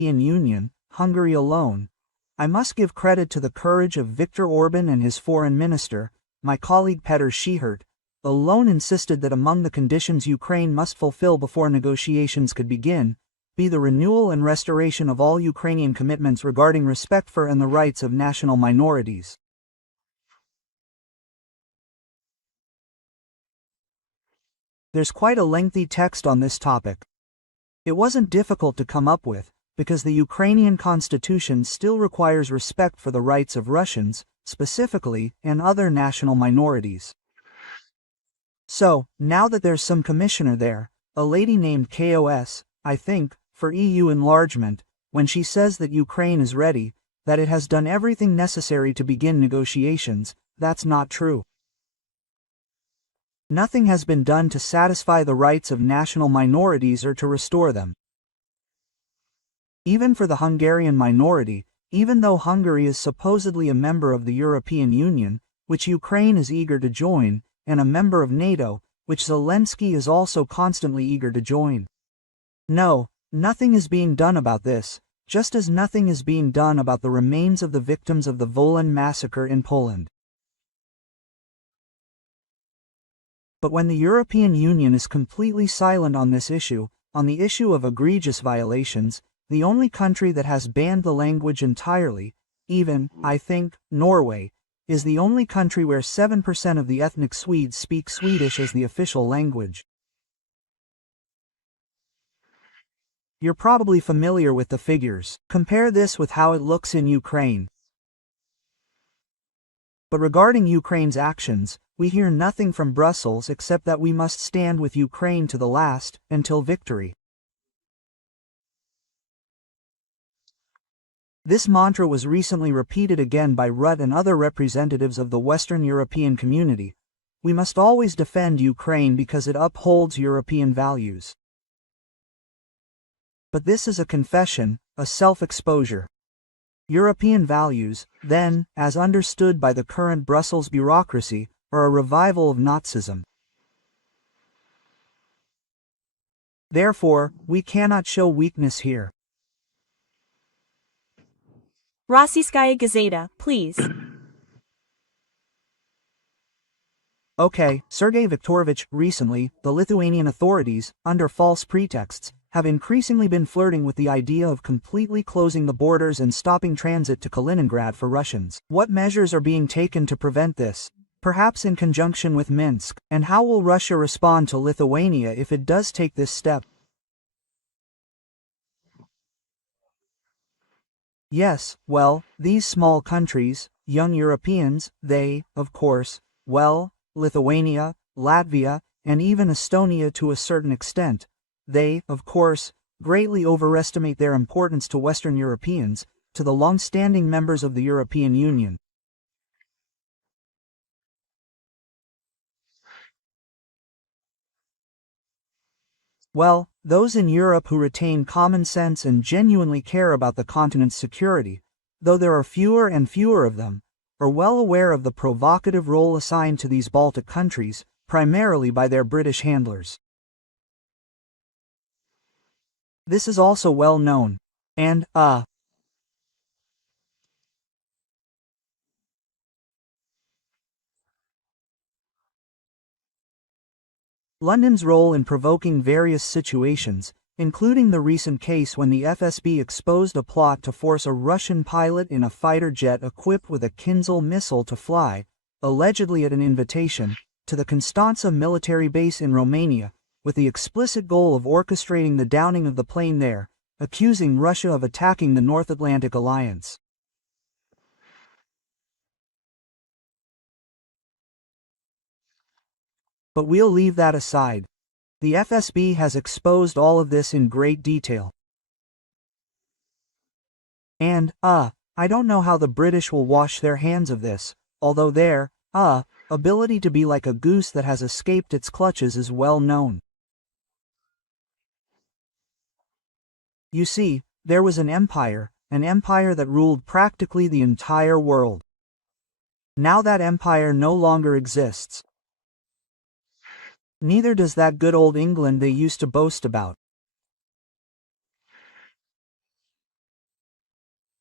Union, Hungary alone. I must give credit to the courage of Viktor Orban and his foreign minister, my colleague Petr Schihert, alone insisted that among the conditions Ukraine must fulfill before negotiations could begin, be the renewal and restoration of all Ukrainian commitments regarding respect for and the rights of national minorities. There's quite a lengthy text on this topic. It wasn't difficult to come up with, because the Ukrainian constitution still requires respect for the rights of Russians, specifically, and other national minorities. So, now that there's some commissioner there, a lady named KOS, I think, for EU enlargement, when she says that Ukraine is ready, that it has done everything necessary to begin negotiations, that's not true. Nothing has been done to satisfy the rights of national minorities or to restore them. Even for the Hungarian minority, even though Hungary is supposedly a member of the European Union, which Ukraine is eager to join, and a member of NATO, which Zelensky is also constantly eager to join. No, nothing is being done about this, just as nothing is being done about the remains of the victims of the Wolan massacre in Poland. But when the European Union is completely silent on this issue, on the issue of egregious violations, the only country that has banned the language entirely, even, I think, Norway, is the only country where 7% of the ethnic Swedes speak Swedish as the official language. You're probably familiar with the figures. Compare this with how it looks in Ukraine. But regarding Ukraine's actions, we hear nothing from Brussels except that we must stand with Ukraine to the last, until victory. This mantra was recently repeated again by Rutte and other representatives of the Western European community. We must always defend Ukraine because it upholds European values. But this is a confession, a self-exposure. European values, then, as understood by the current Brussels bureaucracy, are a revival of Nazism. Therefore, we cannot show weakness here. Rossiyskaya Gazeta, please. Okay, Sergei Viktorovich, recently, the Lithuanian authorities, under false pretexts, have increasingly been flirting with the idea of completely closing the borders and stopping transit to Kaliningrad for Russians. What measures are being taken to prevent this? Perhaps in conjunction with Minsk, and how will Russia respond to Lithuania if it does take this step? Yes, well, these small countries, young Europeans, they, of course, well, Lithuania, Latvia, and even Estonia to a certain extent, they, of course, greatly overestimate their importance to Western Europeans, to the long-standing members of the European Union. Well, those in Europe who retain common sense and genuinely care about the continent's security, though there are fewer and fewer of them, are well aware of the provocative role assigned to these Baltic countries, primarily by their British handlers. This is also well known, and, London's role in provoking various situations, including the recent case when the FSB exposed a plot to force a Russian pilot in a fighter jet equipped with a Kinzhal missile to fly, allegedly at an invitation, to the Constanța military base in Romania, with the explicit goal of orchestrating the downing of the plane there, accusing Russia of attacking the North Atlantic Alliance. But we'll leave that aside. The FSB has exposed all of this in great detail. And, I don't know how the British will wash their hands of this, although their, ability to be like a goose that has escaped its clutches is well known. You see, there was an empire that ruled practically the entire world. Now that empire no longer exists. Neither does that good old England they used to boast about.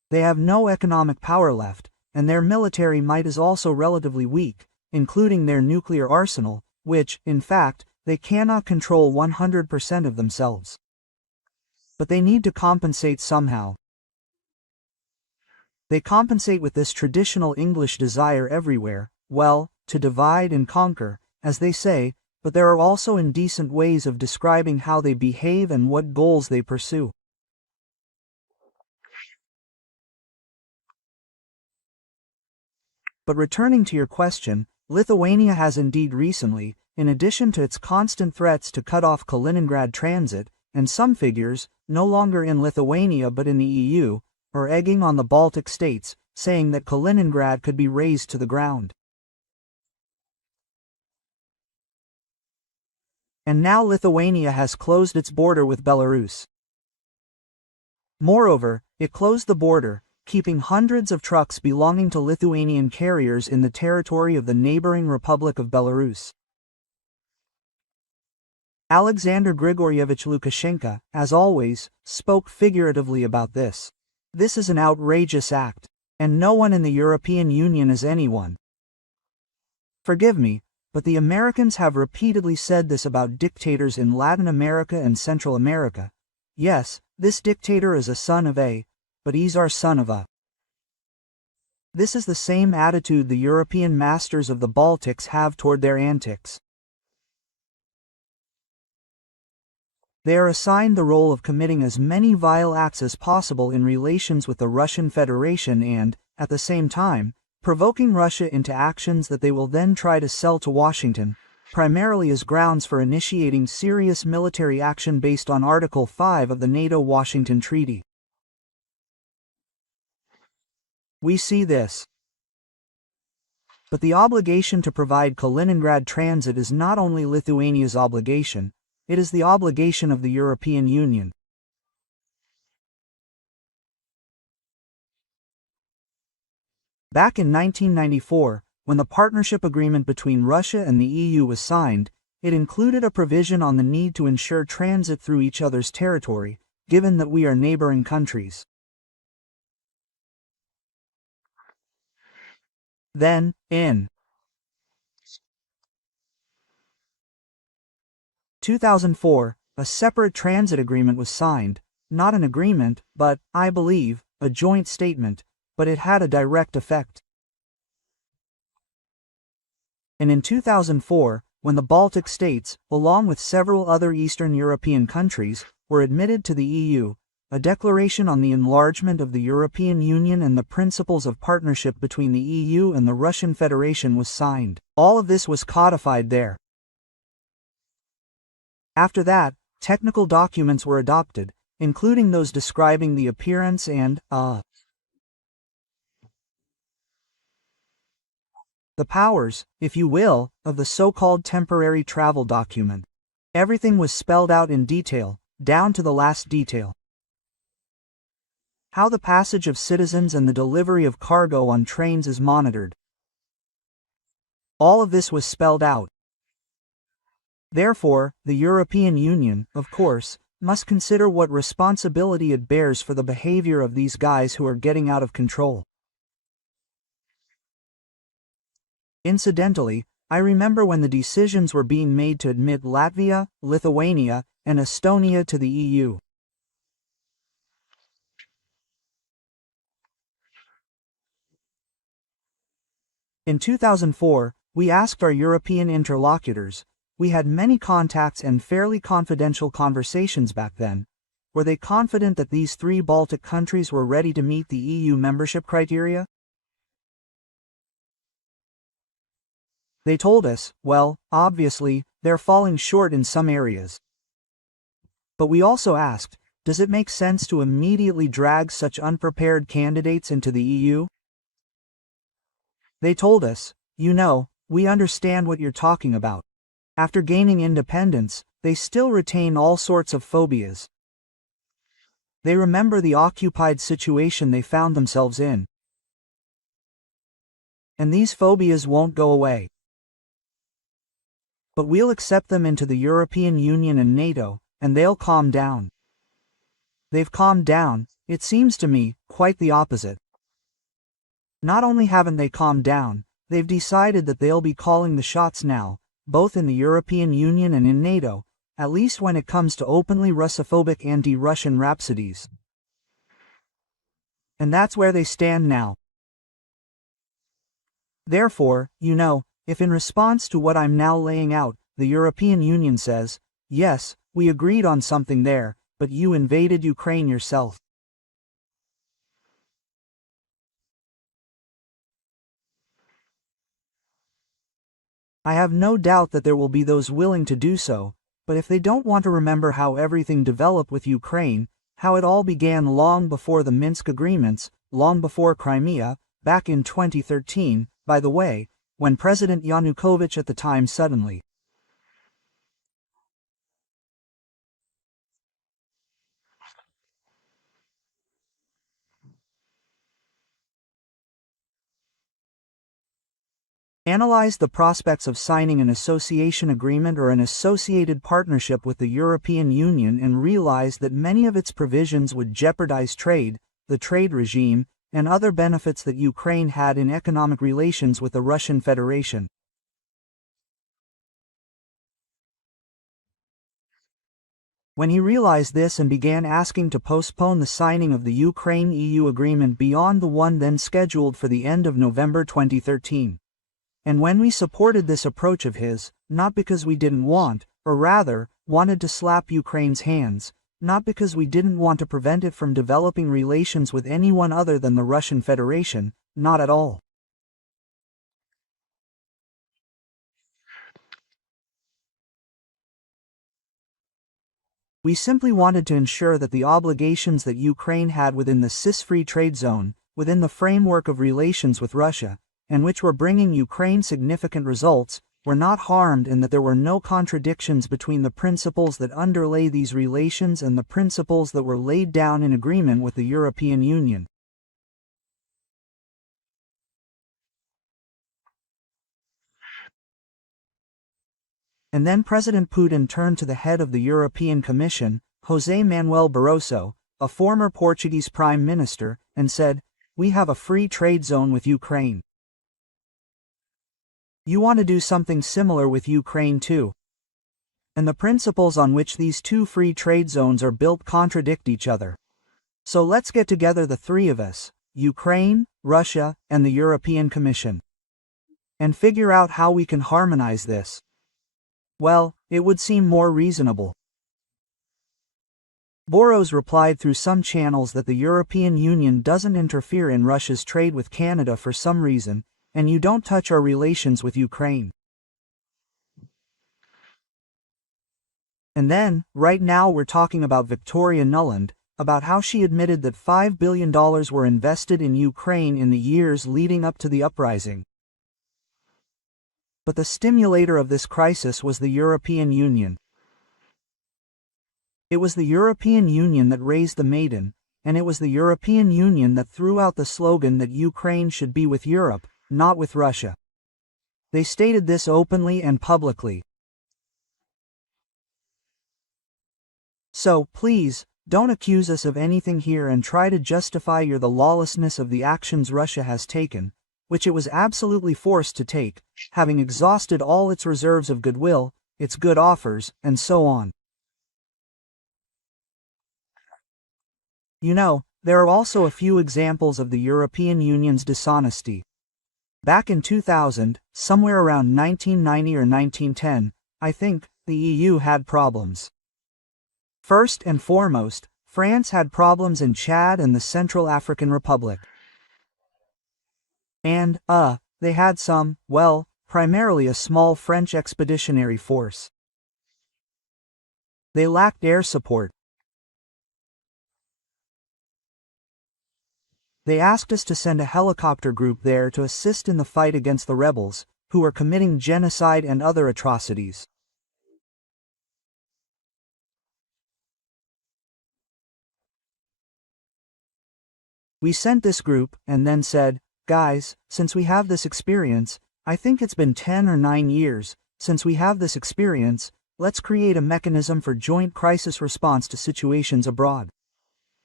They have no economic power left, and their military might is also relatively weak, including their nuclear arsenal, which, in fact, they cannot control 100% of themselves. But they need to compensate somehow. They compensate with this traditional English desire everywhere, well, to divide and conquer, as they say, but there are also indecent ways of describing how they behave and what goals they pursue. But returning to your question, Lithuania has indeed recently, in addition to its constant threats to cut off Kaliningrad transit, and some figures, no longer in Lithuania but in the EU, are egging on the Baltic states, saying that Kaliningrad could be razed to the ground. And now Lithuania has closed its border with Belarus. Moreover, it closed the border, keeping hundreds of trucks belonging to Lithuanian carriers in the territory of the neighboring Republic of Belarus. Alexander Grigoryevich Lukashenko, as always, spoke figuratively about this. This is an outrageous act, and no one in the European Union is anyone. Forgive me, but the Americans have repeatedly said this about dictators in Latin America and Central America. Yes, this dictator is a son of a, but he's our son of a. This is the same attitude the European masters of the Baltics have toward their antics. They are assigned the role of committing as many vile acts as possible in relations with the Russian Federation and, at the same time, provoking Russia into actions that they will then try to sell to Washington, primarily as grounds for initiating serious military action based on Article 5 of the NATO-Washington Treaty. We see this. But the obligation to provide Kaliningrad transit is not only Lithuania's obligation, it is the obligation of the European Union. Back in 1994, when the partnership agreement between Russia and the EU was signed, it included a provision on the need to ensure transit through each other's territory, given that we are neighboring countries. Then, in 2004, a separate transit agreement was signed, not an agreement, but, I believe, a joint statement, but it had a direct effect. And in 2004, when the Baltic states, along with several other Eastern European countries, were admitted to the EU, a declaration on the enlargement of the European Union and the principles of partnership between the EU and the Russian Federation was signed. All of this was codified there. After that, technical documents were adopted, including those describing the appearance and, the powers, if you will, of the so-called temporary travel document. Everything was spelled out in detail, down to the last detail. How the passage of citizens and the delivery of cargo on trains is monitored. All of this was spelled out. Therefore, the European Union, of course, must consider what responsibility it bears for the behavior of these guys who are getting out of control. Incidentally, I remember when the decisions were being made to admit Latvia, Lithuania, and Estonia to the EU. In 2004, we asked our European interlocutors, we had many contacts and fairly confidential conversations back then, were they confident that these three Baltic countries were ready to meet the EU membership criteria? They told us, well, obviously, they're falling short in some areas. But we also asked, does it make sense to immediately drag such unprepared candidates into the EU? They told us, you know, we understand what you're talking about. After gaining independence, they still retain all sorts of phobias. They remember the occupied situation they found themselves in. And these phobias won't go away. But we'll accept them into the European Union and NATO, and they'll calm down. They've calmed down, it seems to me, quite the opposite. Not only haven't they calmed down, they've decided that they'll be calling the shots now, both in the European Union and in NATO, at least when it comes to openly Russophobic anti-Russian rhapsodies. And that's where they stand now. Therefore, if in response to what I'm now laying out, the European Union says, yes, we agreed on something there, but you invaded Ukraine yourself. I have no doubt that there will be those willing to do so, but if they don't want to remember how everything developed with Ukraine, how it all began long before the Minsk agreements, long before Crimea, back in 2013, by the way, when President Yanukovych at the time suddenly analyzed the prospects of signing an association agreement or an associated partnership with the European Union and realized that many of its provisions would jeopardize trade, the trade regime, and other benefits that Ukraine had in economic relations with the Russian Federation. When he realized this and began asking to postpone the signing of the Ukraine-EU agreement beyond the one then scheduled for the end of November 2013. And when we supported this approach of his, not because we didn't want, or rather, wanted to slap Ukraine's hands, not because we didn't want to prevent it from developing relations with anyone other than the Russian Federation, not at all. We simply wanted to ensure that the obligations that Ukraine had within the CIS-free trade zone, within the framework of relations with Russia, and which were bringing Ukraine significant results, were not harmed and that there were no contradictions between the principles that underlay these relations and the principles that were laid down in agreement with the European Union. And then President Putin turned to the head of the European Commission, José Manuel Barroso, a former Portuguese Prime Minister, and said, "We have a free trade zone with Ukraine. You want to do something similar with Ukraine too. And the principles on which these two free trade zones are built contradict each other. So let's get together the three of us, Ukraine, Russia, and the European Commission, and figure out how we can harmonize this." Well, it would seem more reasonable. Boros replied through some channels that the European Union doesn't interfere in Russia's trade with Canada for some reason, and you don't touch our relations with Ukraine. And then, right now we're talking about Victoria Nuland, about how she admitted that $5 billion were invested in Ukraine in the years leading up to the uprising. But the stimulator of this crisis was the European Union. It was the European Union that raised the maiden, and it was the European Union that threw out the slogan that Ukraine should be with Europe, not with Russia. They stated this openly and publicly. So, please, don't accuse us of anything here and try to justify the lawlessness of the actions Russia has taken, which it was absolutely forced to take, having exhausted all its reserves of goodwill, its good offers, and so on. There are also a few examples of the European Union's dishonesty. Back in 2000, somewhere around 1990 or 1910, I think, the EU had problems. First and foremost, France had problems in Chad and the Central African Republic. And, they had primarily a small French expeditionary force. They lacked air support. They asked us to send a helicopter group there to assist in the fight against the rebels, who were committing genocide and other atrocities. We sent this group, and then said, "Guys, since we have this experience, I think it's been 10 or 9 years, since we have this experience, let's create a mechanism for joint crisis response to situations abroad."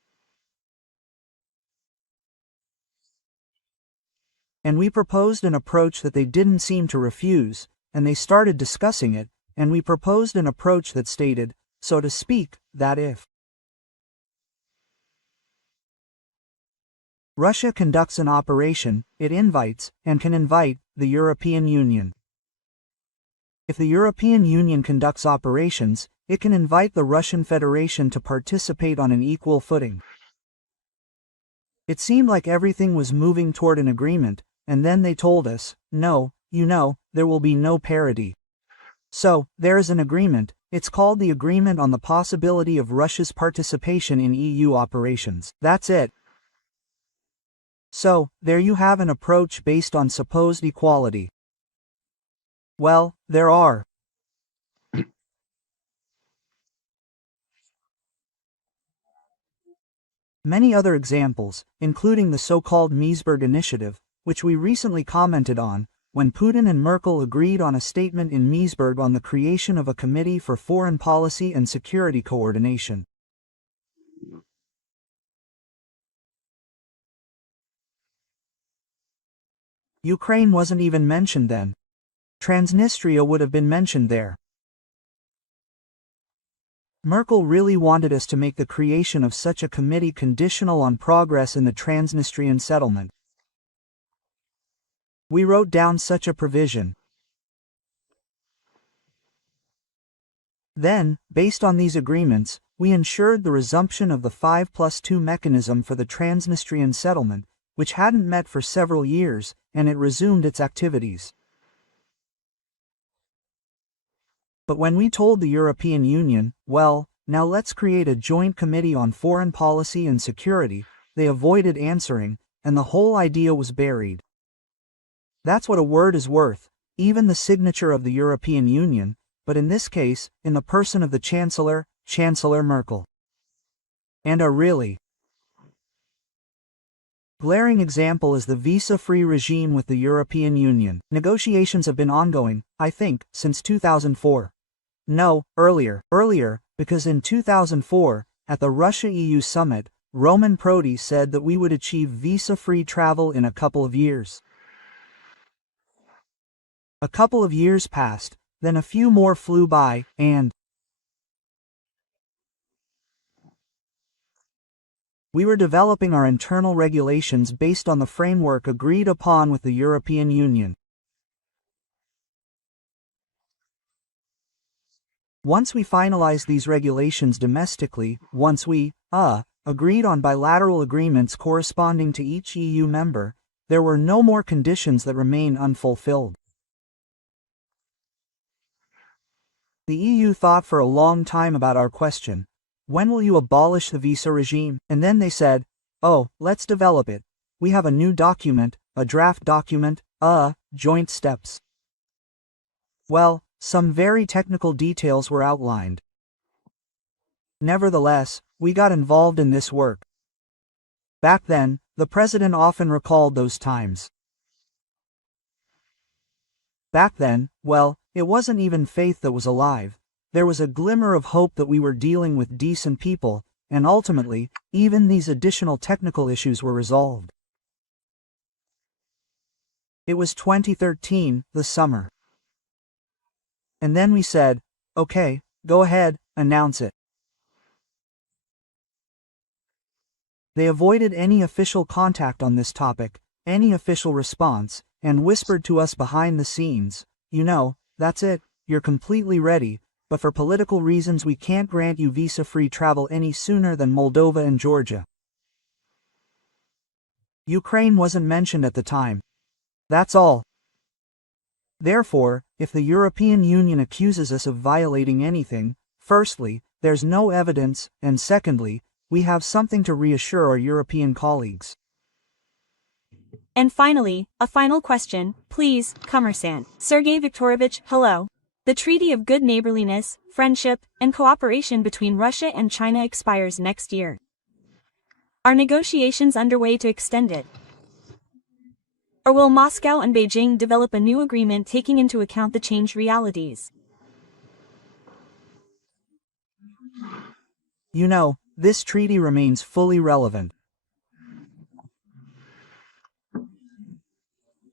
And we proposed an approach that they didn't seem to refuse, and they started discussing it, and we proposed an approach that stated, so to speak, that if Russia conducts an operation, it invites, and can invite, the European Union. If the European Union conducts operations, it can invite the Russian Federation to participate on an equal footing. It seemed like everything was moving toward an agreement, and then they told us, no, there will be no parity. So, there is an agreement, it's called the Agreement on the Possibility of Russia's Participation in EU Operations. That's it. So, there you have an approach based on supposed equality. Well, there are many other examples, including the so-called Meseberg Initiative, which we recently commented on, when Putin and Merkel agreed on a statement in Meseberg on the creation of a Committee for Foreign Policy and Security Coordination. Ukraine wasn't even mentioned then. Transnistria would have been mentioned there. Merkel really wanted us to make the creation of such a committee conditional on progress in the Transnistrian settlement. We wrote down such a provision. Then, based on these agreements, we ensured the resumption of the 5+2 mechanism for the Transnistrian settlement, which hadn't met for several years, and it resumed its activities. But when we told the European Union, well, now let's create a joint committee on foreign policy and security, they avoided answering, and the whole idea was buried. That's what a word is worth, even the signature of the European Union, but in this case, in the person of the Chancellor, Chancellor Merkel. And a really glaring example is the visa-free regime with the European Union. Negotiations have been ongoing, I think, since 2004. No, earlier, because in 2004, at the Russia-EU summit, Roman Prodi said that we would achieve visa-free travel in a couple of years. A couple of years passed, then a few more flew by, and we were developing our internal regulations based on the framework agreed upon with the European Union. Once we finalized these regulations domestically, once we, agreed on bilateral agreements corresponding to each EU member, there were no more conditions that remain unfulfilled. The EU thought for a long time about our question. When will you abolish the visa regime? And then they said, oh, let's develop it. We have a new document, a draft document, joint steps. Well, some very technical details were outlined. Nevertheless, we got involved in this work. Back then, the president often recalled those times. Back then, well, it wasn't even faith that was alive. There was a glimmer of hope that we were dealing with decent people, and ultimately, even these additional technical issues were resolved. It was 2013, the summer. And then we said, okay, go ahead, announce it. They avoided any official contact on this topic, any official response, and whispered to us behind the scenes, that's it, you're completely ready, but for political reasons we can't grant you visa-free travel any sooner than Moldova and Georgia. Ukraine wasn't mentioned at the time. That's all. Therefore, if the European Union accuses us of violating anything, firstly, there's no evidence, and secondly, we have something to reassure our European colleagues. And finally, a final question, please, Commerçant. Sergei Viktorovich, hello. The Treaty of Good Neighborliness, Friendship, and Cooperation between Russia and China expires next year. Are negotiations underway to extend it? Or will Moscow and Beijing develop a new agreement taking into account the changed realities? This treaty remains fully relevant.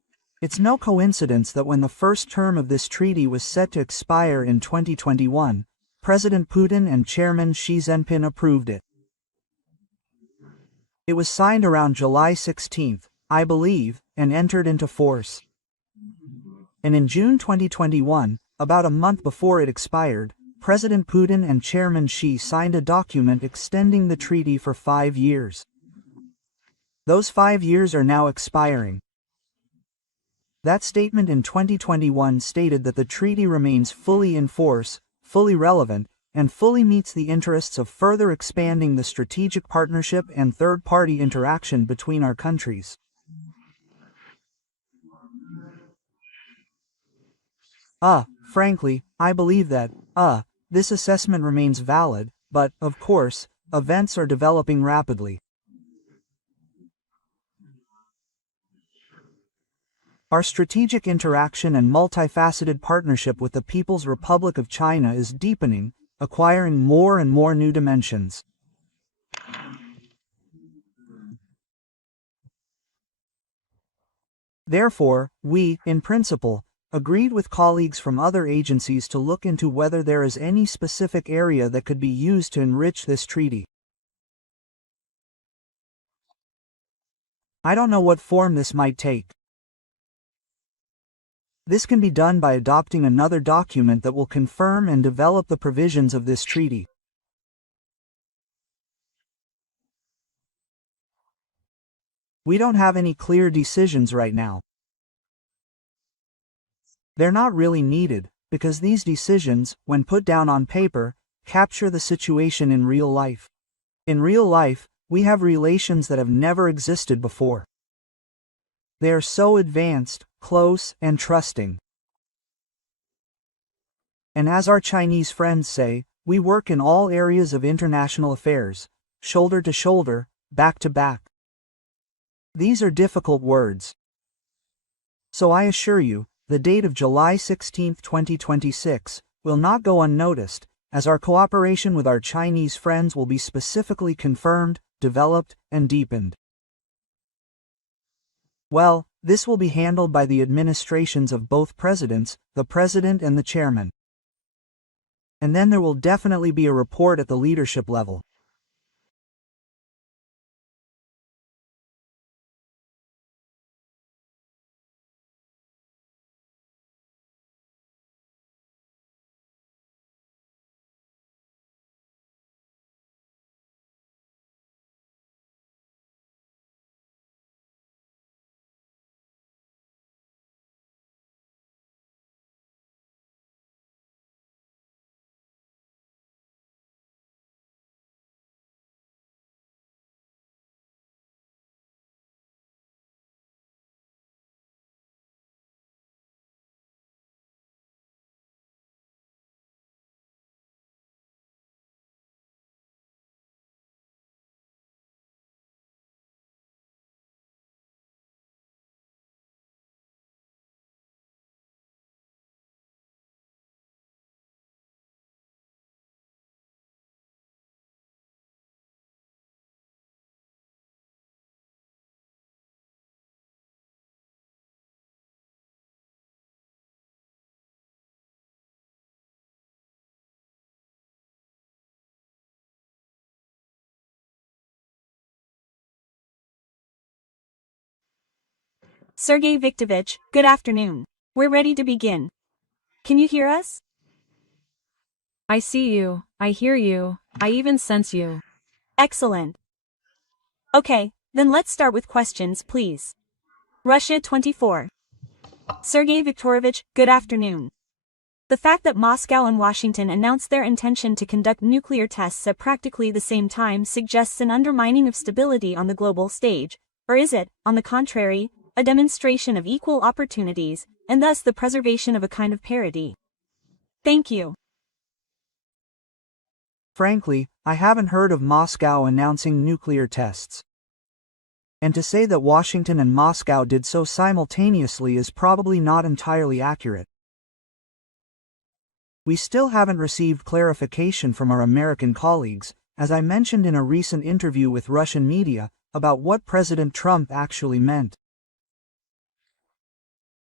It's no coincidence that when the first term of this treaty was set to expire in 2021, President Putin and Chairman Xi Jinping approved it. It was signed around July 16, I believe, and entered into force. And in June 2021, about a month before it expired, President Putin and Chairman Xi signed a document extending the treaty for 5 years. Those 5 years are now expiring. That statement in 2021 stated that the treaty remains fully in force, fully relevant, and fully meets the interests of further expanding the strategic partnership and third-party interaction between our countries. Frankly, I believe that, this assessment remains valid, but, of course, events are developing rapidly. Our strategic interaction and multifaceted partnership with the People's Republic of China is deepening, acquiring more and more new dimensions. Therefore, we, in principle, agreed with colleagues from other agencies to look into whether there is any specific area that could be used to enrich this treaty. I don't know what form this might take. This can be done by adopting another document that will confirm and develop the provisions of this treaty. We don't have any clear decisions right now. They're not really needed, because these decisions, when put down on paper, capture the situation in real life. In real life, we have relations that have never existed before. They are so advanced, close, and trusting. And as our Chinese friends say, we work in all areas of international affairs, shoulder to shoulder, back to back. These are difficult words. So I assure you, the date of July 16, 2026, will not go unnoticed, as our cooperation with our Chinese friends will be specifically confirmed, developed, and deepened. Well, this will be handled by the administrations of both presidents, the president and the chairman. And then there will definitely be a report at the leadership level. Sergei Viktorovich, good afternoon. We're ready to begin. Can you hear us? I see you, I hear you, I even sense you. Excellent. Okay, then let's start with questions, please. Russia 24. Sergei Viktorovich, good afternoon. The fact that Moscow and Washington announced their intention to conduct nuclear tests at practically the same time suggests an undermining of stability on the global stage, or is it, on the contrary, a demonstration of equal opportunities, and thus the preservation of a kind of parity? Thank you. Frankly, I haven't heard of Moscow announcing nuclear tests. And to say that Washington and Moscow did so simultaneously is probably not entirely accurate. We still haven't received clarification from our American colleagues, as I mentioned in a recent interview with Russian media, about what President Trump actually meant.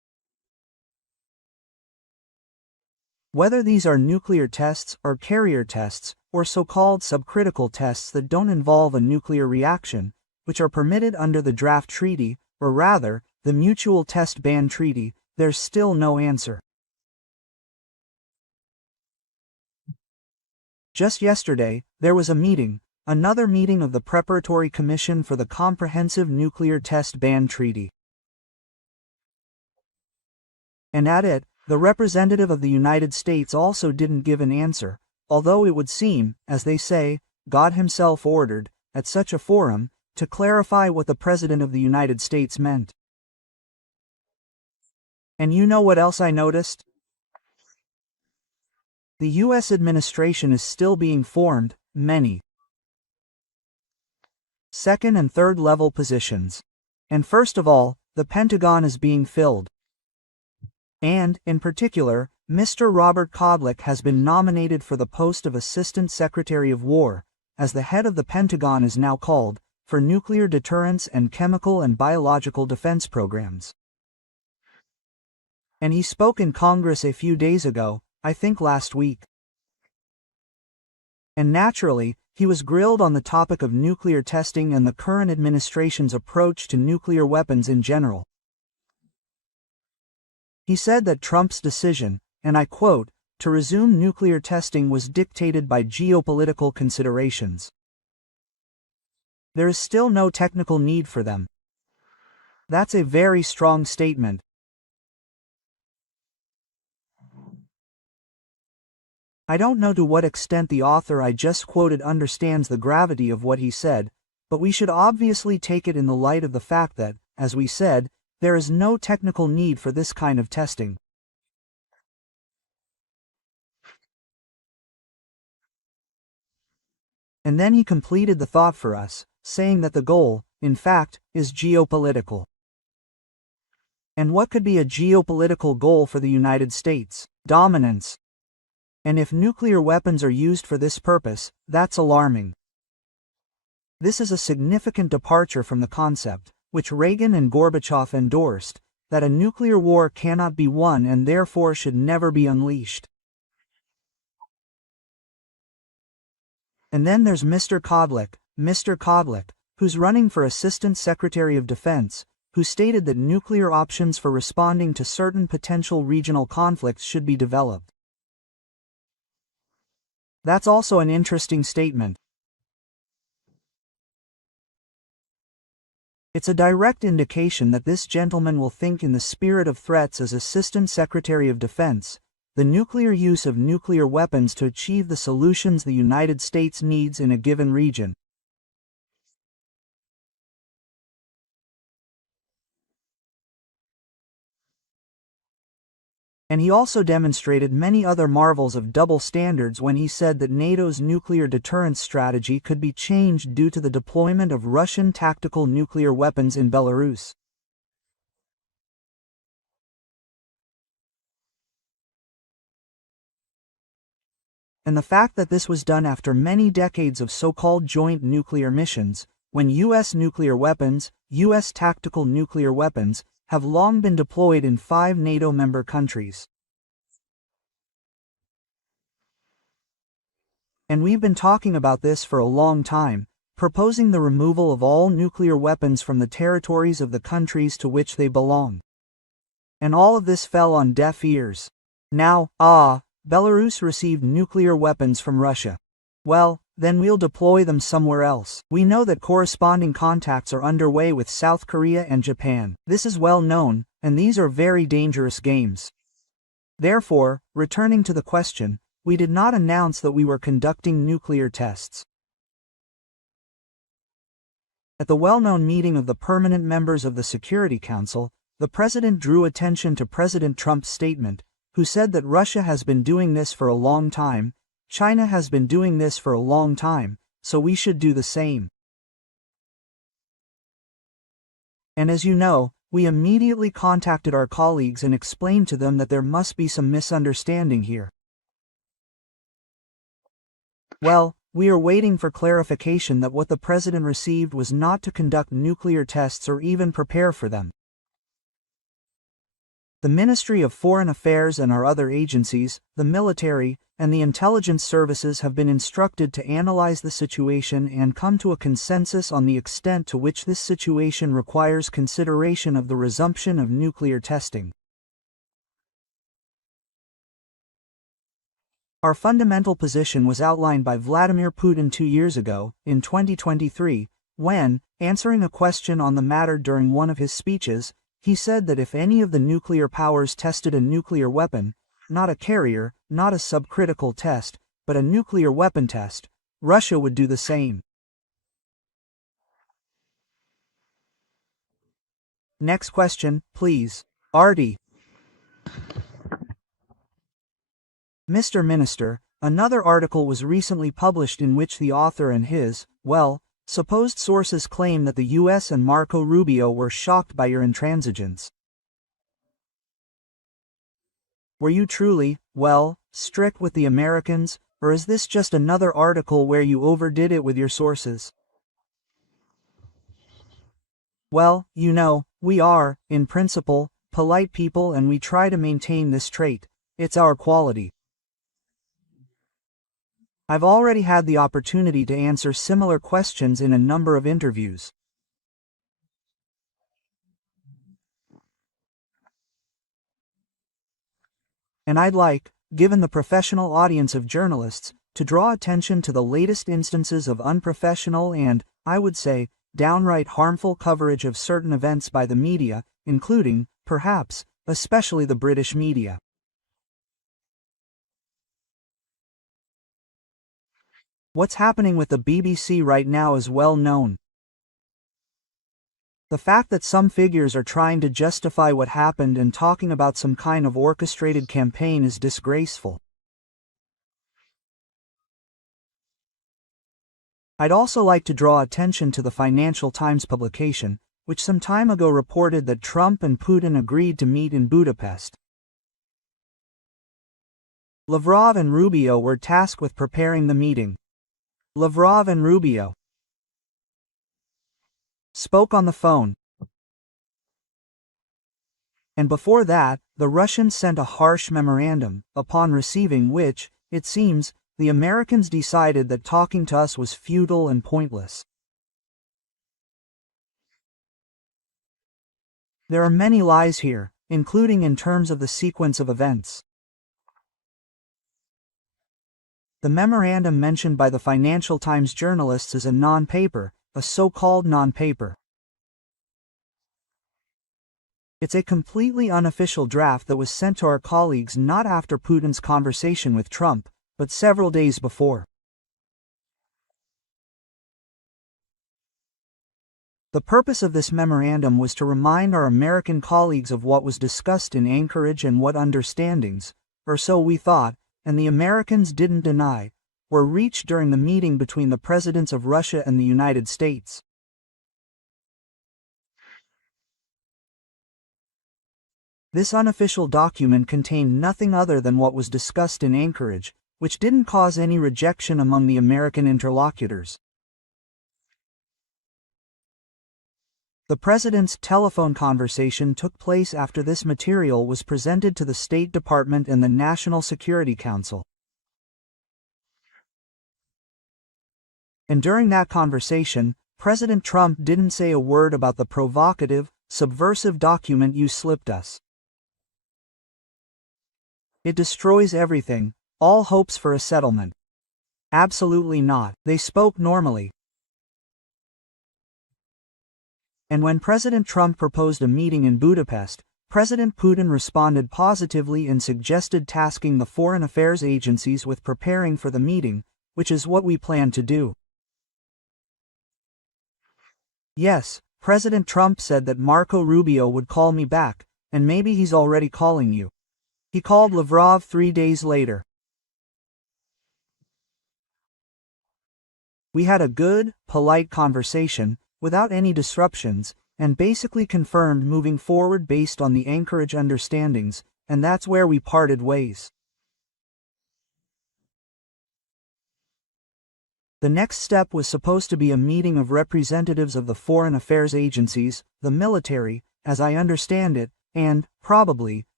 Whether these are nuclear tests or carrier tests, or so-called subcritical tests that don't involve a nuclear reaction, which are permitted under the draft treaty, or rather, the Mutual Test Ban Treaty, there's still no answer. Just yesterday, there was a meeting, another meeting of the Preparatory Commission for the Comprehensive Nuclear Test Ban Treaty. And at it, the representative of the United States also didn't give an answer, although it would seem, as they say, God himself ordered, at such a forum, to clarify what the President of the United States meant. And you know what else I noticed? The U.S. administration is still being formed, many second and third level positions. And first of all, the Pentagon is being filled. And, in particular, Mr. Robert Kodlik has been nominated for the post of Assistant Secretary of War, as the head of the Pentagon is now called, for nuclear deterrence and chemical and biological defense programs. And he spoke in Congress a few days ago, I think last week. And naturally, he was grilled on the topic of nuclear testing and the current administration's approach to nuclear weapons in general. He said that Trump's decision, and I quote, to resume nuclear testing was dictated by geopolitical considerations. There is still no technical need for them. That's a very strong statement. I don't know to what extent the author I just quoted understands the gravity of what he said, but we should obviously take it in the light of the fact that, as we said, there is no technical need for this kind of testing. And then he completed the thought for us, saying that the goal, in fact, is geopolitical. And what could be a geopolitical goal for the United States? Dominance. And if nuclear weapons are used for this purpose, that's alarming. This is a significant departure from the concept, which Reagan and Gorbachev endorsed, that a nuclear war cannot be won and therefore should never be unleashed. And then there's Mr. Kodlik, who's running for Assistant Secretary of Defense, who stated that nuclear options for responding to certain potential regional conflicts should be developed. That's also an interesting statement. It's a direct indication that this gentleman will think in the spirit of threats as Assistant Secretary of Defense, the nuclear use of nuclear weapons to achieve the solutions the United States needs in a given region. And he also demonstrated many other marvels of double standards when he said that NATO's nuclear deterrence strategy could be changed due to the deployment of Russian tactical nuclear weapons in Belarus. And the fact that this was done after many decades of so-called joint nuclear missions, when U.S. nuclear weapons, U.S. tactical nuclear weapons, have long been deployed in 5 NATO member countries. And we've been talking about this for a long time, proposing the removal of all nuclear weapons from the territories of the countries to which they belong. And all of this fell on deaf ears. Now, Belarus received nuclear weapons from Russia. Well, then we'll deploy them somewhere else. We know that corresponding contacts are underway with South Korea and Japan. This is well known, and these are very dangerous games. Therefore, returning to the question, we did not announce that we were conducting nuclear tests. At the well-known meeting of the permanent members of the Security Council, the President drew attention to President Trump's statement, who said that Russia has been doing this for a long time, China has been doing this for a long time, so we should do the same. And as you know, we immediately contacted our colleagues and explained to them that there must be some misunderstanding here. Well, we are waiting for clarification that what the President received was not to conduct nuclear tests or even prepare for them. The Ministry of Foreign Affairs and our other agencies, the military, and the intelligence services have been instructed to analyze the situation and come to a consensus on the extent to which this situation requires consideration of the resumption of nuclear testing. Our fundamental position was outlined by Vladimir Putin 2 years ago, in 2023, when, answering a question on the matter during one of his speeches, he said that if any of the nuclear powers tested a nuclear weapon, not a carrier, not a subcritical test, but a nuclear weapon test, Russia would do the same. Next question, please. Artie. Mr. Minister, another article was recently published in which the author and his, supposed sources claim that the US and Marco Rubio were shocked by your intransigence. Were you truly, strict with the Americans, or is this just another article where you overdid it with your sources? Well, you know, we are, in principle, polite people and we try to maintain this trait. It's our quality. I've already had the opportunity to answer similar questions in a number of interviews. And I'd like, given the professional audience of journalists, to draw attention to the latest instances of unprofessional and, I would say, downright harmful coverage of certain events by the media, including, perhaps, especially the British media. What's happening with the BBC right now is well known. The fact that some figures are trying to justify what happened and talking about some kind of orchestrated campaign is disgraceful. I'd also like to draw attention to the Financial Times publication, which some time ago reported that Trump and Putin agreed to meet in Budapest. Lavrov and Rubio were tasked with preparing the meeting. Lavrov and Rubio spoke on the phone. And before that, the Russians sent a harsh memorandum, upon receiving which, it seems, the Americans decided that talking to us was futile and pointless. There are many lies here, including in terms of the sequence of events. The memorandum mentioned by the Financial Times journalists is a non-paper, a so-called non-paper. It's a completely unofficial draft that was sent to our colleagues not after Putin's conversation with Trump, but several days before. The purpose of this memorandum was to remind our American colleagues of what was discussed in Anchorage and what understandings, or so we thought, and the Americans didn't deny, were reached during the meeting between the presidents of Russia and the United States. This unofficial document contained nothing other than what was discussed in Anchorage, which didn't cause any rejection among the American interlocutors. The president's telephone conversation took place after this material was presented to the State Department and the National Security Council. And during that conversation, President Trump didn't say a word about the provocative, subversive document you slipped us. It destroys everything, all hopes for a settlement. Absolutely not. They spoke normally. And when President Trump proposed a meeting in Budapest, President Putin responded positively and suggested tasking the foreign affairs agencies with preparing for the meeting, which is what we plan to do. Yes, President Trump said that Marco Rubio would call me back, and maybe he's already calling you. He called Lavrov 3 days later. We had a good, polite conversation, without any disruptions, and basically confirmed moving forward based on the Anchorage understandings, and that's where we parted ways. The next step was supposed to be a meeting of representatives of the foreign affairs agencies, the military, as I understand it, and, probably,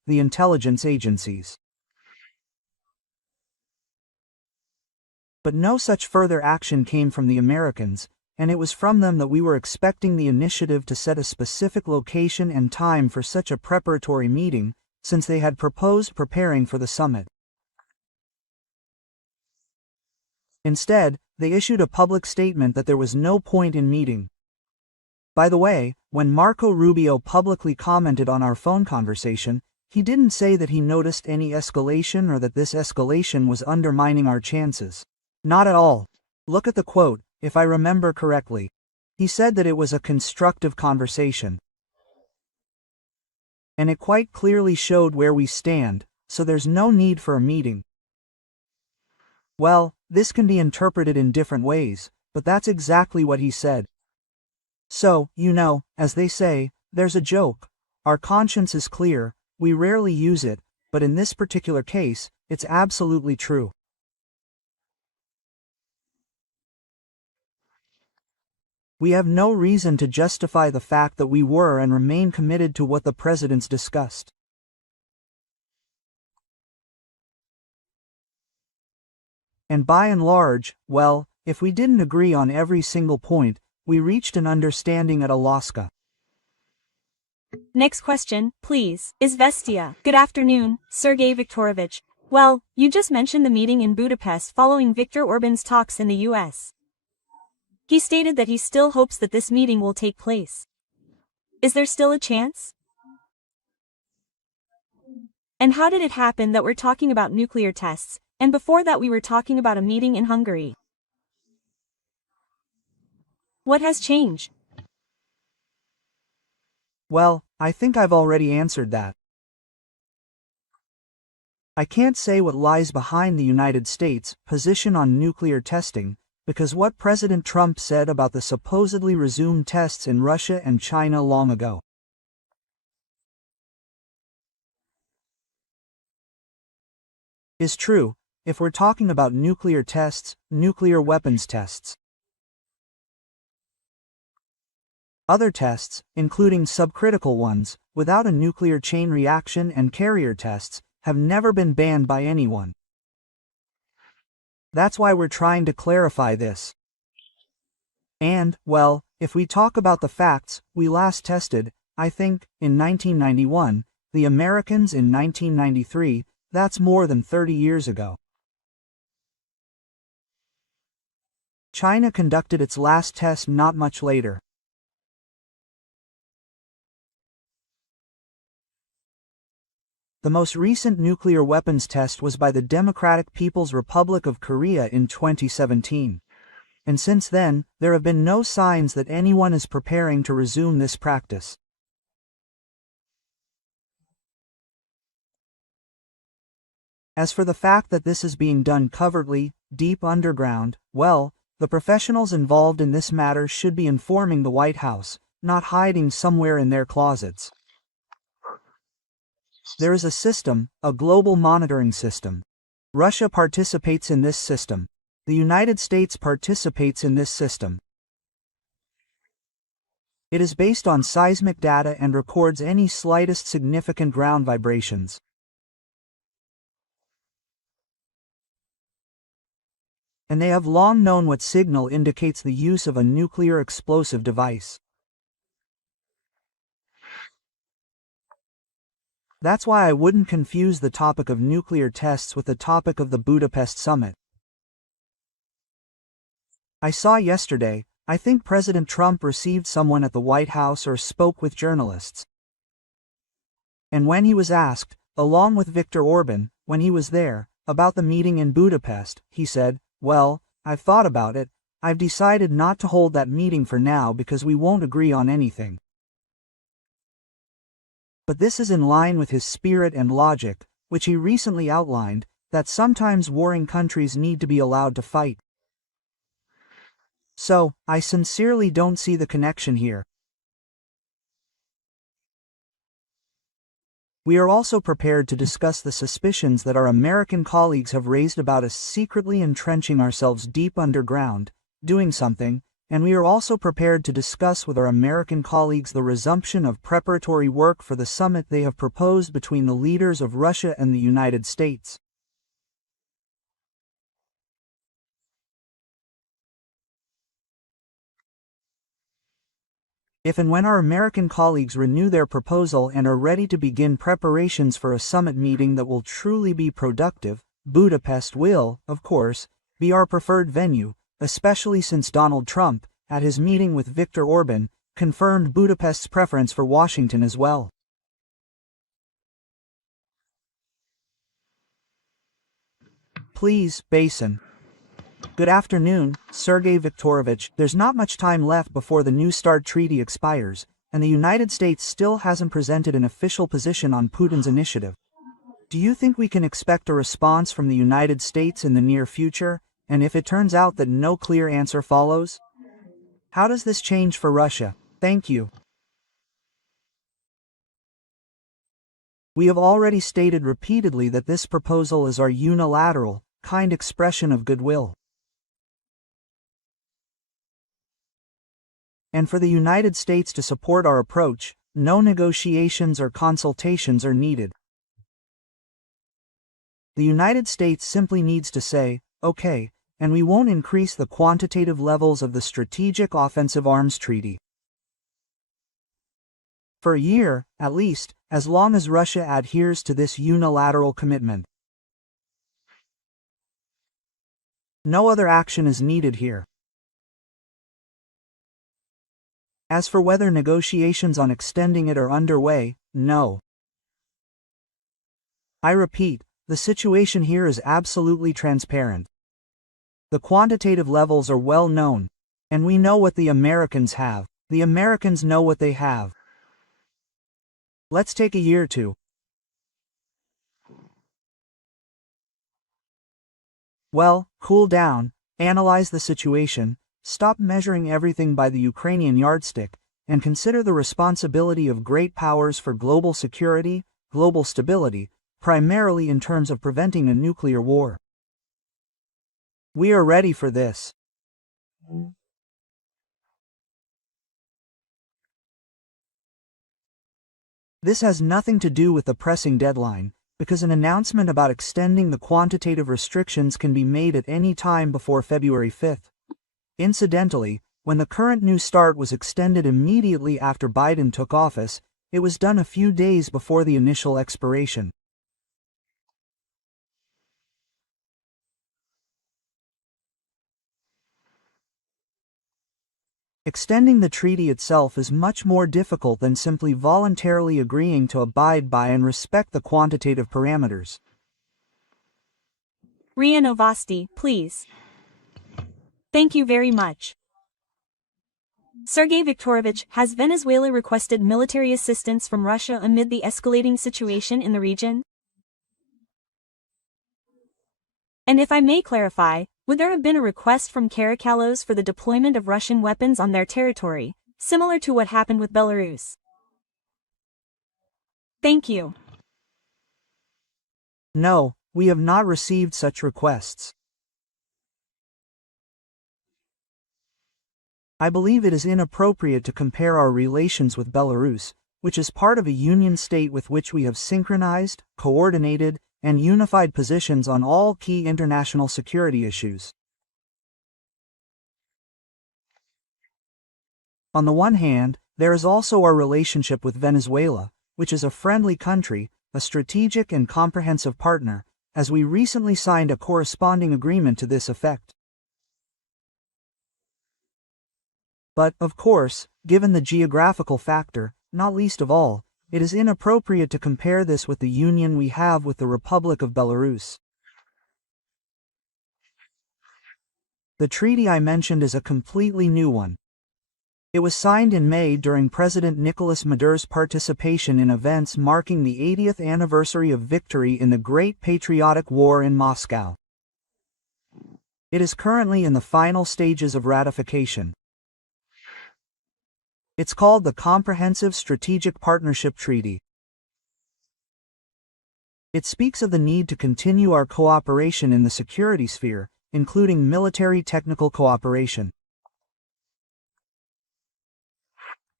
the intelligence agencies. But no such further action came from the Americans, and it was from them that we were expecting the initiative to set a specific location and time for such a preparatory meeting, since they had proposed preparing for the summit. Instead, they issued a public statement that there was no point in meeting. By the way, when Marco Rubio publicly commented on our phone conversation, he didn't say that he noticed any escalation or that this escalation was undermining our chances. Not at all. Look at the quote, if I remember correctly. He said that it was a constructive conversation. And it quite clearly showed where we stand, so there's no need for a meeting. Well, this can be interpreted in different ways, but that's exactly what he said. So, as they say, there's a joke. Our conscience is clear, we rarely use it, but in this particular case, it's absolutely true. We have no reason to justify the fact that we were and remain committed to what the presidents discussed. And by and large, well, if we didn't agree on every single point, we reached an understanding at Alaska. Next question, please. Izvestia. Good afternoon, Sergei Viktorovich. Well, you just mentioned the meeting in Budapest following Viktor Orban's talks in the US. He stated that he still hopes that this meeting will take place. Is there still a chance? And how did it happen that we're talking about nuclear tests, and before that we were talking about a meeting in Hungary? What has changed? Well, I think I've already answered that. I can't say what lies behind the United States' position on nuclear testing, because what President Trump said about the supposedly resumed tests in Russia and China long ago is true, if we're talking about nuclear tests, nuclear weapons tests. Other tests, including subcritical ones, without a nuclear chain reaction and carrier tests, have never been banned by anyone. That's why we're trying to clarify this. And, well, if we talk about the facts, we last tested, I think, in 1991, the Americans in 1993, that's more than 30 years ago. China conducted its last test not much later. The most recent nuclear weapons test was by the Democratic People's Republic of Korea in 2017. And since then, there have been no signs that anyone is preparing to resume this practice. As for the fact that this is being done covertly, deep underground, well, the professionals involved in this matter should be informing the White House, not hiding somewhere in their closets. There is a system, a global monitoring system. Russia participates in this system. The United States participates in this system. It is based on seismic data and records any slightest significant ground vibrations. And they have long known what signal indicates the use of a nuclear explosive device. That's why I wouldn't confuse the topic of nuclear tests with the topic of the Budapest summit. I saw yesterday, I think President Trump received someone at the White House or spoke with journalists. And when he was asked, along with Viktor Orban, when he was there, about the meeting in Budapest, he said, "Well, I've thought about it, I've decided not to hold that meeting for now because we won't agree on anything." But this is in line with his spirit and logic, which he recently outlined, that sometimes warring countries need to be allowed to fight. So, I sincerely don't see the connection here. We are also prepared to discuss the suspicions that our American colleagues have raised about us secretly entrenching ourselves deep underground, doing something, and we are also prepared to discuss with our American colleagues the resumption of preparatory work for the summit they have proposed between the leaders of Russia and the United States. If and when our American colleagues renew their proposal and are ready to begin preparations for a summit meeting that will truly be productive, Budapest will, of course, be our preferred venue, especially since Donald Trump, at his meeting with Viktor Orban, confirmed Budapest's preference for Washington as well. Please, Basin. Good afternoon, Sergei Viktorovich. There's not much time left before the New START treaty expires, and the United States still hasn't presented an official position on Putin's initiative. Do you think we can expect a response from the United States in the near future, and if it turns out that no clear answer follows? How does this change for Russia? Thank you. We have already stated repeatedly that this proposal is our unilateral, kind expression of goodwill. And for the United States to support our approach, no negotiations or consultations are needed. The United States simply needs to say, okay, and we won't increase the quantitative levels of the Strategic Offensive Arms Treaty. For a year, at least, as long as Russia adheres to this unilateral commitment. No other action is needed here. As for whether negotiations on extending it are underway, no. I repeat, the situation here is absolutely transparent. The quantitative levels are well known, and we know what the Americans have. The Americans know what they have. Let's take a year or two. Well, cool down, analyze the situation, stop measuring everything by the Ukrainian yardstick, and consider the responsibility of great powers for global security, global stability, primarily in terms of preventing a nuclear war. We are ready for this. This has nothing to do with the pressing deadline, because an announcement about extending the quantitative restrictions can be made at any time before February 5th. Incidentally, when the current New START was extended immediately after Biden took office, it was done a few days before the initial expiration. Extending the treaty itself is much more difficult than simply voluntarily agreeing to abide by and respect the quantitative parameters. Ria Novosti, please. Thank you very much. Sergei Viktorovich, has Venezuela requested military assistance from Russia amid the escalating situation in the region? And if I may clarify, would there have been a request from Caracallos for the deployment of Russian weapons on their territory, similar to what happened with Belarus? Thank you. No, we have not received such requests. I believe it is inappropriate to compare our relations with Belarus, which is part of a union state with which we have synchronized, coordinated, and unified positions on all key international security issues. On the one hand, there is also our relationship with Venezuela, which is a friendly country, a strategic and comprehensive partner, as we recently signed a corresponding agreement to this effect. But, of course, given the geographical factor, not least of all, it is inappropriate to compare this with the union we have with the Republic of Belarus. The treaty I mentioned is a completely new one. It was signed in May during President Nicolas Maduro's participation in events marking the 80th anniversary of victory in the Great Patriotic War in Moscow. It is currently in the final stages of ratification. It's called the Comprehensive Strategic Partnership Treaty. It speaks of the need to continue our cooperation in the security sphere, including military technical cooperation.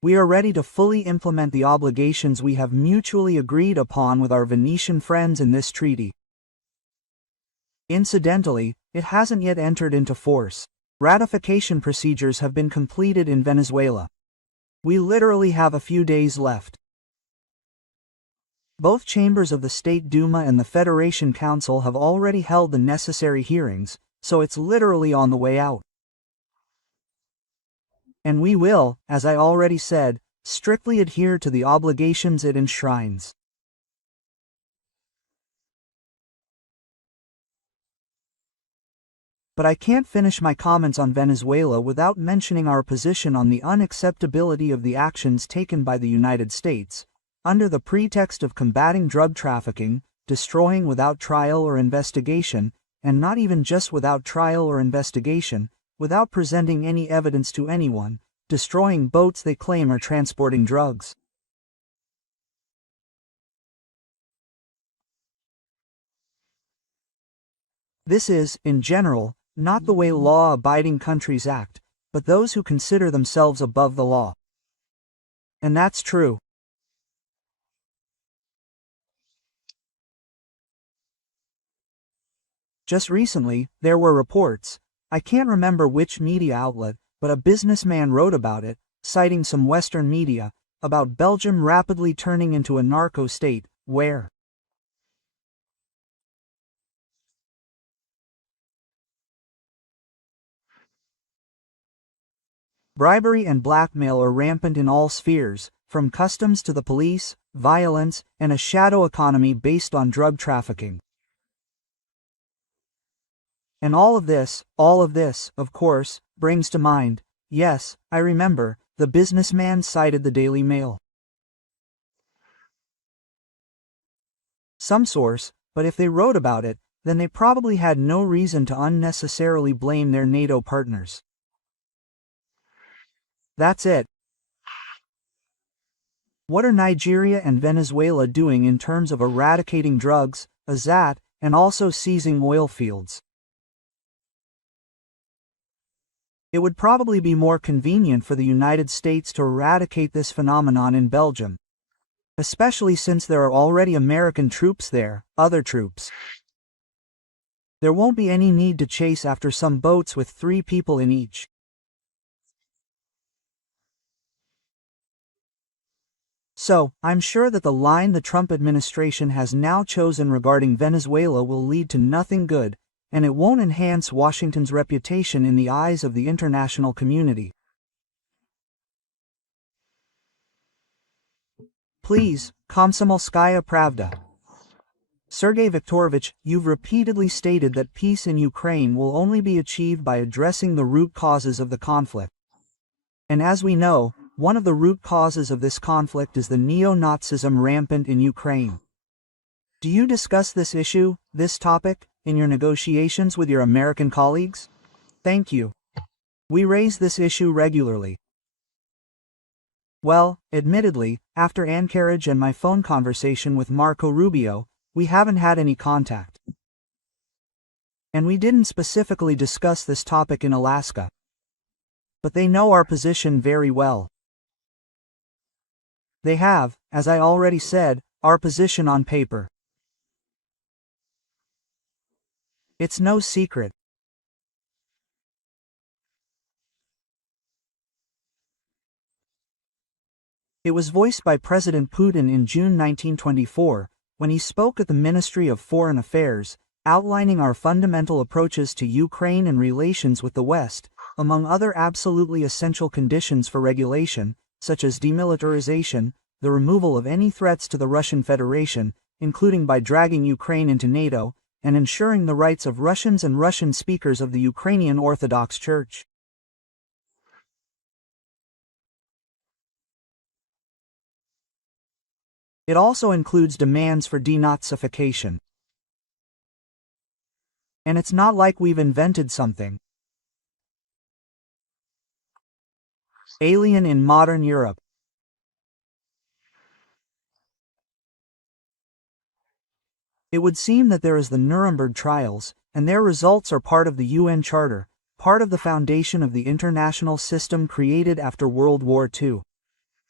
We are ready to fully implement the obligations we have mutually agreed upon with our Venetian friends in this treaty. Incidentally, it hasn't yet entered into force. Ratification procedures have been completed in Venezuela. We literally have a few days left. Both chambers of the State Duma and the Federation Council have already held the necessary hearings, so it's literally on the way out. And we will, as I already said, strictly adhere to the obligations it enshrines. But I can't finish my comments on Venezuela without mentioning our position on the unacceptability of the actions taken by the United States, under the pretext of combating drug trafficking, destroying without trial or investigation, and not even just without trial or investigation, without presenting any evidence to anyone, destroying boats they claim are transporting drugs. This is, in general, not the way law-abiding countries act, but those who consider themselves above the law. And that's true. Just recently, there were reports, I can't remember which media outlet, but a businessman wrote about it, citing some Western media, about Belgium rapidly turning into a narco state, where bribery and blackmail are rampant in all spheres, from customs to the police, violence, and a shadow economy based on drug trafficking. And all of this, of course, brings to mind, yes, I remember, the businessman cited the Daily Mail. Some source, but if they wrote about it, then they probably had no reason to unnecessarily blame their NATO partners. That's it. What are Nigeria and Venezuela doing in terms of eradicating drugs, AZAT, and also seizing oil fields? It would probably be more convenient for the United States to eradicate this phenomenon in Belgium, especially since there are already American troops there, other troops. There won't be any need to chase after some boats with 3 people in each. So, I'm sure that the line the Trump administration has now chosen regarding Venezuela will lead to nothing good, and it won't enhance Washington's reputation in the eyes of the international community. Please, Komsomolskaya Pravda. Sergei Viktorovich, you've repeatedly stated that peace in Ukraine will only be achieved by addressing the root causes of the conflict. And as we know, one of the root causes of this conflict is the neo-Nazism rampant in Ukraine. Do you discuss this issue, this topic, in your negotiations with your American colleagues? Thank you. We raise this issue regularly. Well, admittedly, after Anchorage and my phone conversation with Marco Rubio, we haven't had any contact. And we didn't specifically discuss this topic in Alaska. But they know our position very well. They have, as I already said, our position on paper. It's no secret. It was voiced by President Putin in June 1924, when he spoke at the Ministry of Foreign Affairs, outlining our fundamental approaches to Ukraine and relations with the West, among other absolutely essential conditions for regulation, such as demilitarization, the removal of any threats to the Russian Federation, including by dragging Ukraine into NATO, and ensuring the rights of Russians and Russian speakers of the Ukrainian Orthodox Church. It also includes demands for De-Nazification. And it's not like we've invented something alien in modern Europe. It would seem that there is the Nuremberg trials, and their results are part of the UN Charter, part of the foundation of the international system created after World War II.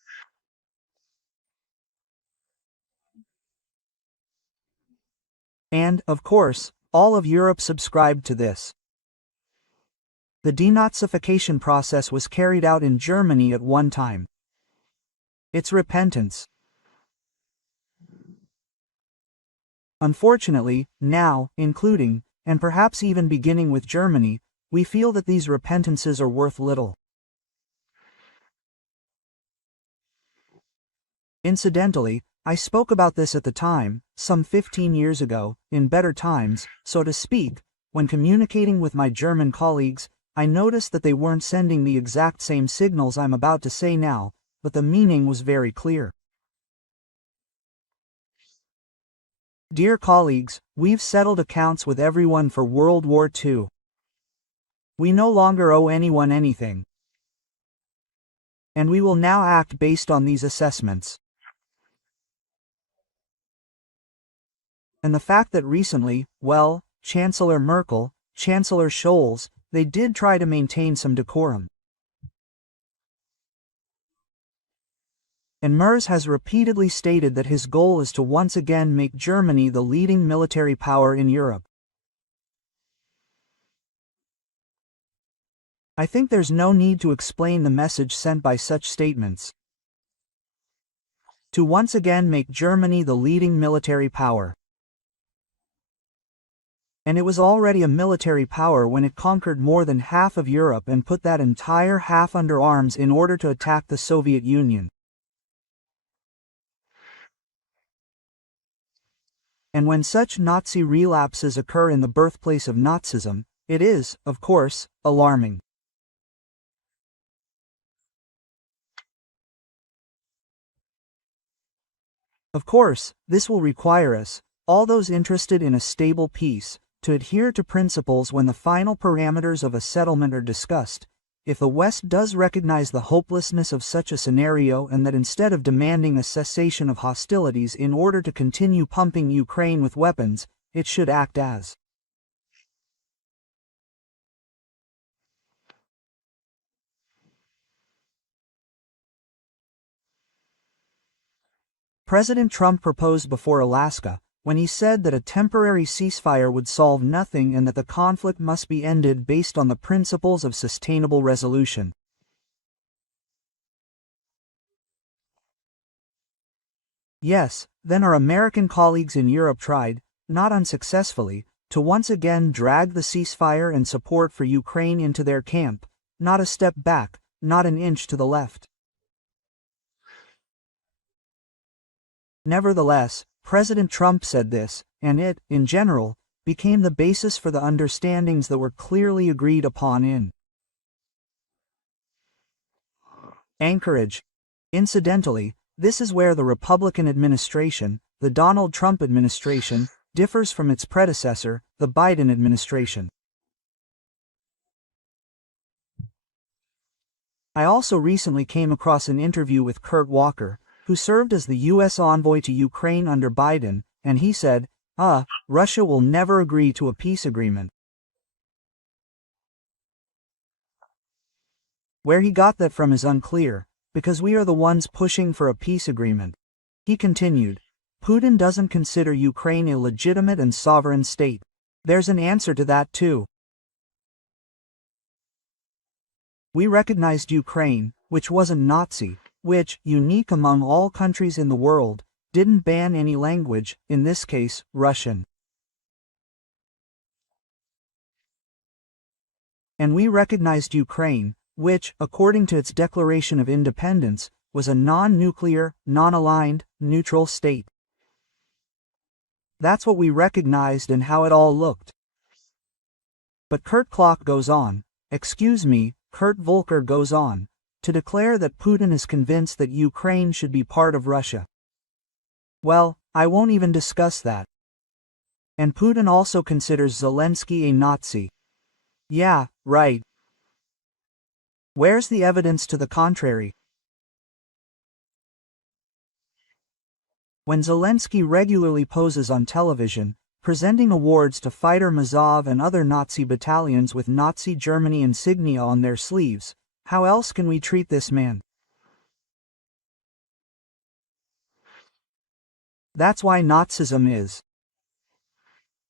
And, of course, all of Europe subscribed to this. The De-Nazification process was carried out in Germany at one time. It's repentance. Unfortunately, now, including, and perhaps even beginning with Germany, we feel that these repentances are worth little. Incidentally, I spoke about this at the time, some 15 years ago, in better times, so to speak, when communicating with my German colleagues. I noticed that they weren't sending the exact same signals I'm about to say now, but the meaning was very clear. Dear colleagues, we've settled accounts with everyone for World War II. We no longer owe anyone anything. And we will now act based on these assessments. And the fact that recently, well, Chancellor Merkel, Chancellor Scholz, they did try to maintain some decorum. And Merz has repeatedly stated that his goal is to once again make Germany the leading military power in Europe. I think there's no need to explain the message sent by such statements. To once again make Germany the leading military power. And it was already a military power when it conquered more than half of Europe and put that entire half under arms in order to attack the Soviet Union. And when such Nazi relapses occur in the birthplace of Nazism, it is, of course, alarming. Of course, this will require us, all those interested in a stable peace, to adhere to principles when the final parameters of a settlement are discussed. If the West does recognize the hopelessness of such a scenario and that instead of demanding a cessation of hostilities in order to continue pumping Ukraine with weapons, it should act as President Trump proposed before Alaska, when he said that a temporary ceasefire would solve nothing and that the conflict must be ended based on the principles of sustainable resolution. Yes, then our American colleagues in Europe tried, not unsuccessfully, to once again drag the ceasefire and support for Ukraine into their camp, not a step back, not an inch to the left. Nevertheless, President Trump said this, and it, in general, became the basis for the understandings that were clearly agreed upon in Anchorage. Incidentally, this is where the Republican administration, the Donald Trump administration, differs from its predecessor, the Biden administration. I also recently came across an interview with Kurt Walker, who served as the U.S. envoy to Ukraine under Biden, and he said, Russia will never agree to a peace agreement. Where he got that from is unclear, because we are the ones pushing for a peace agreement. He continued, Putin doesn't consider Ukraine a legitimate and sovereign state. There's an answer to that too. We recognized Ukraine, which wasn't Nazi, which, unique among all countries in the world, didn't ban any language, in this case, Russian. And we recognized Ukraine, which, according to its declaration of independence, was a non-nuclear, non-aligned, neutral state. That's what we recognized and how it all looked. But Kurt Volker goes on, to declare that Putin is convinced that Ukraine should be part of Russia. Well, I won't even discuss that. And Putin also considers Zelensky a Nazi. Yeah, right. Where's the evidence to the contrary? When Zelensky regularly poses on television, presenting awards to fighter Mazov and other Nazi battalions with Nazi Germany insignia on their sleeves, how else can we treat this man? That's why Nazism is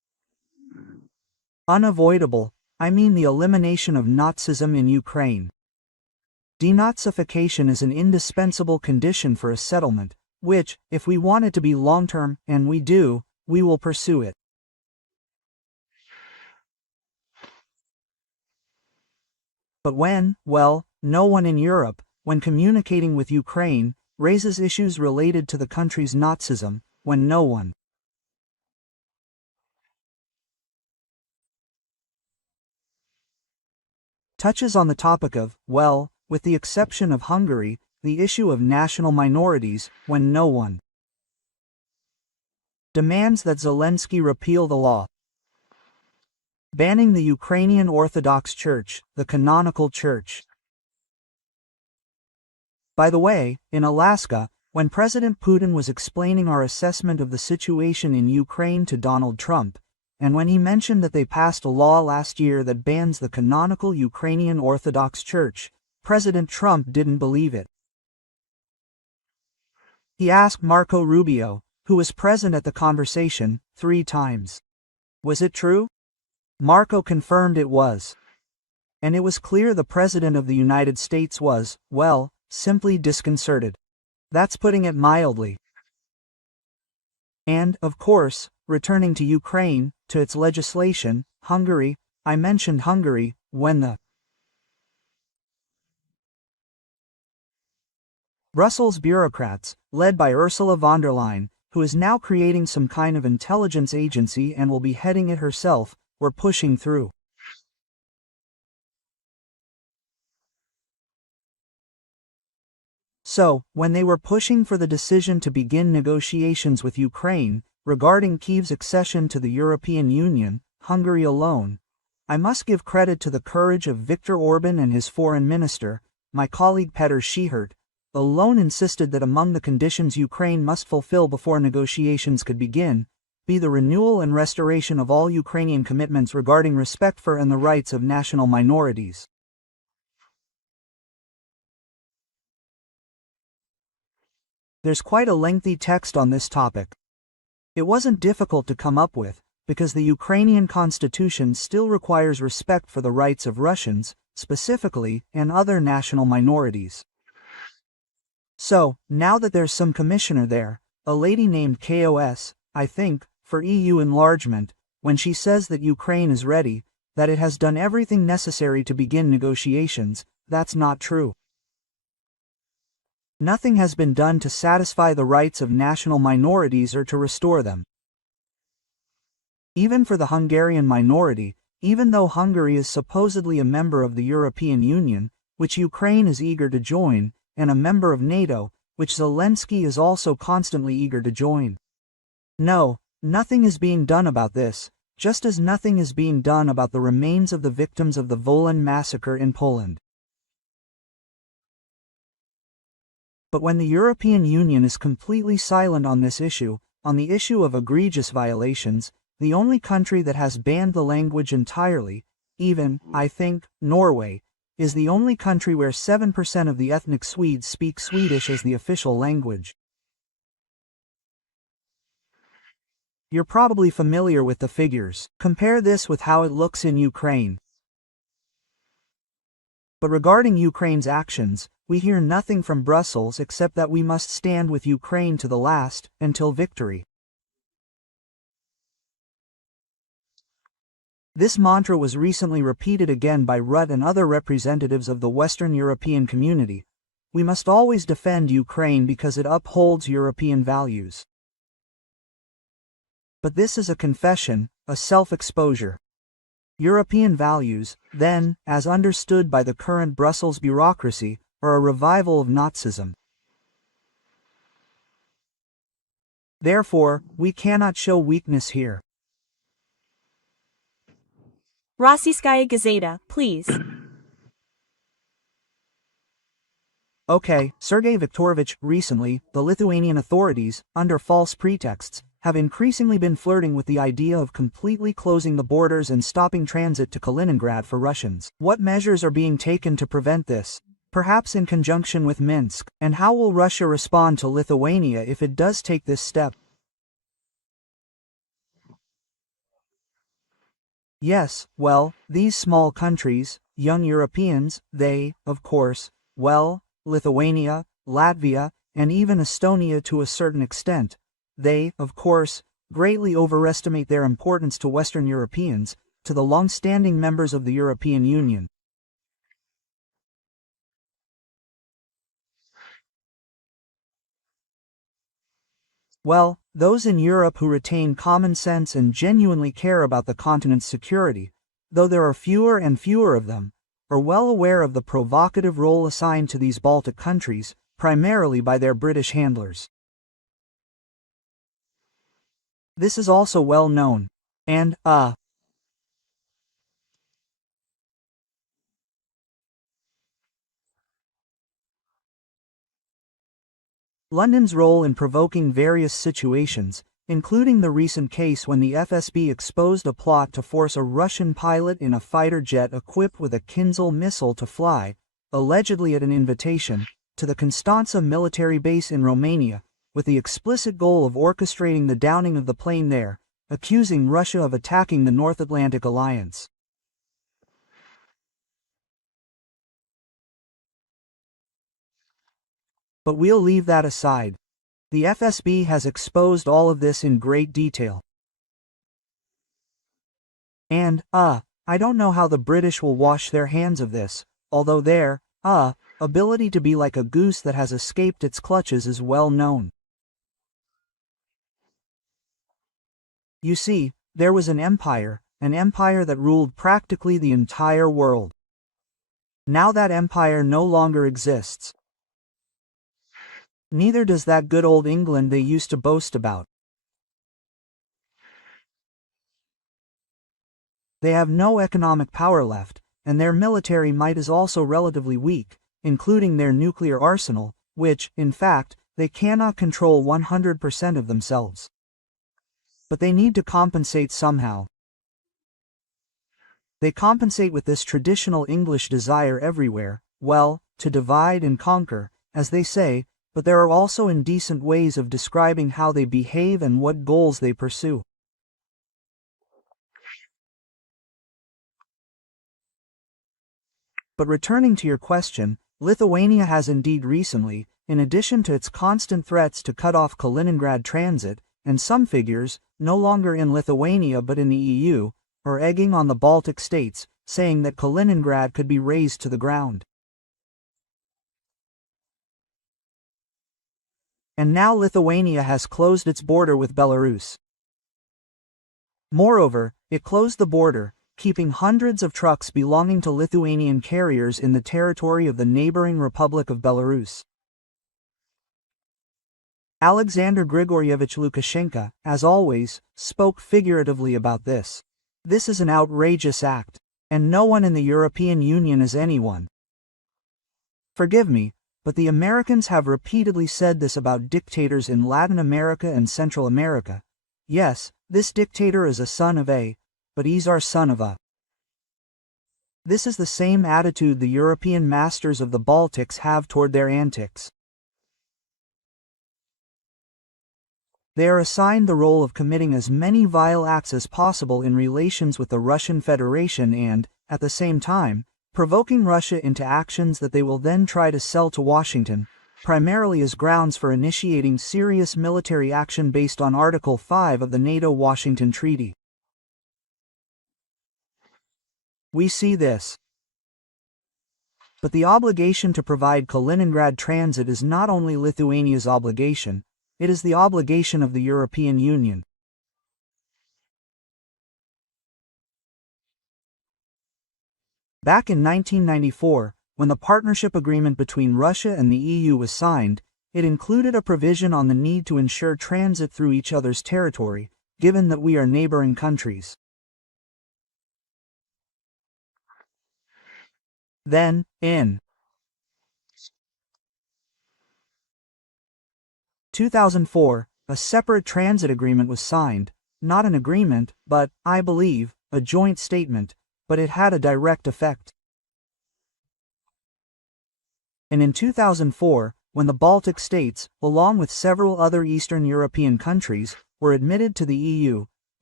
Unavoidable, I mean the elimination of Nazism in Ukraine. De-Nazification is an indispensable condition for a settlement, which, if we want it to be long-term, and we do, we will pursue it. But well, no one in Europe, when communicating with Ukraine, raises issues related to the country's Nazism, when no one touches on the topic of, well, with the exception of Hungary, the issue of national minorities, when no one demands that Zelensky repeal the law banning the Ukrainian Orthodox Church, the canonical church. By the way, in Alaska, when President Putin was explaining our assessment of the situation in Ukraine to Donald Trump, and when he mentioned that they passed a law last year that bans the canonical Ukrainian Orthodox Church, President Trump didn't believe it. He asked Marco Rubio, who was present at the conversation, 3 times. Was it true? Marco confirmed it was. And it was clear the President of the United States was, well, simply disconcerted. That's putting it mildly. And, of course, returning to Ukraine, to its legislation, Hungary, I mentioned Hungary, when the Brussels bureaucrats, led by Ursula von der Leyen, who is now creating some kind of intelligence agency and will be heading it herself, were pushing through. So, when they were pushing for the decision to begin negotiations with Ukraine, regarding Kyiv's accession to the European Union, Hungary alone, I must give credit to the courage of Viktor Orban and his foreign minister, my colleague Petr Schihert, alone insisted that among the conditions Ukraine must fulfill before negotiations could begin, be the renewal and restoration of all Ukrainian commitments regarding respect for and the rights of national minorities. There's quite a lengthy text on this topic. It wasn't difficult to come up with, because the Ukrainian constitution still requires respect for the rights of Russians, specifically, and other national minorities. So, now that there's some commissioner there, a lady named KOS, I think, for EU enlargement, when she says that Ukraine is ready, that it has done everything necessary to begin negotiations, that's not true. Nothing has been done to satisfy the rights of national minorities or to restore them. Even for the Hungarian minority, even though Hungary is supposedly a member of the European Union, which Ukraine is eager to join, and a member of NATO, which Zelensky is also constantly eager to join. No, nothing is being done about this, just as nothing is being done about the remains of the victims of the Wolan massacre in Poland. But when the European Union is completely silent on this issue, on the issue of egregious violations, the only country that has banned the language entirely, even, I think, Norway, is the only country where 7% of the ethnic Swedes speak Swedish as the official language. You're probably familiar with the figures. Compare this with how it looks in Ukraine. But regarding Ukraine's actions, we hear nothing from Brussels except that we must stand with Ukraine to the last, until victory. This mantra was recently repeated again by Rutte and other representatives of the Western European community. We must always defend Ukraine because it upholds European values. But this is a confession, a self-exposure. European values, then, as understood by the current Brussels bureaucracy, are a revival of Nazism. Therefore, we cannot show weakness here. Rossiyskaya Gazeta, please. Okay, Sergei Viktorovich, recently, the Lithuanian authorities, under false pretexts, have increasingly been flirting with the idea of completely closing the borders and stopping transit to Kaliningrad for Russians. What measures are being taken to prevent this? Perhaps in conjunction with Minsk, and how will Russia respond to Lithuania if it does take this step? Yes, well, these small countries, young Europeans, they, of course, well, Lithuania, Latvia, and even Estonia to a certain extent, they, of course, greatly overestimate their importance to Western Europeans, to the long-standing members of the European Union. Well, those in Europe who retain common sense and genuinely care about the continent's security, though there are fewer and fewer of them, are well aware of the provocative role assigned to these Baltic countries, primarily by their British handlers. This is also well known. And, London's role in provoking various situations, including the recent case when the FSB exposed a plot to force a Russian pilot in a fighter jet equipped with a Kinzhal missile to fly, allegedly at an invitation, to the Constanța military base in Romania, with the explicit goal of orchestrating the downing of the plane there, accusing Russia of attacking the North Atlantic Alliance. But we'll leave that aside. The FSB has exposed all of this in great detail. And, I don't know how the British will wash their hands of this, although their, ability to be like a goose that has escaped its clutches is well known. You see, there was an empire that ruled practically the entire world. Now that empire no longer exists. Neither does that good old England they used to boast about. They have no economic power left, and their military might is also relatively weak, including their nuclear arsenal, which, in fact, they cannot control 100% of themselves. But they need to compensate somehow. They compensate with this traditional English desire everywhere, well, to divide and conquer, as they say, but there are also indecent ways of describing how they behave and what goals they pursue. But returning to your question, Lithuania has indeed recently, in addition to its constant threats to cut off Kaliningrad transit, and some figures, no longer in Lithuania but in the EU, are egging on the Baltic states, saying that Kaliningrad could be razed to the ground. And now Lithuania has closed its border with Belarus. Moreover, it closed the border, keeping hundreds of trucks belonging to Lithuanian carriers in the territory of the neighboring Republic of Belarus. Alexander Grigorievich Lukashenko, as always, spoke figuratively about this. This is an outrageous act, and no one in the European Union is anyone. Forgive me, but the Americans have repeatedly said this about dictators in Latin America and Central America. Yes, this dictator is a son of a, but he's our son of a. This is the same attitude the European masters of the Baltics have toward their antics. They are assigned the role of committing as many vile acts as possible in relations with the Russian Federation and, at the same time, provoking Russia into actions that they will then try to sell to Washington, primarily as grounds for initiating serious military action based on Article 5 of the NATO-Washington Treaty. We see this. But the obligation to provide Kaliningrad transit is not only Lithuania's obligation, it is the obligation of the European Union. Back in 1994, when the partnership agreement between Russia and the EU was signed, it included a provision on the need to ensure transit through each other's territory, given that we are neighboring countries. Then, in 2004, a separate transit agreement was signed, not an agreement, but, I believe, a joint statement, but it had a direct effect. And in 2004, when the Baltic states, along with several other Eastern European countries, were admitted to the EU,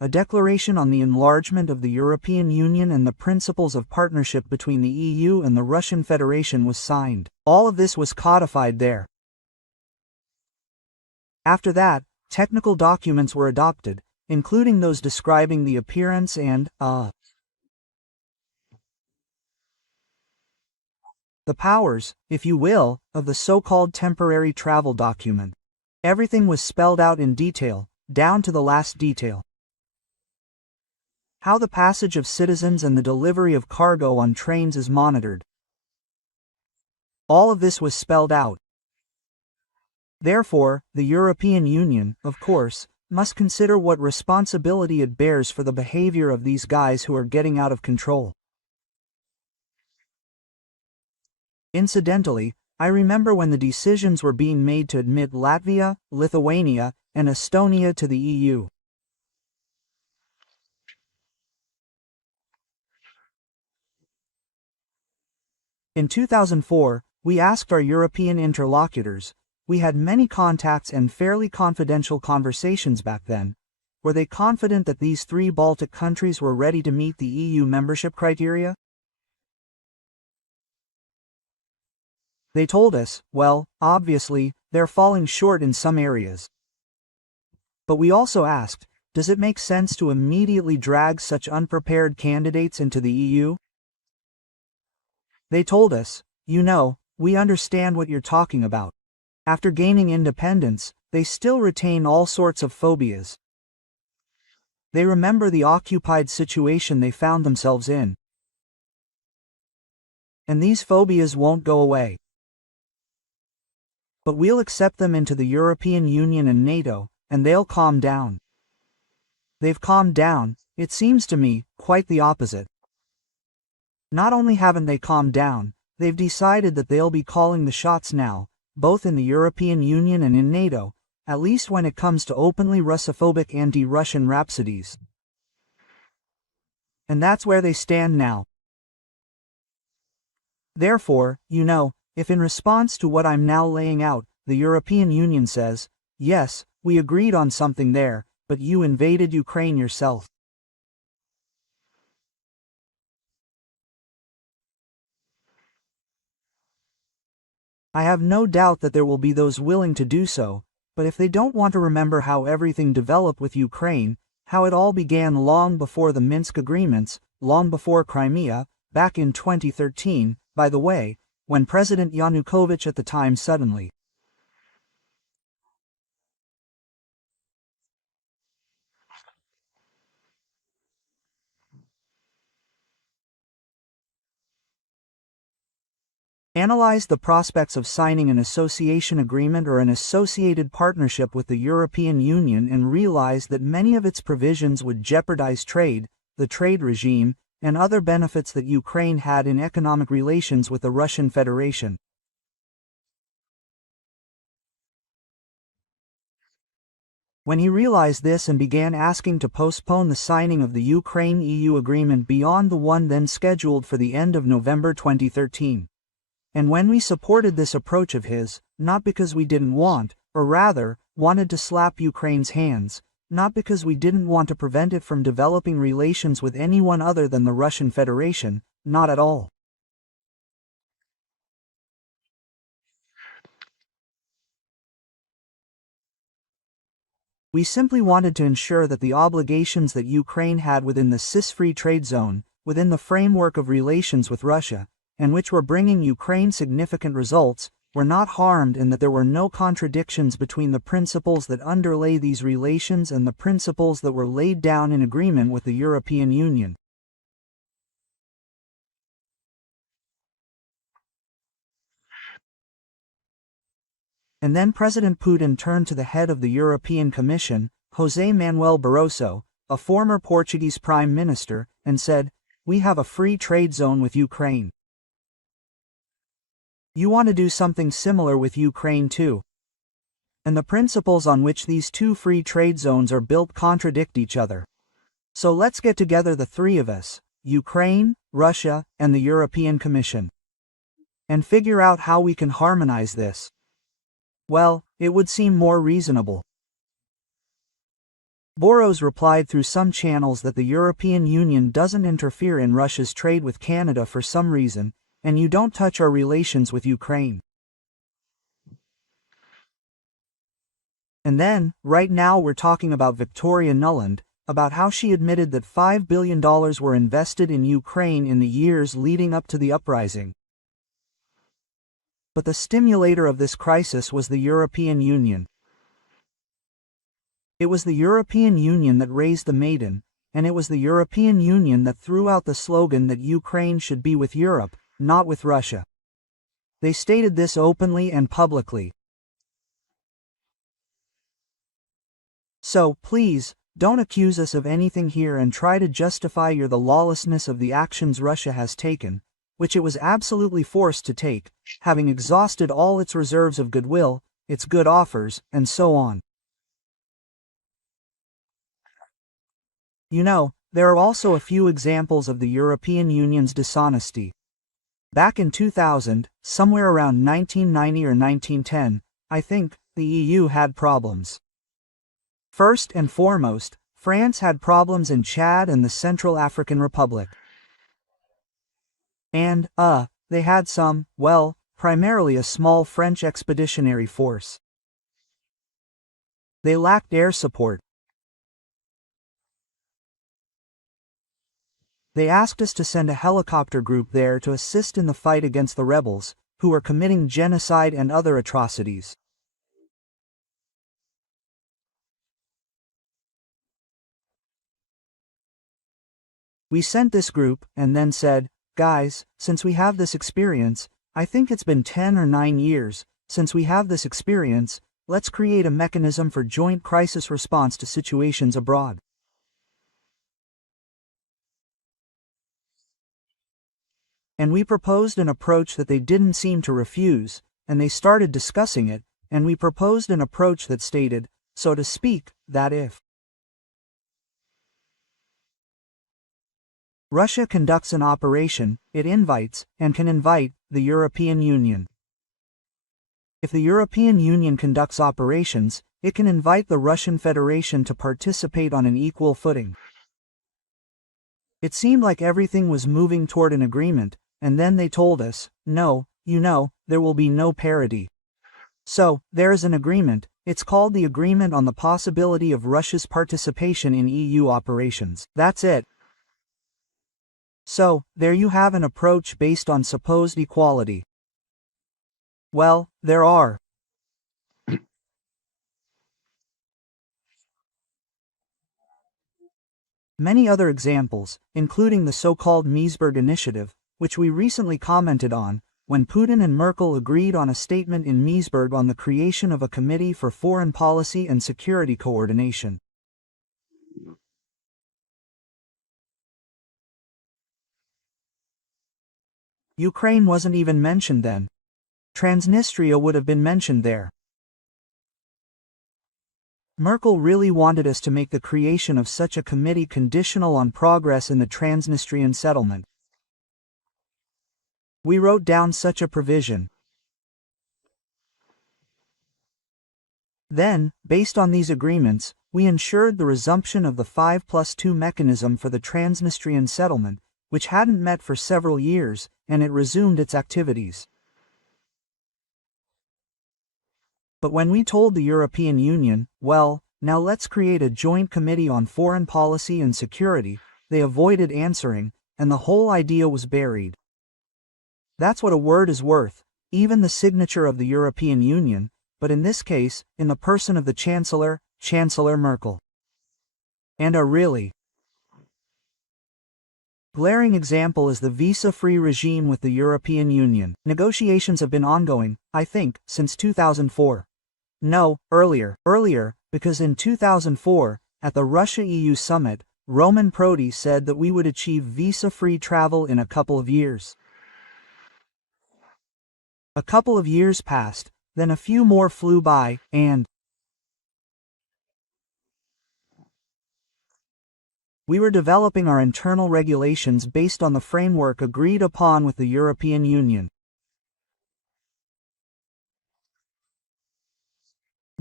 a declaration on the enlargement of the European Union and the principles of partnership between the EU and the Russian Federation was signed. All of this was codified there. After that, technical documents were adopted, including those describing the appearance and, the powers, if you will, of the so-called temporary travel document. Everything was spelled out in detail, down to the last detail. How the passage of citizens and the delivery of cargo on trains is monitored. All of this was spelled out. Therefore, the European Union, of course, must consider what responsibility it bears for the behavior of these guys who are getting out of control. Incidentally, I remember when the decisions were being made to admit Latvia, Lithuania, and Estonia to the EU. In 2004, we asked our European interlocutors, we had many contacts and fairly confidential conversations back then, were they confident that these 3 Baltic countries were ready to meet the EU membership criteria? They told us, well, obviously, they're falling short in some areas. But we also asked, does it make sense to immediately drag such unprepared candidates into the EU? They told us, you know, we understand what you're talking about. After gaining independence, they still retain all sorts of phobias. They remember the occupied situation they found themselves in. And these phobias won't go away. But we'll accept them into the European Union and NATO, and they'll calm down. They've calmed down, it seems to me, quite the opposite. Not only haven't they calmed down, they've decided that they'll be calling the shots now, both in the European Union and in NATO, at least when it comes to openly Russophobic anti-Russian rhapsodies. And that's where they stand now. Therefore, you know, if in response to what I'm now laying out, the European Union says, yes, we agreed on something there, but you invaded Ukraine yourself. I have no doubt that there will be those willing to do so, but if they don't want to remember how everything developed with Ukraine, how it all began long before the Minsk agreements, long before Crimea, back in 2013, by the way, when President Yanukovych at the time suddenly analyzed the prospects of signing an association agreement or an associated partnership with the European Union and realized that many of its provisions would jeopardize trade, the trade regime, and other benefits that Ukraine had in economic relations with the Russian Federation. When he realized this and began asking to postpone the signing of the Ukraine-EU agreement beyond the one then scheduled for the end of November 2013. And when we supported this approach of his, not because we didn't want, or rather, wanted to slap Ukraine's hands, not because we didn't want to prevent it from developing relations with anyone other than the Russian Federation, not at all. We simply wanted to ensure that the obligations that Ukraine had within the CIS-free trade zone, within the framework of relations with Russia, and which were bringing Ukraine significant results, were not harmed and that there were no contradictions between the principles that underlay these relations and the principles that were laid down in agreement with the European Union. And then President Putin turned to the head of the European Commission, José Manuel Barroso, a former Portuguese Prime Minister, and said, "We have a free trade zone with Ukraine. You want to do something similar with Ukraine too. And the principles on which these two free trade zones are built contradict each other. So let's get together the 3 of us, Ukraine, Russia, and the European Commission. And figure out how we can harmonize this." Well, it would seem more reasonable. Boros replied through some channels that the European Union doesn't interfere in Russia's trade with Canada for some reason, and you don't touch our relations with Ukraine. And then, right now we're talking about Victoria Nuland, about how she admitted that $5 billion were invested in Ukraine in the years leading up to the uprising. But the stimulator of this crisis was the European Union. It was the European Union that raised the maiden, and it was the European Union that threw out the slogan that Ukraine should be with Europe, not with Russia. They stated this openly and publicly. So, please, don't accuse us of anything here and try to justify the lawlessness of the actions Russia has taken, which it was absolutely forced to take, having exhausted all its reserves of goodwill, its good offers, and so on. You know, there are also a few examples of the European Union's dishonesty. Back in 2000, somewhere around 1990 or 1910, I think, the EU had problems. First and foremost, France had problems in Chad and the Central African Republic. And, they had some, well, primarily a small French expeditionary force. They lacked air support. They asked us to send a helicopter group there to assist in the fight against the rebels, who were committing genocide and other atrocities. We sent this group, and then said, guys, since we have this experience, I think it's been 10 or 9 years, since we have this experience, let's create a mechanism for joint crisis response to situations abroad. And we proposed an approach that they didn't seem to refuse, and they started discussing it, and we proposed an approach that stated, so to speak, that if Russia conducts an operation, it invites, and can invite, the European Union. If the European Union conducts operations, it can invite the Russian Federation to participate on an equal footing. It seemed like everything was moving toward an agreement, and then they told us, no, you know, there will be no parity. So, there is an agreement, it's called the Agreement on the Possibility of Russia's Participation in EU Operations. That's it. So, there you have an approach based on supposed equality. Well, there are many other examples, including the so-called Meseberg Initiative, which we recently commented on, when Putin and Merkel agreed on a statement in Meseberg on the creation of a Committee for Foreign Policy and Security Coordination. Ukraine wasn't even mentioned then. Transnistria would have been mentioned there. Merkel really wanted us to make the creation of such a committee conditional on progress in the Transnistrian settlement. We wrote down such a provision. Then, based on these agreements, we ensured the resumption of the 5+2 mechanism for the Transnistrian settlement, which hadn't met for several years, and it resumed its activities. But when we told the European Union, well, now let's create a joint committee on foreign policy and security, they avoided answering, and the whole idea was buried. That's what a word is worth, even the signature of the European Union, but in this case, in the person of the Chancellor, Chancellor Merkel. And a really glaring example is the visa-free regime with the European Union. Negotiations have been ongoing, I think, since 2004. No, earlier, because in 2004, at the Russia-EU summit, Roman Prodi said that we would achieve visa-free travel in a couple of years. A couple of years passed, then a few more flew by, and we were developing our internal regulations based on the framework agreed upon with the European Union.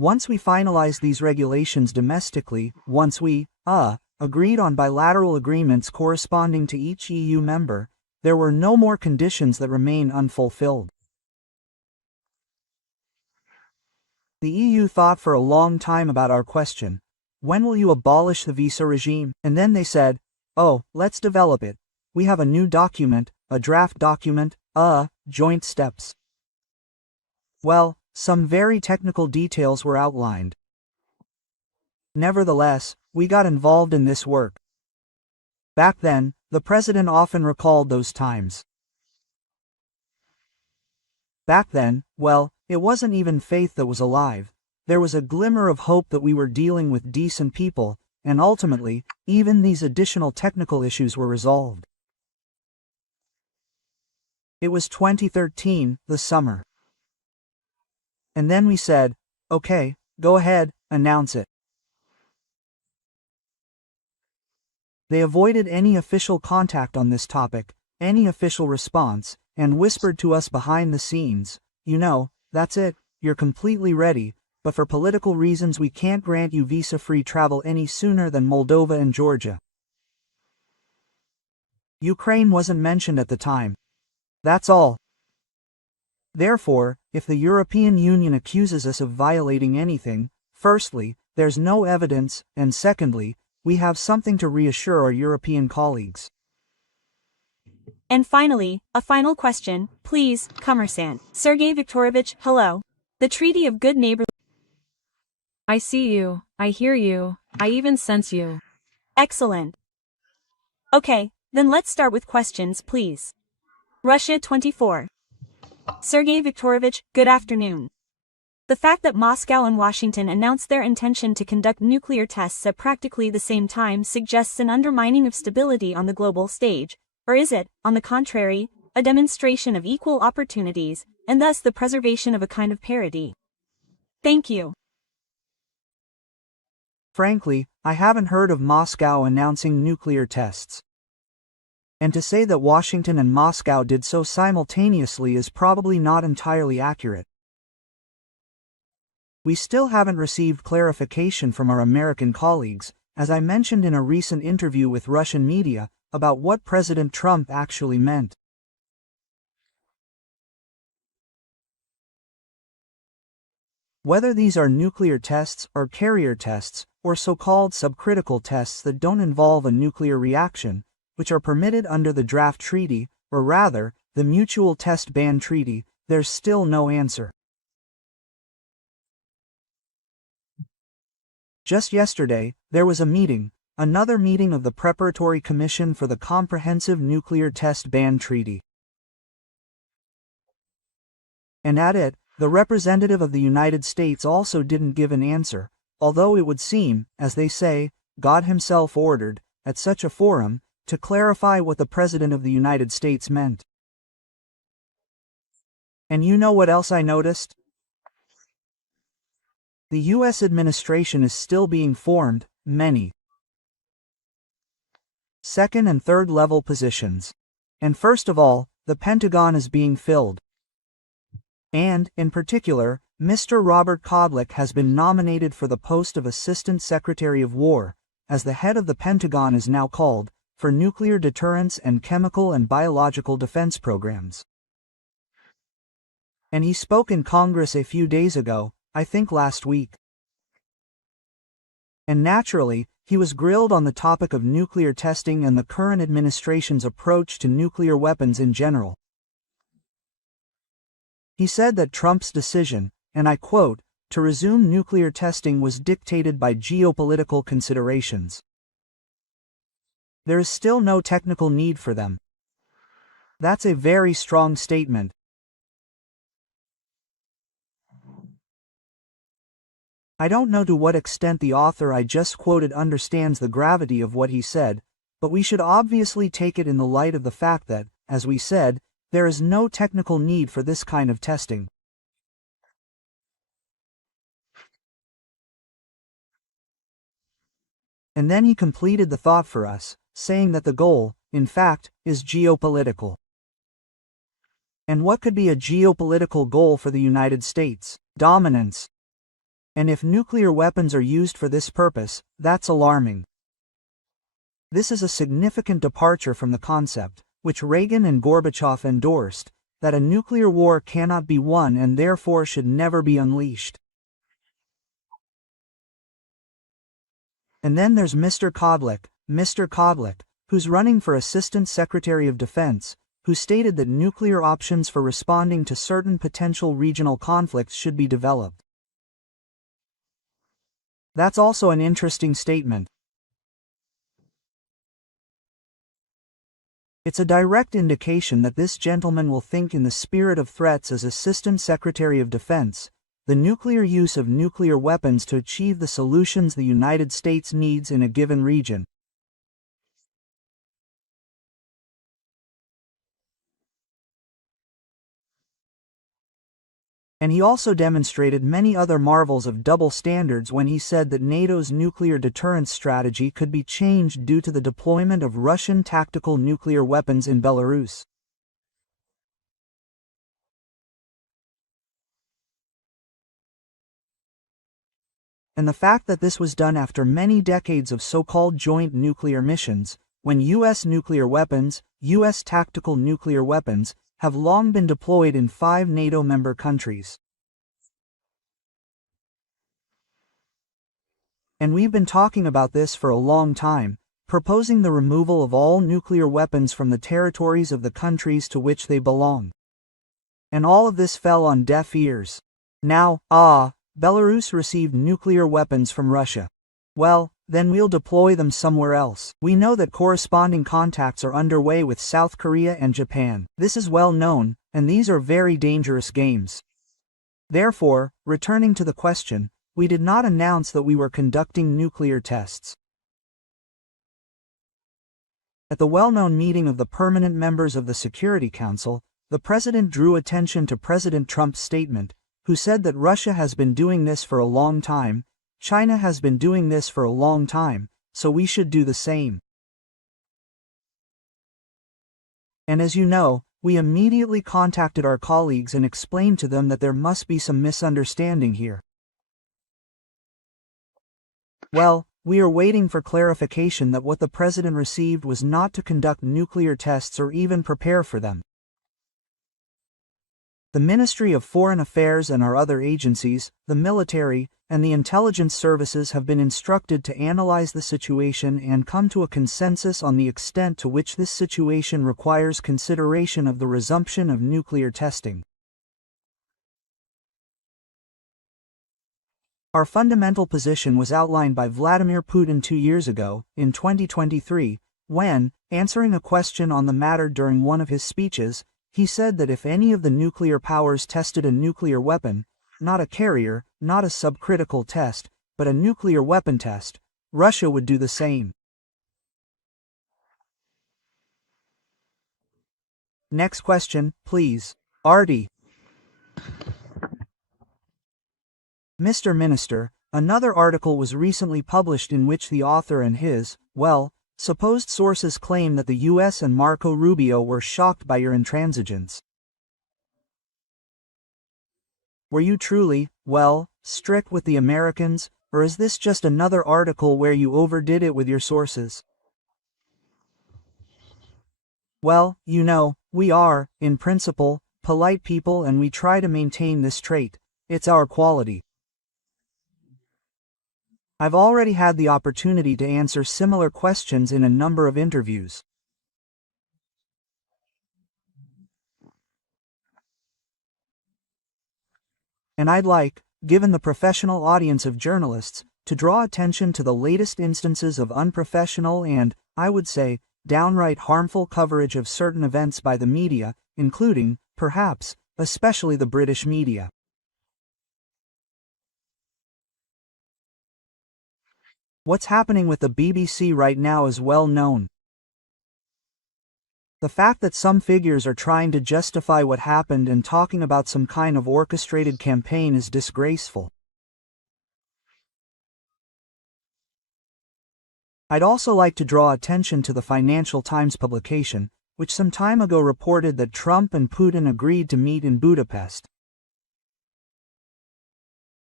Once we finalized these regulations domestically, once we, agreed on bilateral agreements corresponding to each EU member, there were no more conditions that remain unfulfilled. The EU thought for a long time about our question. When will you abolish the visa regime? And then they said, oh, let's develop it. We have a new document, a draft document, joint steps. Well, some very technical details were outlined. Nevertheless, we got involved in this work. Back then, the president often recalled those times. Back then, well, it wasn't even faith that was alive. There was a glimmer of hope that we were dealing with decent people, and ultimately, even these additional technical issues were resolved. It was 2013, the summer. And then we said, okay, go ahead, announce it. They avoided any official contact on this topic, any official response, and whispered to us behind the scenes, you know, that's it, you're completely ready, but for political reasons we can't grant you visa-free travel any sooner than Moldova and Georgia. Ukraine wasn't mentioned at the time. That's all. Therefore, if the European Union accuses us of violating anything, firstly, there's no evidence, and secondly, we have something to reassure our European colleagues. And finally, a final question, please, Commerçant. Sergei Viktorovich, hello. The Treaty of Good Neighborly. I see you, I hear you, I even sense you. Excellent. Okay, then let's start with questions, please. Russia 24. Sergei Viktorovich, good afternoon. The fact that Moscow and Washington announced their intention to conduct nuclear tests at practically the same time suggests an undermining of stability on the global stage, or is it, on the contrary, a demonstration of equal opportunities, and thus the preservation of a kind of parity? Thank you. Frankly, I haven't heard of Moscow announcing nuclear tests. And to say that Washington and Moscow did so simultaneously is probably not entirely accurate. We still haven't received clarification from our American colleagues, as I mentioned in a recent interview with Russian media, about what President Trump actually meant. Whether these are nuclear tests or carrier tests, or so-called subcritical tests that don't involve a nuclear reaction, which are permitted under the draft treaty, or rather, the Mutual Test Ban Treaty, there's still no answer. Just yesterday, there was a meeting, another meeting of the Preparatory Commission for the Comprehensive Nuclear Test Ban Treaty. And at it, the representative of the United States also didn't give an answer, although it would seem, as they say, God himself ordered, at such a forum, to clarify what the President of the United States meant. And you know what else I noticed? The U.S. administration is still being formed, many second and third level positions. And first of all, the Pentagon is being filled. And, in particular, Mr. Robert Kodlik has been nominated for the post of Assistant Secretary of War, as the head of the Pentagon is now called, for nuclear deterrence and chemical and biological defense programs. And he spoke in Congress a few days ago, I think last week. And naturally, he was grilled on the topic of nuclear testing and the current administration's approach to nuclear weapons in general. He said that Trump's decision, and I quote, to resume nuclear testing was dictated by geopolitical considerations. There is still no technical need for them. That's a very strong statement. I don't know to what extent the author I just quoted understands the gravity of what he said, but we should obviously take it in the light of the fact that, as we said, there is no technical need for this kind of testing. And then he completed the thought for us, saying that the goal, in fact, is geopolitical. And what could be a geopolitical goal for the United States? Dominance. And if nuclear weapons are used for this purpose, that's alarming. This is a significant departure from the concept, which Reagan and Gorbachev endorsed, that a nuclear war cannot be won and therefore should never be unleashed. And then there's Mr. Kodlik, who's running for Assistant Secretary of Defense, who stated that nuclear options for responding to certain potential regional conflicts should be developed. That's also an interesting statement. It's a direct indication that this gentleman will think in the spirit of threats as Assistant Secretary of Defense, the nuclear use of nuclear weapons to achieve the solutions the United States needs in a given region. And he also demonstrated many other marvels of double standards when he said that NATO's nuclear deterrence strategy could be changed due to the deployment of Russian tactical nuclear weapons in Belarus. And the fact that this was done after many decades of so-called joint nuclear missions, when U.S. nuclear weapons, U.S. tactical nuclear weapons, have long been deployed in 5 NATO member countries. And we've been talking about this for a long time, proposing the removal of all nuclear weapons from the territories of the countries to which they belong. And all of this fell on deaf ears. Now, Belarus received nuclear weapons from Russia. Well, then we'll deploy them somewhere else. We know that corresponding contacts are underway with South Korea and Japan. This is well known, and these are very dangerous games. Therefore, returning to the question, we did not announce that we were conducting nuclear tests. At the well-known meeting of the permanent members of the Security Council, the President drew attention to President Trump's statement, who said that Russia has been doing this for a long time, China has been doing this for a long time, so we should do the same. And as you know, we immediately contacted our colleagues and explained to them that there must be some misunderstanding here. Well, we are waiting for clarification that what the President received was not to conduct nuclear tests or even prepare for them. The Ministry of Foreign Affairs and our other agencies, the military, and the intelligence services have been instructed to analyze the situation and come to a consensus on the extent to which this situation requires consideration of the resumption of nuclear testing. Our fundamental position was outlined by Vladimir Putin 2 years ago, in 2023, when, answering a question on the matter during one of his speeches, he said that if any of the nuclear powers tested a nuclear weapon, not a carrier, not a subcritical test, but a nuclear weapon test, Russia would do the same. Next question, please. Artie. Mr. Minister, another article was recently published in which the author and his, supposed sources claim that the U.S. and Marco Rubio were shocked by your intransigence. Were you truly, strict with the Americans, or is this just another article where you overdid it with your sources? Well, you know, we are, in principle, polite people and we try to maintain this trait. It's our quality. I've already had the opportunity to answer similar questions in a number of interviews. And I'd like, given the professional audience of journalists, to draw attention to the latest instances of unprofessional and, I would say, downright harmful coverage of certain events by the media, including, perhaps, especially the British media. What's happening with the BBC right now is well known. The fact that some figures are trying to justify what happened and talking about some kind of orchestrated campaign is disgraceful. I'd also like to draw attention to the Financial Times publication, which some time ago reported that Trump and Putin agreed to meet in Budapest.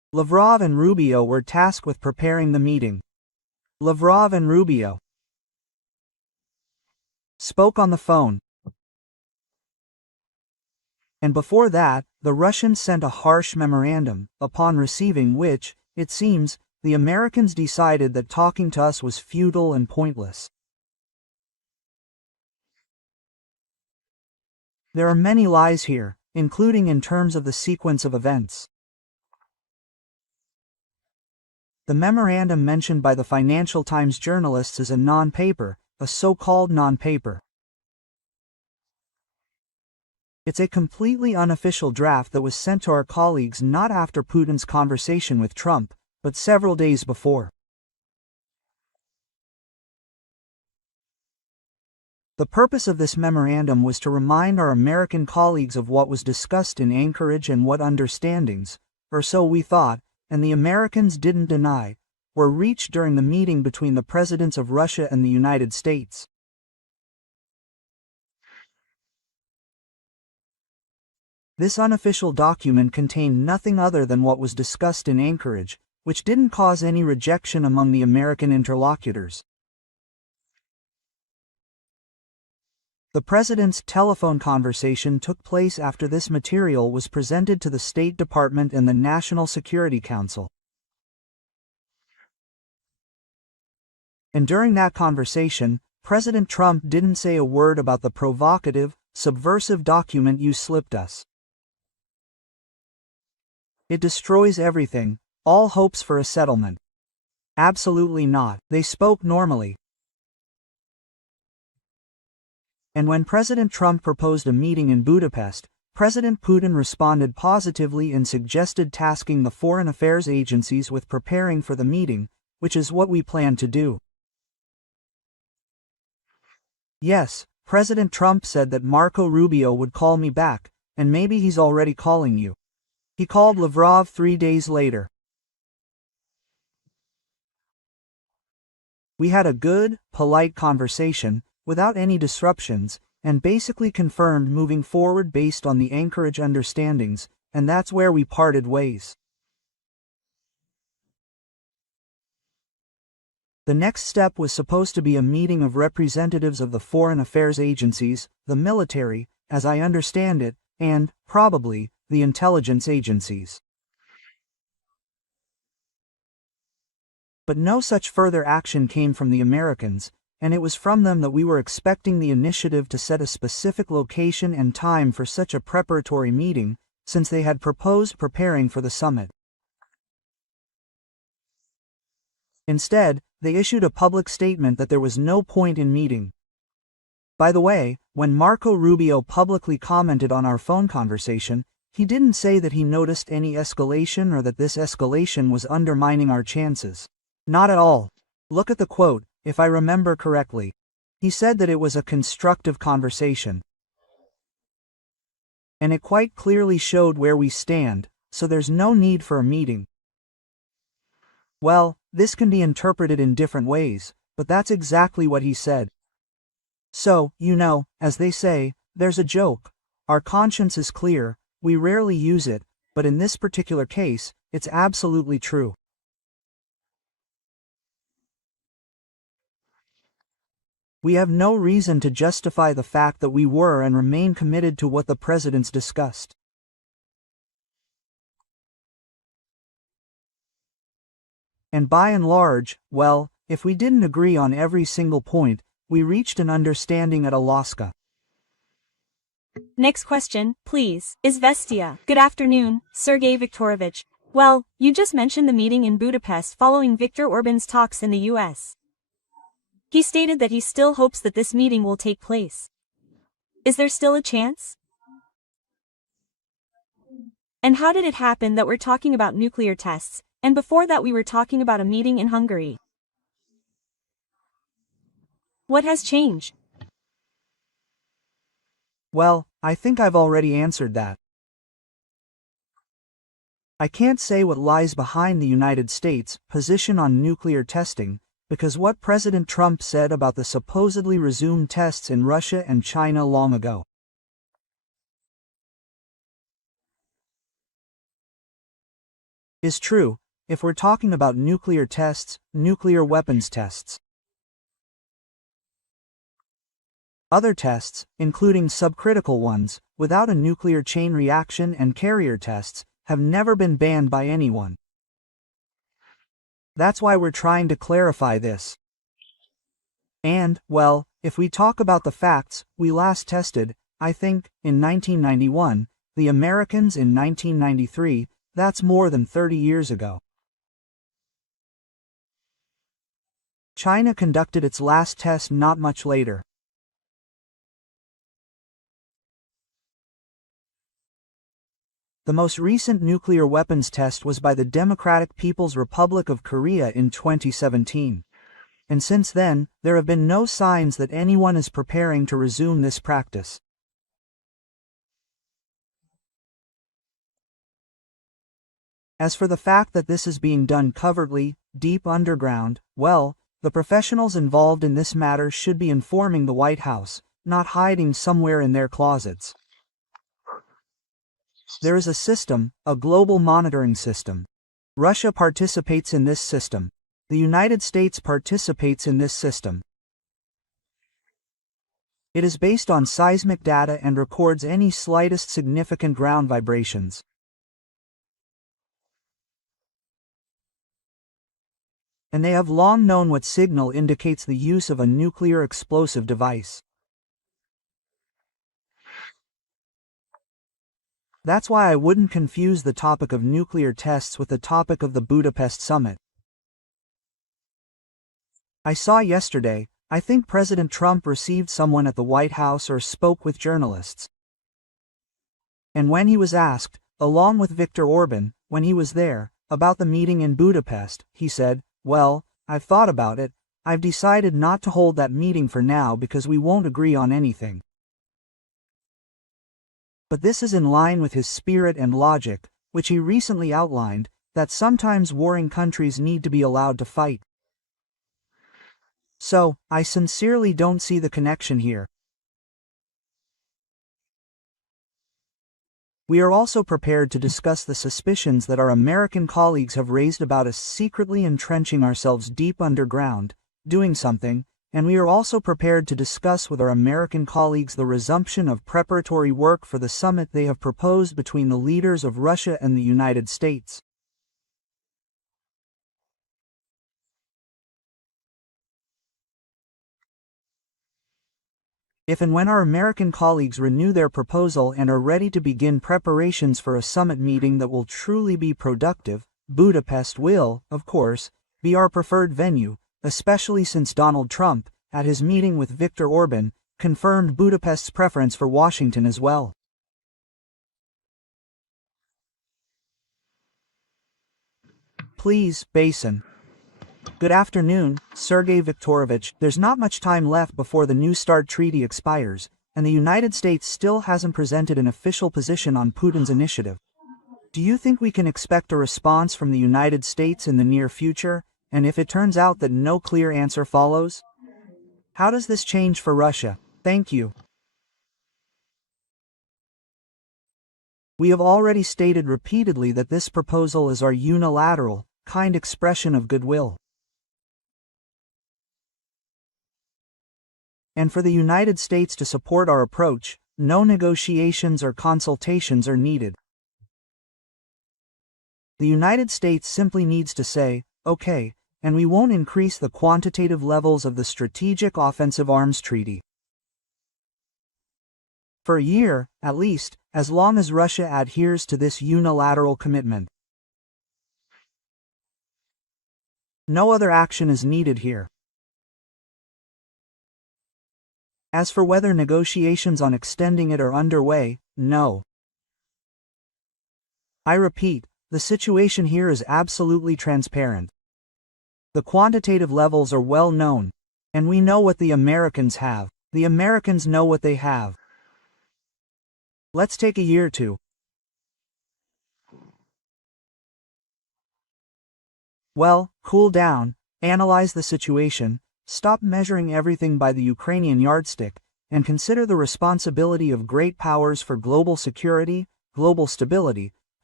Lavrov and Rubio were tasked with preparing the meeting. Lavrov and Rubio spoke on the phone. And before that, the Russians sent a harsh memorandum, upon receiving which, it seems, the Americans decided that talking to us was futile and pointless. There are many lies here, including in terms of the sequence of events. The memorandum mentioned by the Financial Times journalists is a non-paper, a so-called non-paper. It's a completely unofficial draft that was sent to our colleagues not after Putin's conversation with Trump, but several days before. The purpose of this memorandum was to remind our American colleagues of what was discussed in Anchorage and what understandings, or so we thought, and the Americans didn't deny, were reached during the meeting between the presidents of Russia and the United States. This unofficial document contained nothing other than what was discussed in Anchorage, which didn't cause any rejection among the American interlocutors. The president's telephone conversation took place after this material was presented to the State Department and the National Security Council. And during that conversation, President Trump didn't say a word about the provocative, subversive document you slipped us. It destroys everything, all hopes for a settlement. Absolutely not. They spoke normally. And when President Trump proposed a meeting in Budapest, President Putin responded positively and suggested tasking the foreign affairs agencies with preparing for the meeting, which is what we plan to do. Yes, President Trump said that Marco Rubio would call me back, and maybe he's already calling you. He called Lavrov 3 days later. We had a good, polite conversation, without any disruptions, and basically confirmed moving forward based on the Anchorage understandings, and that's where we parted ways. The next step was supposed to be a meeting of representatives of the foreign affairs agencies, the military, as I understand it, and, probably, the intelligence agencies. But no such further action came from the Americans, and it was from them that we were expecting the initiative to set a specific location and time for such a preparatory meeting, since they had proposed preparing for the summit. Instead, they issued a public statement that there was no point in meeting. By the way, when Marco Rubio publicly commented on our phone conversation, he didn't say that he noticed any escalation or that this escalation was undermining our chances. Not at all. Look at the quote, if I remember correctly. He said that it was a constructive conversation. And it quite clearly showed where we stand, so there's no need for a meeting. Well, this can be interpreted in different ways, but that's exactly what he said. So, as they say, there's a joke. Our conscience is clear, we rarely use it, but in this particular case, it's absolutely true. We have no reason to justify the fact that we were and remain committed to what the presidents discussed. And by and large, well, if we didn't agree on every single point, we reached an understanding at Alaska. Next question, please. Izvestia. Good afternoon, Sergei Viktorovich. Well, you just mentioned the meeting in Budapest following Viktor Orban's talks in the US. He stated that he still hopes that this meeting will take place. Is there still a chance? And how did it happen that we're talking about nuclear tests, and before that we were talking about a meeting in Hungary? What has changed? Well, I think I've already answered that. I can't say what lies behind the United States' position on nuclear testing, because what President Trump said about the supposedly resumed tests in Russia and China long ago. is true, if we're talking about nuclear tests, nuclear weapons tests. Other tests, including subcritical ones, without a nuclear chain reaction and carrier tests, have never been banned by anyone. That's why we're trying to clarify this. And, well, if we talk about the facts, we last tested, I think, in 1991, the Americans in 1993, that's more than 30 years ago. China conducted its last test not much later. The most recent nuclear weapons test was by the Democratic People's Republic of Korea in 2017. And since then, there have been no signs that anyone is preparing to resume this practice. As for the fact that this is being done covertly, deep underground, well, the professionals involved in this matter should be informing the White House, not hiding somewhere in their closets. There is a system, a global monitoring system. Russia participates in this system. The United States participates in this system. It is based on seismic data and records any slightest significant ground vibrations. And they have long known what signal indicates the use of a nuclear explosive device. That's why I wouldn't confuse the topic of nuclear tests with the topic of the Budapest summit. I saw yesterday, I think President Trump received someone at the White House or spoke with journalists. And when he was asked, along with Viktor Orban, when he was there, about the meeting in Budapest, he said, "Well, I've thought about it, I've decided not to hold that meeting for now because we won't agree on anything." But this is in line with his spirit and logic, which he recently outlined, that sometimes warring countries need to be allowed to fight. So, I sincerely don't see the connection here. We are also prepared to discuss the suspicions that our American colleagues have raised about us secretly entrenching ourselves deep underground, doing something, and we are also prepared to discuss with our American colleagues the resumption of preparatory work for the summit they have proposed between the leaders of Russia and the United States. If and when our American colleagues renew their proposal and are ready to begin preparations for a summit meeting that will truly be productive, Budapest will, of course, be our preferred venue, especially since Donald Trump, at his meeting with Viktor Orban, confirmed Budapest's preference for Washington as well. Please, Basin. Good afternoon, Sergei Viktorovich. There's not much time left before the New START treaty expires, and the United States still hasn't presented an official position on Putin's initiative. Do you think we can expect a response from the United States in the near future, and if it turns out that no clear answer follows? How does this change for Russia? Thank you. We have already stated repeatedly that this proposal is our unilateral, kind expression of goodwill. And for the United States to support our approach, no negotiations or consultations are needed. The United States simply needs to say, okay, and we won't increase the quantitative levels of the Strategic Offensive Arms Treaty. For a year, at least, as long as Russia adheres to this unilateral commitment. No other action is needed here. As for whether negotiations on extending it are underway, no. I repeat, the situation here is absolutely transparent. The quantitative levels are well known, and we know what the Americans have. The Americans know what they have. Let's take a year or two. Well, cool down, analyze the situation, stop measuring everything by the Ukrainian yardstick, and consider the responsibility of great powers for global security, global stability,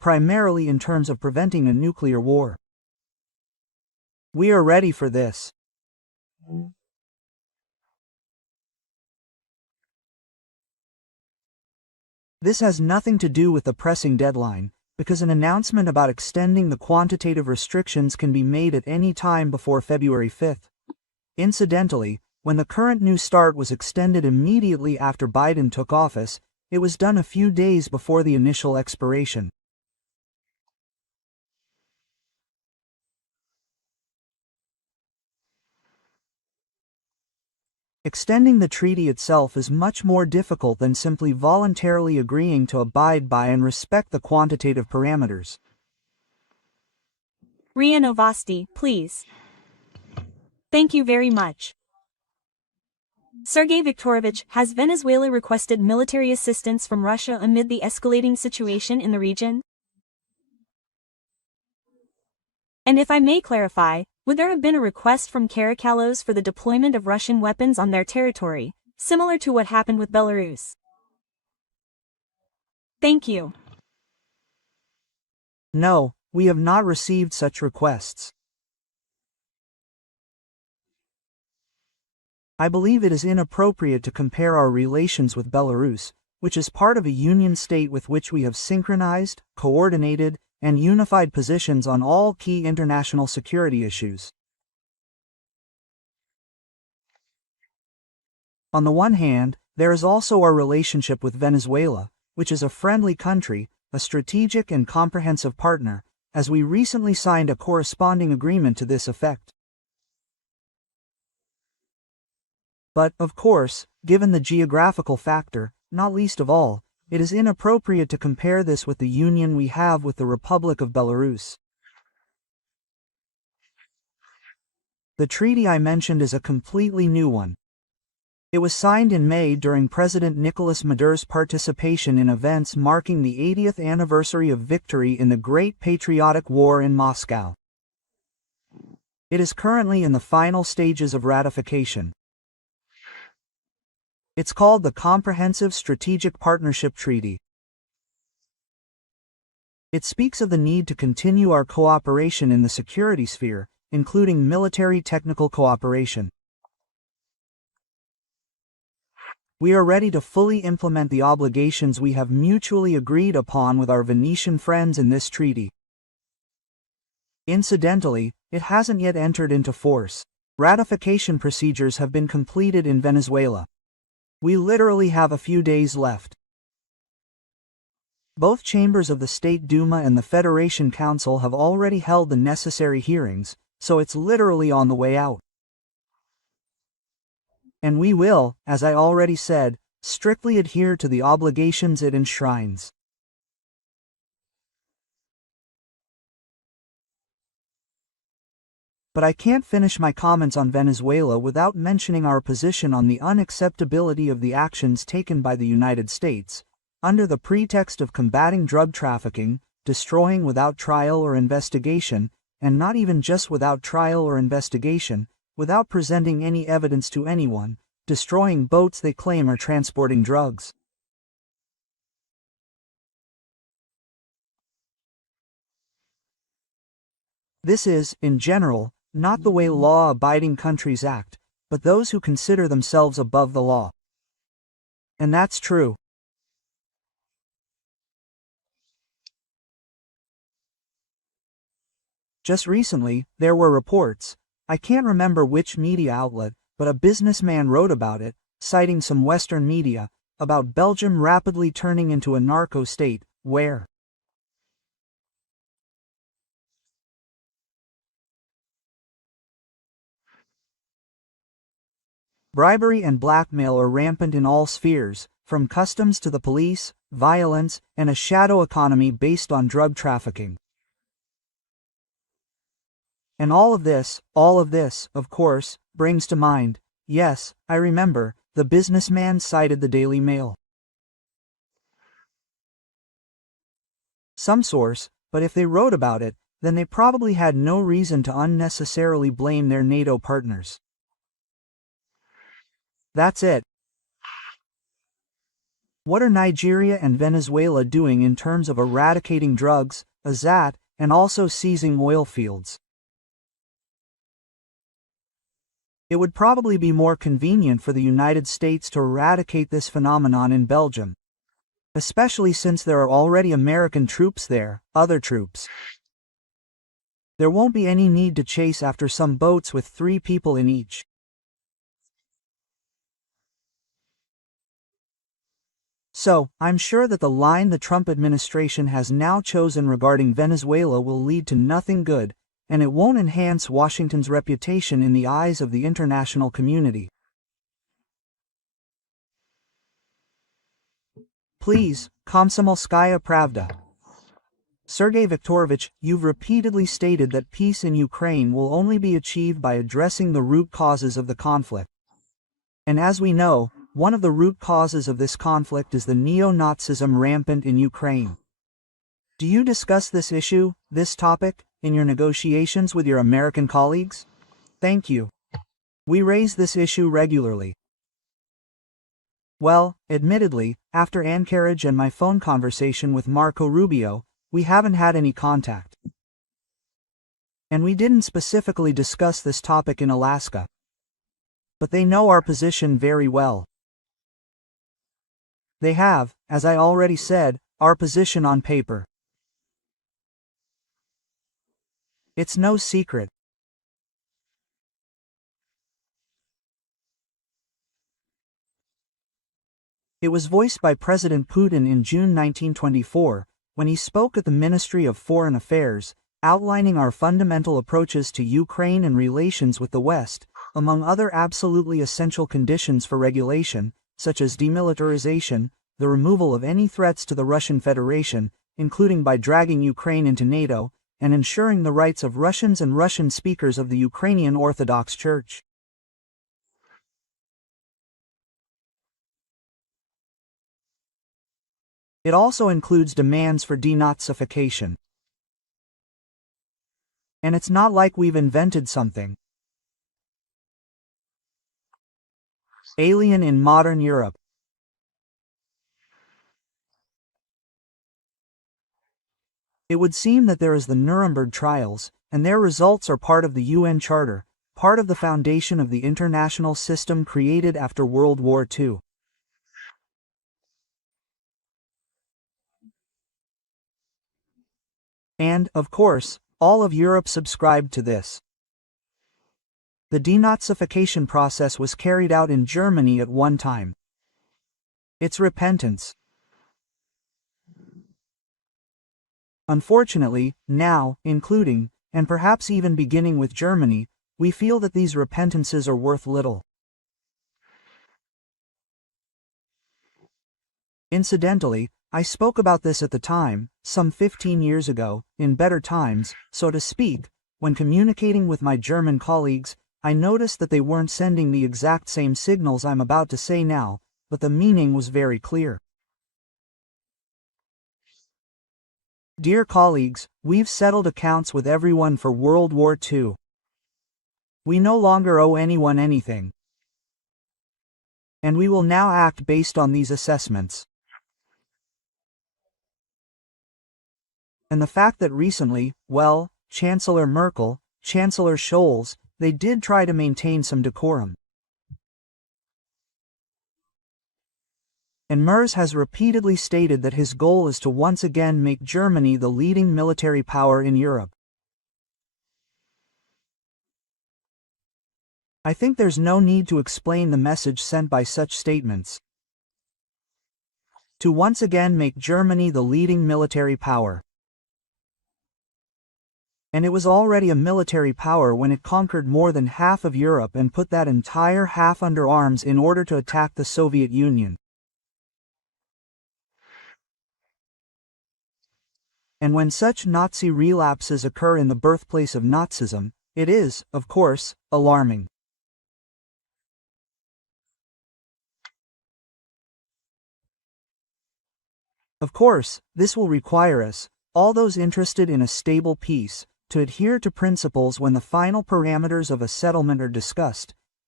primarily in terms of preventing a nuclear war. We are ready for this. This has nothing to do with the pressing deadline, because an announcement about extending the quantitative restrictions can be made at any time before February 5th. Incidentally, when the current New START was extended immediately after Biden took office, it was done a few days before the initial expiration. Extending the treaty itself is much more difficult than simply voluntarily agreeing to abide by and respect the quantitative parameters. RIA Novosti, please. Thank you very much. Sergei Viktorovich, has Venezuela requested military assistance from Russia amid the escalating situation in the region? And if I may clarify, would there have been a request from Caracallos for the deployment of Russian weapons on their territory, similar to what happened with Belarus? Thank you. No, we have not received such requests. I believe it is inappropriate to compare our relations with Belarus, which is part of a union state with which we have synchronized, coordinated, and unified positions on all key international security issues. On the one hand, there is also our relationship with Venezuela, which is a friendly country, a strategic and comprehensive partner, as we recently signed a corresponding agreement to this effect. But, of course, given the geographical factor, not least of all, it is inappropriate to compare this with the union we have with the Republic of Belarus. The treaty I mentioned is a completely new one. It was signed in May during President Nicolas Maduro's participation in events marking the 80th anniversary of victory in the Great Patriotic War in Moscow. It is currently in the final stages of ratification. It's called the Comprehensive Strategic Partnership Treaty. It speaks of the need to continue our cooperation in the security sphere, including military technical cooperation. We are ready to fully implement the obligations we have mutually agreed upon with our Venetian friends in this treaty. Incidentally, it hasn't yet entered into force. Ratification procedures have been completed in Venezuela. We literally have a few days left. Both chambers of the State Duma and the Federation Council have already held the necessary hearings, so it's literally on the way out. And we will, as I already said, strictly adhere to the obligations it enshrines. But I can't finish my comments on Venezuela without mentioning our position on the unacceptability of the actions taken by the United States, under the pretext of combating drug trafficking, destroying without trial or investigation, and not even just without trial or investigation, without presenting any evidence to anyone, destroying boats they claim are transporting drugs. This is, in general, not the way law-abiding countries act, but those who consider themselves above the law. And that's true. Just recently, there were reports, I can't remember which media outlet, but a businessman wrote about it, citing some Western media, about Belgium rapidly turning into a narco state, where bribery and blackmail are rampant in all spheres, from customs to the police, violence, and a shadow economy based on drug trafficking. And all of this, of course, brings to mind, yes, I remember, the businessman cited the Daily Mail. Some source, but if they wrote about it, then they probably had no reason to unnecessarily blame their NATO partners. That's it. What are Nigeria and Venezuela doing in terms of eradicating drugs, azat, and also seizing oil fields? It would probably be more convenient for the United States to eradicate this phenomenon in Belgium, especially since there are already American troops there, other troops. There won't be any need to chase after some boats with 3 people in each. So, I'm sure that the line the Trump administration has now chosen regarding Venezuela will lead to nothing good, and it won't enhance Washington's reputation in the eyes of the international community. Please, Komsomolskaya Pravda. Sergei Viktorovich, you've repeatedly stated that peace in Ukraine will only be achieved by addressing the root causes of the conflict. And as we know, one of the root causes of this conflict is the neo-Nazism rampant in Ukraine. Do you discuss this issue, this topic, in your negotiations with your American colleagues? Thank you. We raise this issue regularly. Well, admittedly, after Anchorage and my phone conversation with Marco Rubio, we haven't had any contact. And we didn't specifically discuss this topic in Alaska. But they know our position very well. They have, as I already said, our position on paper. It's no secret. It was voiced by President Putin in June 1924, when he spoke at the Ministry of Foreign Affairs, outlining our fundamental approaches to Ukraine and relations with the West, among other absolutely essential conditions for regulation, such as demilitarization, the removal of any threats to the Russian Federation, including by dragging Ukraine into NATO, and ensuring the rights of Russians and Russian speakers of the Ukrainian Orthodox Church. It also includes demands for De-Nazification. And it's not like we've invented something alien in modern Europe. It would seem that there is the Nuremberg trials, and their results are part of the UN Charter, part of the foundation of the international system created after World War II. And, of course, all of Europe subscribed to this. The denazification process was carried out in Germany at one time. It's repentance. Unfortunately, now, including, and perhaps even beginning with Germany, we feel that these repentances are worth little. Incidentally, I spoke about this at the time, some 15 years ago, in better times, so to speak. When communicating with my German colleagues, I noticed that they weren't sending the exact same signals I'm about to say now, but the meaning was very clear. Dear colleagues, we've settled accounts with everyone for World War II. We no longer owe anyone anything. And we will now act based on these assessments. And the fact that recently, well, Chancellor Merkel, Chancellor Scholz, they did try to maintain some decorum. And Merz has repeatedly stated that his goal is to once again make Germany the leading military power in Europe. I think there's no need to explain the message sent by such statements. To once again make Germany the leading military power. And it was already a military power when it conquered more than half of Europe and put that entire half under arms in order to attack the Soviet Union. And when such Nazi relapses occur in the birthplace of Nazism, it is, of course, alarming. Of course, this will require us, all those interested in a stable peace, to adhere to principles when the final parameters of a settlement are discussed,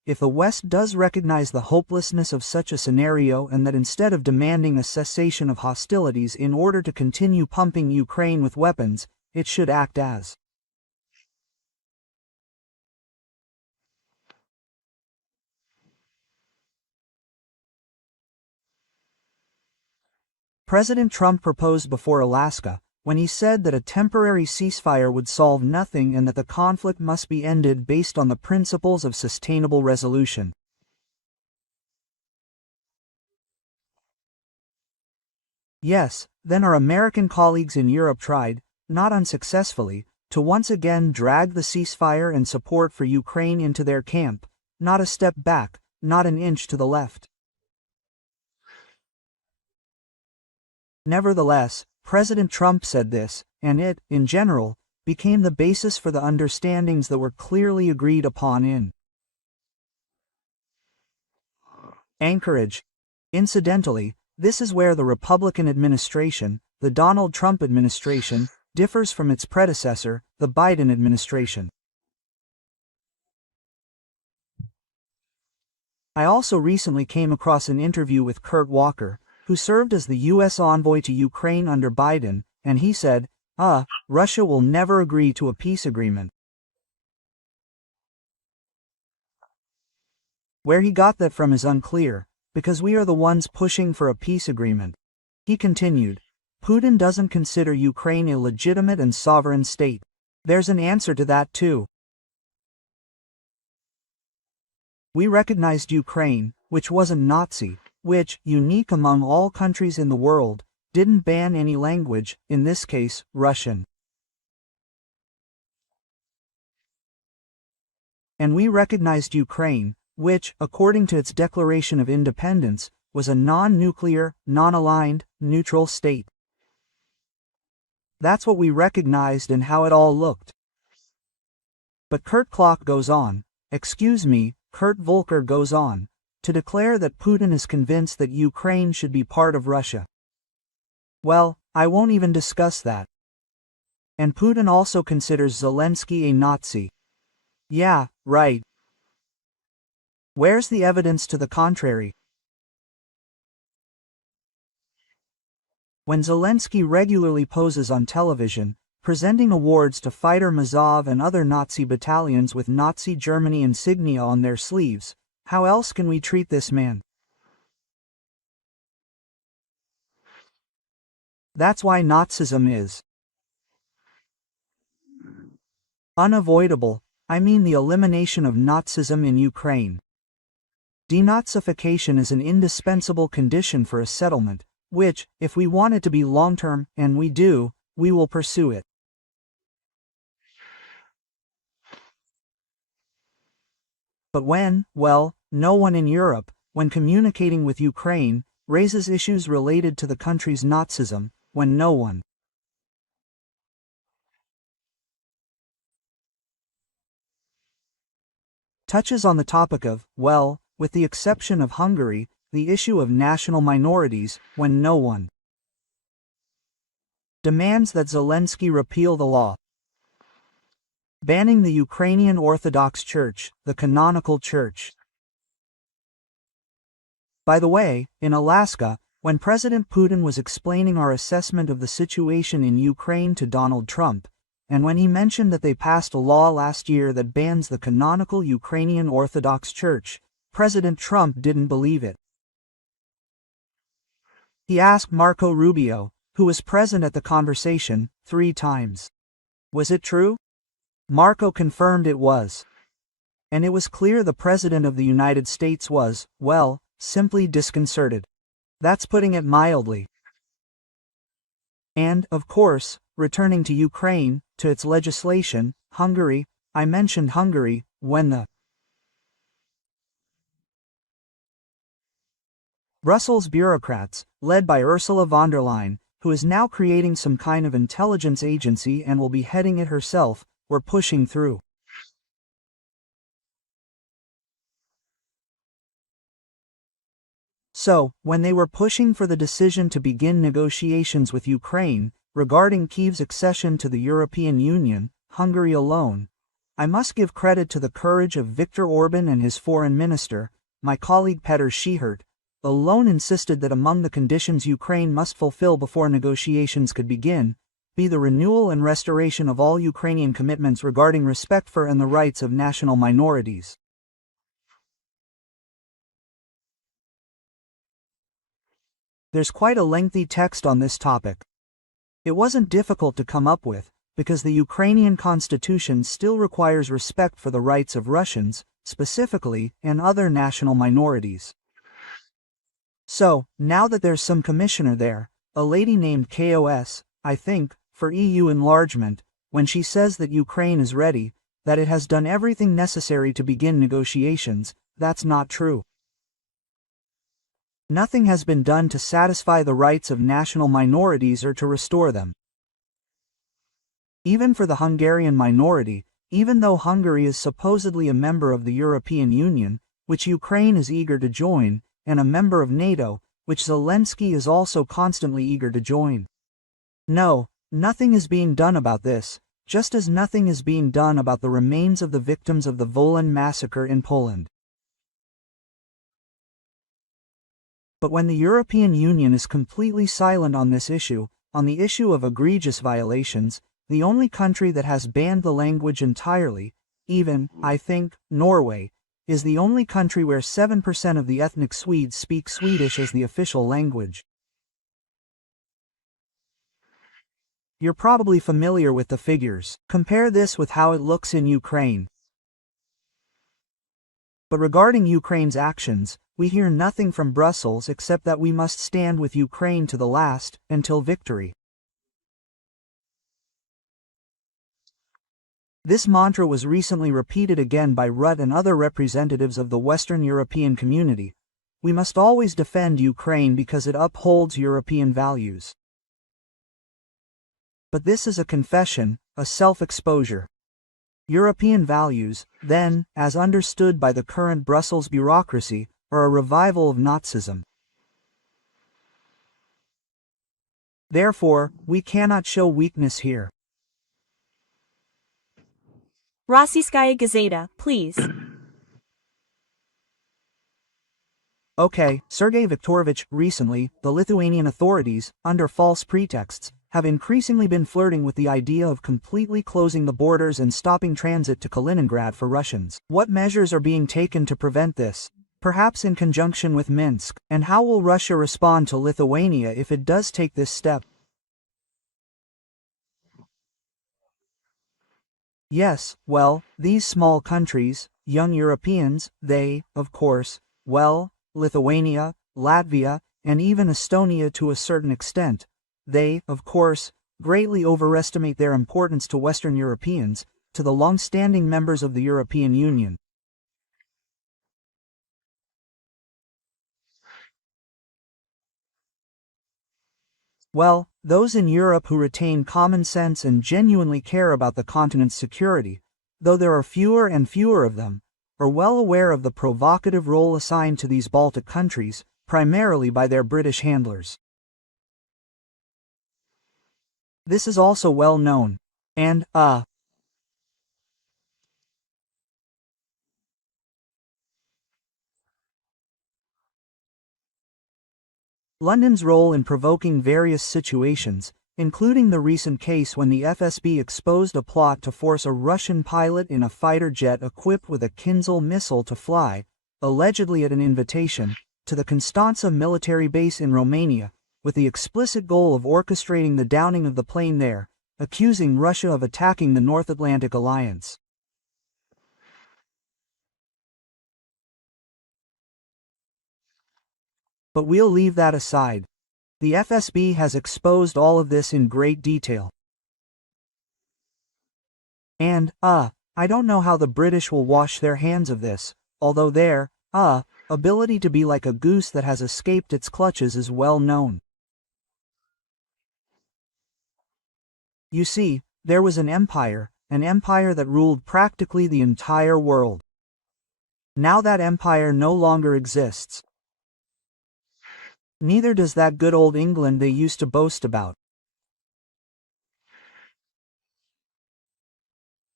if the West does recognize the hopelessness of such a scenario and that instead of demanding a cessation of hostilities in order to continue pumping Ukraine with weapons, it should act as President Trump proposed before Alaska, when he said that a temporary ceasefire would solve nothing and that the conflict must be ended based on the principles of sustainable resolution. Yes, then our American colleagues in Europe tried, not unsuccessfully, to once again drag the ceasefire and support for Ukraine into their camp, not a step back, not an inch to the left. Nevertheless, President Trump said this, and it, in general, became the basis for the understandings that were clearly agreed upon in Anchorage. Incidentally, this is where the Republican administration, the Donald Trump administration, differs from its predecessor, the Biden administration. I also recently came across an interview with Kurt Walker, who served as the U.S. envoy to Ukraine under Biden, and he said, Russia will never agree to a peace agreement. Where he got that from is unclear, because we are the ones pushing for a peace agreement. He continued, Putin doesn't consider Ukraine a legitimate and sovereign state. There's an answer to that too. We recognized Ukraine, which wasn't Nazi, which, unique among all countries in the world, didn't ban any language, in this case, Russian. And we recognized Ukraine, which, according to its declaration of independence, was a non-nuclear, non-aligned, neutral state. That's what we recognized and how it all looked. But Kurt goes on, Kurt Volker goes on, to declare that Putin is convinced that Ukraine should be part of Russia. Well, I won't even discuss that. And Putin also considers Zelensky a Nazi. Yeah, right. Where's the evidence to the contrary? When Zelensky regularly poses on television, presenting awards to fighter Mazov and other Nazi battalions with Nazi Germany insignia on their sleeves, how else can we treat this man? That's why Nazism is unavoidable. I mean the elimination of Nazism in Ukraine. De-Nazification is an indispensable condition for a settlement, which, if we want it to be long-term, and we do, we will pursue it. But no one in Europe, when communicating with Ukraine, raises issues related to the country's Nazism, when no one touches on the topic of, with the exception of Hungary, the issue of national minorities, when no one demands that Zelensky repeal the law banning the Ukrainian Orthodox Church, the canonical church. By the way, in Alaska, when President Putin was explaining our assessment of the situation in Ukraine to Donald Trump, and when he mentioned that they passed a law last year that bans the canonical Ukrainian Orthodox Church, President Trump didn't believe it. He asked Marco Rubio, who was present at the conversation, 3 times. Was it true? Marco confirmed it was. And it was clear the President of the United States was, simply disconcerted. That's putting it mildly. And, of course, returning to Ukraine, to its legislation, Hungary, I mentioned Hungary, when the Brussels bureaucrats, led by Ursula von der Leyen, who is now creating some kind of intelligence agency and will be heading it herself, were pushing through. So, when they were pushing for the decision to begin negotiations with Ukraine, regarding Kyiv's accession to the European Union, Hungary alone, I must give credit to the courage of Viktor Orban and his foreign minister, my colleague Petr Schihert, alone insisted that among the conditions Ukraine must fulfill before negotiations could begin, be the renewal and restoration of all Ukrainian commitments regarding respect for and the rights of national minorities. There's quite a lengthy text on this topic. It wasn't difficult to come up with, because the Ukrainian constitution still requires respect for the rights of Russians, specifically, and other national minorities. So, now that there's some commissioner there, a lady named KOS, I think, for EU enlargement, when she says that Ukraine is ready, that it has done everything necessary to begin negotiations, that's not true. Nothing has been done to satisfy the rights of national minorities or to restore them. Even for the Hungarian minority, even though Hungary is supposedly a member of the European Union, which Ukraine is eager to join, and a member of NATO, which Zelensky is also constantly eager to join. No, nothing is being done about this, just as nothing is being done about the remains of the victims of the Wolan massacre in Poland. But when the European Union is completely silent on this issue, on the issue of egregious violations, the only country that has banned the language entirely, even, I think, Norway, is the only country where 7% of the ethnic Swedes speak Swedish as the official language. You're probably familiar with the figures. Compare this with how it looks in Ukraine. But regarding Ukraine's actions, we hear nothing from Brussels except that we must stand with Ukraine to the last, until victory. This mantra was recently repeated again by Rutte and other representatives of the Western European community. We must always defend Ukraine because it upholds European values. But this is a confession, a self-exposure. European values, then, as understood by the current Brussels bureaucracy, are a revival of Nazism. Therefore, we cannot show weakness here. Rossiyskaya Gazeta, please. Okay, Sergei Viktorovich, recently, the Lithuanian authorities, under false pretexts, have increasingly been flirting with the idea of completely closing the borders and stopping transit to Kaliningrad for Russians. What measures are being taken to prevent this? Perhaps in conjunction with Minsk, and how will Russia respond to Lithuania if it does take this step? Yes, well, these small countries, young Europeans, they, of course, well, Lithuania, Latvia, and even Estonia to a certain extent, they, of course, greatly overestimate their importance to Western Europeans, to the long-standing members of the European Union. Well, those in Europe who retain common sense and genuinely care about the continent's security, though there are fewer and fewer of them, are well aware of the provocative role assigned to these Baltic countries, primarily by their British handlers. This is also well known, and, London's role in provoking various situations, including the recent case when the FSB exposed a plot to force a Russian pilot in a fighter jet equipped with a Kinzhal missile to fly, allegedly at an invitation, to the Constanța military base in Romania, with the explicit goal of orchestrating the downing of the plane there, accusing Russia of attacking the North Atlantic Alliance. But we'll leave that aside. The FSB has exposed all of this in great detail. And, I don't know how the British will wash their hands of this, although their, ability to be like a goose that has escaped its clutches is well known. You see, there was an empire that ruled practically the entire world. Now that empire no longer exists. Neither does that good old England they used to boast about.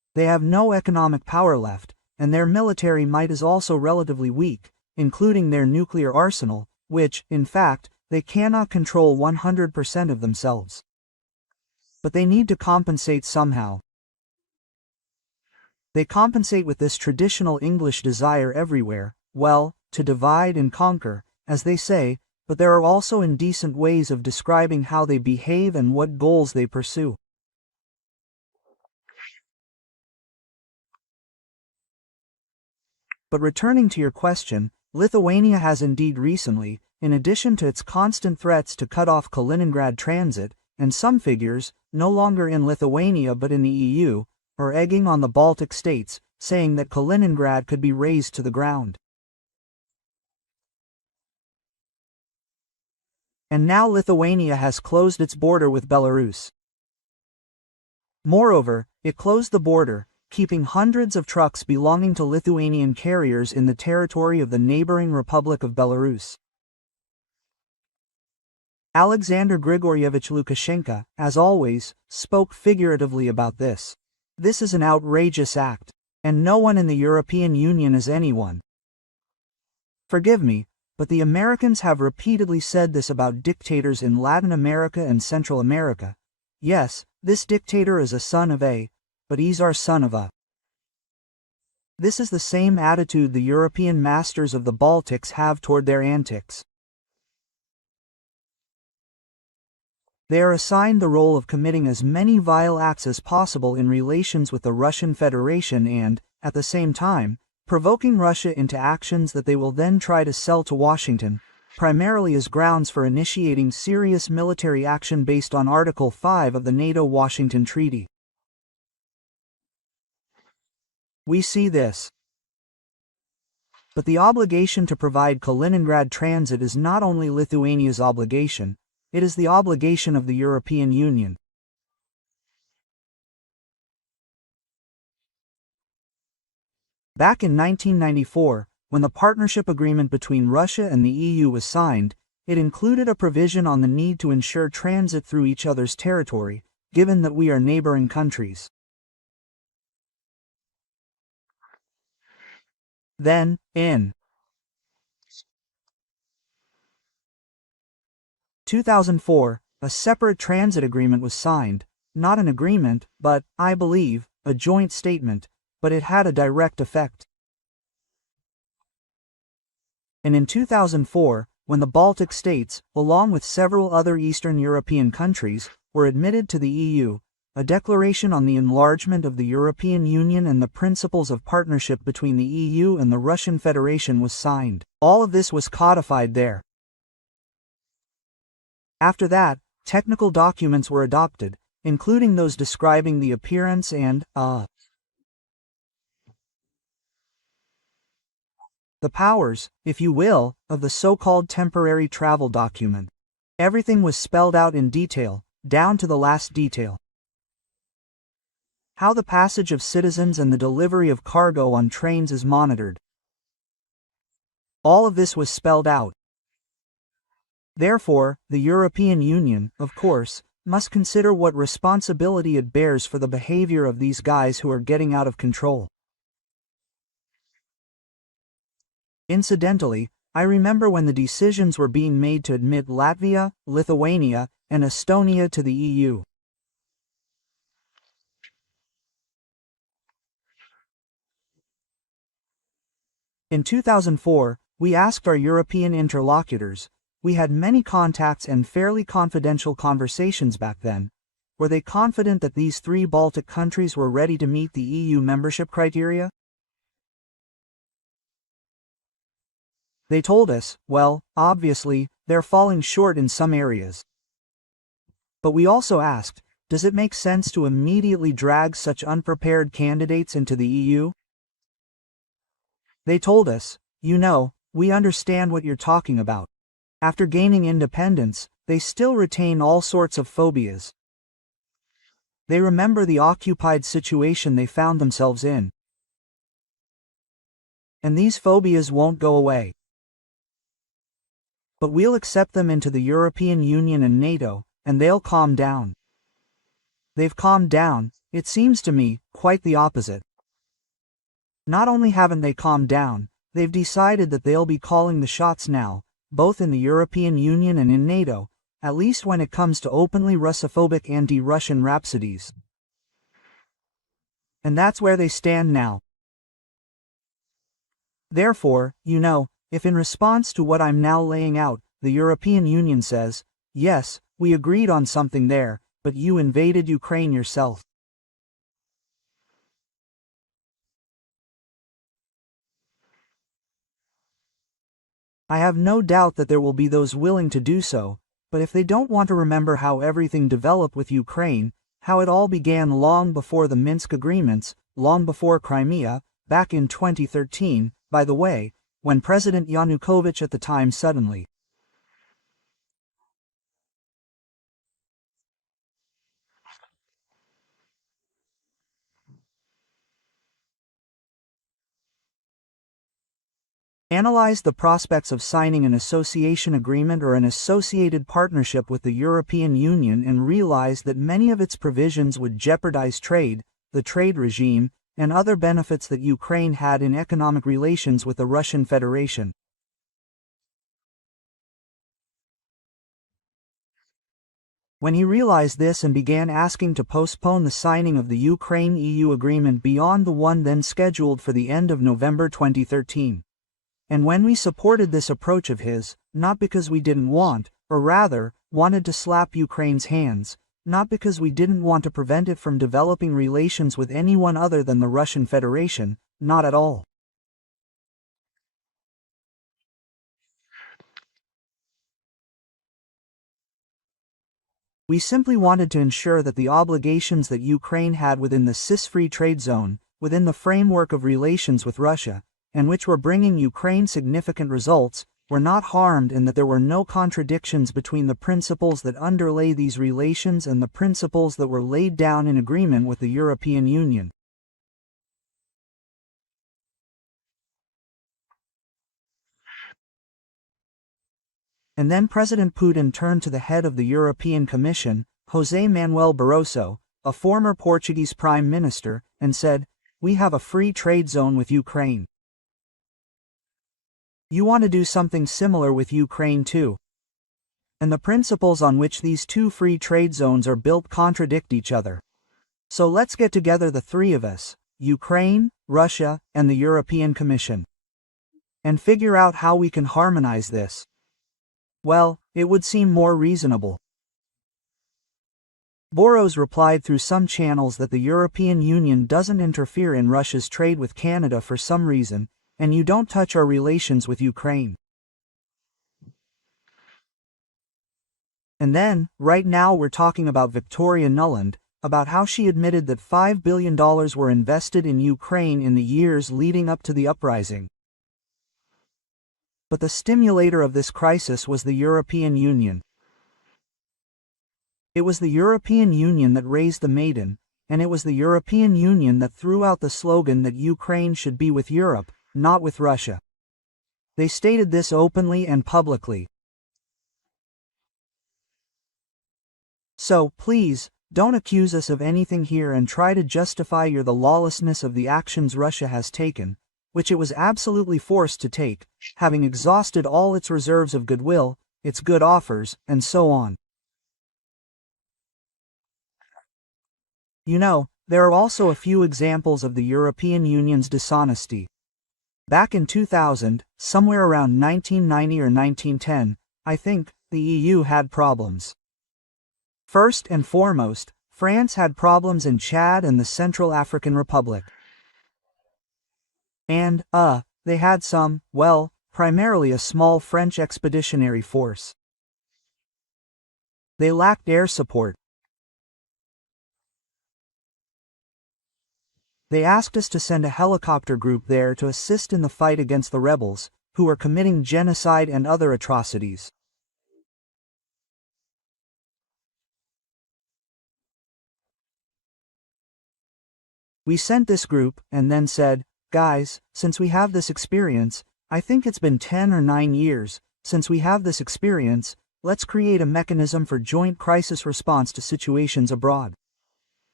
They have no economic power left, and their military might is also relatively weak, including their nuclear arsenal, which, in fact, they cannot control 100% of themselves. But they need to compensate somehow. They compensate with this traditional English desire everywhere, well, to divide and conquer, as they say, but there are also indecent ways of describing how they behave and what goals they pursue. But returning to your question, Lithuania has indeed recently, in addition to its constant threats to cut off Kaliningrad transit, and some figures, no longer in Lithuania but in the EU, are egging on the Baltic states, saying that Kaliningrad could be razed to the ground. And now Lithuania has closed its border with Belarus. Moreover, it closed the border, keeping hundreds of trucks belonging to Lithuanian carriers in the territory of the neighboring Republic of Belarus. Alexander Grigorievich Lukashenko, as always, spoke figuratively about this. This is an outrageous act, and no one in the European Union is anyone. Forgive me, but the Americans have repeatedly said this about dictators in Latin America and Central America. Yes, this dictator is a son of A, but he's our son of A. This is the same attitude the European masters of the Baltics have toward their antics. They are assigned the role of committing as many vile acts as possible in relations with the Russian Federation and, at the same time, provoking Russia into actions that they will then try to sell to Washington, primarily as grounds for initiating serious military action based on Article 5 of the NATO-Washington Treaty. We see this. But the obligation to provide Kaliningrad transit is not only Lithuania's obligation, it is the obligation of the European Union. Back in 1994, when the partnership agreement between Russia and the EU was signed, it included a provision on the need to ensure transit through each other's territory, given that we are neighboring countries. Then, in 2004, a separate transit agreement was signed, not an agreement, but, I believe, a joint statement, but it had a direct effect. And in 2004, when the Baltic states, along with several other Eastern European countries, were admitted to the EU, a declaration on the enlargement of the European Union and the principles of partnership between the EU and the Russian Federation was signed. All of this was codified there. After that, technical documents were adopted, including those describing the appearance and, the powers, if you will, of the so-called temporary travel document. Everything was spelled out in detail, down to the last detail. How the passage of citizens and the delivery of cargo on trains is monitored. All of this was spelled out. Therefore, the European Union, of course, must consider what responsibility it bears for the behavior of these guys who are getting out of control. Incidentally, I remember when the decisions were being made to admit Latvia, Lithuania, and Estonia to the EU. In 2004, we asked our European interlocutors, we had many contacts and fairly confidential conversations back then, were they confident that these three Baltic countries were ready to meet the EU membership criteria? They told us, well, obviously, they're falling short in some areas. But we also asked, does it make sense to immediately drag such unprepared candidates into the EU? They told us, you know, we understand what you're talking about. After gaining independence, they still retain all sorts of phobias. They remember the occupied situation they found themselves in. And these phobias won't go away. But we'll accept them into the European Union and NATO, and they'll calm down. They've calmed down, it seems to me, quite the opposite. Not only haven't they calmed down, they've decided that they'll be calling the shots now, both in the European Union and in NATO, at least when it comes to openly Russophobic anti-Russian rhapsodies. And that's where they stand now. Therefore, if in response to what I'm now laying out, the European Union says, yes, we agreed on something there, but you invaded Ukraine yourself. I have no doubt that there will be those willing to do so, but if they don't want to remember how everything developed with Ukraine, how it all began long before the Minsk agreements, long before Crimea, back in 2013, by the way, when President Yanukovych at the time suddenly analyzed the prospects of signing an association agreement or an associated partnership with the European Union and realized that many of its provisions would jeopardize trade, the trade regime, and other benefits that Ukraine had in economic relations with the Russian Federation. When he realized this and began asking to postpone the signing of the Ukraine-EU agreement beyond the one then scheduled for the end of November 2013. And when we supported this approach of his, not because we didn't want, or rather, wanted to slap Ukraine's hands, not because we didn't want to prevent it from developing relations with anyone other than the Russian Federation, not at all. We simply wanted to ensure that the obligations that Ukraine had within the CIS-free trade zone, within the framework of relations with Russia, and which were bringing Ukraine significant results, were not harmed and that there were no contradictions between the principles that underlay these relations and the principles that were laid down in agreement with the European Union. And then President Putin turned to the head of the European Commission, José Manuel Barroso, a former Portuguese Prime Minister, and said, "We have a free trade zone with Ukraine. You want to do something similar with Ukraine too. And the principles on which these two free trade zones are built contradict each other. So let's get together the three of us, Ukraine, Russia, and the European Commission, and figure out how we can harmonize this." Well, it would seem more reasonable. Boros replied through some channels that the European Union doesn't interfere in Russia's trade with Canada for some reason, and you don't touch our relations with Ukraine. And then, right now we're talking about Victoria Nuland, about how she admitted that $5 billion were invested in Ukraine in the years leading up to the uprising. But the stimulator of this crisis was the European Union. It was the European Union that raised the maiden, and it was the European Union that threw out the slogan that Ukraine should be with Europe, not with Russia. They stated this openly and publicly. So, please, don't accuse us of anything here and try to justify the lawlessness of the actions Russia has taken, which it was absolutely forced to take, having exhausted all its reserves of goodwill, its good offers, and so on. There are also a few examples of the European Union's dishonesty. Back in 2000, somewhere around 1990 or 1910, I think, the EU had problems. First and foremost, France had problems in Chad and the Central African Republic. And, they had primarily a small French expeditionary force. They lacked air support. They asked us to send a helicopter group there to assist in the fight against the rebels, who were committing genocide and other atrocities. We sent this group, and then said, "Guys, since we have this experience, I think it's been 10 or 9 years, since we have this experience, let's create a mechanism for joint crisis response to situations abroad."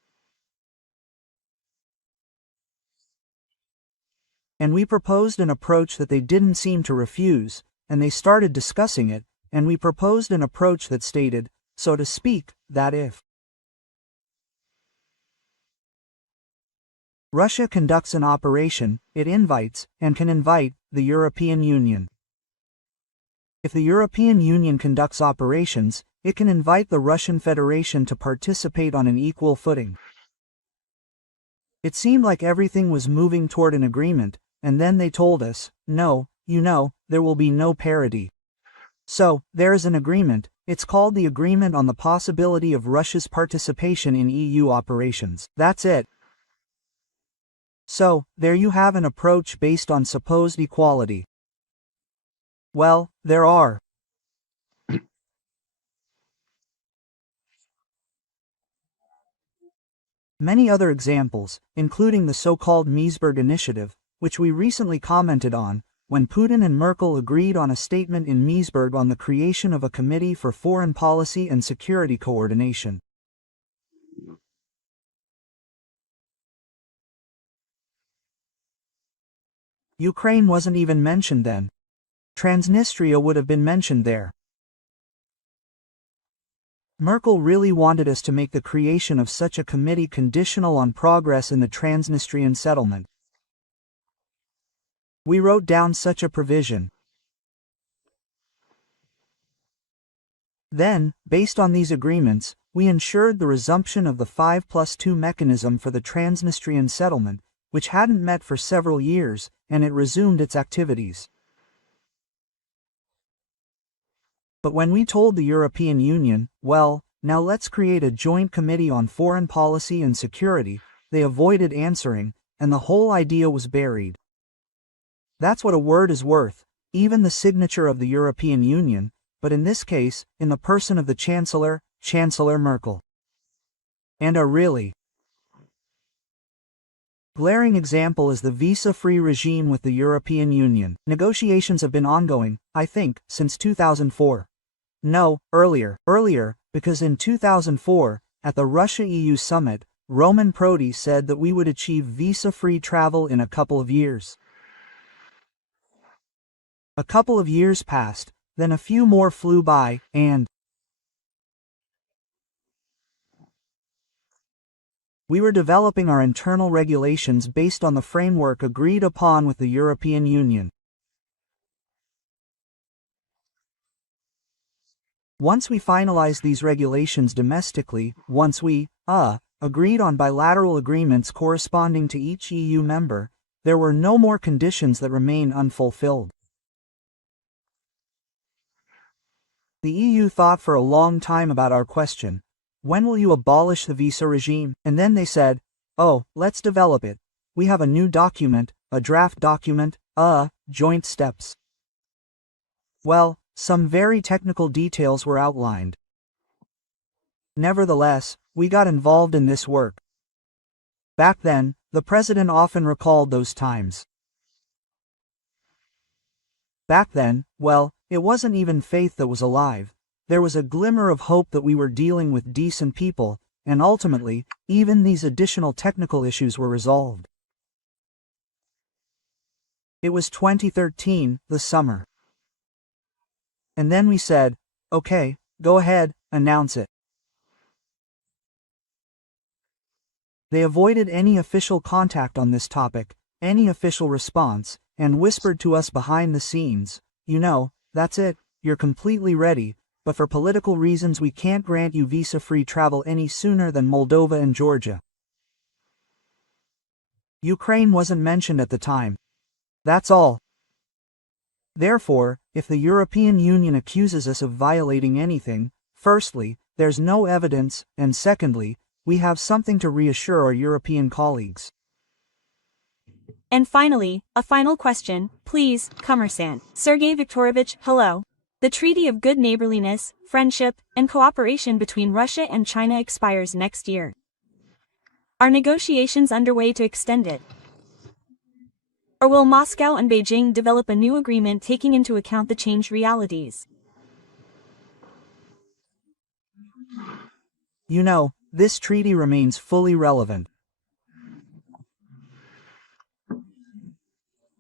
And we proposed an approach that they didn't seem to refuse, and they started discussing it, and we proposed an approach that stated, so to speak, that if Russia conducts an operation, it invites, and can invite, the European Union. If the European Union conducts operations, it can invite the Russian Federation to participate on an equal footing. It seemed like everything was moving toward an agreement, and then they told us, no, there will be no parity. So, there is an agreement. It's called the Agreement on the Possibility of Russia's Participation in EU Operations. That's it. So, there you have an approach based on supposed equality. Well, there are many other examples, including the so-called Meseberg Initiative, which we recently commented on, when Putin and Merkel agreed on a statement in Meseberg on the creation of a Committee for Foreign Policy and Security Coordination. Ukraine wasn't even mentioned then. Transnistria would have been mentioned there. Merkel really wanted us to make the creation of such a committee conditional on progress in the Transnistrian settlement. We wrote down such a provision. Then, based on these agreements, we ensured the resumption of the 5+2 mechanism for the Transnistrian settlement, which hadn't met for several years, and it resumed its activities. But when we told the European Union, well, now let's create a joint committee on foreign policy and security, they avoided answering, and the whole idea was buried. That's what a word is worth, even the signature of the European Union, but in this case, in the person of the Chancellor, Chancellor Merkel. And a really glaring example is the visa-free regime with the European Union. Negotiations have been ongoing, I think, since 2004. No, earlier, because in 2004, at the Russia-EU summit, Roman Prodi said that we would achieve visa-free travel in a couple of years. A couple of years passed, then a few more flew by, and we were developing our internal regulations based on the framework agreed upon with the European Union. Once we finalized these regulations domestically, once we, agreed on bilateral agreements corresponding to each EU member, there were no more conditions that remain unfulfilled. The EU thought for a long time about our question, when will you abolish the visa regime? And then they said, oh, let's develop it. We have a new document, a draft document, joint steps. Well, some very technical details were outlined. Nevertheless, we got involved in this work. Back then, the president often recalled those times. Back then, well, it wasn't even faith that was alive. There was a glimmer of hope that we were dealing with decent people, and ultimately, even these additional technical issues were resolved. It was 2013, the summer. And then we said, okay, go ahead, announce it. They avoided any official contact on this topic, any official response, and whispered to us behind the scenes, that's it, you're completely ready, but for political reasons we can't grant you visa-free travel any sooner than Moldova and Georgia. Ukraine wasn't mentioned at the time. That's all. Therefore, if the European Union accuses us of violating anything, firstly, there's no evidence, and secondly, we have something to reassure our European colleagues. And finally, a final question, please, Commerçant. Sergei Viktorovich, hello. The Treaty of Good Neighborliness, Friendship, and Cooperation between Russia and China expires next year. Are negotiations underway to extend it? Or will Moscow and Beijing develop a new agreement taking into account the changed realities? This treaty remains fully relevant.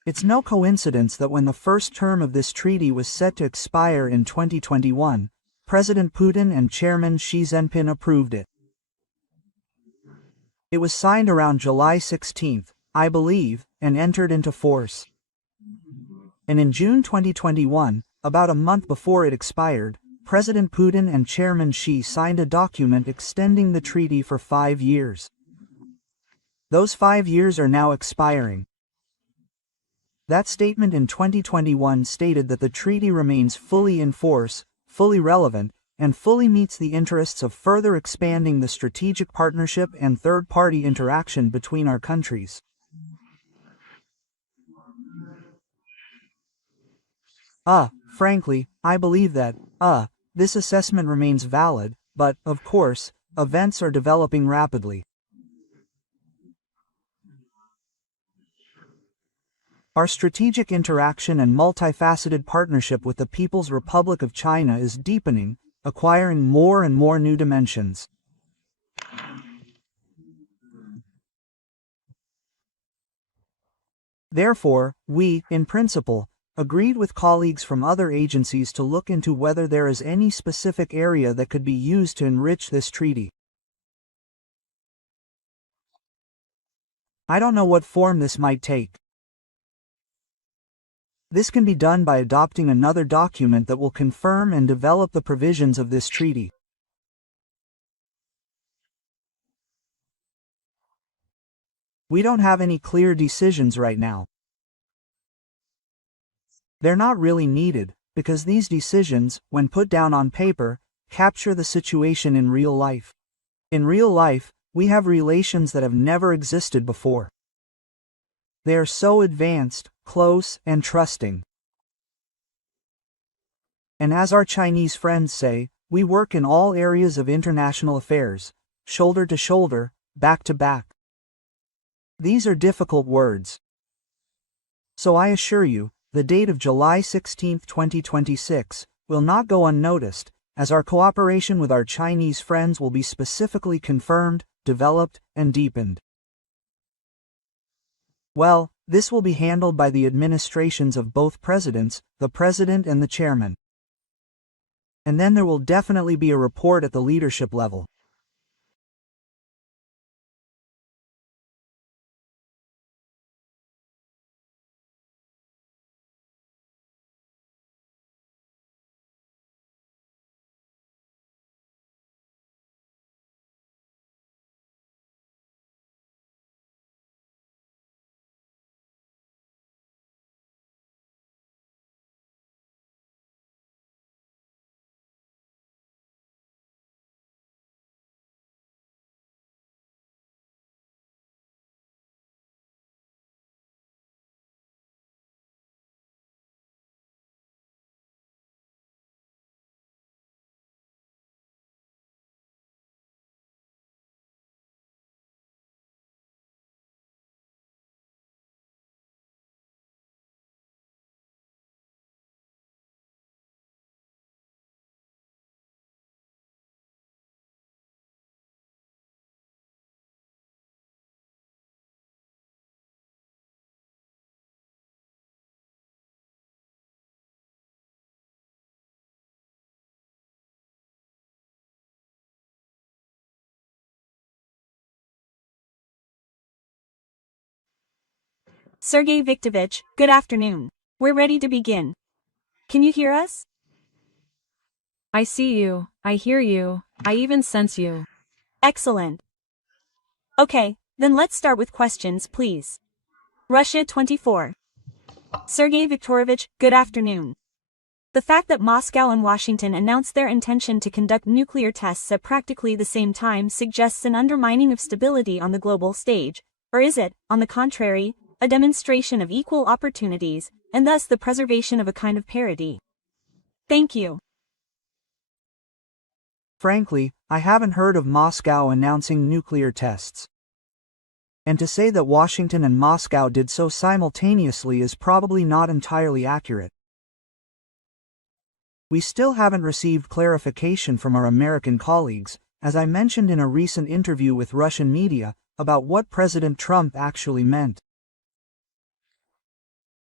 It's no coincidence that when the first term of this treaty was set to expire in 2021, President Putin and Chairman Xi Jinping approved it. It was signed around July 16, I believe, and entered into force. And in June 2021, about a month before it expired, President Putin and Chairman Xi signed a document extending the treaty for 5 years. Those 5 years are now expiring. That statement in 2021 stated that the treaty remains fully in force, fully relevant, and fully meets the interests of further expanding the strategic partnership and third-party interaction between our countries. Frankly, I believe that, this assessment remains valid, but, of course, events are developing rapidly. Our strategic interaction and multifaceted partnership with the People's Republic of China is deepening, acquiring more and more new dimensions. Therefore, we, in principle, agreed with colleagues from other agencies to look into whether there is any specific area that could be used to enrich this treaty. I don't know what form this might take. This can be done by adopting another document that will confirm and develop the provisions of this treaty. We don't have any clear decisions right now. They're not really needed, because these decisions, when put down on paper, capture the situation in real life. In real life, we have relations that have never existed before. They are so advanced, close, and trusting. And as our Chinese friends say, we work in all areas of international affairs, shoulder to shoulder, back to back. These are difficult words. So I assure you, the date of July 16, 2026, will not go unnoticed, as our cooperation with our Chinese friends will be specifically confirmed, developed, and deepened. Well, this will be handled by the administrations of both presidents, the president and the chairman. And then there will definitely be a report at the leadership level. Sergei Viktorovich, good afternoon. We're ready to begin. Can you hear us? I see you, I hear you, I even sense you. Excellent. Okay, then let's start with questions, please. Russia 24. Sergei Viktorovich, good afternoon. The fact that Moscow and Washington announced their intention to conduct nuclear tests at practically the same time suggests an undermining of stability on the global stage, or is it, on the contrary, a demonstration of equal opportunities, and thus the preservation of a kind of parity? Thank you. Frankly, I haven't heard of Moscow announcing nuclear tests. And to say that Washington and Moscow did so simultaneously is probably not entirely accurate. We still haven't received clarification from our American colleagues, as I mentioned in a recent interview with Russian media, about what President Trump actually meant.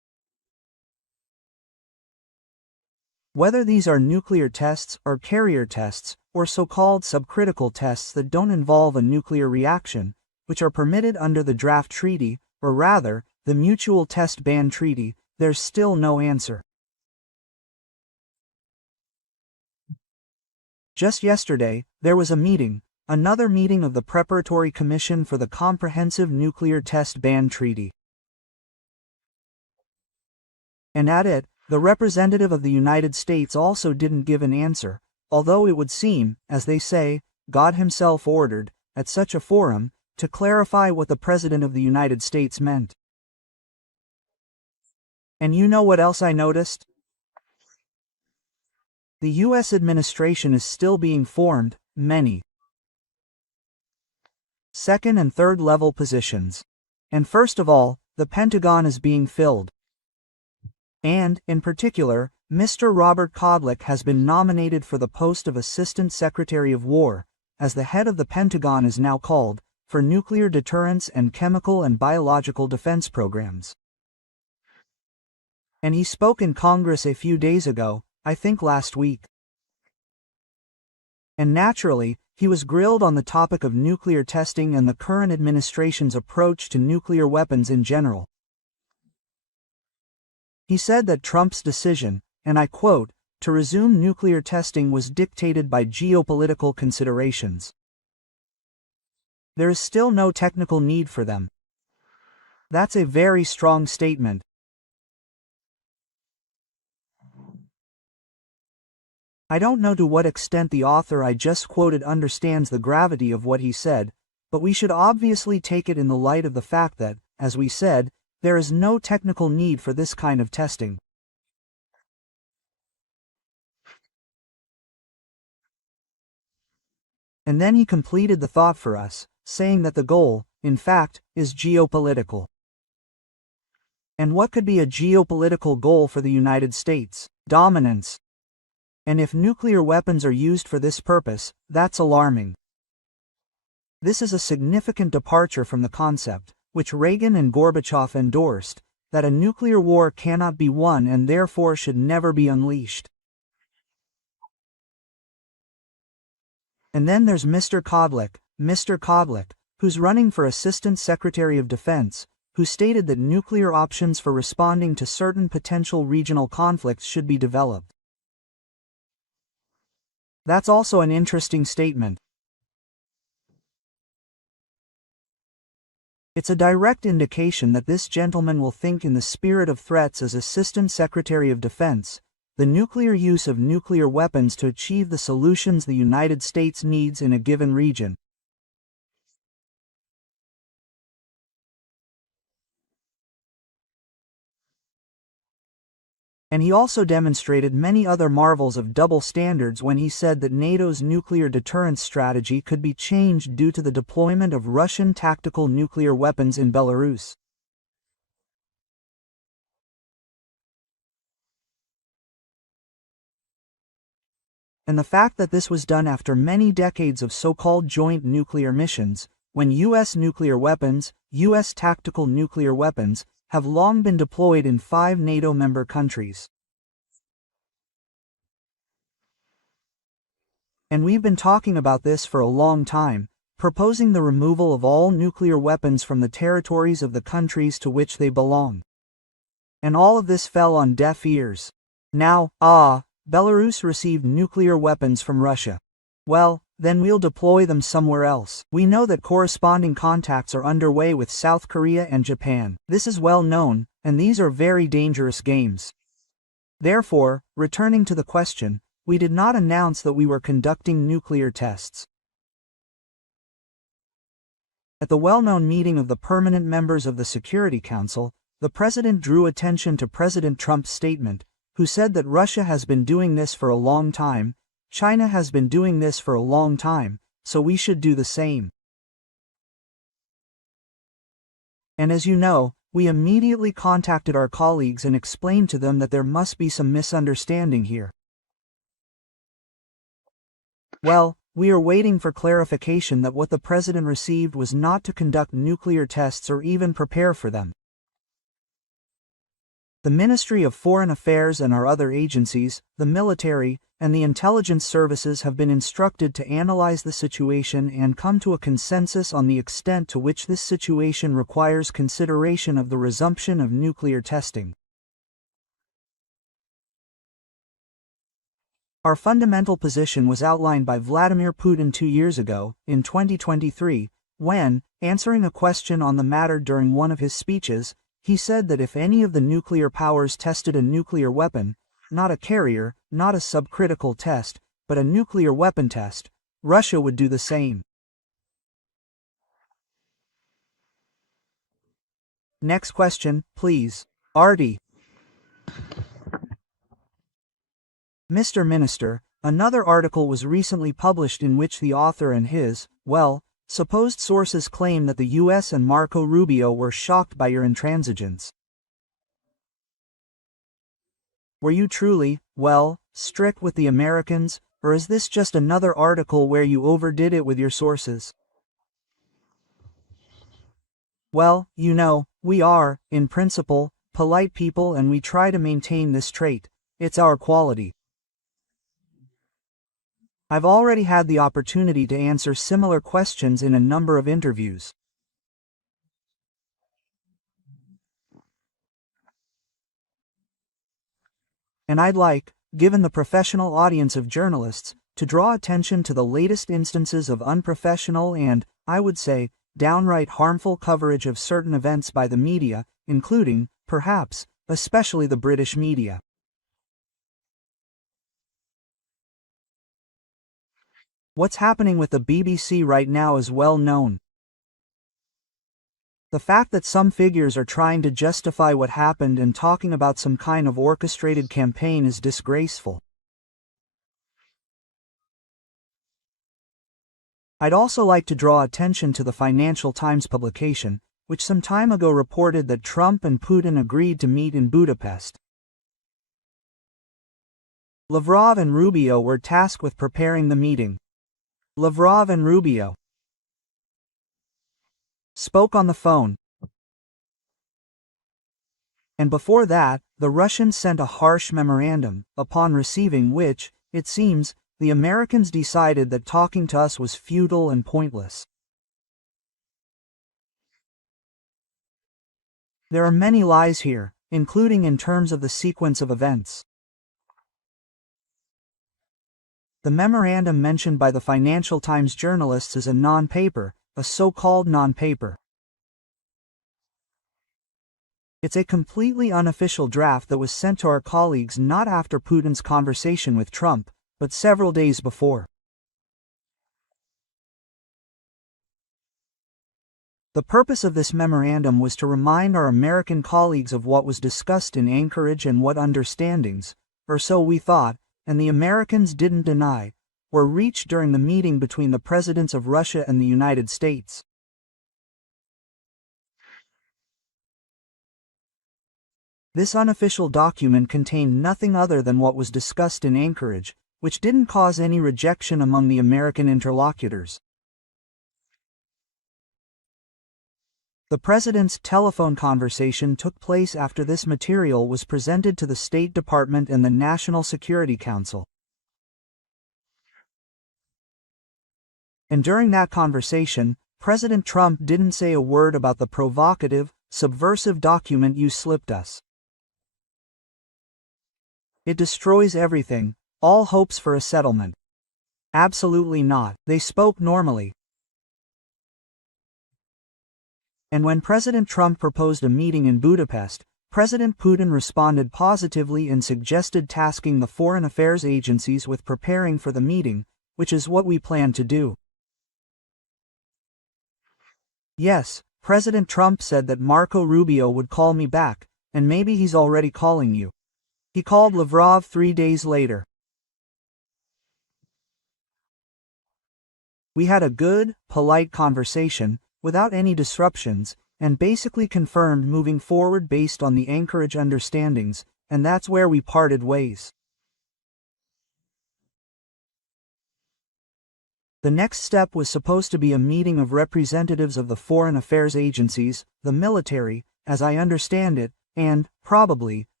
Whether these are nuclear tests or carrier tests, or so-called subcritical tests that don't involve a nuclear reaction, which are permitted under the draft treaty, or rather, the Mutual Test Ban Treaty, there's still no answer. Just yesterday, there was a meeting, another meeting of the Preparatory Commission for the Comprehensive Nuclear Test Ban Treaty. And at it, the representative of the United States also didn't give an answer, although it would seem, as they say, God himself ordered, at such a forum, to clarify what the President of the United States meant. And you know what else I noticed? The U.S. administration is still being formed, many second and third level positions. And first of all, the Pentagon is being filled. And, in particular, Mr. Robert Kodlik has been nominated for the post of Assistant Secretary of War, as the head of the Pentagon is now called, for nuclear deterrence and chemical and biological defense programs. And he spoke in Congress a few days ago, I think last week. And naturally, he was grilled on the topic of nuclear testing and the current administration's approach to nuclear weapons in general. He said that Trump's decision, and I quote, to resume nuclear testing was dictated by geopolitical considerations. There is still no technical need for them. That's a very strong statement. I don't know to what extent the author I just quoted understands the gravity of what he said, but we should obviously take it in the light of the fact that, as we said, there is no technical need for this kind of testing. And then he completed the thought for us, saying that the goal, in fact, is geopolitical. And what could be a geopolitical goal for the United States? Dominance. And if nuclear weapons are used for this purpose, that's alarming. This is a significant departure from the concept, which Reagan and Gorbachev endorsed, that a nuclear war cannot be won and therefore should never be unleashed. And then there's Mr. Kodlik, who's running for Assistant Secretary of Defense, who stated that nuclear options for responding to certain potential regional conflicts should be developed. That's also an interesting statement. It's a direct indication that this gentleman will think in the spirit of threats as Assistant Secretary of Defense, the nuclear use of nuclear weapons to achieve the solutions the United States needs in a given region. And he also demonstrated many other marvels of double standards when he said that NATO's nuclear deterrence strategy could be changed due to the deployment of Russian tactical nuclear weapons in Belarus. And the fact that this was done after many decades of so-called joint nuclear missions, when U.S. nuclear weapons, U.S. tactical nuclear weapons, have long been deployed in 5 NATO member countries. And we've been talking about this for a long time, proposing the removal of all nuclear weapons from the territories of the countries to which they belong. And all of this fell on deaf ears. Now, Belarus received nuclear weapons from Russia. Well, then we'll deploy them somewhere else. We know that corresponding contacts are underway with South Korea and Japan. This is well known, and these are very dangerous games. Therefore, returning to the question, we did not announce that we were conducting nuclear tests. At the well-known meeting of the permanent members of the Security Council, the President drew attention to President Trump's statement, who said that Russia has been doing this for a long time, China has been doing this for a long time, so we should do the same. And as you know, we immediately contacted our colleagues and explained to them that there must be some misunderstanding here. Well, we are waiting for clarification that what the President received was not to conduct nuclear tests or even prepare for them. The Ministry of Foreign Affairs and our other agencies, the military, and the intelligence services have been instructed to analyze the situation and come to a consensus on the extent to which this situation requires consideration of the resumption of nuclear testing. Our fundamental position was outlined by Vladimir Putin 2 years ago, in 2023, when, answering a question on the matter during one of his speeches, he said that if any of the nuclear powers tested a nuclear weapon, not a carrier, not a subcritical test, but a nuclear weapon test, Russia would do the same. Next question, please. Artie. Mr. Minister, another article was recently published in which the author and his, supposed sources claim that the US and Marco Rubio were shocked by your intransigence. Were you truly, strict with the Americans, or is this just another article where you overdid it with your sources? Well, you know, we are, in principle, polite people and we try to maintain this trait. It's our quality. I've already had the opportunity to answer similar questions in a number of interviews. And I'd like, given the professional audience of journalists, to draw attention to the latest instances of unprofessional and, I would say, downright harmful coverage of certain events by the media, including, perhaps, especially the British media. What's happening with the BBC right now is well known. The fact that some figures are trying to justify what happened and talking about some kind of orchestrated campaign is disgraceful. I'd also like to draw attention to the Financial Times publication, which some time ago reported that Trump and Putin agreed to meet in Budapest. Lavrov and Rubio were tasked with preparing the meeting. Lavrov and Rubio spoke on the phone. And before that, the Russians sent a harsh memorandum, upon receiving which, it seems, the Americans decided that talking to us was futile and pointless. There are many lies here, including in terms of the sequence of events. The memorandum mentioned by the Financial Times journalists is a non-paper, a so-called non-paper. It's a completely unofficial draft that was sent to our colleagues not after Putin's conversation with Trump, but several days before. The purpose of this memorandum was to remind our American colleagues of what was discussed in Anchorage and what understandings, or so we thought, and the Americans didn't deny, were reached during the meeting between the presidents of Russia and the United States. This unofficial document contained nothing other than what was discussed in Anchorage, which didn't cause any rejection among the American interlocutors. The president's telephone conversation took place after this material was presented to the State Department and the National Security Council. And during that conversation, President Trump didn't say a word about the provocative, subversive document you slipped us. It destroys everything, all hopes for a settlement. Absolutely not. They spoke normally. And when President Trump proposed a meeting in Budapest, President Putin responded positively and suggested tasking the foreign affairs agencies with preparing for the meeting, which is what we plan to do. Yes, President Trump said that Marco Rubio would call me back, and maybe he's already calling you. He called Lavrov 3 days later. We had a good, polite conversation, without any disruptions, and basically confirmed moving forward based on the Anchorage understandings, and that's where we parted ways. The next step was supposed to be a meeting of representatives of the foreign affairs agencies, the military, as I understand it, and, probably,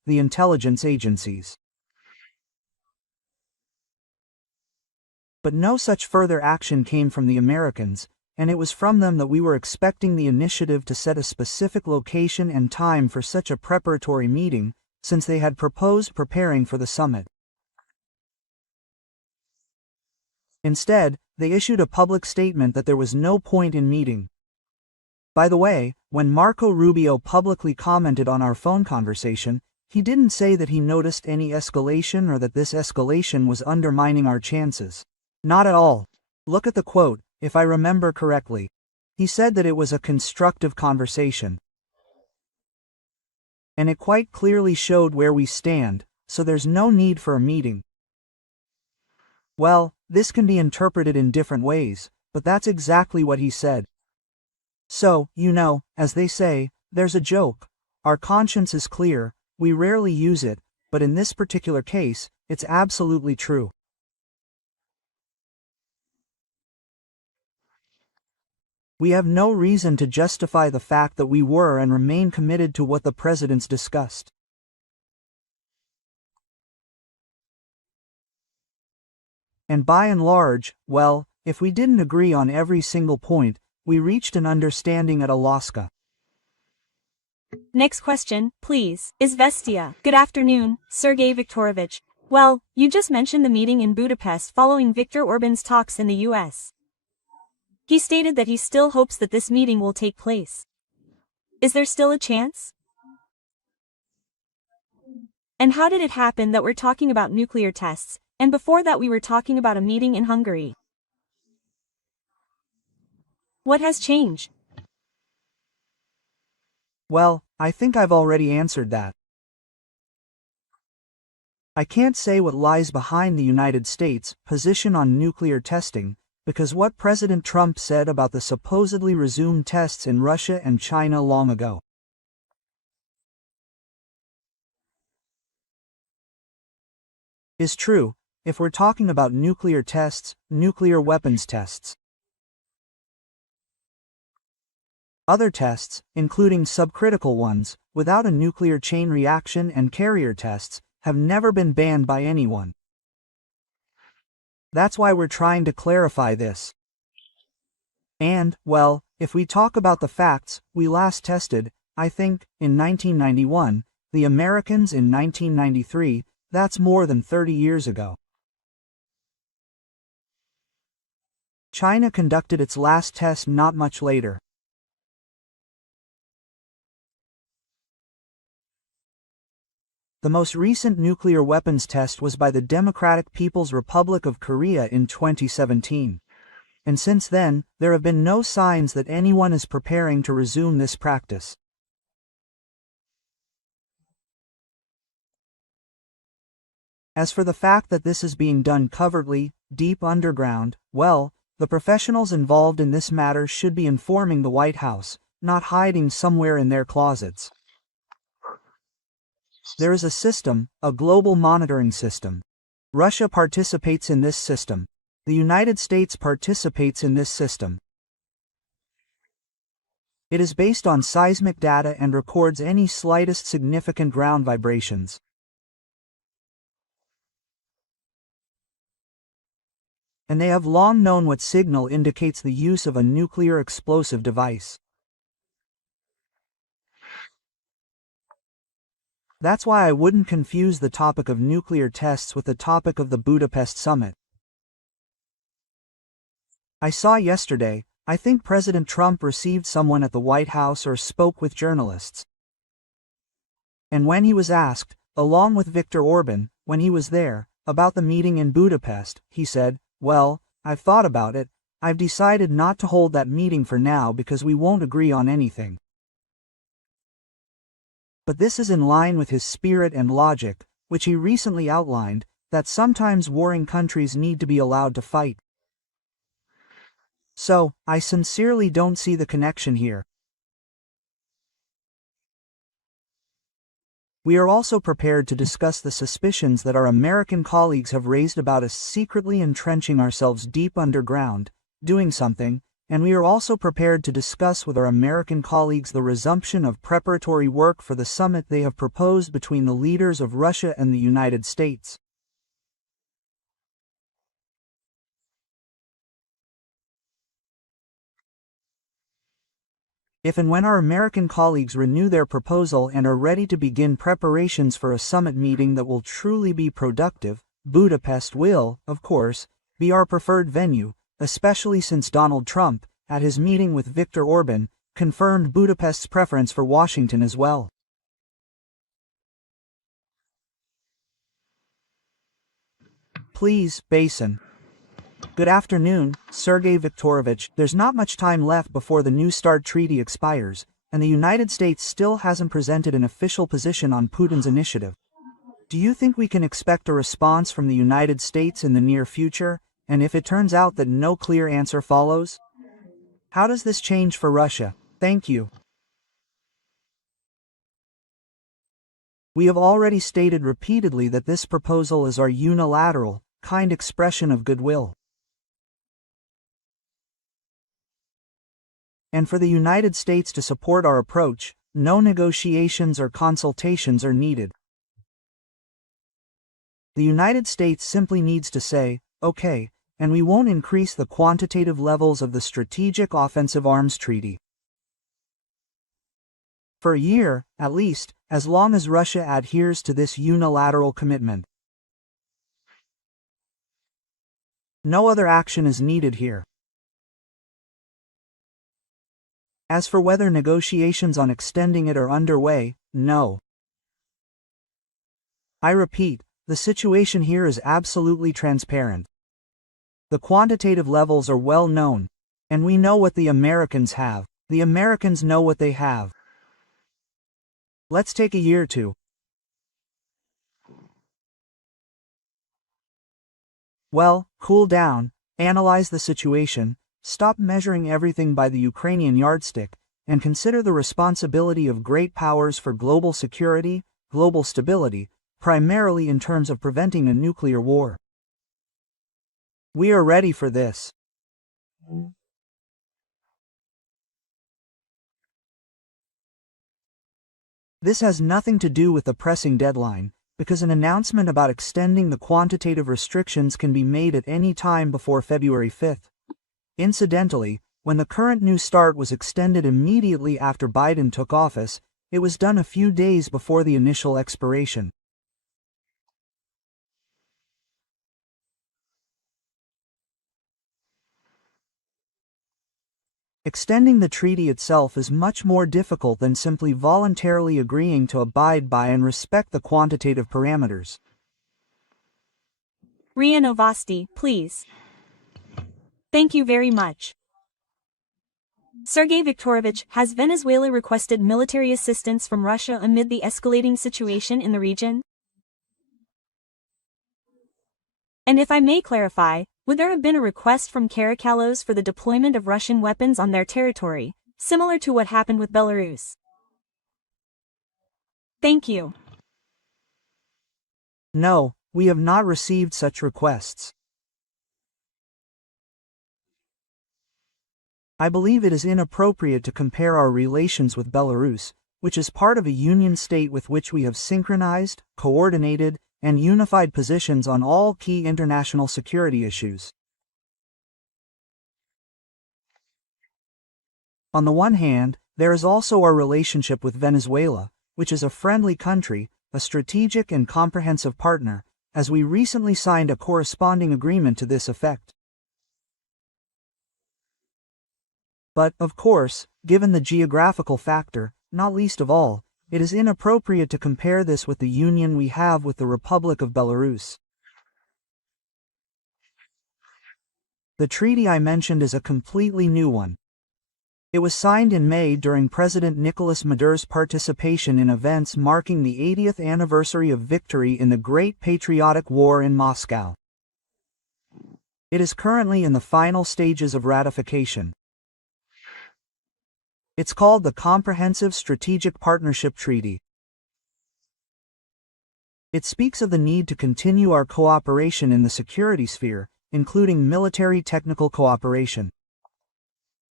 the intelligence agencies. But no such further action came from the Americans, and it was from them that we were expecting the initiative to set a specific location and time for such a preparatory meeting, since they had proposed preparing for the summit. Instead, they issued a public statement that there was no point in meeting. By the way, when Marco Rubio publicly commented on our phone conversation, he didn't say that he noticed any escalation or that this escalation was undermining our chances. Not at all. Look at the quote, if I remember correctly. He said that it was a constructive conversation. And it quite clearly showed where we stand, so there's no need for a meeting. Well, this can be interpreted in different ways, but that's exactly what he said. So, as they say, there's a joke. Our conscience is clear, we rarely use it, but in this particular case, it's absolutely true. We have no reason to justify the fact that we were and remain committed to what the presidents discussed. And by and large, well, if we didn't agree on every single point, we reached an understanding at Alaska. Next question, please. Izvestia. Good afternoon, Sergei Viktorovich. Well, you just mentioned the meeting in Budapest following Viktor Orban's talks in the US. He stated that he still hopes that this meeting will take place. Is there still a chance? And how did it happen that we're talking about nuclear tests, and before that we were talking about a meeting in Hungary? What has changed? Well, I think I've already answered that. I can't say what lies behind the United States' position on nuclear testing, because what President Trump said about the supposedly resumed tests in Russia and China long ago is true, if we're talking about nuclear tests, nuclear weapons tests. Other tests, including subcritical ones, without a nuclear chain reaction and carrier tests, have never been banned by anyone. That's why we're trying to clarify this. And, well, if we talk about the facts, we last tested, I think, in 1991, the Americans in 1993, that's more than 30 years ago. China conducted its last test not much later. The most recent nuclear weapons test was by the Democratic People's Republic of Korea in 2017. And since then, there have been no signs that anyone is preparing to resume this practice. As for the fact that this is being done covertly, deep underground, well, the professionals involved in this matter should be informing the White House, not hiding somewhere in their closets. There is a system, a global monitoring system. Russia participates in this system. The United States participates in this system. It is based on seismic data and records any slightest significant ground vibrations. And they have long known what signal indicates the use of a nuclear explosive device. That's why I wouldn't confuse the topic of nuclear tests with the topic of the Budapest summit. I saw yesterday, I think President Trump received someone at the White House or spoke with journalists. And when he was asked, along with Viktor Orban, when he was there, about the meeting in Budapest, he said, "Well, I've thought about it, I've decided not to hold that meeting for now because we won't agree on anything." But this is in line with his spirit and logic, which he recently outlined, that sometimes warring countries need to be allowed to fight. So, I sincerely don't see the connection here. We are also prepared to discuss the suspicions that our American colleagues have raised about us secretly entrenching ourselves deep underground, doing something, and we are also prepared to discuss with our American colleagues the resumption of preparatory work for the summit they have proposed between the leaders of Russia and the United States. If and when our American colleagues renew their proposal and are ready to begin preparations for a summit meeting that will truly be productive, Budapest will, of course, be our preferred venue, especially since Donald Trump, at his meeting with Viktor Orban, confirmed Budapest's preference for Washington as well. Please, Basin. Good afternoon, Sergei Viktorovich. There's not much time left before the New START treaty expires, and the United States still hasn't presented an official position on Putin's initiative. Do you think we can expect a response from the United States in the near future, and if it turns out that no clear answer follows? How does this change for Russia? Thank you. We have already stated repeatedly that this proposal is our unilateral, kind expression of goodwill. And for the United States to support our approach, no negotiations or consultations are needed. The United States simply needs to say, okay, and we won't increase the quantitative levels of the Strategic Offensive Arms Treaty. For a year, at least, as long as Russia adheres to this unilateral commitment. No other action is needed here. As for whether negotiations on extending it are underway, no. I repeat, the situation here is absolutely transparent. The quantitative levels are well known, and we know what the Americans have. The Americans know what they have. Let's take a year or two. Well, cool down, analyze the situation, stop measuring everything by the Ukrainian yardstick, and consider the responsibility of great powers for global security, global stability, primarily in terms of preventing a nuclear war. We are ready for this. This has nothing to do with the pressing deadline, because an announcement about extending the quantitative restrictions can be made at any time before February 5th. Incidentally, when the current New START was extended immediately after Biden took office, it was done a few days before the initial expiration. Extending the treaty itself is much more difficult than simply voluntarily agreeing to abide by and respect the quantitative parameters. RIA Novosti, please. Thank you very much. Sergei Viktorovich, has Venezuela requested military assistance from Russia amid the escalating situation in the region? And if I may clarify, would there have been a request from Caracalos for the deployment of Russian weapons on their territory, similar to what happened with Belarus? Thank you. No, we have not received such requests. I believe it is inappropriate to compare our relations with Belarus, which is part of a union state with which we have synchronized, coordinated, and unified positions on all key international security issues. On the one hand, there is also our relationship with Venezuela, which is a friendly country, a strategic and comprehensive partner, as we recently signed a corresponding agreement to this effect. But, of course, given the geographical factor, not least of all, it is inappropriate to compare this with the union we have with the Republic of Belarus. The treaty I mentioned is a completely new one. It was signed in May during President Nicolas Maduro's participation in events marking the 80th anniversary of victory in the Great Patriotic War in Moscow. It is currently in the final stages of ratification. It's called the Comprehensive Strategic Partnership Treaty. It speaks of the need to continue our cooperation in the security sphere, including military technical cooperation.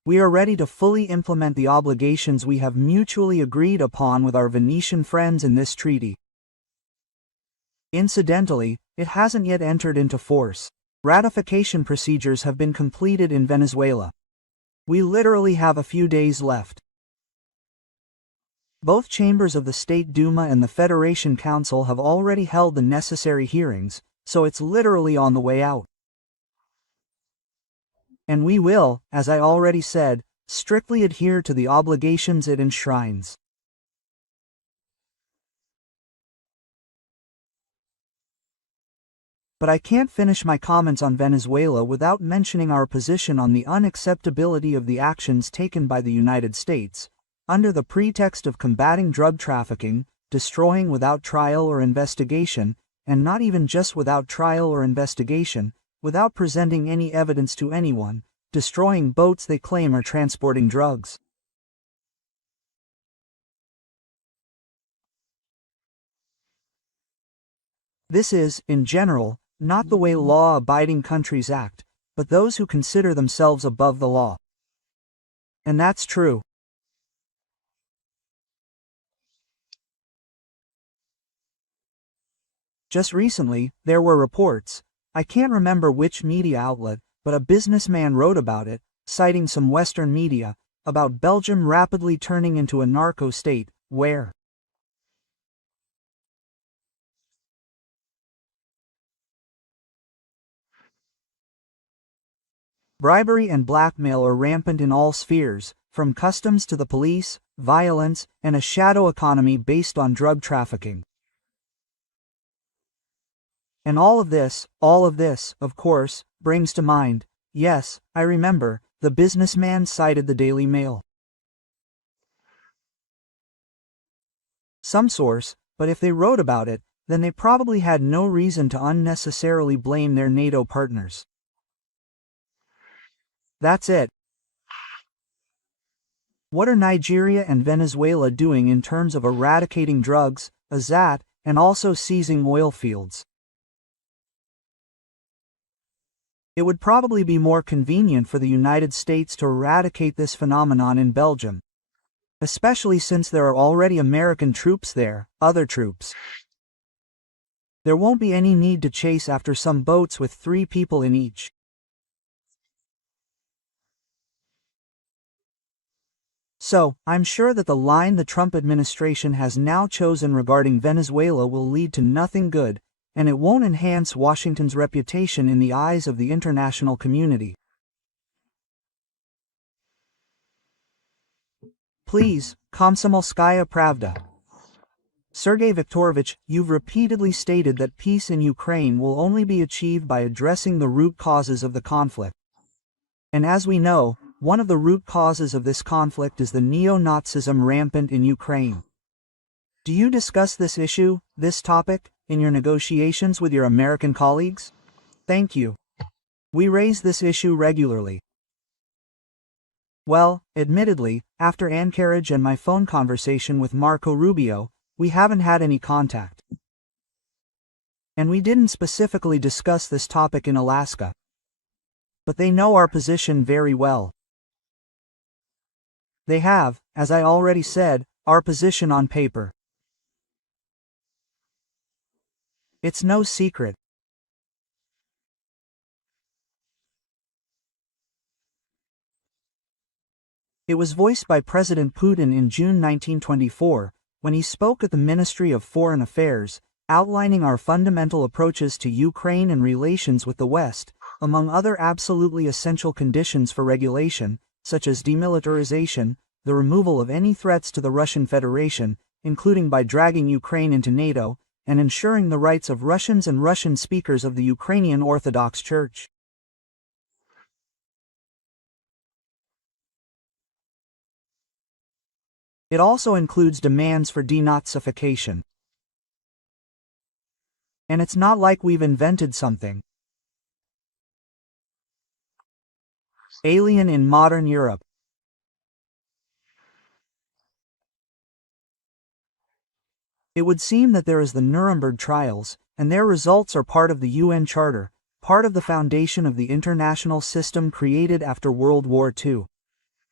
We are ready to fully implement the obligations we have mutually agreed upon with our Venetian friends in this treaty. Incidentally, it hasn't yet entered into force. Ratification procedures have been completed in Venezuela. We literally have a few days left. Both chambers of the State Duma and the Federation Council have already held the necessary hearings, so it's literally on the way out. And we will, as I already said, strictly adhere to the obligations it enshrines. But I can't finish my comments on Venezuela without mentioning our position on the unacceptability of the actions taken by the United States, under the pretext of combating drug trafficking, destroying without trial or investigation, and not even just without trial or investigation, without presenting any evidence to anyone, destroying boats they claim are transporting drugs. This is, in general, not the way law-abiding countries act, but those who consider themselves above the law. And that's true. Just recently, there were reports, I can't remember which media outlet, but a businessman wrote about it, citing some Western media, about Belgium rapidly turning into a narco state, where bribery and blackmail are rampant in all spheres, from customs to the police, violence, and a shadow economy based on drug trafficking. And all of this, of course, brings to mind, yes, I remember, the businessman cited the Daily Mail. Some source, but if they wrote about it, then they probably had no reason to unnecessarily blame their NATO partners. That's it. What are Nigeria and Venezuela doing in terms of eradicating drugs, that, and also seizing oil fields? It would probably be more convenient for the United States to eradicate this phenomenon in Belgium, especially since there are already American troops there, other troops. There won't be any need to chase after some boats with 3 people in each. So, I'm sure that the line the Trump administration has now chosen regarding Venezuela will lead to nothing good, and it won't enhance Washington's reputation in the eyes of the international community. Please, Komsomolskaya Pravda. Sergei Viktorovich, you've repeatedly stated that peace in Ukraine will only be achieved by addressing the root causes of the conflict. And as we know, one of the root causes of this conflict is the neo-Nazism rampant in Ukraine. Do you discuss this issue, this topic, in your negotiations with your American colleagues? Thank you. We raise this issue regularly. Well, admittedly, after Anchorage and my phone conversation with Marco Rubio, we haven't had any contact. And we didn't specifically discuss this topic in Alaska. But they know our position very well. They have, as I already said, our position on paper. It's no secret. It was voiced by President Putin in June 1924, when he spoke at the Ministry of Foreign Affairs, outlining our fundamental approaches to Ukraine and relations with the West, among other absolutely essential conditions for regulation, such as demilitarization, the removal of any threats to the Russian Federation, including by dragging Ukraine into NATO, and ensuring the rights of Russians and Russian speakers of the Ukrainian Orthodox Church. It also includes demands for De-Nazification. And it's not like we've invented something alien in modern Europe. It would seem that there is the Nuremberg trials, and their results are part of the UN Charter, part of the foundation of the international system created after World War II.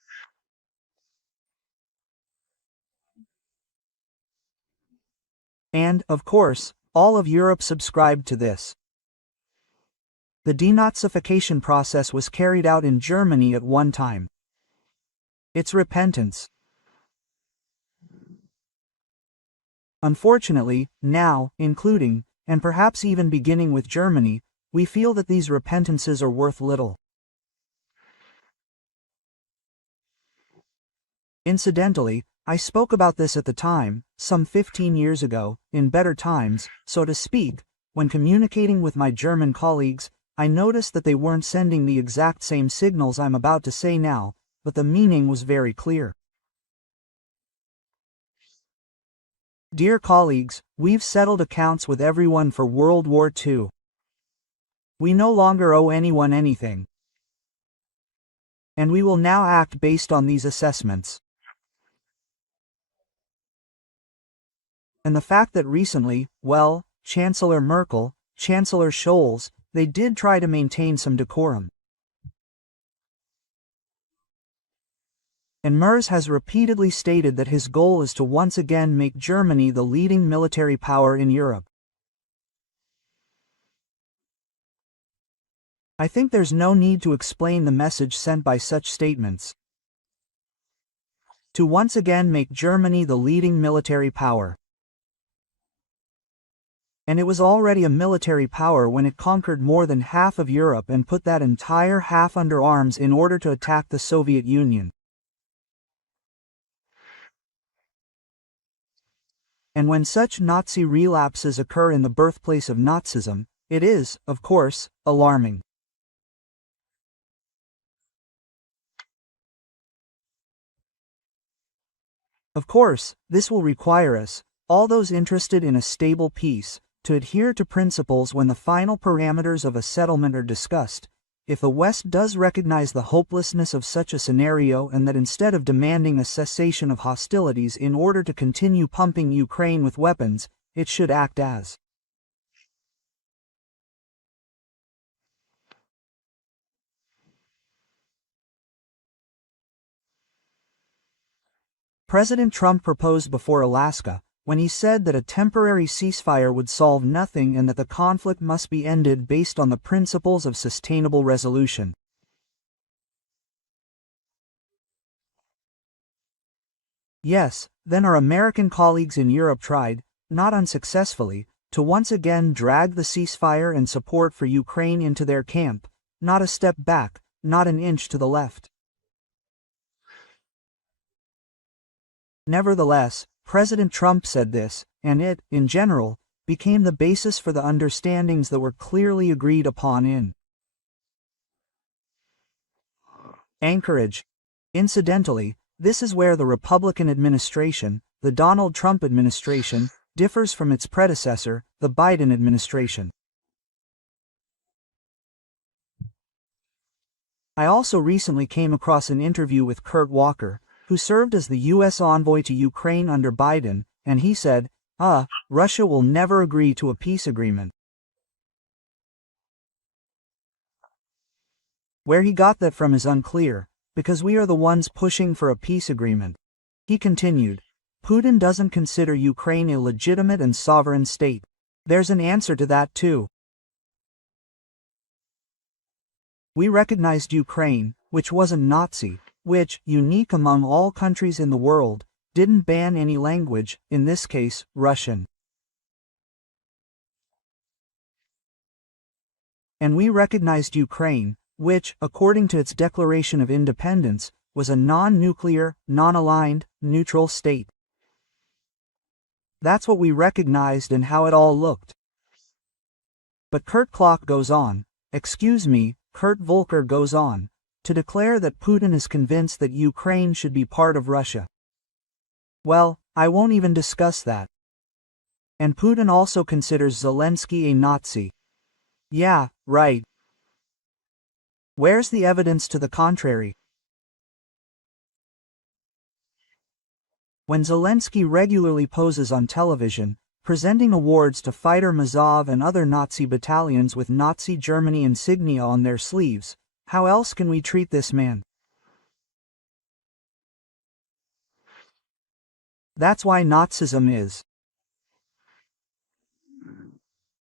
And, of course, all of Europe subscribed to this. The denazification process was carried out in Germany at one time. It's repentance. Unfortunately, now, including, and perhaps even beginning with Germany, we feel that these repentances are worth little. Incidentally, I spoke about this at the time, some 15 years ago, in better times, so to speak. When communicating with my German colleagues, I noticed that they weren't sending the exact same signals I'm about to say now, but the meaning was very clear. Dear colleagues, we've settled accounts with everyone for World War II. We no longer owe anyone anything. And we will now act based on these assessments. And the fact that recently, well, Chancellor Merkel, Chancellor Scholz, they did try to maintain some decorum. And Merz has repeatedly stated that his goal is to once again make Germany the leading military power in Europe. I think there's no need to explain the message sent by such statements. To once again make Germany the leading military power. And it was already a military power when it conquered more than half of Europe and put that entire half under arms in order to attack the Soviet Union. And when such Nazi relapses occur in the birthplace of Nazism, it is, of course, alarming. Of course, this will require us, all those interested in a stable peace, to adhere to principles when the final parameters of a settlement are discussed. If the West does recognize the hopelessness of such a scenario and that instead of demanding a cessation of hostilities in order to continue pumping Ukraine with weapons, it should act as President Trump proposed before Alaska, when he said that a temporary ceasefire would solve nothing and that the conflict must be ended based on the principles of sustainable resolution. Yes, then our American colleagues in Europe tried, not unsuccessfully, to once again drag the ceasefire and support for Ukraine into their camp, not a step back, not an inch to the left. Nevertheless, President Trump said this, and it, in general, became the basis for the understandings that were clearly agreed upon in Anchorage. Incidentally, this is where the Republican administration, the Donald Trump administration, differs from its predecessor, the Biden administration. I also recently came across an interview with Kurt Walker, who served as the U.S. envoy to Ukraine under Biden, and he said, Russia will never agree to a peace agreement. Where he got that from is unclear, because we are the ones pushing for a peace agreement. He continued, Putin doesn't consider Ukraine a legitimate and sovereign state. There's an answer to that too. We recognized Ukraine, which wasn't Nazi, which, unique among all countries in the world, didn't ban any language, in this case, Russian. And we recognized Ukraine, which, according to its declaration of independence, was a non-nuclear, non-aligned, neutral state. That's what we recognized and how it all looked. But Kurt goes on, Kurt Volker goes on, to declare that Putin is convinced that Ukraine should be part of Russia. Well, I won't even discuss that. And Putin also considers Zelensky a Nazi. Yeah, right. Where's the evidence to the contrary? When Zelensky regularly poses on television, presenting awards to fighter Mazov and other Nazi battalions with Nazi Germany insignia on their sleeves, how else can we treat this man? That's why Nazism is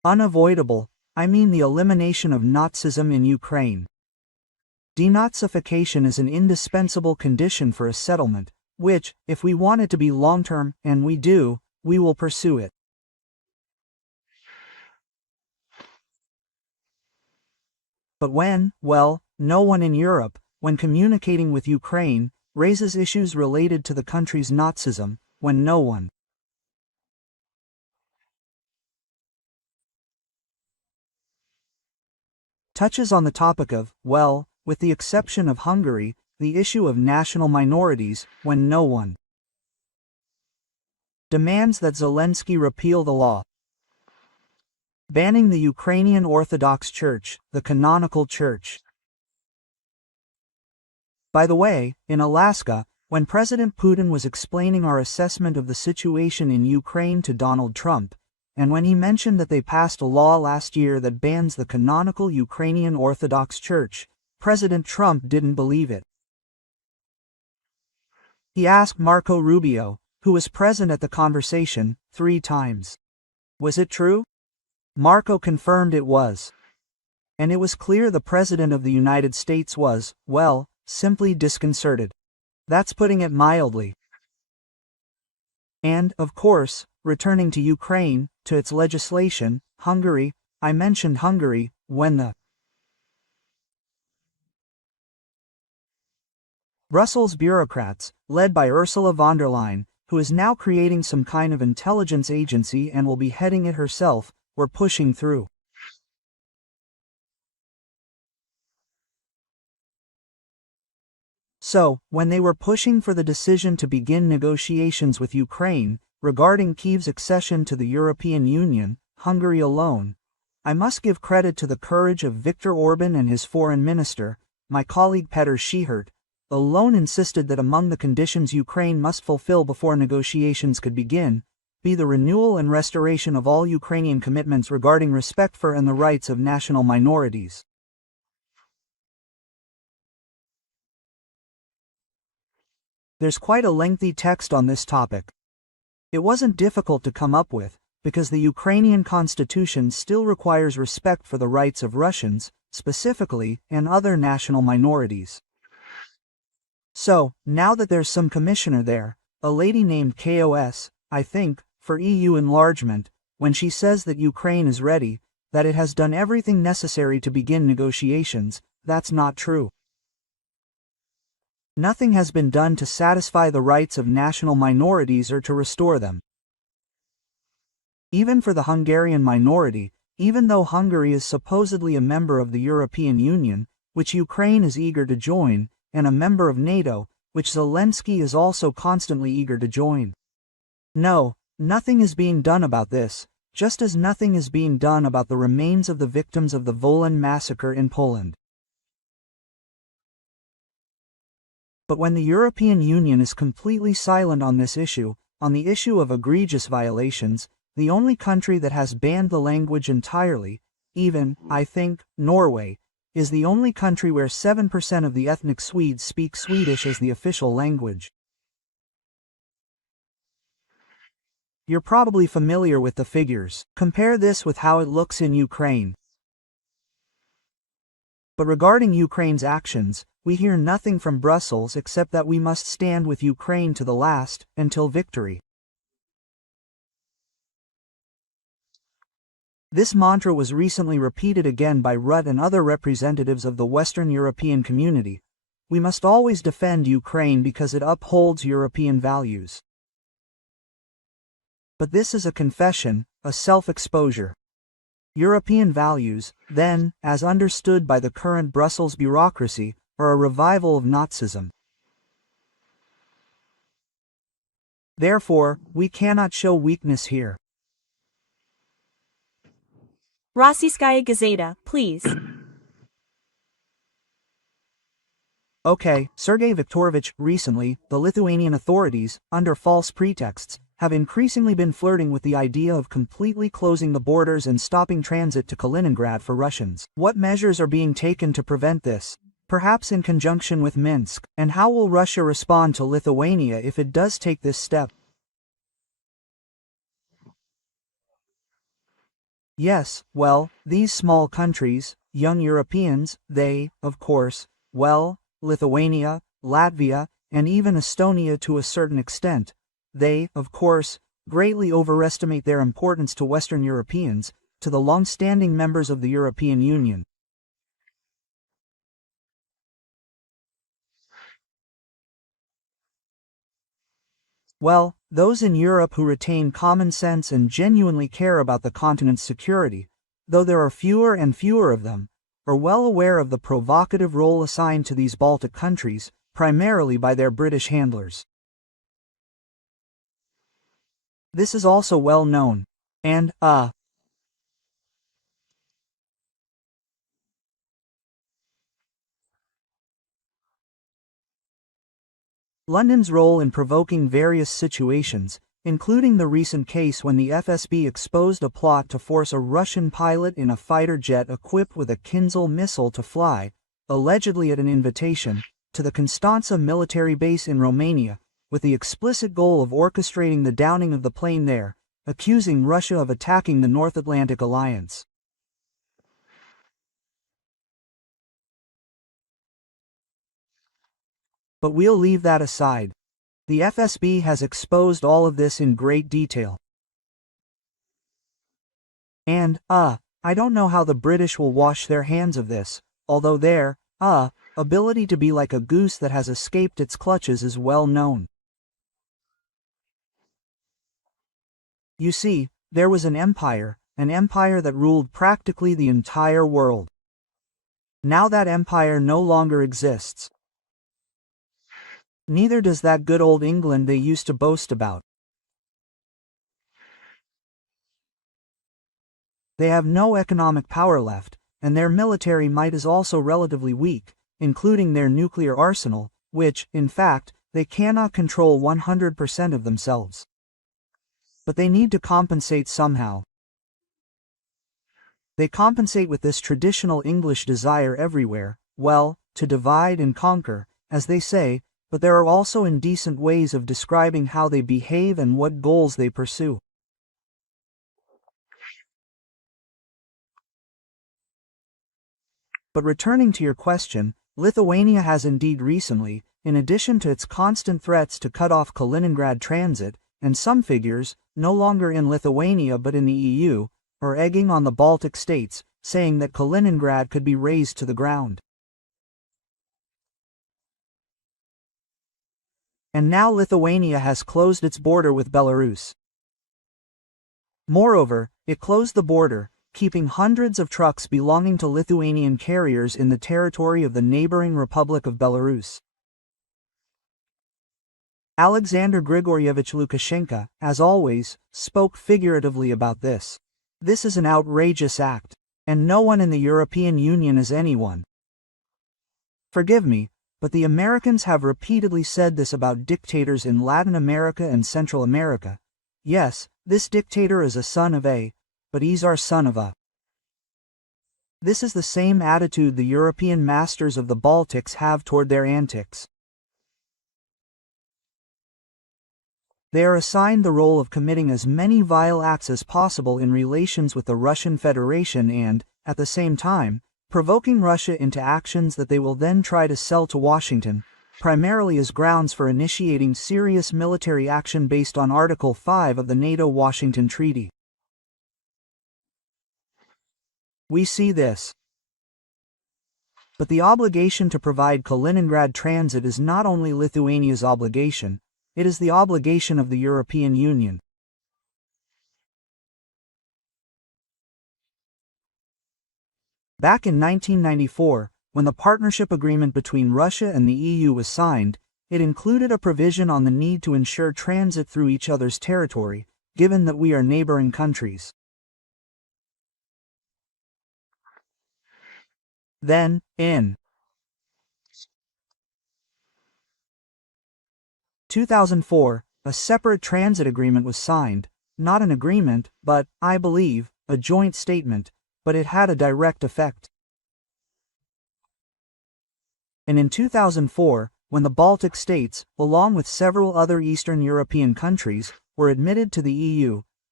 Unavoidable, I mean the elimination of Nazism in Ukraine. De-Nazification is an indispensable condition for a settlement, which, if we want it to be long-term, and we do, we will pursue it. But well, no one in Europe, when communicating with Ukraine, raises issues related to the country's Nazism, when no one touches on the topic of, well, with the exception of Hungary, the issue of national minorities, when no one demands that Zelensky repeal the law banning the Ukrainian Orthodox Church, the canonical church. By the way, in Alaska, when President Putin was explaining our assessment of the situation in Ukraine to Donald Trump, and when he mentioned that they passed a law last year that bans the canonical Ukrainian Orthodox Church, President Trump didn't believe it. He asked Marco Rubio, who was present at the conversation, 3 times. Was it true? Marco confirmed it was. And it was clear the President of the United States was, well, simply disconcerted. That's putting it mildly. And, of course, returning to Ukraine, to its legislation, Hungary, I mentioned Hungary, when the Brussels bureaucrats, led by Ursula von der Leyen, who is now creating some kind of intelligence agency and will be heading it herself, were pushing through. So, when they were pushing for the decision to begin negotiations with Ukraine, regarding Kyiv's accession to the European Union, Hungary alone, I must give credit to the courage of Viktor Orban and his foreign minister, my colleague Petr Schihert, alone insisted that among the conditions Ukraine must fulfill before negotiations could begin, be the renewal and restoration of all Ukrainian commitments regarding respect for and the rights of national minorities. There's quite a lengthy text on this topic. It wasn't difficult to come up with, because the Ukrainian constitution still requires respect for the rights of Russians, specifically, and other national minorities. So, now that there's some commissioner there, a lady named KOS, I think, for EU enlargement, when she says that Ukraine is ready, that it has done everything necessary to begin negotiations, that's not true. Nothing has been done to satisfy the rights of national minorities or to restore them. Even for the Hungarian minority, even though Hungary is supposedly a member of the European Union, which Ukraine is eager to join, and a member of NATO, which Zelensky is also constantly eager to join. No, nothing is being done about this, just as nothing is being done about the remains of the victims of the Wolan massacre in Poland. But when the European Union is completely silent on this issue, on the issue of egregious violations, the only country that has banned the language entirely, even, I think, Norway, is the only country where 7% of the ethnic Swedes speak Swedish as the official language. You're probably familiar with the figures. Compare this with how it looks in Ukraine. But regarding Ukraine's actions, we hear nothing from Brussels except that we must stand with Ukraine to the last, until victory. This mantra was recently repeated again by Rutte and other representatives of the Western European community. We must always defend Ukraine because it upholds European values. But this is a confession, a self-exposure. European values, then, as understood by the current Brussels bureaucracy, are a revival of Nazism. Therefore, we cannot show weakness here. Rossiyskaya Gazeta, please. Okay, Sergei Viktorovich, recently, the Lithuanian authorities, under false pretexts, have increasingly been flirting with the idea of completely closing the borders and stopping transit to Kaliningrad for Russians. What measures are being taken to prevent this? Perhaps in conjunction with Minsk, and how will Russia respond to Lithuania if it does take this step? Yes, well, these small countries, young Europeans, they, of course, well, Lithuania, Latvia, and even Estonia to a certain extent, they, of course, greatly overestimate their importance to Western Europeans, to the long-standing members of the European Union. Well, those in Europe who retain common sense and genuinely care about the continent's security, though there are fewer and fewer of them, are well aware of the provocative role assigned to these Baltic countries, primarily by their British handlers. This is also well known, and, London's role in provoking various situations, including the recent case when the FSB exposed a plot to force a Russian pilot in a fighter jet equipped with a Kinzhal missile to fly, allegedly at an invitation, to the Constanța military base in Romania, with the explicit goal of orchestrating the downing of the plane there, accusing Russia of attacking the North Atlantic Alliance. But we'll leave that aside. The FSB has exposed all of this in great detail. And, I don't know how the British will wash their hands of this, although their, ability to be like a goose that has escaped its clutches is well known. You see, there was an empire that ruled practically the entire world. Now that empire no longer exists. Neither does that good old England they used to boast about. They have no economic power left, and their military might is also relatively weak, including their nuclear arsenal, which, in fact, they cannot control 100% of themselves. But they need to compensate somehow. They compensate with this traditional English desire everywhere, well, to divide and conquer, as they say, but there are also indecent ways of describing how they behave and what goals they pursue. But returning to your question, Lithuania has indeed recently, in addition to its constant threats to cut off Kaliningrad transit, and some figures, no longer in Lithuania but in the EU, are egging on the Baltic states, saying that Kaliningrad could be razed to the ground. And now Lithuania has closed its border with Belarus. Moreover, it closed the border, keeping hundreds of trucks belonging to Lithuanian carriers in the territory of the neighboring Republic of Belarus. Alexander Grigorievich Lukashenko, as always, spoke figuratively about this. This is an outrageous act, and no one in the European Union is anyone. Forgive me, but the Americans have repeatedly said this about dictators in Latin America and Central America. Yes, this dictator is a son of a, but he's our son of a. This is the same attitude the European masters of the Baltics have toward their antics. They are assigned the role of committing as many vile acts as possible in relations with the Russian Federation and, at the same time, provoking Russia into actions that they will then try to sell to Washington, primarily as grounds for initiating serious military action based on Article 5 of the NATO-Washington Treaty. We see this. But the obligation to provide Kaliningrad transit is not only Lithuania's obligation, it is the obligation of the European Union. Back in 1994, when the partnership agreement between Russia and the EU was signed, it included a provision on the need to ensure transit through each other's territory, given that we are neighboring countries. Then, in 2004, a separate transit agreement was signed, not an agreement, but, I believe, a joint statement, but it had a direct effect. And in 2004, when the Baltic states, along with several other Eastern European countries, were admitted to the EU,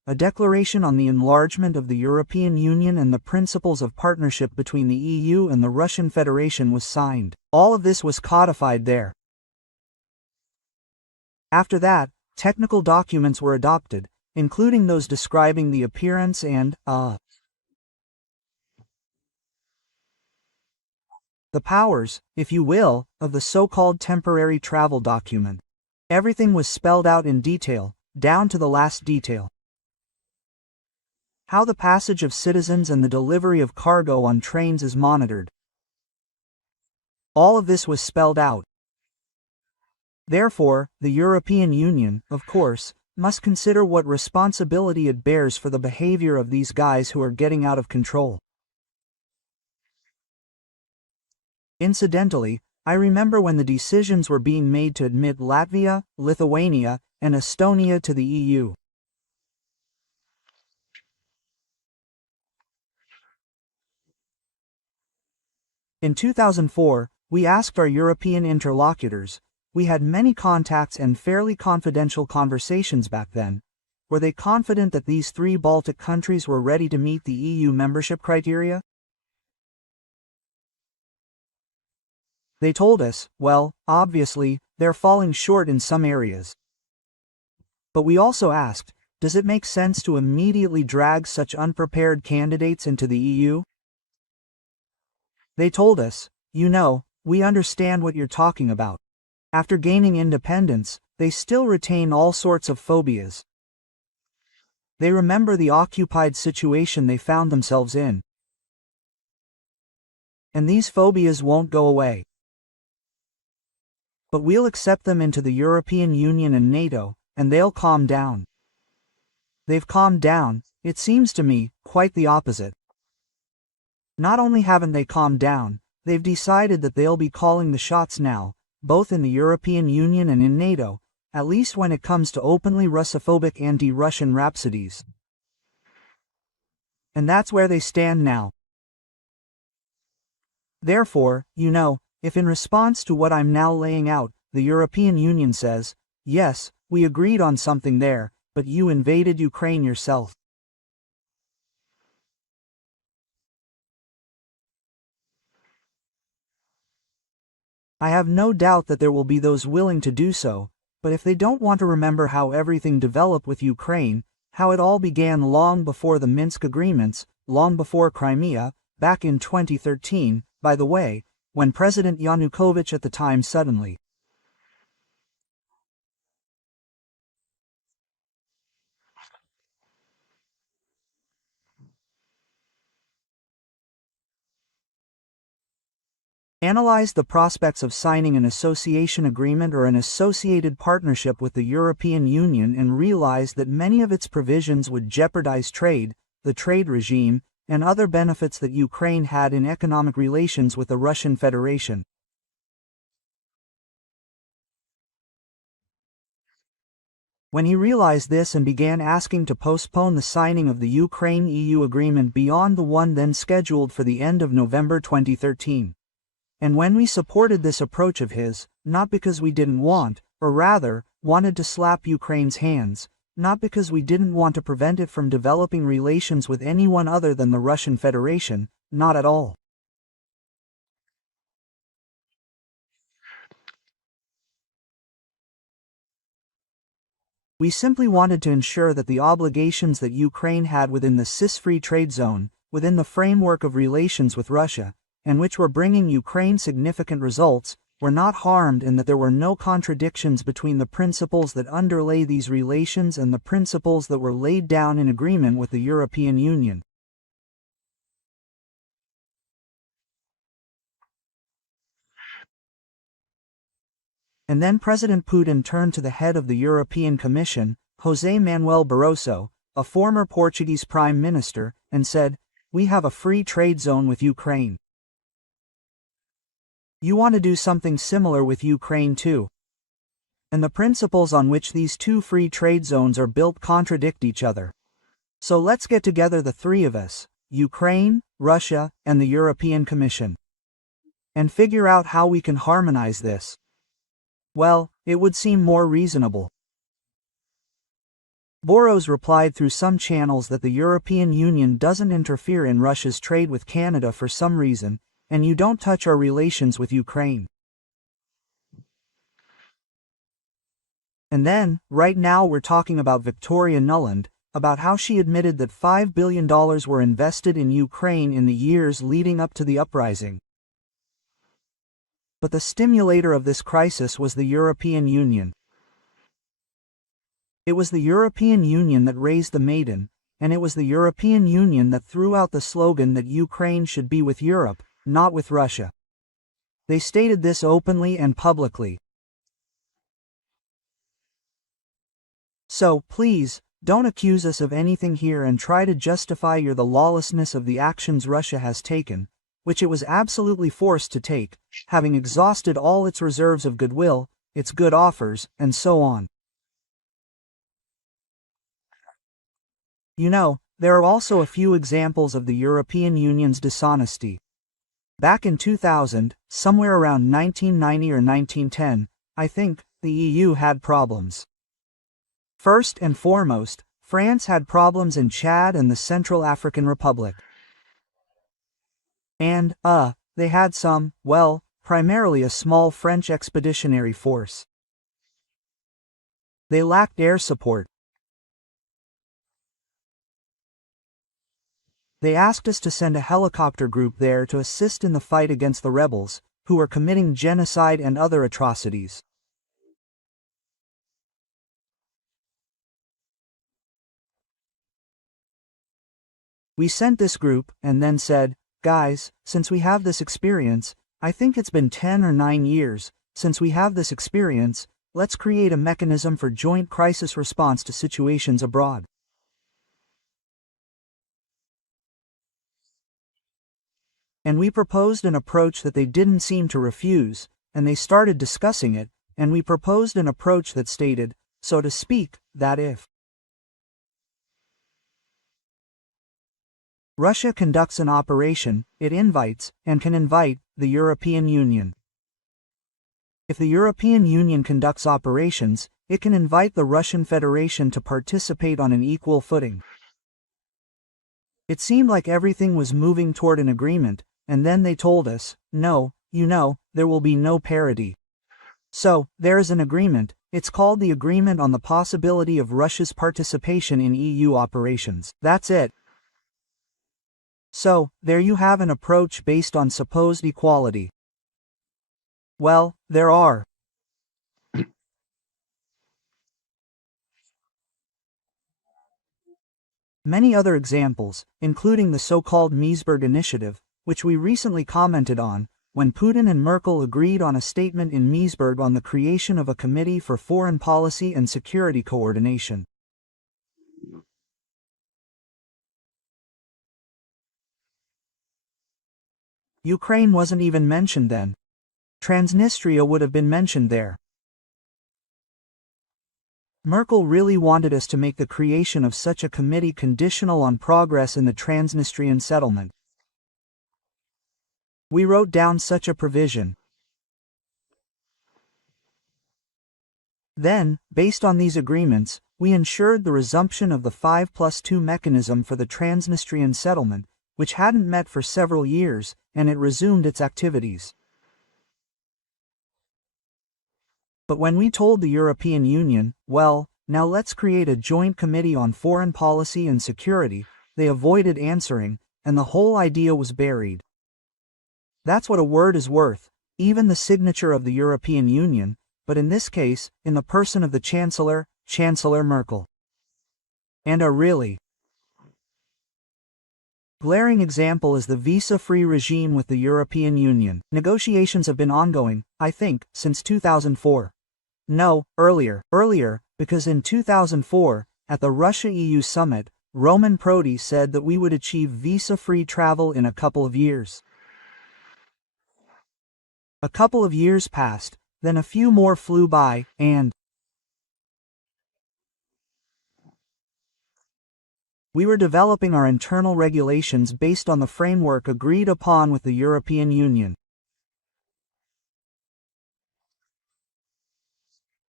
a declaration on the enlargement of the European Union and the principles of partnership between the EU and the Russian Federation was signed. All of this was codified there. After that, technical documents were adopted, including those describing the appearance and, the powers, if you will, of the so-called temporary travel document. Everything was spelled out in detail, down to the last detail. How the passage of citizens and the delivery of cargo on trains is monitored. All of this was spelled out. Therefore, the European Union, of course, must consider what responsibility it bears for the behavior of these guys who are getting out of control. Incidentally, I remember when the decisions were being made to admit Latvia, Lithuania, and Estonia to the EU. In 2004, we asked our European interlocutors, we had many contacts and fairly confidential conversations back then, were they confident that these three Baltic countries were ready to meet the EU membership criteria? They told us, well, obviously, they're falling short in some areas. But we also asked, does it make sense to immediately drag such unprepared candidates into the EU? They told us, you know, we understand what you're talking about. After gaining independence, they still retain all sorts of phobias. They remember the occupied situation they found themselves in. And these phobias won't go away. But we'll accept them into the European Union and NATO, and they'll calm down. They've calmed down, it seems to me, quite the opposite. Not only haven't they calmed down, they've decided that they'll be calling the shots now, both in the European Union and in NATO, at least when it comes to openly Russophobic anti-Russian rhapsodies. And that's where they stand now. Therefore, you know, if in response to what I'm now laying out, the European Union says, yes, we agreed on something there, but you invaded Ukraine yourself. I have no doubt that there will be those willing to do so, but if they don't want to remember how everything developed with Ukraine, how it all began long before the Minsk agreements, long before Crimea, back in 2013, by the way, when President Yanukovych at the time suddenly analyzed the prospects of signing an association agreement or an associated partnership with the European Union and realized that many of its provisions would jeopardize trade, the trade regime, and other benefits that Ukraine had in economic relations with the Russian Federation. When he realized this and began asking to postpone the signing of the Ukraine-EU agreement beyond the one then scheduled for the end of November 2013. And when we supported this approach of his, not because we didn't want, or rather, wanted to slap Ukraine's hands, not because we didn't want to prevent it from developing relations with anyone other than the Russian Federation, not at all. We simply wanted to ensure that the obligations that Ukraine had within the CIS-free trade zone, within the framework of relations with Russia, and which were bringing Ukraine significant results, were not harmed and that there were no contradictions between the principles that underlay these relations and the principles that were laid down in agreement with the European Union. And then President Putin turned to the head of the European Commission, José Manuel Barroso, a former Portuguese Prime Minister, and said, "We have a free trade zone with Ukraine. You want to do something similar with Ukraine too. And the principles on which these two free trade zones are built contradict each other. So let's get together the three of us, Ukraine, Russia, and the European Commission, and figure out how we can harmonize this." Well, it would seem more reasonable. Boros replied through some channels that the European Union doesn't interfere in Russia's trade with Canada for some reason, and you don't touch our relations with Ukraine. And then, right now we're talking about Victoria Nuland, about how she admitted that $5 billion were invested in Ukraine in the years leading up to the uprising. But the stimulator of this crisis was the European Union. It was the European Union that raised the Maiden, and it was the European Union that threw out the slogan that Ukraine should be with Europe, not with Russia. They stated this openly and publicly. So, please, don't accuse us of anything here and try to justify the lawlessness of the actions Russia has taken, which it was absolutely forced to take, having exhausted all its reserves of goodwill, its good offers, and so on. You know, there are also a few examples of the European Union's dishonesty. Back in 2000, somewhere around 1990 or 1910, I think, the EU had problems. First and foremost, France had problems in Chad and the Central African Republic. And, they had primarily a small French expeditionary force. They lacked air support. They asked us to send a helicopter group there to assist in the fight against the rebels, who were committing genocide and other atrocities. We sent this group, and then said, guys, since we have this experience, I think it's been 10 or 9 years, since we have this experience, let's create a mechanism for joint crisis response to situations abroad. And we proposed an approach that they didn't seem to refuse, and they started discussing it, and we proposed an approach that stated, so to speak, that if Russia conducts an operation, it invites, and can invite, the European Union. If the European Union conducts operations, it can invite the Russian Federation to participate on an equal footing. It seemed like everything was moving toward an agreement, and then they told us, no, there will be no parity. So, there is an agreement, it's called the Agreement on the Possibility of Russia's Participation in EU Operations. That's it. So, there you have an approach based on supposed equality. Well, there are many other examples, including the so-called Meseberg Initiative, which we recently commented on, when Putin and Merkel agreed on a statement in Meseberg on the creation of a Committee for Foreign Policy and Security Coordination. Ukraine wasn't even mentioned then. Transnistria would have been mentioned there. Merkel really wanted us to make the creation of such a committee conditional on progress in the Transnistrian settlement. We wrote down such a provision. Then, based on these agreements, we ensured the resumption of the 5+2 mechanism for the Transnistrian settlement, which hadn't met for several years, and it resumed its activities. But when we told the European Union, well, now let's create a joint committee on foreign policy and security, they avoided answering, and the whole idea was buried. That's what a word is worth, even the signature of the European Union, but in this case, in the person of the Chancellor, Chancellor Merkel. And a really glaring example is the visa-free regime with the European Union. Negotiations have been ongoing, I think, since 2004. No, earlier, because in 2004, at the Russia-EU summit, Roman Prodi said that we would achieve visa-free travel in a couple of years. A couple of years passed, then a few more flew by, and we were developing our internal regulations based on the framework agreed upon with the European Union.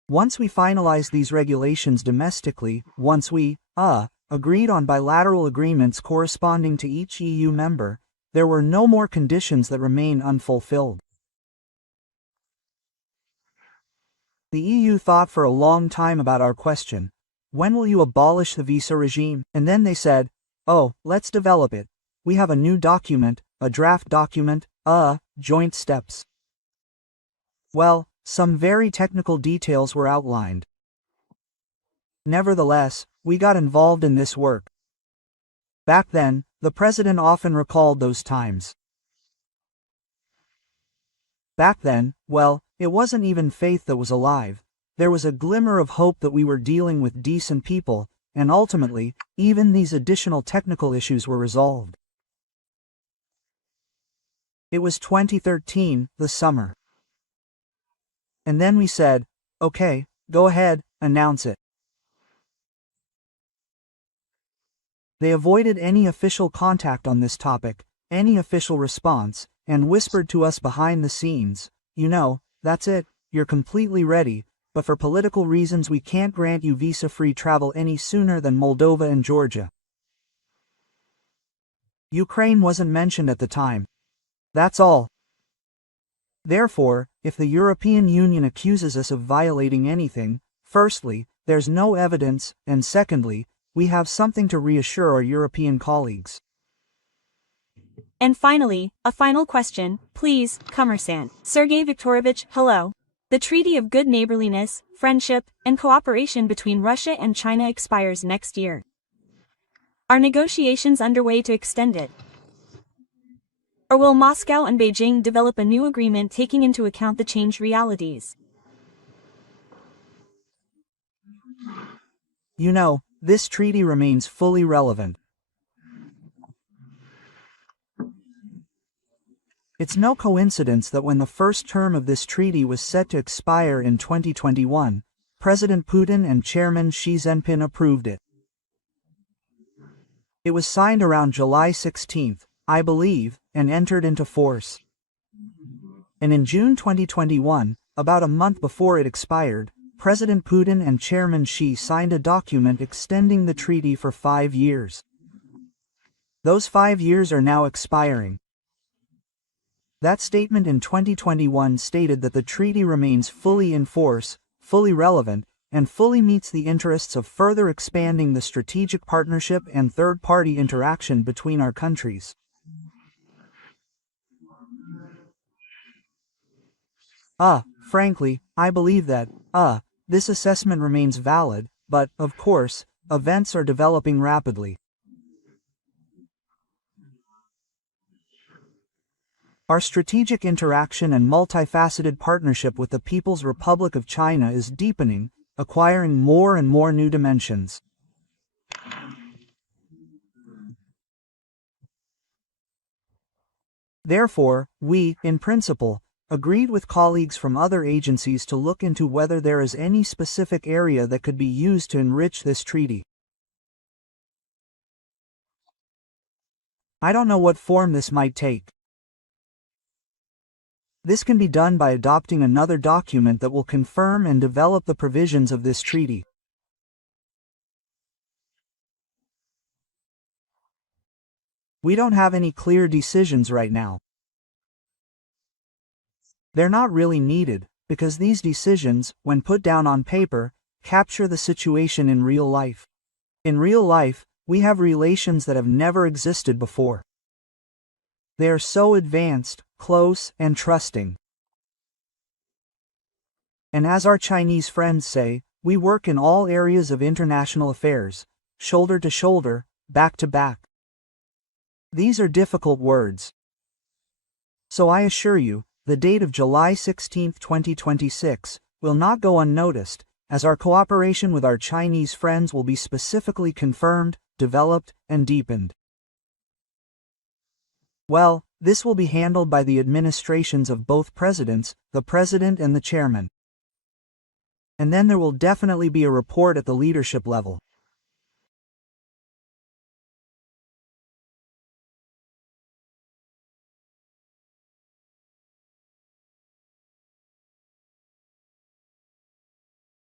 Once we finalized these regulations domestically, once we, agreed on bilateral agreements corresponding to each EU member, there were no more conditions that remain unfulfilled. The EU thought for a long time about our question. When will you abolish the visa regime? And then they said, oh, let's develop it. We have a new document, a draft document, joint steps. Well, some very technical details were outlined. Nevertheless, we got involved in this work. Back then, the president often recalled those times. Back then, well, it wasn't even faith that was alive. There was a glimmer of hope that we were dealing with decent people, and ultimately, even these additional technical issues were resolved. It was 2013, the summer. And then we said, okay, go ahead, announce it. They avoided any official contact on this topic, any official response, and whispered to us behind the scenes, you know, that's it, you're completely ready, but for political reasons we can't grant you visa-free travel any sooner than Moldova and Georgia. Ukraine wasn't mentioned at the time. That's all. Therefore, if the European Union accuses us of violating anything, firstly, there's no evidence, and secondly, we have something to reassure our European colleagues. And finally, a final question, please, Commerçant. Sergei Viktorovich, hello. The Treaty of Good Neighborliness, Friendship, and Cooperation between Russia and China expires next year. Are negotiations underway to extend it? Or will Moscow and Beijing develop a new agreement taking into account the changed realities? You know, this treaty remains fully relevant. It's no coincidence that when the first term of this treaty was set to expire in 2021, President Putin and Chairman Xi Jinping approved it. It was signed around July 16, I believe, and entered into force. And in June 2021, about a month before it expired, President Putin and Chairman Xi signed a document extending the treaty for 5 years. Those 5 years are now expiring. That statement in 2021 stated that the treaty remains fully in force, fully relevant, and fully meets the interests of further expanding the strategic partnership and third-party interaction between our countries. Frankly, I believe that, this assessment remains valid, but, of course, events are developing rapidly. Our strategic interaction and multifaceted partnership with the People's Republic of China is deepening, acquiring more and more new dimensions. Therefore, we, in principle, agreed with colleagues from other agencies to look into whether there is any specific area that could be used to enrich this treaty. I don't know what form this might take. This can be done by adopting another document that will confirm and develop the provisions of this treaty. We don't have any clear decisions right now. They're not really needed, because these decisions, when put down on paper, capture the situation in real life. In real life, we have relations that have never existed before. They are so advanced, close, and trusting. And as our Chinese friends say, we work in all areas of international affairs, shoulder to shoulder, back to back. These are difficult words. So I assure you, the date of July 16, 2026, will not go unnoticed, as our cooperation with our Chinese friends will be specifically confirmed, developed, and deepened. Well, this will be handled by the administrations of both presidents, the president and the chairman. And then there will definitely be a report at the leadership level.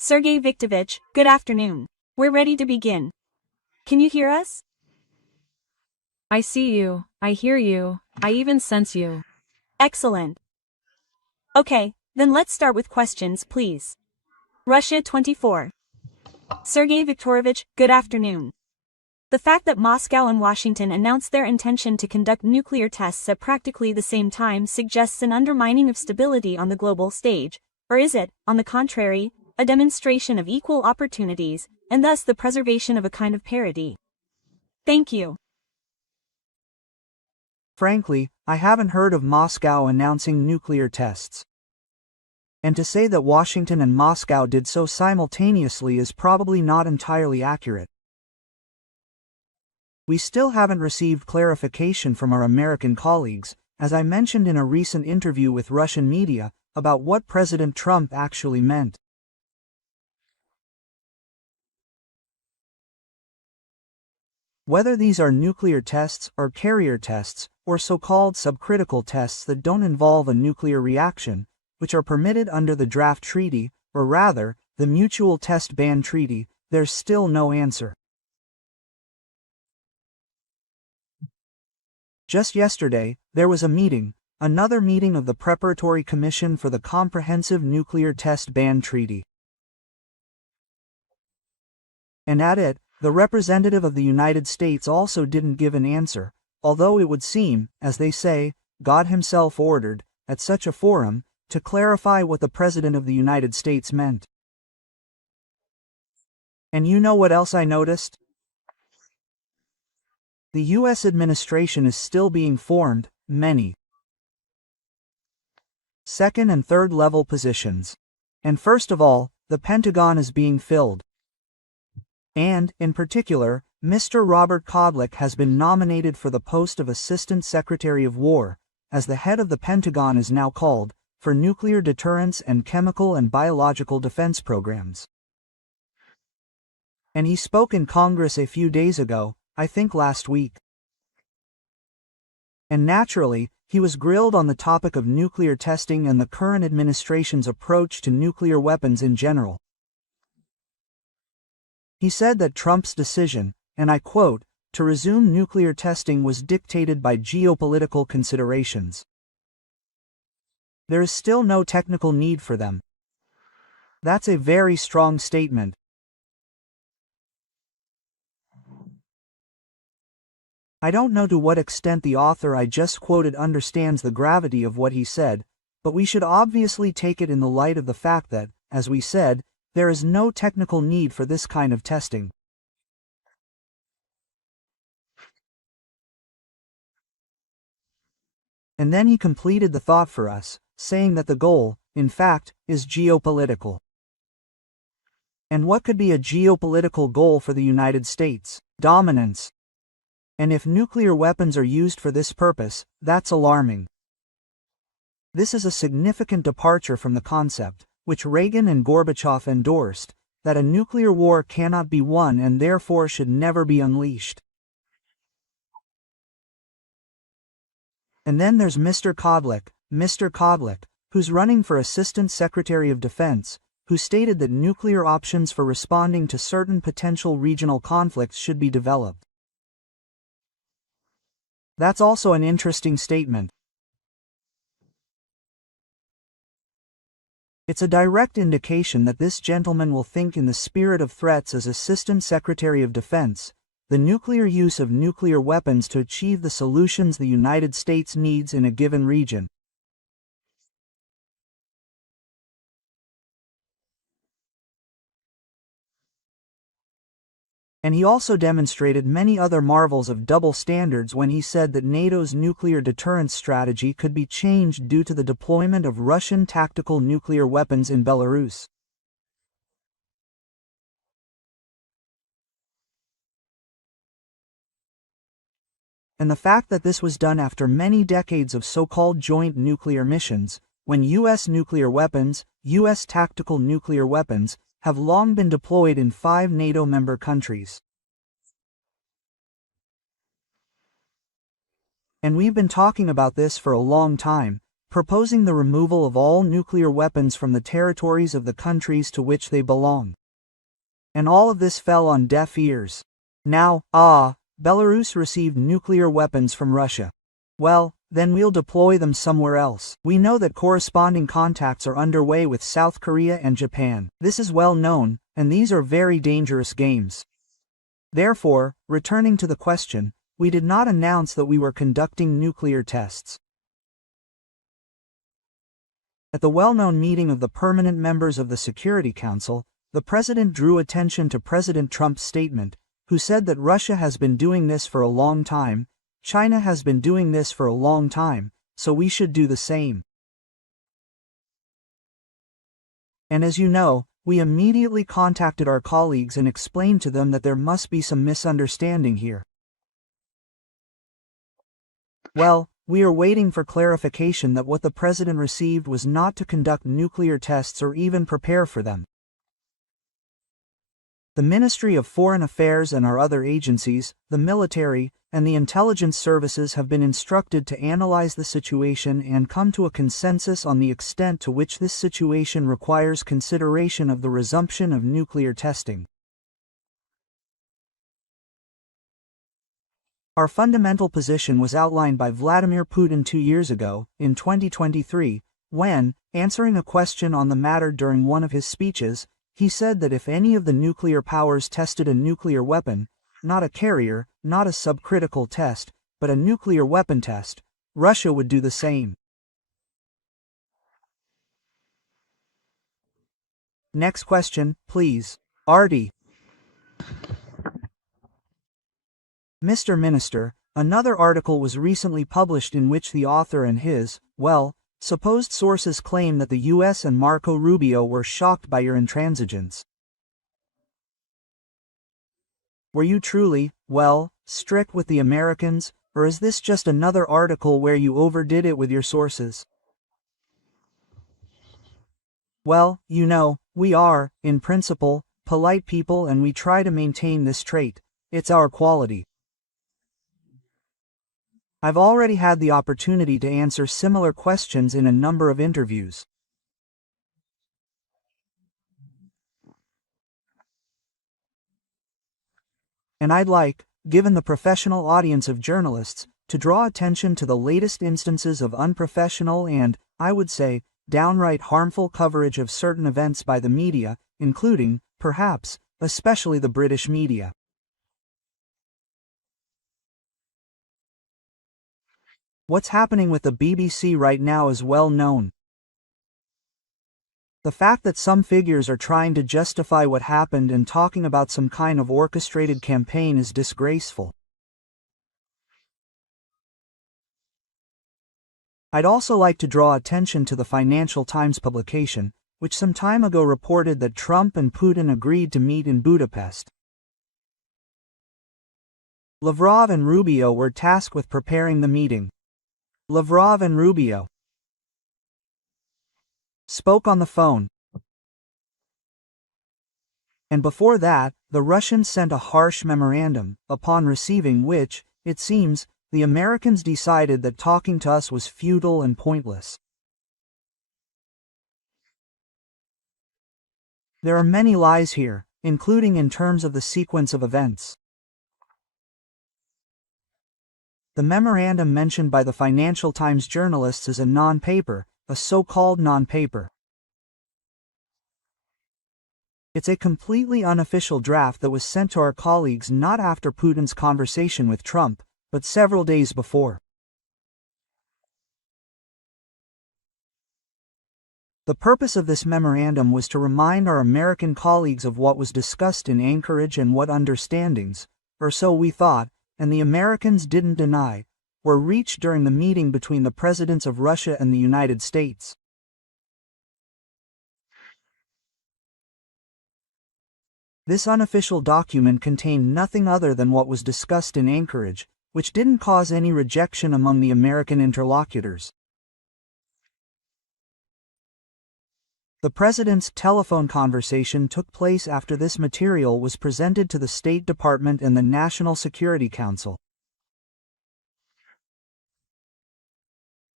Sergei Viktorovich, good afternoon. We're ready to begin. Can you hear us? I see you, I hear you, I even sense you. Excellent. Okay, then let's start with questions, please. Russia 24. Sergei Viktorovich, good afternoon. The fact that Moscow and Washington announced their intention to conduct nuclear tests at practically the same time suggests an undermining of stability on the global stage, or is it, on the contrary, a demonstration of equal opportunities, and thus the preservation of a kind of parity? Thank you. Frankly, I haven't heard of Moscow announcing nuclear tests. And to say that Washington and Moscow did so simultaneously is probably not entirely accurate. We still haven't received clarification from our American colleagues, as I mentioned in a recent interview with Russian media, about what President Trump actually meant. Whether these are nuclear tests or carrier tests, or so-called subcritical tests that don't involve a nuclear reaction, which are permitted under the draft treaty, or rather, the Mutual Test Ban Treaty, there's still no answer. Just yesterday, there was a meeting, another meeting of the Preparatory Commission for the Comprehensive Nuclear Test Ban Treaty. And at it, the representative of the United States also didn't give an answer, although it would seem, as they say, God himself ordered, at such a forum, to clarify what the President of the United States meant. And you know what else I noticed? The U.S. administration is still being formed, many second and third level positions. And first of all, the Pentagon is being filled. And, in particular, Mr. Robert Kodlik has been nominated for the post of Assistant Secretary of War, as the head of the Pentagon is now called, for nuclear deterrence and chemical and biological defense programs. And he spoke in Congress a few days ago, I think last week. And naturally, he was grilled on the topic of nuclear testing and the current administration's approach to nuclear weapons in general. He said that Trump's decision, and I quote, to resume nuclear testing was dictated by geopolitical considerations. There is still no technical need for them. That's a very strong statement. I don't know to what extent the author I just quoted understands the gravity of what he said, but we should obviously take it in the light of the fact that, as we said, there is no technical need for this kind of testing. And then he completed the thought for us, saying that the goal, in fact, is geopolitical. And what could be a geopolitical goal for the United States? Dominance. And if nuclear weapons are used for this purpose, that's alarming. This is a significant departure from the concept, which Reagan and Gorbachev endorsed, that a nuclear war cannot be won and therefore should never be unleashed. And then there's Mr. Kodlik, who's running for Assistant Secretary of Defense, who stated that nuclear options for responding to certain potential regional conflicts should be developed. That's also an interesting statement. It's a direct indication that this gentleman will think in the spirit of threats as Assistant Secretary of Defense, the nuclear use of nuclear weapons to achieve the solutions the United States needs in a given region. And he also demonstrated many other marvels of double standards when he said that NATO's nuclear deterrence strategy could be changed due to the deployment of Russian tactical nuclear weapons in Belarus. And the fact that this was done after many decades of so-called joint nuclear missions, when U.S. nuclear weapons, U.S. tactical nuclear weapons, have long been deployed in 5 NATO member countries. And we've been talking about this for a long time, proposing the removal of all nuclear weapons from the territories of the countries to which they belong. And all of this fell on deaf ears. Now, Belarus received nuclear weapons from Russia. Well, then we'll deploy them somewhere else. We know that corresponding contacts are underway with South Korea and Japan. This is well known, and these are very dangerous games. Therefore, returning to the question, we did not announce that we were conducting nuclear tests. At the well-known meeting of the permanent members of the Security Council, the President drew attention to President Trump's statement, who said that Russia has been doing this for a long time, China has been doing this for a long time, so we should do the same. And as you know, we immediately contacted our colleagues and explained to them that there must be some misunderstanding here. Well, we are waiting for clarification that what the President received was not to conduct nuclear tests or even prepare for them. The Ministry of Foreign Affairs and our other agencies, the military, and the intelligence services have been instructed to analyze the situation and come to a consensus on the extent to which this situation requires consideration of the resumption of nuclear testing. Our fundamental position was outlined by Vladimir Putin 2 years ago, in 2023, when, answering a question on the matter during one of his speeches, he said that if any of the nuclear powers tested a nuclear weapon, not a carrier, not a subcritical test, but a nuclear weapon test, Russia would do the same. Next question, please. Artie. Mr. Minister, another article was recently published in which the author and his, supposed sources claim that the US and Marco Rubio were shocked by your intransigence. Were you truly, strict with the Americans, or is this just another article where you overdid it with your sources? Well, you know, we are, in principle, polite people and we try to maintain this trait. It's our quality. I've already had the opportunity to answer similar questions in a number of interviews. And I'd like, given the professional audience of journalists, to draw attention to the latest instances of unprofessional and, I would say, downright harmful coverage of certain events by the media, including, perhaps, especially the British media. What's happening with the BBC right now is well known. The fact that some figures are trying to justify what happened and talking about some kind of orchestrated campaign is disgraceful. I'd also like to draw attention to the Financial Times publication, which some time ago reported that Trump and Putin agreed to meet in Budapest. Lavrov and Rubio were tasked with preparing the meeting. Lavrov and Rubio spoke on the phone. And before that, the Russians sent a harsh memorandum, upon receiving which, it seems, the Americans decided that talking to us was futile and pointless. There are many lies here, including in terms of the sequence of events. The memorandum mentioned by the Financial Times journalists is a non-paper, a so-called non-paper. It's a completely unofficial draft that was sent to our colleagues not after Putin's conversation with Trump, but several days before. The purpose of this memorandum was to remind our American colleagues of what was discussed in Anchorage and what understandings, or so we thought, and the Americans didn't deny, were reached during the meeting between the presidents of Russia and the United States. This unofficial document contained nothing other than what was discussed in Anchorage, which didn't cause any rejection among the American interlocutors. The president's telephone conversation took place after this material was presented to the State Department and the National Security Council.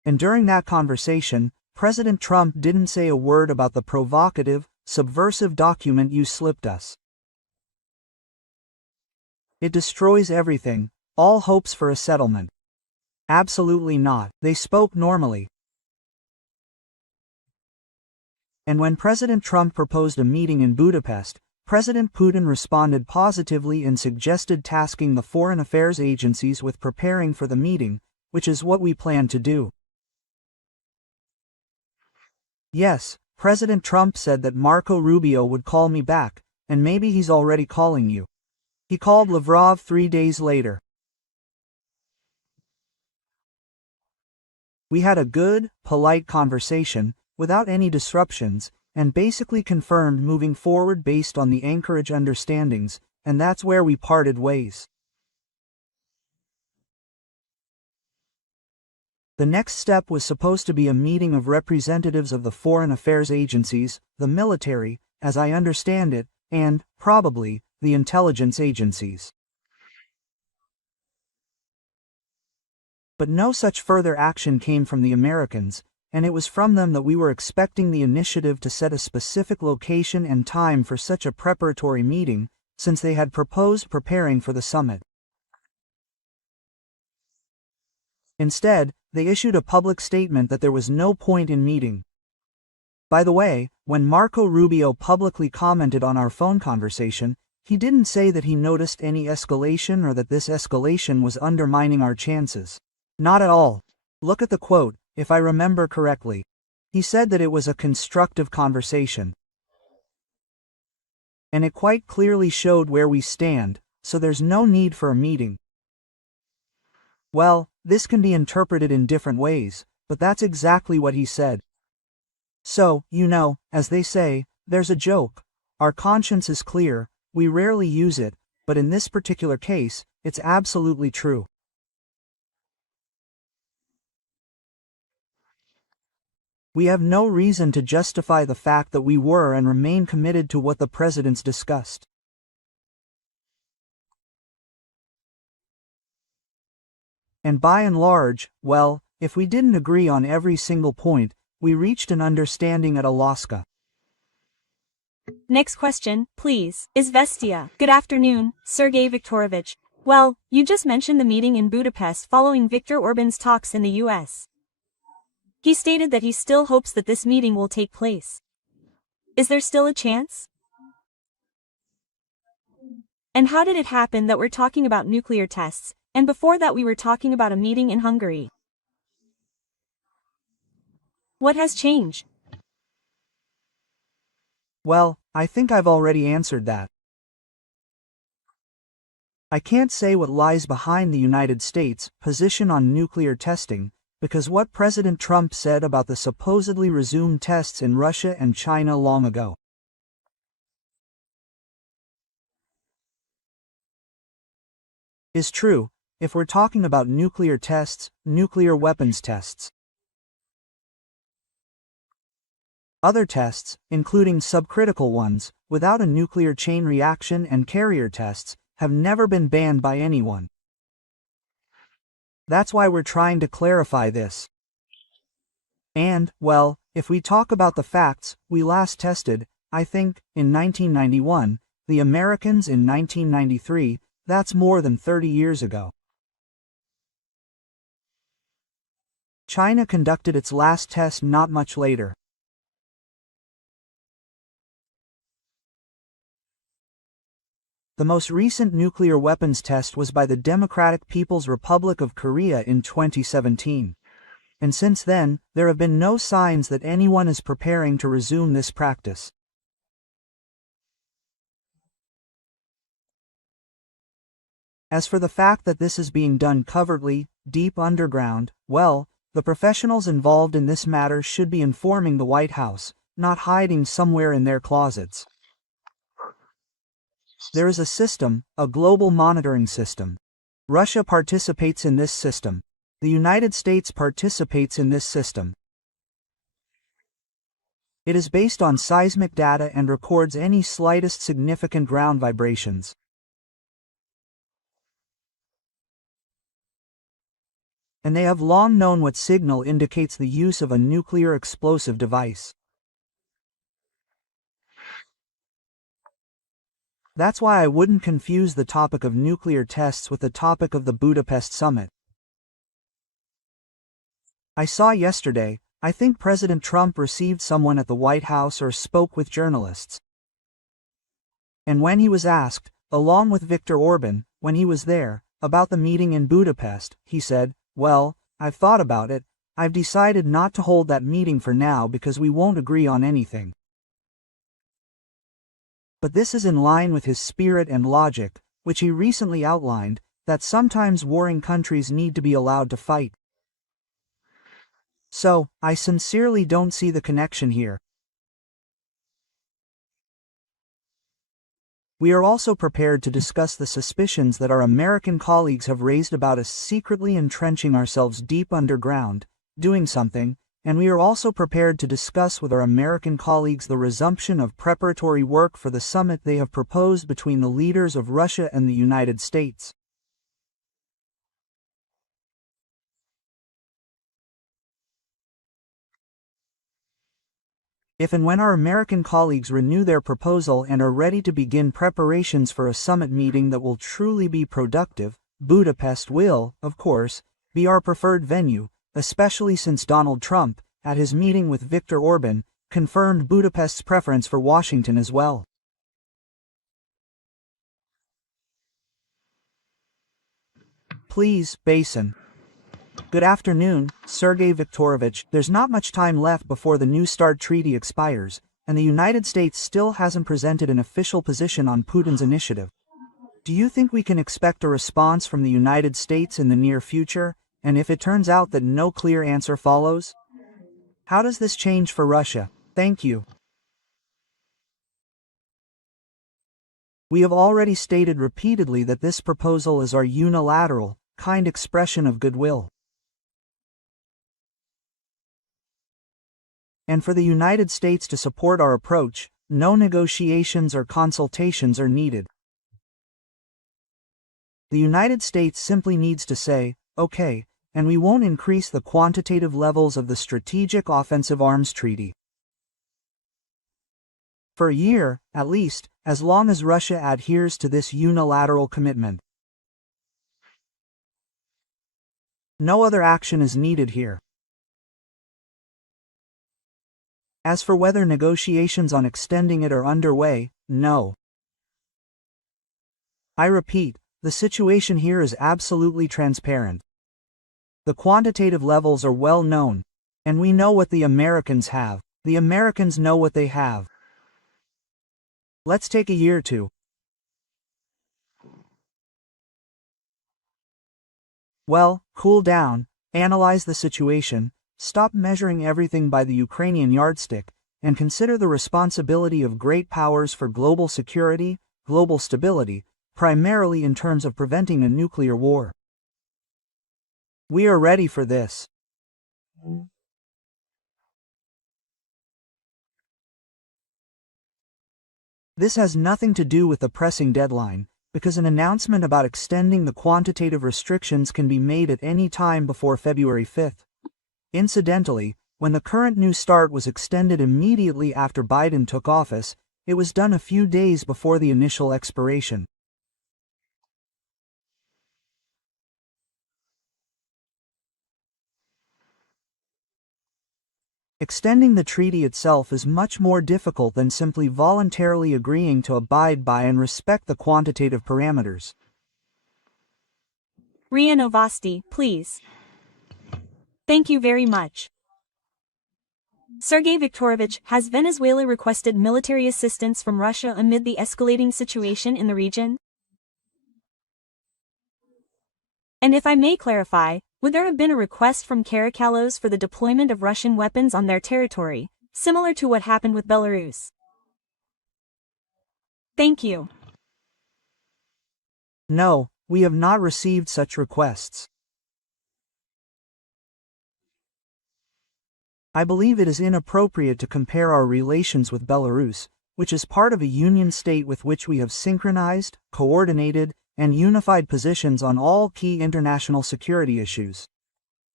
And during that conversation, President Trump didn't say a word about the provocative, subversive document you slipped us. It destroys everything, all hopes for a settlement. Absolutely not. They spoke normally. And when President Trump proposed a meeting in Budapest, President Putin responded positively and suggested tasking the foreign affairs agencies with preparing for the meeting, which is what we plan to do. Yes, President Trump said that Marco Rubio would call me back, and maybe he's already calling you. He called Lavrov 3 days later. We had a good, polite conversation, without any disruptions, and basically confirmed moving forward based on the Anchorage understandings, and that's where we parted ways. The next step was supposed to be a meeting of representatives of the foreign affairs agencies, the military, as I understand it, and, probably, the intelligence agencies. But no such further action came from the Americans, and it was from them that we were expecting the initiative to set a specific location and time for such a preparatory meeting, since they had proposed preparing for the summit. Instead, they issued a public statement that there was no point in meeting. By the way, when Marco Rubio publicly commented on our phone conversation, he didn't say that he noticed any escalation or that this escalation was undermining our chances. Not at all. Look at the quote, if I remember correctly. He said that it was a constructive conversation. And it quite clearly showed where we stand, so there's no need for a meeting. Well, this can be interpreted in different ways, but that's exactly what he said. So, as they say, there's a joke. Our conscience is clear, we rarely use it, but in this particular case, it's absolutely true. We have no reason to justify the fact that we were and remain committed to what the presidents discussed. And by and large, well, if we didn't agree on every single point, we reached an understanding at Alaska. Next question, please. Izvestia. Good afternoon, Sergei Viktorovich. Well, you just mentioned the meeting in Budapest following Viktor Orban's talks in the US. He stated that he still hopes that this meeting will take place. Is there still a chance? And how did it happen that we're talking about nuclear tests, and before that we were talking about a meeting in Hungary? What has changed? Well, I think I've already answered that. I can't say what lies behind the United States' position on nuclear testing, because what President Trump said about the supposedly resumed tests in Russia and China long ago. Is true, if we're talking about nuclear tests, nuclear weapons tests. Other tests, including subcritical ones, without a nuclear chain reaction and carrier tests, have never been banned by anyone. That's why we're trying to clarify this. And, well, if we talk about the facts, we last tested, I think, in 1991, the Americans in 1993, that's more than 30 years ago. China conducted its last test not much later. The most recent nuclear weapons test was by the Democratic People's Republic of Korea in 2017. And since then, there have been no signs that anyone is preparing to resume this practice. As for the fact that this is being done covertly, deep underground, well, the professionals involved in this matter should be informing the White House, not hiding somewhere in their closets. There is a system, a global monitoring system. Russia participates in this system. The United States participates in this system. It is based on seismic data and records any slightest significant ground vibrations. and they have long known what signal indicates the use of a nuclear explosive device. That's why I wouldn't confuse the topic of nuclear tests with the topic of the Budapest summit. I saw yesterday, I think President Trump received someone at the White House or spoke with journalists. And when he was asked, along with Viktor Orban, when he was there, about the meeting in Budapest, he said, "Well, I've thought about it, I've decided not to hold that meeting for now because we won't agree on anything." But this is in line with his spirit and logic, which he recently outlined, that sometimes warring countries need to be allowed to fight. So, I sincerely don't see the connection here. We are also prepared to discuss the suspicions that our American colleagues have raised about us secretly entrenching ourselves deep underground, doing something, and we are also prepared to discuss with our American colleagues the resumption of preparatory work for the summit they have proposed between the leaders of Russia and the United States. If and when our American colleagues renew their proposal and are ready to begin preparations for a summit meeting that will truly be productive, Budapest will, of course, be our preferred venue, especially since Donald Trump, at his meeting with Viktor Orban, confirmed Budapest's preference for Washington as well. Please, Basin. Good afternoon, Sergei Viktorovich. There's not much time left before the New START treaty expires, and the United States still hasn't presented an official position on Putin's initiative. Do you think we can expect a response from the United States in the near future, and if it turns out that no clear answer follows? How does this change for Russia? Thank you. We have already stated repeatedly that this proposal is our unilateral, kind expression of goodwill. And for the United States to support our approach, no negotiations or consultations are needed. The United States simply needs to say, "Okay," and we won't increase the quantitative levels of the Strategic Offensive Arms Treaty. For a year, at least, as long as Russia adheres to this unilateral commitment. No other action is needed here. As for whether negotiations on extending it are underway, no. I repeat, the situation here is absolutely transparent. The quantitative levels are well known, and we know what the Americans have. The Americans know what they have. Let's take a year or two. Well, cool down, analyze the situation, stop measuring everything by the Ukrainian yardstick, and consider the responsibility of great powers for global security, global stability, primarily in terms of preventing a nuclear war. We are ready for this. This has nothing to do with the pressing deadline, because an announcement about extending the quantitative restrictions can be made at any time before February 5th. Incidentally, when the current New START was extended immediately after Biden took office, it was done a few days before the initial expiration. Extending the treaty itself is much more difficult than simply voluntarily agreeing to abide by and respect the quantitative parameters. RIA Novosti, please. Thank you very much. Sergei Viktorovich, has Venezuela requested military assistance from Russia amid the escalating situation in the region? And if I may clarify, would there have been a request from Caracallos for the deployment of Russian weapons on their territory, similar to what happened with Belarus? Thank you. No, we have not received such requests. I believe it is inappropriate to compare our relations with Belarus, which is part of a union state with which we have synchronized, coordinated, and unified positions on all key international security issues.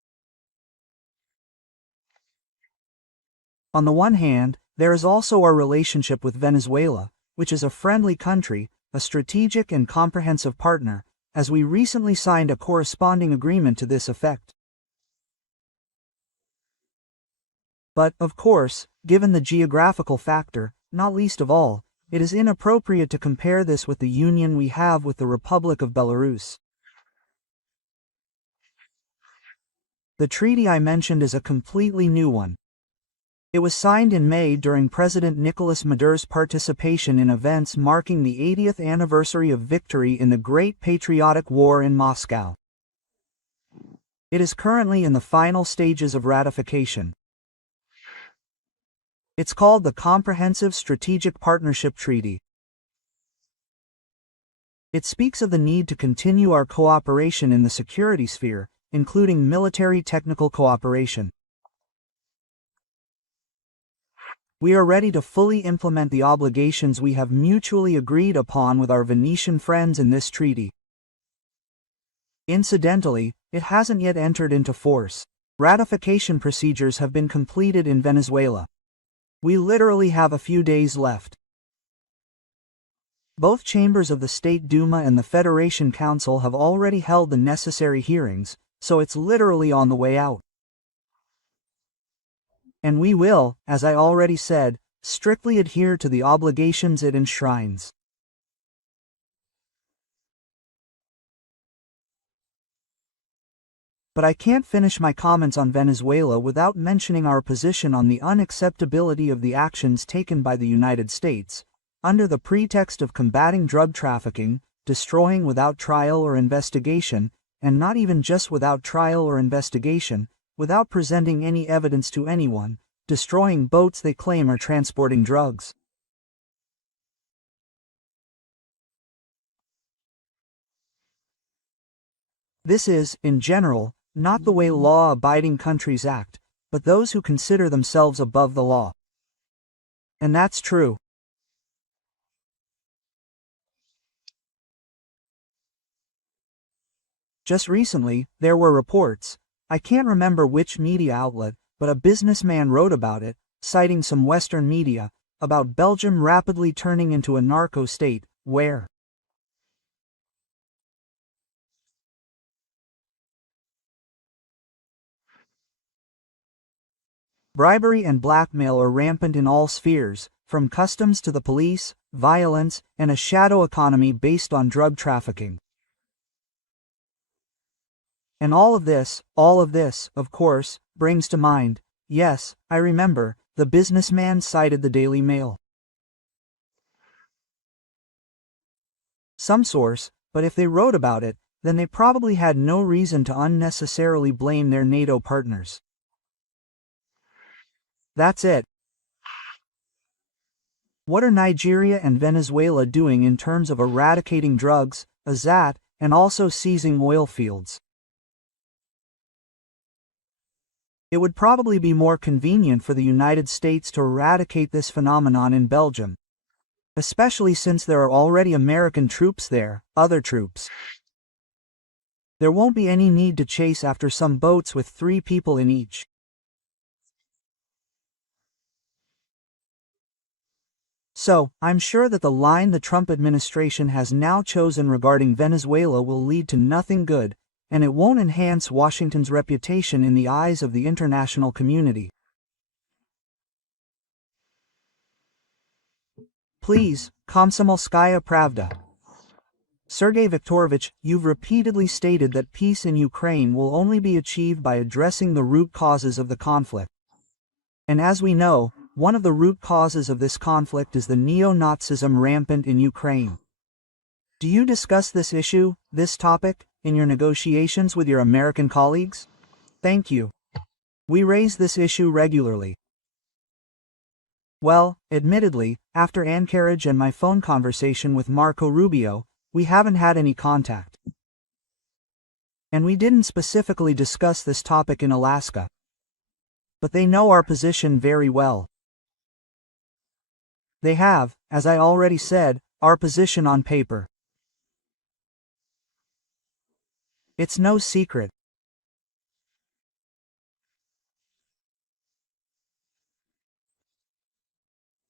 On the one hand, there is also our relationship with Venezuela, which is a friendly country, a strategic and comprehensive partner, as we recently signed a corresponding agreement to this effect. But, of course, given the geographical factor, not least of all, it is inappropriate to compare this with the union we have with the Republic of Belarus. The treaty I mentioned is a completely new one. It was signed in May during President Nicolas Maduro's participation in events marking the 80th anniversary of victory in the Great Patriotic War in Moscow. It is currently in the final stages of ratification. It's called the Comprehensive Strategic Partnership Treaty. It speaks of the need to continue our cooperation in the security sphere, including military technical cooperation. We are ready to fully implement the obligations we have mutually agreed upon with our Venetian friends in this treaty. Incidentally, it hasn't yet entered into force. Ratification procedures have been completed in Venezuela. We literally have a few days left. Both chambers of the State Duma and the Federation Council have already held the necessary hearings, so it's literally on the way out. And we will, as I already said, strictly adhere to the obligations it enshrines. But I can't finish my comments on Venezuela without mentioning our position on the unacceptability of the actions taken by the United States, under the pretext of combating drug trafficking, destroying without trial or investigation, and not even just without trial or investigation, without presenting any evidence to anyone, destroying boats they claim are transporting drugs. This is, in general, not the way law-abiding countries act, but those who consider themselves above the law. And that's true. Just recently, there were reports, I can't remember which media outlet, but a businessman wrote about it, citing some Western media, about Belgium rapidly turning into a narco state, where bribery and blackmail are rampant in all spheres, from customs to the police, violence, and a shadow economy based on drug trafficking. And all of this, of course, brings to mind, yes, I remember, the businessman cited the Daily Mail. Some source, but if they wrote about it, then they probably had no reason to unnecessarily blame their NATO partners. That's it. What are Nigeria and Venezuela doing in terms of eradicating drugs, and also seizing oil fields? It would probably be more convenient for the United States to eradicate this phenomenon in Belgium, especially since there are already American troops there, other troops. There won't be any need to chase after some boats with 3 people in each. So, I'm sure that the line the Trump administration has now chosen regarding Venezuela will lead to nothing good, and it won't enhance Washington's reputation in the eyes of the international community. Please, Komsomolskaya Pravda. Sergei Viktorovich, you've repeatedly stated that peace in Ukraine will only be achieved by addressing the root causes of the conflict. And as we know, one of the root causes of this conflict is the neo-Nazism rampant in Ukraine. Do you discuss this issue, this topic, in your negotiations with your American colleagues? Thank you. We raise this issue regularly. Well, admittedly, after Anchorage and my phone conversation with Marco Rubio, we haven't had any contact. And we didn't specifically discuss this topic in Alaska. But they know our position very well. They have, as I already said, our position on paper. It's no secret.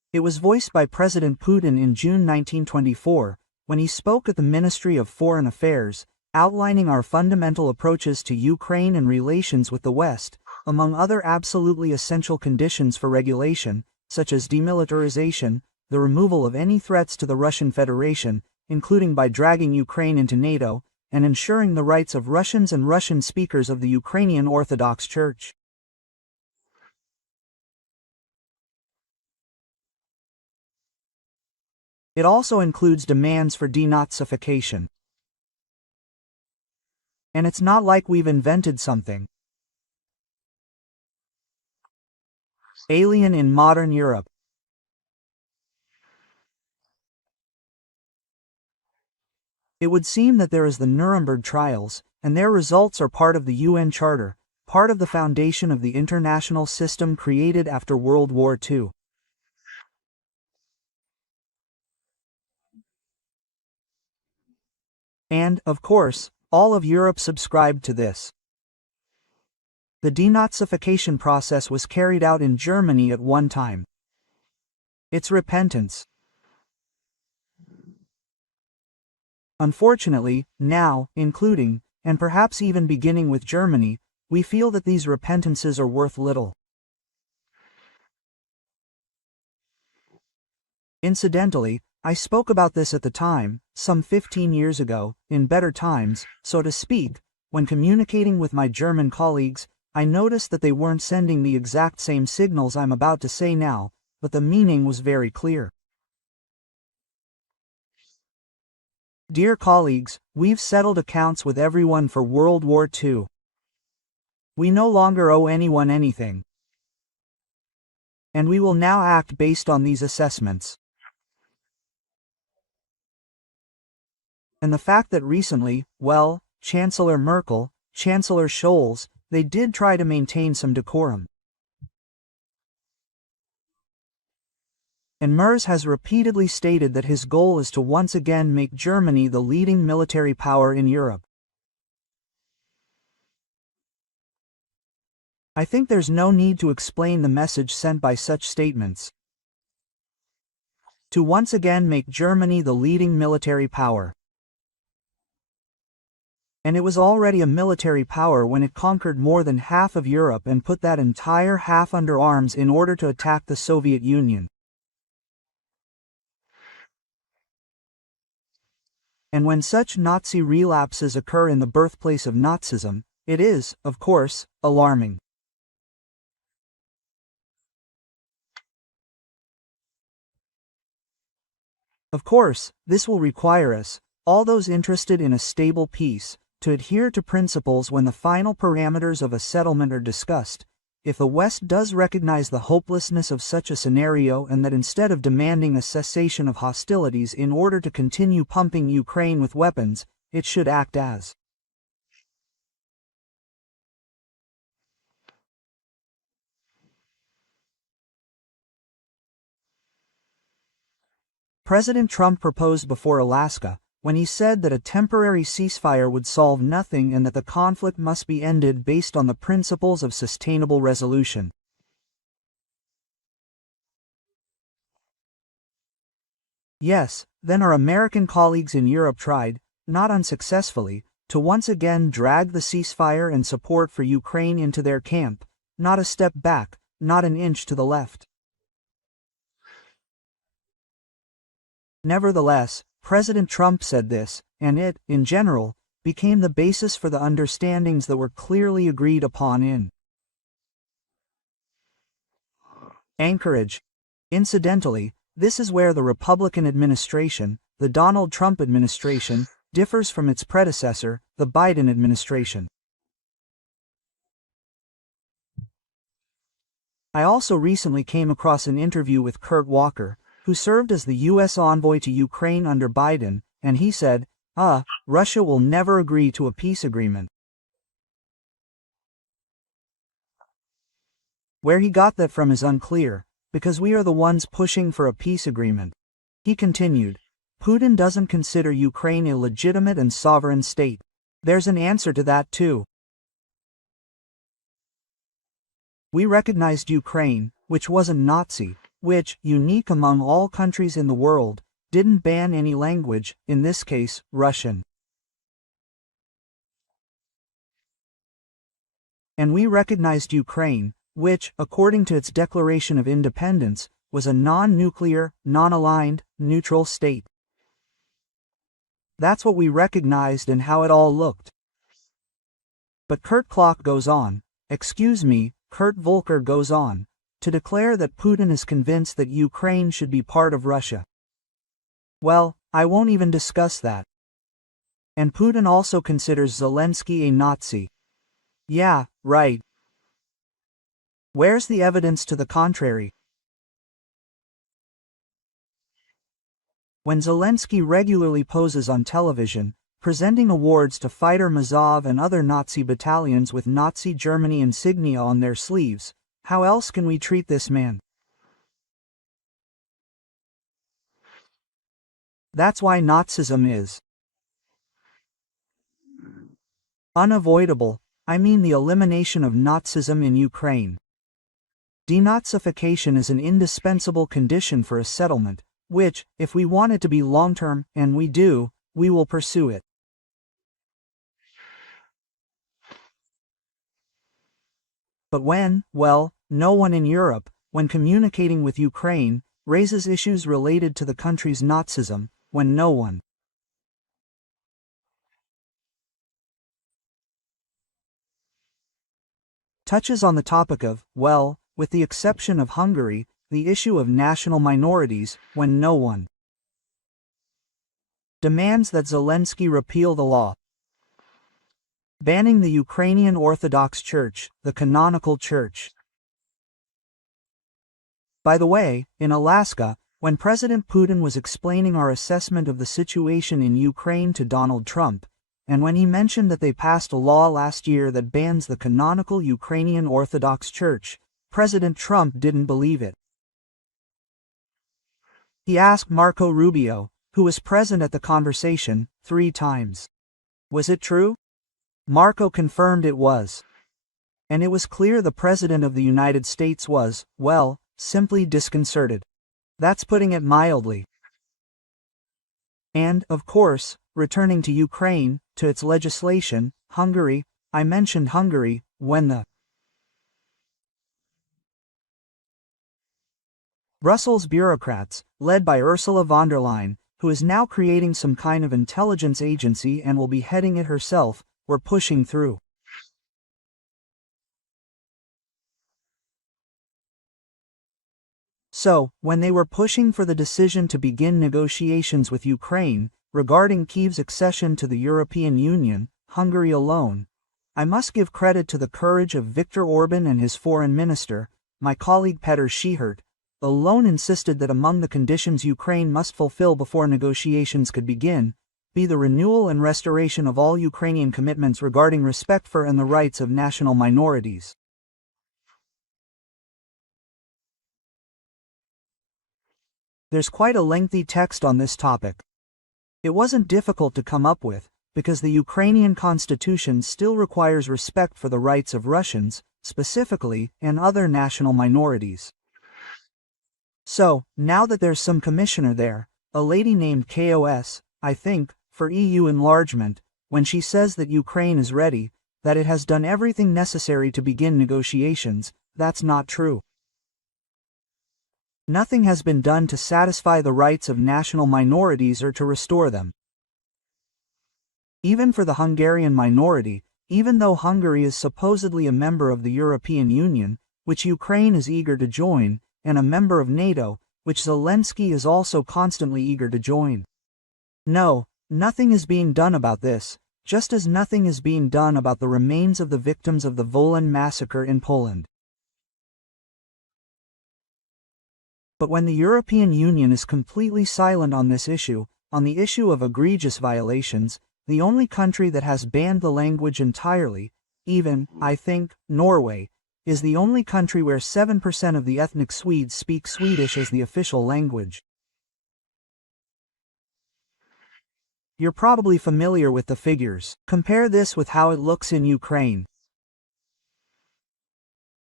It was voiced by President Putin in June 1924, when he spoke at the Ministry of Foreign Affairs, outlining our fundamental approaches to Ukraine and relations with the West, among other absolutely essential conditions for regulation, such as demilitarization, the removal of any threats to the Russian Federation, including by dragging Ukraine into NATO, and ensuring the rights of Russians and Russian speakers of the Ukrainian Orthodox Church. It also includes demands for De-Nazification. And it's not like we've invented something alien in modern Europe. It would seem that there is the Nuremberg trials, and their results are part of the UN Charter, part of the foundation of the international system created after World War II. And, of course, all of Europe subscribed to this. The denazification process was carried out in Germany at one time. It's repentance. Unfortunately, now, including, and perhaps even beginning with Germany, we feel that these repentances are worth little. Incidentally, I spoke about this at the time, some 15 years ago, in better times, so to speak. When communicating with my German colleagues, I noticed that they weren't sending the exact same signals I'm about to say now, but the meaning was very clear. Dear colleagues, we've settled accounts with everyone for World War II. We no longer owe anyone anything. And we will now act based on these assessments. And the fact that recently, well, Chancellor Merkel, Chancellor Scholz, they did try to maintain some decorum. And Merz has repeatedly stated that his goal is to once again make Germany the leading military power in Europe. I think there's no need to explain the message sent by such statements. To once again make Germany the leading military power. And it was already a military power when it conquered more than half of Europe and put that entire half under arms in order to attack the Soviet Union. And when such Nazi relapses occur in the birthplace of Nazism, it is, of course, alarming. Of course, this will require us, all those interested in a stable peace, to adhere to principles when the final parameters of a settlement are discussed. If the West does recognize the hopelessness of such a scenario and that instead of demanding a cessation of hostilities in order to continue pumping Ukraine with weapons, it should act as President Trump proposed before Alaska, when he said that a temporary ceasefire would solve nothing and that the conflict must be ended based on the principles of sustainable resolution. Yes, then our American colleagues in Europe tried, not unsuccessfully, to once again drag the ceasefire and support for Ukraine into their camp, not a step back, not an inch to the left. Nevertheless, President Trump said this, and it, in general, became the basis for the understandings that were clearly agreed upon in Anchorage. Incidentally, this is where the Republican administration, the Donald Trump administration, differs from its predecessor, the Biden administration. I also recently came across an interview with Kurt Walker, who served as the U.S. envoy to Ukraine under Biden, and he said, Russia will never agree to a peace agreement. Where he got that from is unclear, because we are the ones pushing for a peace agreement. He continued, Putin doesn't consider Ukraine a legitimate and sovereign state. There's an answer to that too. We recognized Ukraine, which wasn't Nazi, which, unique among all countries in the world, didn't ban any language, in this case, Russian. And we recognized Ukraine, which, according to its declaration of independence, was a non-nuclear, non-aligned, neutral state. That's what we recognized and how it all looked. But Kurt Volker goes on, to declare that Putin is convinced that Ukraine should be part of Russia. Well, I won't even discuss that. And Putin also considers Zelensky a Nazi. Yeah, right. Where's the evidence to the contrary? When Zelensky regularly poses on television, presenting awards to fighter Mazov and other Nazi battalions with Nazi Germany insignia on their sleeves, how else can we treat this man? That's why Nazism is unavoidable. I mean the elimination of Nazism in Ukraine. De-Nazification is an indispensable condition for a settlement, which, if we want it to be long-term, and we do, we will pursue it. But no one in Europe, when communicating with Ukraine, raises issues related to the country's Nazism, when no one touches on the topic of, with the exception of Hungary, the issue of national minorities, when no one demands that Zelensky repeal the law banning the Ukrainian Orthodox Church, the canonical church. By the way, in Alaska, when President Putin was explaining our assessment of the situation in Ukraine to Donald Trump, and when he mentioned that they passed a law last year that bans the canonical Ukrainian Orthodox Church, President Trump didn't believe it. He asked Marco Rubio, who was present at the conversation, 3 times. Was it true? Marco confirmed it was. And it was clear the President of the United States was, simply disconcerted. That's putting it mildly. And, of course, returning to Ukraine, to its legislation, Hungary, I mentioned Hungary, when the Brussels bureaucrats, led by Ursula von der Leyen, who is now creating some kind of intelligence agency and will be heading it herself, were pushing through. So, when they were pushing for the decision to begin negotiations with Ukraine, regarding Kyiv's accession to the European Union, Hungary alone, I must give credit to the courage of Viktor Orban and his foreign minister, my colleague Petr Schihert, alone insisted that among the conditions Ukraine must fulfill before negotiations could begin, be the renewal and restoration of all Ukrainian commitments regarding respect for and the rights of national minorities. There's quite a lengthy text on this topic. It wasn't difficult to come up with, because the Ukrainian constitution still requires respect for the rights of Russians, specifically, and other national minorities. So, now that there's some commissioner there, a lady named KOS, I think, for EU enlargement, when she says that Ukraine is ready, that it has done everything necessary to begin negotiations, that's not true. Nothing has been done to satisfy the rights of national minorities or to restore them. Even for the Hungarian minority, even though Hungary is supposedly a member of the European Union, which Ukraine is eager to join, and a member of NATO, which Zelensky is also constantly eager to join. No, nothing is being done about this, just as nothing is being done about the remains of the victims of the Volyn massacre in Poland. But when the European Union is completely silent on this issue, on the issue of egregious violations, the only country that has banned the language entirely, even, I think, Norway, is the only country where 7% of the ethnic Swedes speak Swedish as the official language. You're probably familiar with the figures. Compare this with how it looks in Ukraine.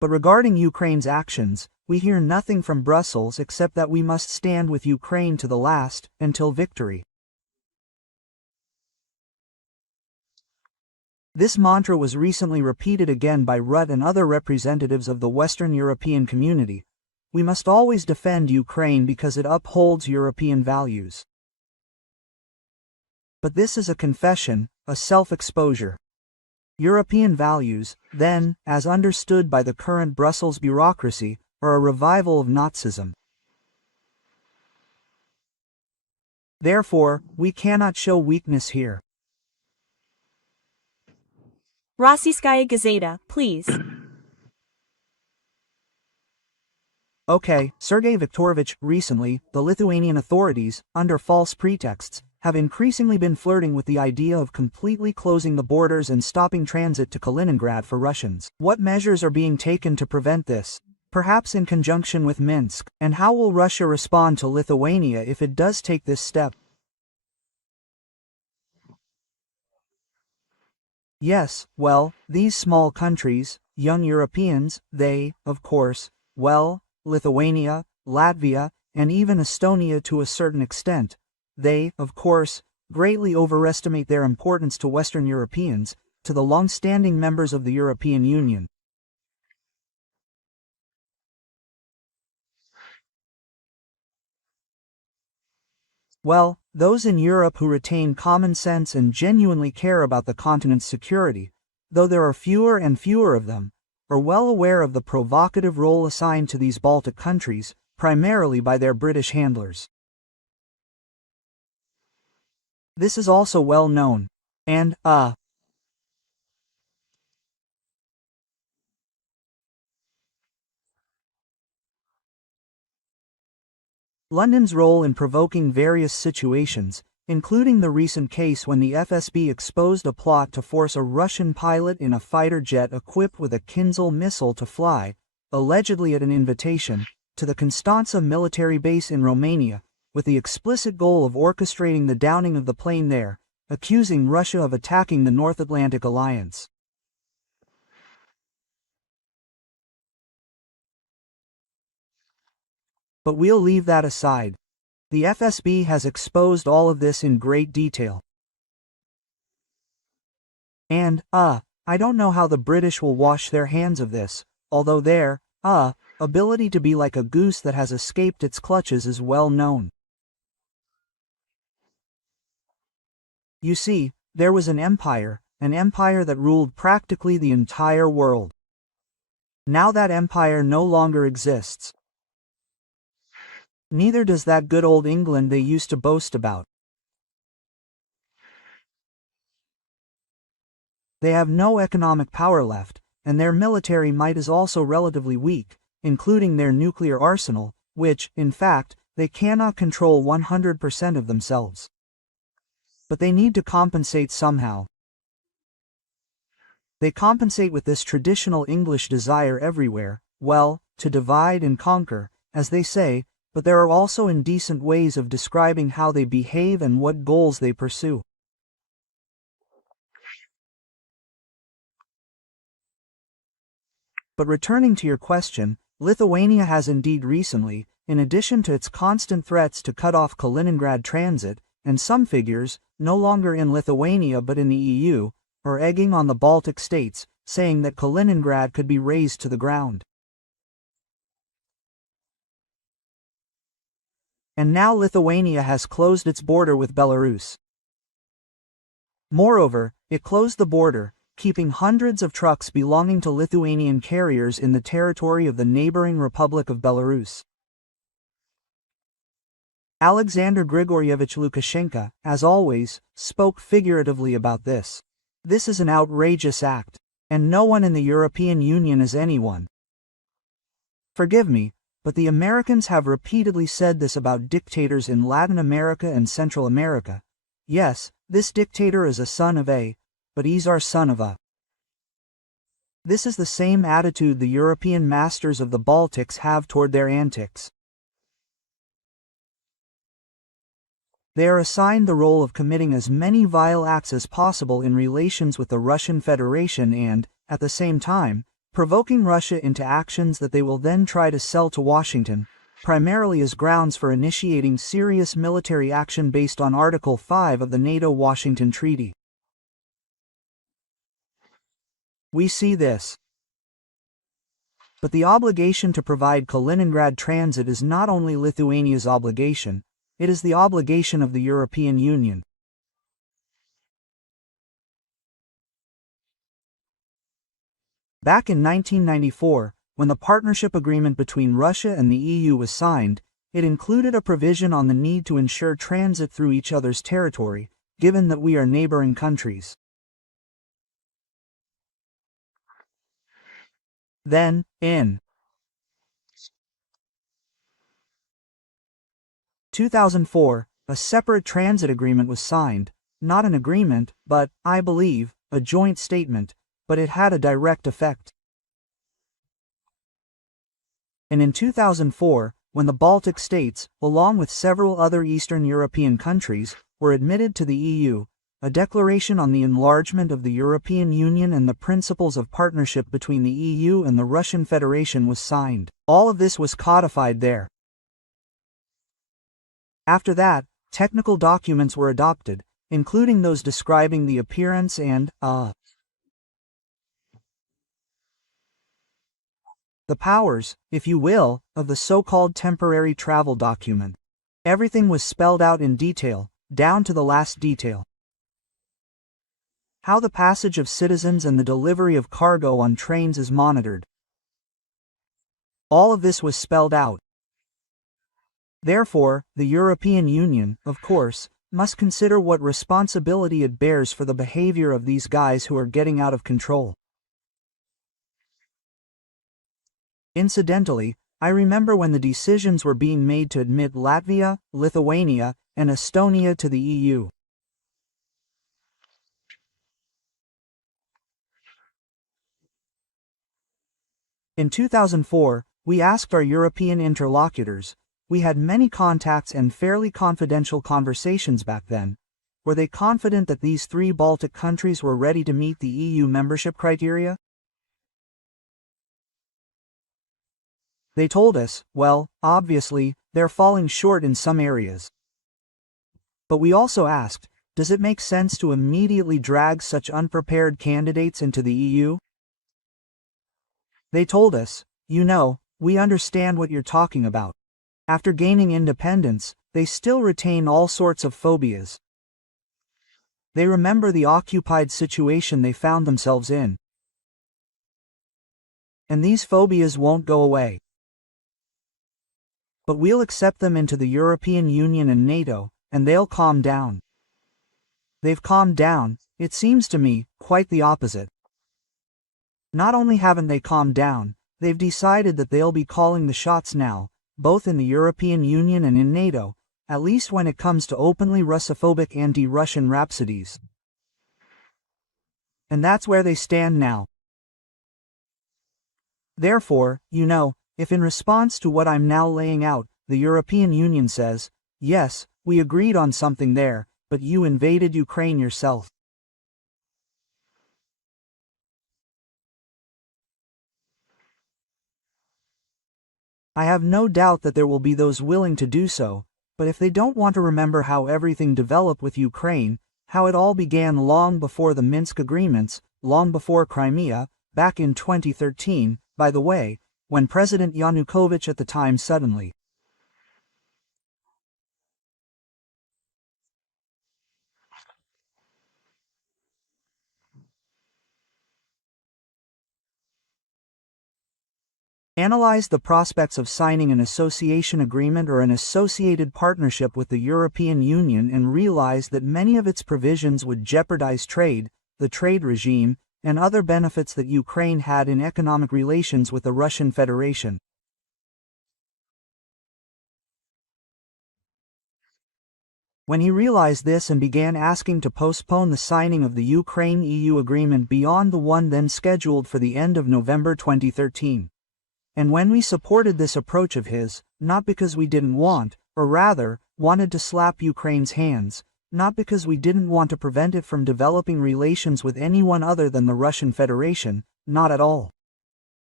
But regarding Ukraine's actions, we hear nothing from Brussels except that we must stand with Ukraine to the last, until victory. This mantra was recently repeated again by Rutte and other representatives of the Western European community. We must always defend Ukraine because it upholds European values. But this is a confession, a self-exposure. European values, then, as understood by the current Brussels bureaucracy, are a revival of Nazism. Therefore, we cannot show weakness here. Rossiyskaya Gazeta, please. Okay, Sergei Viktorovich, recently, the Lithuanian authorities, under false pretexts, have increasingly been flirting with the idea of completely closing the borders and stopping transit to Kaliningrad for Russians. What measures are being taken to prevent this? Perhaps in conjunction with Minsk, and how will Russia respond to Lithuania if it does take this step? Yes, well, these small countries, young Europeans, they, of course, well, Lithuania, Latvia, and even Estonia to a certain extent, they, of course, greatly overestimate their importance to Western Europeans, to the long-standing members of the European Union. Well, those in Europe who retain common sense and genuinely care about the continent's security, though there are fewer and fewer of them, are well aware of the provocative role assigned to these Baltic countries, primarily by their British handlers. This is also well known, and, London's role in provoking various situations, including the recent case when the FSB exposed a plot to force a Russian pilot in a fighter jet equipped with a Kinzhal missile to fly, allegedly at an invitation, to the Constanța military base in Romania, with the explicit goal of orchestrating the downing of the plane there, accusing Russia of attacking the North Atlantic Alliance. But we'll leave that aside. The FSB has exposed all of this in great detail. And, I don't know how the British will wash their hands of this, although their, ability to be like a goose that has escaped its clutches is well known. You see, there was an empire that ruled practically the entire world. Now that empire no longer exists. Neither does that good old England they used to boast about. They have no economic power left, and their military might is also relatively weak, including their nuclear arsenal, which, in fact, they cannot control 100% of themselves. But they need to compensate somehow. They compensate with this traditional English desire everywhere, well, to divide and conquer, as they say, but there are also indecent ways of describing how they behave and what goals they pursue. But returning to your question, Lithuania has indeed recently, in addition to its constant threats to cut off Kaliningrad transit, and some figures, no longer in Lithuania but in the EU, are egging on the Baltic states, saying that Kaliningrad could be razed to the ground. And now Lithuania has closed its border with Belarus. Moreover, it closed the border, keeping hundreds of trucks belonging to Lithuanian carriers in the territory of the neighboring Republic of Belarus. Alexander Grigoryevich Lukashenko, as always, spoke figuratively about this. This is an outrageous act, and no one in the European Union is anyone. Forgive me, but the Americans have repeatedly said this about dictators in Latin America and Central America. Yes, this dictator is a son of a, but he's our son of a. This is the same attitude the European masters of the Baltics have toward their antics. They are assigned the role of committing as many vile acts as possible in relations with the Russian Federation and, at the same time, provoking Russia into actions that they will then try to sell to Washington, primarily as grounds for initiating serious military action based on Article 5 of the NATO-Washington Treaty. We see this. But the obligation to provide Kaliningrad transit is not only Lithuania's obligation, it is the obligation of the European Union. Back in 1994, when the partnership agreement between Russia and the EU was signed, it included a provision on the need to ensure transit through each other's territory, given that we are neighboring countries. Then, in 2004, a separate transit agreement was signed, not an agreement, but, I believe, a joint statement, but it had a direct effect. And in 2004, when the Baltic states, along with several other Eastern European countries, were admitted to the EU, a declaration on the enlargement of the European Union and the principles of partnership between the EU and the Russian Federation was signed. All of this was codified there. After that, technical documents were adopted, including those describing the appearance and, the powers, if you will, of the so-called temporary travel document. Everything was spelled out in detail, down to the last detail. How the passage of citizens and the delivery of cargo on trains is monitored. All of this was spelled out. Therefore, the European Union, of course, must consider what responsibility it bears for the behavior of these guys who are getting out of control. Incidentally, I remember when the decisions were being made to admit Latvia, Lithuania, and Estonia to the EU. In 2004, we asked our European interlocutors, we had many contacts and fairly confidential conversations back then, were they confident that these three Baltic countries were ready to meet the EU membership criteria? They told us, well, obviously, they're falling short in some areas. But we also asked, does it make sense to immediately drag such unprepared candidates into the EU? They told us, you know, we understand what you're talking about. After gaining independence, they still retain all sorts of phobias. They remember the occupied situation they found themselves in. And these phobias won't go away. But we'll accept them into the European Union and NATO, and they'll calm down. They've calmed down, it seems to me, quite the opposite. Not only haven't they calmed down, they've decided that they'll be calling the shots now, both in the European Union and in NATO, at least when it comes to openly Russophobic anti-Russian rhapsodies. And that's where they stand now. Therefore, you know, if in response to what I'm now laying out, the European Union says, yes, we agreed on something there, but you invaded Ukraine yourself. I have no doubt that there will be those willing to do so, but if they don't want to remember how everything developed with Ukraine, how it all began long before the Minsk agreements, long before Crimea, back in 2013, by the way, when President Yanukovych at the time suddenly analyzed the prospects of signing an association agreement or an associated partnership with the European Union and realized that many of its provisions would jeopardize trade, the trade regime, and other benefits that Ukraine had in economic relations with the Russian Federation. When he realized this and began asking to postpone the signing of the Ukraine-EU agreement beyond the one then scheduled for the end of November 2013. And when we supported this approach of his, not because we didn't want, or rather, wanted to slap Ukraine's hands, not because we didn't want to prevent it from developing relations with anyone other than the Russian Federation, not at all.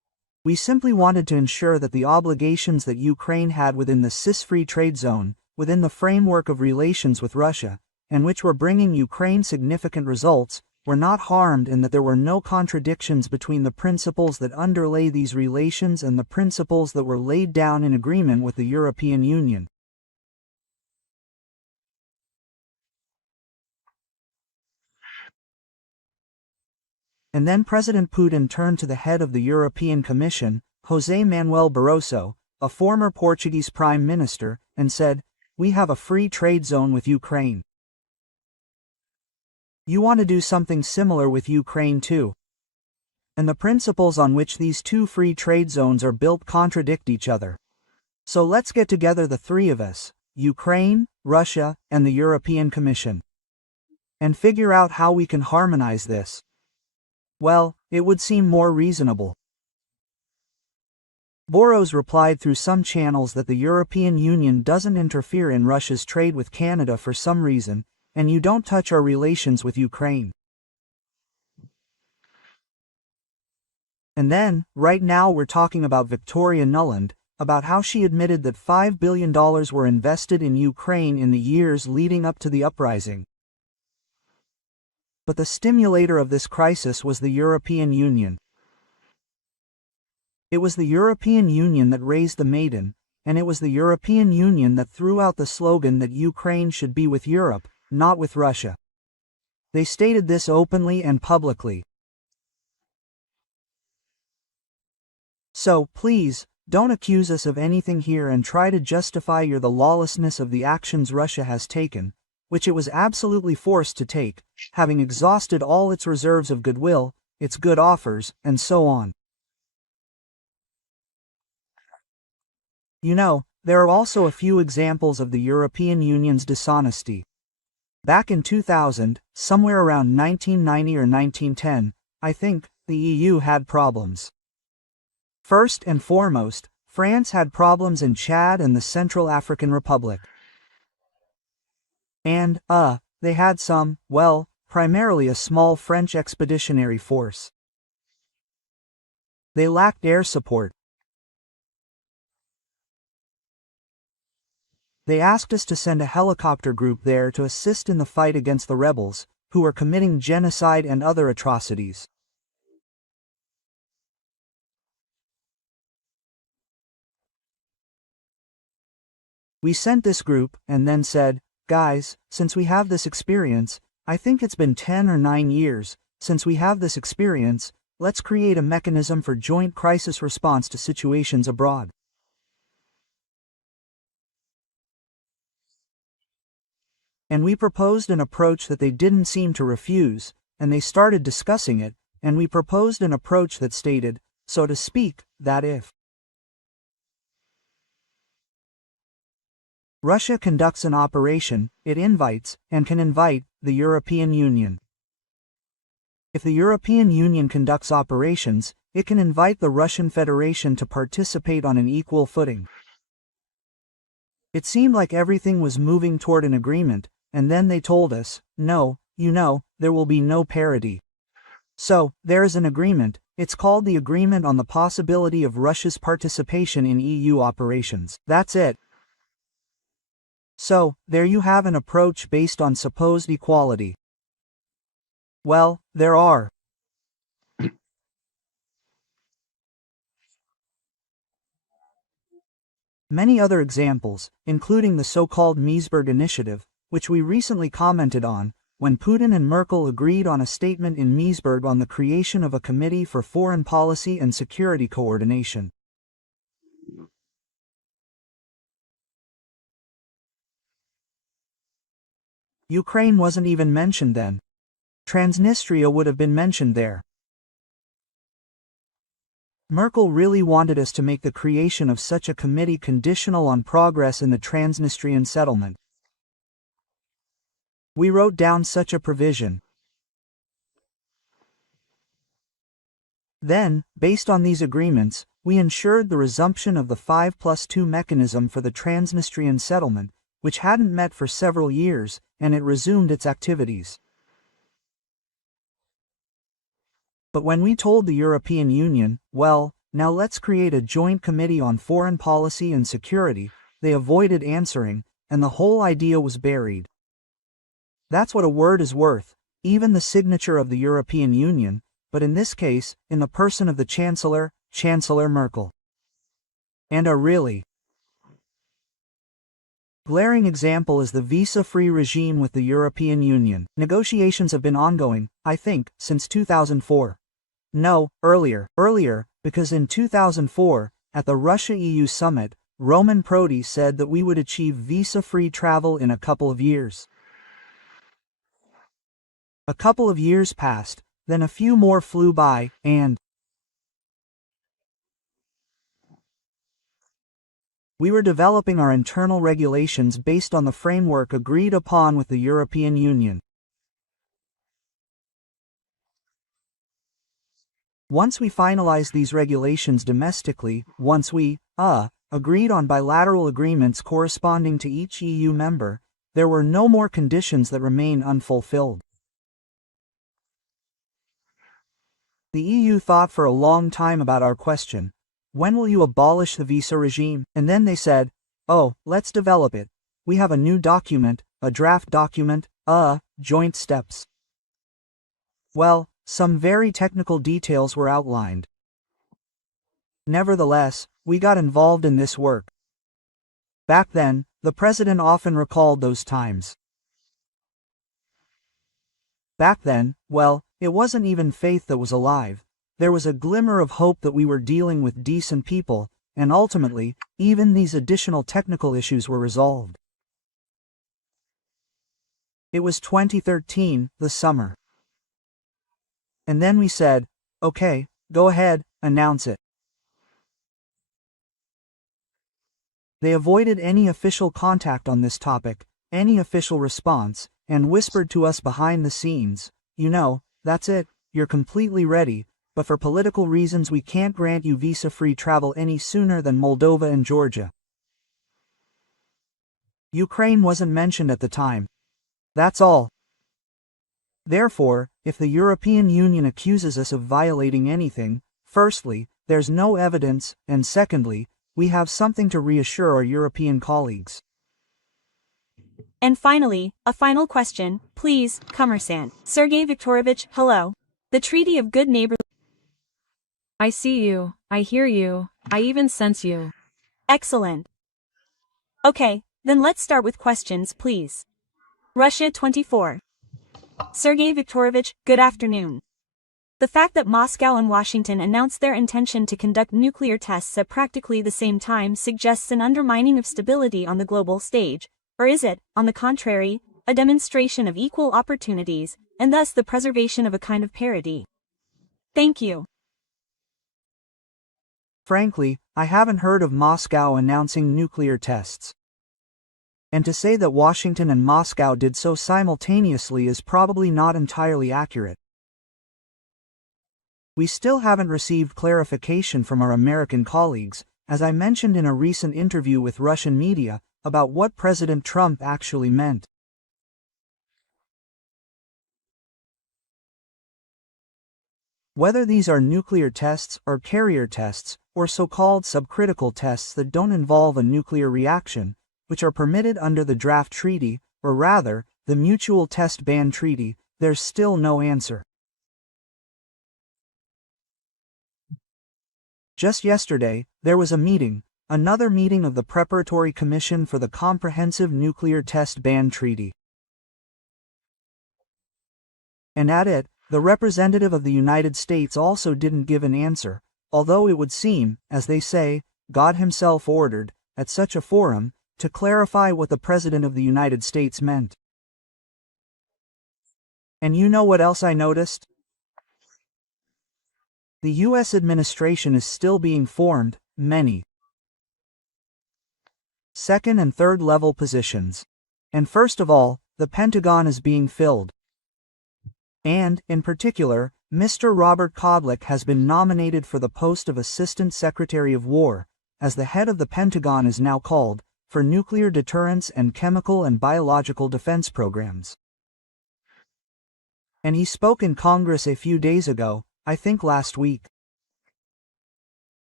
We simply wanted to ensure that the obligations that Ukraine had within the CIS-free trade zone, within the framework of relations with Russia, and which were bringing Ukraine significant results, were not harmed, and that there were no contradictions between the principles that underlay these relations and the principles that were laid down in agreement with the European Union. And then President Putin turned to the head of the European Commission, José Manuel Barroso, a former Portuguese Prime Minister, and said, "We have a free trade zone with Ukraine. You want to do something similar with Ukraine too. And the principles on which these two free trade zones are built contradict each other. So let's get together, the three of us, Ukraine, Russia, and the European Commission, and figure out how we can harmonize this." Well, it would seem more reasonable. Boros replied through some channels that the European Union doesn't interfere in Russia's trade with Canada for some reason, and you don't touch our relations with Ukraine. And then, right now we're talking about Victoria Nuland, about how she admitted that $5 billion were invested in Ukraine in the years leading up to the uprising. But the stimulator of this crisis was the European Union. It was the European Union that raised the maiden, and it was the European Union that threw out the slogan that Ukraine should be with Europe, not with Russia. They stated this openly and publicly. So, please, don't accuse us of anything here and try to justify the lawlessness of the actions Russia has taken, which it was absolutely forced to take, having exhausted all its reserves of goodwill, its good offers, and so on. You know, there are also a few examples of the European Union's dishonesty. Back in 2000, somewhere around 1990 or 1910, I think, the EU had problems. First and foremost, France had problems in Chad and the Central African Republic. And, they had some, well, primarily a small French expeditionary force. They lacked air support. They asked us to send a helicopter group there to assist in the fight against the rebels, who were committing genocide and other atrocities. We sent this group, and then said, "Guys, since we have this experience, I think it's been 10 or 9 years, since we have this experience, let's create a mechanism for joint crisis response to situations abroad." And we proposed an approach that they didn't seem to refuse, and they started discussing it, and we proposed an approach that stated, so to speak, that if Russia conducts an operation, it invites, and can invite, the European Union. If the European Union conducts operations, it can invite the Russian Federation to participate on an equal footing. It seemed like everything was moving toward an agreement, and then they told us, no, there will be no parity. So, there is an agreement, it's called the Agreement on the Possibility of Russia's Participation in EU Operations. That's it. So, there you have an approach based on supposed equality. Well, there are many other examples, including the so-called Meseberg Initiative, which we recently commented on, when Putin and Merkel agreed on a statement in Meseberg on the creation of a Committee for Foreign Policy and Security Coordination. Ukraine wasn't even mentioned then. Transnistria would have been mentioned there. Merkel really wanted us to make the creation of such a committee conditional on progress in the Transnistrian settlement. We wrote down such a provision. Then, based on these agreements, we ensured the resumption of the 5+2 mechanism for the Transnistrian settlement, which hadn't met for several years, and it resumed its activities. But when we told the European Union, well, Now let's create a joint committee on foreign policy and security. They avoided answering, and the whole idea was buried. That's what a word is worth, even the signature of the European Union, but in this case, in the person of the Chancellor, Chancellor Merkel. And a really glaring example is the visa-free regime with the European Union. Negotiations have been ongoing, I think, since 2004. No, earlier, because in 2004, at the Russia-EU summit, Roman Prodi said that we would achieve visa-free travel in a couple of years. A couple of years passed, then a few more flew by, and we were developing our internal regulations based on the framework agreed upon with the European Union. Once we finalized these regulations domestically, once we, agreed on bilateral agreements corresponding to each EU member, there were no more conditions that remain unfulfilled. The EU thought for a long time about our question. When will you abolish the visa regime? And then they said, oh, let's develop it. We have a new document, a draft document, joint steps. Well, some very technical details were outlined. Nevertheless, we got involved in this work. Back then, the president often recalled those times. Back then, well, it wasn't even faith that was alive. There was a glimmer of hope that we were dealing with decent people, and ultimately, even these additional technical issues were resolved. It was 2013, the summer. And then we said, okay, go ahead, announce it. They avoided any official contact on this topic, any official response, and whispered to us behind the scenes, you know, that's it, you're completely ready, but for political reasons we can't grant you visa-free travel any sooner than Moldova and Georgia. Ukraine wasn't mentioned at the time. That's all. Therefore, if the European Union accuses us of violating anything, firstly, there's no evidence, and secondly, we have something to reassure our European colleagues. And finally, a final question, please, Commerçant. Sergei Viktorovich, hello. The Treaty of Good Neighborly. I see you, I hear you, I even sense you. Excellent. Okay, then let's start with questions, please. Russia 24. Sergei Viktorovich, good afternoon. The fact that Moscow and Washington announced their intention to conduct nuclear tests at practically the same time suggests an undermining of stability on the global stage, or is it, on the contrary, a demonstration of equal opportunities, and thus the preservation of a kind of parity? Thank you. Frankly, I haven't heard of Moscow announcing nuclear tests. And to say that Washington and Moscow did so simultaneously is probably not entirely accurate. We still haven't received clarification from our American colleagues, as I mentioned in a recent interview with Russian media, about what President Trump actually meant. Whether these are nuclear tests or carrier tests, or so-called subcritical tests that don't involve a nuclear reaction, which are permitted under the draft treaty, or rather, the Mutual Test Ban Treaty, there's still no answer. Just yesterday, there was a meeting, another meeting of the Preparatory Commission for the Comprehensive Nuclear Test Ban Treaty. And at it, the representative of the United States also didn't give an answer, although it would seem, as they say, God himself ordered, at such a forum, to clarify what the President of the United States meant. And you know what else I noticed? The U.S. administration is still being formed, many second and third level positions. And first of all, the Pentagon is being filled. And, in particular, Mr. Robert Kodlik has been nominated for the post of Assistant Secretary of War, as the head of the Pentagon is now called, for nuclear deterrence and chemical and biological defense programs. And he spoke in Congress a few days ago, I think last week.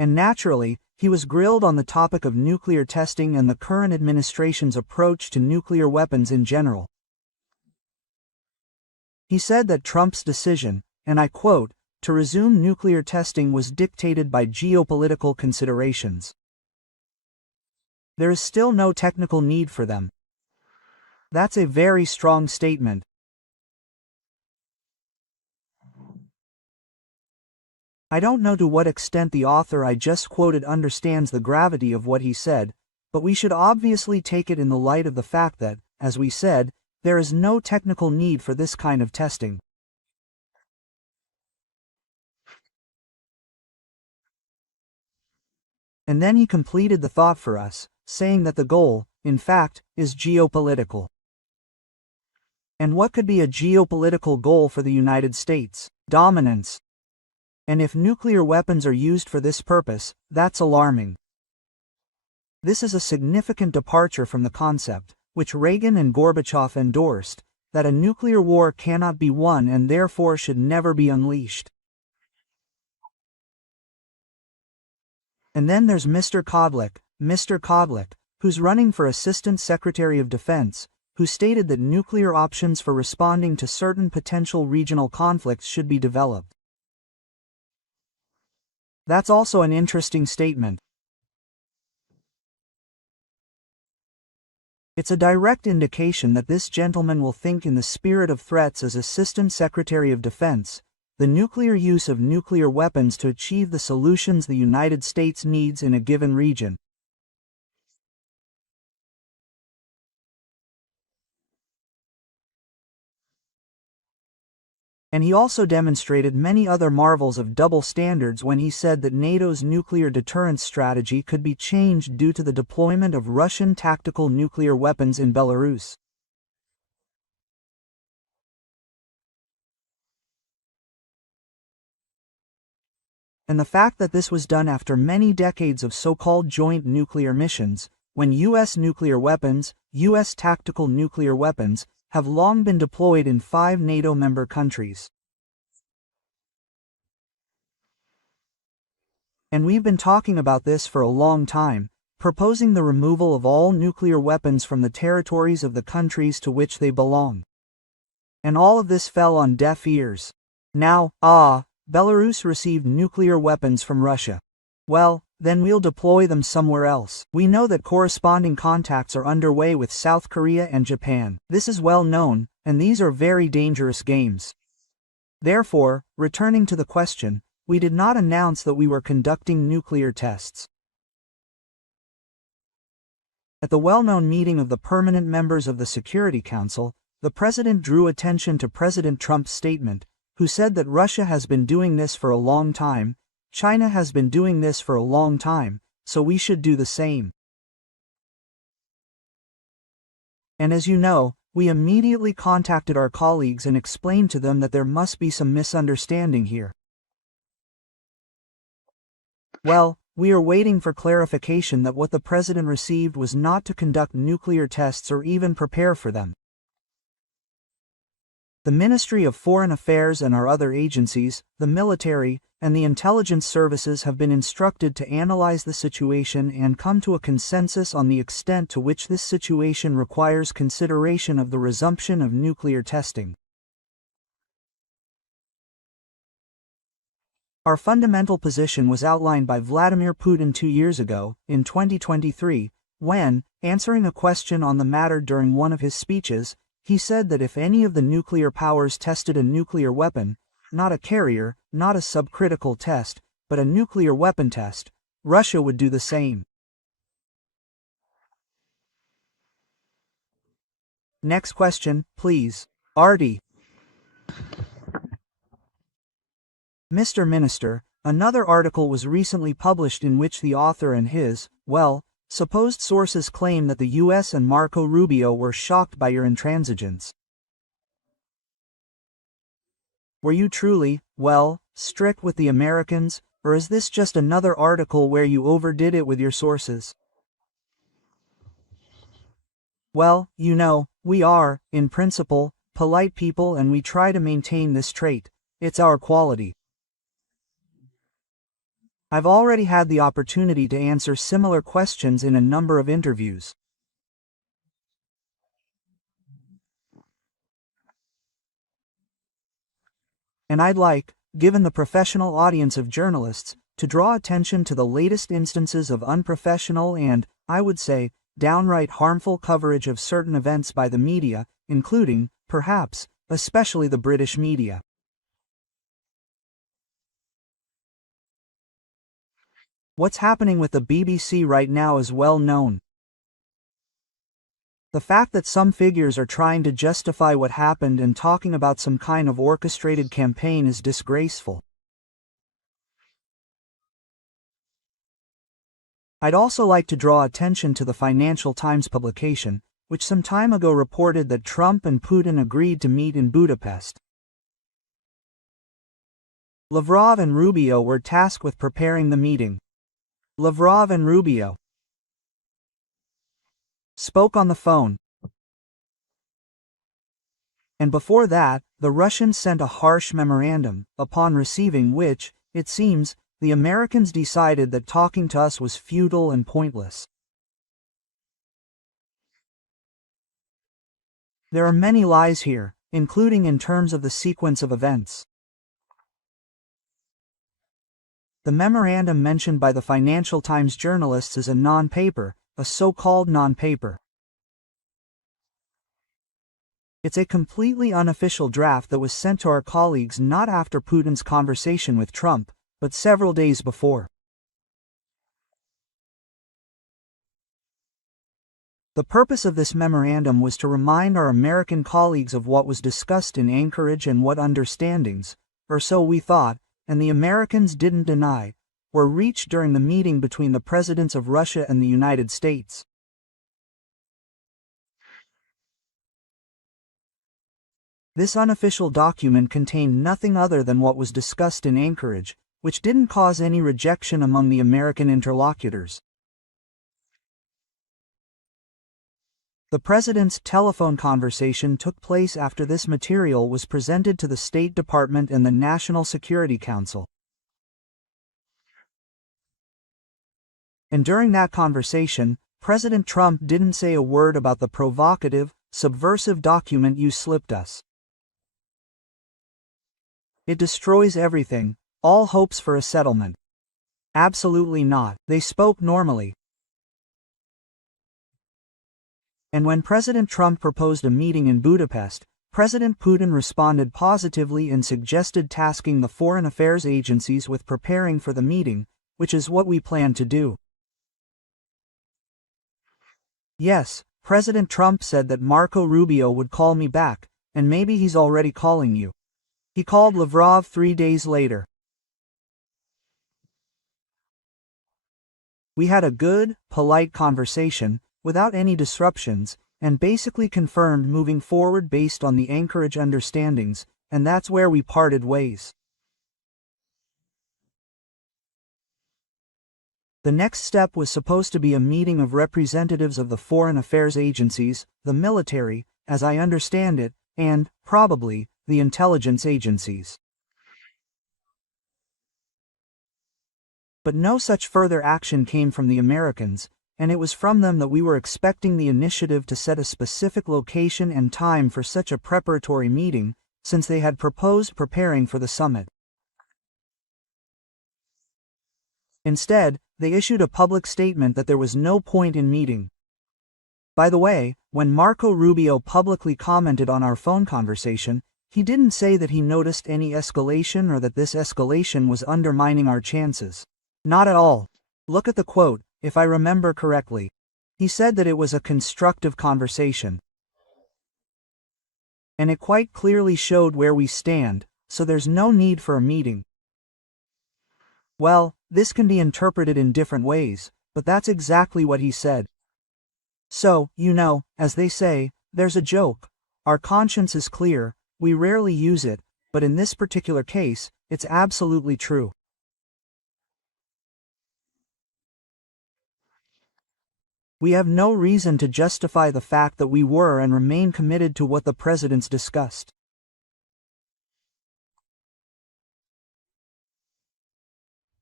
And naturally, he was grilled on the topic of nuclear testing and the current administration's approach to nuclear weapons in general. He said that Trump's decision, and I quote, to resume nuclear testing was dictated by geopolitical considerations. There is still no technical need for them. That's a very strong statement. I don't know to what extent the author I just quoted understands the gravity of what he said, but we should obviously take it in the light of the fact that, as we said, there is no technical need for this kind of testing. And then he completed the thought for us, saying that the goal, in fact, is geopolitical. And what could be a geopolitical goal for the United States? Dominance. And if nuclear weapons are used for this purpose, that's alarming. This is a significant departure from the concept, which Reagan and Gorbachev endorsed, that a nuclear war cannot be won and therefore should never be unleashed. And then there's Mr. Kodlik, who's running for Assistant Secretary of Defense, who stated that nuclear options for responding to certain potential regional conflicts should be developed. That's also an interesting statement. It's a direct indication that this gentleman will think in the spirit of threats as Assistant Secretary of Defense, the nuclear use of nuclear weapons to achieve the solutions the United States needs in a given region. And he also demonstrated many other marvels of double standards when he said that NATO's nuclear deterrence strategy could be changed due to the deployment of Russian tactical nuclear weapons in Belarus. And the fact that this was done after many decades of so-called joint nuclear missions, when U.S. nuclear weapons, U.S. tactical nuclear weapons, have long been deployed in 5 NATO member countries. And we've been talking about this for a long time, proposing the removal of all nuclear weapons from the territories of the countries to which they belong. And all of this fell on deaf ears. Now, Belarus received nuclear weapons from Russia. Well, then we'll deploy them somewhere else. We know that corresponding contacts are underway with South Korea and Japan. This is well known, and these are very dangerous games. Therefore, returning to the question, we did not announce that we were conducting nuclear tests. At the well-known meeting of the permanent members of the Security Council, the President drew attention to President Trump's statement, who said that Russia has been doing this for a long time, China has been doing this for a long time, so we should do the same. And as you know, we immediately contacted our colleagues and explained to them that there must be some misunderstanding here. Well, we are waiting for clarification that what the President received was not to conduct nuclear tests or even prepare for them. The Ministry of Foreign Affairs and our other agencies, the military, and the intelligence services have been instructed to analyze the situation and come to a consensus on the extent to which this situation requires consideration of the resumption of nuclear testing. Our fundamental position was outlined by Vladimir Putin 2 years ago, in 2023, when, answering a question on the matter during one of his speeches, he said that if any of the nuclear powers tested a nuclear weapon, not a carrier, not a subcritical test, but a nuclear weapon test, Russia would do the same. Next question, please. Artie. Mr. Minister, another article was recently published in which the author and his, supposed sources claim that the U.S. and Marco Rubio were shocked by your intransigence. Were you truly, strict with the Americans, or is this just another article where you overdid it with your sources? Well, you know, we are, in principle, polite people and we try to maintain this trait. It's our quality. I've already had the opportunity to answer similar questions in a number of interviews. And I'd like, given the professional audience of journalists, to draw attention to the latest instances of unprofessional and, I would say, downright harmful coverage of certain events by the media, including, perhaps, especially the British media. What's happening with the BBC right now is well known. The fact that some figures are trying to justify what happened and talking about some kind of orchestrated campaign is disgraceful. I'd also like to draw attention to the Financial Times publication, which some time ago reported that Trump and Putin agreed to meet in Budapest. Lavrov and Rubio were tasked with preparing the meeting. Lavrov and Rubio spoke on the phone. And before that, the Russians sent a harsh memorandum, upon receiving which, it seems, the Americans decided that talking to us was futile and pointless. There are many lies here, including in terms of the sequence of events. The memorandum mentioned by the Financial Times journalists is a non-paper, a so-called non-paper. It's a completely unofficial draft that was sent to our colleagues not after Putin's conversation with Trump, but several days before. The purpose of this memorandum was to remind our American colleagues of what was discussed in Anchorage and what understandings, or so we thought, and the Americans didn't deny, were reached during the meeting between the presidents of Russia and the United States. This unofficial document contained nothing other than what was discussed in Anchorage, which didn't cause any rejection among the American interlocutors. The president's telephone conversation took place after this material was presented to the State Department and the National Security Council. And during that conversation, President Trump didn't say a word about the provocative, subversive document you slipped us. It destroys everything, all hopes for a settlement. Absolutely not. They spoke normally. And when President Trump proposed a meeting in Budapest, President Putin responded positively and suggested tasking the foreign affairs agencies with preparing for the meeting, which is what we plan to do. Yes, President Trump said that Marco Rubio would call me back, and maybe he's already calling you. He called Lavrov 3 days later. We had a good, polite conversation, without any disruptions, and basically confirmed moving forward based on the Anchorage understandings, and that's where we parted ways. The next step was supposed to be a meeting of representatives of the foreign affairs agencies, the military, as I understand it, and, probably, the intelligence agencies. But no such further action came from the Americans, and it was from them that we were expecting the initiative to set a specific location and time for such a preparatory meeting, since they had proposed preparing for the summit. Instead, they issued a public statement that there was no point in meeting. By the way, when Marco Rubio publicly commented on our phone conversation, he didn't say that he noticed any escalation or that this escalation was undermining our chances. Not at all. Look at the quote, if I remember correctly. He said that it was a constructive conversation. And it quite clearly showed where we stand, so there's no need for a meeting. Well, this can be interpreted in different ways, but that's exactly what he said. So, as they say, there's a joke. Our conscience is clear, we rarely use it, but in this particular case, it's absolutely true. We have no reason to justify the fact that we were and remain committed to what the presidents discussed.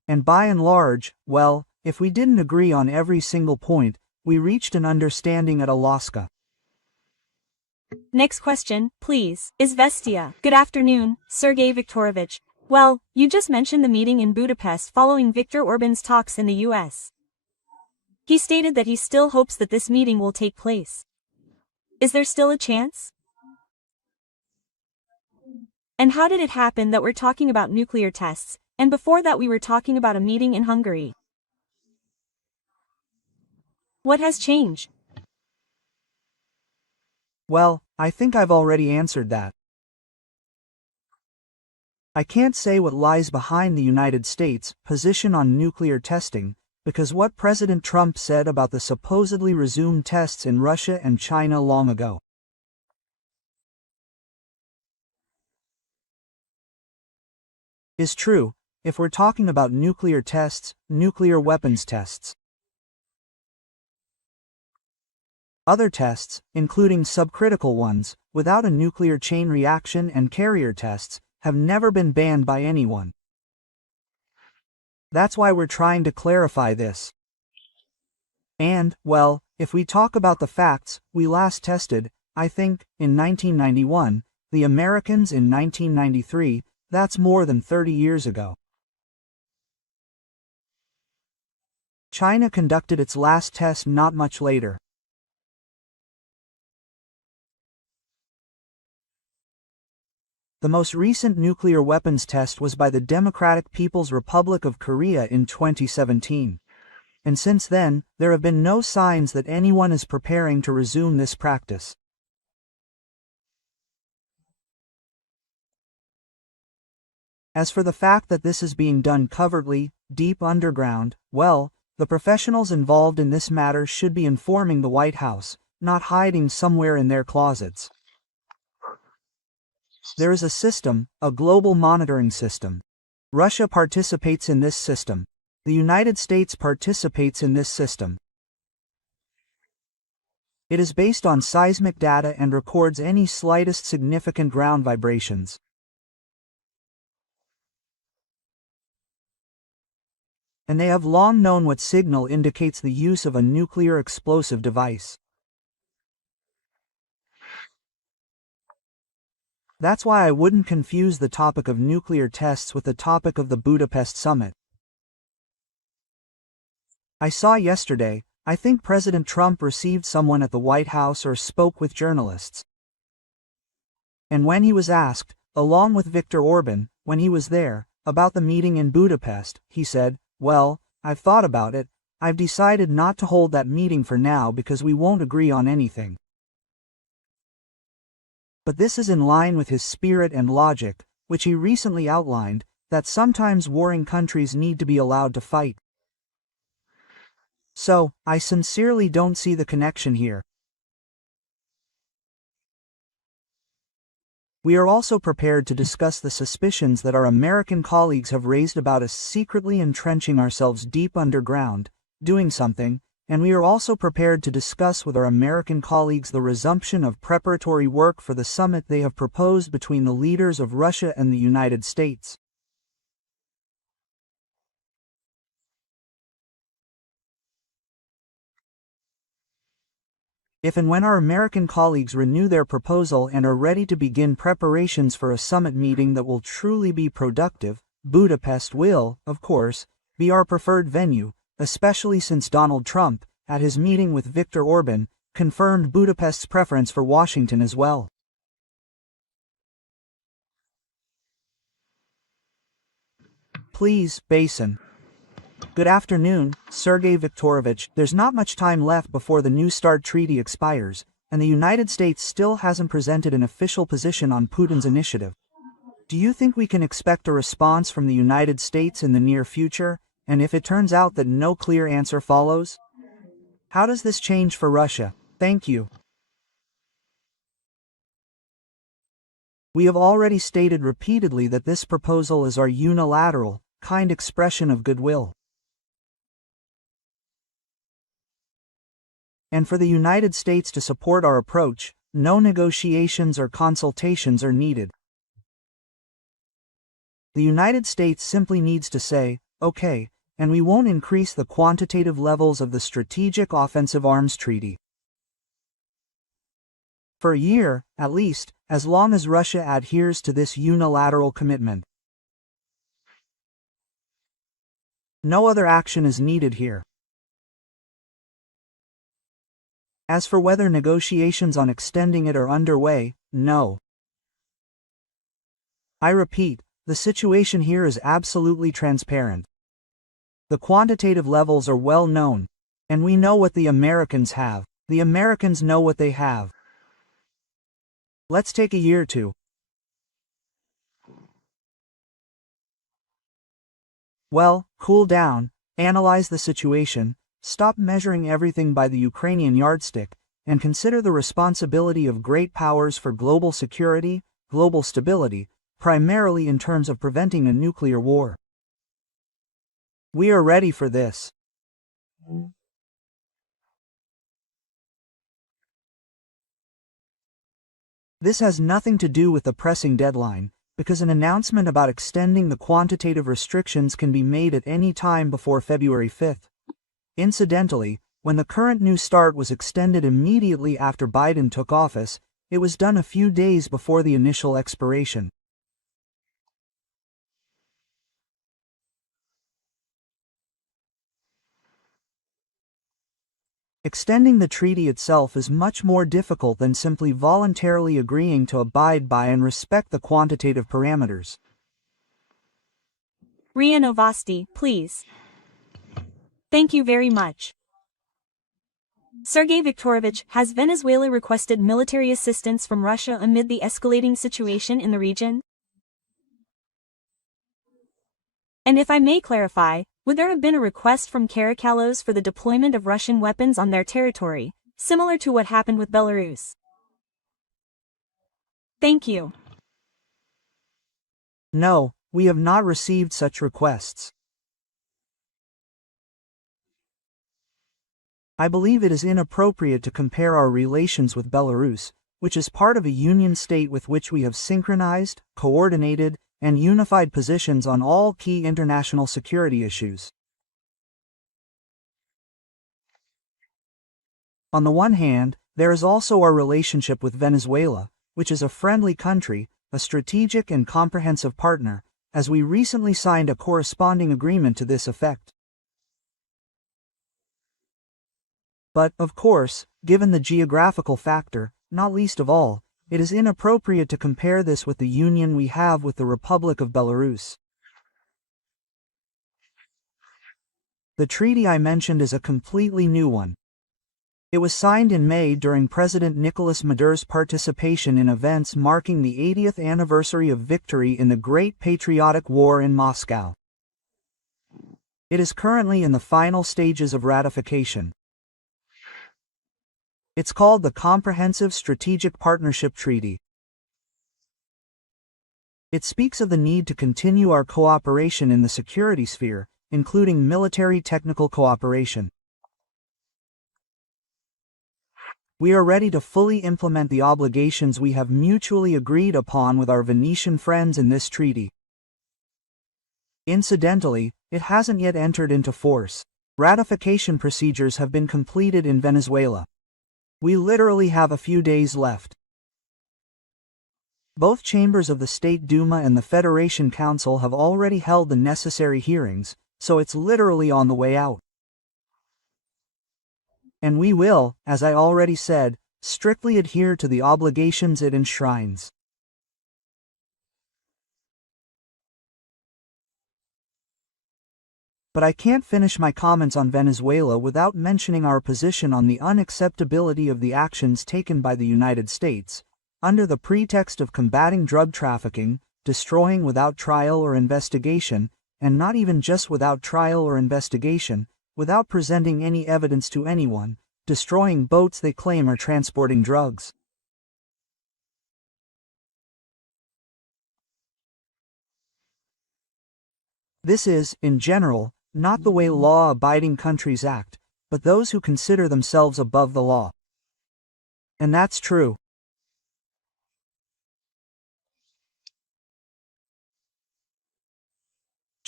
And by and large, well, if we didn't agree on every single point, we reached an understanding at Alaska. Next question, please. Izvestia. Good afternoon, Sergei Viktorovich. Well, you just mentioned the meeting in Budapest following Viktor Orban's talks in the US. He stated that he still hopes that this meeting will take place. Is there still a chance? And how did it happen that we're talking about nuclear tests, and before that we were talking about a meeting in Hungary? What has changed? Well, I think I've already answered that. I can't say what lies behind the United States' position on nuclear testing, because what President Trump said about the supposedly resumed tests in Russia and China long ago is true, if we're talking about nuclear tests, nuclear weapons tests. Other tests, including subcritical ones, without a nuclear chain reaction and carrier tests, have never been banned by anyone. That's why we're trying to clarify this. And, well, if we talk about the facts, we last tested, I think, in 1991, the Americans in 1993, that's more than 30 years ago. China conducted its last test not much later. The most recent nuclear weapons test was by the Democratic People's Republic of Korea in 2017. And since then, there have been no signs that anyone is preparing to resume this practice. As for the fact that this is being done covertly, deep underground, well, the professionals involved in this matter should be informing the White House, not hiding somewhere in their closets. There is a system, a global monitoring system. Russia participates in this system. The United States participates in this system. It is based on seismic data and records any slightest significant ground vibrations. And they have long known what signal indicates the use of a nuclear explosive device. That's why I wouldn't confuse the topic of nuclear tests with the topic of the Budapest summit. I saw yesterday, I think President Trump received someone at the White House or spoke with journalists. And when he was asked, along with Viktor Orban, when he was there, about the meeting in Budapest, he said, "Well, I've thought about it, I've decided not to hold that meeting for now because we won't agree on anything." But this is in line with his spirit and logic, which he recently outlined, that sometimes warring countries need to be allowed to fight. So, I sincerely don't see the connection here. We are also prepared to discuss the suspicions that our American colleagues have raised about us secretly entrenching ourselves deep underground, doing something, and we are also prepared to discuss with our American colleagues the resumption of preparatory work for the summit they have proposed between the leaders of Russia and the United States. If and when our American colleagues renew their proposal and are ready to begin preparations for a summit meeting that will truly be productive, Budapest will, of course, be our preferred venue, especially since Donald Trump, at his meeting with Viktor Orban, confirmed Budapest's preference for Washington as well. Please, Basin. Good afternoon, Sergei Viktorovich. There's not much time left before the New START treaty expires, and the United States still hasn't presented an official position on Putin's initiative. Do you think we can expect a response from the United States in the near future, and if it turns out that no clear answer follows? How does this change for Russia? Thank you. We have already stated repeatedly that this proposal is our unilateral, kind expression of goodwill. And for the United States to support our approach, no negotiations or consultations are needed. The United States simply needs to say, Okay, and we won't increase the quantitative levels of the Strategic Offensive Arms Treaty. For a year, at least, as long as Russia adheres to this unilateral commitment. No other action is needed here. As for whether negotiations on extending it are underway, no. I repeat, the situation here is absolutely transparent. The quantitative levels are well known, and we know what the Americans have. The Americans know what they have. Let's take a year or two. Well, cool down, analyze the situation, stop measuring everything by the Ukrainian yardstick, and consider the responsibility of great powers for global security, global stability, primarily in terms of preventing a nuclear war. We are ready for this. This has nothing to do with the pressing deadline, because an announcement about extending the quantitative restrictions can be made at any time before February 5th. Incidentally, when the current New START was extended immediately after Biden took office, it was done a few days before the initial expiration. Extending the treaty itself is much more difficult than simply voluntarily agreeing to abide by and respect the quantitative parameters. RIA Novosti, please. Thank you very much. Sergei Viktorovich, has Venezuela requested military assistance from Russia amid the escalating situation in the region? And if I may clarify, would there have been a request from Caracalos for the deployment of Russian weapons on their territory, similar to what happened with Belarus? Thank you. No, we have not received such requests. I believe it is inappropriate to compare our relations with Belarus, which is part of a union state with which we have synchronized, coordinated, and unified positions on all key international security issues. On the one hand, there is also our relationship with Venezuela, which is a friendly country, a strategic and comprehensive partner, as we recently signed a corresponding agreement to this effect. But, of course, given the geographical factor, not least of all, it is inappropriate to compare this with the union we have with the Republic of Belarus. The treaty I mentioned is a completely new one. It was signed in May during President Nicolas Maduro's participation in events marking the 80th anniversary of victory in the Great Patriotic War in Moscow. It is currently in the final stages of ratification. It's called the Comprehensive Strategic Partnership Treaty. It speaks of the need to continue our cooperation in the security sphere, including military technical cooperation. We are ready to fully implement the obligations we have mutually agreed upon with our Venetian friends in this treaty. Incidentally, it hasn't yet entered into force. Ratification procedures have been completed in Venezuela. We literally have a few days left. Both chambers of the State Duma and the Federation Council have already held the necessary hearings, so it's literally on the way out. And we will, as I already said, strictly adhere to the obligations it enshrines. But I can't finish my comments on Venezuela without mentioning our position on the unacceptability of the actions taken by the United States, under the pretext of combating drug trafficking, destroying without trial or investigation, and not even just without trial or investigation, without presenting any evidence to anyone, destroying boats they claim are transporting drugs. This is, in general, not the way law-abiding countries act, but those who consider themselves above the law. And that's true.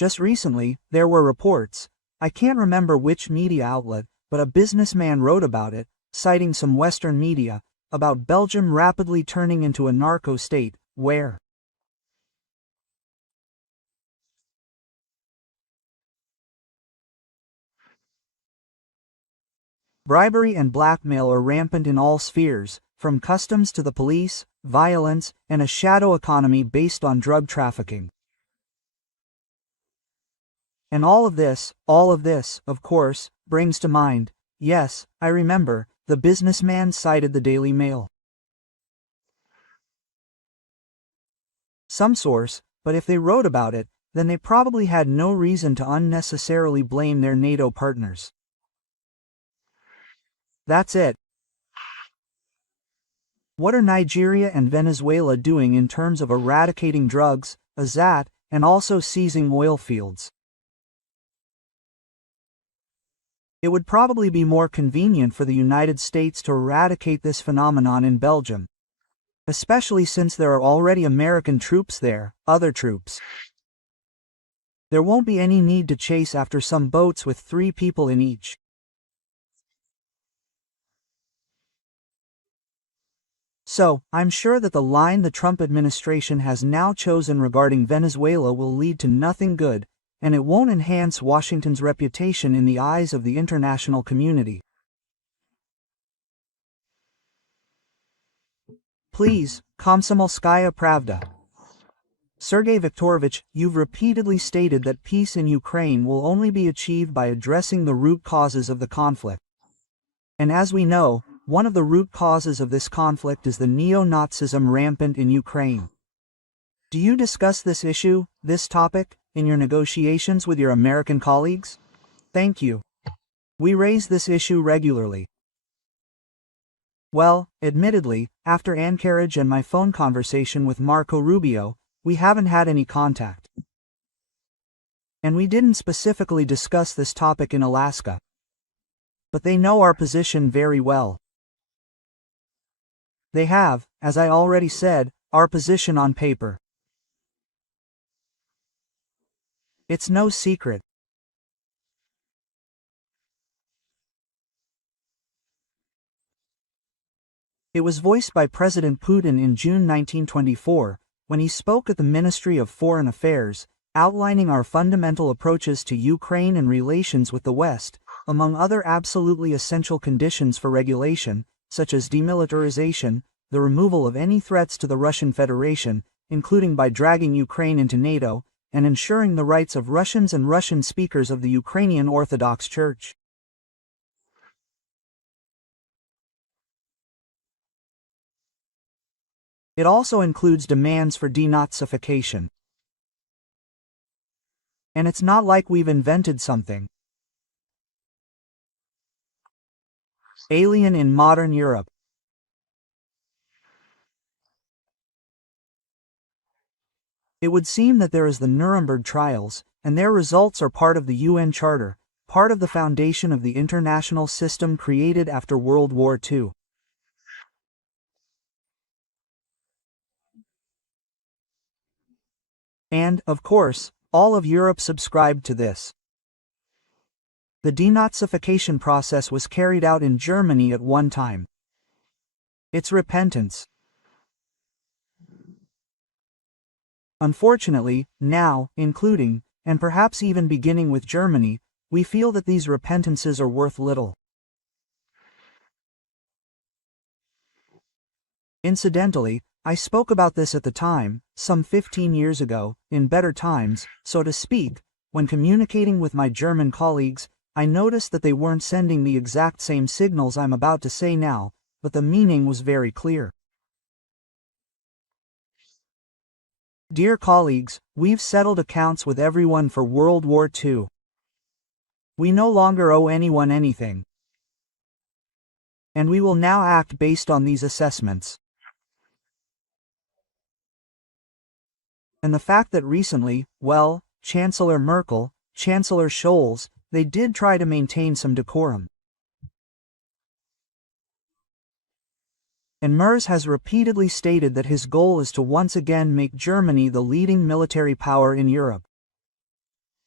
Just recently, there were reports, I can't remember which media outlet, but a businessman wrote about it, citing some Western media, about Belgium rapidly turning into a narco state, where bribery and blackmail are rampant in all spheres, from customs to the police, violence, and a shadow economy based on drug trafficking. And all of this, of course, brings to mind, yes, I remember, the businessman cited the Daily Mail. Some source, but if they wrote about it, then they probably had no reason to unnecessarily blame their NATO partners. That's it. What are Nigeria and Venezuela doing in terms of eradicating drugs, AZAT, and also seizing oil fields? It would probably be more convenient for the United States to eradicate this phenomenon in Belgium, especially since there are already American troops there, other troops. There won't be any need to chase after some boats with 3 people in each. So, I'm sure that the line the Trump administration has now chosen regarding Venezuela will lead to nothing good, and it won't enhance Washington's reputation in the eyes of the international community. Please, Komsomolskaya Pravda. Sergei Viktorovich, you've repeatedly stated that peace in Ukraine will only be achieved by addressing the root causes of the conflict. And as we know, one of the root causes of this conflict is the neo-Nazism rampant in Ukraine. Do you discuss this issue, this topic, in your negotiations with your American colleagues? Thank you. We raise this issue regularly. Well, admittedly, after Anchorage and my phone conversation with Marco Rubio, we haven't had any contact. And we didn't specifically discuss this topic in Alaska. But they know our position very well. They have, as I already said, our position on paper. It's no secret. It was voiced by President Putin in June 1924, when he spoke at the Ministry of Foreign Affairs, outlining our fundamental approaches to Ukraine and relations with the West, among other absolutely essential conditions for regulation, such as demilitarization, the removal of any threats to the Russian Federation, including by dragging Ukraine into NATO, and ensuring the rights of Russians and Russian speakers of the Ukrainian Orthodox Church. It also includes demands for De-Nazification. And it's not like we've invented something alien in modern Europe. It would seem that there is the Nuremberg trials, and their results are part of the UN Charter, part of the foundation of the international system created after World War II. And, of course, all of Europe subscribed to this. The denazification process was carried out in Germany at one time. It's repentance. Unfortunately, now, including, and perhaps even beginning with Germany, we feel that these repentances are worth little. Incidentally, I spoke about this at the time, some 15 years ago, in better times, so to speak, when communicating with my German colleagues, I noticed that they weren't sending the exact same signals I'm about to say now, but the meaning was very clear. Dear colleagues, we've settled accounts with everyone for World War II. We no longer owe anyone anything. And we will now act based on these assessments. And the fact that recently, well, Chancellor Merkel, Chancellor Scholz, they did try to maintain some decorum. And Merz has repeatedly stated that his goal is to once again make Germany the leading military power in Europe.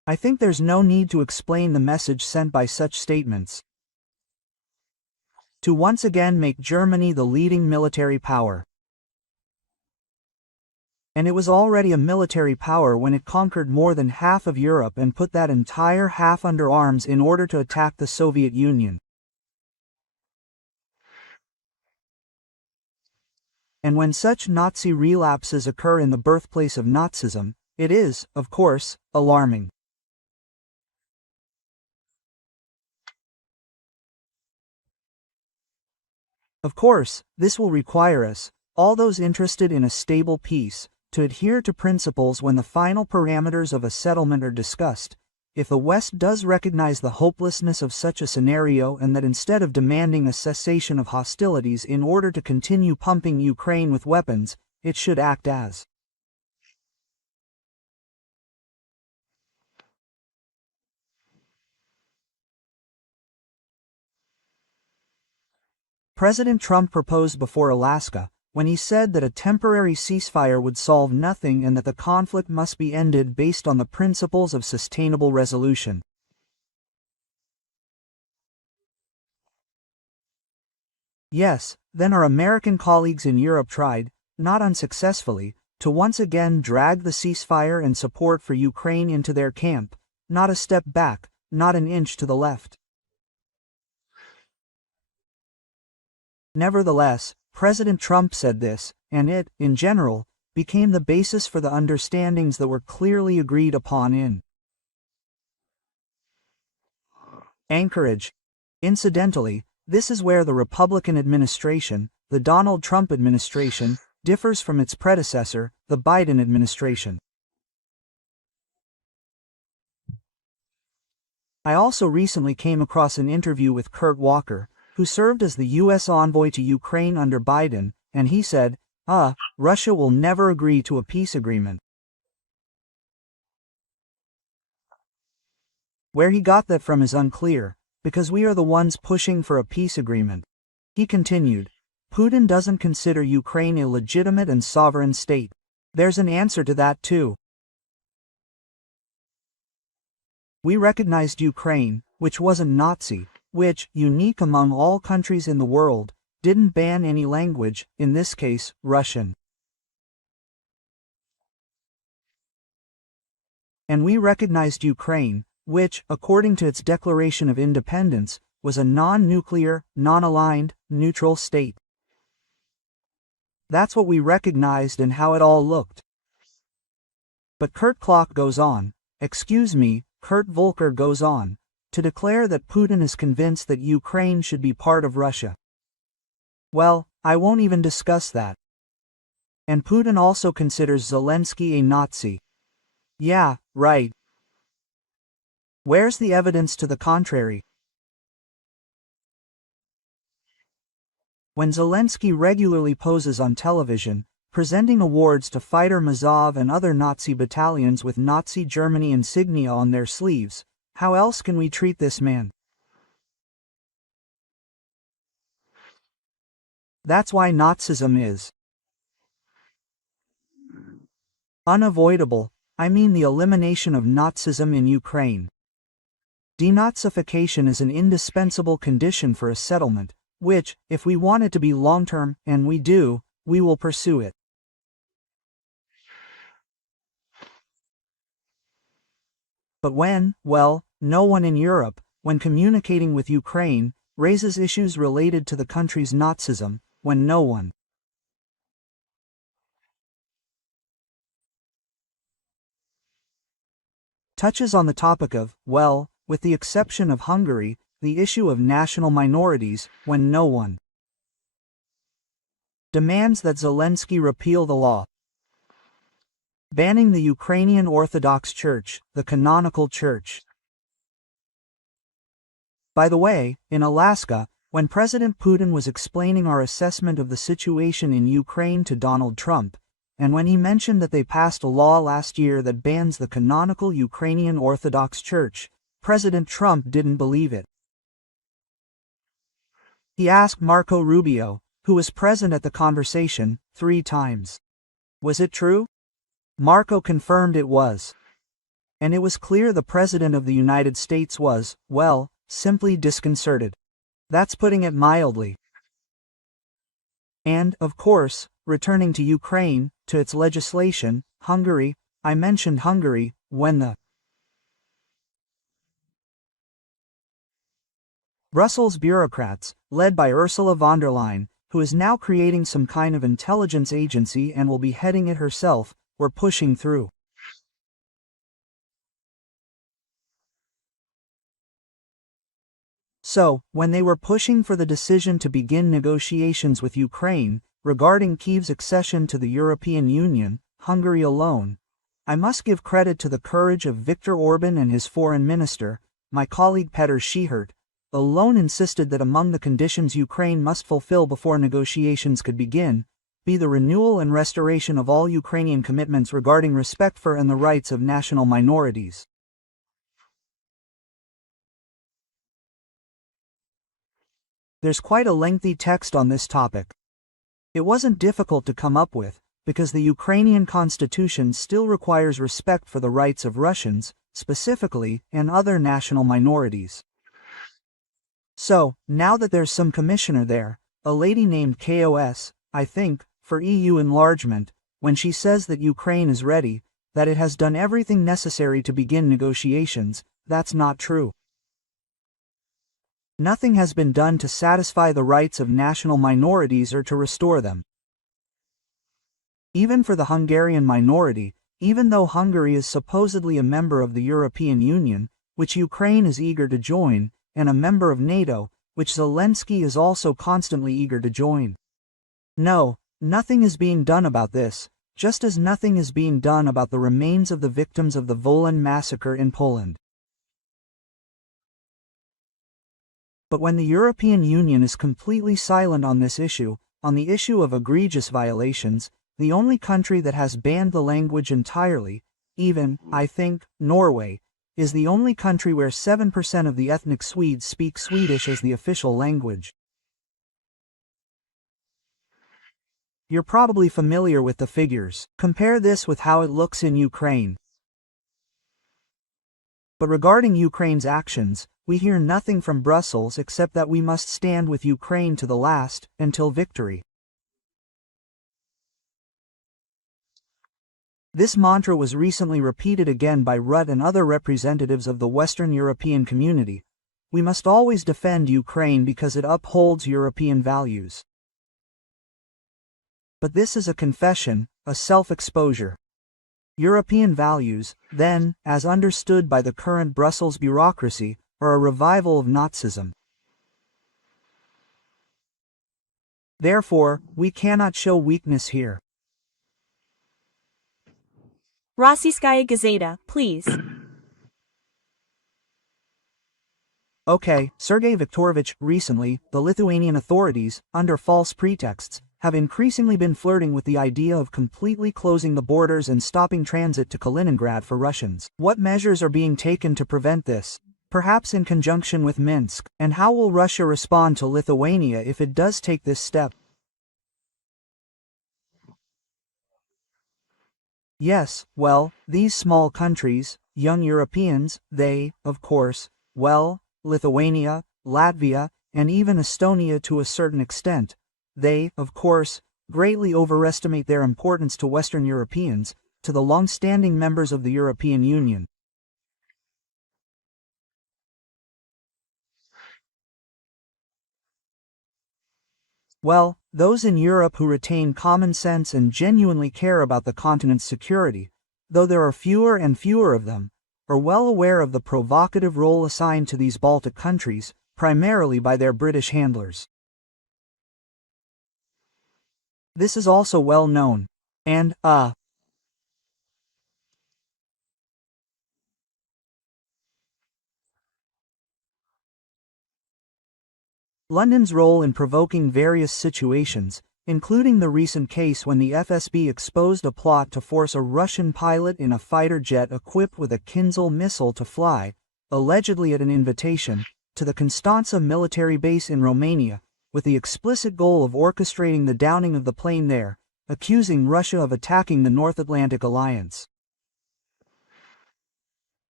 I think there's no need to explain the message sent by such statements. To once again make Germany the leading military power. And it was already a military power when it conquered more than half of Europe and put that entire half under arms in order to attack the Soviet Union. And when such Nazi relapses occur in the birthplace of Nazism, it is, of course, alarming. Of course, this will require us, all those interested in a stable peace, to adhere to principles when the final parameters of a settlement are discussed. If the West does recognize the hopelessness of such a scenario and that instead of demanding a cessation of hostilities in order to continue pumping Ukraine with weapons, it should act as President Trump proposed before Alaska, when he said that a temporary ceasefire would solve nothing and that the conflict must be ended based on the principles of sustainable resolution. Yes, then our American colleagues in Europe tried, not unsuccessfully, to once again drag the ceasefire and support for Ukraine into their camp, not a step back, not an inch to the left. Nevertheless, President Trump said this, and it, in general, became the basis for the understandings that were clearly agreed upon in Anchorage. Incidentally, this is where the Republican administration, the Donald Trump administration, differs from its predecessor, the Biden administration. I also recently came across an interview with Kurt Walker, who served as the U.S. envoy to Ukraine under Biden, and he said, Russia will never agree to a peace agreement. Where he got that from is unclear, because we are the ones pushing for a peace agreement. He continued, Putin doesn't consider Ukraine a legitimate and sovereign state. There's an answer to that too. We recognized Ukraine, which wasn't Nazi, which, unique among all countries in the world, didn't ban any language, in this case, Russian. And we recognized Ukraine, which, according to its declaration of independence, was a non-nuclear, non-aligned, neutral state. That's what we recognized and how it all looked. But Kurt Volker goes on, to declare that Putin is convinced that Ukraine should be part of Russia. Well, I won't even discuss that. And Putin also considers Zelensky a Nazi. Yeah, right. Where's the evidence to the contrary? When Zelensky regularly poses on television, presenting awards to Fighter Mazov and other Nazi battalions with Nazi Germany insignia on their sleeves, how else can we treat this man? That's why Nazism is unavoidable. I mean the elimination of Nazism in Ukraine. De-Nazification is an indispensable condition for a settlement, which, if we want it to be long-term, and we do, we will pursue it. But no one in Europe, when communicating with Ukraine, raises issues related to the country's Nazism, when no one touches on the topic of, with the exception of Hungary, the issue of national minorities, when no one demands that Zelensky repeal the law banning the Ukrainian Orthodox Church, the canonical church. By the way, in Alaska, when President Putin was explaining our assessment of the situation in Ukraine to Donald Trump, and when he mentioned that they passed a law last year that bans the canonical Ukrainian Orthodox Church, President Trump didn't believe it. He asked Marco Rubio, who was present at the conversation, 3 times. Was it true? Marco confirmed it was. And it was clear the President of the United States was, well, simply disconcerted. That's putting it mildly. And, of course, returning to Ukraine, to its legislation, Hungary, I mentioned Hungary, when the Brussels bureaucrats, led by Ursula von der Leyen, who is now creating some kind of intelligence agency and will be heading it herself, were pushing through. So, when they were pushing for the decision to begin negotiations with Ukraine, regarding Kyiv's accession to the European Union, Hungary alone, I must give credit to the courage of Viktor Orban and his foreign minister, my colleague Petr Schihert, alone insisted that among the conditions Ukraine must fulfill before negotiations could begin, be the renewal and restoration of all Ukrainian commitments regarding respect for and the rights of national minorities. There's quite a lengthy text on this topic. It wasn't difficult to come up with, because the Ukrainian constitution still requires respect for the rights of Russians, specifically, and other national minorities. So, now that there's some commissioner there, a lady named KOS, I think, for EU enlargement, when she says that Ukraine is ready, that it has done everything necessary to begin negotiations, that's not true. Nothing has been done to satisfy the rights of national minorities or to restore them. Even for the Hungarian minority, even though Hungary is supposedly a member of the European Union, which Ukraine is eager to join, and a member of NATO, which Zelensky is also constantly eager to join. No, nothing is being done about this, just as nothing is being done about the remains of the victims of the Wolan massacre in Poland. But when the European Union is completely silent on this issue, on the issue of egregious violations, the only country that has banned the language entirely, even, I think, Norway, is the only country where 7% of the ethnic Swedes speak Swedish as the official language. You're probably familiar with the figures. Compare this with how it looks in Ukraine. But regarding Ukraine's actions, we hear nothing from Brussels except that we must stand with Ukraine to the last, until victory. This mantra was recently repeated again by Rutte and other representatives of the Western European community. We must always defend Ukraine because it upholds European values. But this is a confession, a self-exposure. European values, then, as understood by the current Brussels bureaucracy, are a revival of Nazism. Therefore, we cannot show weakness here. Rossiyskaya Gazeta, please. Okay, Sergei Viktorovich, recently, the Lithuanian authorities, under false pretexts, have increasingly been flirting with the idea of completely closing the borders and stopping transit to Kaliningrad for Russians. What measures are being taken to prevent this? Perhaps in conjunction with Minsk, and how will Russia respond to Lithuania if it does take this step? Yes, well, these small countries, young Europeans, they, of course, well, Lithuania, Latvia, and even Estonia to a certain extent, they, of course, greatly overestimate their importance to Western Europeans, to the long-standing members of the European Union. Well, those in Europe who retain common sense and genuinely care about the continent's security, though there are fewer and fewer of them, are well aware of the provocative role assigned to these Baltic countries, primarily by their British handlers. This is also well known. And, London's role in provoking various situations, including the recent case when the FSB exposed a plot to force a Russian pilot in a fighter jet equipped with a Kinzhal missile to fly, allegedly at an invitation, to the Constanța military base in Romania, with the explicit goal of orchestrating the downing of the plane there, accusing Russia of attacking the North Atlantic Alliance.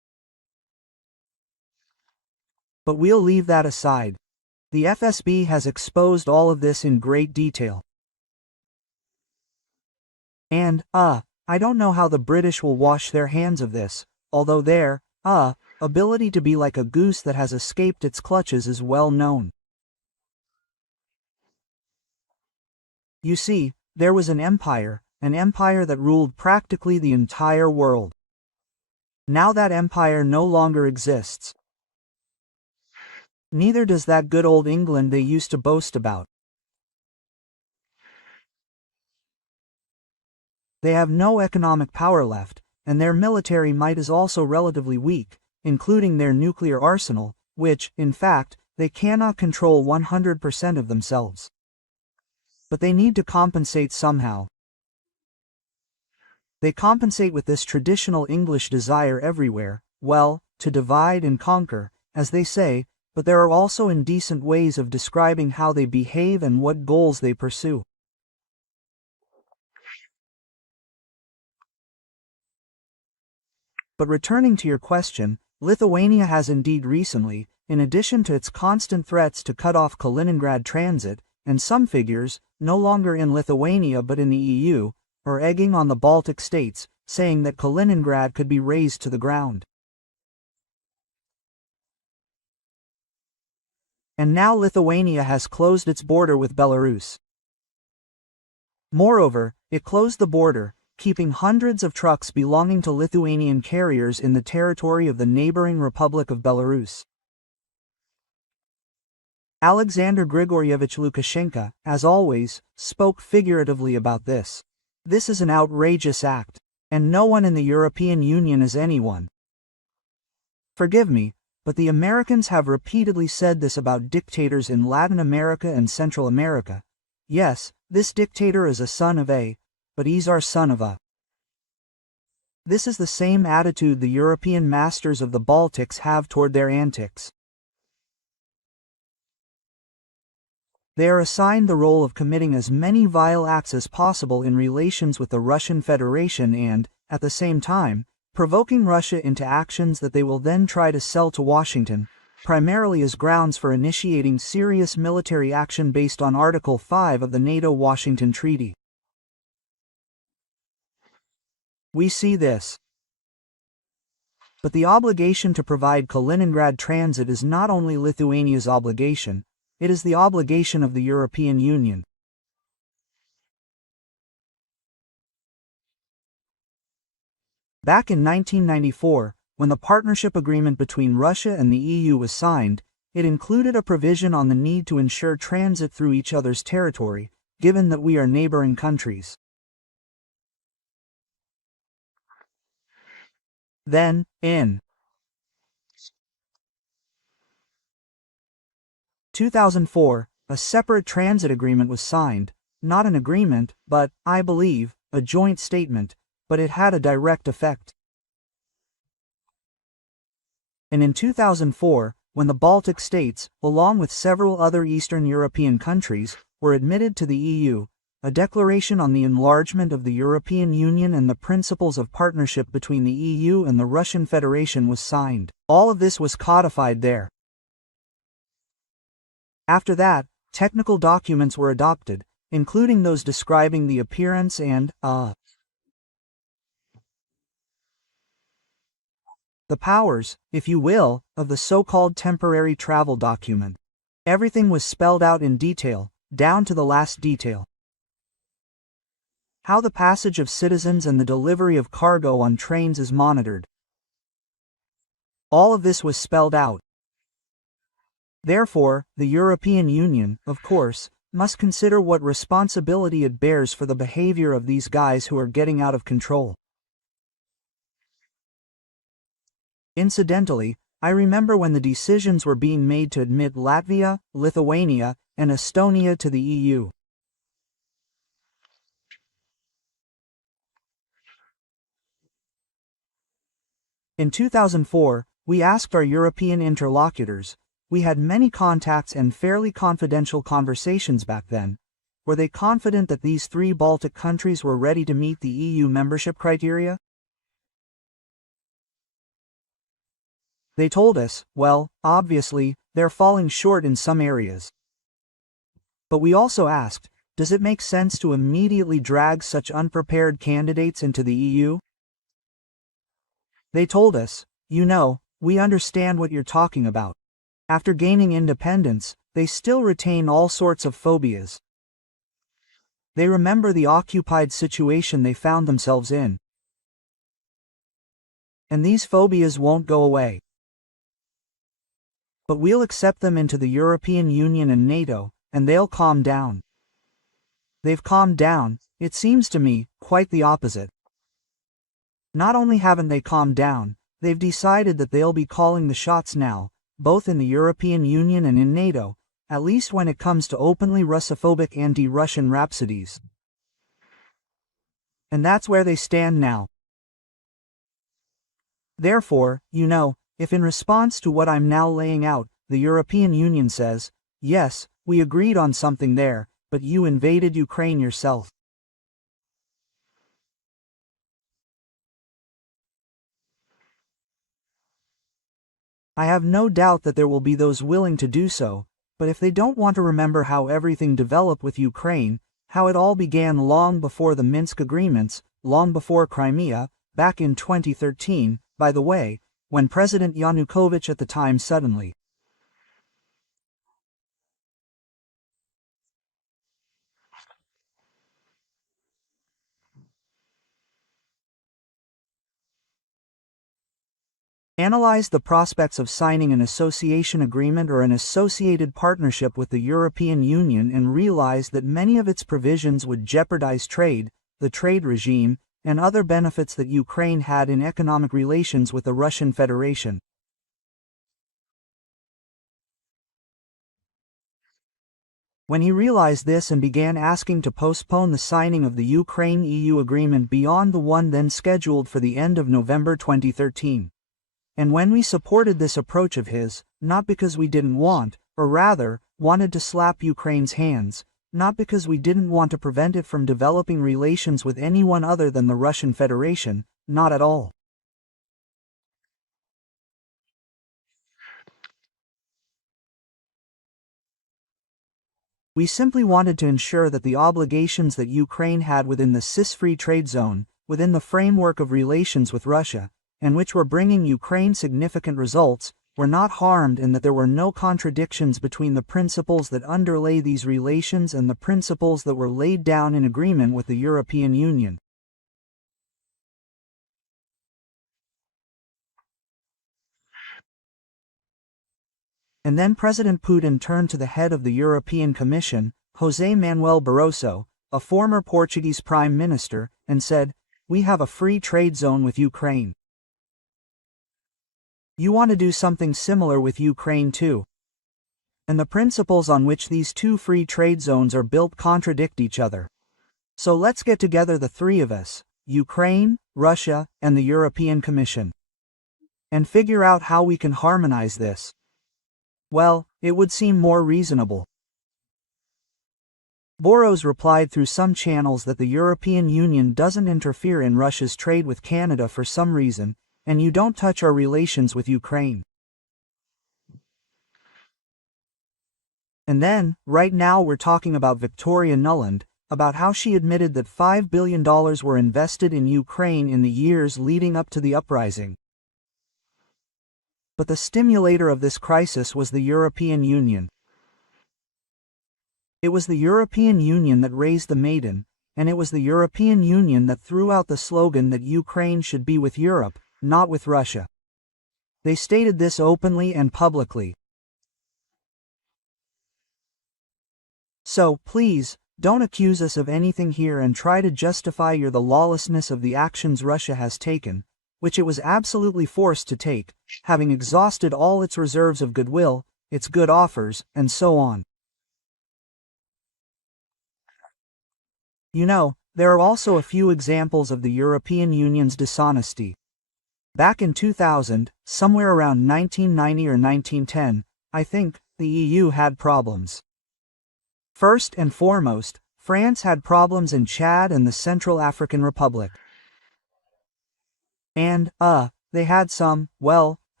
But we'll leave that aside. The FSB has exposed all of this in great detail. And, I don't know how the British will wash their hands of this, although their, ability to be like a goose that has escaped its clutches is well known. You see, there was an empire that ruled practically the entire world. Now that empire no longer exists. Neither does that good old England they used to boast about. They have no economic power left, and their military might is also relatively weak, including their nuclear arsenal, which, in fact, they cannot control 100% of themselves. But they need to compensate somehow. They compensate with this traditional English desire everywhere, well, to divide and conquer, as they say, but there are also indecent ways of describing how they behave and what goals they pursue. But returning to your question, Lithuania has indeed recently, in addition to its constant threats to cut off Kaliningrad transit, and some figures, no longer in Lithuania but in the EU, are egging on the Baltic states, saying that Kaliningrad could be razed to the ground. And now Lithuania has closed its border with Belarus. Moreover, it closed the border, keeping hundreds of trucks belonging to Lithuanian carriers in the territory of the neighboring Republic of Belarus. Alexander Grigoryevich Lukashenko, as always, spoke figuratively about this. This is an outrageous act, and no one in the European Union is anyone. Forgive me, but the Americans have repeatedly said this about dictators in Latin America and Central America. Yes, this dictator is a son of A, but he's our son of A. This is the same attitude the European masters of the Baltics have toward their antics. They are assigned the role of committing as many vile acts as possible in relations with the Russian Federation and, at the same time, provoking Russia into actions that they will then try to sell to Washington, primarily as grounds for initiating serious military action based on Article 5 of the NATO-Washington Treaty. We see this. But the obligation to provide Kaliningrad transit is not only Lithuania's obligation, it is the obligation of the European Union. Back in 1994, when the partnership agreement between Russia and the EU was signed, it included a provision on the need to ensure transit through each other's territory, given that we are neighboring countries. Then, in 2004, a separate transit agreement was signed, not an agreement, but, I believe, a joint statement, but it had a direct effect. And in 2004, when the Baltic states, along with several other Eastern European countries, were admitted to the EU, a declaration on the enlargement of the European Union and the principles of partnership between the EU and the Russian Federation was signed. All of this was codified there. After that, technical documents were adopted, including those describing the appearance and, the powers, if you will, of the so-called temporary travel document. Everything was spelled out in detail, down to the last detail. How the passage of citizens and the delivery of cargo on trains is monitored. All of this was spelled out. Therefore, the European Union, of course, must consider what responsibility it bears for the behavior of these guys who are getting out of control. Incidentally, I remember when the decisions were being made to admit Latvia, Lithuania, and Estonia to the EU. In 2004, we asked our European interlocutors, we had many contacts and fairly confidential conversations back then, were they confident that these three Baltic countries were ready to meet the EU membership criteria? They told us, well, obviously, they're falling short in some areas. But we also asked, does it make sense to immediately drag such unprepared candidates into the EU? They told us, we understand what you're talking about. After gaining independence, they still retain all sorts of phobias. They remember the occupied situation they found themselves in. And these phobias won't go away. But we'll accept them into the European Union and NATO, and they'll calm down. They've calmed down, it seems to me, quite the opposite. Not only haven't they calmed down, they've decided that they'll be calling the shots now, both in the European Union and in NATO, at least when it comes to openly Russophobic anti-Russian rhapsodies. And that's where they stand now. Therefore, if in response to what I'm now laying out, the European Union says, yes, we agreed on something there, but you invaded Ukraine yourself. I have no doubt that there will be those willing to do so, but if they don't want to remember how everything developed with Ukraine, how it all began long before the Minsk agreements, long before Crimea, back in 2013, by the way, when President Yanukovych at the time suddenly analyzed the prospects of signing an association agreement or an associated partnership with the European Union and realized that many of its provisions would jeopardize trade, the trade regime, and other benefits that Ukraine had in economic relations with the Russian Federation. When he realized this and began asking to postpone the signing of the Ukraine-EU agreement beyond the one then scheduled for the end of November 2013. And when we supported this approach of his, not because we didn't want, or rather, wanted to slap Ukraine's hands, not because we didn't want to prevent it from developing relations with anyone other than the Russian Federation, not at all. We simply wanted to ensure that the obligations that Ukraine had within the CIS-free trade zone, within the framework of relations with Russia, and which were bringing Ukraine significant results, were not harmed and that there were no contradictions between the principles that underlay these relations and the principles that were laid down in agreement with the European Union. And then President Putin turned to the head of the European Commission, José Manuel Barroso, a former Portuguese Prime Minister, and said, "We have a free trade zone with Ukraine. You want to do something similar with Ukraine too. And the principles on which these two free trade zones are built contradict each other. So let's get together the three of us, Ukraine, Russia, and the European Commission, and figure out how we can harmonize this." Well, it would seem more reasonable. Boros replied through some channels that the European Union doesn't interfere in Russia's trade with Canada for some reason, and you don't touch our relations with Ukraine. And then, right now we're talking about Victoria Nuland, about how she admitted that $5 billion were invested in Ukraine in the years leading up to the uprising. But the stimulator of this crisis was the European Union. It was the European Union that raised the maiden, and it was the European Union that threw out the slogan that Ukraine should be with Europe, not with Russia. They stated this openly and publicly. So, please, don't accuse us of anything here and try to justify the lawlessness of the actions Russia has taken, which it was absolutely forced to take, having exhausted all its reserves of goodwill, its good offers, and so on. There are also a few examples of the European Union's dishonesty. Back in 2000, somewhere around 1990 or 1910, I think, the EU had problems. First and foremost, France had problems in Chad and the Central African Republic. And, they had some,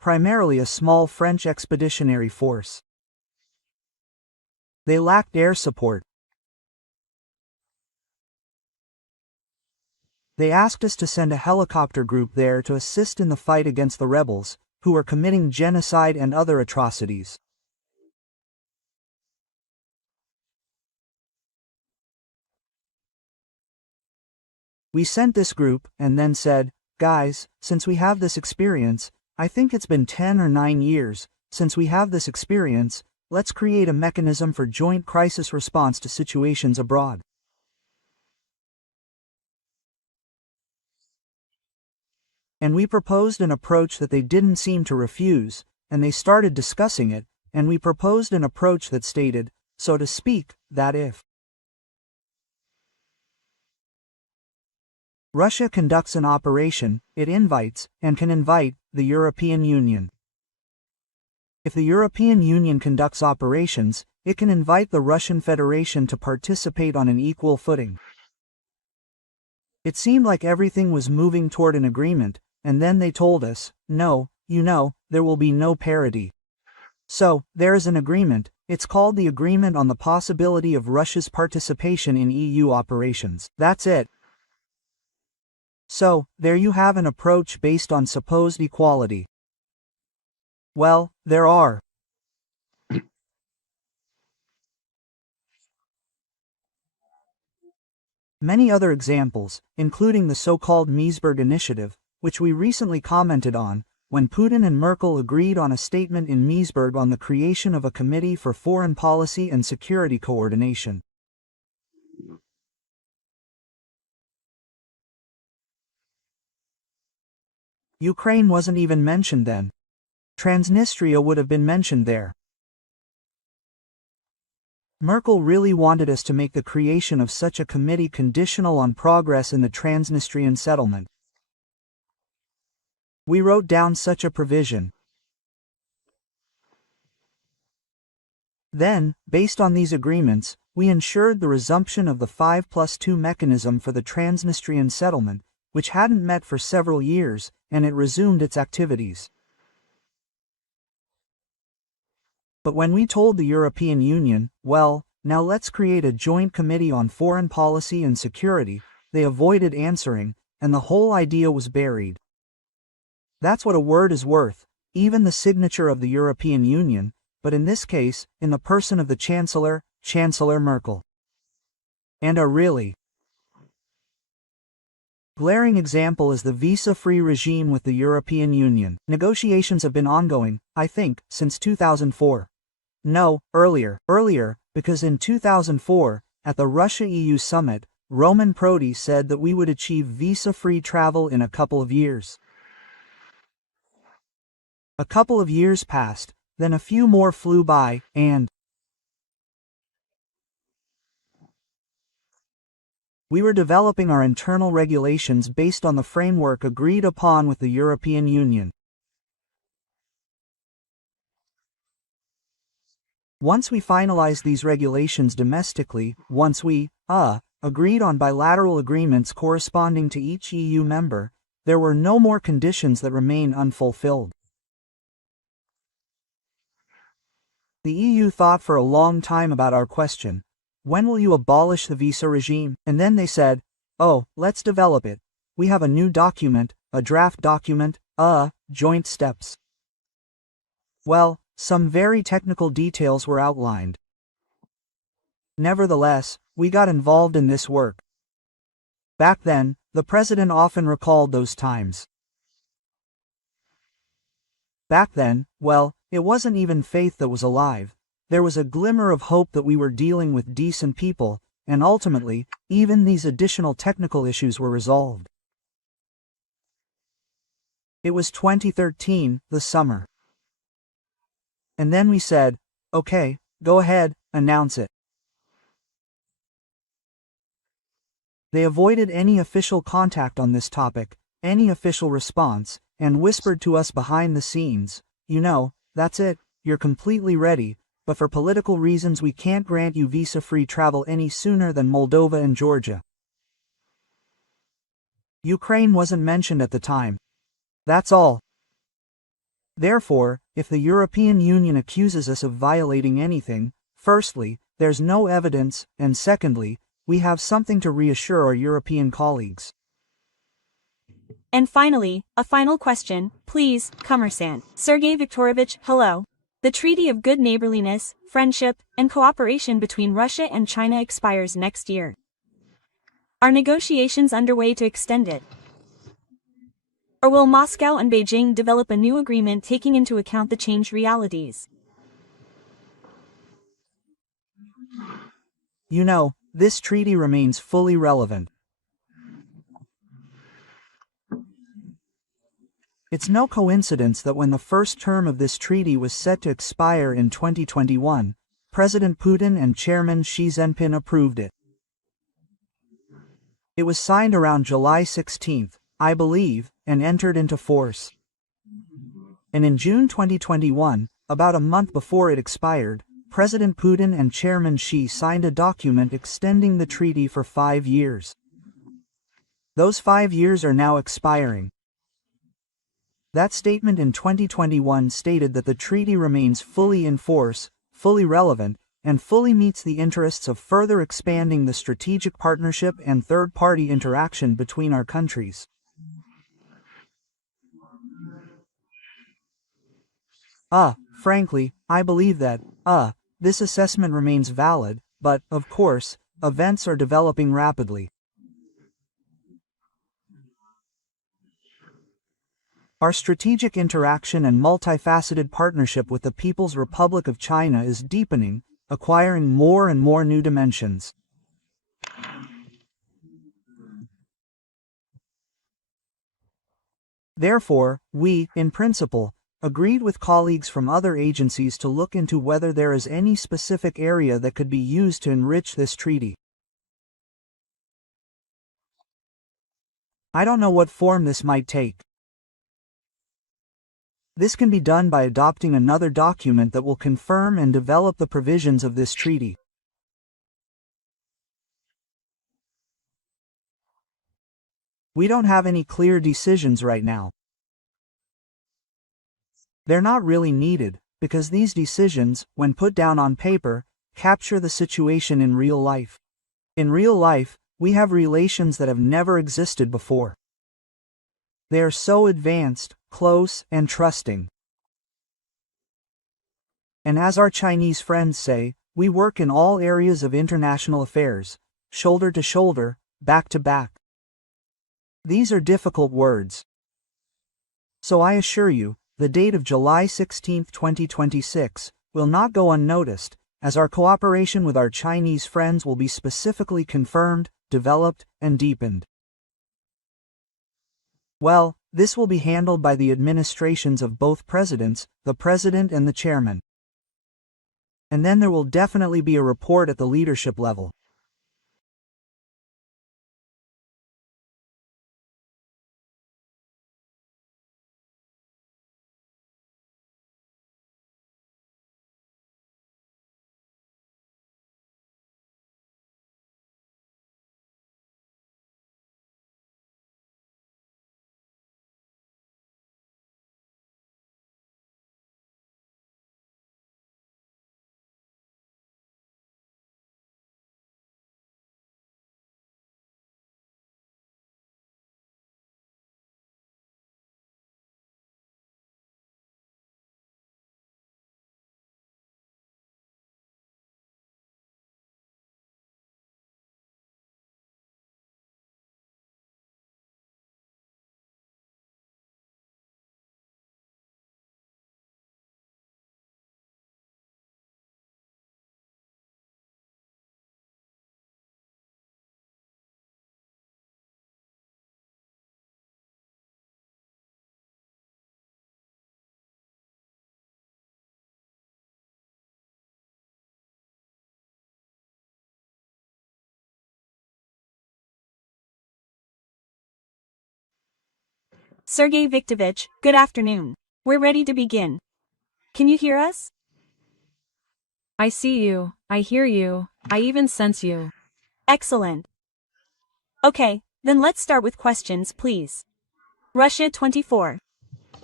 primarily a small French expeditionary force. They lacked air support. They asked us to send a helicopter group there to assist in the fight against the rebels, who were committing genocide and other atrocities. We sent this group, and then said, guys, since we have this experience, I think it's been 10 or 9 years, since we have this experience, let's create a mechanism for joint crisis response to situations abroad. And we proposed an approach that they didn't seem to refuse, and they started discussing it, and we proposed an approach that stated, so to speak, that if Russia conducts an operation, it invites, and can invite, the European Union. If the European Union conducts operations, it can invite the Russian Federation to participate on an equal footing. It seemed like everything was moving toward an agreement, and then they told us, no, there will be no parity. So, there is an agreement, it's called the Agreement on the Possibility of Russia's Participation in EU Operations. That's it. So, there you have an approach based on supposed equality. Well, there are many other examples, including the so-called Meseberg Initiative, which we recently commented on, when Putin and Merkel agreed on a statement in Meseberg on the creation of a Committee for Foreign Policy and Security Coordination. Ukraine wasn't even mentioned then. Transnistria would have been mentioned there. Merkel really wanted us to make the creation of such a committee conditional on progress in the Transnistrian settlement. We wrote down such a provision. Then, based on these agreements, we ensured the resumption of the 5+2 mechanism for the Transnistrian settlement, which hadn't met for several years, and it resumed its activities. But when we told the European Union, well, now let's create a joint committee on foreign policy and security, they avoided answering, and the whole idea was buried. That's what a word is worth, even the signature of the European Union, but in this case, in the person of the Chancellor, Chancellor Merkel. And a really glaring example is the visa-free regime with the European Union. Negotiations have been ongoing, I think, since 2004. No, earlier, because in 2004, at the Russia-EU summit, Roman Prodi said that we would achieve visa-free travel in a couple of years. A couple of years passed, then a few more flew by, and we were developing our internal regulations based on the framework agreed upon with the European Union. Once we finalized these regulations domestically, once we, agreed on bilateral agreements corresponding to each EU member, there were no more conditions that remain unfulfilled. The EU thought for a long time about our question. When will you abolish the visa regime? And then they said, oh, let's develop it. We have a new document, a draft document, joint steps. Well, some very technical details were outlined. Nevertheless, we got involved in this work. Back then, the president often recalled those times. Back then, well, it wasn't even faith that was alive. There was a glimmer of hope that we were dealing with decent people, and ultimately, even these additional technical issues were resolved. It was 2013, the summer. And then we said, okay, go ahead, announce it. They avoided any official contact on this topic, any official response, and whispered to us behind the scenes, that's it, you're completely ready, but for political reasons we can't grant you visa-free travel any sooner than Moldova and Georgia. Ukraine wasn't mentioned at the time. That's all. Therefore, if the European Union accuses us of violating anything, firstly, there's no evidence, and secondly, we have something to reassure our European colleagues. And finally, a final question, please, Commerçant. Sergei Viktorovich, hello. The Treaty of Good Neighborliness, Friendship, and Cooperation between Russia and China expires next year. Are negotiations underway to extend it? Or will Moscow and Beijing develop a new agreement taking into account the changed realities? You know, this treaty remains fully relevant. It's no coincidence that when the first term of this treaty was set to expire in 2021, President Putin and Chairman Xi Jinping approved it. It was signed around July 16, I believe, and entered into force. And in June 2021, about a month before it expired, President Putin and Chairman Xi signed a document extending the treaty for 5 years. Those 5 years are now expiring. That statement in 2021 stated that the treaty remains fully in force, fully relevant, and fully meets the interests of further expanding the strategic partnership and third-party interaction between our countries. Frankly, I believe that, this assessment remains valid, but, of course, events are developing rapidly. Our strategic interaction and multifaceted partnership with the People's Republic of China is deepening, acquiring more and more new dimensions. Therefore, we, in principle, agreed with colleagues from other agencies to look into whether there is any specific area that could be used to enrich this treaty. I don't know what form this might take. This can be done by adopting another document that will confirm and develop the provisions of this treaty. We don't have any clear decisions right now. They're not really needed, because these decisions, when put down on paper, capture the situation in real life. In real life, we have relations that have never existed before. They are so advanced, close, and trusting. And as our Chinese friends say, we work in all areas of international affairs, shoulder to shoulder, back to back. These are difficult words. So I assure you, the date of July 16, 2026, will not go unnoticed, as our cooperation with our Chinese friends will be specifically confirmed, developed, and deepened. Well, this will be handled by the administrations of both presidents, the president and the chairman. And then there will definitely be a report at the leadership level. Sergei Viktorovich, good afternoon. We're ready to begin. Can you hear us? I see you, I hear you, I even sense you. Excellent. Okay, then let's start with questions, please. Russia 24.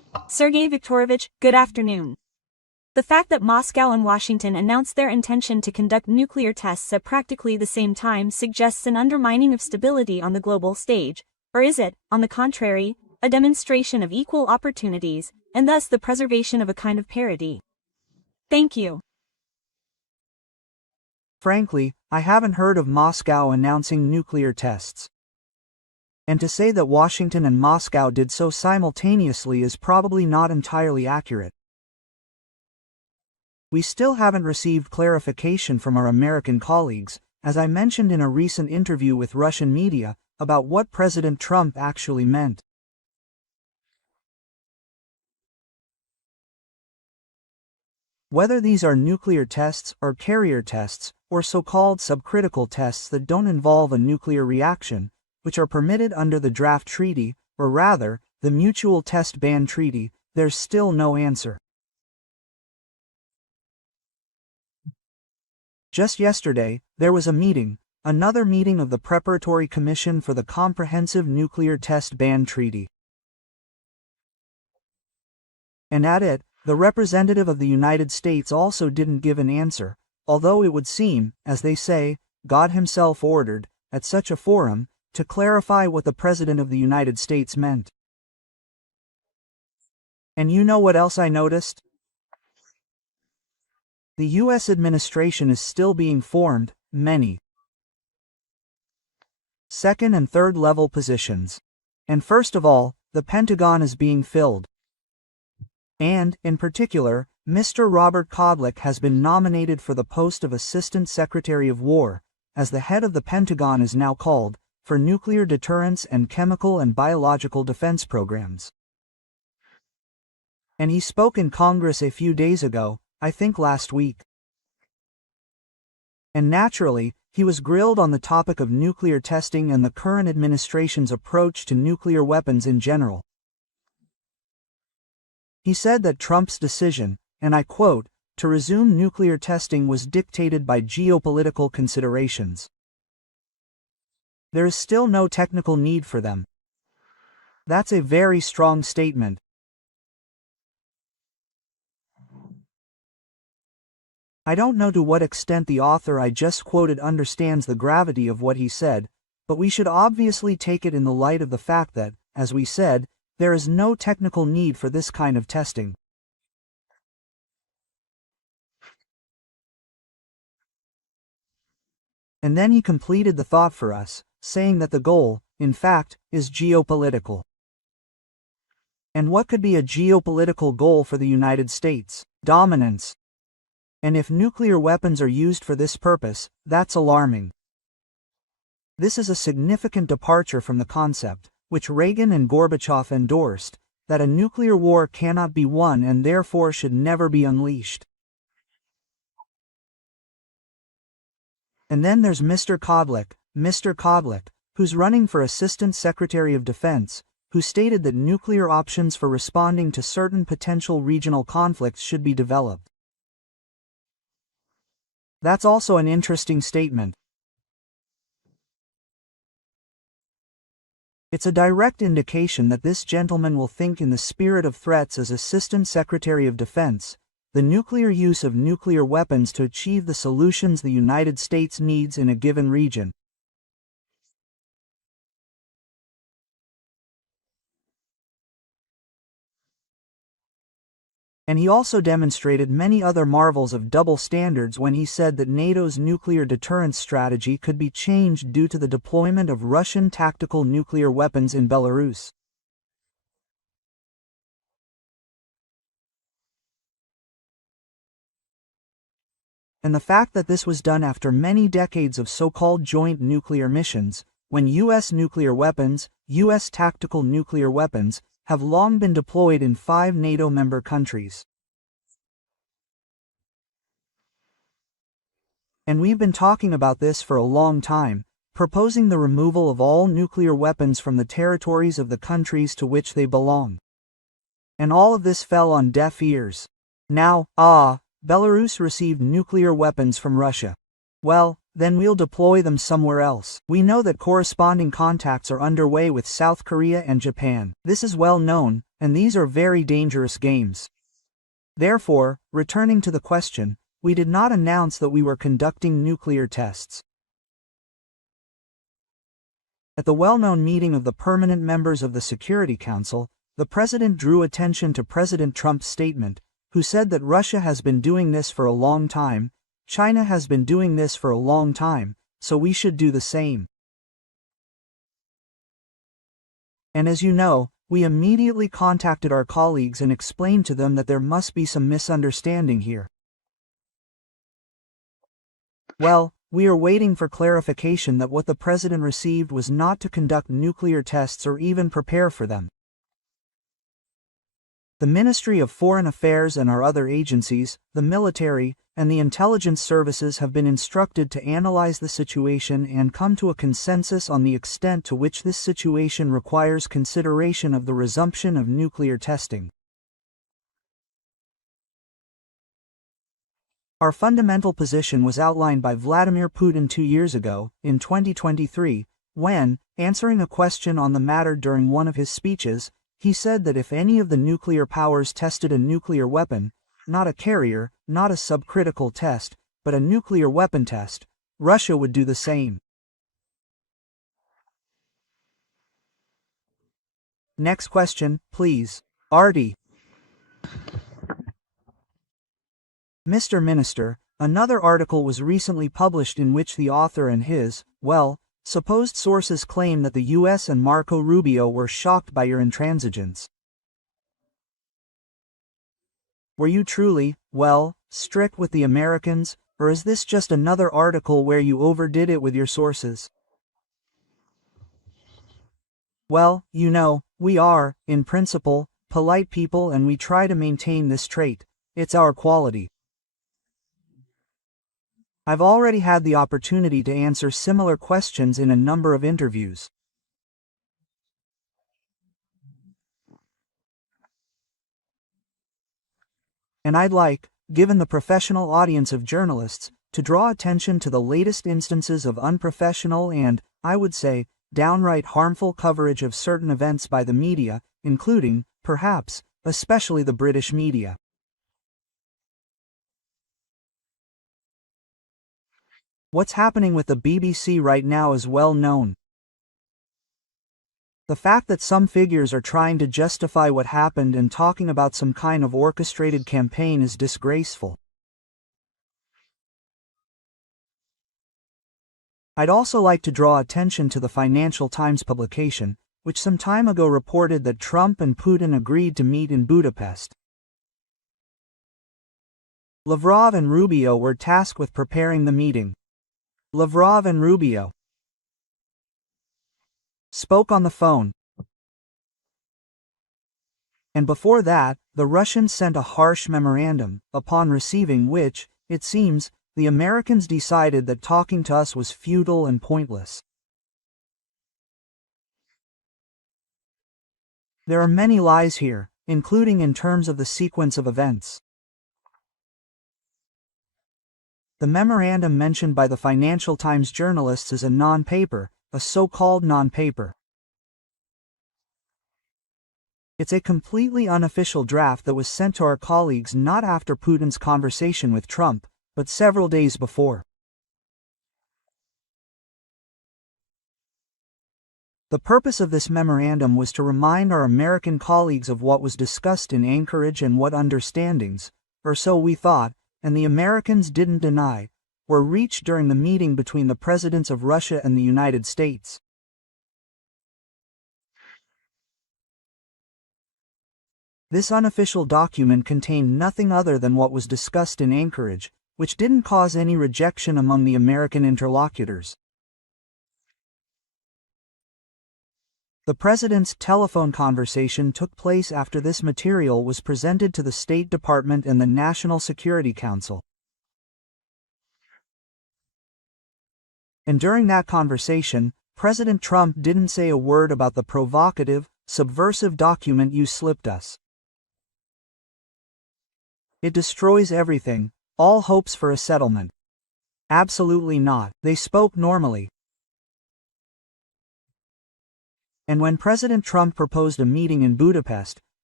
Sergei Viktorovich, good afternoon. The fact that Moscow and Washington announced their intention to conduct nuclear tests at practically the same time suggests an undermining of stability on the global stage, or is it, on the contrary, a demonstration of equal opportunities, and thus the preservation of a kind of parity? Thank you. Frankly, I haven't heard of Moscow announcing nuclear tests. And to say that Washington and Moscow did so simultaneously is probably not entirely accurate. We still haven't received clarification from our American colleagues, as I mentioned in a recent interview with Russian media, about what President Trump actually meant. Whether these are nuclear tests or carrier tests, or so-called subcritical tests that don't involve a nuclear reaction, which are permitted under the draft treaty, or rather, the Mutual Test Ban Treaty, there's still no answer. Just yesterday, there was a meeting, another meeting of the Preparatory Commission for the Comprehensive Nuclear Test Ban Treaty. And at it, the representative of the United States also didn't give an answer, although it would seem, as they say, God himself ordered, at such a forum, to clarify what the President of the United States meant. And you know what else I noticed? The U.S. administration is still being formed, many second and third level positions. And first of all, the Pentagon is being filled. And, in particular, Mr. Robert Kodlik has been nominated for the post of Assistant Secretary of War, as the head of the Pentagon is now called, for nuclear deterrence and chemical and biological defense programs. And he spoke in Congress a few days ago, I think last week. And naturally, he was grilled on the topic of nuclear testing and the current administration's approach to nuclear weapons in general. He said that Trump's decision, and I quote, to resume nuclear testing was dictated by geopolitical considerations. There is still no technical need for them. That's a very strong statement. I don't know to what extent the author I just quoted understands the gravity of what he said, but we should obviously take it in the light of the fact that, as we said, there is no technical need for this kind of testing. And then he completed the thought for us, saying that the goal, in fact, is geopolitical. And what could be a geopolitical goal for the United States? Dominance. And if nuclear weapons are used for this purpose, that's alarming. This is a significant departure from the concept, which Reagan and Gorbachev endorsed, that a nuclear war cannot be won and therefore should never be unleashed. And then there's Mr. Kodlik, who's running for Assistant Secretary of Defense, who stated that nuclear options for responding to certain potential regional conflicts should be developed. That's also an interesting statement. It's a direct indication that this gentleman will think in the spirit of threats as Assistant Secretary of Defense, the nuclear use of nuclear weapons to achieve the solutions the United States needs in a given region. And he also demonstrated many other marvels of double standards when he said that NATO's nuclear deterrence strategy could be changed due to the deployment of Russian tactical nuclear weapons in Belarus. And the fact that this was done after many decades of so-called joint nuclear missions, when U.S. nuclear weapons, U.S. tactical nuclear weapons, have long been deployed in 5 NATO member countries. And we've been talking about this for a long time, proposing the removal of all nuclear weapons from the territories of the countries to which they belong. And all of this fell on deaf ears. Now, Belarus received nuclear weapons from Russia. Well, then we'll deploy them somewhere else. We know that corresponding contacts are underway with South Korea and Japan. This is well known, and these are very dangerous games. Therefore, returning to the question, we did not announce that we were conducting nuclear tests. At the well-known meeting of the permanent members of the Security Council, the President drew attention to President Trump's statement, who said that Russia has been doing this for a long time, China has been doing this for a long time, so we should do the same. And as you know, we immediately contacted our colleagues and explained to them that there must be some misunderstanding here. Well, we are waiting for clarification that what the President received was not to conduct nuclear tests or even prepare for them. The Ministry of Foreign Affairs and our other agencies, the military, and the intelligence services have been instructed to analyze the situation and come to a consensus on the extent to which this situation requires consideration of the resumption of nuclear testing. Our fundamental position was outlined by Vladimir Putin 2 years ago, in 2023, when, answering a question on the matter during one of his speeches, he said that if any of the nuclear powers tested a nuclear weapon, not a carrier, not a subcritical test, but a nuclear weapon test, Russia would do the same. Next question, please. Artie. Mr. Minister, another article was recently published in which the author and his, supposed sources claim that the US and Marco Rubio were shocked by your intransigence. Were you truly, strict with the Americans, or is this just another article where you overdid it with your sources? Well, you know, we are, in principle, polite people and we try to maintain this trait. It's our quality. I've already had the opportunity to answer similar questions in a number of interviews. And I'd like, given the professional audience of journalists, to draw attention to the latest instances of unprofessional and, I would say, downright harmful coverage of certain events by the media, including, perhaps, especially the British media. What's happening with the BBC right now is well known. The fact that some figures are trying to justify what happened and talking about some kind of orchestrated campaign is disgraceful. I'd also like to draw attention to the Financial Times publication, which some time ago reported that Trump and Putin agreed to meet in Budapest. Lavrov and Rubio were tasked with preparing the meeting. Lavrov and Rubio spoke on the phone. And before that, the Russians sent a harsh memorandum, upon receiving which, it seems, the Americans decided that talking to us was futile and pointless. There are many lies here, including in terms of the sequence of events. The memorandum mentioned by the Financial Times journalists is a non-paper, a so-called non-paper. It's a completely unofficial draft that was sent to our colleagues not after Putin's conversation with Trump, but several days before. The purpose of this memorandum was to remind our American colleagues of what was discussed in Anchorage and what understandings, or so we thought, and the Americans didn't deny, were reached during the meeting between the presidents of Russia and the United States. This unofficial document contained nothing other than what was discussed in Anchorage, which didn't cause any rejection among the American interlocutors. The president's telephone conversation took place after this material was presented to the State Department and the National Security Council. And during that conversation, President Trump didn't say a word about the provocative, subversive document you slipped us. It destroys everything, all hopes for a settlement. Absolutely not. They spoke normally. And when President Trump proposed a meeting in Budapest,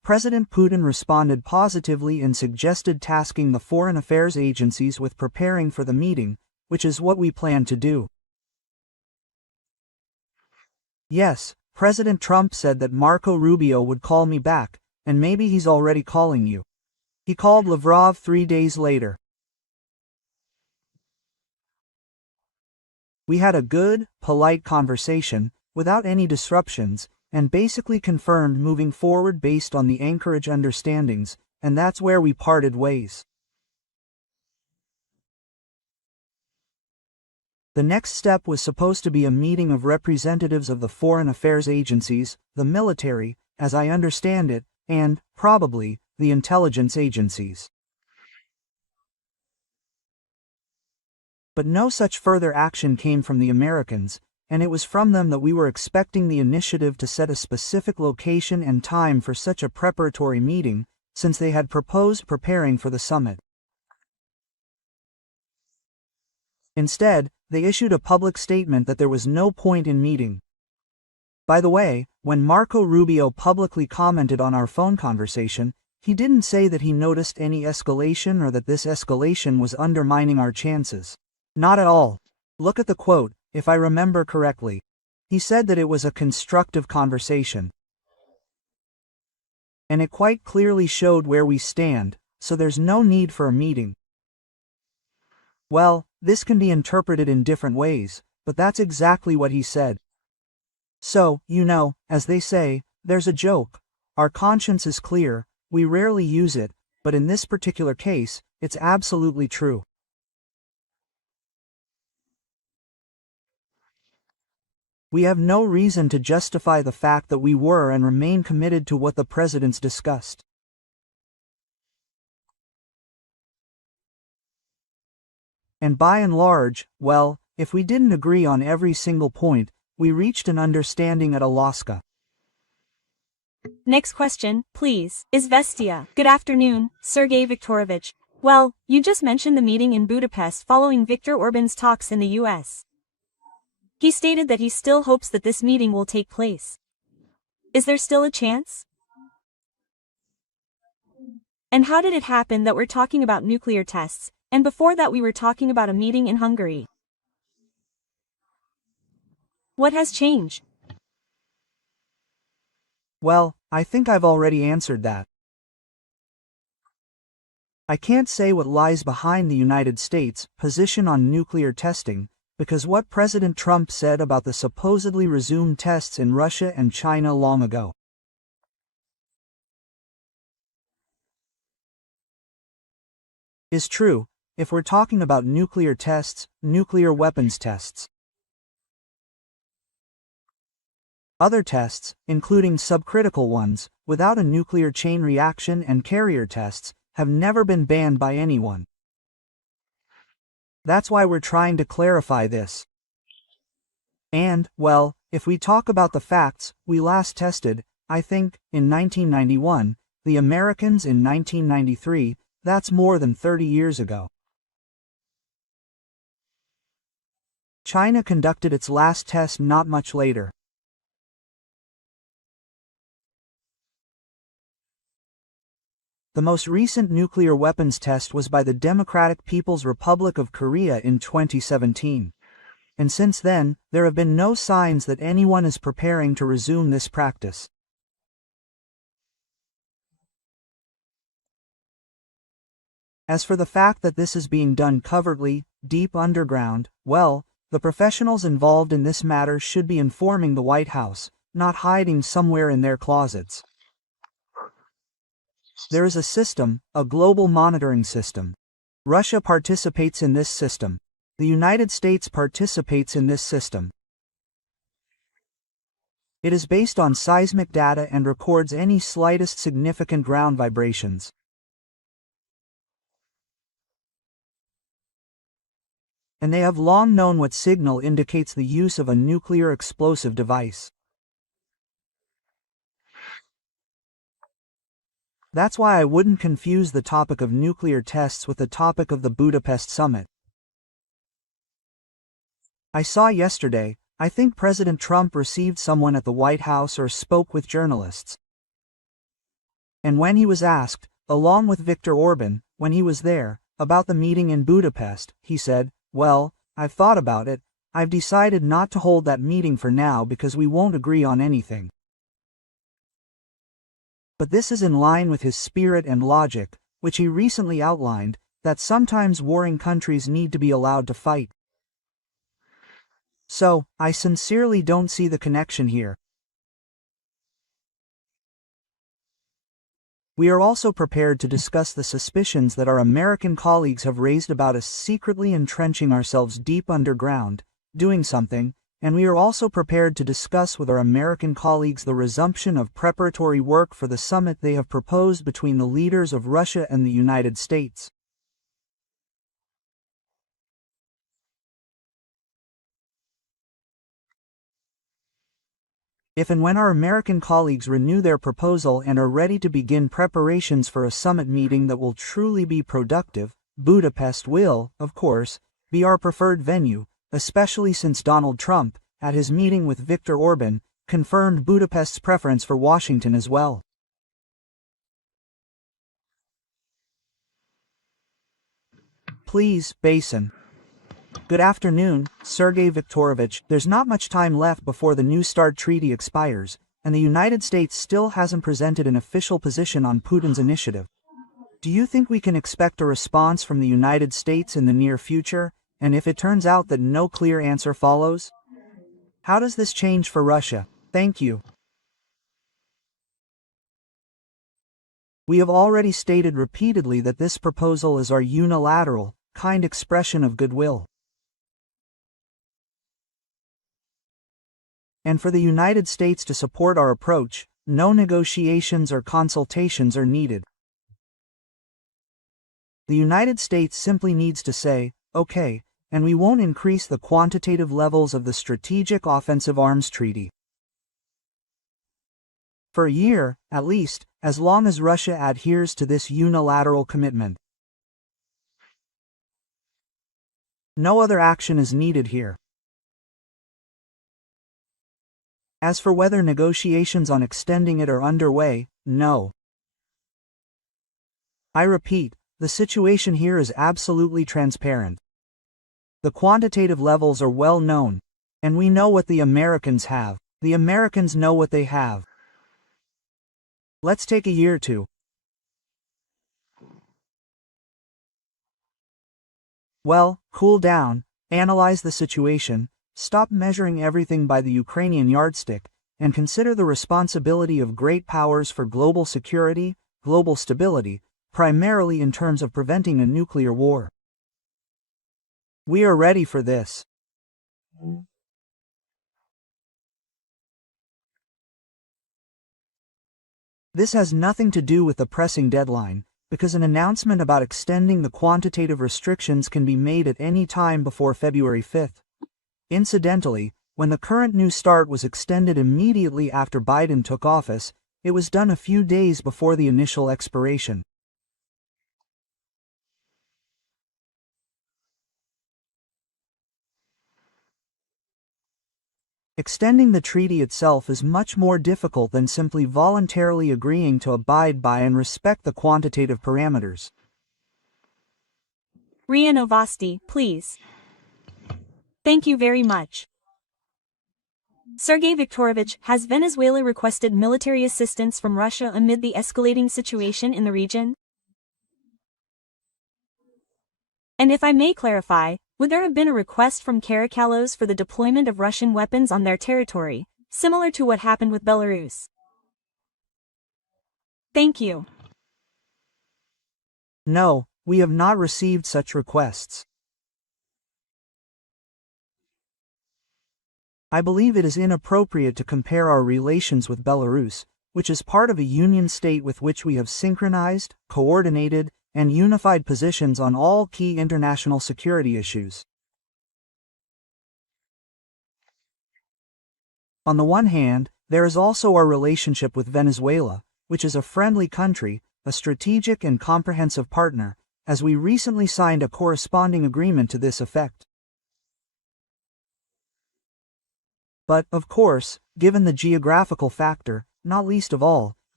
President Putin responded positively and suggested tasking the foreign affairs agencies with preparing for the meeting, which is what we plan to do. Yes, President Trump said that Marco Rubio would call me back, and maybe he's already calling you. He called Lavrov 3 days later. We had a good, polite conversation, without any disruptions, and basically confirmed moving forward based on the Anchorage understandings, and that's where we parted ways. The next step was supposed to be a meeting of representatives of the foreign affairs agencies, the military, as I understand it, and, probably, the intelligence agencies. But no such further action came from the Americans, and it was from them that we were expecting the initiative to set a specific location and time for such a preparatory meeting, since they had proposed preparing for the summit. Instead, they issued a public statement that there was no point in meeting. By the way, when Marco Rubio publicly commented on our phone conversation, he didn't say that he noticed any escalation or that this escalation was undermining our chances. Not at all. Look at the quote, if I remember correctly. He said that it was a constructive conversation. And it quite clearly showed where we stand, so there's no need for a meeting. Well, this can be interpreted in different ways, but that's exactly what he said. So, as they say, there's a joke. Our conscience is clear, we rarely use it, but in this particular case, it's absolutely true. We have no reason to justify the fact that we were and remain committed to what the presidents discussed. And by and large, well, if we didn't agree on every single point, we reached an understanding at Alaska. Next question, please. Izvestia. Good afternoon, Sergei Viktorovich. Well, you just mentioned the meeting in Budapest following Viktor Orban's talks in the US. He stated that he still hopes that this meeting will take place. Is there still a chance? And how did it happen that we're talking about nuclear tests, and before that we were talking about a meeting in Hungary? What has changed? Well, I think I've already answered that. I can't say what lies behind the United States' position on nuclear testing, because what President Trump said about the supposedly resumed tests in Russia and China long ago is true, if we're talking about nuclear tests, nuclear weapons tests. Other tests, including subcritical ones, without a nuclear chain reaction and carrier tests, have never been banned by anyone. That's why we're trying to clarify this. And, well, if we talk about the facts, we last tested, I think, in 1991, the Americans in 1993, that's more than 30 years ago. China conducted its last test not much later. The most recent nuclear weapons test was by the Democratic People's Republic of Korea in 2017. And since then, there have been no signs that anyone is preparing to resume this practice. As for the fact that this is being done covertly, deep underground, well, the professionals involved in this matter should be informing the White House, not hiding somewhere in their closets. There is a system, a global monitoring system. Russia participates in this system. The United States participates in this system. It is based on seismic data and records any slightest significant ground vibrations. And they have long known what signal indicates the use of a nuclear explosive device. That's why I wouldn't confuse the topic of nuclear tests with the topic of the Budapest summit. I saw yesterday, I think President Trump received someone at the White House or spoke with journalists. And when he was asked, along with Viktor Orban, when he was there, about the meeting in Budapest, he said, "Well, I've thought about it, I've decided not to hold that meeting for now because we won't agree on anything." But this is in line with his spirit and logic, which he recently outlined, that sometimes warring countries need to be allowed to fight. So, I sincerely don't see the connection here. We are also prepared to discuss the suspicions that our American colleagues have raised about us secretly entrenching ourselves deep underground, doing something, and we are also prepared to discuss with our American colleagues the resumption of preparatory work for the summit they have proposed between the leaders of Russia and the United States. If and when our American colleagues renew their proposal and are ready to begin preparations for a summit meeting that will truly be productive, Budapest will, of course, be our preferred venue, especially since Donald Trump, at his meeting with Viktor Orban, confirmed Budapest's preference for Washington as well. Please, Basin. Good afternoon, Sergei Viktorovich. There's not much time left before the New START treaty expires, and the United States still hasn't presented an official position on Putin's initiative. Do you think we can expect a response from the United States in the near future, and if it turns out that no clear answer follows? How does this change for Russia? Thank you. We have already stated repeatedly that this proposal is our unilateral, kind expression of goodwill. And for the United States to support our approach, no negotiations or consultations are needed. The United States simply needs to say, "Okay," and we won't increase the quantitative levels of the Strategic Offensive Arms Treaty. For a year, at least, as long as Russia adheres to this unilateral commitment. No other action is needed here. As for whether negotiations on extending it are underway, no. I repeat, the situation here is absolutely transparent. The quantitative levels are well known, and we know what the Americans have. The Americans know what they have. Let's take a year or two. Well, cool down, analyze the situation, stop measuring everything by the Ukrainian yardstick, and consider the responsibility of great powers for global security, global stability, primarily in terms of preventing a nuclear war. We are ready for this. This has nothing to do with the pressing deadline, because an announcement about extending the quantitative restrictions can be made at any time before February 5th. Incidentally, when the current New START was extended immediately after Biden took office, it was done a few days before the initial expiration. Extending the treaty itself is much more difficult than simply voluntarily agreeing to abide by and respect the quantitative parameters. RIA Novosti, please. Thank you very much. Sergei Viktorovich, has Venezuela requested military assistance from Russia amid the escalating situation in the region? And if I may clarify, would there have been a request from Caracallos for the deployment of Russian weapons on their territory, similar to what happened with Belarus? Thank you. No, we have not received such requests. I believe it is inappropriate to compare our relations with Belarus, which is part of a union state with which we have synchronized, coordinated, and unified positions on all key international security issues. On the one hand, there is also our relationship with Venezuela, which is a friendly country, a strategic and comprehensive partner, as we recently signed a corresponding agreement to this effect. But, of course, given the geographical factor, not least of all,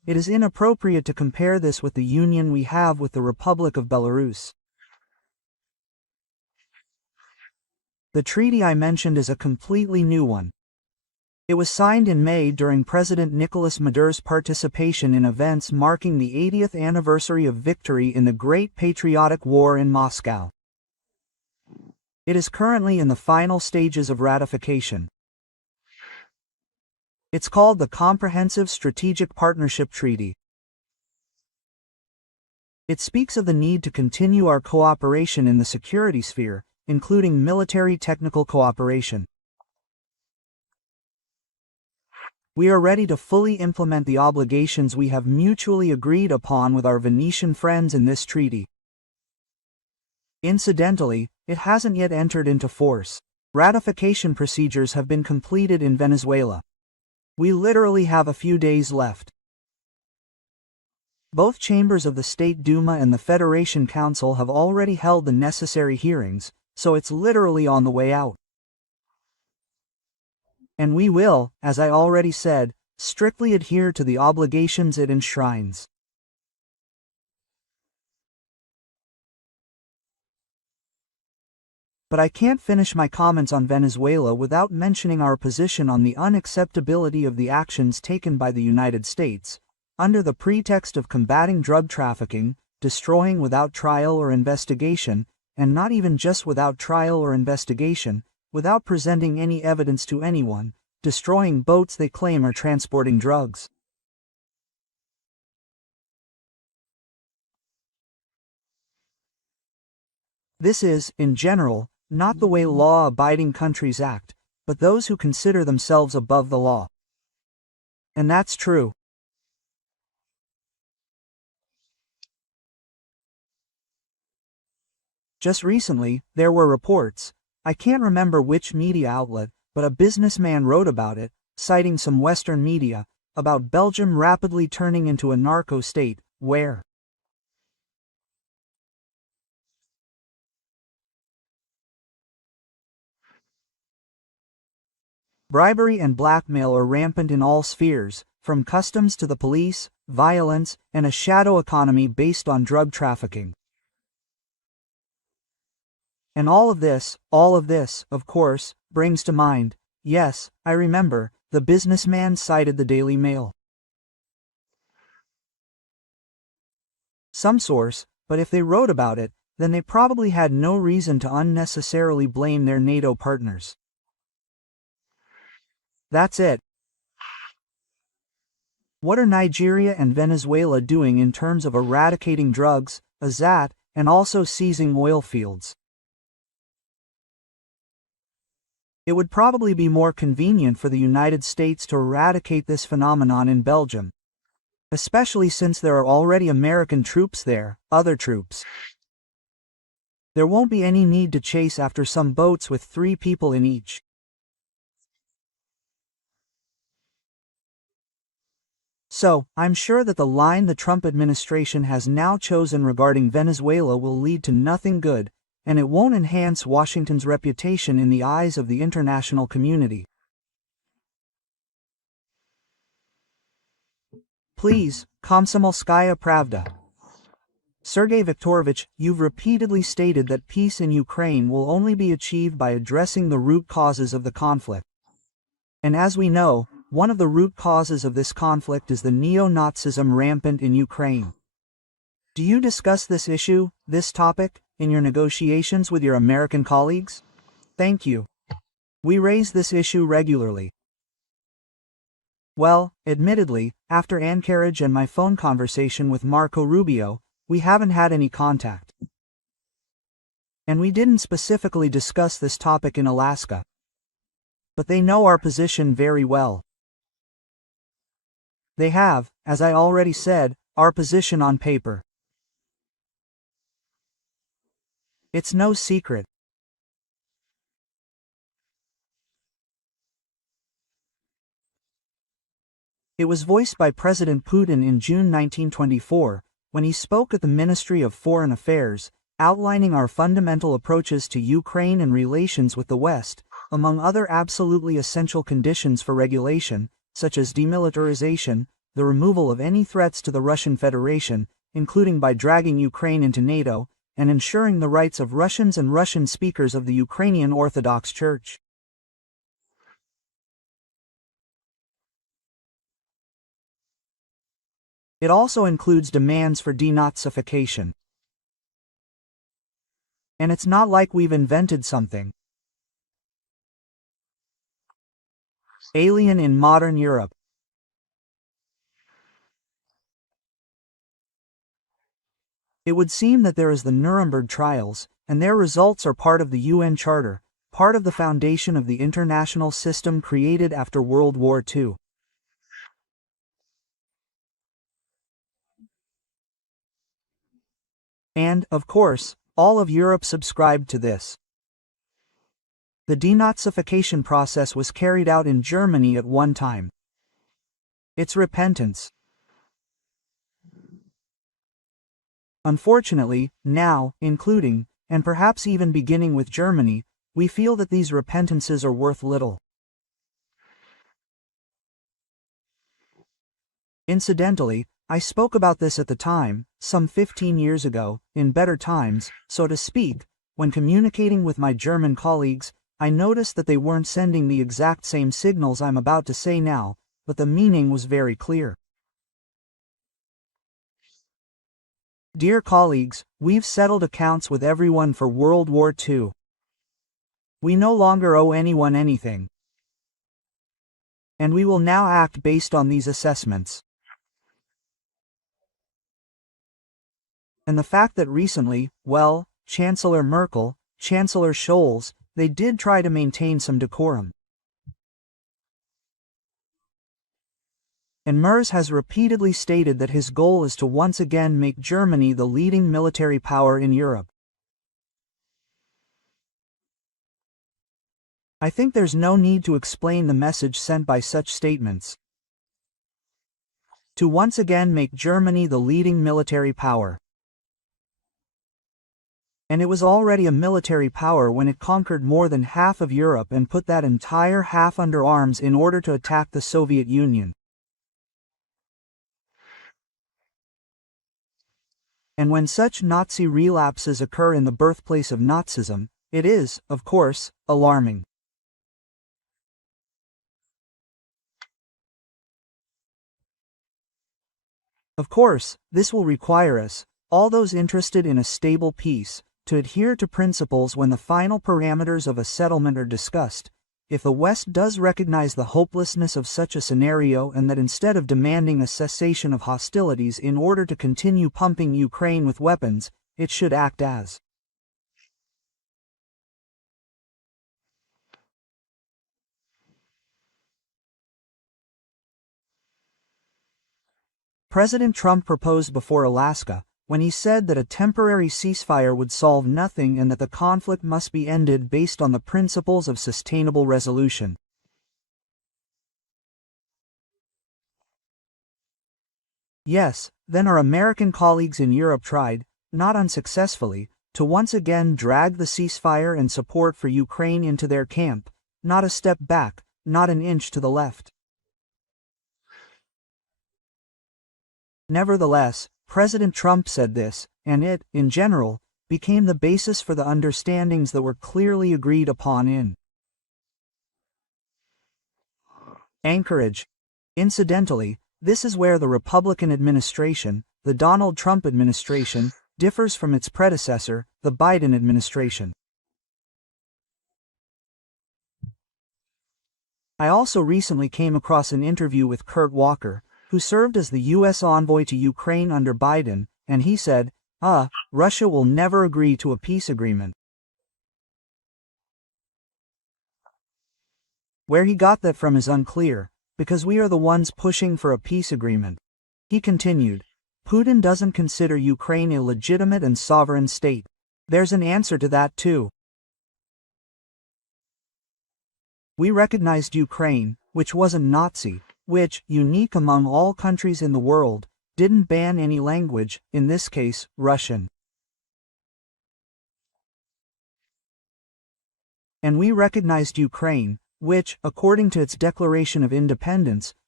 it is inappropriate to compare this with the union we have with the Republic of Belarus. The treaty I mentioned is a completely new one. It was signed in May during President Nicolas Maduro's participation in events marking the 80th anniversary of victory in the Great Patriotic War in Moscow. It is currently in the final stages of ratification. It's called the Comprehensive Strategic Partnership Treaty. It speaks of the need to continue our cooperation in the security sphere, including military technical cooperation. We are ready to fully implement the obligations we have mutually agreed upon with our Venetian friends in this treaty. Incidentally, it hasn't yet entered into force. Ratification procedures have been completed in Venezuela. We literally have a few days left. Both chambers of the State Duma and the Federation Council have already held the necessary hearings, so it's literally on the way out. And we will, as I already said, strictly adhere to the obligations it enshrines. But I can't finish my comments on Venezuela without mentioning our position on the unacceptability of the actions taken by the United States, under the pretext of combating drug trafficking, destroying without trial or investigation, and not even just without trial or investigation, without presenting any evidence to anyone, destroying boats they claim are transporting drugs. This is, in general, not the way law-abiding countries act, but those who consider themselves above the law. And that's true. Just recently, there were reports, I can't remember which media outlet, but a businessman wrote about it, citing some Western media, about Belgium rapidly turning into a narco state, where bribery and blackmail are rampant in all spheres, from customs to the police, violence, and a shadow economy based on drug trafficking. And all of this, of course, brings to mind, yes, I remember, the businessman cited the Daily Mail. Some source, but if they wrote about it, then they probably had no reason to unnecessarily blame their NATO partners. That's it. What are Nigeria and Venezuela doing in terms of eradicating drugs, AZAT, and also seizing oil fields? It would probably be more convenient for the United States to eradicate this phenomenon in Belgium, especially since there are already American troops there, other troops. There won't be any need to chase after some boats with 3 people in each. So, I'm sure that the line the Trump administration has now chosen regarding Venezuela will lead to nothing good, and it won't enhance Washington's reputation in the eyes of the international community. Please, Komsomolskaya Pravda. Sergei Viktorovich, you've repeatedly stated that peace in Ukraine will only be achieved by addressing the root causes of the conflict. And as we know, one of the root causes of this conflict is the neo-Nazism rampant in Ukraine. Do you discuss this issue, this topic, in your negotiations with your American colleagues? Thank you. We raise this issue regularly. Well, admittedly, after Anchorage and my phone conversation with Marco Rubio, we haven't had any contact. And we didn't specifically discuss this topic in Alaska. But they know our position very well. They have, as I already said, our position on paper. It's no secret. It was voiced by President Putin in June 1924, when he spoke at the Ministry of Foreign Affairs, outlining our fundamental approaches to Ukraine and relations with the West, among other absolutely essential conditions for regulation, such as demilitarization, the removal of any threats to the Russian Federation, including by dragging Ukraine into NATO, and ensuring the rights of Russians and Russian speakers of the Ukrainian Orthodox Church. It also includes demands for De-Nazification. And it's not like we've invented something alien in modern Europe. It would seem that there is the Nuremberg trials, and their results are part of the UN Charter, part of the foundation of the international system created after World War II. And, of course, all of Europe subscribed to this. The denazification process was carried out in Germany at one time. It's repentance. Unfortunately, now, including, and perhaps even beginning with Germany, we feel that these repentances are worth little. Incidentally, I spoke about this at the time, some 15 years ago, in better times, so to speak. When communicating with my German colleagues, I noticed that they weren't sending the exact same signals I'm about to say now, but the meaning was very clear. Dear colleagues, we've settled accounts with everyone for World War II. We no longer owe anyone anything. And we will now act based on these assessments. And the fact that recently, well, Chancellor Merkel, Chancellor Scholz, they did try to maintain some decorum. And Merz has repeatedly stated that his goal is to once again make Germany the leading military power in Europe. I think there's no need to explain the message sent by such statements. To once again make Germany the leading military power. And it was already a military power when it conquered more than half of Europe and put that entire half under arms in order to attack the Soviet Union. And when such Nazi relapses occur in the birthplace of Nazism, it is, of course, alarming. Of course, this will require us, all those interested in a stable peace, to adhere to principles when the final parameters of a settlement are discussed. If the West does recognize the hopelessness of such a scenario and that instead of demanding a cessation of hostilities in order to continue pumping Ukraine with weapons, it should act as President Trump proposed before Alaska, when he said that a temporary ceasefire would solve nothing and that the conflict must be ended based on the principles of sustainable resolution. Yes, then our American colleagues in Europe tried, not unsuccessfully, to once again drag the ceasefire and support for Ukraine into their camp, not a step back, not an inch to the left. Nevertheless, President Trump said this, and it, in general, became the basis for the understandings that were clearly agreed upon in Anchorage. Incidentally, this is where the Republican administration, the Donald Trump administration, differs from its predecessor, the Biden administration. I also recently came across an interview with Kurt Walker, who served as the U.S. envoy to Ukraine under Biden, and he said, Russia will never agree to a peace agreement. Where he got that from is unclear, because we are the ones pushing for a peace agreement. He continued, Putin doesn't consider Ukraine a legitimate and sovereign state. There's an answer to that too. We recognized Ukraine, which wasn't Nazi, which, unique among all countries in the world, didn't ban any language, in this case, Russian. And we recognized Ukraine, which, according to its declaration of independence,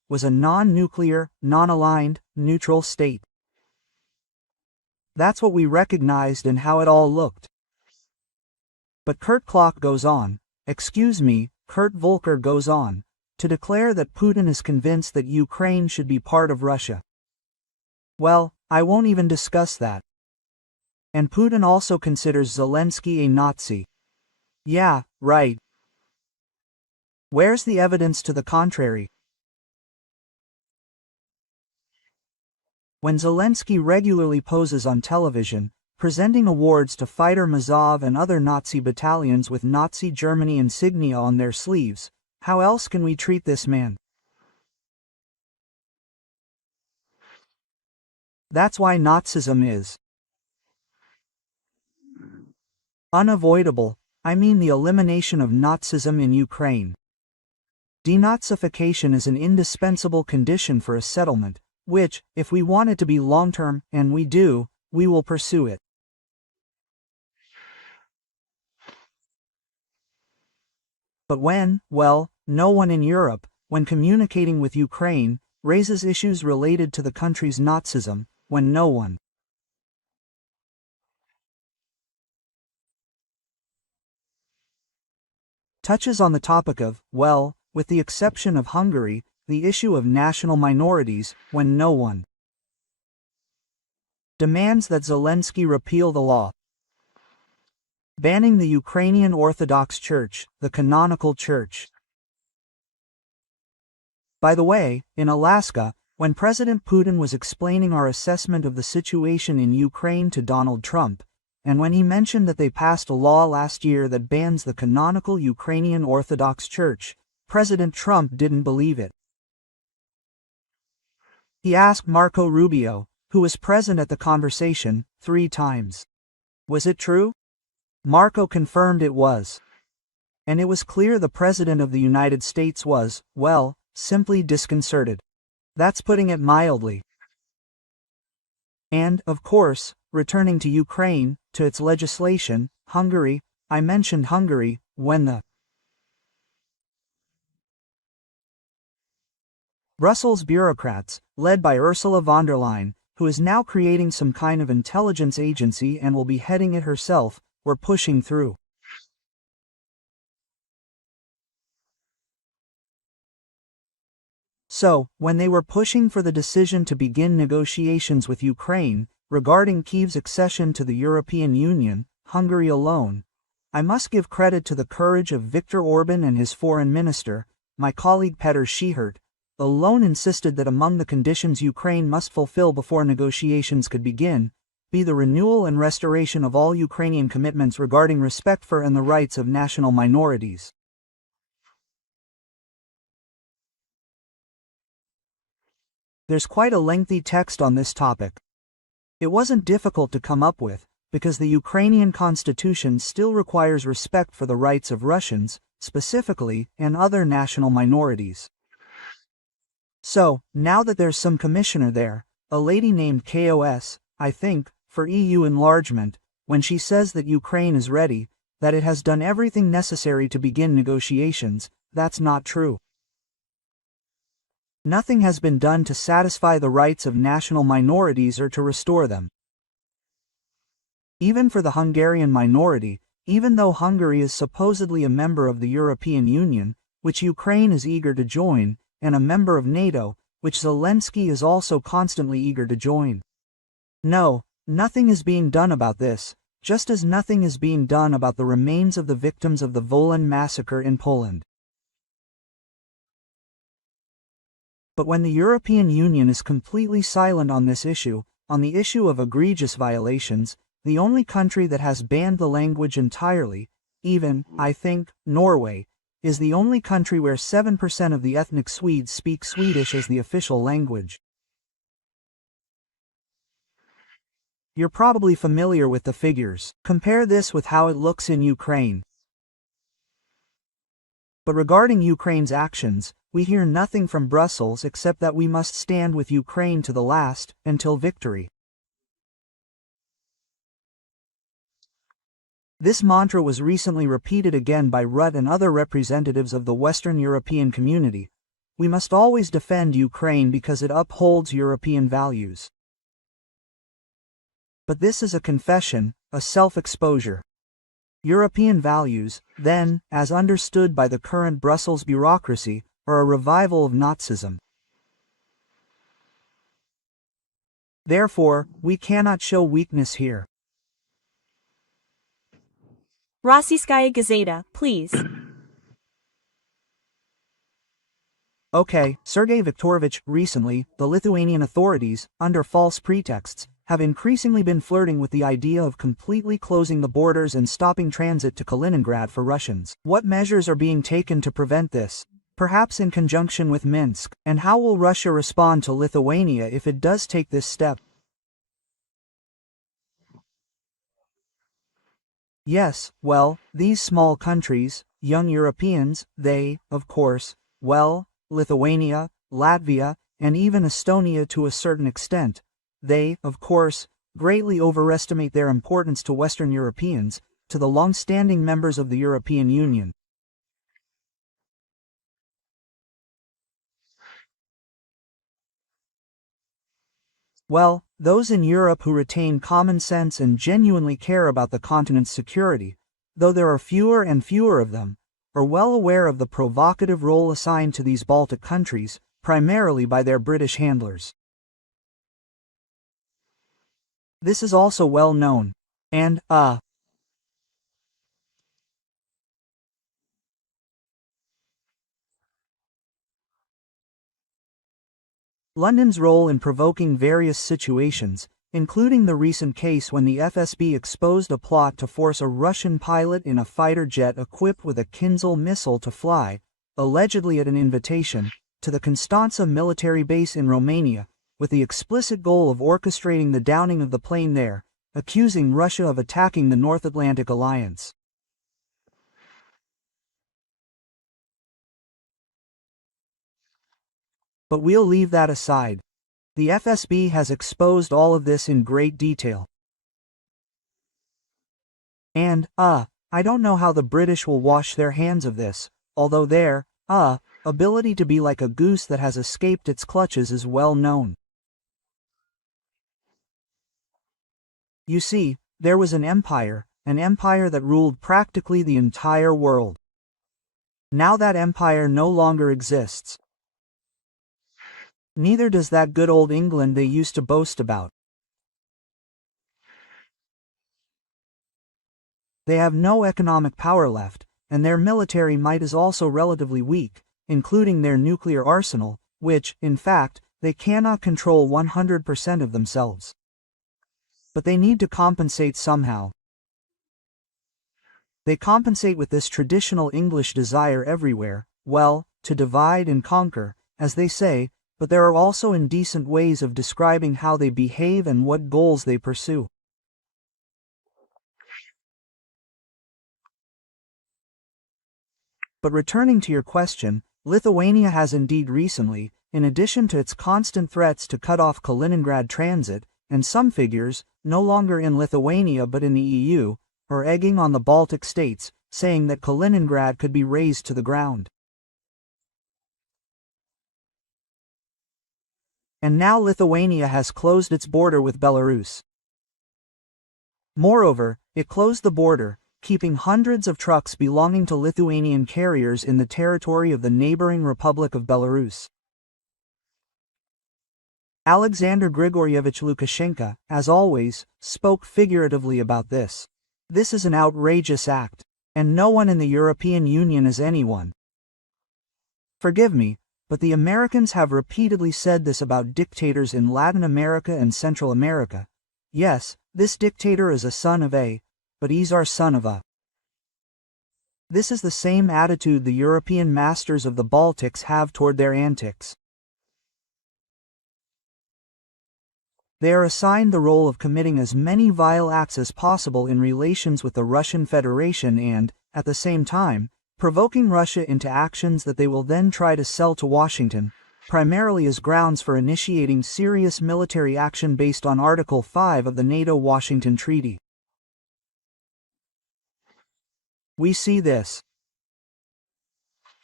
was a non-nuclear, non-aligned, neutral state. That's what we recognized and how it all looked. But Kurt Klock goes on, Kurt Volker goes on, to declare that Putin is convinced that Ukraine should be part of Russia. Well, I won't even discuss that. And Putin also considers Zelensky a Nazi. Yeah, right. Where's the evidence to the contrary? When Zelensky regularly poses on television, presenting awards to fighter Mazov and other Nazi battalions with Nazi Germany insignia on their sleeves, how else can we treat this man? That's why Nazism is unavoidable. I mean the elimination of Nazism in Ukraine. De-Nazification is an indispensable condition for a settlement, which, if we want it to be long-term, and we do, we will pursue it. But no one in Europe, when communicating with Ukraine, raises issues related to the country's Nazism, when no one touches on the topic of, with the exception of Hungary, the issue of national minorities, when no one demands that Zelensky repeal the law banning the Ukrainian Orthodox Church, the canonical church. By the way, in Alaska, when President Putin was explaining our assessment of the situation in Ukraine to Donald Trump, and when he mentioned that they passed a law last year that bans the canonical Ukrainian Orthodox Church, President Trump didn't believe it. He asked Marco Rubio, who was present at the conversation, 3 times. Was it true? Marco confirmed it was. And it was clear the President of the United States was, simply disconcerted. That's putting it mildly. And, of course, returning to Ukraine, to its legislation, Hungary, I mentioned Hungary, when the Brussels bureaucrats, led by Ursula von der Leyen, who is now creating some kind of intelligence agency and will be heading it herself, were pushing through. So, when they were pushing for the decision to begin negotiations with Ukraine, regarding Kyiv's accession to the European Union, Hungary alone, I must give credit to the courage of Viktor Orban and his foreign minister, my colleague Petr Schihert, alone insisted that among the conditions Ukraine must fulfill before negotiations could begin, be the renewal and restoration of all Ukrainian commitments regarding respect for and the rights of national minorities. There's quite a lengthy text on this topic. It wasn't difficult to come up with, because the Ukrainian constitution still requires respect for the rights of Russians, specifically, and other national minorities. So, now that there's some commissioner there, a lady named KOS, I think, for EU enlargement, when she says that Ukraine is ready, that it has done everything necessary to begin negotiations, that's not true. Nothing has been done to satisfy the rights of national minorities or to restore them. Even for the Hungarian minority, even though Hungary is supposedly a member of the European Union, which Ukraine is eager to join, and a member of NATO, which Zelensky is also constantly eager to join. No, nothing is being done about this, just as nothing is being done about the remains of the victims of the Wolan massacre in Poland. But when the European Union is completely silent on this issue, on the issue of egregious violations, the only country that has banned the language entirely, even, I think, Norway, is the only country where 7% of the ethnic Swedes speak Swedish as the official language. You're probably familiar with the figures. Compare this with how it looks in Ukraine. But regarding Ukraine's actions, we hear nothing from Brussels except that we must stand with Ukraine to the last, until victory. This mantra was recently repeated again by Rutte and other representatives of the Western European community, we must always defend Ukraine because it upholds European values. But this is a confession, a self-exposure. European values, then, as understood by the current Brussels bureaucracy, are a revival of Nazism. Therefore, we cannot show weakness here. Rossiyskaya Gazeta, please. Okay, Sergei Viktorovich, recently, the Lithuanian authorities, under false pretexts, have increasingly been flirting with the idea of completely closing the borders and stopping transit to Kaliningrad for Russians. What measures are being taken to prevent this? Perhaps in conjunction with Minsk, and how will Russia respond to Lithuania if it does take this step? Yes, well, these small countries, young Europeans, they, of course, well, Lithuania, Latvia, and even Estonia to a certain extent, they, of course, greatly overestimate their importance to Western Europeans, to the long-standing members of the European Union. Well, those in Europe who retain common sense and genuinely care about the continent's security, though there are fewer and fewer of them, are well aware of the provocative role assigned to these Baltic countries, primarily by their British handlers. This is also well known, and, London's role in provoking various situations, including the recent case when the FSB exposed a plot to force a Russian pilot in a fighter jet equipped with a Kinzhal missile to fly, allegedly at an invitation, to the Constanța military base in Romania, with the explicit goal of orchestrating the downing of the plane there, accusing Russia of attacking the North Atlantic Alliance. But we'll leave that aside. The FSB has exposed all of this in great detail. And, I don't know how the British will wash their hands of this, although their, ability to be like a goose that has escaped its clutches is well known. You see, there was an empire that ruled practically the entire world. Now that empire no longer exists. Neither does that good old England they used to boast about. They have no economic power left, and their military might is also relatively weak, including their nuclear arsenal, which, in fact, they cannot control 100% of themselves. But they need to compensate somehow. They compensate with this traditional English desire everywhere, well, to divide and conquer, as they say, but there are also indecent ways of describing how they behave and what goals they pursue. But returning to your question, Lithuania has indeed recently, in addition to its constant threats to cut off Kaliningrad transit, and some figures, no longer in Lithuania but in the EU, are egging on the Baltic states, saying that Kaliningrad could be razed to the ground. And now Lithuania has closed its border with Belarus. Moreover, it closed the border, keeping hundreds of trucks belonging to Lithuanian carriers in the territory of the neighboring Republic of Belarus. Alexander Grigorievich Lukashenko, as always, spoke figuratively about this. This is an outrageous act, and no one in the European Union is anyone. Forgive me, but the Americans have repeatedly said this about dictators in Latin America and Central America. Yes, this dictator is a son of a, but he's our son of a. This is the same attitude the European masters of the Baltics have toward their antics. They are assigned the role of committing as many vile acts as possible in relations with the Russian Federation and, at the same time, provoking Russia into actions that they will then try to sell to Washington, primarily as grounds for initiating serious military action based on Article 5 of the NATO-Washington Treaty. We see this.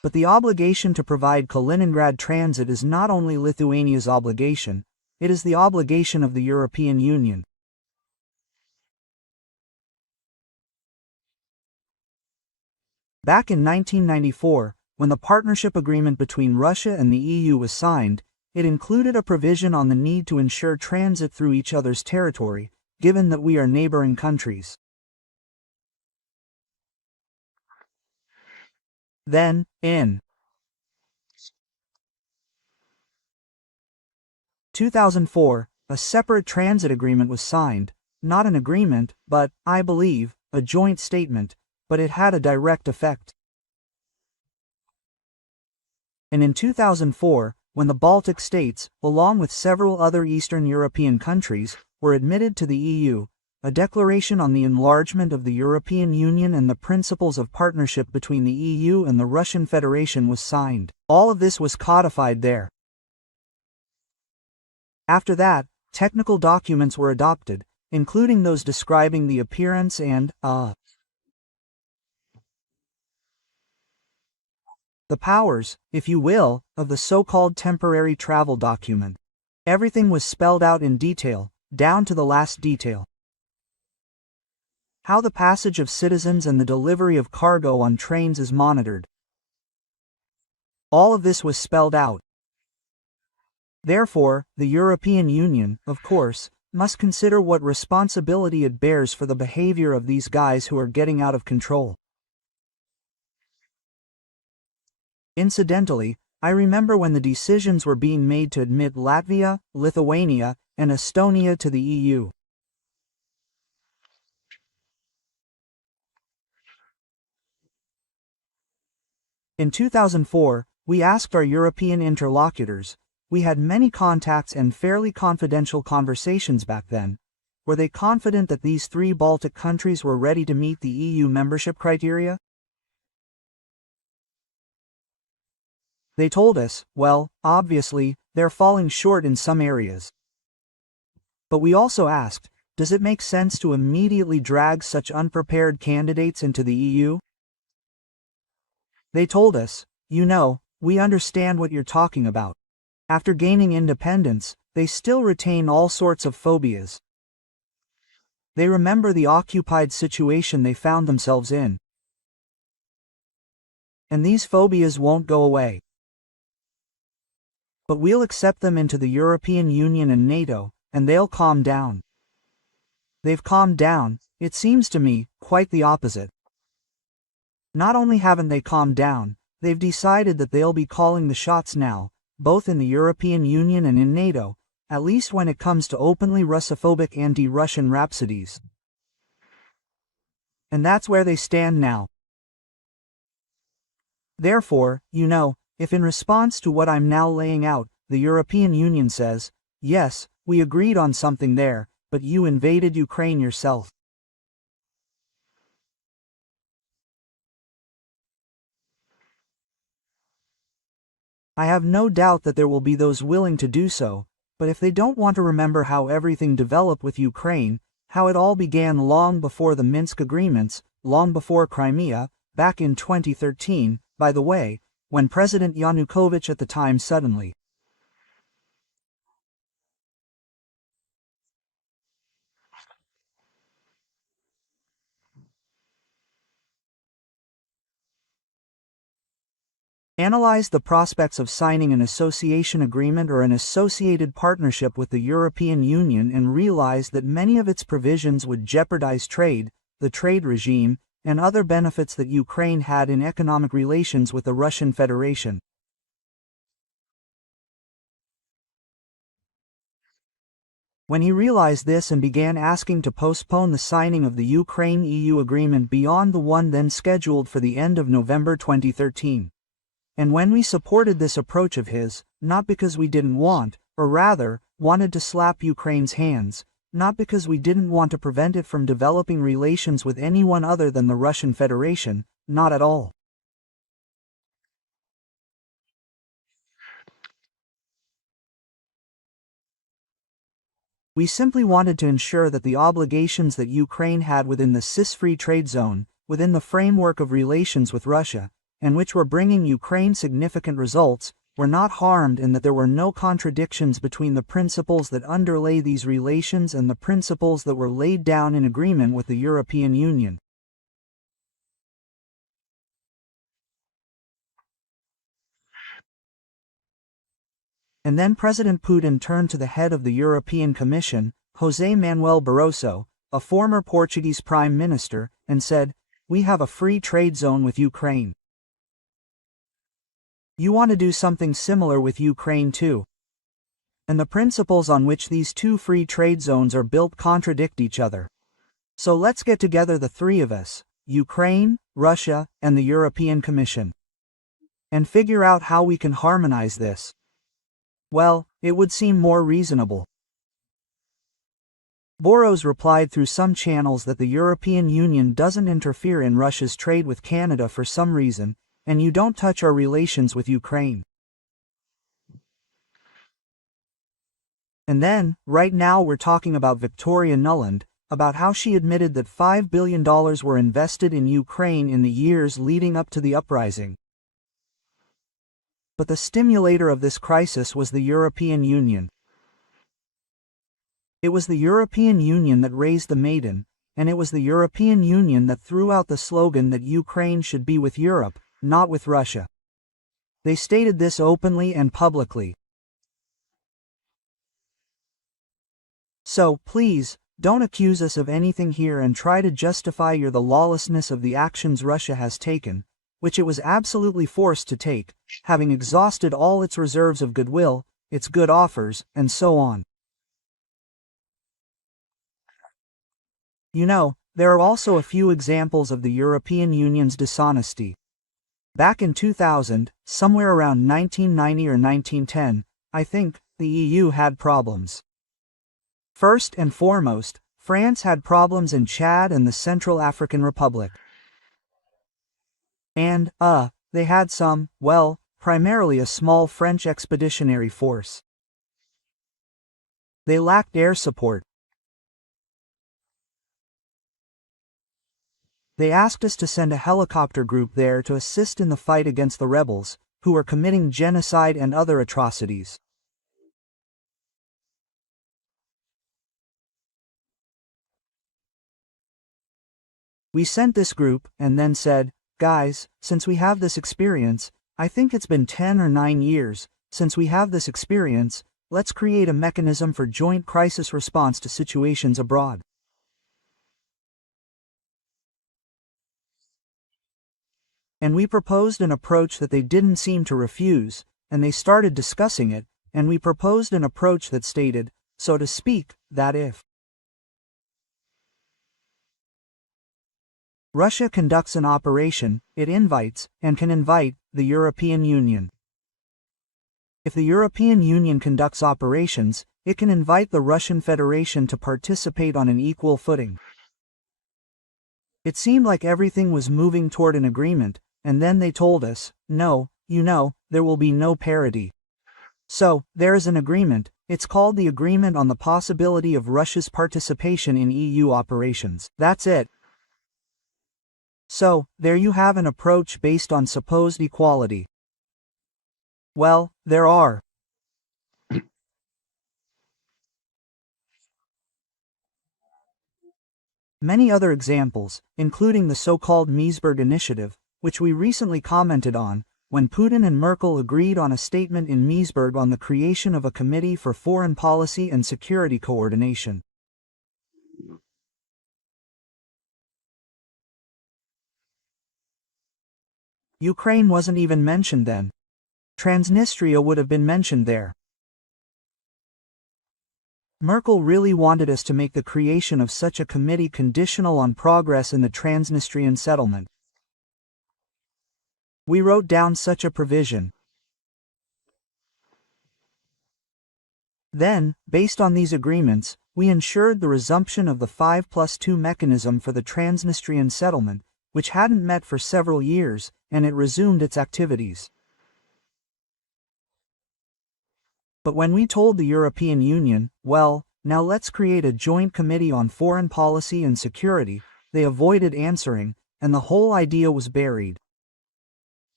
But the obligation to provide Kaliningrad transit is not only Lithuania's obligation, it is the obligation of the European Union. Back in 1994, when the partnership agreement between Russia and the EU was signed, it included a provision on the need to ensure transit through each other's territory, given that we are neighboring countries. Then, in 2004, a separate transit agreement was signed, not an agreement, but, I believe, a joint statement, but it had a direct effect. And in 2004, when the Baltic states, along with several other Eastern European countries, were admitted to the EU, a declaration on the enlargement of the European Union and the principles of partnership between the EU and the Russian Federation was signed. All of this was codified there. After that, technical documents were adopted, including those describing the appearance and, the powers, if you will, of the so-called temporary travel document. Everything was spelled out in detail, down to the last detail. How the passage of citizens and the delivery of cargo on trains is monitored. All of this was spelled out. Therefore, the European Union, of course, must consider what responsibility it bears for the behavior of these guys who are getting out of control. Incidentally, I remember when the decisions were being made to admit Latvia, Lithuania, and Estonia to the EU. In 2004, we asked our European interlocutors, we had many contacts and fairly confidential conversations back then, were they confident that these three Baltic countries were ready to meet the EU membership criteria? They told us, well, obviously, they're falling short in some areas. But we also asked, does it make sense to immediately drag such unprepared candidates into the EU? They told us, you know, we understand what you're talking about. After gaining independence, they still retain all sorts of phobias. They remember the occupied situation they found themselves in. And these phobias won't go away. But we'll accept them into the European Union and NATO, and they'll calm down. They've calmed down, it seems to me, quite the opposite. Not only haven't they calmed down, they've decided that they'll be calling the shots now, both in the European Union and in NATO, at least when it comes to openly Russophobic anti-Russian rhapsodies. And that's where they stand now. Therefore, you know, if in response to what I'm now laying out, the European Union says, yes, we agreed on something there, but you invaded Ukraine yourself. I have no doubt that there will be those willing to do so, but if they don't want to remember how everything developed with Ukraine, how it all began long before the Minsk agreements, long before Crimea, back in 2013, by the way, when President Yanukovych at the time suddenly analyzed the prospects of signing an association agreement or an associated partnership with the European Union and realized that many of its provisions would jeopardize trade, the trade regime, and other benefits that Ukraine had in economic relations with the Russian Federation. When he realized this and began asking to postpone the signing of the Ukraine-EU agreement beyond the one then scheduled for the end of November 2013. And when we supported this approach of his, not because we didn't want, or rather, wanted to slap Ukraine's hands, not because we didn't want to prevent it from developing relations with anyone other than the Russian Federation, not at all. We simply wanted to ensure that the obligations that Ukraine had within the CIS free trade zone, within the framework of relations with Russia, and which were bringing Ukraine significant results, were not harmed in that there were no contradictions between the principles that underlay these relations and the principles that were laid down in agreement with the European Union. And then President Putin turned to the head of the European Commission, José Manuel Barroso, a former Portuguese Prime Minister, and said, "We have a free trade zone with Ukraine. You want to do something similar with Ukraine too. And the principles on which these two free trade zones are built contradict each other. So let's get together, the three of us, Ukraine, Russia, and the European Commission, and figure out how we can harmonize this." Well, it would seem more reasonable. Boros replied through some channels that the European Union doesn't interfere in Russia's trade with Canada for some reason, and you don't touch our relations with Ukraine. And then, right now we're talking about Victoria Nuland, about how she admitted that $5 billion were invested in Ukraine in the years leading up to the uprising. But the stimulator of this crisis was the European Union. It was the European Union that raised the maiden, and it was the European Union that threw out the slogan that Ukraine should be with Europe, not with Russia. They stated this openly and publicly. So, please, don't accuse us of anything here and try to justify the lawlessness of the actions Russia has taken, which it was absolutely forced to take, having exhausted all its reserves of goodwill, its good offers, and so on. You know, there are also a few examples of the European Union's dishonesty. Back in 2000, somewhere around 1990 or 1910, I think, the EU had problems. First and foremost, France had problems in Chad and the Central African Republic. And, they had some, well, primarily a small French expeditionary force. They lacked air support. They asked us to send a helicopter group there to assist in the fight against the rebels, who were committing genocide and other atrocities. We sent this group, and then said, "Guys, since we have this experience, I think it's been 10 or 9 years, since we have this experience, let's create a mechanism for joint crisis response to situations abroad." And we proposed an approach that they didn't seem to refuse, and they started discussing it, and we proposed an approach that stated, so to speak, that if Russia conducts an operation, it invites, and can invite, the European Union. If the European Union conducts operations, it can invite the Russian Federation to participate on an equal footing. It seemed like everything was moving toward an agreement, and then they told us, no, you know, there will be no parity. So, there is an agreement, it's called the Agreement on the Possibility of Russia's Participation in EU Operations. That's it. So, there you have an approach based on supposed equality. Well, there are many other examples, including the so-called Meseberg Initiative, which we recently commented on, when Putin and Merkel agreed on a statement in Meseberg on the creation of a Committee for Foreign Policy and Security Coordination. Ukraine wasn't even mentioned then. Transnistria would have been mentioned there. Merkel really wanted us to make the creation of such a committee conditional on progress in the Transnistrian settlement. We wrote down such a provision. Then, based on these agreements, we ensured the resumption of the 5+2 mechanism for the Transnistrian settlement, which hadn't met for several years, and it resumed its activities. But when we told the European Union, well, now let's create a joint committee on foreign policy and security, they avoided answering, and the whole idea was buried.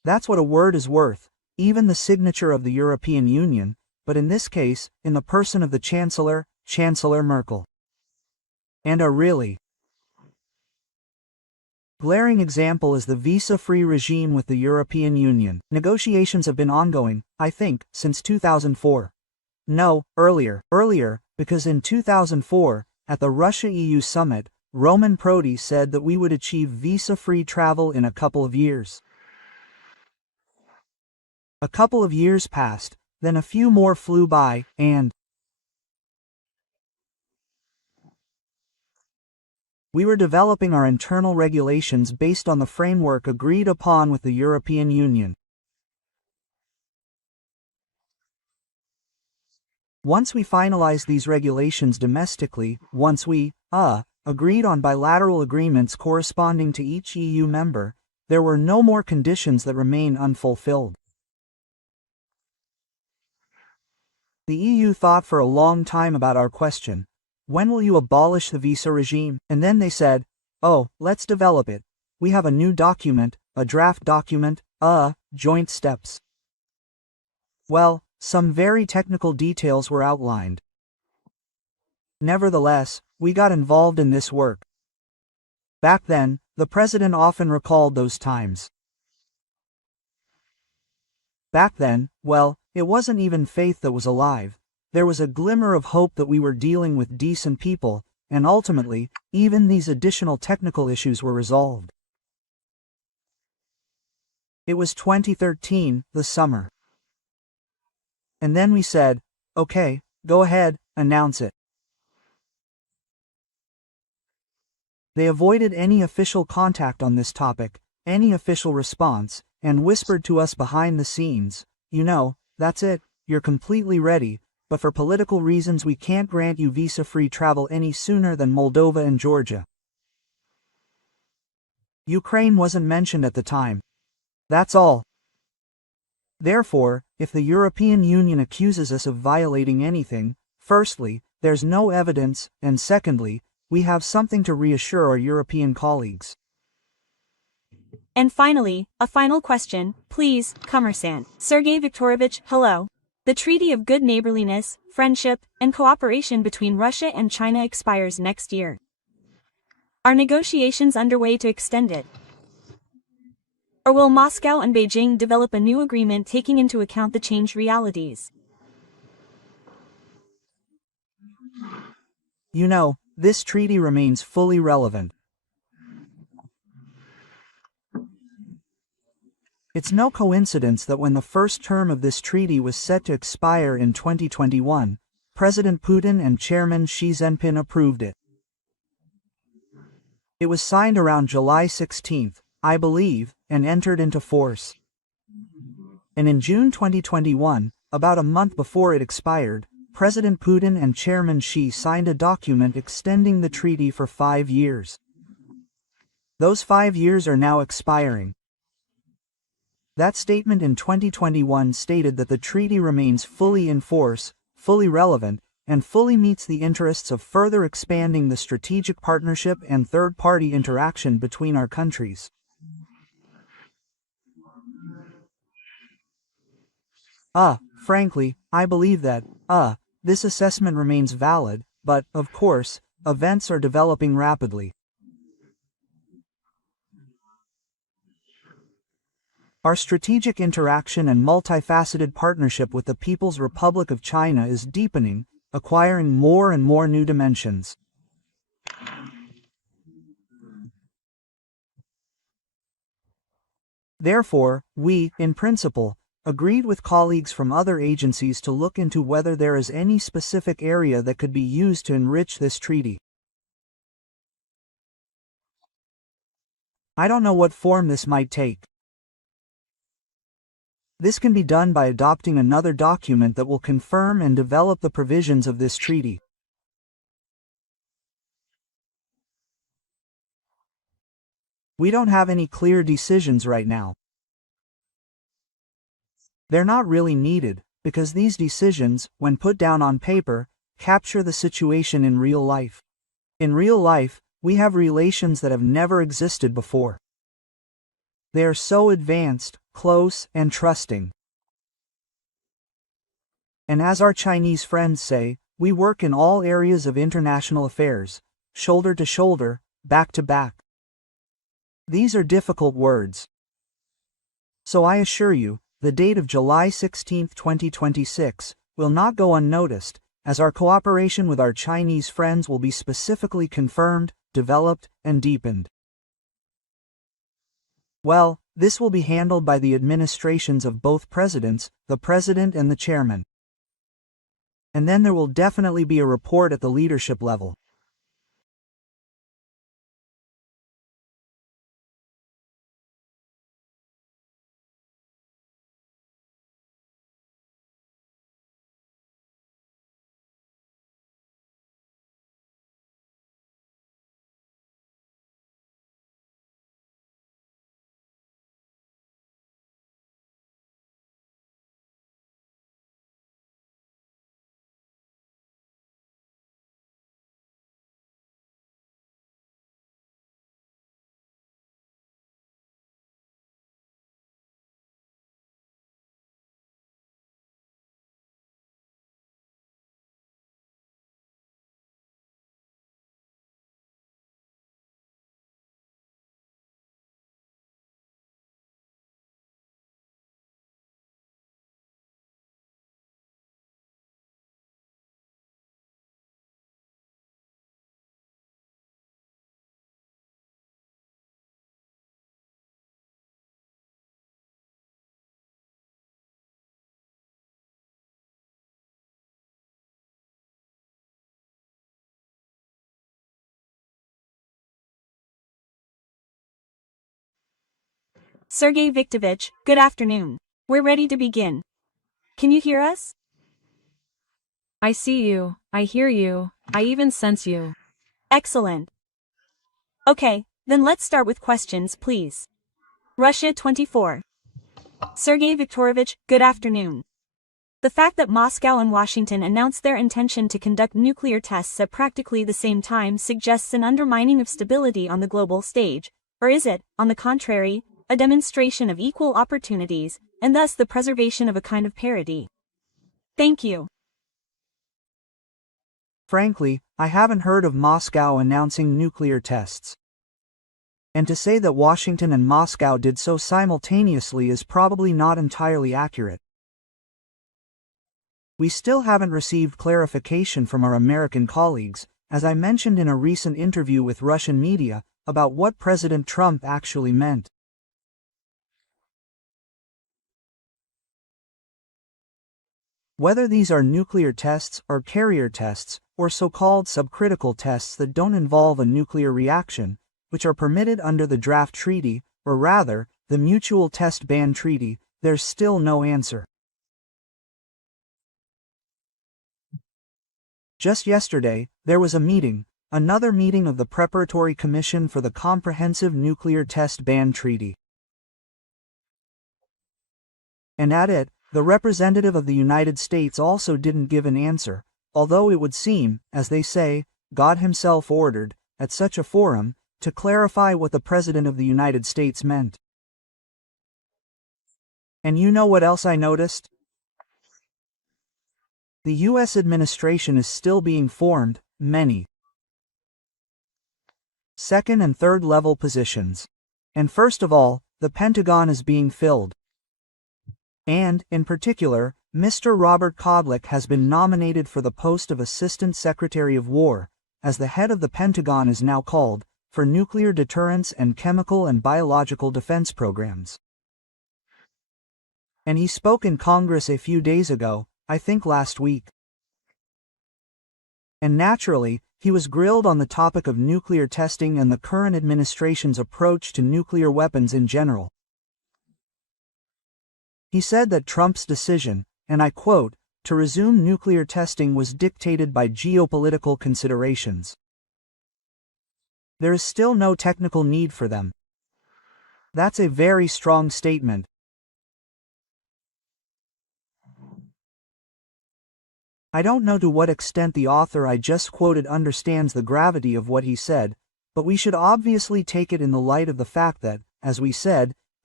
That's what a word is worth, even the signature of the European Union, but in this case, in the person of the Chancellor, Chancellor Merkel. And a really glaring example is the visa-free regime with the European Union. Negotiations have been ongoing, I think, since 2004. No, earlier, because in 2004, at the Russia-EU summit, Roman Prodi said that we would achieve visa-free travel in a couple of years. A couple of years passed, then a few more flew by, and we were developing our internal regulations based on the framework agreed upon with the European Union. Once we finalized these regulations domestically, once we, agreed on bilateral agreements corresponding to each EU member, there were no more conditions that remain unfulfilled. The EU thought for a long time about our question. When will you abolish the visa regime? And then they said, oh, let's develop it. We have a new document, a draft document, joint steps. Well, some very technical details were outlined. Nevertheless, we got involved in this work. Back then, the president often recalled those times. Back then, well, it wasn't even faith that was alive. There was a glimmer of hope that we were dealing with decent people, and ultimately, even these additional technical issues were resolved. It was 2013, the summer. And then we said, okay, go ahead, announce it. They avoided any official contact on this topic, any official response, and whispered to us behind the scenes, you know, that's it, you're completely ready, but for political reasons we can't grant you visa-free travel any sooner than Moldova and Georgia. Ukraine wasn't mentioned at the time. That's all. Therefore, if the European Union accuses us of violating anything, firstly, there's no evidence, and secondly, we have something to reassure our European colleagues. And finally, a final question, please, Commerçant. Sergei Viktorovich, hello. The Treaty of Good Neighborliness, Friendship, and Cooperation between Russia and China expires next year. Are negotiations underway to extend it? Or will Moscow and Beijing develop a new agreement taking into account the changed realities? You know, this treaty remains fully relevant. It's no coincidence that when the first term of this treaty was set to expire in 2021, President Putin and Chairman Xi Jinping approved it. It was signed around July 16, I believe, and entered into force. And in June 2021, about a month before it expired, President Putin and Chairman Xi signed a document extending the treaty for 5 years. Those 5 years are now expiring. That statement in 2021 stated that the treaty remains fully in force, fully relevant, and fully meets the interests of further expanding the strategic partnership and third-party interaction between our countries. Frankly, I believe that, this assessment remains valid, but, of course, events are developing rapidly. Our strategic interaction and multifaceted partnership with the People's Republic of China is deepening, acquiring more and more new dimensions. Therefore, we, in principle, agreed with colleagues from other agencies to look into whether there is any specific area that could be used to enrich this treaty. I don't know what form this might take. This can be done by adopting another document that will confirm and develop the provisions of this treaty. We don't have any clear decisions right now. They're not really needed, because these decisions, when put down on paper, capture the situation in real life. In real life, we have relations that have never existed before. They are so advanced, close and trusting. And as our Chinese friends say, we work in all areas of international affairs, shoulder to shoulder, back to back. These are difficult words. So I assure you, the date of July 16, 2026, will not go unnoticed, as our cooperation with our Chinese friends will be specifically confirmed, developed, and deepened. Well, this will be handled by the administrations of both presidents, the president and the chairman. And then there will definitely be a report at the leadership level. Sergei Viktorovich, good afternoon. We're ready to begin. Can you hear us? I see you, I hear you, I even sense you. Excellent. Okay, then let's start with questions, please. Russia 24. Sergei Viktorovich, good afternoon. The fact that Moscow and Washington announced their intention to conduct nuclear tests at practically the same time suggests an undermining of stability on the global stage, or is it, on the contrary, a demonstration of equal opportunities, and thus the preservation of a kind of parity? Thank you. Frankly, I haven't heard of Moscow announcing nuclear tests. And to say that Washington and Moscow did so simultaneously is probably not entirely accurate. We still haven't received clarification from our American colleagues, as I mentioned in a recent interview with Russian media, about what President Trump actually meant. Whether these are nuclear tests or carrier tests, or so-called subcritical tests that don't involve a nuclear reaction, which are permitted under the draft treaty, or rather, the Mutual Test Ban Treaty, there's still no answer. Just yesterday, there was a meeting, another meeting of the Preparatory Commission for the Comprehensive Nuclear Test Ban Treaty. And at it, the representative of the United States also didn't give an answer, although it would seem, as they say, God himself ordered, at such a forum, to clarify what the President of the United States meant. And you know what else I noticed? The U.S. administration is still being formed, many second and third level positions. And first of all, the Pentagon is being filled. And, in particular, Mr. Robert Kodlik has been nominated for the post of Assistant Secretary of War, as the head of the Pentagon is now called, for nuclear deterrence and chemical and biological defense programs. And he spoke in Congress a few days ago, I think last week. And naturally, he was grilled on the topic of nuclear testing and the current administration's approach to nuclear weapons in general. He said that Trump's decision, and I quote, to resume nuclear testing was dictated by geopolitical considerations. There is still no technical need for them. That's a very strong statement. I don't know to what extent the author I just quoted understands the gravity of what he said, but we should obviously take it in the light of the fact that, as we said,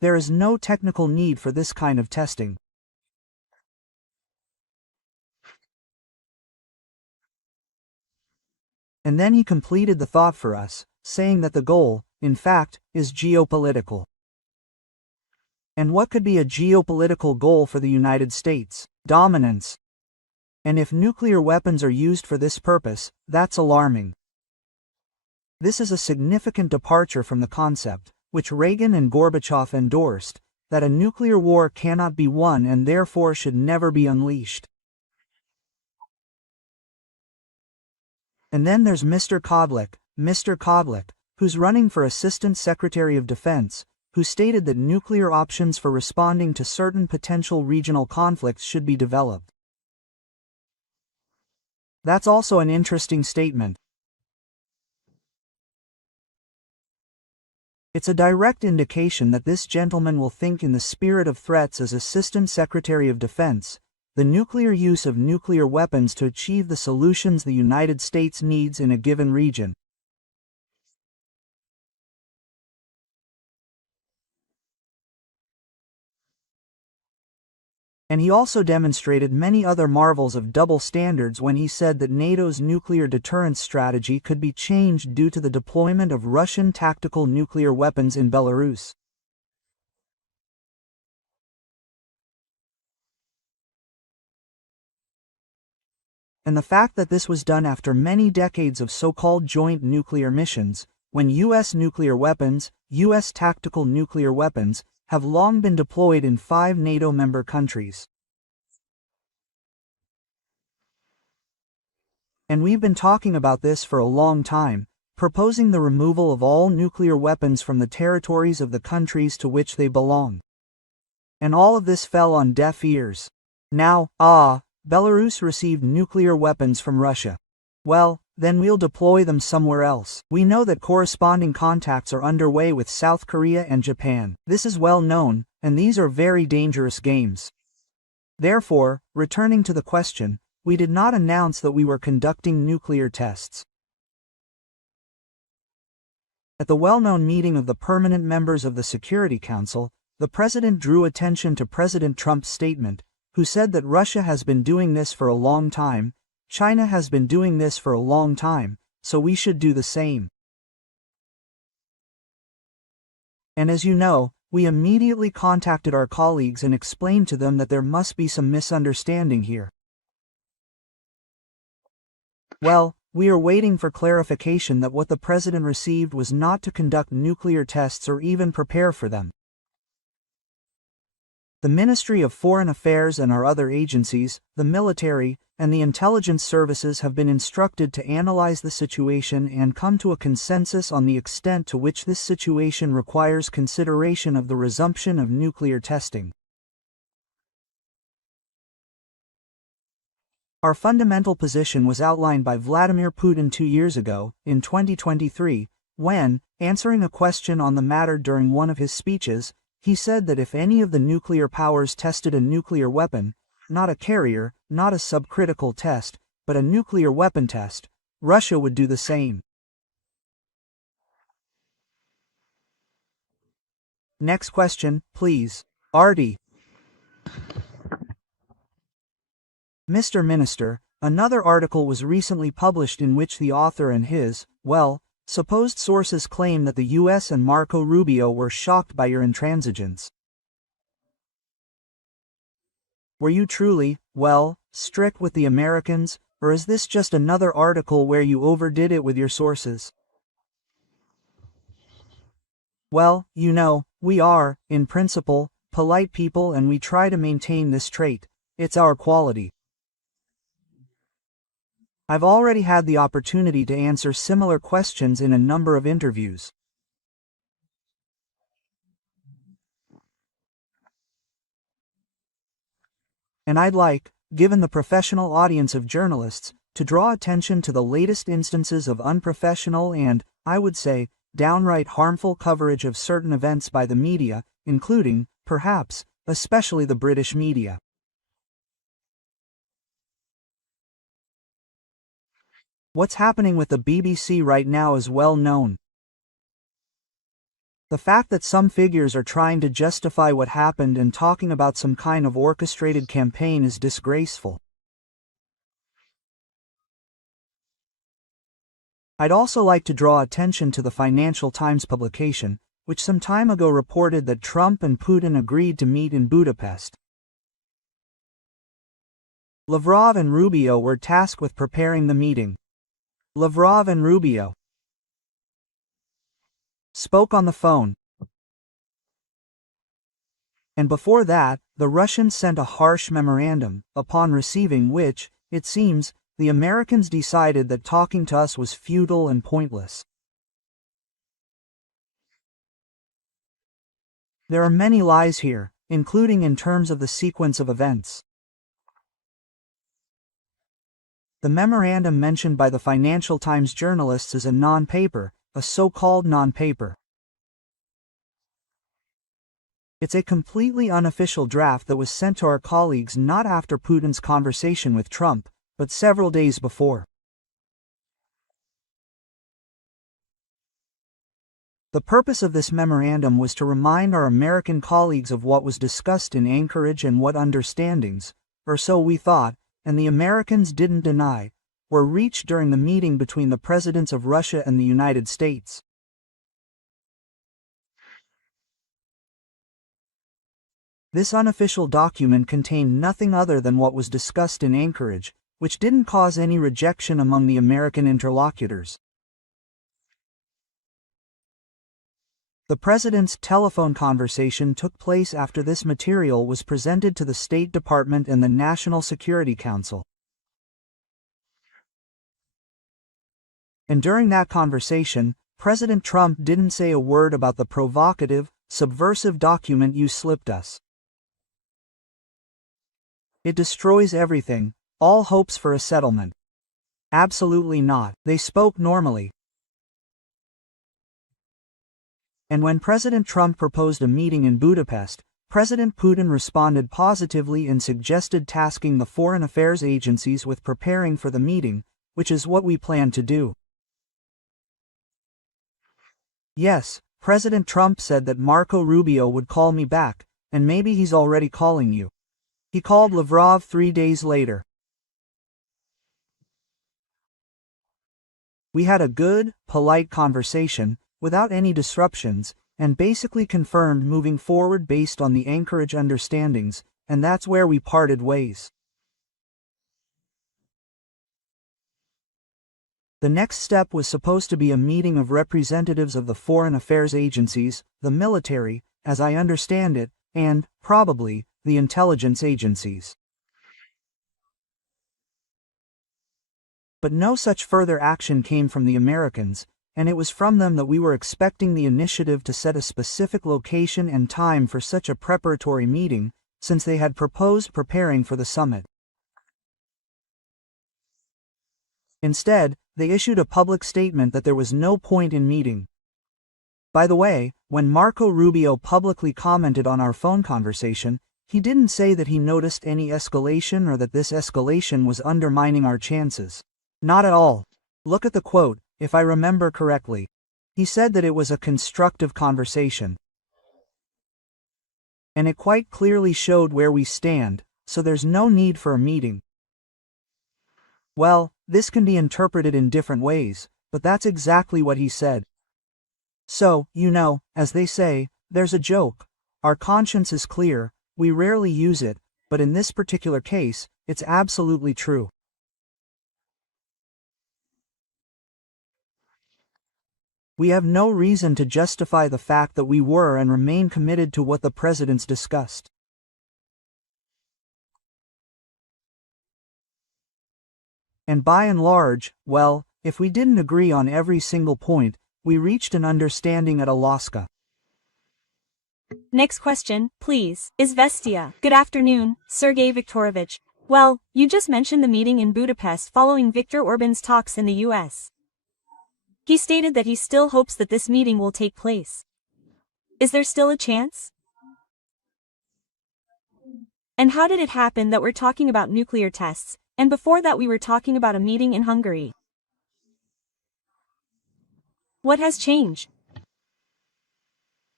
There is no technical need for this kind of testing. And then he completed the thought for us, saying that the goal, in fact, is geopolitical. And what could be a geopolitical goal for the United States? Dominance. And if nuclear weapons are used for this purpose, that's alarming. This is a significant departure from the concept, which Reagan and Gorbachev endorsed, that a nuclear war cannot be won and therefore should never be unleashed. And then there's Mr. Kodlik, who's running for Assistant Secretary of Defense, who stated that nuclear options for responding to certain potential regional conflicts should be developed. That's also an interesting statement. It's a direct indication that this gentleman will think in the spirit of threats as Assistant Secretary of Defense, the nuclear use of nuclear weapons to achieve the solutions the United States needs in a given region. And he also demonstrated many other marvels of double standards when he said that NATO's nuclear deterrence strategy could be changed due to the deployment of Russian tactical nuclear weapons in Belarus. And the fact that this was done after many decades of so-called joint nuclear missions, when U.S. nuclear weapons, U.S. tactical nuclear weapons, have long been deployed in 5 NATO member countries. And we've been talking about this for a long time, proposing the removal of all nuclear weapons from the territories of the countries to which they belong. And all of this fell on deaf ears. Now, Belarus received nuclear weapons from Russia. Well, then we'll deploy them somewhere else. We know that corresponding contacts are underway with South Korea and Japan. This is well known, and these are very dangerous games. Therefore, returning to the question, we did not announce that we were conducting nuclear tests. At the well-known meeting of the permanent members of the Security Council, the President drew attention to President Trump's statement, who said that Russia has been doing this for a long time, China has been doing this for a long time, so we should do the same. And as you know, we immediately contacted our colleagues and explained to them that there must be some misunderstanding here. Well, we are waiting for clarification that what the President received was not to conduct nuclear tests or even prepare for them. The Ministry of Foreign Affairs and our other agencies, the military, and the intelligence services have been instructed to analyze the situation and come to a consensus on the extent to which this situation requires consideration of the resumption of nuclear testing. Our fundamental position was outlined by Vladimir Putin 2 years ago, in 2023, when, answering a question on the matter during one of his speeches, he said that if any of the nuclear powers tested a nuclear weapon, not a carrier, not a subcritical test, but a nuclear weapon test, Russia would do the same. Next question, please. Artie. Mr. Minister, another article was recently published in which the author and his, supposed sources claim that the US and Marco Rubio were shocked by your intransigence. Were you truly, strict with the Americans, or is this just another article where you overdid it with your sources? Well, you know, we are, in principle, polite people and we try to maintain this trait. It's our quality. I've already had the opportunity to answer similar questions in a number of interviews. And I'd like, given the professional audience of journalists, to draw attention to the latest instances of unprofessional and, I would say, downright harmful coverage of certain events by the media, including, perhaps, especially the British media. What's happening with the BBC right now is well known. The fact that some figures are trying to justify what happened and talking about some kind of orchestrated campaign is disgraceful. I'd also like to draw attention to the Financial Times publication, which some time ago reported that Trump and Putin agreed to meet in Budapest. Lavrov and Rubio were tasked with preparing the meeting. Lavrov and Rubio spoke on the phone. And before that, the Russians sent a harsh memorandum, upon receiving which, it seems, the Americans decided that talking to us was futile and pointless. There are many lies here, including in terms of the sequence of events. The memorandum mentioned by the Financial Times journalists is a non-paper, a so-called non-paper. It's a completely unofficial draft that was sent to our colleagues not after Putin's conversation with Trump, but several days before. The purpose of this memorandum was to remind our American colleagues of what was discussed in Anchorage and what understandings, or so we thought, and the Americans didn't deny, were reached during the meeting between the presidents of Russia and the United States. This unofficial document contained nothing other than what was discussed in Anchorage, which didn't cause any rejection among the American interlocutors. The president's telephone conversation took place after this material was presented to the State Department and the National Security Council. And during that conversation, President Trump didn't say a word about the provocative, subversive document you slipped us. It destroys everything, all hopes for a settlement. Absolutely not. They spoke normally. And when President Trump proposed a meeting in Budapest, President Putin responded positively and suggested tasking the foreign affairs agencies with preparing for the meeting, which is what we plan to do. Yes, President Trump said that Marco Rubio would call me back, and maybe he's already calling you. He called Lavrov 3 days later. We had a good, polite conversation, without any disruptions, and basically confirmed moving forward based on the Anchorage understandings, and that's where we parted ways. The next step was supposed to be a meeting of representatives of the foreign affairs agencies, the military, as I understand it, and, probably, the intelligence agencies. But no such further action came from the Americans, and it was from them that we were expecting the initiative to set a specific location and time for such a preparatory meeting, since they had proposed preparing for the summit. Instead, they issued a public statement that there was no point in meeting. By the way, when Marco Rubio publicly commented on our phone conversation, he didn't say that he noticed any escalation or that this escalation was undermining our chances. Not at all. Look at the quote, if I remember correctly. He said that it was a constructive conversation. And it quite clearly showed where we stand, so there's no need for a meeting. Well, this can be interpreted in different ways, but that's exactly what he said. So, as they say, there's a joke. Our conscience is clear, we rarely use it, but in this particular case, it's absolutely true. We have no reason to justify the fact that we were and remain committed to what the presidents discussed. And by and large, well, if we didn't agree on every single point, we reached an understanding at Alaska. Next question, please. Izvestia. Good afternoon, Sergei Viktorovich. Well, you just mentioned the meeting in Budapest following Viktor Orban's talks in the US. He stated that he still hopes that this meeting will take place. Is there still a chance? And how did it happen that we're talking about nuclear tests, and before that we were talking about a meeting in Hungary? What has changed?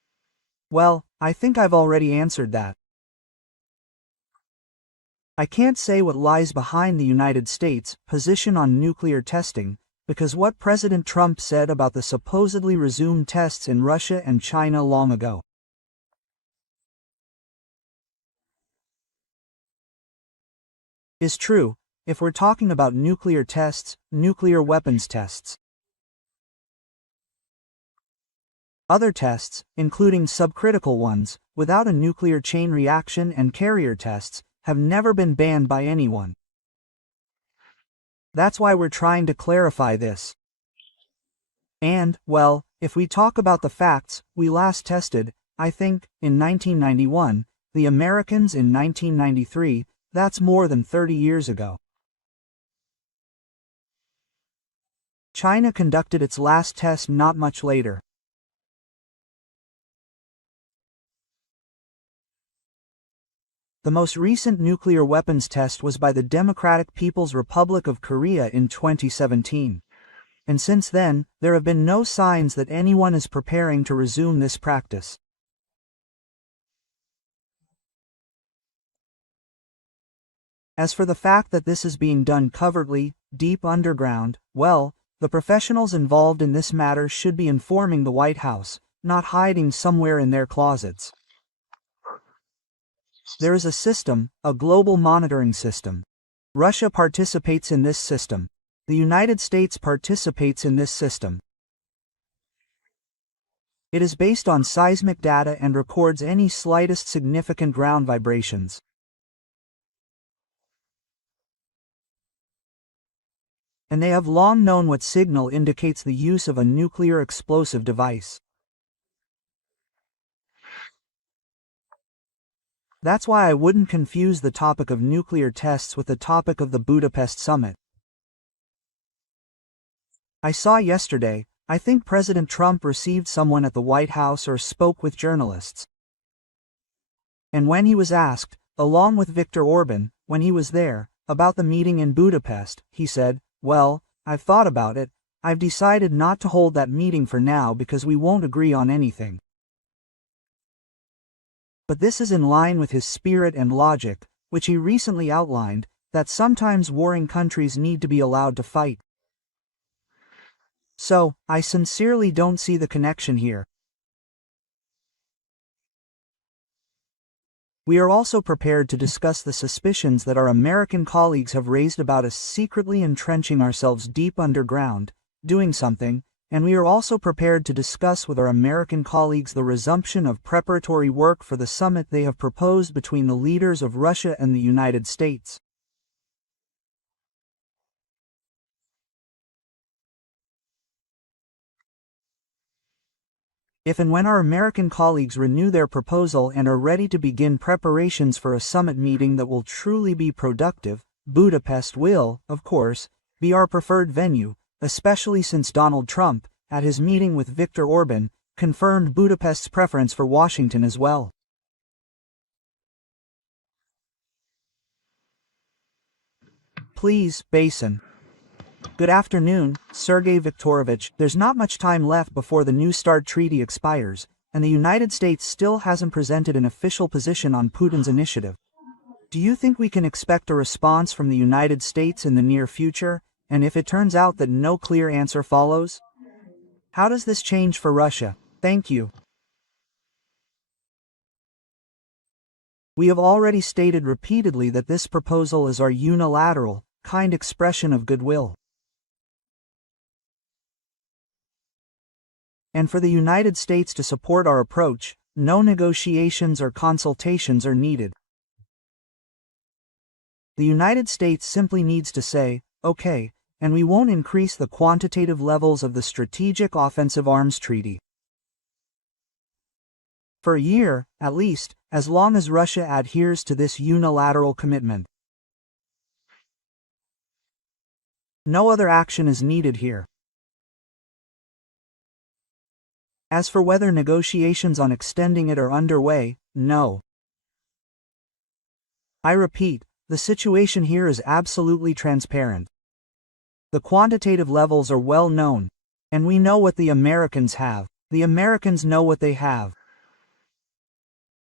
Well, I think I've already answered that. I can't say what lies behind the United States' position on nuclear testing, because what President Trump said about the supposedly resumed tests in Russia and China long ago is true, if we're talking about nuclear tests, nuclear weapons tests. Other tests, including subcritical ones, without a nuclear chain reaction and carrier tests, have never been banned by anyone. That's why we're trying to clarify this. And, well, if we talk about the facts, we last tested, I think, in 1991, the Americans in 1993, that's more than 30 years ago. China conducted its last test not much later. The most recent nuclear weapons test was by the Democratic People's Republic of Korea in 2017. And since then, there have been no signs that anyone is preparing to resume this practice. As for the fact that this is being done covertly, deep underground, well, the professionals involved in this matter should be informing the White House, not hiding somewhere in their closets. There is a system, a global monitoring system. Russia participates in this system. The United States participates in this system. It is based on seismic data and records any slightest significant ground vibrations. And they have long known what signal indicates the use of a nuclear explosive device. That's why I wouldn't confuse the topic of nuclear tests with the topic of the Budapest summit. I saw yesterday, I think President Trump received someone at the White House or spoke with journalists. And when he was asked, along with Viktor Orban, when he was there, about the meeting in Budapest, he said, "Well, I've thought about it, I've decided not to hold that meeting for now because we won't agree on anything." But this is in line with his spirit and logic, which he recently outlined, that sometimes warring countries need to be allowed to fight. So, I sincerely don't see the connection here. We are also prepared to discuss the suspicions that our American colleagues have raised about us secretly entrenching ourselves deep underground, doing something, and we are also prepared to discuss with our American colleagues the resumption of preparatory work for the summit they have proposed between the leaders of Russia and the United States. If and when our American colleagues renew their proposal and are ready to begin preparations for a summit meeting that will truly be productive, Budapest will, of course, be our preferred venue, especially since Donald Trump, at his meeting with Viktor Orban, confirmed Budapest's preference for Washington as well. Please, Basin. Good afternoon, Sergei Viktorovich. There's not much time left before the New START treaty expires, and the United States still hasn't presented an official position on Putin's initiative. Do you think we can expect a response from the United States in the near future, and if it turns out that no clear answer follows? How does this change for Russia? Thank you. We have already stated repeatedly that this proposal is our unilateral, kind expression of goodwill. And for the United States to support our approach, no negotiations or consultations are needed. The United States simply needs to say, okay, and we won't increase the quantitative levels of the Strategic Offensive Arms Treaty. For a year, at least, as long as Russia adheres to this unilateral commitment. No other action is needed here. As for whether negotiations on extending it are underway, no. I repeat, the situation here is absolutely transparent. The quantitative levels are well known, and we know what the Americans have. The Americans know what they have.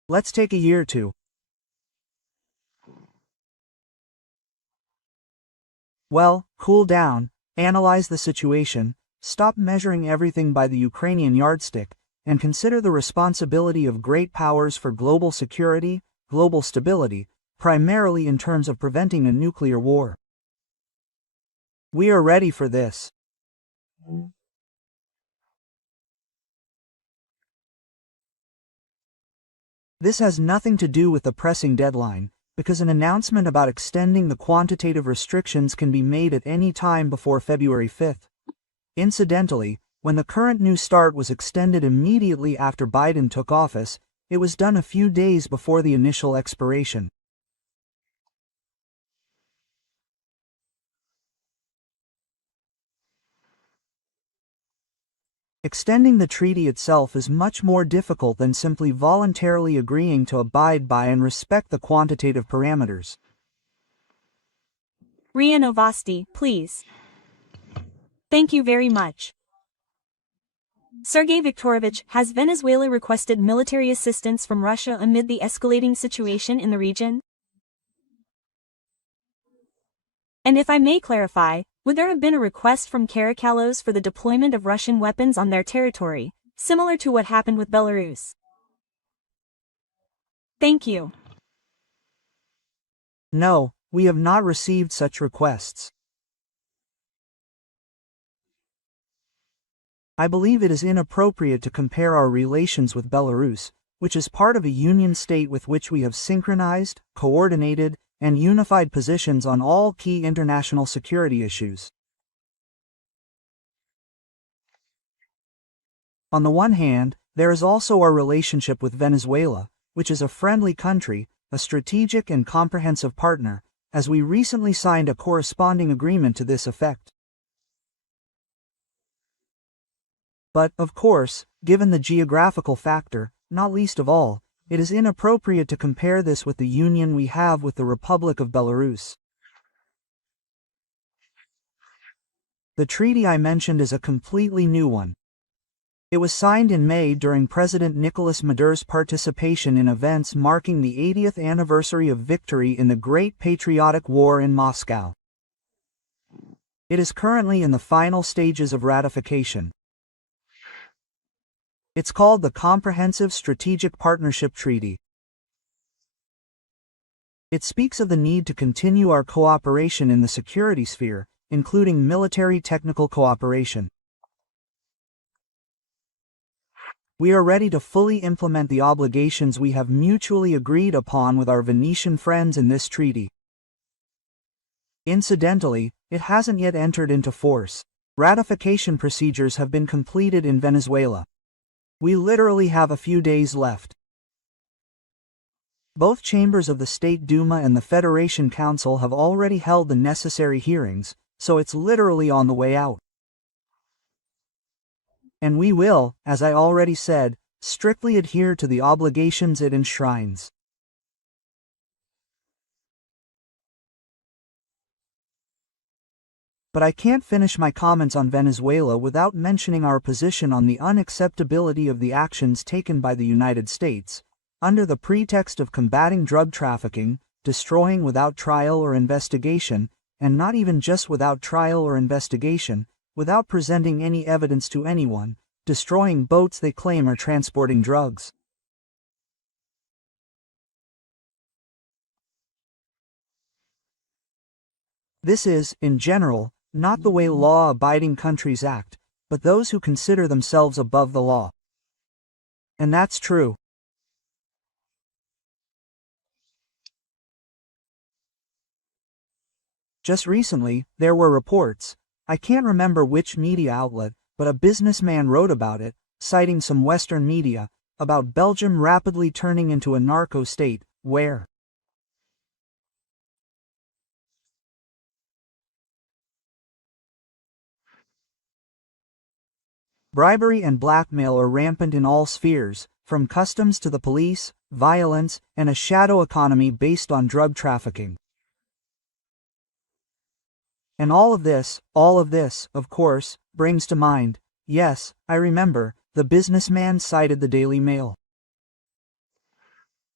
Let's take a year to. Well, cool down, analyze the situation, stop measuring everything by the Ukrainian yardstick, and consider the responsibility of great powers for global security, global stability, primarily in terms of preventing a nuclear war. We are ready for this. This has nothing to do with the pressing deadline, because an announcement about extending the quantitative restrictions can be made at any time before February 5th. Incidentally, when the current New START was extended immediately after Biden took office, it was done a few days before the initial expiration. Extending the treaty itself is much more difficult than simply voluntarily agreeing to abide by and respect the quantitative parameters. RIA Novosti, please. Thank you very much. Sergei Viktorovich, has Venezuela requested military assistance from Russia amid the escalating situation in the region? And if I may clarify, would there have been a request from Caracalos for the deployment of Russian weapons on their territory, similar to what happened with Belarus? Thank you. No, we have not received such requests. I believe it is inappropriate to compare our relations with Belarus, which is part of a union state with which we have synchronized, coordinated, and unified positions on all key international security issues. On the one hand, there is also our relationship with Venezuela, which is a friendly country, a strategic and comprehensive partner, as we recently signed a corresponding agreement to this effect. But, of course, given the geographical factor, not least of all, it is inappropriate to compare this with the union we have with the Republic of Belarus. The treaty I mentioned is a completely new one. It was signed in May during President Nicolas Maduro's participation in events marking the 80th anniversary of victory in the Great Patriotic War in Moscow. It is currently in the final stages of ratification. It's called the Comprehensive Strategic Partnership Treaty. It speaks of the need to continue our cooperation in the security sphere, including military technical cooperation. We are ready to fully implement the obligations we have mutually agreed upon with our Venetian friends in this treaty. Incidentally, it hasn't yet entered into force. Ratification procedures have been completed in Venezuela. We literally have a few days left. Both chambers of the State Duma and the Federation Council have already held the necessary hearings, so it's literally on the way out. And we will, as I already said, strictly adhere to the obligations it enshrines. But I can't finish my comments on Venezuela without mentioning our position on the unacceptability of the actions taken by the United States, under the pretext of combating drug trafficking, destroying without trial or investigation, and not even just without trial or investigation, without presenting any evidence to anyone, destroying boats they claim are transporting drugs. This is, in general, not the way law-abiding countries act, but those who consider themselves above the law. And that's true. Just recently, there were reports, I can't remember which media outlet, but a businessman wrote about it, citing some Western media, about Belgium rapidly turning into a narco state, where bribery and blackmail are rampant in all spheres, from customs to the police, violence, and a shadow economy based on drug trafficking. And all of this, of course, brings to mind, yes, I remember, the businessman cited the Daily Mail.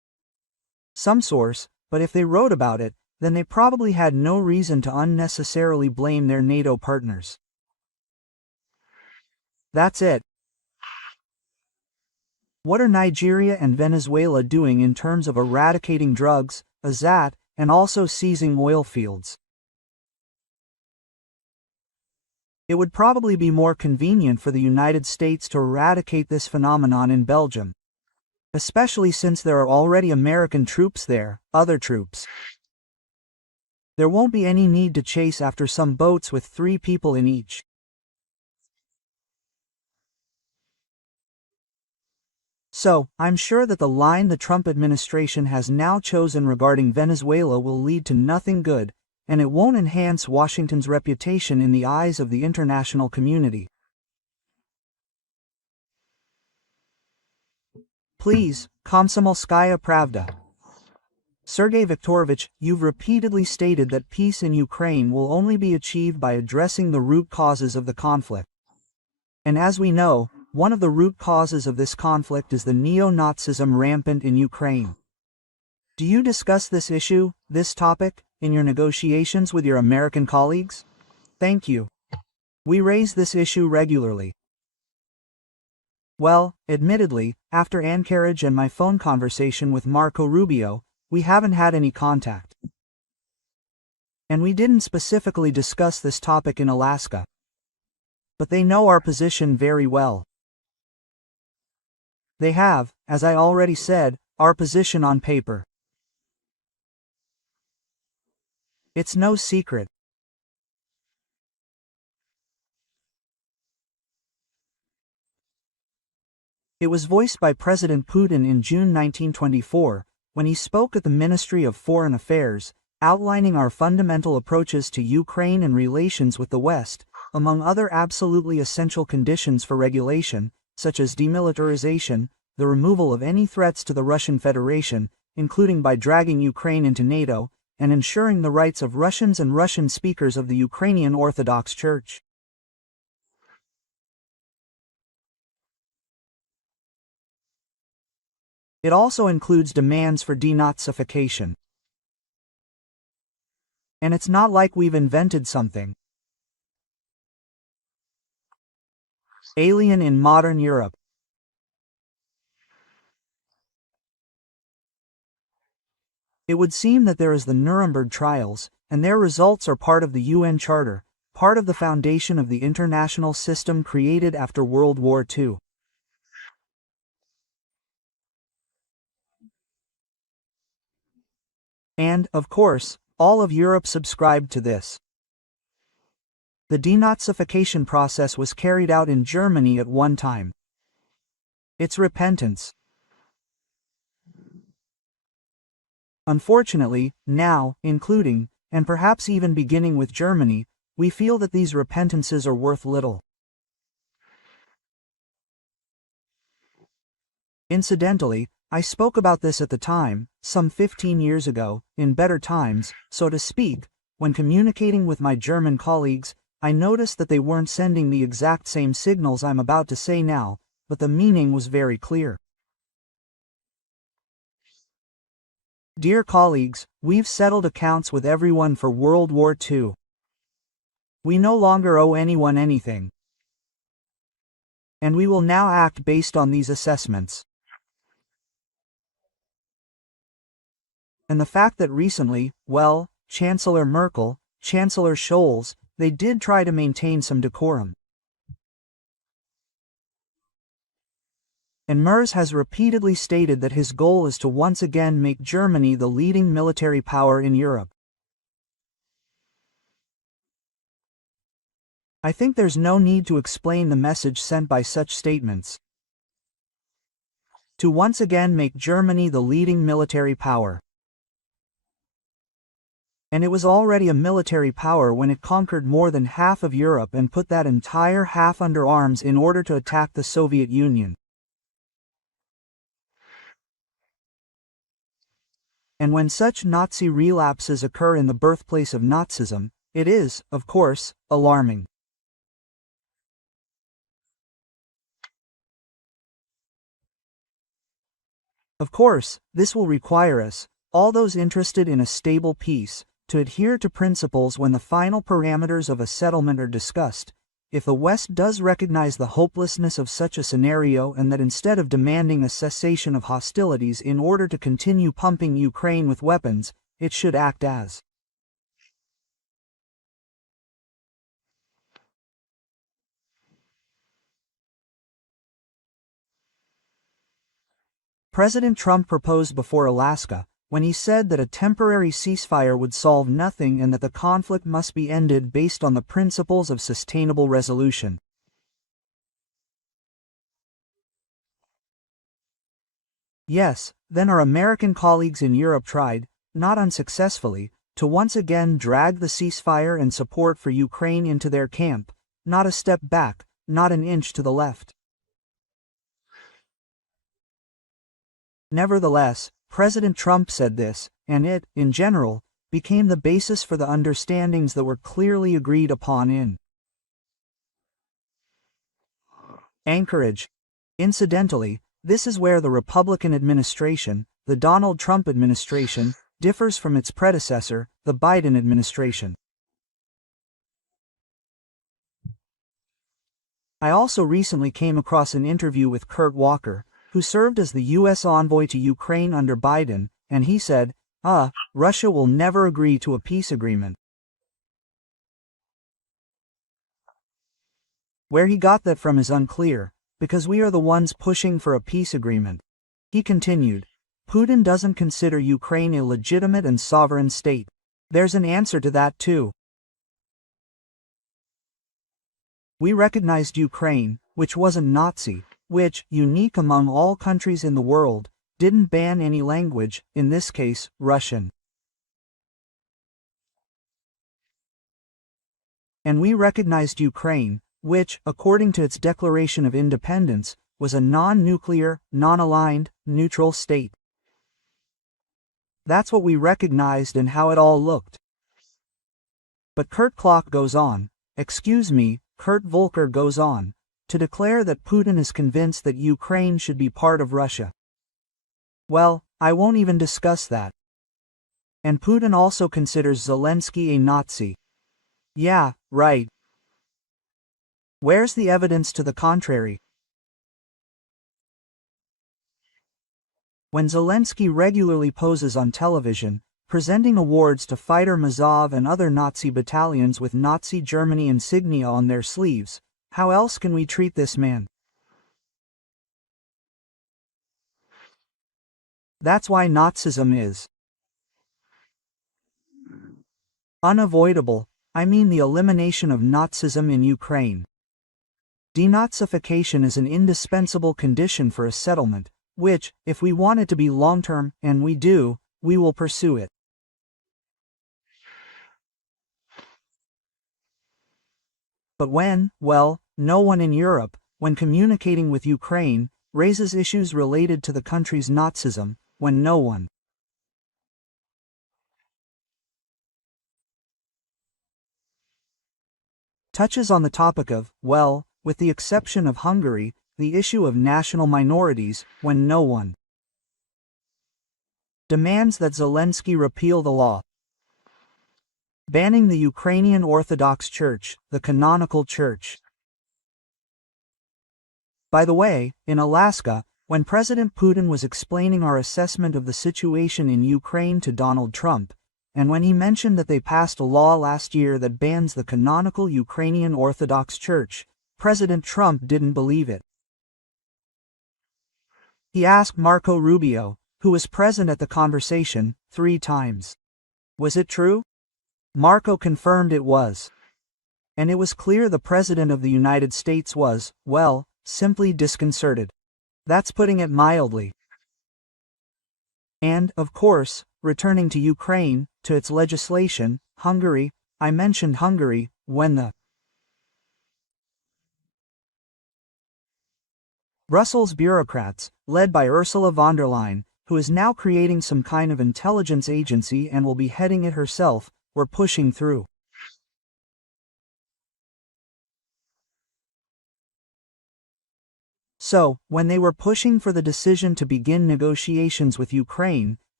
some source, but if they wrote about it, then they probably had no reason to unnecessarily blame their NATO partners. That's it. What are Nigeria and Venezuela doing in terms of eradicating drugs, Azat, and also seizing oil fields? It would probably be more convenient for the United States to eradicate this phenomenon in Belgium, especially since there are already American troops there, other troops. There won't be any need to chase after some boats with 3 people in each. So, I'm sure that the line the Trump administration has now chosen regarding Venezuela will lead to nothing good, and it won't enhance Washington's reputation in the eyes of the international community. Please, Komsomolskaya Pravda. Sergei Viktorovich, you've repeatedly stated that peace in Ukraine will only be achieved by addressing the root causes of the conflict. And as we know, one of the root causes of this conflict is the neo-Nazism rampant in Ukraine. Do you discuss this issue, this topic, in your negotiations with your American colleagues? Thank you. We raise this issue regularly. Well, admittedly, after Anchorage and my phone conversation with Marco Rubio, we haven't had any contact. And we didn't specifically discuss this topic in Alaska. But they know our position very well. They have, as I already said, our position on paper. It's no secret. It was voiced by President Putin in June 1924, when he spoke at the Ministry of Foreign Affairs, outlining our fundamental approaches to Ukraine and relations with the West, among other absolutely essential conditions for regulation, such as demilitarization, the removal of any threats to the Russian Federation, including by dragging Ukraine into NATO, and ensuring the rights of Russians and Russian speakers of the Ukrainian Orthodox Church. It also includes demands for De-Nazification. And it's not like we've invented something alien in modern Europe. It would seem that there is the Nuremberg trials, and their results are part of the UN Charter, part of the foundation of the international system created after World War II. And, of course, all of Europe subscribed to this. The denazification process was carried out in Germany at one time. It's repentance. Unfortunately, now, including, and perhaps even beginning with Germany, we feel that these repentances are worth little. Incidentally, I spoke about this at the time, some 15 years ago, in better times, so to speak. When communicating with my German colleagues, I noticed that they weren't sending the exact same signals I'm about to say now, but the meaning was very clear. Dear colleagues, we've settled accounts with everyone for World War II. We no longer owe anyone anything. And we will now act based on these assessments. And the fact that recently, well, Chancellor Merkel, Chancellor Scholz, they did try to maintain some decorum. And Merz has repeatedly stated that his goal is to once again make Germany the leading military power in Europe. I think there's no need to explain the message sent by such statements. To once again make Germany the leading military power. And it was already a military power when it conquered more than half of Europe and put that entire half under arms in order to attack the Soviet Union. And when such Nazi relapses occur in the birthplace of Nazism, it is, of course, alarming. Of course, this will require us, all those interested in a stable peace, to adhere to principles when the final parameters of a settlement are discussed. If the West does recognize the hopelessness of such a scenario and that instead of demanding a cessation of hostilities in order to continue pumping Ukraine with weapons, it should act as President Trump proposed before Alaska, when he said that a temporary ceasefire would solve nothing and that the conflict must be ended based on the principles of sustainable resolution. Yes, then our American colleagues in Europe tried, not unsuccessfully, to once again drag the ceasefire and support for Ukraine into their camp, not a step back, not an inch to the left. Nevertheless, President Trump said this, and it, in general, became the basis for the understandings that were clearly agreed upon in Anchorage. Incidentally, this is where the Republican administration, the Donald Trump administration, differs from its predecessor, the Biden administration. I also recently came across an interview with Kurt Walker, who served as the U.S. envoy to Ukraine under Biden, and he said, Russia will never agree to a peace agreement. Where he got that from is unclear, because we are the ones pushing for a peace agreement. He continued, Putin doesn't consider Ukraine a legitimate and sovereign state. There's an answer to that too. We recognized Ukraine, which wasn't Nazi, which, unique among all countries in the world, didn't ban any language, in this case, Russian. And we recognized Ukraine, which, according to its declaration of independence, was a non-nuclear, non-aligned, neutral state. That's what we recognized and how it all looked. But Kurt goes on, Kurt Volker goes on, to declare that Putin is convinced that Ukraine should be part of Russia. Well, I won't even discuss that. And Putin also considers Zelensky a Nazi. Yeah, right. Where's the evidence to the contrary? When Zelensky regularly poses on television, presenting awards to fighter Mazov and other Nazi battalions with Nazi Germany insignia on their sleeves, how else can we treat this man? That's why Nazism is unavoidable. I mean the elimination of Nazism in Ukraine. De-Nazification is an indispensable condition for a settlement, which, if we want it to be long-term, and we do, we will pursue it. But no one in Europe, when communicating with Ukraine, raises issues related to the country's Nazism, when no one touches on the topic of, with the exception of Hungary, the issue of national minorities, when no one demands that Zelensky repeal the law banning the Ukrainian Orthodox Church, the canonical church. By the way, in Alaska, when President Putin was explaining our assessment of the situation in Ukraine to Donald Trump, and when he mentioned that they passed a law last year that bans the canonical Ukrainian Orthodox Church, President Trump didn't believe it. He asked Marco Rubio, who was present at the conversation, 3 times. Was it true? Marco confirmed it was. And it was clear the President of the United States was, simply disconcerted. That's putting it mildly. And, of course, returning to Ukraine, to its legislation, Hungary, I mentioned Hungary, when the Brussels bureaucrats, led by Ursula von der Leyen, who is now creating some kind of intelligence agency and will be heading it herself, were pushing through. So, when they were pushing for the decision to begin negotiations with Ukraine,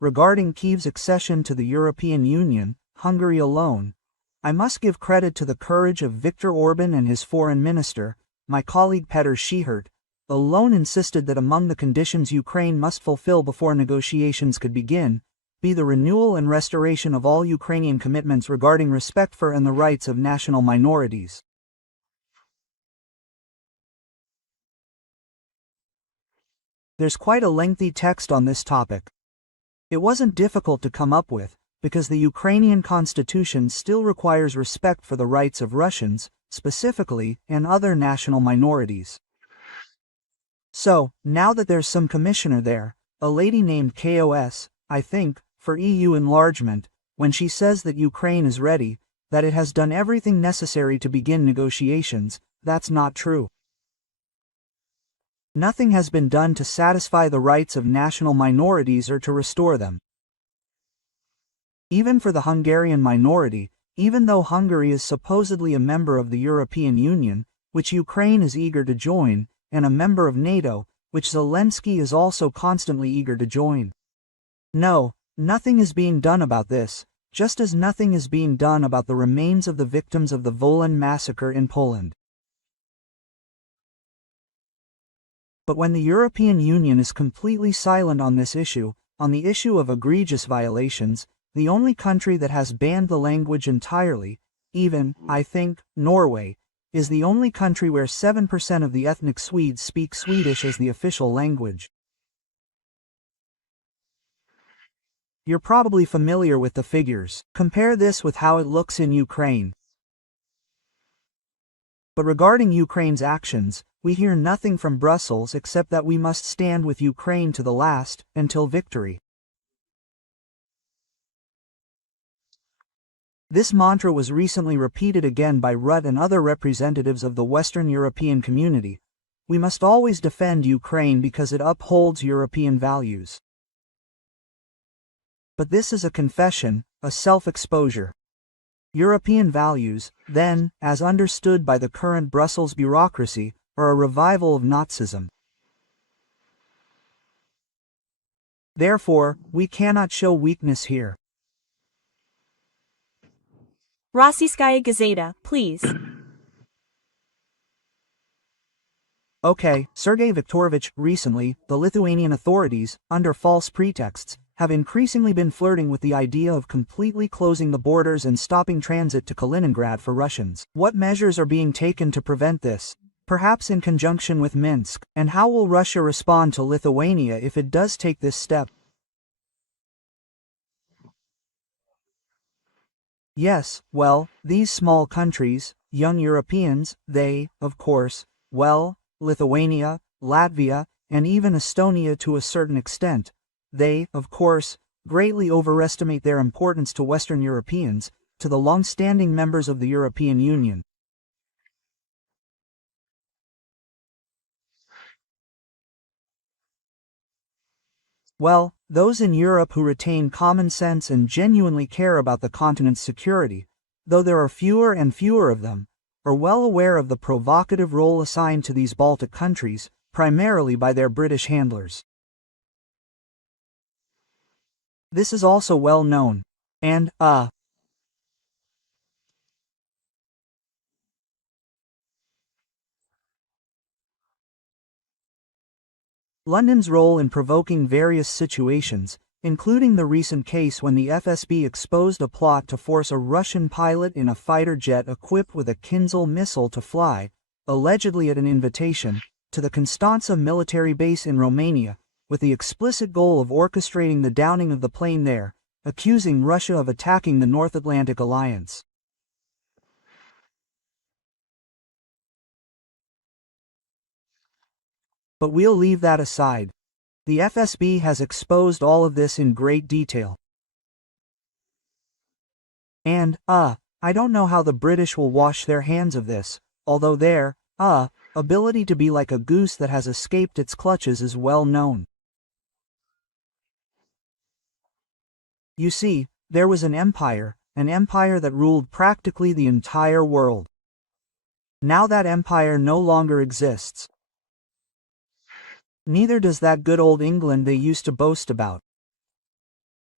regarding Kyiv's accession to the European Union, Hungary alone, I must give credit to the courage of Viktor Orban and his foreign minister, my colleague Petr Schihert, alone insisted that among the conditions Ukraine must fulfill before negotiations could begin, be the renewal and restoration of all Ukrainian commitments regarding respect for and the rights of national minorities. There's quite a lengthy text on this topic. It wasn't difficult to come up with, because the Ukrainian constitution still requires respect for the rights of Russians, specifically, and other national minorities. So, now that there's some commissioner there, a lady named KOS, I think, for EU enlargement, when she says that Ukraine is ready, that it has done everything necessary to begin negotiations, that's not true. Nothing has been done to satisfy the rights of national minorities or to restore them. Even for the Hungarian minority, even though Hungary is supposedly a member of the European Union, which Ukraine is eager to join, and a member of NATO, which Zelensky is also constantly eager to join. No, nothing is being done about this, just as nothing is being done about the remains of the victims of the Volyn massacre in Poland. But when the European Union is completely silent on this issue, on the issue of egregious violations, the only country that has banned the language entirely, even, I think, Norway, is the only country where 7% of the ethnic Swedes speak Swedish as the official language. You're probably familiar with the figures. Compare this with how it looks in Ukraine. But regarding Ukraine's actions, we hear nothing from Brussels except that we must stand with Ukraine to the last, until victory. This mantra was recently repeated again by Rutte and other representatives of the Western European community. We must always defend Ukraine because it upholds European values. But this is a confession, a self-exposure. European values, then, as understood by the current Brussels bureaucracy, are a revival of Nazism. Therefore, we cannot show weakness here. Rossiyskaya Gazeta, please. Okay, Sergei Viktorovich, recently, the Lithuanian authorities, under false pretexts, have increasingly been flirting with the idea of completely closing the borders and stopping transit to Kaliningrad for Russians. What measures are being taken to prevent this? Perhaps in conjunction with Minsk, and how will Russia respond to Lithuania if it does take this step? Yes, well, these small countries, young Europeans, they, of course, well, Lithuania, Latvia, and even Estonia to a certain extent, they, of course, greatly overestimate their importance to Western Europeans, to the long-standing members of the European Union. Well, those in Europe who retain common sense and genuinely care about the continent's security, though there are fewer and fewer of them, are well aware of the provocative role assigned to these Baltic countries, primarily by their British handlers. This is also well known. And, London's role in provoking various situations, including the recent case when the FSB exposed a plot to force a Russian pilot in a fighter jet equipped with a Kinzhal missile to fly, allegedly at an invitation, to the Constanța military base in Romania, with the explicit goal of orchestrating the downing of the plane there, accusing Russia of attacking the North Atlantic Alliance. But we'll leave that aside. The FSB has exposed all of this in great detail. And, I don't know how the British will wash their hands of this, although their, ability to be like a goose that has escaped its clutches is well known. You see, there was an empire that ruled practically the entire world. Now that empire no longer exists. Neither does that good old England they used to boast about.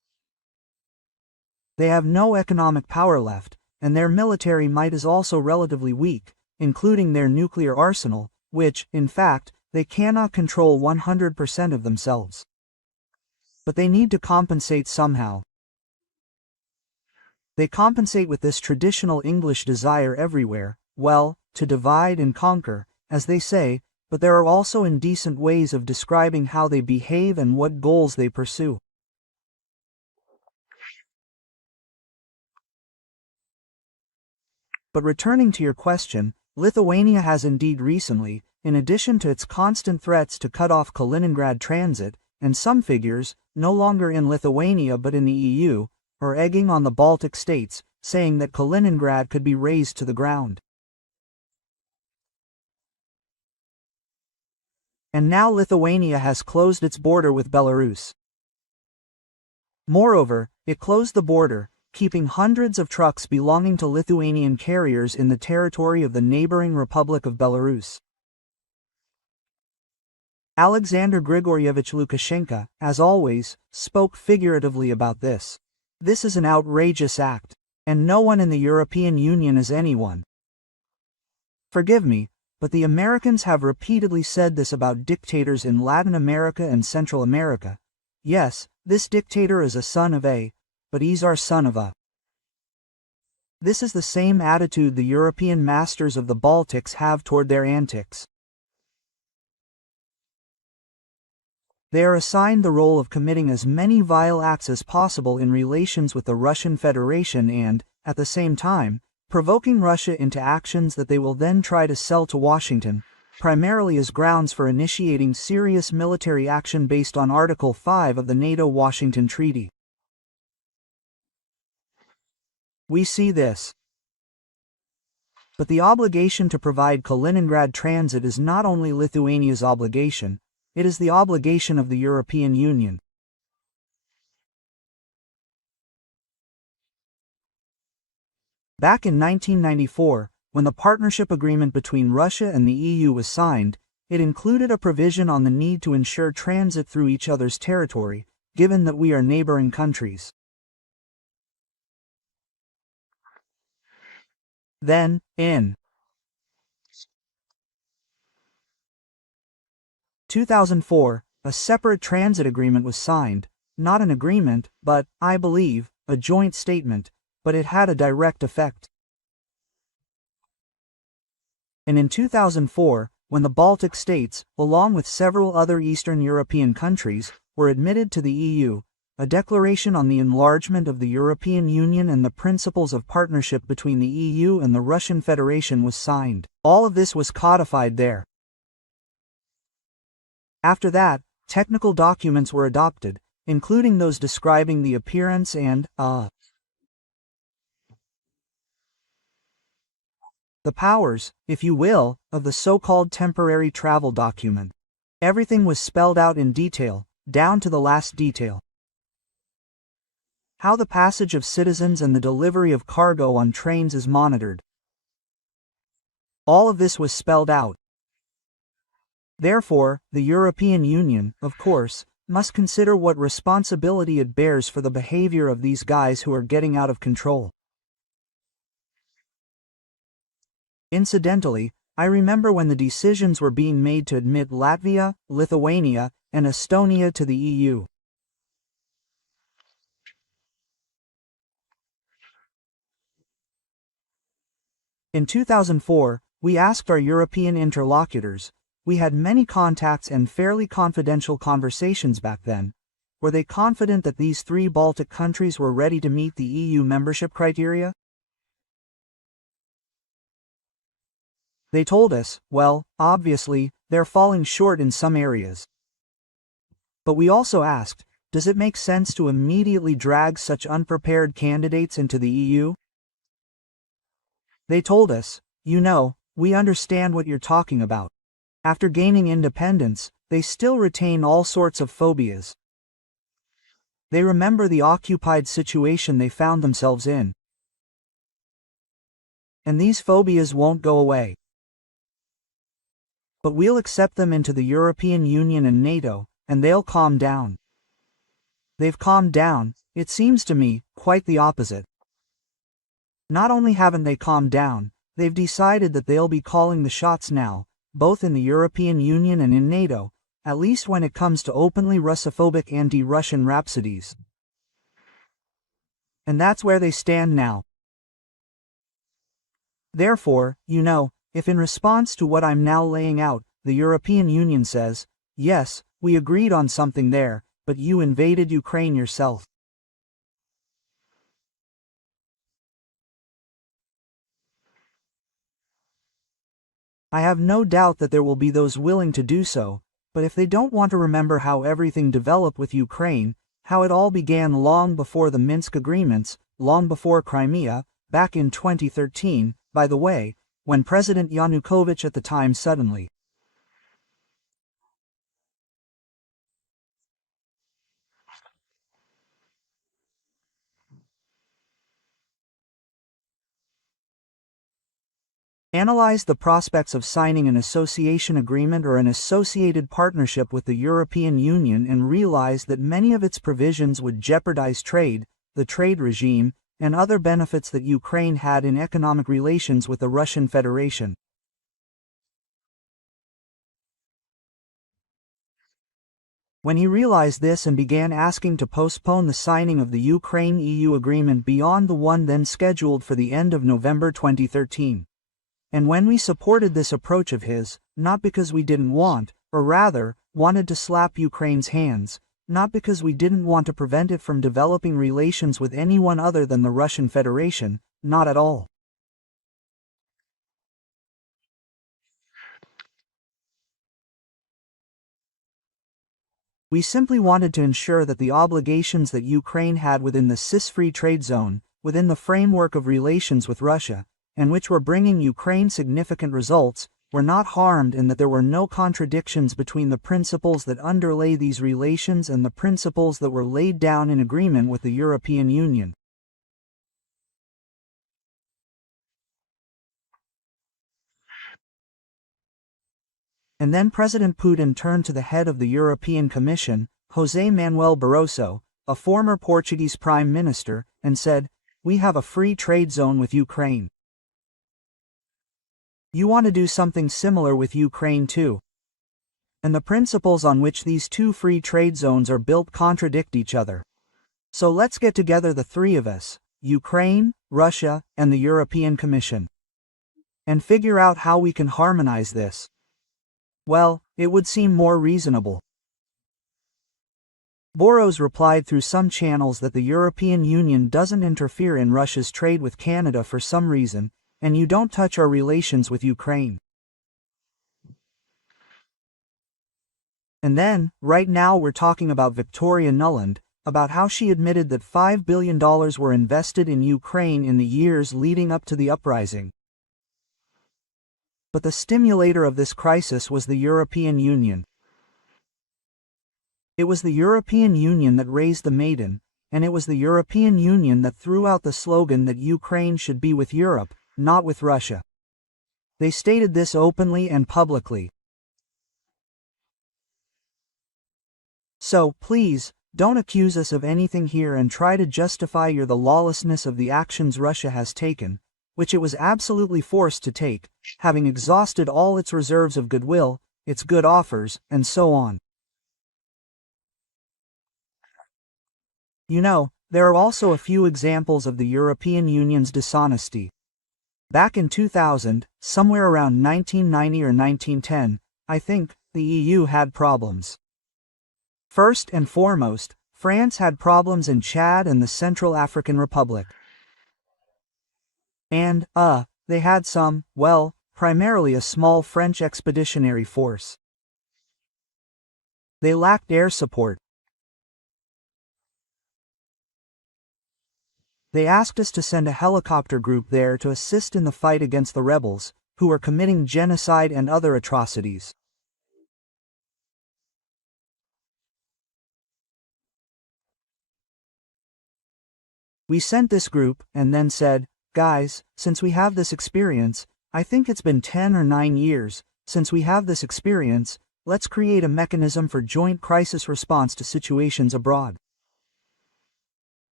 They have no economic power left, and their military might is also relatively weak, including their nuclear arsenal, which, in fact, they cannot control 100% of themselves. But they need to compensate somehow. They compensate with this traditional English desire everywhere, well, to divide and conquer, as they say, but there are also indecent ways of describing how they behave and what goals they pursue. But returning to your question, Lithuania has indeed recently, in addition to its constant threats to cut off Kaliningrad transit, and some figures, no longer in Lithuania but in the EU, are egging on the Baltic states, saying that Kaliningrad could be razed to the ground. And now Lithuania has closed its border with Belarus. Moreover, it closed the border, keeping hundreds of trucks belonging to Lithuanian carriers in the territory of the neighboring Republic of Belarus. Alexander Grigorievich Lukashenko, as always, spoke figuratively about this. This is an outrageous act, and no one in the European Union is anyone. Forgive me, but the Americans have repeatedly said this about dictators in Latin America and Central America. Yes, this dictator is a son of a, but he's our son of a. This is the same attitude the European masters of the Baltics have toward their antics. They are assigned the role of committing as many vile acts as possible in relations with the Russian Federation and, at the same time, provoking Russia into actions that they will then try to sell to Washington, primarily as grounds for initiating serious military action based on Article 5 of the NATO-Washington Treaty. We see this. But the obligation to provide Kaliningrad transit is not only Lithuania's obligation, it is the obligation of the European Union. Back in 1994, when the partnership agreement between Russia and the EU was signed, it included a provision on the need to ensure transit through each other's territory, given that we are neighboring countries. Then, in 2004, a separate transit agreement was signed, not an agreement, but, I believe, a joint statement, but it had a direct effect. And in 2004, when the Baltic states, along with several other Eastern European countries, were admitted to the EU, a declaration on the enlargement of the European Union and the principles of partnership between the EU and the Russian Federation was signed. All of this was codified there. After that, technical documents were adopted, including those describing the appearance and, the powers, if you will, of the so-called temporary travel document. Everything was spelled out in detail, down to the last detail. How the passage of citizens and the delivery of cargo on trains is monitored. All of this was spelled out. Therefore, the European Union, of course, must consider what responsibility it bears for the behavior of these guys who are getting out of control. Incidentally, I remember when the decisions were being made to admit Latvia, Lithuania, and Estonia to the EU. In 2004, we asked our European interlocutors, we had many contacts and fairly confidential conversations back then, were they confident that these three Baltic countries were ready to meet the EU membership criteria? They told us, well, obviously, they're falling short in some areas. But we also asked, does it make sense to immediately drag such unprepared candidates into the EU? They told us, you know, we understand what you're talking about. After gaining independence, they still retain all sorts of phobias. They remember the occupied situation they found themselves in. And these phobias won't go away. But we'll accept them into the European Union and NATO, and they'll calm down. They've calmed down, It seems to me, quite the opposite. Not only haven't they calmed down, they've decided that they'll be calling the shots now, both in the European Union and in NATO, at least when it comes to openly Russophobic anti-Russian rhapsodies. And that's where they stand now. Therefore, if in response to what I'm now laying out, the European Union says, yes, we agreed on something there, but you invaded Ukraine yourself. I have no doubt that there will be those willing to do so, but if they don't want to remember how everything developed with Ukraine, how it all began long before the Minsk agreements, long before Crimea, back in 2013, by the way, when President Yanukovych at the time suddenly analyzed the prospects of signing an association agreement or an associated partnership with the European Union and realized that many of its provisions would jeopardize trade, the trade regime, and other benefits that Ukraine had in economic relations with the Russian Federation. When he realized this and began asking to postpone the signing of the Ukraine-EU agreement beyond the one then scheduled for the end of November 2013. And when we supported this approach of his, not because we didn't want, or rather, wanted to slap Ukraine's hands, not because we didn't want to prevent it from developing relations with anyone other than the Russian Federation, not at all. We simply wanted to ensure that the obligations that Ukraine had within the CIS-free trade zone, within the framework of relations with Russia, and which were bringing Ukraine significant results, were not harmed and that there were no contradictions between the principles that underlay these relations and the principles that were laid down in agreement with the European Union. And then President Putin turned to the head of the European Commission, José Manuel Barroso, a former Portuguese Prime Minister, and said, "We have a free trade zone with Ukraine. You want to do something similar with Ukraine too. And the principles on which these two free trade zones are built contradict each other. So let's get together the three of us, Ukraine, Russia, and the European Commission, and figure out how we can harmonize this." Well, it would seem more reasonable. Boros replied through some channels that the European Union doesn't interfere in Russia's trade with Canada for some reason, and you don't touch our relations with Ukraine. And then, right now we're talking about Victoria Nuland, about how she admitted that $5 billion were invested in Ukraine in the years leading up to the uprising. But the stimulator of this crisis was the European Union. It was the European Union that raised the maiden, and it was the European Union that threw out the slogan that Ukraine should be with Europe, not with Russia. They stated this openly and publicly. So, please, don't accuse us of anything here and try to justify the lawlessness of the actions Russia has taken, which it was absolutely forced to take, having exhausted all its reserves of goodwill, its good offers, and so on. There are also a few examples of the European Union's dishonesty. Back in 2000, somewhere around 1990 or 1910, I think, the EU had problems. First and foremost, France had problems in Chad and the Central African Republic. And, they had primarily a small French expeditionary force. They lacked air support. They asked us to send a helicopter group there to assist in the fight against the rebels, who were committing genocide and other atrocities. We sent this group, and then said, "Guys, since we have this experience, I think it's been 10 or 9 years, since we have this experience, let's create a mechanism for joint crisis response to situations abroad."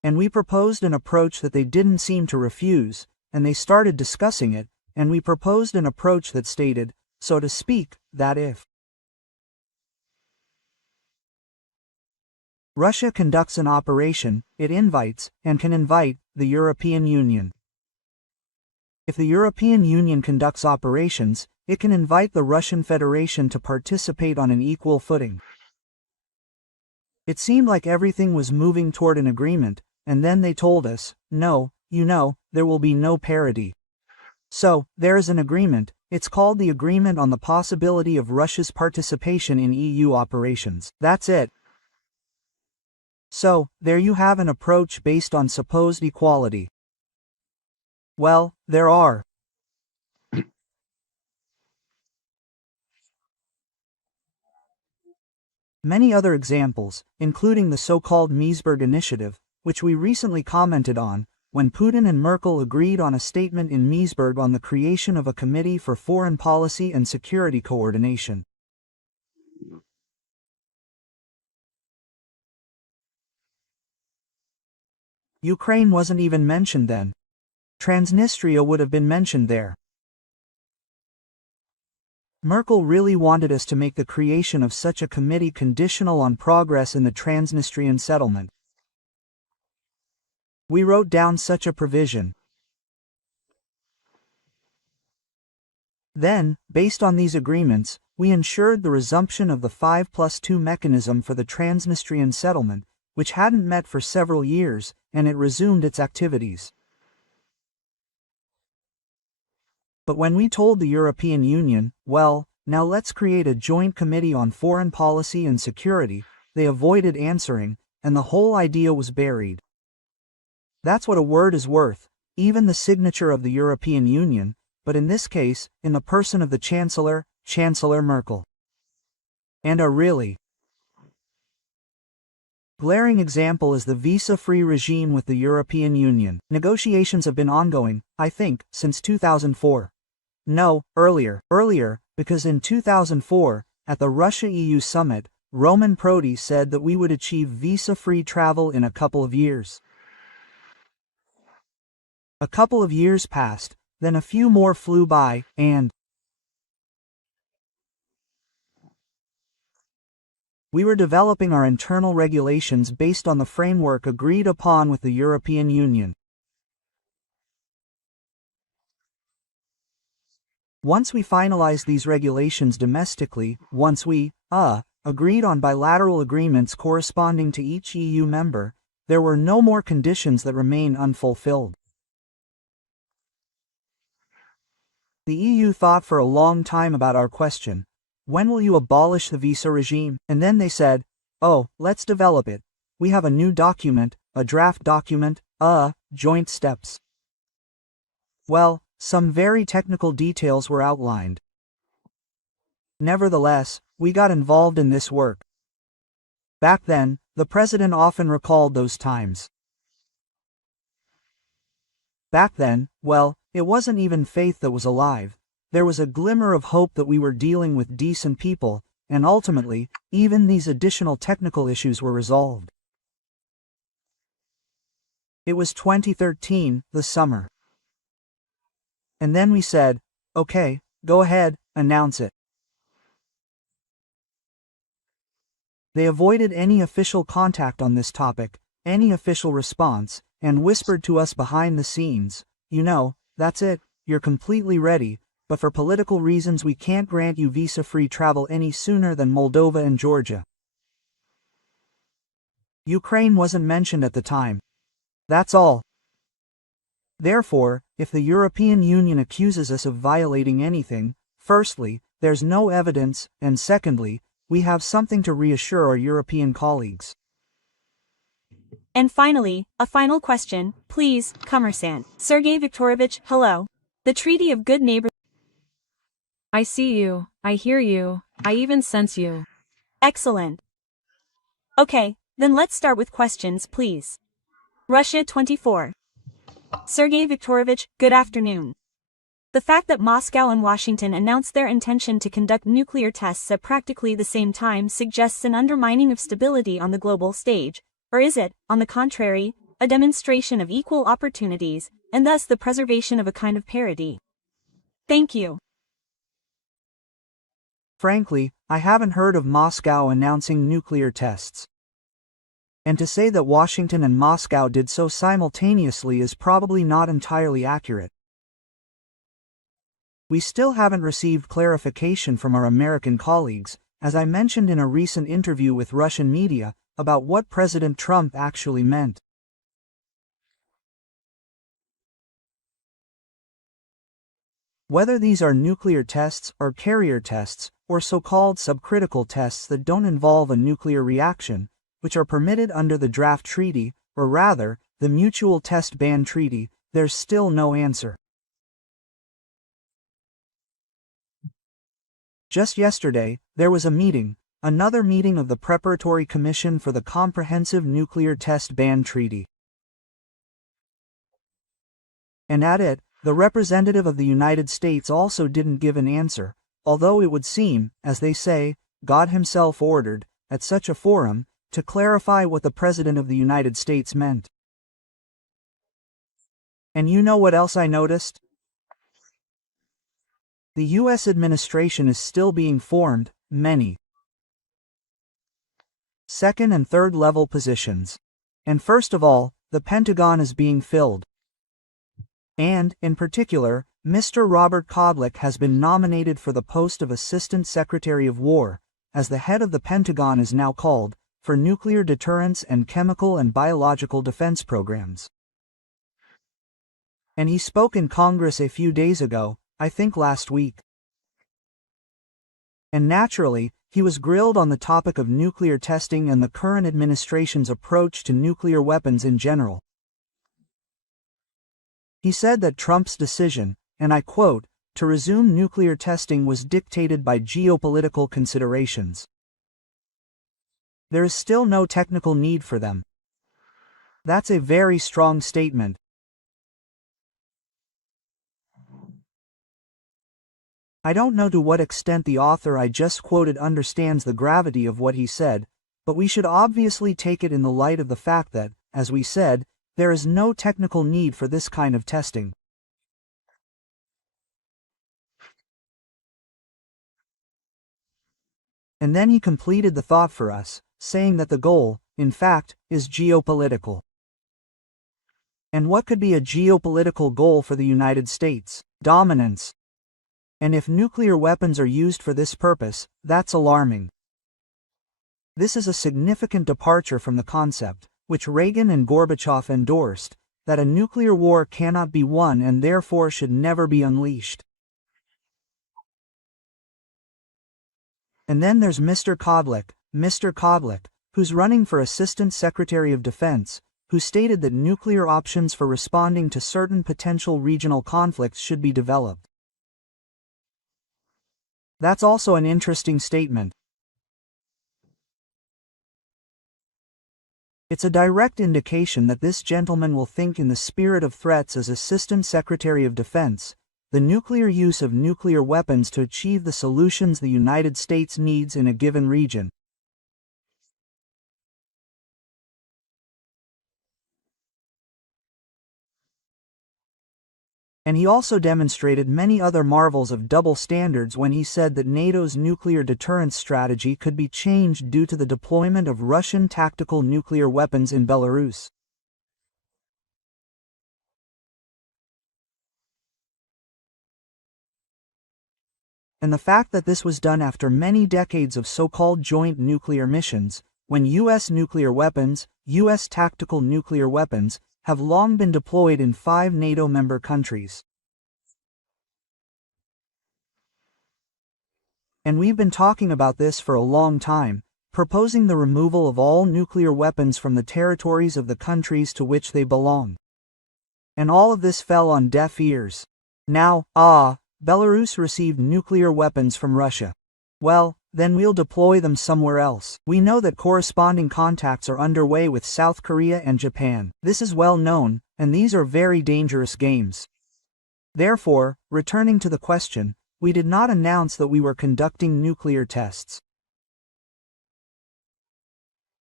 And we proposed an approach that they didn't seem to refuse, and they started discussing it, and we proposed an approach that stated, so to speak, that if Russia conducts an operation, it invites, and can invite, the European Union. If the European Union conducts operations, it can invite the Russian Federation to participate on an equal footing. It seemed like everything was moving toward an agreement, and then they told us, no, there will be no parity. So, there is an agreement. It's called the Agreement on the Possibility of Russia's Participation in EU Operations. That's it. So, there you have an approach based on supposed equality. Well, there are many other examples, including the so-called Meseberg Initiative, which we recently commented on, when Putin and Merkel agreed on a statement in Meseberg on the creation of a Committee for Foreign Policy and Security Coordination. Ukraine wasn't even mentioned then. Transnistria would have been mentioned there. Merkel really wanted us to make the creation of such a committee conditional on progress in the Transnistrian settlement. We wrote down such a provision. Then, based on these agreements, we ensured the resumption of the 5+2 mechanism for the Transnistrian settlement, which hadn't met for several years, and it resumed its activities. But when we told the European Union, well, now let's create a joint committee on foreign policy and security, they avoided answering, and the whole idea was buried. That's what a word is worth, even the signature of the European Union, but in this case, in the person of the Chancellor, Chancellor Merkel. And a really glaring example is the visa-free regime with the European Union. Negotiations have been ongoing, I think, since 2004. No, earlier, because in 2004, at the Russia-EU summit, Roman Prodi said that we would achieve visa-free travel in a couple of years. A couple of years passed, then a few more flew by, and we were developing our internal regulations based on the framework agreed upon with the European Union. Once we finalized these regulations domestically, once we, agreed on bilateral agreements corresponding to each EU member, there were no more conditions that remain unfulfilled. The EU thought for a long time about our question. When will you abolish the visa regime? And then they said, oh, let's develop it. We have a new document, a draft document, joint steps. Well, some very technical details were outlined. Nevertheless, we got involved in this work. Back then, the president often recalled those times. Back then, well, it wasn't even faith that was alive. There was a glimmer of hope that we were dealing with decent people, and ultimately, even these additional technical issues were resolved. It was 2013, the summer. And then we said, okay, go ahead, announce it. They avoided any official contact on this topic, any official response, and whispered to us behind the scenes, that's it, you're completely ready, but for political reasons we can't grant you visa-free travel any sooner than Moldova and Georgia. Ukraine wasn't mentioned at the time. That's all. Therefore, if the European Union accuses us of violating anything, firstly, there's no evidence, and secondly, we have something to reassure our European colleagues. And finally, a final question, please, Commerçant. Sergei Viktorovich, hello. The Treaty of Good Neighborhood. I see you, I hear you, I even sense you. Excellent. Okay, then let's start with questions, please. Russia 24. Sergei Viktorovich, good afternoon. The fact that Moscow and Washington announced their intention to conduct nuclear tests at practically the same time suggests an undermining of stability on the global stage, or is it, on the contrary, a demonstration of equal opportunities, and thus the preservation of a kind of parity. Thank you. Frankly, I haven't heard of Moscow announcing nuclear tests. And to say that Washington and Moscow did so simultaneously is probably not entirely accurate. We still haven't received clarification from our American colleagues, as I mentioned in a recent interview with Russian media, about what President Trump actually meant. Whether these are nuclear tests or carrier tests, or so-called subcritical tests that don't involve a nuclear reaction, which are permitted under the draft treaty, or rather, the Mutual Test Ban Treaty, there's still no answer. Just yesterday, there was a meeting, another meeting of the Preparatory Commission for the Comprehensive Nuclear Test Ban Treaty. And at it, the representative of the United States also didn't give an answer, although it would seem, as they say, God himself ordered, at such a forum, to clarify what the President of the United States meant. And you know what else I noticed? The U.S. administration is still being formed, many second and third level positions. And first of all, the Pentagon is being filled. And, in particular, Mr. Robert Kodlik has been nominated for the post of Assistant Secretary of War, as the head of the Pentagon is now called, for nuclear deterrence and chemical and biological defense programs. And he spoke in Congress a few days ago, I think last week. And naturally, he was grilled on the topic of nuclear testing and the current administration's approach to nuclear weapons in general. He said that Trump's decision, and I quote, to resume nuclear testing was dictated by geopolitical considerations. There is still no technical need for them. That's a very strong statement. I don't know to what extent the author I just quoted understands the gravity of what he said, but we should obviously take it in the light of the fact that, as we said, there is no technical need for this kind of testing. And then he completed the thought for us, saying that the goal, in fact, is geopolitical. And what could be a geopolitical goal for the United States? Dominance. And if nuclear weapons are used for this purpose, that's alarming. This is a significant departure from the concept, which Reagan and Gorbachev endorsed, that a nuclear war cannot be won and therefore should never be unleashed. And then there's Mr. Kodlik, who's running for Assistant Secretary of Defense, who stated that nuclear options for responding to certain potential regional conflicts should be developed. That's also an interesting statement. It's a direct indication that this gentleman will think in the spirit of threats as Assistant Secretary of Defense, the nuclear use of nuclear weapons to achieve the solutions the United States needs in a given region. And he also demonstrated many other marvels of double standards when he said that NATO's nuclear deterrence strategy could be changed due to the deployment of Russian tactical nuclear weapons in Belarus. And the fact that this was done after many decades of so-called joint nuclear missions, when U.S. nuclear weapons, U.S. tactical nuclear weapons, have long been deployed in 5 NATO member countries. And we've been talking about this for a long time, proposing the removal of all nuclear weapons from the territories of the countries to which they belong. And all of this fell on deaf ears. Now, Belarus received nuclear weapons from Russia. Well, then we'll deploy them somewhere else. We know that corresponding contacts are underway with South Korea and Japan. This is well known, and these are very dangerous games. Therefore, returning to the question, we did not announce that we were conducting nuclear tests.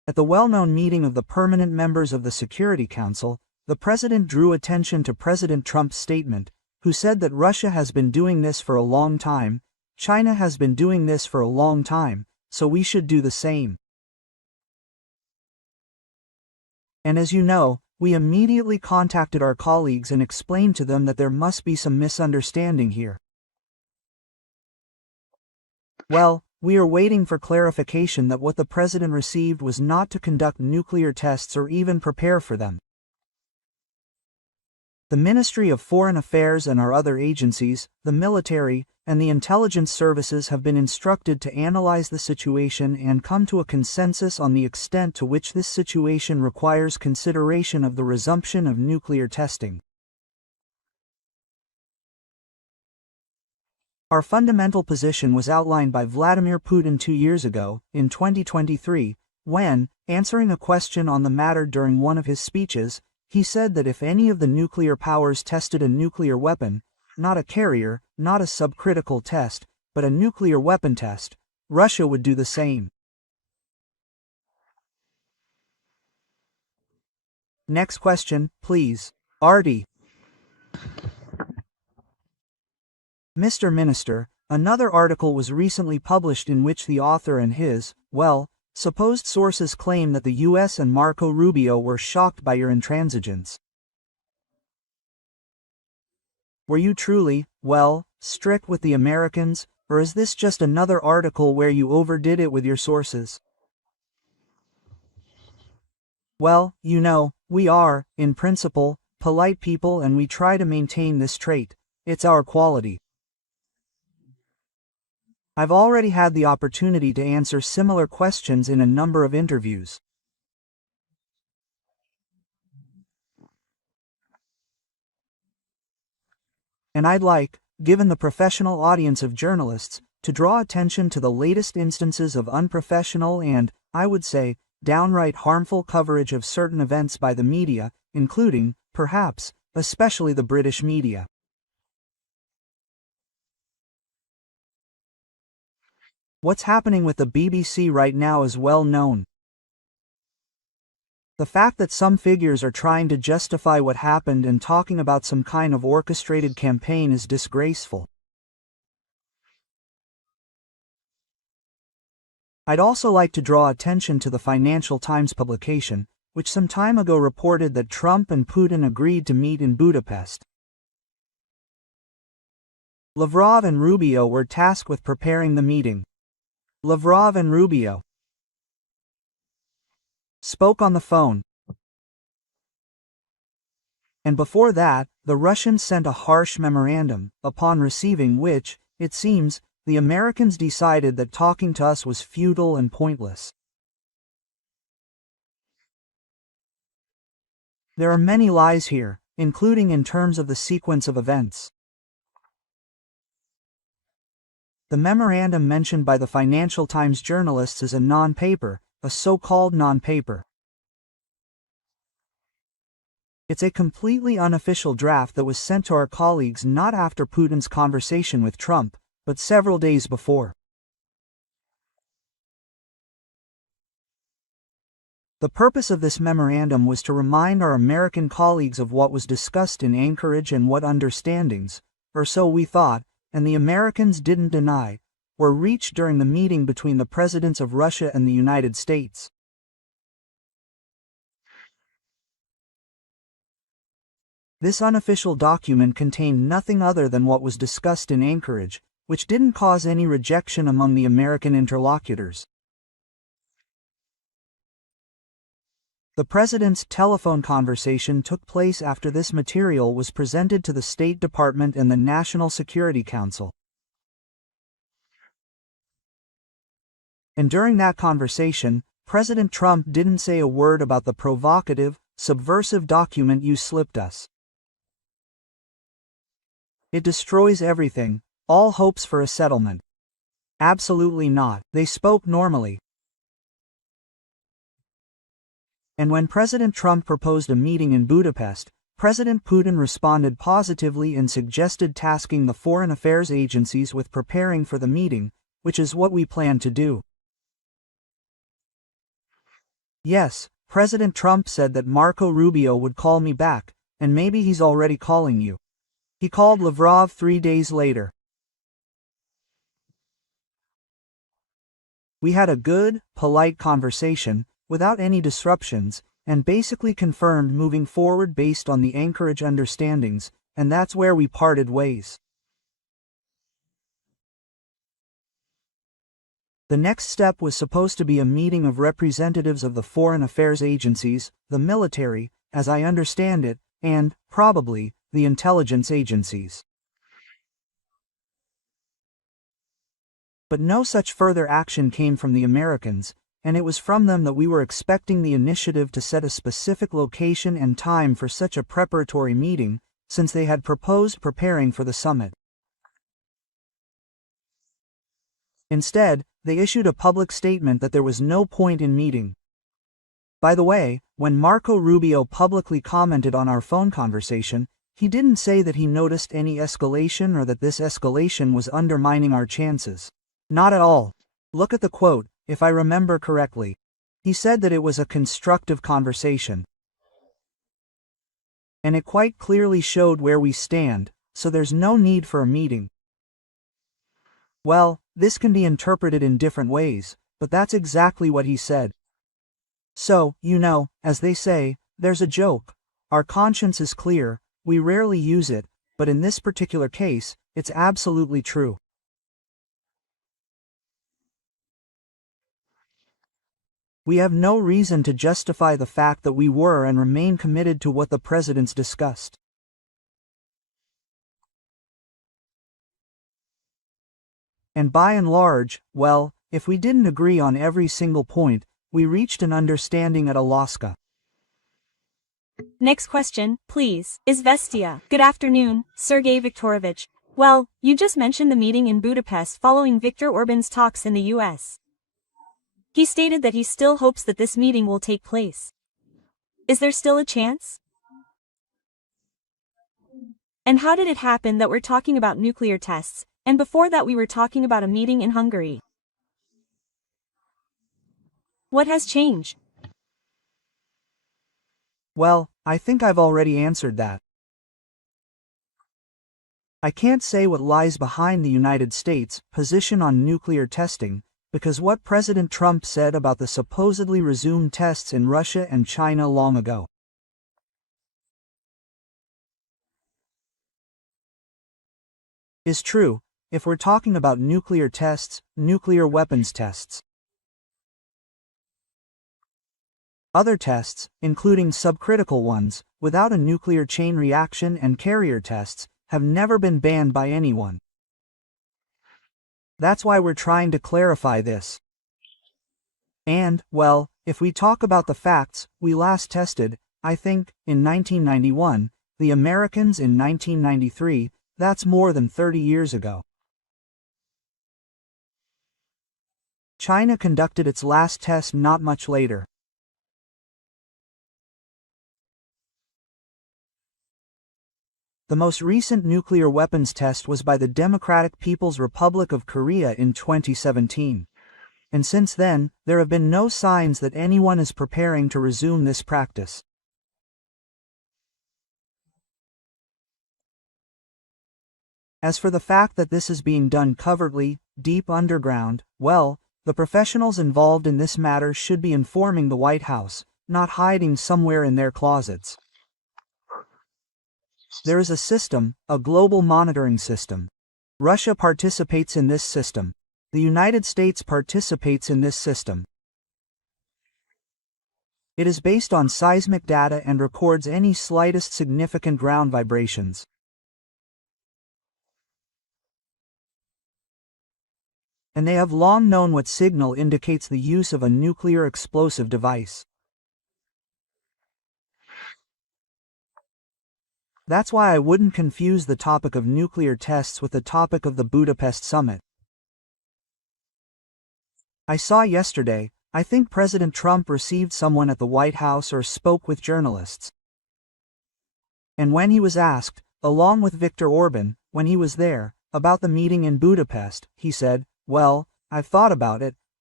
At the well-known meeting of the permanent members of the Security Council, the President drew attention to President Trump's statement, who said that Russia has been doing this for a long time, China has been doing this for a long time, so we should do the same. And as you know, we immediately contacted our colleagues and explained to them that there must be some misunderstanding here. Well, we are waiting for clarification that what the President received was not to conduct nuclear tests or even prepare for them. The Ministry of Foreign Affairs and our other agencies, the military, and the intelligence services have been instructed to analyze the situation and come to a consensus on the extent to which this situation requires consideration of the resumption of nuclear testing. Our fundamental position was outlined by Vladimir Putin 2 years ago, in 2023, when, answering a question on the matter during one of his speeches, he said that if any of the nuclear powers tested a nuclear weapon, not a carrier, not a subcritical test, but a nuclear weapon test, Russia would do the same. Next question, please. Artie. Mr. Minister, another article was recently published in which the author and his, well, supposed sources claim that the US and Marco Rubio were shocked by your intransigence. Were you truly, well, strict with the Americans, or is this just another article where you overdid it with your sources? Well, you know, we are, in principle, polite people and we try to maintain this trait. It's our quality. I've already had the opportunity to answer similar questions in a number of interviews. And I'd like, given the professional audience of journalists, to draw attention to the latest instances of unprofessional and, I would say, downright harmful coverage of certain events by the media, including, perhaps, especially the British media. What's happening with the BBC right now is well known. The fact that some figures are trying to justify what happened and talking about some kind of orchestrated campaign is disgraceful. I'd also like to draw attention to the Financial Times publication, which some time ago reported that Trump and Putin agreed to meet in Budapest. Lavrov and Rubio were tasked with preparing the meeting. Lavrov and Rubio spoke on the phone. And before that, the Russians sent a harsh memorandum, upon receiving which, it seems, the Americans decided that talking to us was futile and pointless. There are many lies here, including in terms of the sequence of events. The memorandum mentioned by the Financial Times journalists is a non-paper, a so-called non-paper. It's a completely unofficial draft that was sent to our colleagues not after Putin's conversation with Trump, but several days before. The purpose of this memorandum was to remind our American colleagues of what was discussed in Anchorage and what understandings, or so we thought, and the Americans didn't deny, were reached during the meeting between the presidents of Russia and the United States. This unofficial document contained nothing other than what was discussed in Anchorage, which didn't cause any rejection among the American interlocutors. The president's telephone conversation took place after this material was presented to the State Department and the National Security Council. And during that conversation, President Trump didn't say a word about the provocative, subversive document you slipped us. It destroys everything, all hopes for a settlement. Absolutely not. They spoke normally. And when President Trump proposed a meeting in Budapest, President Putin responded positively and suggested tasking the foreign affairs agencies with preparing for the meeting, which is what we plan to do. Yes, President Trump said that Marco Rubio would call me back, and maybe he's already calling you. He called Lavrov 3 days later. We had a good, polite conversation, without any disruptions, and basically confirmed moving forward based on the Anchorage understandings, and that's where we parted ways. The next step was supposed to be a meeting of representatives of the foreign affairs agencies, the military, as I understand it, and, probably, the intelligence agencies. But no such further action came from the Americans, and it was from them that we were expecting the initiative to set a specific location and time for such a preparatory meeting, since they had proposed preparing for the summit. Instead, they issued a public statement that there was no point in meeting. By the way, when Marco Rubio publicly commented on our phone conversation, he didn't say that he noticed any escalation or that this escalation was undermining our chances. Not at all. Look at the quote, if I remember correctly. He said that it was a constructive conversation. And it quite clearly showed where we stand, so there's no need for a meeting. Well, this can be interpreted in different ways, but that's exactly what he said. So, as they say, there's a joke. Our conscience is clear, we rarely use it, but in this particular case, it's absolutely true. We have no reason to justify the fact that we were and remain committed to what the presidents discussed. And by and large, well, if we didn't agree on every single point, we reached an understanding at Alaska. Next question, please. Izvestia. Good afternoon, Sergei Viktorovich. Well, you just mentioned the meeting in Budapest following Viktor Orban's talks in the US. He stated that he still hopes that this meeting will take place. Is there still a chance? And how did it happen that we're talking about nuclear tests, and before that we were talking about a meeting in Hungary? What has changed? Well, I think I've already answered that. I can't say what lies behind the United States' position on nuclear testing, because what President Trump said about the supposedly resumed tests in Russia and China long ago is true, if we're talking about nuclear tests, nuclear weapons tests. Other tests, including subcritical ones, without a nuclear chain reaction and carrier tests, have never been banned by anyone. That's why we're trying to clarify this. And, well, if we talk about the facts, we last tested, I think, in 1991, the Americans in 1993, that's more than 30 years ago. China conducted its last test not much later. The most recent nuclear weapons test was by the Democratic People's Republic of Korea in 2017. And since then, there have been no signs that anyone is preparing to resume this practice. As for the fact that this is being done covertly, deep underground, well, the professionals involved in this matter should be informing the White House, not hiding somewhere in their closets. There is a system, a global monitoring system. Russia participates in this system. The United States participates in this system. It is based on seismic data and records any slightest significant ground vibrations. And they have long known what signal indicates the use of a nuclear explosive device. That's why I wouldn't confuse the topic of nuclear tests with the topic of the Budapest summit. I saw yesterday, I think President Trump received someone at the White House or spoke with journalists. And when he was asked, along with Viktor Orban, when he was there, about the meeting in Budapest, he said, well, I've thought about it,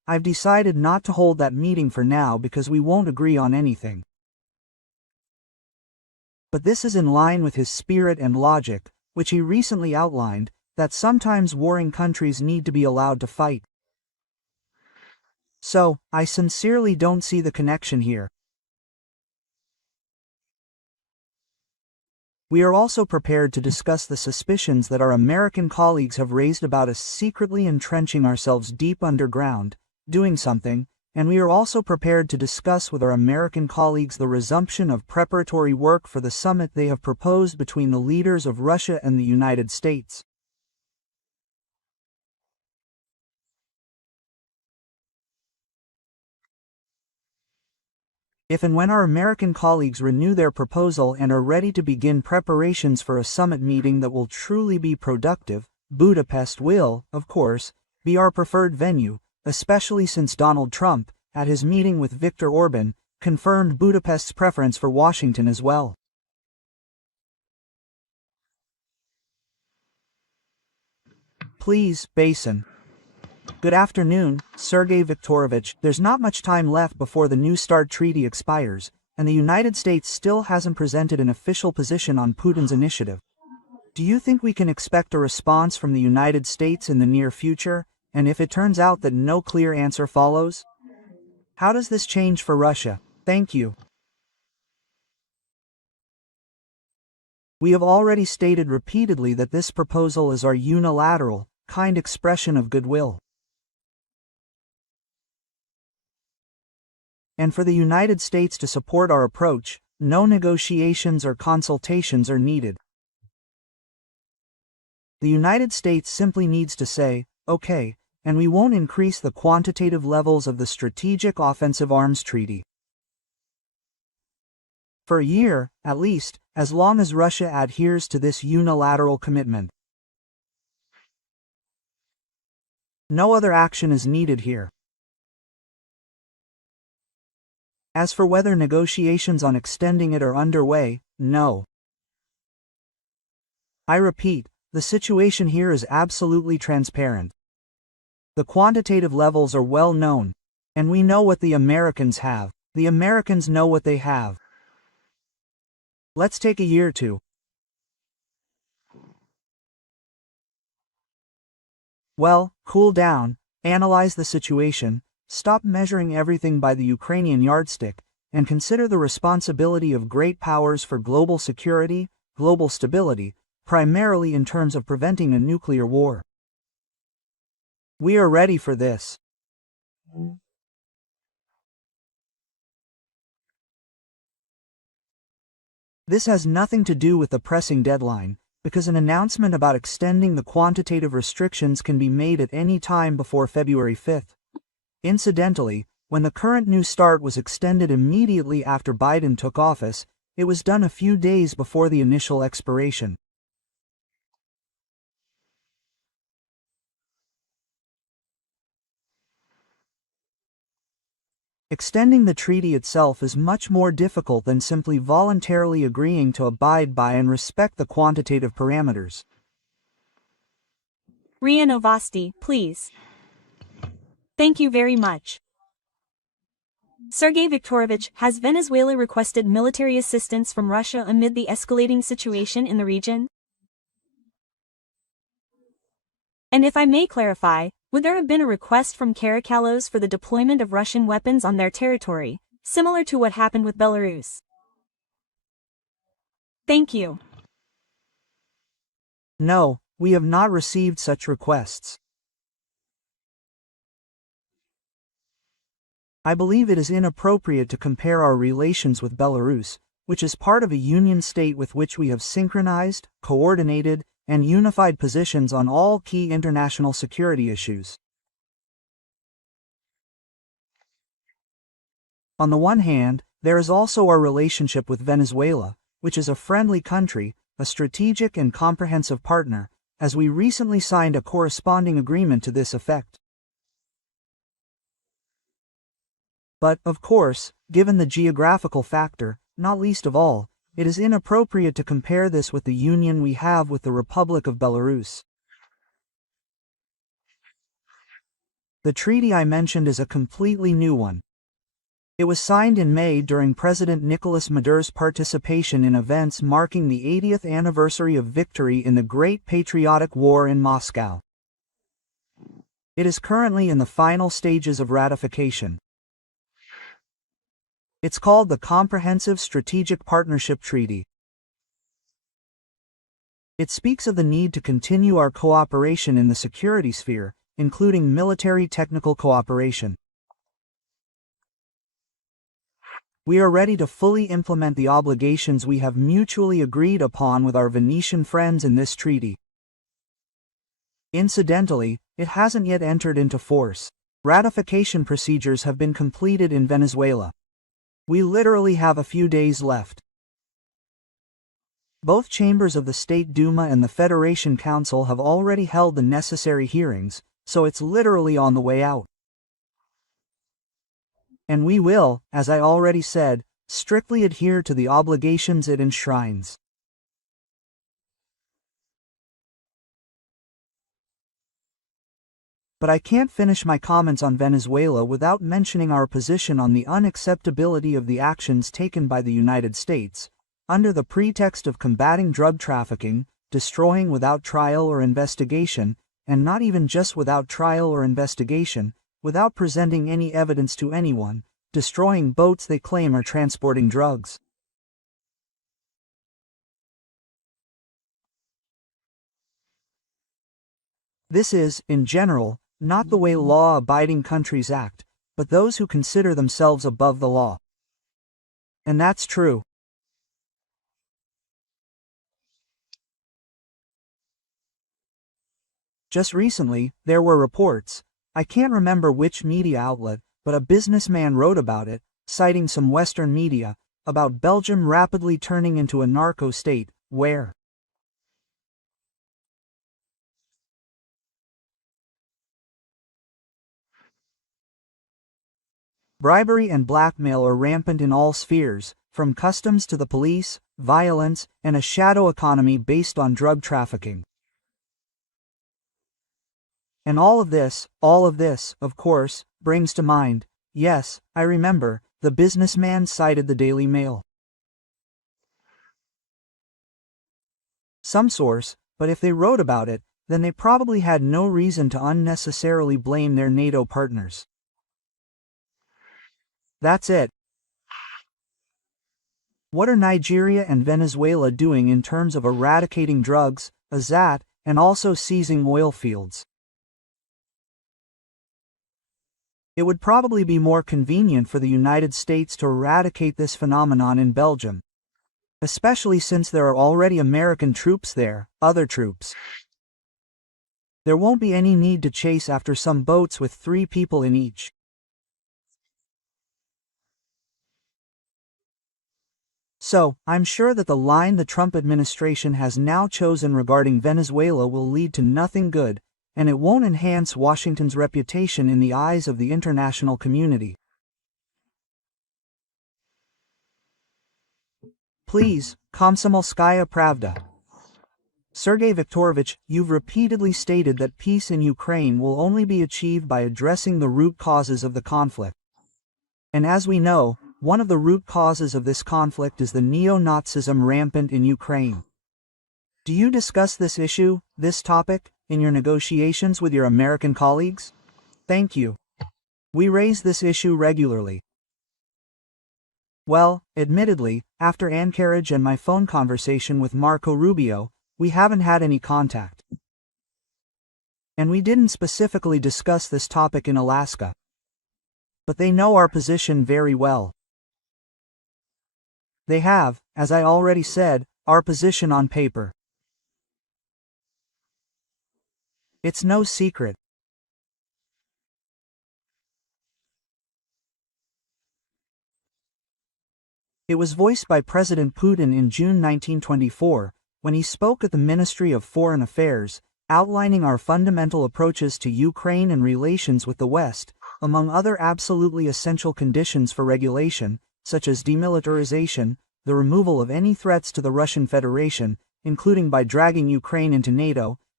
I've decided not to hold that meeting for now because we won't agree on anything. But this is in line with his spirit and logic, which he recently outlined, that sometimes warring countries need to be allowed to fight. So, I sincerely don't see the connection here. We are also prepared to discuss the suspicions that our American colleagues have raised about us secretly entrenching ourselves deep underground, doing something, and we are also prepared to discuss with our American colleagues the resumption of preparatory work for the summit they have proposed between the leaders of Russia and the United States. If and when our American colleagues renew their proposal and are ready to begin preparations for a summit meeting that will truly be productive, Budapest will, of course, be our preferred venue, especially since Donald Trump, at his meeting with Viktor Orban, confirmed Budapest's preference for Washington as well. Please, Basin. Good afternoon, Sergei Viktorovich. There's not much time left before the New START treaty expires, and the United States still hasn't presented an official position on Putin's initiative. Do you think we can expect a response from the United States in the near future, and if it turns out that no clear answer follows? How does this change for Russia? Thank you. We have already stated repeatedly that this proposal is our unilateral, kind expression of goodwill. And for the United States to support our approach, no negotiations or consultations are needed. The United States simply needs to say, okay, and we won't increase the quantitative levels of the Strategic Offensive Arms Treaty. For a year, at least, as long as Russia adheres to this unilateral commitment. No other action is needed here. As for whether negotiations on extending it are underway, no. I repeat, the situation here is absolutely transparent. The quantitative levels are well known, and we know what the Americans have. The Americans know what they have. Let's take a year or two. Well, cool down, analyze the situation, stop measuring everything by the Ukrainian yardstick, and consider the responsibility of great powers for global security, global stability, primarily in terms of preventing a nuclear war. We are ready for this. This has nothing to do with the pressing deadline, because an announcement about extending the quantitative restrictions can be made at any time before February 5th. Incidentally, when the current New START was extended immediately after Biden took office, it was done a few days before the initial expiration. Extending the treaty itself is much more difficult than simply voluntarily agreeing to abide by and respect the quantitative parameters. RIA Novosti, please. Thank you very much. Sergei Viktorovich, has Venezuela requested military assistance from Russia amid the escalating situation in the region? And if I may clarify, would there have been a request from Caracalos for the deployment of Russian weapons on their territory, similar to what happened with Belarus? Thank you. No, we have not received such requests. I believe it is inappropriate to compare our relations with Belarus, which is part of a union state with which we have synchronized, coordinated, and unified positions on all key international security issues. On the one hand, there is also our relationship with Venezuela, which is a friendly country, a strategic and comprehensive partner, as we recently signed a corresponding agreement to this effect. But, of course, given the geographical factor, not least of all, it is inappropriate to compare this with the union we have with the Republic of Belarus. The treaty I mentioned is a completely new one. It was signed in May during President Nicolas Maduro's participation in events marking the 80th anniversary of victory in the Great Patriotic War in Moscow. It is currently in the final stages of ratification. It's called the Comprehensive Strategic Partnership Treaty. It speaks of the need to continue our cooperation in the security sphere, including military technical cooperation. We are ready to fully implement the obligations we have mutually agreed upon with our Venetian friends in this treaty. Incidentally, it hasn't yet entered into force. Ratification procedures have been completed in Venezuela. We literally have a few days left. Both chambers of the State Duma and the Federation Council have already held the necessary hearings, so it's literally on the way out. And we will, as I already said, strictly adhere to the obligations it enshrines. But I can't finish my comments on Venezuela without mentioning our position on the unacceptability of the actions taken by the United States, under the pretext of combating drug trafficking, destroying without trial or investigation, and not even just without trial or investigation, without presenting any evidence to anyone, destroying boats they claim are transporting drugs. This is, in general, not the way law-abiding countries act, but those who consider themselves above the law. And that's true. Just recently, there were reports, I can't remember which media outlet, but a businessman wrote about it, citing some Western media, about Belgium rapidly turning into a narco state, where bribery and blackmail are rampant in all spheres, from customs to the police, violence, and a shadow economy based on drug trafficking. And all of this, of course, brings to mind, yes, I remember, the businessman cited the Daily Mail. Some source, but if they wrote about it, then they probably had no reason to unnecessarily blame their NATO partners. That's it. What are Nigeria and Venezuela doing in terms of eradicating drugs, and also seizing oil fields? It would probably be more convenient for the United States to eradicate this phenomenon in Belgium, especially since there are already American troops there, other troops. There won't be any need to chase after some boats with 3 people in each. So, I'm sure that the line the Trump administration has now chosen regarding Venezuela will lead to nothing good, and it won't enhance Washington's reputation in the eyes of the international community. Please, Komsomolskaya Pravda. Sergei Viktorovich, you've repeatedly stated that peace in Ukraine will only be achieved by addressing the root causes of the conflict. And as we know, one of the root causes of this conflict is the neo-Nazism rampant in Ukraine. Do you discuss this issue, this topic, in your negotiations with your American colleagues? Thank you. We raise this issue regularly. Well, admittedly, after Anchorage and my phone conversation with Marco Rubio, we haven't had any contact. And we didn't specifically discuss this topic in Alaska. But they know our position very well. They have, as I already said, our position on paper. It's no secret. It was voiced by President Putin in June 1924, when he spoke at the Ministry of Foreign Affairs, outlining our fundamental approaches to Ukraine and relations with the West, among other absolutely essential conditions for regulation, such as demilitarization, the removal of any threats to the Russian Federation, including by dragging Ukraine into NATO,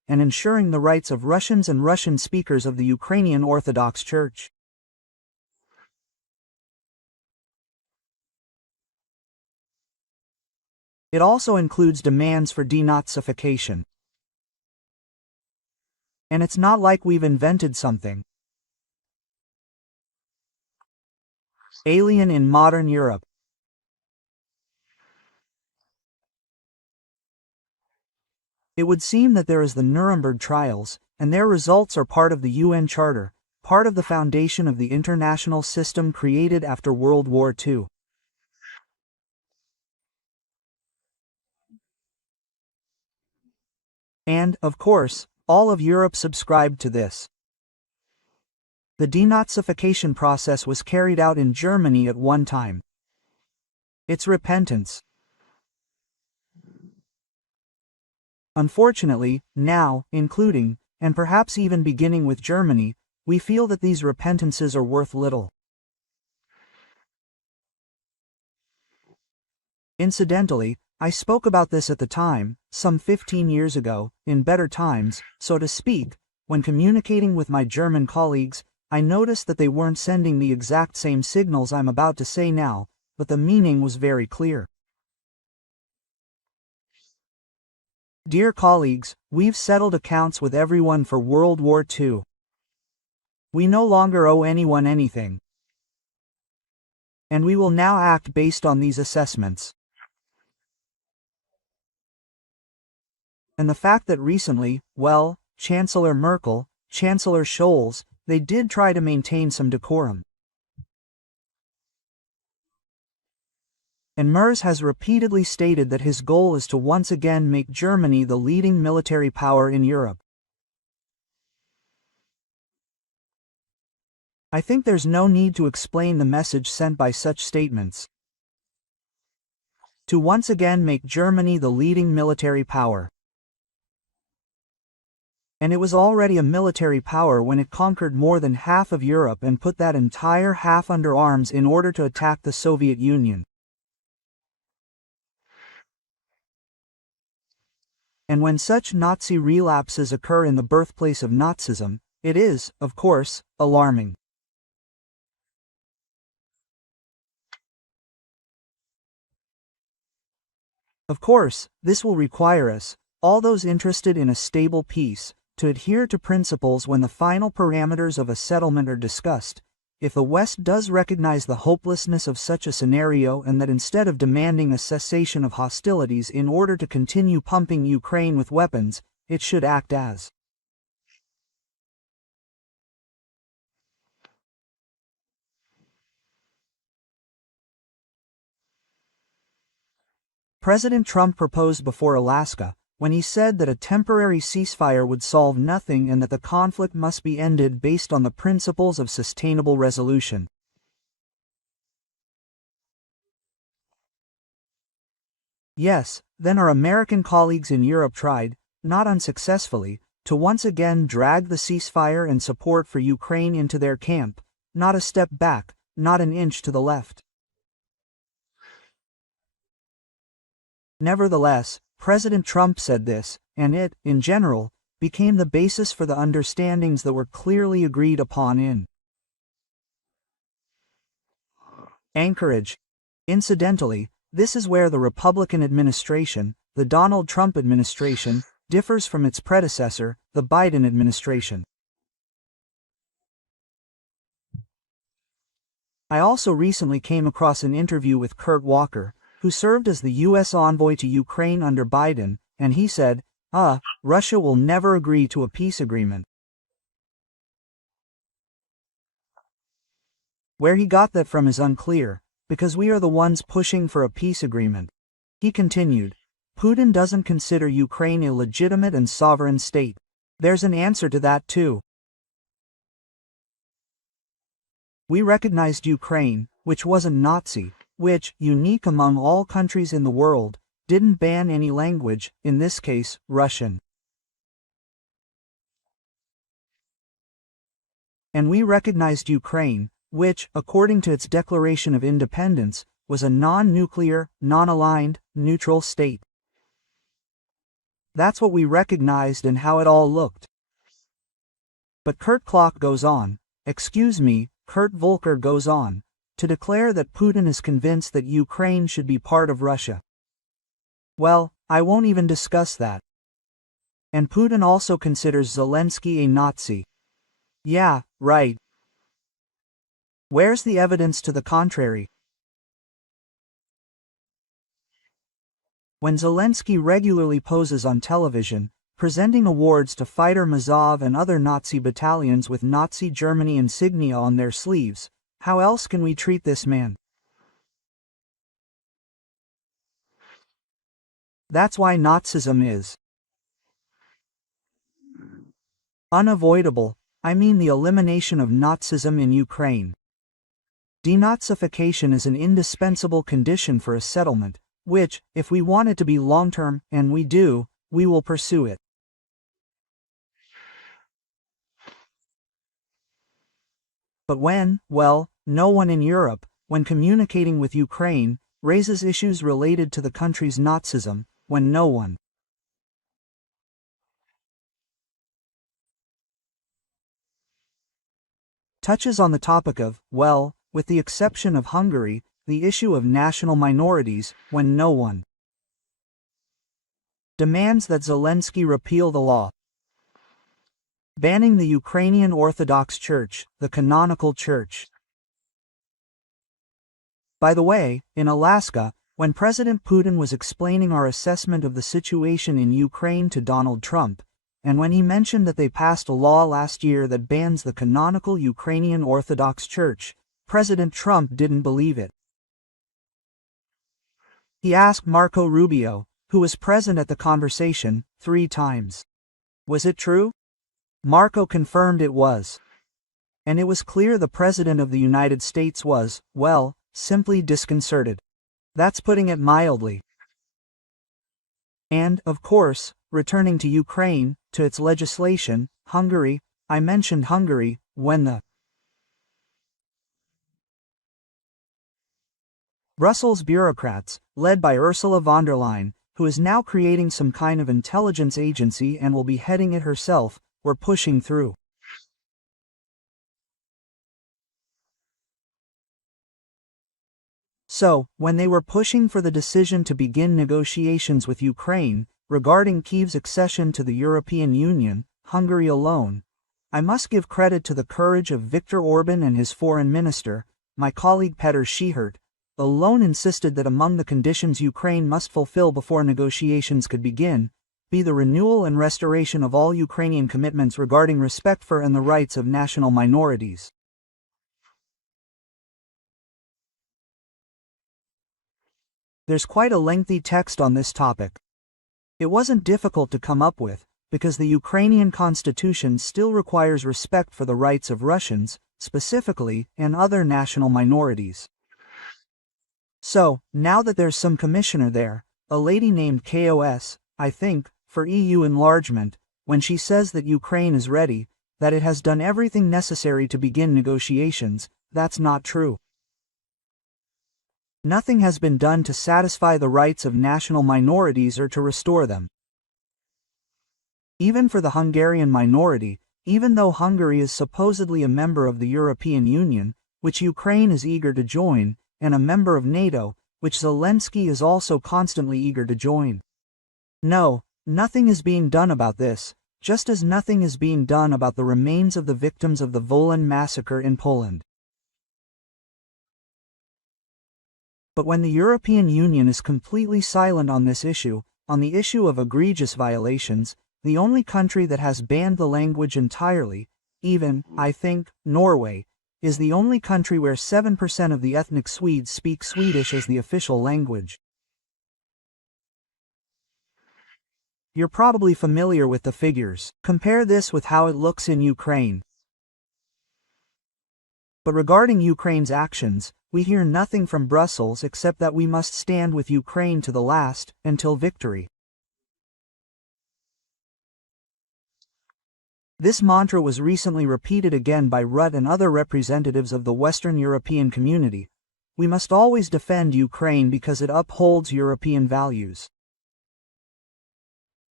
and ensuring the rights of Russians and Russian speakers of the Ukrainian Orthodox Church. It also includes demands for De-Nazification. And it's not like we've invented something alien in modern Europe. It would seem that there is the Nuremberg trials, and their results are part of the UN Charter, part of the foundation of the international system created after World War II. And, of course, all of Europe subscribed to this. The denazification process was carried out in Germany at one time. It's repentance. Unfortunately, now, including, and perhaps even beginning with Germany, we feel that these repentances are worth little. Incidentally, I spoke about this at the time, some 15 years ago, in better times, so to speak. When communicating with my German colleagues, I noticed that they weren't sending the exact same signals I'm about to say now, but the meaning was very clear. Dear colleagues, we've settled accounts with everyone for World War II. We no longer owe anyone anything. And we will now act based on these assessments. And the fact that recently, well, Chancellor Merkel, Chancellor Scholz, they did try to maintain some decorum. And Merz has repeatedly stated that his goal is to once again make Germany the leading military power in Europe. I think there's no need to explain the message sent by such statements. To once again make Germany the leading military power. And it was already a military power when it conquered more than half of Europe and put that entire half under arms in order to attack the Soviet Union. And when such Nazi relapses occur in the birthplace of Nazism, it is, of course, alarming. Of course, this will require us, all those interested in a stable peace, to adhere to principles when the final parameters of a settlement are discussed. If the West does recognize the hopelessness of such a scenario and that instead of demanding a cessation of hostilities in order to continue pumping Ukraine with weapons, it should act as President Trump proposed before Alaska, when he said that a temporary ceasefire would solve nothing and that the conflict must be ended based on the principles of sustainable resolution. Yes, then our American colleagues in Europe tried, not unsuccessfully, to once again drag the ceasefire and support for Ukraine into their camp, not a step back, not an inch to the left. Nevertheless, President Trump said this, and it, in general, became the basis for the understandings that were clearly agreed upon in Anchorage. Incidentally, this is where the Republican administration, the Donald Trump administration, differs from its predecessor, the Biden administration. I also recently came across an interview with Kurt Walker, who served as the U.S. envoy to Ukraine under Biden, and he said, Russia will never agree to a peace agreement. Where he got that from is unclear, because we are the ones pushing for a peace agreement. He continued, Putin doesn't consider Ukraine a legitimate and sovereign state. There's an answer to that too. We recognized Ukraine, which wasn't Nazi, which, unique among all countries in the world, didn't ban any language, in this case, Russian. And we recognized Ukraine, which, according to its declaration of independence, was a non-nuclear, non-aligned, neutral state. That's what we recognized and how it all looked. But Kurt Klock goes on, Kurt Volker goes on, to declare that Putin is convinced that Ukraine should be part of Russia. Well, I won't even discuss that. And Putin also considers Zelensky a Nazi. Yeah, right. Where's the evidence to the contrary? When Zelensky regularly poses on television, presenting awards to fighter Mazov and other Nazi battalions with Nazi Germany insignia on their sleeves, how else can we treat this man? That's why Nazism is unavoidable. I mean the elimination of Nazism in Ukraine. De-Nazification is an indispensable condition for a settlement, which, if we want it to be long-term, and we do, we will pursue it. But well, no one in Europe, when communicating with Ukraine, raises issues related to the country's Nazism, when no one touches on the topic of, well, with the exception of Hungary, the issue of national minorities, when no one demands that Zelensky repeal the law banning the Ukrainian Orthodox Church, the canonical church. By the way, in Alaska, when President Putin was explaining our assessment of the situation in Ukraine to Donald Trump, and when he mentioned that they passed a law last year that bans the canonical Ukrainian Orthodox Church, President Trump didn't believe it. He asked Marco Rubio, who was present at the conversation, 3 times. Was it true? Marco confirmed it was. And it was clear the President of the United States was, well, simply disconcerted. That's putting it mildly. And, of course, returning to Ukraine, to its legislation, Hungary, I mentioned Hungary, when the Brussels bureaucrats, led by Ursula von der Leyen, who is now creating some kind of intelligence agency and will be heading it herself, were pushing through. So, when they were pushing for the decision to begin negotiations with Ukraine, regarding Kyiv's accession to the European Union, Hungary alone, I must give credit to the courage of Viktor Orban and his foreign minister, my colleague Petr Schihert, alone insisted that among the conditions Ukraine must fulfill before negotiations could begin, be the renewal and restoration of all Ukrainian commitments regarding respect for and the rights of national minorities. There's quite a lengthy text on this topic. It wasn't difficult to come up with, because the Ukrainian constitution still requires respect for the rights of Russians, specifically, and other national minorities. So, now that there's some commissioner there, a lady named KOS, I think, for EU enlargement, when she says that Ukraine is ready, that it has done everything necessary to begin negotiations, that's not true. Nothing has been done to satisfy the rights of national minorities or to restore them. Even for the Hungarian minority, even though Hungary is supposedly a member of the European Union, which Ukraine is eager to join, and a member of NATO, which Zelensky is also constantly eager to join. No, nothing is being done about this, just as nothing is being done about the remains of the victims of the Wolan massacre in Poland. But when the European Union is completely silent on this issue, on the issue of egregious violations, the only country that has banned the language entirely, even, I think, Norway, is the only country where 7% of the ethnic Swedes speak Swedish as the official language. You're probably familiar with the figures. Compare this with how it looks in Ukraine. But regarding Ukraine's actions, we hear nothing from Brussels except that we must stand with Ukraine to the last, until victory. This mantra was recently repeated again by Rutte and other representatives of the Western European community. We must always defend Ukraine because it upholds European values.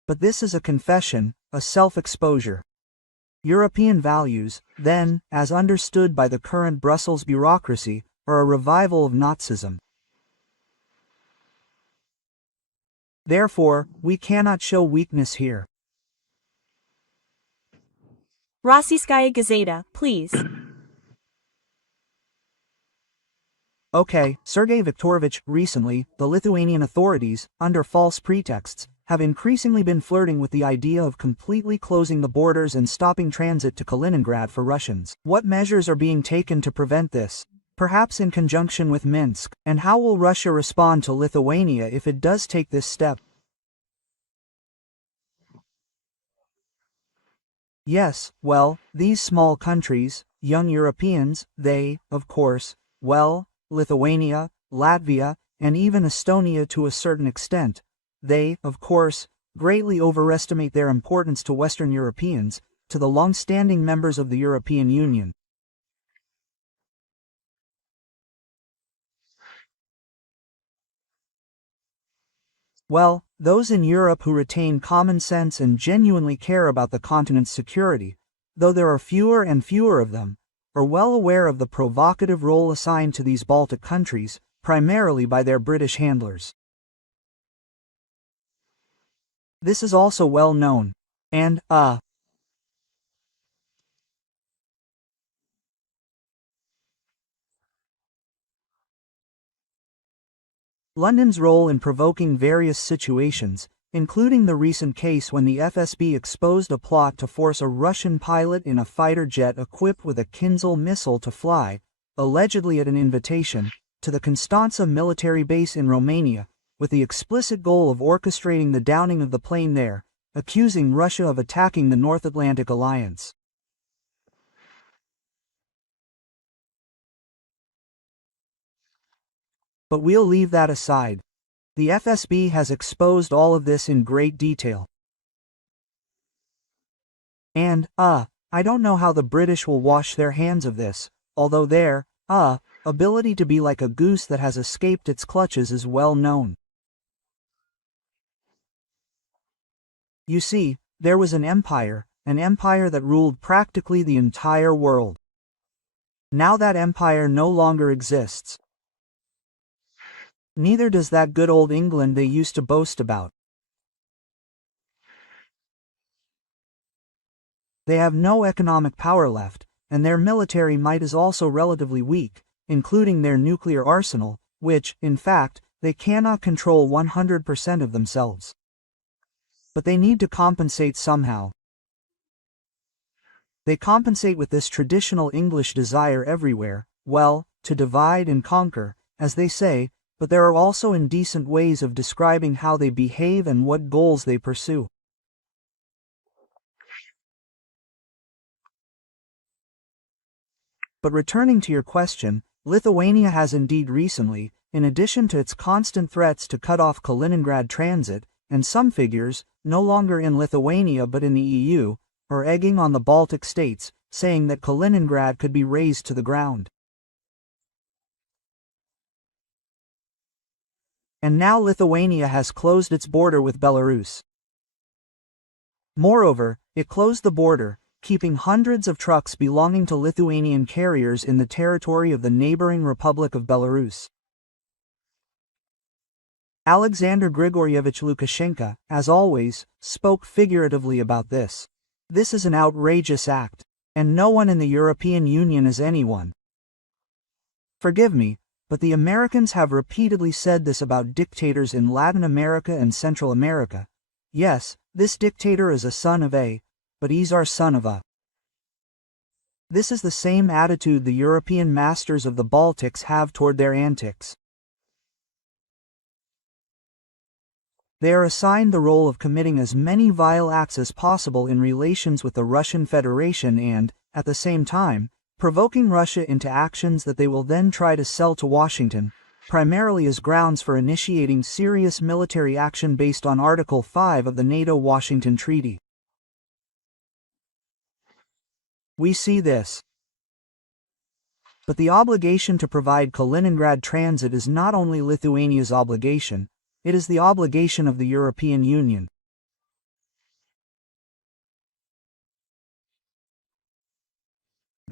But this is a confession, a self-exposure. European values, then, as understood by the current Brussels bureaucracy, are a revival of Nazism. Therefore, we cannot show weakness here. Rossiyskaya Gazeta, please. Okay, Sergei Viktorovich, recently, the Lithuanian authorities, under false pretexts, have increasingly been flirting with the idea of completely closing the borders and stopping transit to Kaliningrad for Russians. What measures are being taken to prevent this? Perhaps in conjunction with Minsk, and how will Russia respond to Lithuania if it does take this step? Yes, well, these small countries, young Europeans, they, of course, well, Lithuania, Latvia, and even Estonia to a certain extent, they, of course, greatly overestimate their importance to Western Europeans, to the long-standing members of the European Union. Well, those in Europe who retain common sense and genuinely care about the continent's security, though there are fewer and fewer of them, are well aware of the provocative role assigned to these Baltic countries, primarily by their British handlers. This is also well known, and, London's role in provoking various situations, including the recent case when the FSB exposed a plot to force a Russian pilot in a fighter jet equipped with a Kinzhal missile to fly, allegedly at an invitation, to the Constanța military base in Romania, with the explicit goal of orchestrating the downing of the plane there, accusing Russia of attacking the North Atlantic Alliance. But we'll leave that aside. The FSB has exposed all of this in great detail. And, I don't know how the British will wash their hands of this, although their, ability to be like a goose that has escaped its clutches is well known. You see, there was an empire that ruled practically the entire world. Now that empire no longer exists. Neither does that good old England they used to boast about. They have no economic power left, and their military might is also relatively weak, including their nuclear arsenal, which, in fact, they cannot control 100% of themselves. But they need to compensate somehow. They compensate with this traditional English desire everywhere, well, to divide and conquer, as they say, but there are also indecent ways of describing how they behave and what goals they pursue. But returning to your question, Lithuania has indeed recently, in addition to its constant threats to cut off Kaliningrad transit, and some figures, no longer in Lithuania but in the EU, are egging on the Baltic states, saying that Kaliningrad could be razed to the ground. And now Lithuania has closed its border with Belarus. Moreover, it closed the border, keeping hundreds of trucks belonging to Lithuanian carriers in the territory of the neighboring Republic of Belarus. Alexander Grigorievich Lukashenko, as always, spoke figuratively about this. This is an outrageous act, and no one in the European Union is anyone. Forgive me, but the Americans have repeatedly said this about dictators in Latin America and Central America. Yes, this dictator is a son of a, but he's our son of a. This is the same attitude the European masters of the Baltics have toward their antics. They are assigned the role of committing as many vile acts as possible in relations with the Russian Federation and, at the same time, provoking Russia into actions that they will then try to sell to Washington, primarily as grounds for initiating serious military action based on Article 5 of the NATO-Washington Treaty. We see this. But the obligation to provide Kaliningrad transit is not only Lithuania's obligation, it is the obligation of the European Union.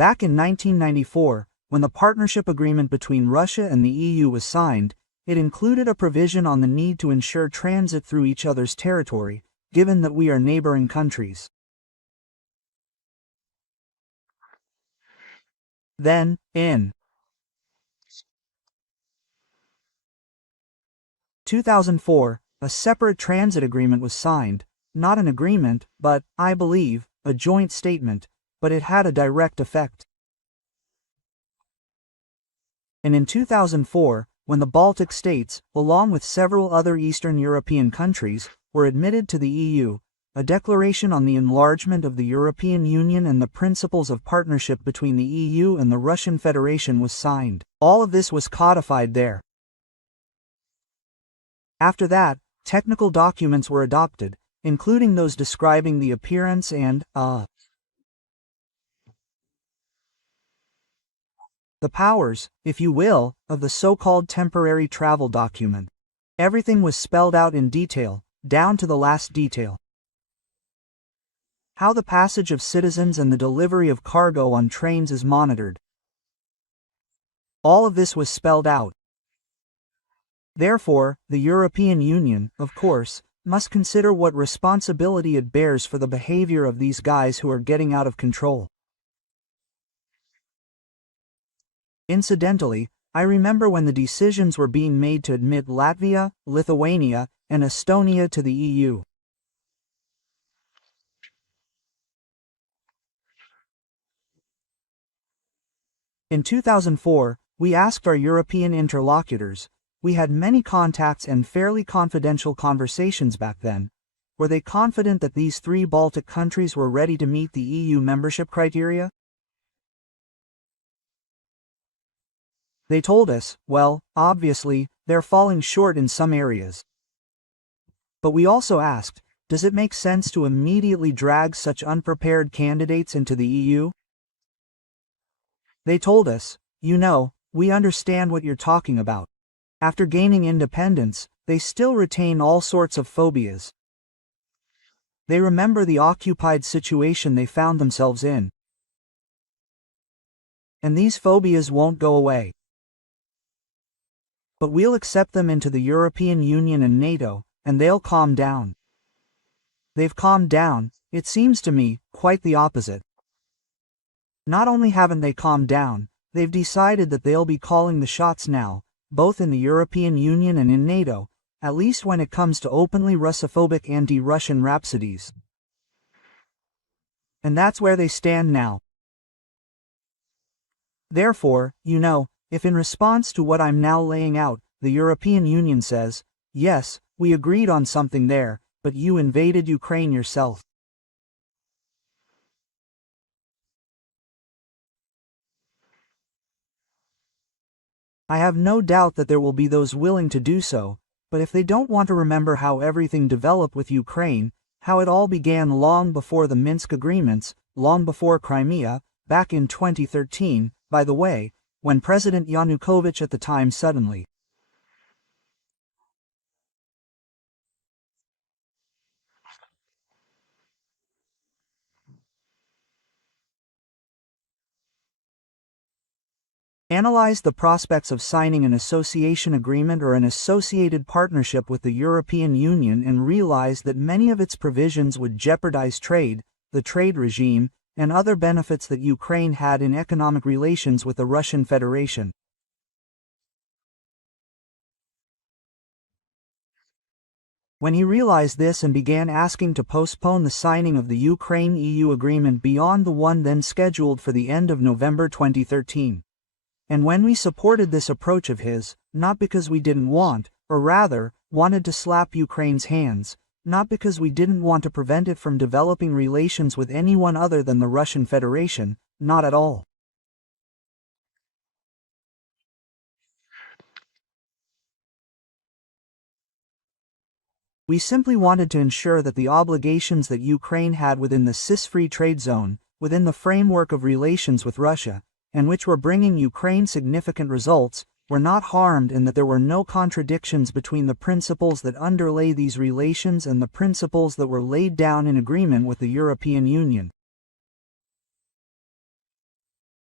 Back in 1994, when the partnership agreement between Russia and the EU was signed, it included a provision on the need to ensure transit through each other's territory, given that we are neighboring countries. Then, in 2004, a separate transit agreement was signed, not an agreement, but, I believe, a joint statement, but it had a direct effect. And in 2004, when the Baltic states, along with several other Eastern European countries, were admitted to the EU, a declaration on the enlargement of the European Union and the principles of partnership between the EU and the Russian Federation was signed. All of this was codified there. After that, technical documents were adopted, including those describing the appearance and, the powers, if you will, of the so-called temporary travel document. Everything was spelled out in detail, down to the last detail. How the passage of citizens and the delivery of cargo on trains is monitored. All of this was spelled out. Therefore, the European Union, of course, must consider what responsibility it bears for the behavior of these guys who are getting out of control. Incidentally, I remember when the decisions were being made to admit Latvia, Lithuania, and Estonia to the EU. In 2004, we asked our European interlocutors, we had many contacts and fairly confidential conversations back then, were they confident that these three Baltic countries were ready to meet the EU membership criteria? They told us, well, obviously, they're falling short in some areas. But we also asked, does it make sense to immediately drag such unprepared candidates into the EU? They told us, you know, we understand what you're talking about. After gaining independence, they still retain all sorts of phobias. They remember the occupied situation they found themselves in. And these phobias won't go away. But we'll accept them into the European Union and NATO, and they'll calm down. They've calmed down, it seems to me, quite the opposite. Not only haven't they calmed down, they've decided that they'll be calling the shots now, both in the European Union and in NATO, at least when it comes to openly Russophobic anti-Russian rhapsodies. And that's where they stand now. Therefore, you know, if in response to what I'm now laying out, the European Union says, yes, we agreed on something there, but you invaded Ukraine yourself. I have no doubt that there will be those willing to do so, but if they don't want to remember how everything developed with Ukraine, how it all began long before the Minsk agreements, long before Crimea, back in 2013, by the way, when President Yanukovych at the time suddenly analyzed the prospects of signing an association agreement or an associated partnership with the European Union and realized that many of its provisions would jeopardize trade, the trade regime, and other benefits that Ukraine had in economic relations with the Russian Federation. When he realized this and began asking to postpone the signing of the Ukraine-EU agreement beyond the one then scheduled for the end of November 2013. And when we supported this approach of his, not because we didn't want, or rather, wanted to slap Ukraine's hands, not because we didn't want to prevent it from developing relations with anyone other than the Russian Federation, not at all. We simply wanted to ensure that the obligations that Ukraine had within the CIS-free trade zone, within the framework of relations with Russia, and which were bringing Ukraine significant results, were not harmed and that there were no contradictions between the principles that underlay these relations and the principles that were laid down in agreement with the European Union.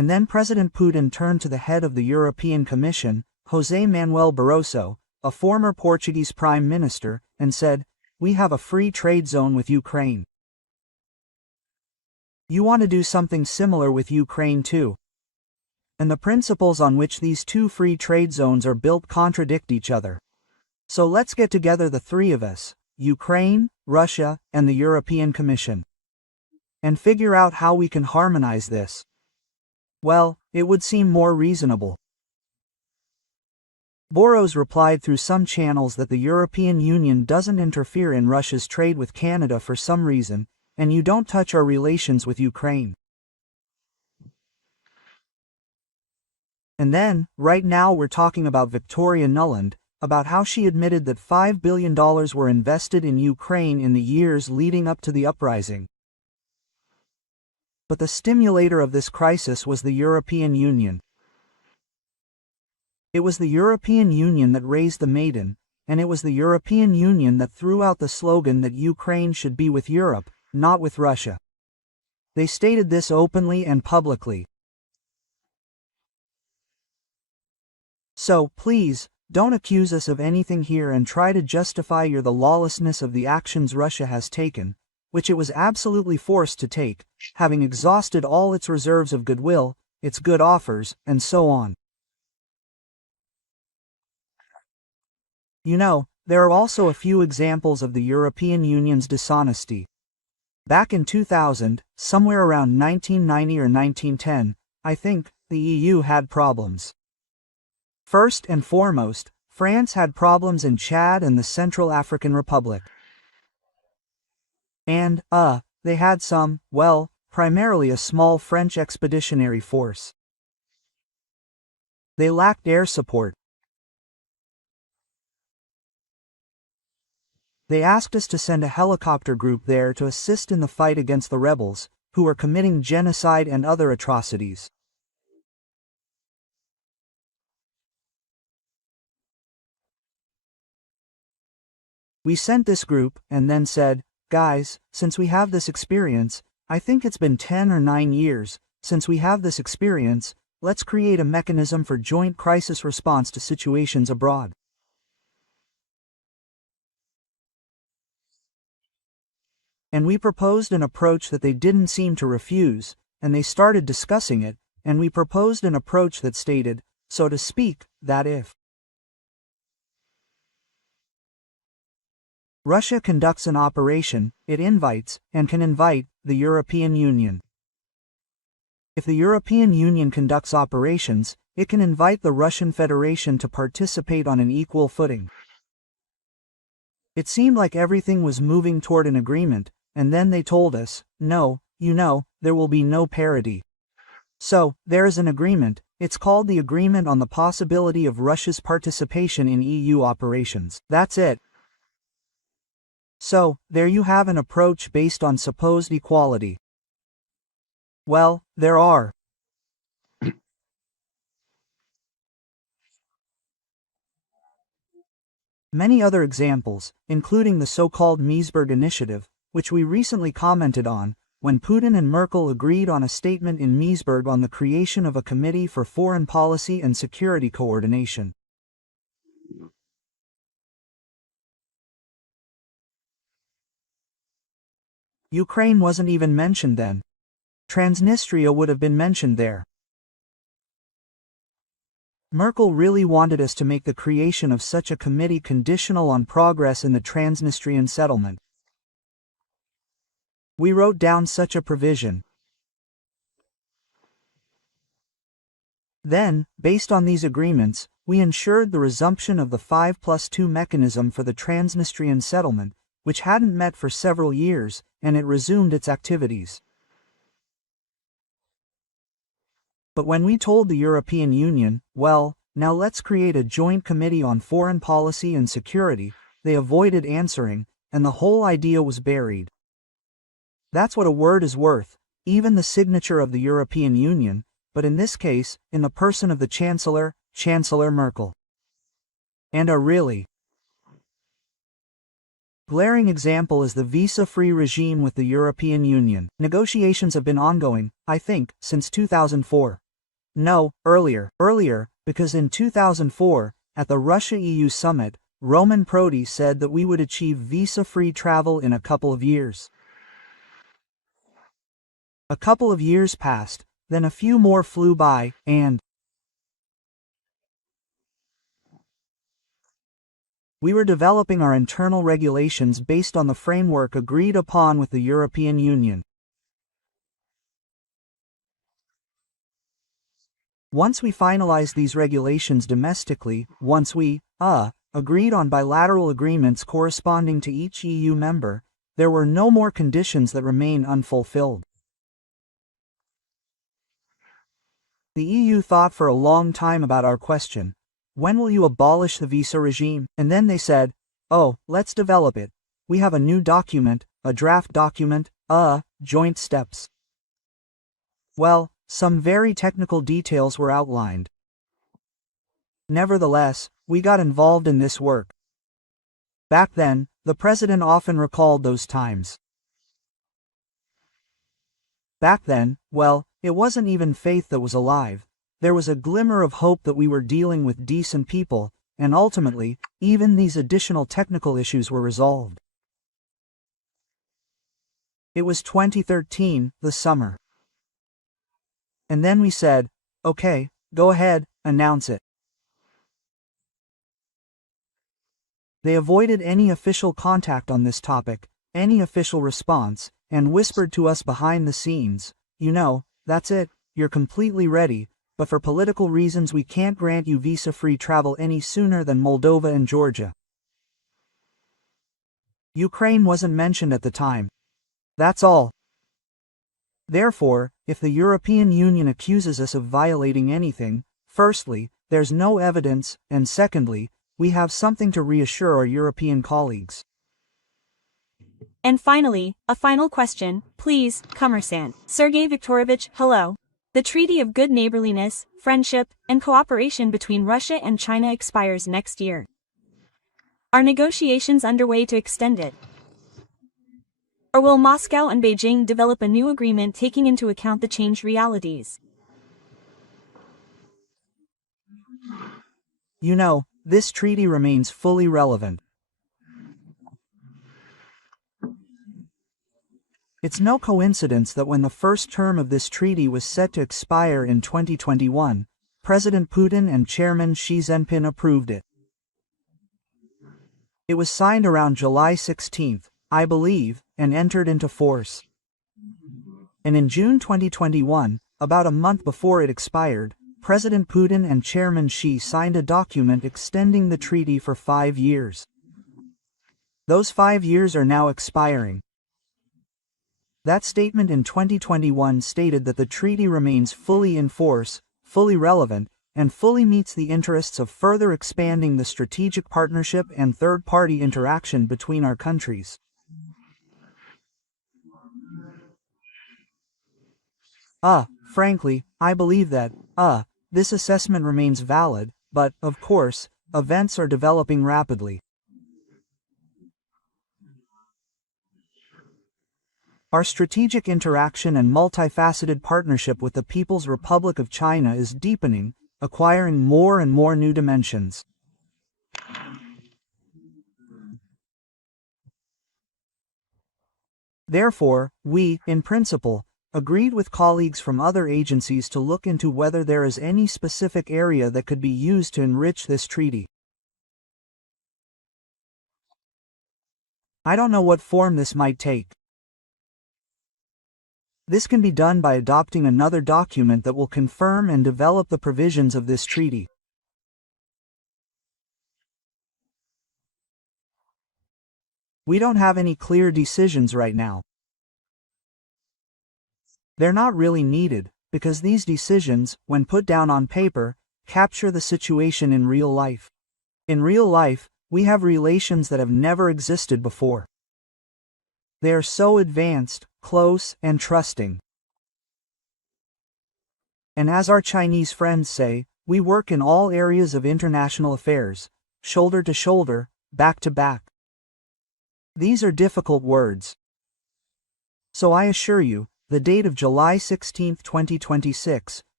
And then President Putin turned to the head of the European Commission, José Manuel Barroso, a former Portuguese prime minister, and said, "We have a free trade zone with Ukraine. You want to do something similar with Ukraine too. And the principles on which these two free trade zones are built contradict each other. So let's get together, the three of us, Ukraine, Russia, and the European Commission, and figure out how we can harmonize this." Well, it would seem more reasonable. Boros replied through some channels that the European Union doesn't interfere in Russia's trade with Canada for some reason, and you don't touch our relations with Ukraine. And then, right now we're talking about Victoria Nuland, about how she admitted that $5 billion were invested in Ukraine in the years leading up to the uprising. But the stimulator of this crisis was the European Union. It was the European Union that raised the Maiden, and it was the European Union that threw out the slogan that Ukraine should be with Europe, not with Russia. They stated this openly and publicly. So, please, don't accuse us of anything here and try to justify the lawlessness of the actions Russia has taken, which it was absolutely forced to take, having exhausted all its reserves of goodwill, its good offers, and so on. You know, there are also a few examples of the European Union's dishonesty. Back in 2000, somewhere around 1990 or 1910, I think, the EU had problems. First and foremost, France had problems in Chad and the Central African Republic. And, they had primarily a small French expeditionary force. They lacked air support. They asked us to send a helicopter group there to assist in the fight against the rebels, who were committing genocide and other atrocities. We sent this group, and then said, "Guys, since we have this experience, I think it's been 10 or 9 years, since we have this experience, let's create a mechanism for joint crisis response to situations abroad." And we proposed an approach that they didn't seem to refuse, and they started discussing it, and we proposed an approach that stated, so to speak, that if Russia conducts an operation, it invites, and can invite, the European Union. If the European Union conducts operations, it can invite the Russian Federation to participate on an equal footing. It seemed like everything was moving toward an agreement, and then they told us, no, there will be no parity. So, there is an agreement, it's called the Agreement on the Possibility of Russia's Participation in EU Operations. That's it. So, there you have an approach based on supposed equality. Well, there are many other examples, including the so-called Meseberg Initiative, which we recently commented on, when Putin and Merkel agreed on a statement in Meseberg on the creation of a Committee for Foreign Policy and Security Coordination. Ukraine wasn't even mentioned then. Transnistria would have been mentioned there. Merkel really wanted us to make the creation of such a committee conditional on progress in the Transnistrian settlement. We wrote down such a provision. Then, based on these agreements, we ensured the resumption of the 5+2 mechanism for the Transnistrian settlement, which hadn't met for several years, and it resumed its activities. But when we told the European Union, well, now let's create a joint committee on foreign policy and security, they avoided answering, and the whole idea was buried. That's what a word is worth, even the signature of the European Union, but in this case, in the person of the Chancellor, Chancellor Merkel. And a really glaring example is the visa-free regime with the European Union. Negotiations have been ongoing, I think, since 2004. No, earlier, because in 2004, at the Russia-EU summit, Roman Prodi said that we would achieve visa-free travel in a couple of years. A couple of years passed, then a few more flew by, and we were developing our internal regulations based on the framework agreed upon with the European Union. Once we finalized these regulations domestically, once we, agreed on bilateral agreements corresponding to each EU member, there were no more conditions that remain unfulfilled. The EU thought for a long time about our question, when will you abolish the visa regime? And then they said, oh, let's develop it. We have a new document, a draft document, joint steps. Well, some very technical details were outlined. Nevertheless, we got involved in this work. Back then, the president often recalled those times. Back then, well, it wasn't even faith that was alive. There was a glimmer of hope that we were dealing with decent people, and ultimately, even these additional technical issues were resolved. It was 2013, the summer. And then we said, okay, go ahead, announce it. They avoided any official contact on this topic, any official response, and whispered to us behind the scenes, you know, that's it, you're completely ready, but for political reasons we can't grant you visa-free travel any sooner than Moldova and Georgia. Ukraine wasn't mentioned at the time. That's all. Therefore, if the European Union accuses us of violating anything, firstly, there's no evidence, and secondly, we have something to reassure our European colleagues. And finally, a final question, please, Commerçant. Sergei Viktorovich, hello. The Treaty of Good Neighborliness, Friendship, and Cooperation between Russia and China expires next year. Are negotiations underway to extend it? Or will Moscow and Beijing develop a new agreement taking into account the changed realities? You know, this treaty remains fully relevant. It's no coincidence that when the first term of this treaty was set to expire in 2021, President Putin and Chairman Xi Jinping approved it. It was signed around July 16, I believe, and entered into force. And in June 2021, about a month before it expired, President Putin and Chairman Xi signed a document extending the treaty for 5 years. Those 5 years are now expiring. That statement in 2021 stated that the treaty remains fully in force, fully relevant, and fully meets the interests of further expanding the strategic partnership and third-party interaction between our countries. Frankly, I believe that, this assessment remains valid, but, of course, events are developing rapidly. Our strategic interaction and multifaceted partnership with the People's Republic of China is deepening, acquiring more and more new dimensions. Therefore, we, in principle, agreed with colleagues from other agencies to look into whether there is any specific area that could be used to enrich this treaty. I don't know what form this might take. This can be done by adopting another document that will confirm and develop the provisions of this treaty. We don't have any clear decisions right now. They're not really needed, because these decisions, when put down on paper, capture the situation in real life. In real life, we have relations that have never existed before. They are so advanced, close, and trusting. And as our Chinese friends say, we work in all areas of international affairs, shoulder to shoulder, back to back. These are difficult words. So I assure you, the date of July 16, 2026,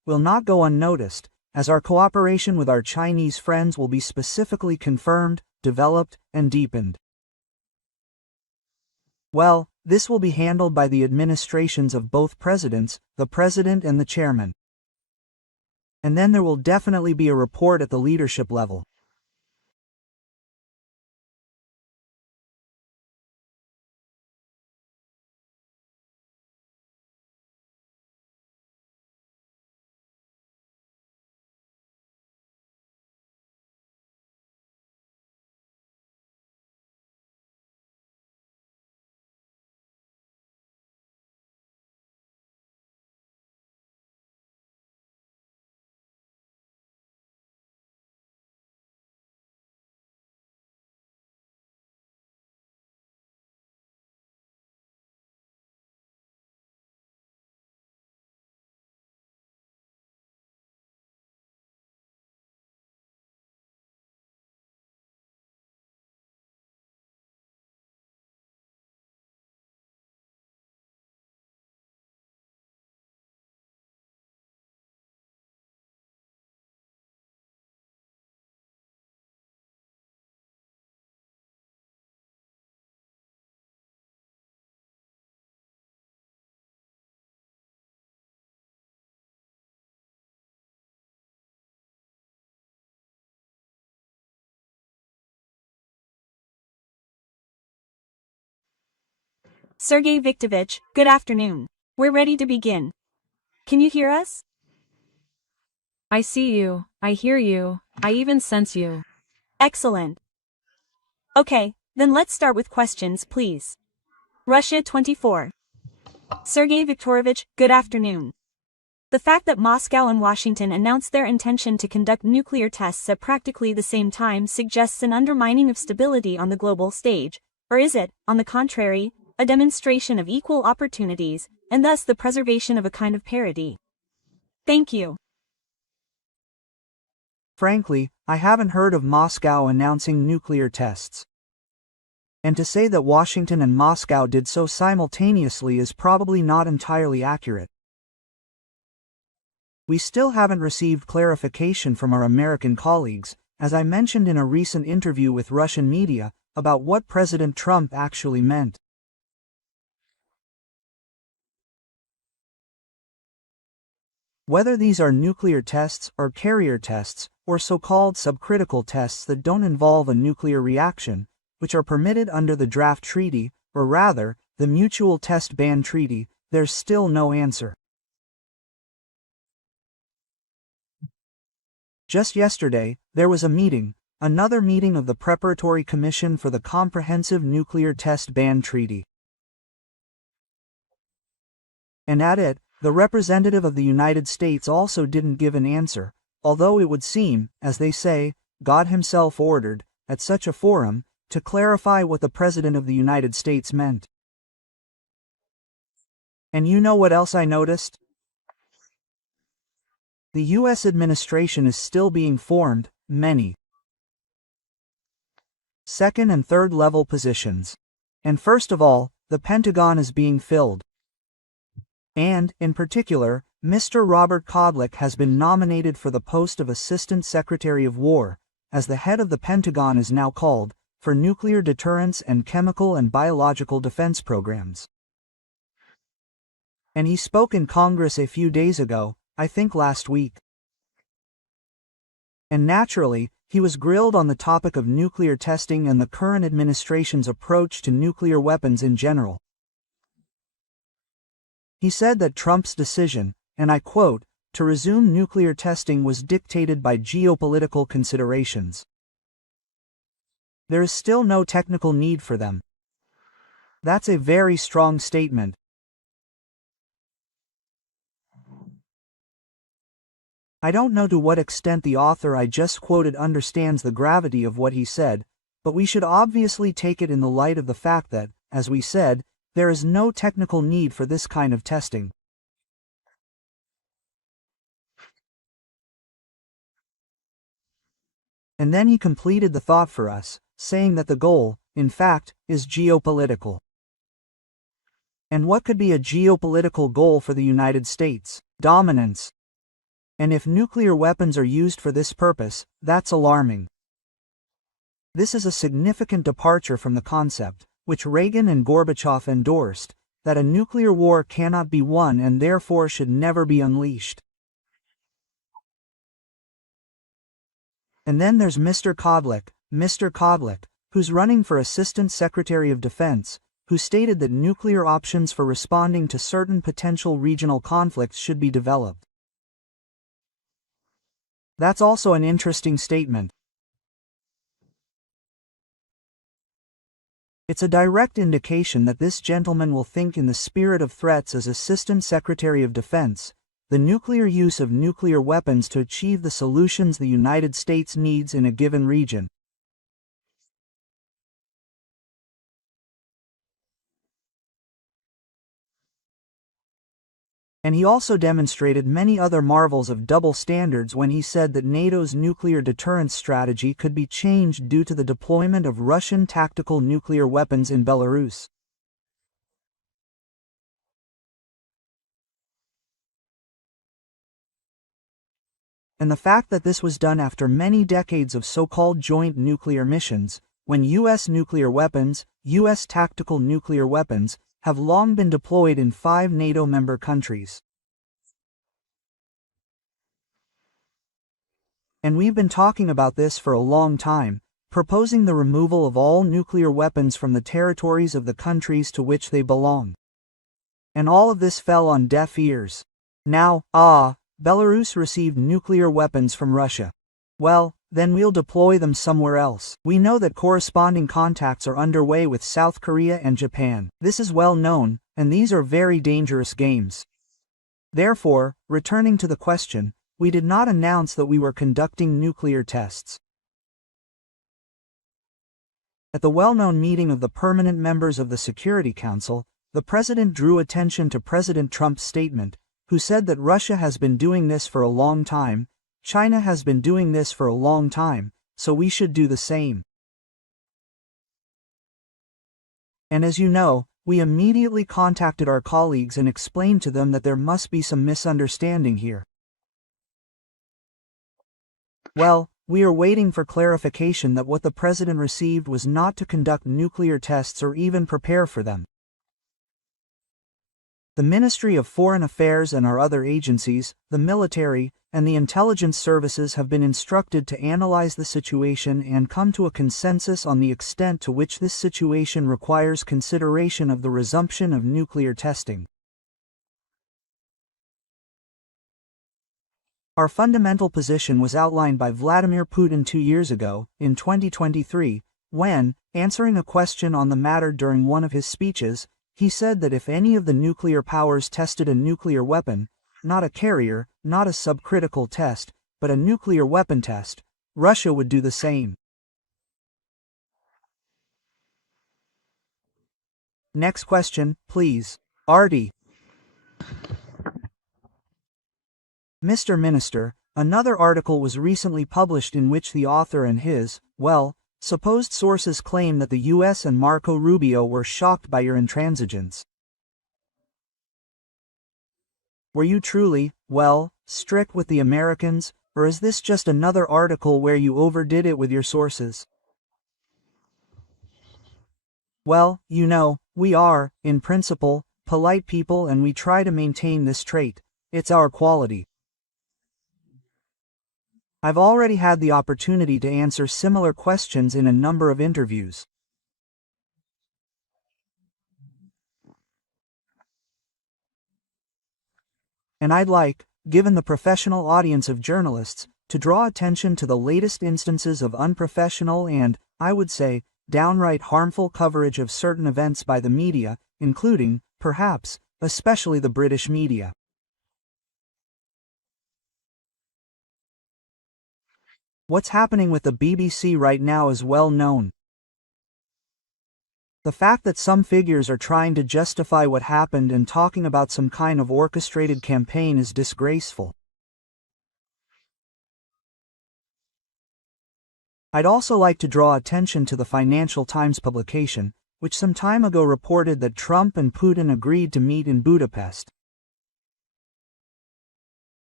will not go unnoticed, as our cooperation with our Chinese friends will be specifically confirmed, developed, and deepened. Well, this will be handled by the administrations of both presidents, the president and the chairman. And then there will definitely be a report at the leadership level. Sergei Viktorovich, good afternoon. We're ready to begin. Can you hear us? I see you, I hear you, I even sense you. Excellent. Okay, then let's start with questions, please. Russia 24. Sergei Viktorovich, good afternoon. The fact that Moscow and Washington announced their intention to conduct nuclear tests at practically the same time suggests an undermining of stability on the global stage, or is it, on the contrary, a demonstration of equal opportunities, and thus the preservation of a kind of parity? Thank you. Frankly, I haven't heard of Moscow announcing nuclear tests. And to say that Washington and Moscow did so simultaneously is probably not entirely accurate. We still haven't received clarification from our American colleagues, as I mentioned in a recent interview with Russian media, about what President Trump actually meant. Whether these are nuclear tests or carrier tests, or so-called subcritical tests that don't involve a nuclear reaction, which are permitted under the draft treaty, or rather, the Mutual Test Ban Treaty, there's still no answer. Just yesterday, there was a meeting, another meeting of the Preparatory Commission for the Comprehensive Nuclear Test Ban Treaty. And at it, the representative of the United States also didn't give an answer, although it would seem, as they say, God himself ordered, at such a forum, to clarify what the President of the United States meant. And you know what else I noticed? The U.S. administration is still being formed, many second and third level positions. And first of all, the Pentagon is being filled. And, in particular, Mr. Robert Kodlik has been nominated for the post of Assistant Secretary of War, as the head of the Pentagon is now called, for nuclear deterrence and chemical and biological defense programs. And he spoke in Congress a few days ago, I think last week. And naturally, he was grilled on the topic of nuclear testing and the current administration's approach to nuclear weapons in general. He said that Trump's decision, and I quote, to resume nuclear testing was dictated by geopolitical considerations. There is still no technical need for them. That's a very strong statement. I don't know to what extent the author I just quoted understands the gravity of what he said, but we should obviously take it in the light of the fact that, as we said, there is no technical need for this kind of testing. And then he completed the thought for us, saying that the goal, in fact, is geopolitical. And what could be a geopolitical goal for the United States? Dominance. And if nuclear weapons are used for this purpose, that's alarming. This is a significant departure from the concept, which Reagan and Gorbachev endorsed, that a nuclear war cannot be won and therefore should never be unleashed. And then there's Mr. Kodlik, who's running for Assistant Secretary of Defense, who stated that nuclear options for responding to certain potential regional conflicts should be developed. That's also an interesting statement. It's a direct indication that this gentleman will think in the spirit of threats as Assistant Secretary of Defense, the nuclear use of nuclear weapons to achieve the solutions the United States needs in a given region. And he also demonstrated many other marvels of double standards when he said that NATO's nuclear deterrence strategy could be changed due to the deployment of Russian tactical nuclear weapons in Belarus. And the fact that this was done after many decades of so-called joint nuclear missions, when U.S. nuclear weapons, U.S. tactical nuclear weapons, have long been deployed in 5 NATO member countries. And we've been talking about this for a long time, proposing the removal of all nuclear weapons from the territories of the countries to which they belong. And all of this fell on deaf ears. Now, Belarus received nuclear weapons from Russia. Well, then we'll deploy them somewhere else. We know that corresponding contacts are underway with South Korea and Japan. This is well known, and these are very dangerous games. Therefore, returning to the question, we did not announce that we were conducting nuclear tests. At the well-known meeting of the permanent members of the Security Council, the President drew attention to President Trump's statement, who said that Russia has been doing this for a long time, China has been doing this for a long time, so we should do the same. And as you know, we immediately contacted our colleagues and explained to them that there must be some misunderstanding here. Well, we are waiting for clarification that what the President received was not to conduct nuclear tests or even prepare for them. The Ministry of Foreign Affairs and our other agencies, the military, and the intelligence services have been instructed to analyze the situation and come to a consensus on the extent to which this situation requires consideration of the resumption of nuclear testing. Our fundamental position was outlined by Vladimir Putin 2 years ago, in 2023, when, answering a question on the matter during one of his speeches, he said that if any of the nuclear powers tested a nuclear weapon, not a carrier, not a subcritical test, but a nuclear weapon test, Russia would do the same. Next question, please. Artie. Mr. Minister, another article was recently published in which the author and his, supposed sources claim that the US and Marco Rubio were shocked by your intransigence. Were you truly, strict with the Americans, or is this just another article where you overdid it with your sources? Well, you know, we are, in principle, polite people and we try to maintain this trait. It's our quality. I've already had the opportunity to answer similar questions in a number of interviews. And I'd like, given the professional audience of journalists, to draw attention to the latest instances of unprofessional and, I would say, downright harmful coverage of certain events by the media, including, perhaps, especially the British media. What's happening with the BBC right now is well known. The fact that some figures are trying to justify what happened and talking about some kind of orchestrated campaign is disgraceful. I'd also like to draw attention to the Financial Times publication, which some time ago reported that Trump and Putin agreed to meet in Budapest.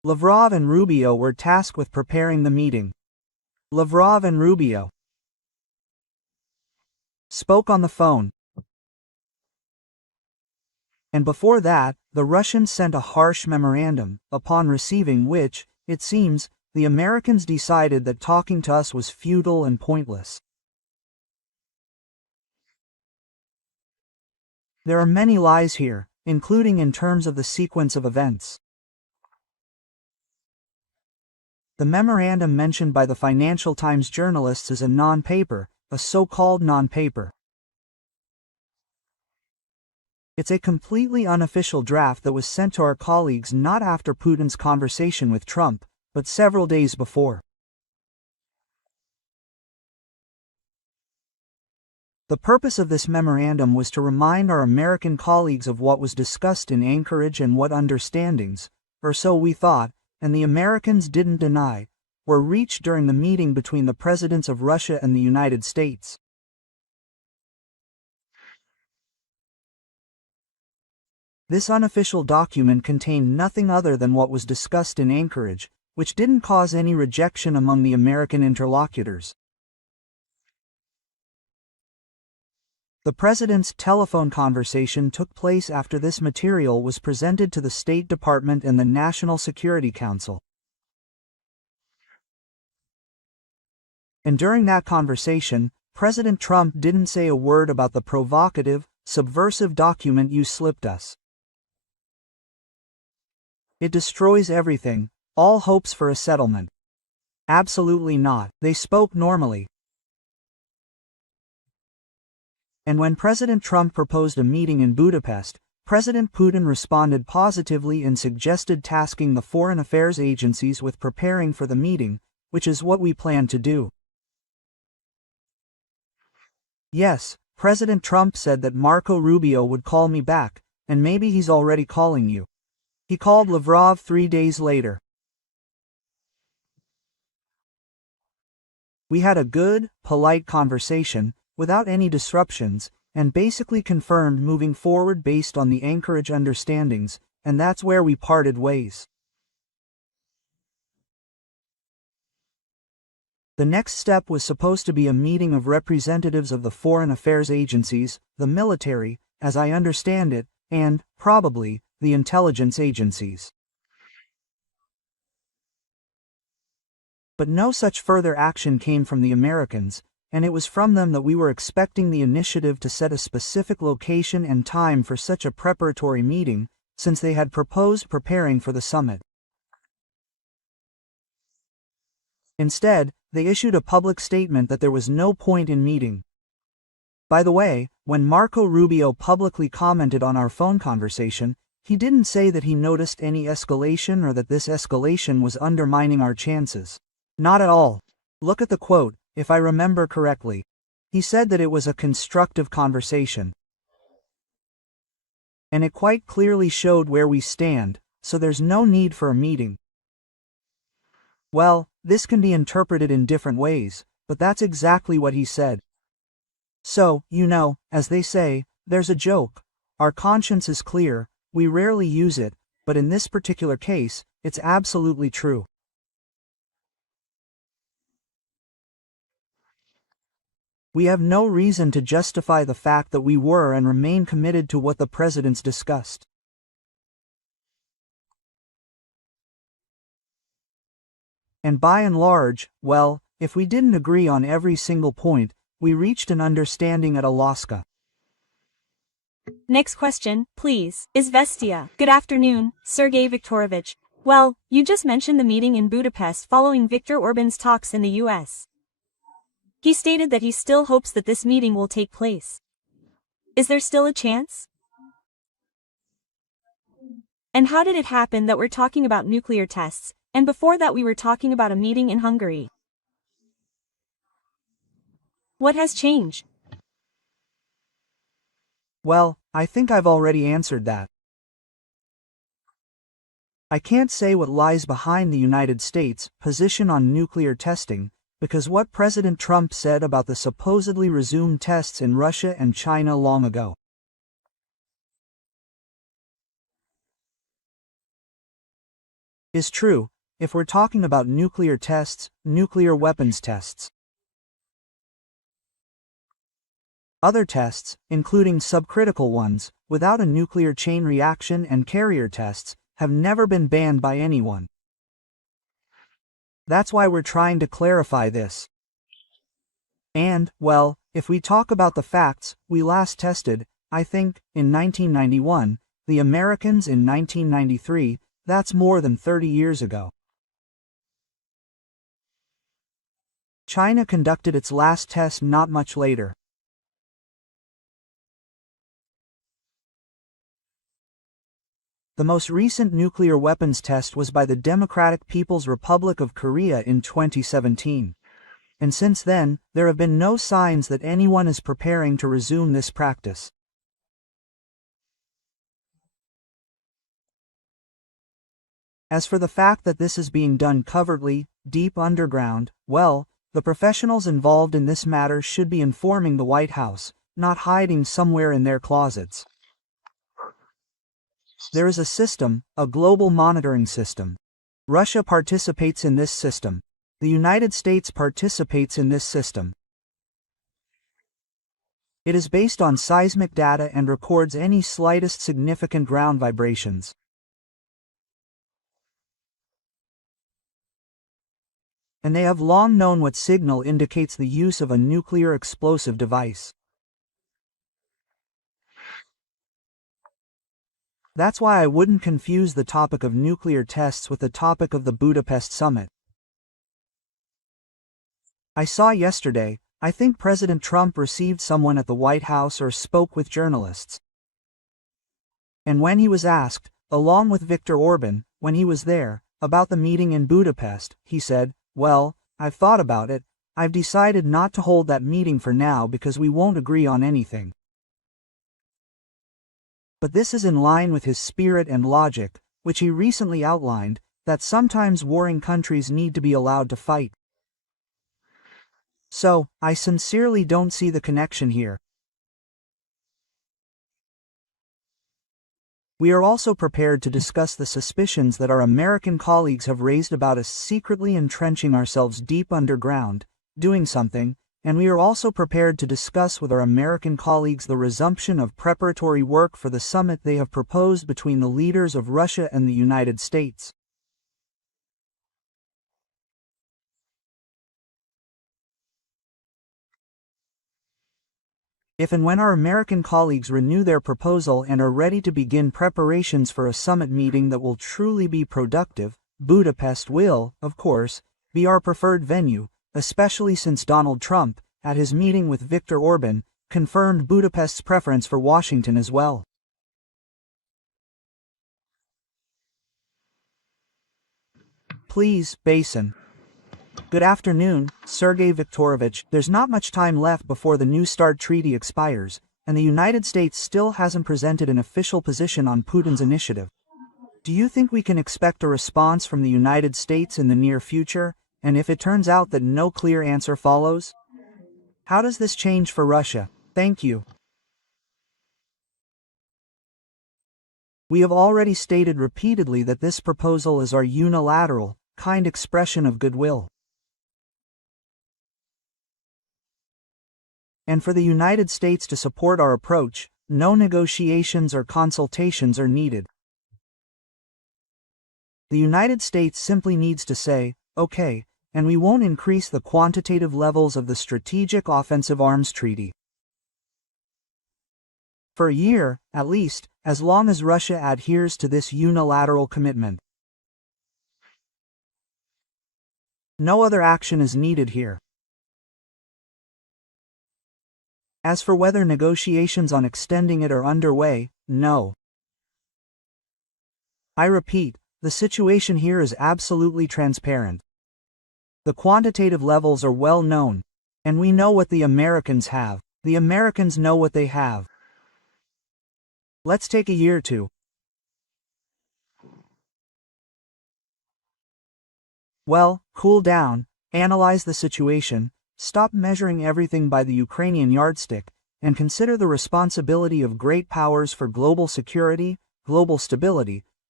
Lavrov and Rubio were tasked with preparing the meeting. Lavrov and Rubio spoke on the phone. And before that, the Russians sent a harsh memorandum, upon receiving which, it seems, the Americans decided that talking to us was futile and pointless. There are many lies here, including in terms of the sequence of events. The memorandum mentioned by the Financial Times journalists is a non-paper, a so-called non-paper. It's a completely unofficial draft that was sent to our colleagues not after Putin's conversation with Trump, but several days before. The purpose of this memorandum was to remind our American colleagues of what was discussed in Anchorage and what understandings, or so we thought, and the Americans didn't deny, were reached during the meeting between the presidents of Russia and the United States. This unofficial document contained nothing other than what was discussed in Anchorage, which didn't cause any rejection among the American interlocutors. The president's telephone conversation took place after this material was presented to the State Department and the National Security Council. And during that conversation, President Trump didn't say a word about the provocative, subversive document you slipped us. It destroys everything, all hopes for a settlement. Absolutely not. They spoke normally. And when President Trump proposed a meeting in Budapest, President Putin responded positively and suggested tasking the foreign affairs agencies with preparing for the meeting, which is what we plan to do. Yes, President Trump said that Marco Rubio would call me back, and maybe he's already calling you. He called Lavrov 3 days later. We had a good, polite conversation, without any disruptions, and basically confirmed moving forward based on the Anchorage understandings, and that's where we parted ways. The next step was supposed to be a meeting of representatives of the foreign affairs agencies, the military, as I understand it, and, probably, the intelligence agencies. But no such further action came from the Americans, and it was from them that we were expecting the initiative to set a specific location and time for such a preparatory meeting, since they had proposed preparing for the summit. Instead, they issued a public statement that there was no point in meeting. By the way, when Marco Rubio publicly commented on our phone conversation, he didn't say that he noticed any escalation or that this escalation was undermining our chances. Not at all. Look at the quote, if I remember correctly. He said that it was a constructive conversation. And it quite clearly showed where we stand, so there's no need for a meeting. Well, this can be interpreted in different ways, but that's exactly what he said. So, as they say, there's a joke. Our conscience is clear, we rarely use it, but in this particular case, it's absolutely true. We have no reason to justify the fact that we were and remain committed to what the presidents discussed. And by and large, well, if we didn't agree on every single point, we reached an understanding at Alaska. Next question, please. Izvestia. Good afternoon, Sergei Viktorovich. Well, you just mentioned the meeting in Budapest following Viktor Orban's talks in the US. He stated that he still hopes that this meeting will take place. Is there still a chance? And how did it happen that we're talking about nuclear tests, and before that we were talking about a meeting in Hungary? What has changed? Well, I think I've already answered that. I can't say what lies behind the United States' position on nuclear testing, because what President Trump said about the supposedly resumed tests in Russia and China long ago. is true, if we're talking about nuclear tests, nuclear weapons tests. Other tests, including subcritical ones, without a nuclear chain reaction and carrier tests, have never been banned by anyone. That's why we're trying to clarify this. And, well, if we talk about the facts, we last tested, I think, in 1991, the Americans in 1993, that's more than 30 years ago. China conducted its last test not much later. The most recent nuclear weapons test was by the Democratic People's Republic of Korea in 2017. And since then, there have been no signs that anyone is preparing to resume this practice. As for the fact that this is being done covertly, deep underground, well, the professionals involved in this matter should be informing the White House, not hiding somewhere in their closets. There is a system, a global monitoring system. Russia participates in this system. The United States participates in this system. It is based on seismic data and records any slightest significant ground vibrations. And they have long known what signal indicates the use of a nuclear explosive device. That's why I wouldn't confuse the topic of nuclear tests with the topic of the Budapest summit. I saw yesterday, I think President Trump received someone at the White House or spoke with journalists. And when he was asked, along with Viktor Orban, when he was there, about the meeting in Budapest, he said, "Well, I've thought about it, I've decided not to hold that meeting for now because we won't agree on anything." But this is in line with his spirit and logic, which he recently outlined, that sometimes warring countries need to be allowed to fight. So, I sincerely don't see the connection here. We are also prepared to discuss the suspicions that our American colleagues have raised about us secretly entrenching ourselves deep underground, doing something, and we are also prepared to discuss with our American colleagues the resumption of preparatory work for the summit they have proposed between the leaders of Russia and the United States. If and when our American colleagues renew their proposal and are ready to begin preparations for a summit meeting that will truly be productive, Budapest will, of course, be our preferred venue, especially since Donald Trump, at his meeting with Viktor Orban, confirmed Budapest's preference for Washington as well. Please, Basin. Good afternoon, Sergei Viktorovich. There's not much time left before the New START treaty expires, and the United States still hasn't presented an official position on Putin's initiative. Do you think we can expect a response from the United States in the near future, and if it turns out that no clear answer follows? How does this change for Russia? Thank you. We have already stated repeatedly that this proposal is our unilateral, kind expression of goodwill. And for the United States to support our approach, no negotiations or consultations are needed. The United States simply needs to say, okay, and we won't increase the quantitative levels of the Strategic Offensive Arms Treaty. For a year, at least, as long as Russia adheres to this unilateral commitment. No other action is needed here. As for whether negotiations on extending it are underway, no. I repeat, the situation here is absolutely transparent. The quantitative levels are well known, and we know what the Americans have. The Americans know what they have. Let's take a year or two. Well, cool down, analyze the situation, stop measuring everything by the Ukrainian yardstick, and consider the responsibility of great powers for global security, global stability,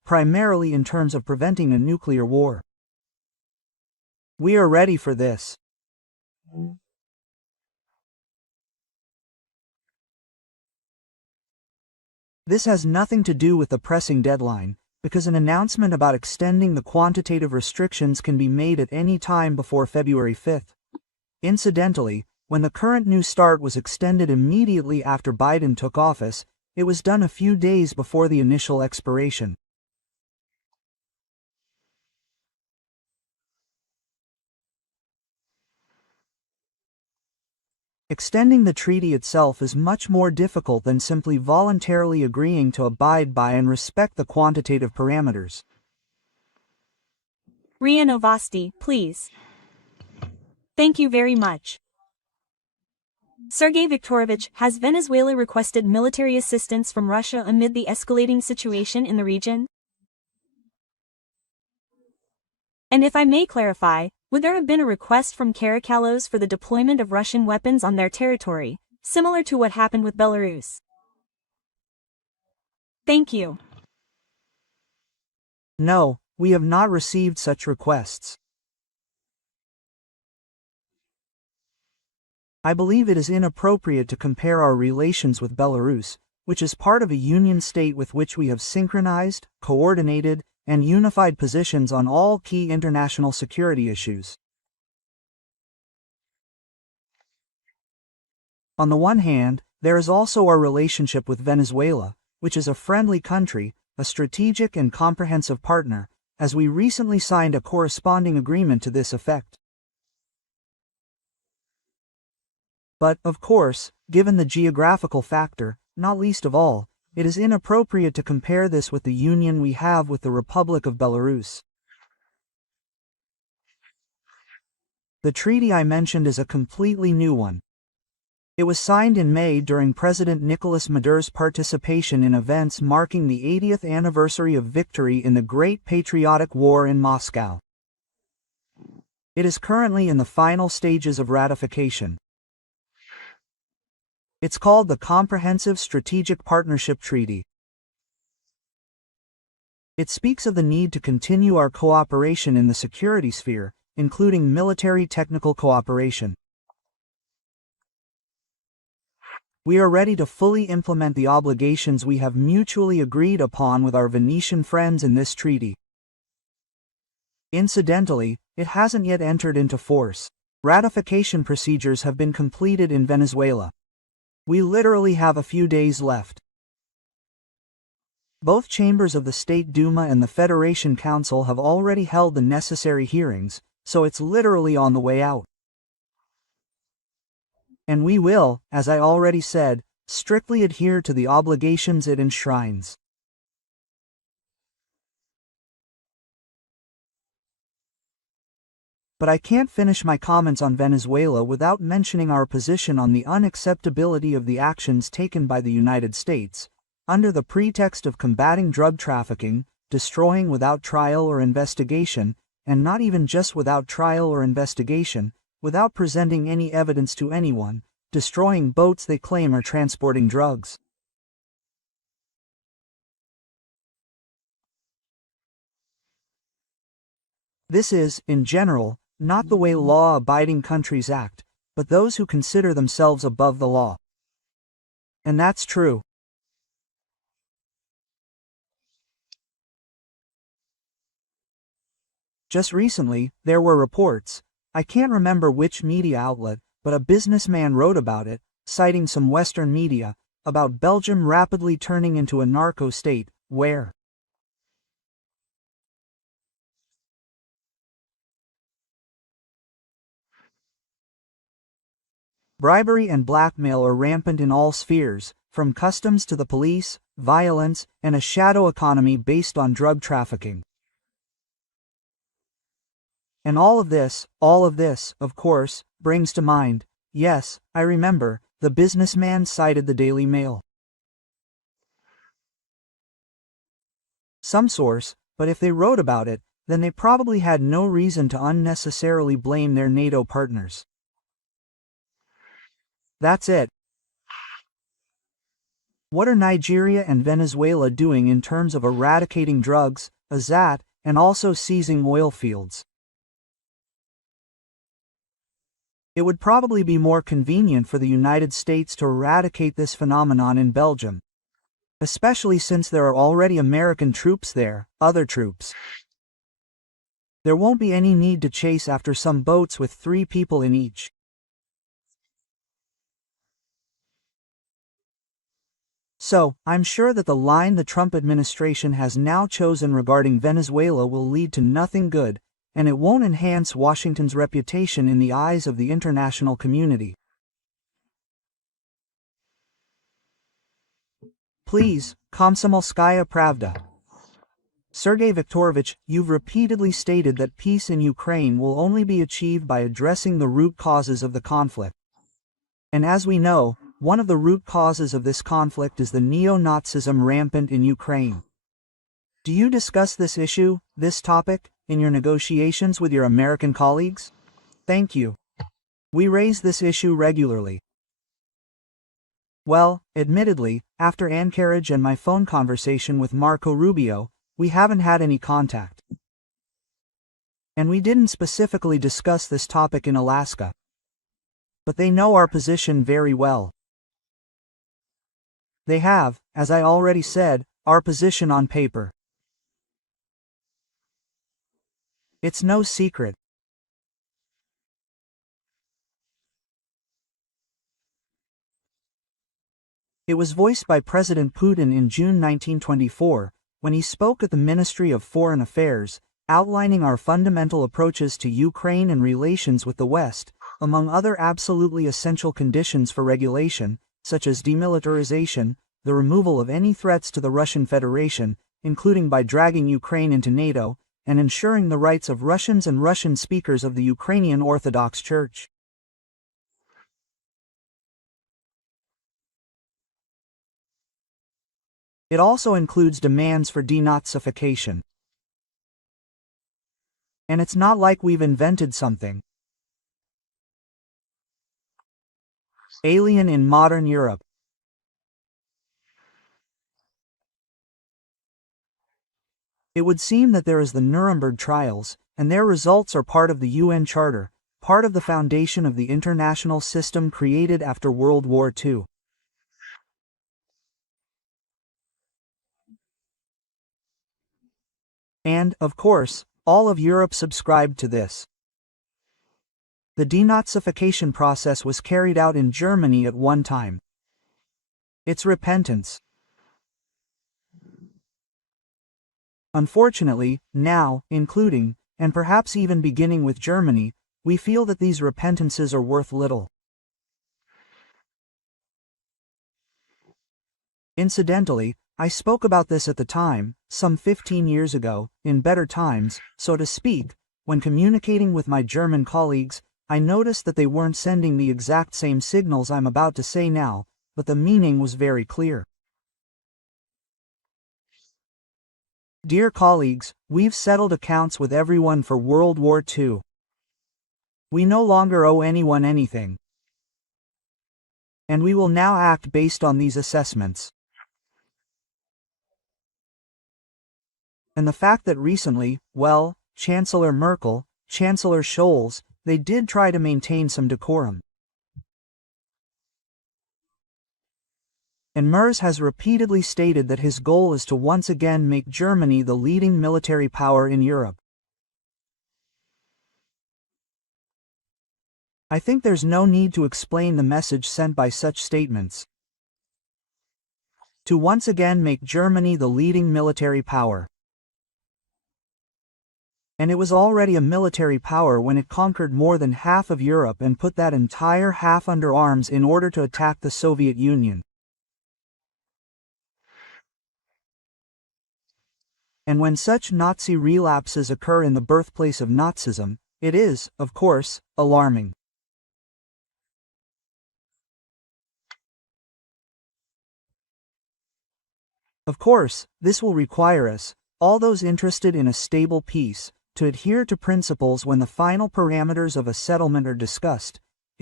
primarily in terms of preventing a nuclear war. We are ready for this. This has nothing to do with the pressing deadline, because an announcement about extending the quantitative restrictions can be made at any time before February 5th. Incidentally, when the current New START was extended immediately after Biden took office, it was done a few days before the initial expiration. Extending the treaty itself is much more difficult than simply voluntarily agreeing to abide by and respect the quantitative parameters. RIA Novosti, please. Thank you very much. Sergei Viktorovich, has Venezuela requested military assistance from Russia amid the escalating situation in the region? And if I may clarify, would there have been a request from Caracalos for the deployment of Russian weapons on their territory, similar to what happened with Belarus? Thank you. No, we have not received such requests. I believe it is inappropriate to compare our relations with Belarus, which is part of a union state with which we have synchronized, coordinated, and unified positions on all key international security issues. On the one hand, there is also our relationship with Venezuela, which is a friendly country, a strategic and comprehensive partner, as we recently signed a corresponding agreement to this effect. But, of course, given the geographical factor, not least of all, it is inappropriate to compare this with the union we have with the Republic of Belarus. The treaty I mentioned is a completely new one. It was signed in May during President Nicolas Maduro's participation in events marking the 80th anniversary of victory in the Great Patriotic War in Moscow. It is currently in the final stages of ratification. It's called the Comprehensive Strategic Partnership Treaty. It speaks of the need to continue our cooperation in the security sphere, including military technical cooperation. We are ready to fully implement the obligations we have mutually agreed upon with our Venetian friends in this treaty. Incidentally, it hasn't yet entered into force. Ratification procedures have been completed in Venezuela. We literally have a few days left. Both chambers of the State Duma and the Federation Council have already held the necessary hearings, so it's literally on the way out. And we will, as I already said, strictly adhere to the obligations it enshrines. But I can't finish my comments on Venezuela without mentioning our position on the unacceptability of the actions taken by the United States, under the pretext of combating drug trafficking, destroying without trial or investigation, and not even just without trial or investigation, without presenting any evidence to anyone, destroying boats they claim are transporting drugs. This is, in general, not the way law-abiding countries act, but those who consider themselves above the law. And that's true. Just recently, there were reports, I can't remember which media outlet, but a businessman wrote about it, citing some Western media, about Belgium rapidly turning into a narco state, where bribery and blackmail are rampant in all spheres, from customs to the police, violence, and a shadow economy based on drug trafficking. And all of this, of course, brings to mind, yes, I remember, the businessman cited the Daily Mail. Some source, but if they wrote about it, then they probably had no reason to unnecessarily blame their NATO partners. That's it. What are Nigeria and Venezuela doing in terms of eradicating drugs, azat, and also seizing oil fields? It would probably be more convenient for the United States to eradicate this phenomenon in Belgium, especially since there are already American troops there, other troops. There won't be any need to chase after some boats with 3 people in each. So, I'm sure that the line the Trump administration has now chosen regarding Venezuela will lead to nothing good, and it won't enhance Washington's reputation in the eyes of the international community. Please, Komsomolskaya Pravda. Sergei Viktorovich, you've repeatedly stated that peace in Ukraine will only be achieved by addressing the root causes of the conflict. And as we know, one of the root causes of this conflict is the neo-Nazism rampant in Ukraine. Do you discuss this issue, this topic, in your negotiations with your American colleagues? Thank you. We raise this issue regularly. Well, admittedly, after Anchorage and my phone conversation with Marco Rubio, we haven't had any contact. And we didn't specifically discuss this topic in Alaska. But they know our position very well. They have, as I already said, our position on paper. It's no secret. It was voiced by President Putin in June 1924, when he spoke at the Ministry of Foreign Affairs, outlining our fundamental approaches to Ukraine and relations with the West, among other absolutely essential conditions for regulation, such as demilitarization, the removal of any threats to the Russian Federation, including by dragging Ukraine into NATO, and ensuring the rights of Russians and Russian speakers of the Ukrainian Orthodox Church. It also includes demands for De-Nazification. And it's not like we've invented something alien in modern Europe. It would seem that there is the Nuremberg trials, and their results are part of the UN Charter, part of the foundation of the international system created after World War II. And, of course, all of Europe subscribed to this. The denazification process was carried out in Germany at one time. It's repentance. Unfortunately, now, including, and perhaps even beginning with Germany, we feel that these repentances are worth little. Incidentally, I spoke about this at the time, some 15 years ago, in better times, so to speak, when communicating with my German colleagues, I noticed that they weren't sending the exact same signals I'm about to say now, but the meaning was very clear. Dear colleagues, we've settled accounts with everyone for World War II. We no longer owe anyone anything. And we will now act based on these assessments. And the fact that recently, well, Chancellor Merkel, Chancellor Scholz, they did try to maintain some decorum. And Merz has repeatedly stated that his goal is to once again make Germany the leading military power in Europe. I think there's no need to explain the message sent by such statements. To once again make Germany the leading military power. And it was already a military power when it conquered more than half of Europe and put that entire half under arms in order to attack the Soviet Union. And when such Nazi relapses occur in the birthplace of Nazism, it is, of course, alarming. Of course, this will require us, all those interested in a stable peace, to adhere to principles when the final parameters of a settlement are discussed.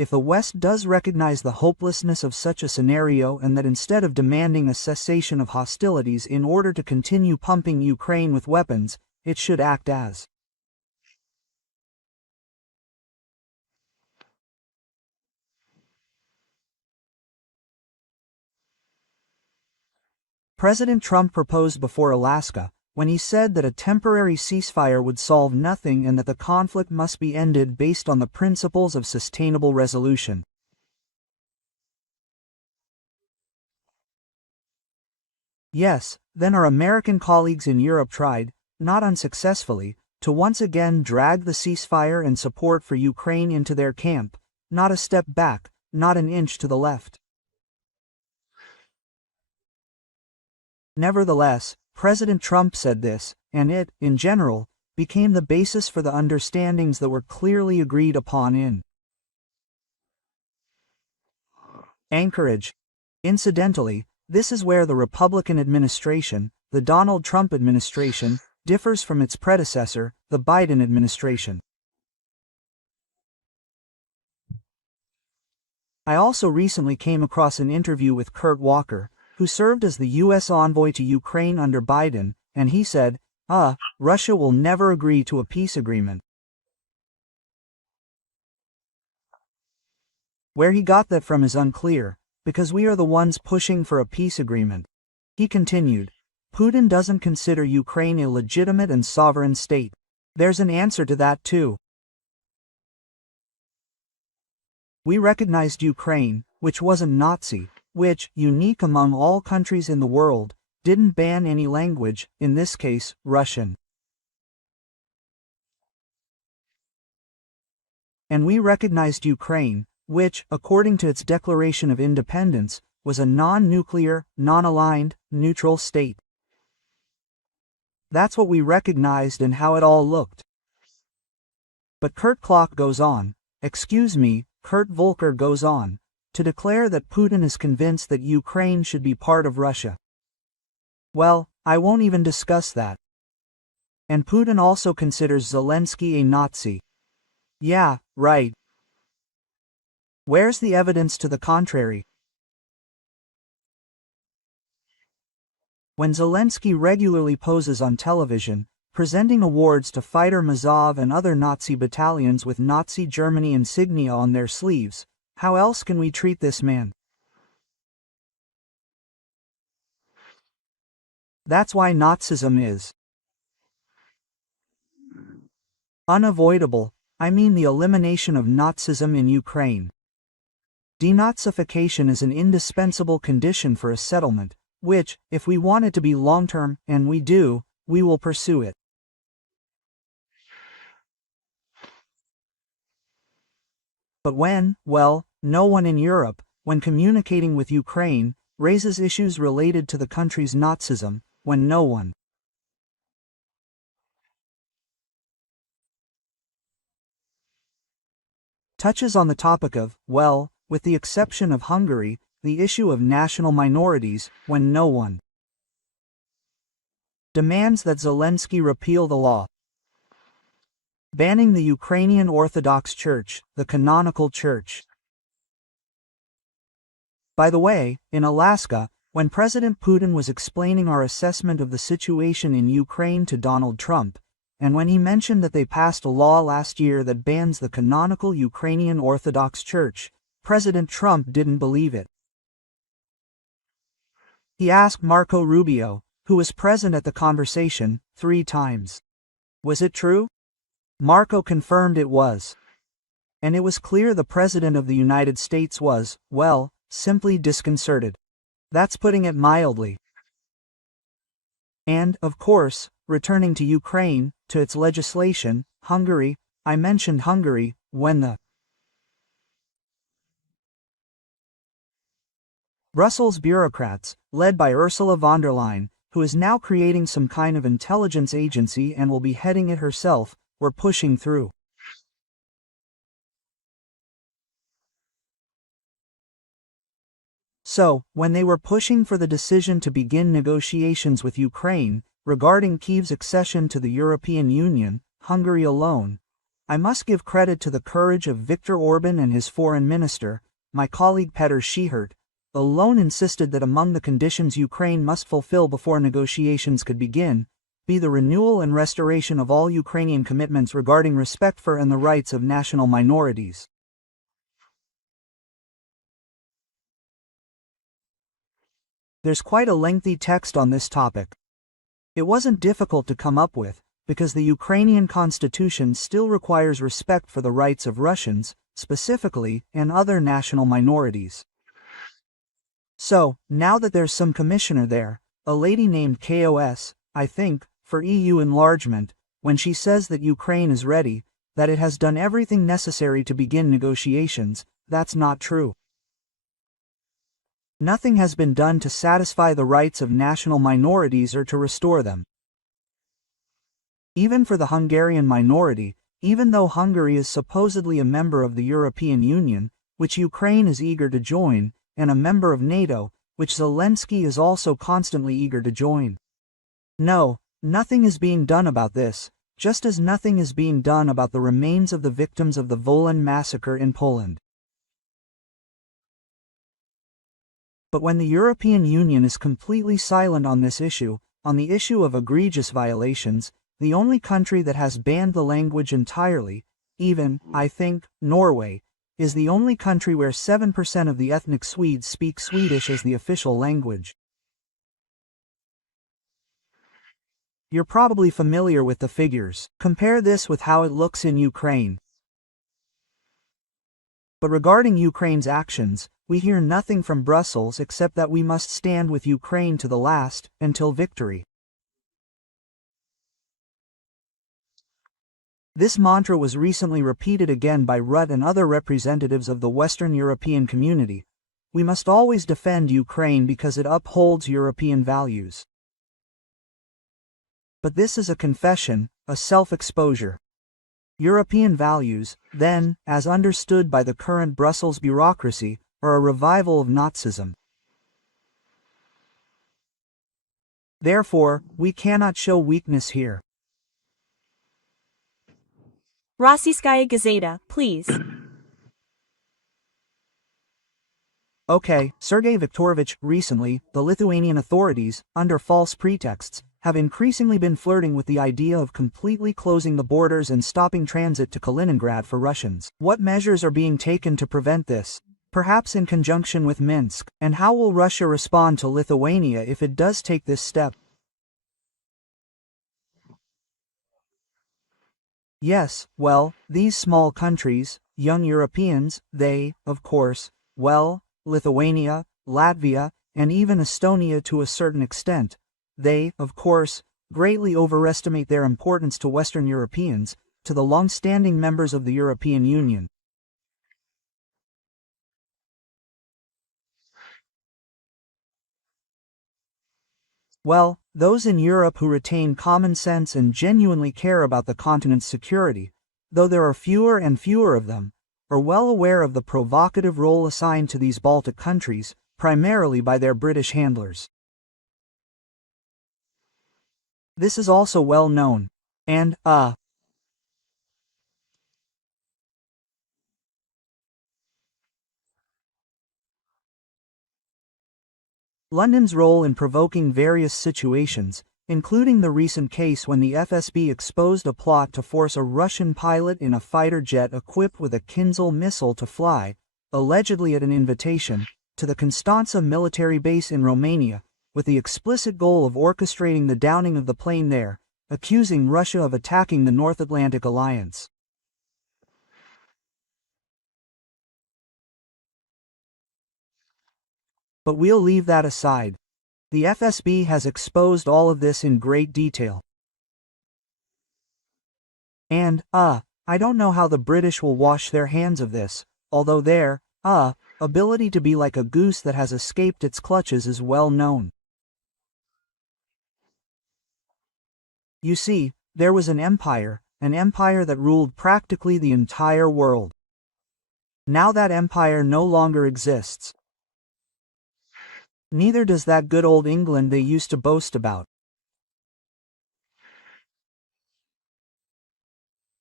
if the West does recognize the hopelessness of such a scenario and that instead of demanding a cessation of hostilities in order to continue pumping Ukraine with weapons, it should act as President Trump proposed before Alaska, when he said that a temporary ceasefire would solve nothing and that the conflict must be ended based on the principles of sustainable resolution. Yes, then our American colleagues in Europe tried, not unsuccessfully, to once again drag the ceasefire and support for Ukraine into their camp, not a step back, not an inch to the left. Nevertheless, President Trump said this, and it, in general, became the basis for the understandings that were clearly agreed upon in Anchorage. Incidentally, this is where the Republican administration, the Donald Trump administration, differs from its predecessor, the Biden administration. I also recently came across an interview with Kurt Walker, who served as the U.S. envoy to Ukraine under Biden, and he said, Russia will never agree to a peace agreement. Where he got that from is unclear, because we are the ones pushing for a peace agreement. He continued, Putin doesn't consider Ukraine a legitimate and sovereign state. There's an answer to that too. We recognized Ukraine, which wasn't Nazi, which, unique among all countries in the world, didn't ban any language, in this case, Russian. And we recognized Ukraine, which, according to its Declaration of Independence, was a non-nuclear, non-aligned, neutral state. That's what we recognized and how it all looked. But Kurt Volker goes on, to declare that Putin is convinced that Ukraine should be part of Russia. Well, I won't even discuss that. And Putin also considers Zelensky a Nazi. Yeah, right. Where's the evidence to the contrary? When Zelensky regularly poses on television, presenting awards to Fighter Mazov and other Nazi battalions with Nazi Germany insignia on their sleeves, how else can we treat this man? That's why Nazism is unavoidable. I mean the elimination of Nazism in Ukraine. De-Nazification is an indispensable condition for a settlement, which, if we want it to be long-term, and we do, we will pursue it. But no one in Europe, when communicating with Ukraine, raises issues related to the country's Nazism, when no one touches on the topic of, with the exception of Hungary, the issue of national minorities, when no one demands that Zelensky repeal the law banning the Ukrainian Orthodox Church, the canonical church. By the way, in Alaska, when President Putin was explaining our assessment of the situation in Ukraine to Donald Trump, and when he mentioned that they passed a law last year that bans the canonical Ukrainian Orthodox Church, President Trump didn't believe it. He asked Marco Rubio, who was present at the conversation, 3 times. Was it true? Marco confirmed it was. And it was clear the President of the United States was, simply disconcerted. That's putting it mildly. And, of course, returning to Ukraine, to its legislation, Hungary, I mentioned Hungary, when the Brussels bureaucrats, led by Ursula von der Leyen, who is now creating some kind of intelligence agency and will be heading it herself, were pushing through. So, when they were pushing for the decision to begin negotiations with Ukraine, regarding Kyiv's accession to the European Union, Hungary alone, I must give credit to the courage of Viktor Orban and his foreign minister, my colleague Petr Schihert, alone insisted that among the conditions Ukraine must fulfill before negotiations could begin, be the renewal and restoration of all Ukrainian commitments regarding respect for and the rights of national minorities. There's quite a lengthy text on this topic. It wasn't difficult to come up with, because the Ukrainian constitution still requires respect for the rights of Russians, specifically, and other national minorities. So, now that there's some commissioner there, a lady named KOS, I think, for EU enlargement, when she says that Ukraine is ready, that it has done everything necessary to begin negotiations, that's not true. Nothing has been done to satisfy the rights of national minorities or to restore them. Even for the Hungarian minority, even though Hungary is supposedly a member of the European Union, which Ukraine is eager to join, and a member of NATO, which Zelensky is also constantly eager to join. No, nothing is being done about this, just as nothing is being done about the remains of the victims of the Wolan massacre in Poland. But when the European Union is completely silent on this issue, on the issue of egregious violations, the only country that has banned the language entirely, even, I think, Norway, is the only country where 7% of the ethnic Swedes speak Swedish as the official language. You're probably familiar with the figures. Compare this with how it looks in Ukraine. But regarding Ukraine's actions, we hear nothing from Brussels except that we must stand with Ukraine to the last, until victory. This mantra was recently repeated again by Rutte and other representatives of the Western European community. We must always defend Ukraine because it upholds European values. But this is a confession, a self-exposure. European values, then, as understood by the current Brussels bureaucracy, are a revival of Nazism. Therefore, we cannot show weakness here. Rossiyskaya Gazeta, please. Okay, Sergei Viktorovich, recently, the Lithuanian authorities, under false pretexts, have increasingly been flirting with the idea of completely closing the borders and stopping transit to Kaliningrad for Russians. What measures are being taken to prevent this? Perhaps in conjunction with Minsk, and how will Russia respond to Lithuania if it does take this step? Yes, well, these small countries, young Europeans, they, of course, well, Lithuania, Latvia, and even Estonia to a certain extent, they, of course, greatly overestimate their importance to Western Europeans, to the long-standing members of the European Union. Well, those in Europe who retain common sense and genuinely care about the continent's security, though there are fewer and fewer of them, are well aware of the provocative role assigned to these Baltic countries, primarily by their British handlers. This is also well known. And, London's role in provoking various situations, including the recent case when the FSB exposed a plot to force a Russian pilot in a fighter jet equipped with a Kinzhal missile to fly, allegedly at an invitation, to the Constanța military base in Romania, with the explicit goal of orchestrating the downing of the plane there, accusing Russia of attacking the North Atlantic Alliance. But we'll leave that aside. The FSB has exposed all of this in great detail. And, I don't know how the British will wash their hands of this, although their, ability to be like a goose that has escaped its clutches is well known. You see, there was an empire that ruled practically the entire world. Now that empire no longer exists. Neither does that good old England they used to boast about.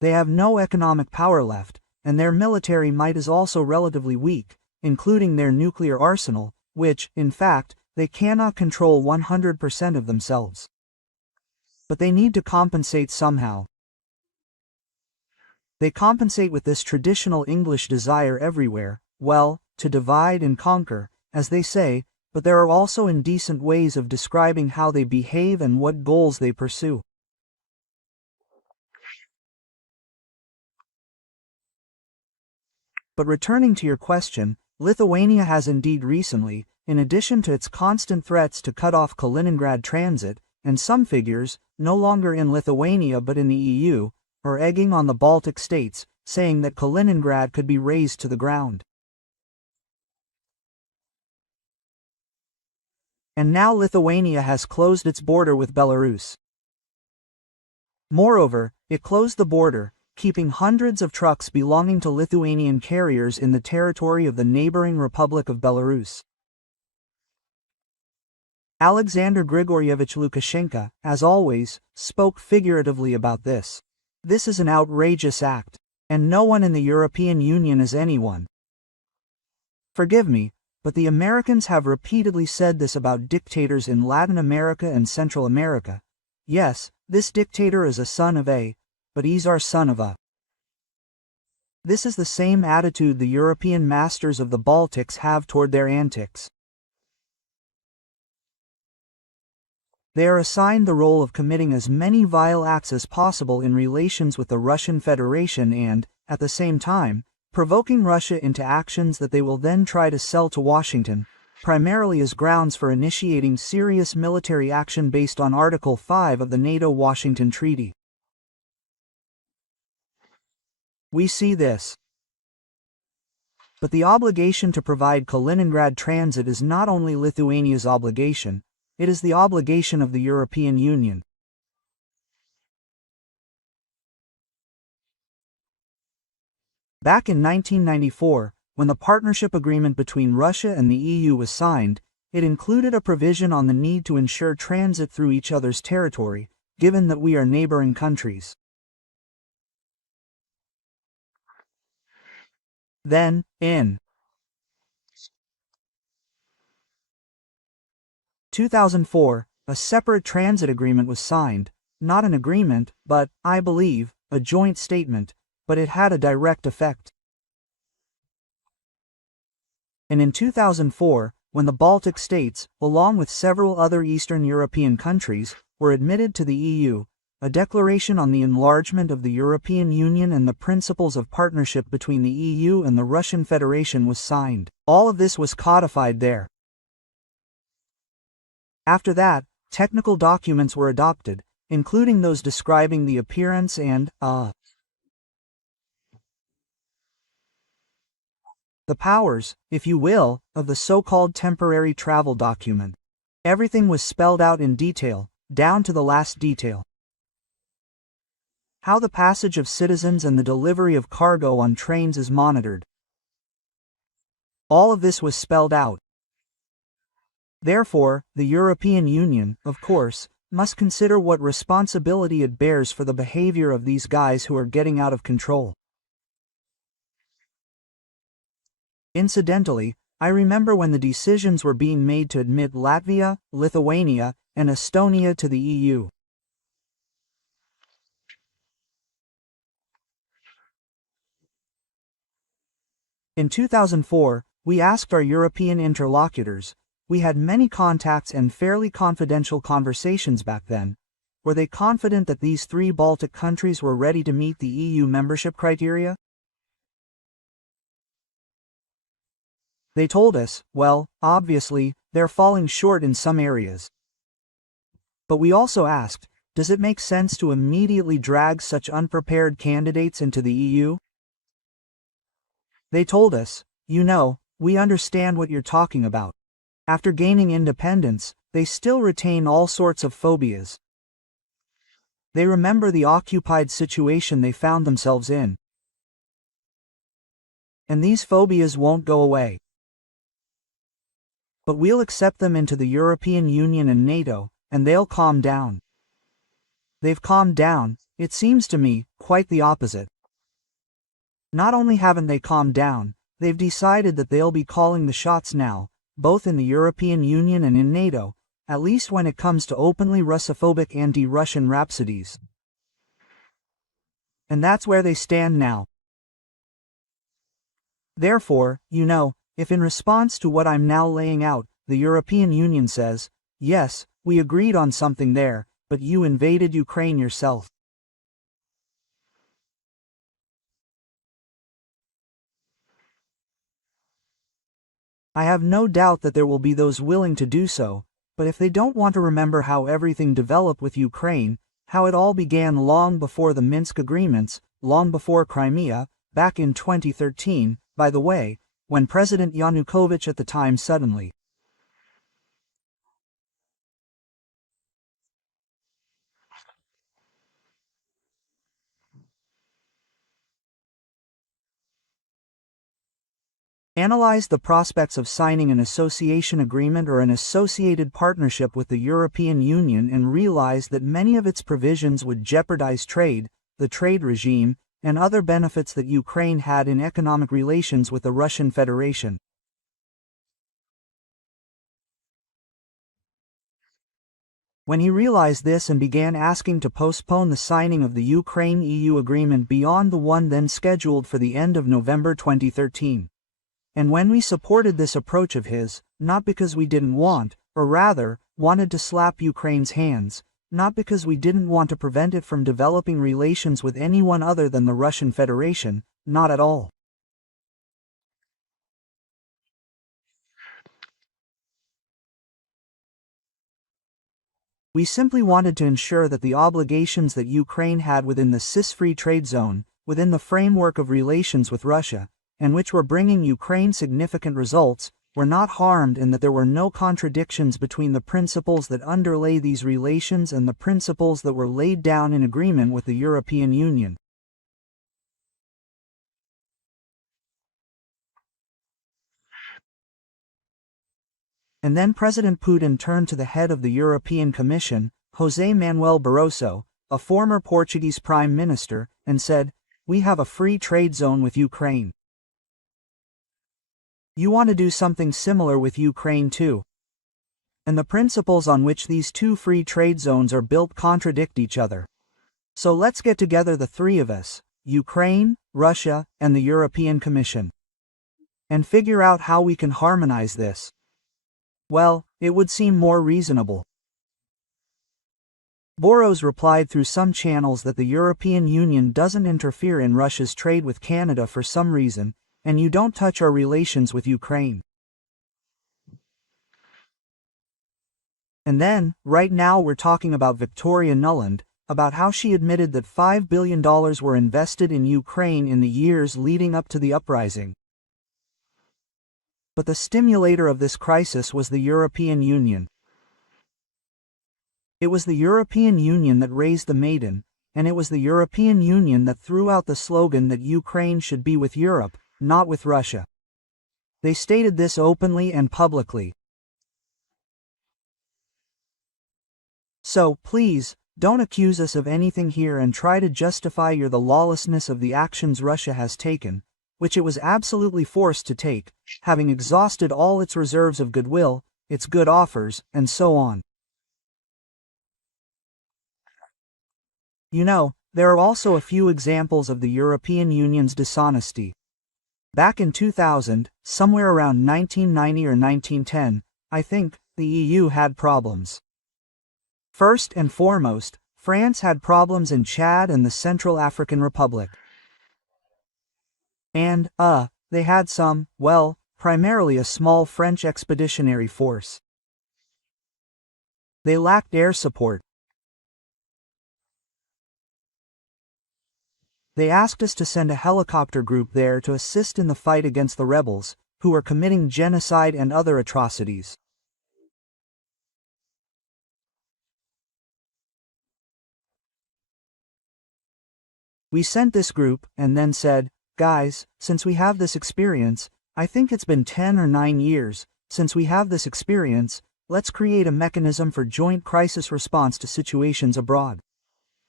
They have no economic power left, and their military might is also relatively weak, including their nuclear arsenal, which, in fact, they cannot control 100% of themselves. But they need to compensate somehow. They compensate with this traditional English desire everywhere, well, to divide and conquer, as they say, but there are also indecent ways of describing how they behave and what goals they pursue. But returning to your question, Lithuania has indeed recently, in addition to its constant threats to cut off Kaliningrad transit, and some figures, no longer in Lithuania but in the EU, are egging on the Baltic states, saying that Kaliningrad could be razed to the ground. And now Lithuania has closed its border with Belarus. Moreover, it closed the border, keeping hundreds of trucks belonging to Lithuanian carriers in the territory of the neighboring Republic of Belarus. Alexander Grigoryevich Lukashenko, as always, spoke figuratively about this. This is an outrageous act, and no one in the European Union is anyone. Forgive me, but the Americans have repeatedly said this about dictators in Latin America and Central America. Yes, this dictator is a son of a, but he's our son of a. This is the same attitude the European masters of the Baltics have toward their antics. They are assigned the role of committing as many vile acts as possible in relations with the Russian Federation and, at the same time, provoking Russia into actions that they will then try to sell to Washington, primarily as grounds for initiating serious military action based on Article 5 of the NATO-Washington Treaty. We see this. But the obligation to provide Kaliningrad transit is not only Lithuania's obligation, it is the obligation of the European Union. Back in 1994, when the partnership agreement between Russia and the EU was signed, it included a provision on the need to ensure transit through each other's territory, given that we are neighboring countries. Then, in 2004, a separate transit agreement was signed, not an agreement, but, I believe, a joint statement, but it had a direct effect. And in 2004, when the Baltic states, along with several other Eastern European countries, were admitted to the EU, a declaration on the enlargement of the European Union and the principles of partnership between the EU and the Russian Federation was signed. All of this was codified there. After that, technical documents were adopted, including those describing the appearance and, the powers, if you will, of the so-called temporary travel document. Everything was spelled out in detail, down to the last detail. How the passage of citizens and the delivery of cargo on trains is monitored. All of this was spelled out. Therefore, the European Union, of course, must consider what responsibility it bears for the behavior of these guys who are getting out of control. Incidentally, I remember when the decisions were being made to admit Latvia, Lithuania, and Estonia to the EU. In 2004, we asked our European interlocutors, we had many contacts and fairly confidential conversations back then, were they confident that these three Baltic countries were ready to meet the EU membership criteria? They told us, well, obviously, they're falling short in some areas. But we also asked, does it make sense to immediately drag such unprepared candidates into the EU? They told us, you know, we understand what you're talking about. After gaining independence, they still retain all sorts of phobias. They remember the occupied situation they found themselves in. And these phobias won't go away. But we'll accept them into the European Union and NATO, and they'll calm down. They've calmed down, it seems to me, quite the opposite. Not only haven't they calmed down, they've decided that they'll be calling the shots now, both in the European Union and in NATO, at least when it comes to openly Russophobic anti-Russian rhapsodies. And that's where they stand now. Therefore, if in response to what I'm now laying out, the European Union says, yes, we agreed on something there, but you invaded Ukraine yourself. I have no doubt that there will be those willing to do so, but if they don't want to remember how everything developed with Ukraine, how it all began long before the Minsk agreements, long before Crimea, back in 2013, by the way, when President Yanukovych at the time suddenly analyzed the prospects of signing an association agreement or an associated partnership with the European Union and realized that many of its provisions would jeopardize trade, the trade regime, and other benefits that Ukraine had in economic relations with the Russian Federation. When he realized this and began asking to postpone the signing of the Ukraine-EU agreement beyond the one then scheduled for the end of November 2013. And when we supported this approach of his, not because we didn't want, or rather, wanted to slap Ukraine's hands, not because we didn't want to prevent it from developing relations with anyone other than the Russian Federation, not at all. We simply wanted to ensure that the obligations that Ukraine had within the CIS-free trade zone, within the framework of relations with Russia, and which were bringing Ukraine significant results, were not harmed and that there were no contradictions between the principles that underlay these relations and the principles that were laid down in agreement with the European Union. And then President Putin turned to the head of the European Commission, José Manuel Barroso, a former Portuguese Prime Minister, and said, "We have a free trade zone with Ukraine. You want to do something similar with Ukraine too. And the principles on which these two free trade zones are built contradict each other. So let's get together the three of us, Ukraine, Russia, and the European Commission, and figure out how we can harmonize this." Well, it would seem more reasonable. Boros replied through some channels that the European Union doesn't interfere in Russia's trade with Canada for some reason, and you don't touch our relations with Ukraine. And then, right now we're talking about Victoria Nuland, about how she admitted that $5 billion were invested in Ukraine in the years leading up to the uprising. But the stimulator of this crisis was the European Union. It was the European Union that raised the maiden, and it was the European Union that threw out the slogan that Ukraine should be with Europe, not with Russia. They stated this openly and publicly. So, please, don't accuse us of anything here and try to justify the lawlessness of the actions Russia has taken, which it was absolutely forced to take, having exhausted all its reserves of goodwill, its good offers, and so on. There are also a few examples of the European Union's dishonesty. Back in 2000, somewhere around 1990 or 1910, I think, the EU had problems. First and foremost, France had problems in Chad and the Central African Republic. And, they had primarily a small French expeditionary force. They lacked air support. They asked us to send a helicopter group there to assist in the fight against the rebels, who were committing genocide and other atrocities. We sent this group, and then said, "Guys, since we have this experience, I think it's been 10 or 9 years, since we have this experience, let's create a mechanism for joint crisis response to situations abroad."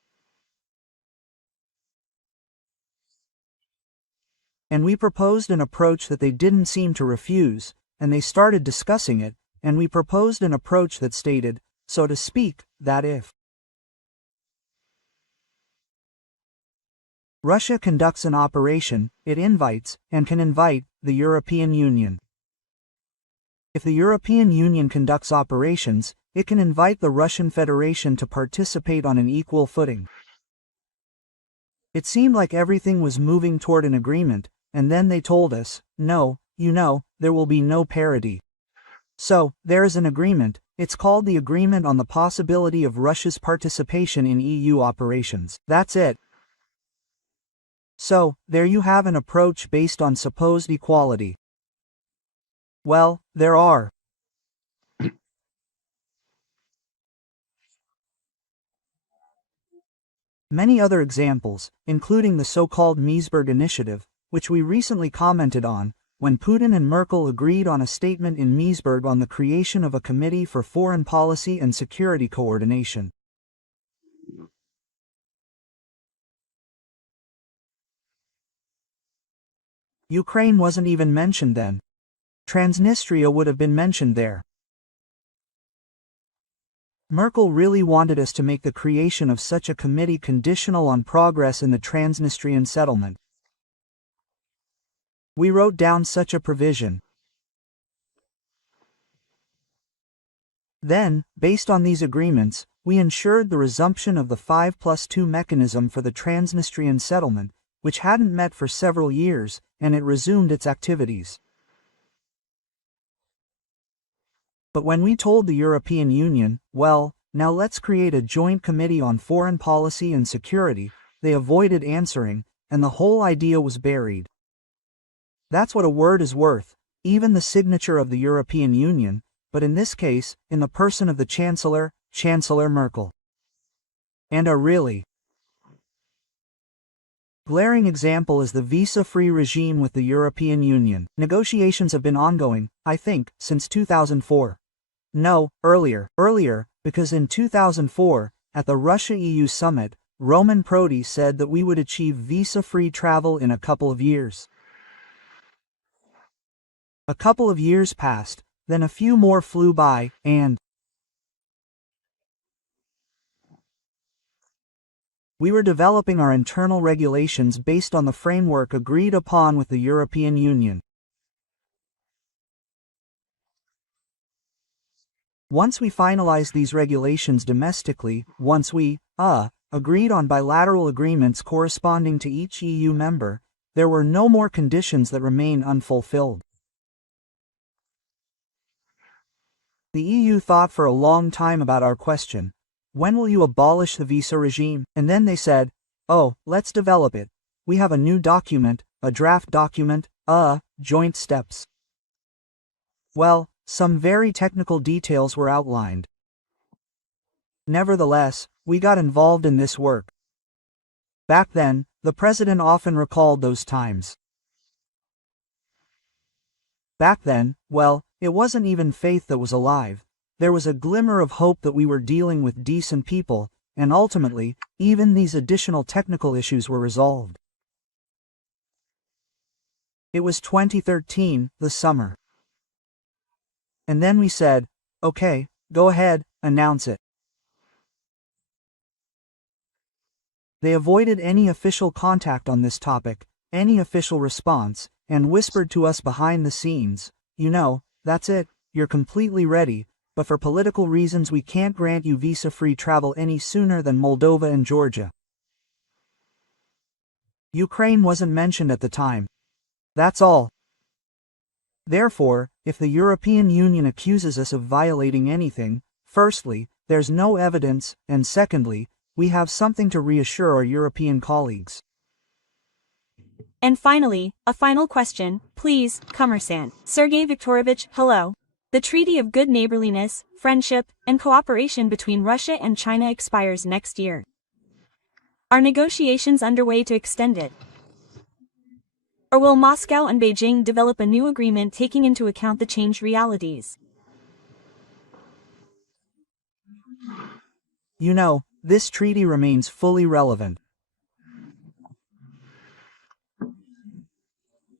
And we proposed an approach that they didn't seem to refuse, and they started discussing it, and we proposed an approach that stated, so to speak, that if Russia conducts an operation, it invites, and can invite, the European Union. If the European Union conducts operations, it can invite the Russian Federation to participate on an equal footing. It seemed like everything was moving toward an agreement, and then they told us, no, there will be no parity. So, there is an agreement. It's called the Agreement on the Possibility of Russia's Participation in EU Operations. That's it. So, there you have an approach based on supposed equality. Well, there are many other examples, including the so-called Meseberg Initiative, which we recently commented on, when Putin and Merkel agreed on a statement in Meseberg on the creation of a Committee for Foreign Policy and Security Coordination. Ukraine wasn't even mentioned then. Transnistria would have been mentioned there. Merkel really wanted us to make the creation of such a committee conditional on progress in the Transnistrian settlement. We wrote down such a provision. Then, based on these agreements, we ensured the resumption of the 5+2 mechanism for the Transnistrian settlement, which hadn't met for several years, and it resumed its activities. But when we told the European Union, well, now let's create a joint committee on foreign policy and security, they avoided answering, and the whole idea was buried. That's what a word is worth, even the signature of the European Union, but in this case, in the person of the Chancellor, Chancellor Merkel. And a really glaring example is the visa-free regime with the European Union. Negotiations have been ongoing, I think, since 2004. No, earlier, because in 2004, at the Russia-EU summit, Roman Prodi said that we would achieve visa-free travel in a couple of years. A couple of years passed, then a few more flew by, and we were developing our internal regulations based on the framework agreed upon with the European Union. Once we finalized these regulations domestically, once we, agreed on bilateral agreements corresponding to each EU member, there were no more conditions that remain unfulfilled. The EU thought for a long time about our question. When will you abolish the visa regime? And then they said, oh, let's develop it. We have a new document, a draft document, joint steps. Well, some very technical details were outlined. Nevertheless, we got involved in this work. Back then, the president often recalled those times. Back then, well, it wasn't even faith that was alive. There was a glimmer of hope that we were dealing with decent people, and ultimately, even these additional technical issues were resolved. It was 2013, the summer. And then we said, okay, go ahead, announce it. They avoided any official contact on this topic, any official response, and whispered to us behind the scenes, that's it, you're completely ready, but for political reasons we can't grant you visa-free travel any sooner than Moldova and Georgia. Ukraine wasn't mentioned at the time. That's all. Therefore, if the European Union accuses us of violating anything, firstly, there's no evidence, and secondly, we have something to reassure our European colleagues. And finally, a final question, please, Commerçant. Sergei Viktorovich, hello. The Treaty of Good Neighborliness, Friendship, and Cooperation between Russia and China expires next year. Are negotiations underway to extend it? Or will Moscow and Beijing develop a new agreement taking into account the changed realities? This treaty remains fully relevant.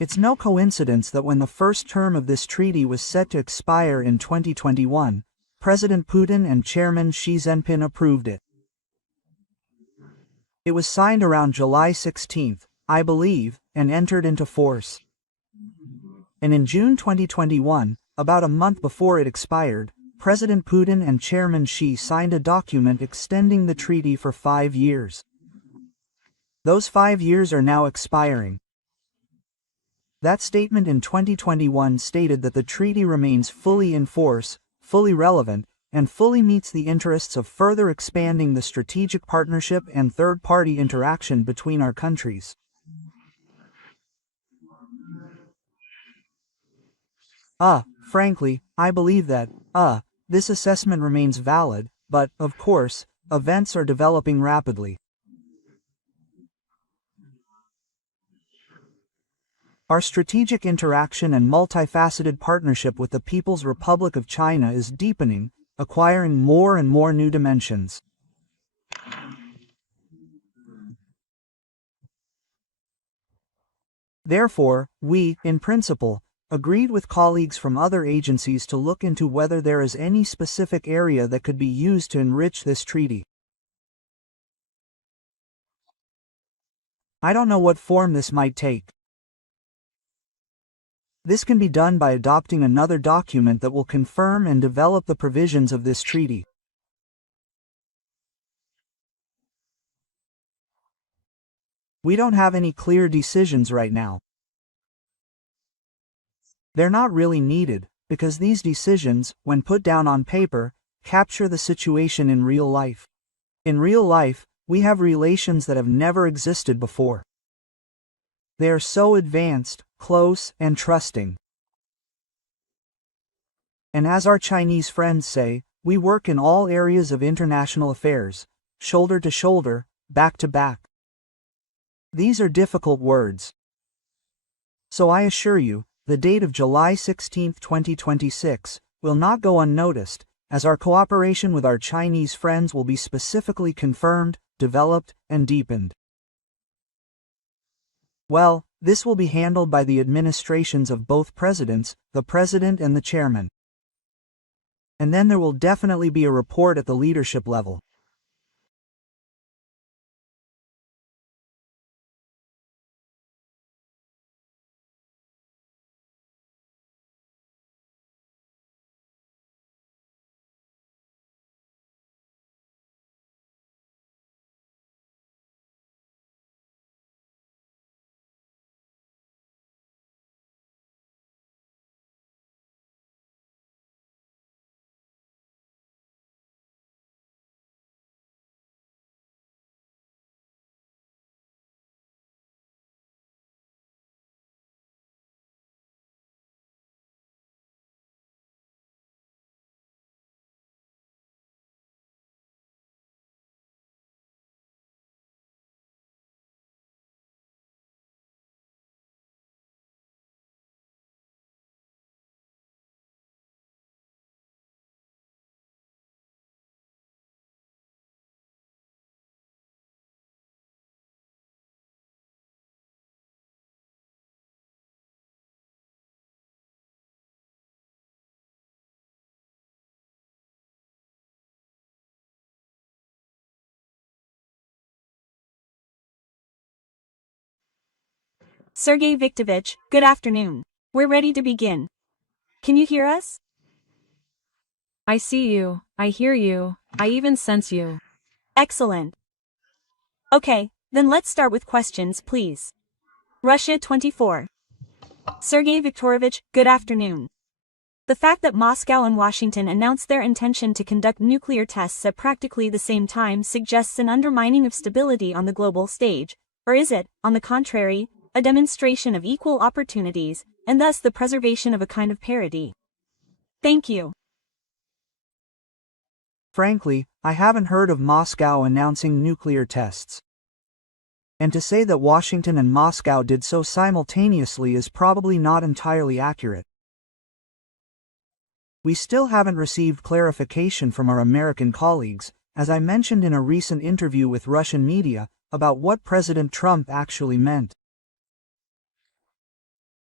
It's no coincidence that when the first term of this treaty was set to expire in 2021, President Putin and Chairman Xi Jinping approved it. It was signed around July 16, I believe, and entered into force. And in June 2021, about a month before it expired, President Putin and Chairman Xi signed a document extending the treaty for 5 years. Those 5 years are now expiring. That statement in 2021 stated that the treaty remains fully in force, fully relevant, and fully meets the interests of further expanding the strategic partnership and third-party interaction between our countries. Frankly, I believe that, this assessment remains valid, but, of course, events are developing rapidly. Our strategic interaction and multifaceted partnership with the People's Republic of China is deepening, acquiring more and more new dimensions. Therefore, we, in principle, agreed with colleagues from other agencies to look into whether there is any specific area that could be used to enrich this treaty. I don't know what form this might take. This can be done by adopting another document that will confirm and develop the provisions of this treaty. We don't have any clear decisions right now. They're not really needed, because these decisions, when put down on paper, capture the situation in real life. In real life, we have relations that have never existed before. They are so advanced, close, and trusting. And as our Chinese friends say, we work in all areas of international affairs, shoulder to shoulder, back to back. These are difficult words. So I assure you, the date of July 16, 2026, will not go unnoticed, as our cooperation with our Chinese friends will be specifically confirmed, developed, and deepened. Well, this will be handled by the administrations of both presidents, the president and the chairman. And then there will definitely be a report at the leadership level. Sergei Viktorovich, good afternoon. We're ready to begin. Can you hear us? I see you, I hear you, I even sense you. Excellent. Okay, then let's start with questions, please. Russia 24. Sergei Viktorovich, good afternoon. The fact that Moscow and Washington announced their intention to conduct nuclear tests at practically the same time suggests an undermining of stability on the global stage, or is it, on the contrary, a demonstration of equal opportunities, and thus the preservation of a kind of parity? Thank you. Frankly, I haven't heard of Moscow announcing nuclear tests. And to say that Washington and Moscow did so simultaneously is probably not entirely accurate. We still haven't received clarification from our American colleagues, as I mentioned in a recent interview with Russian media, about what President Trump actually meant.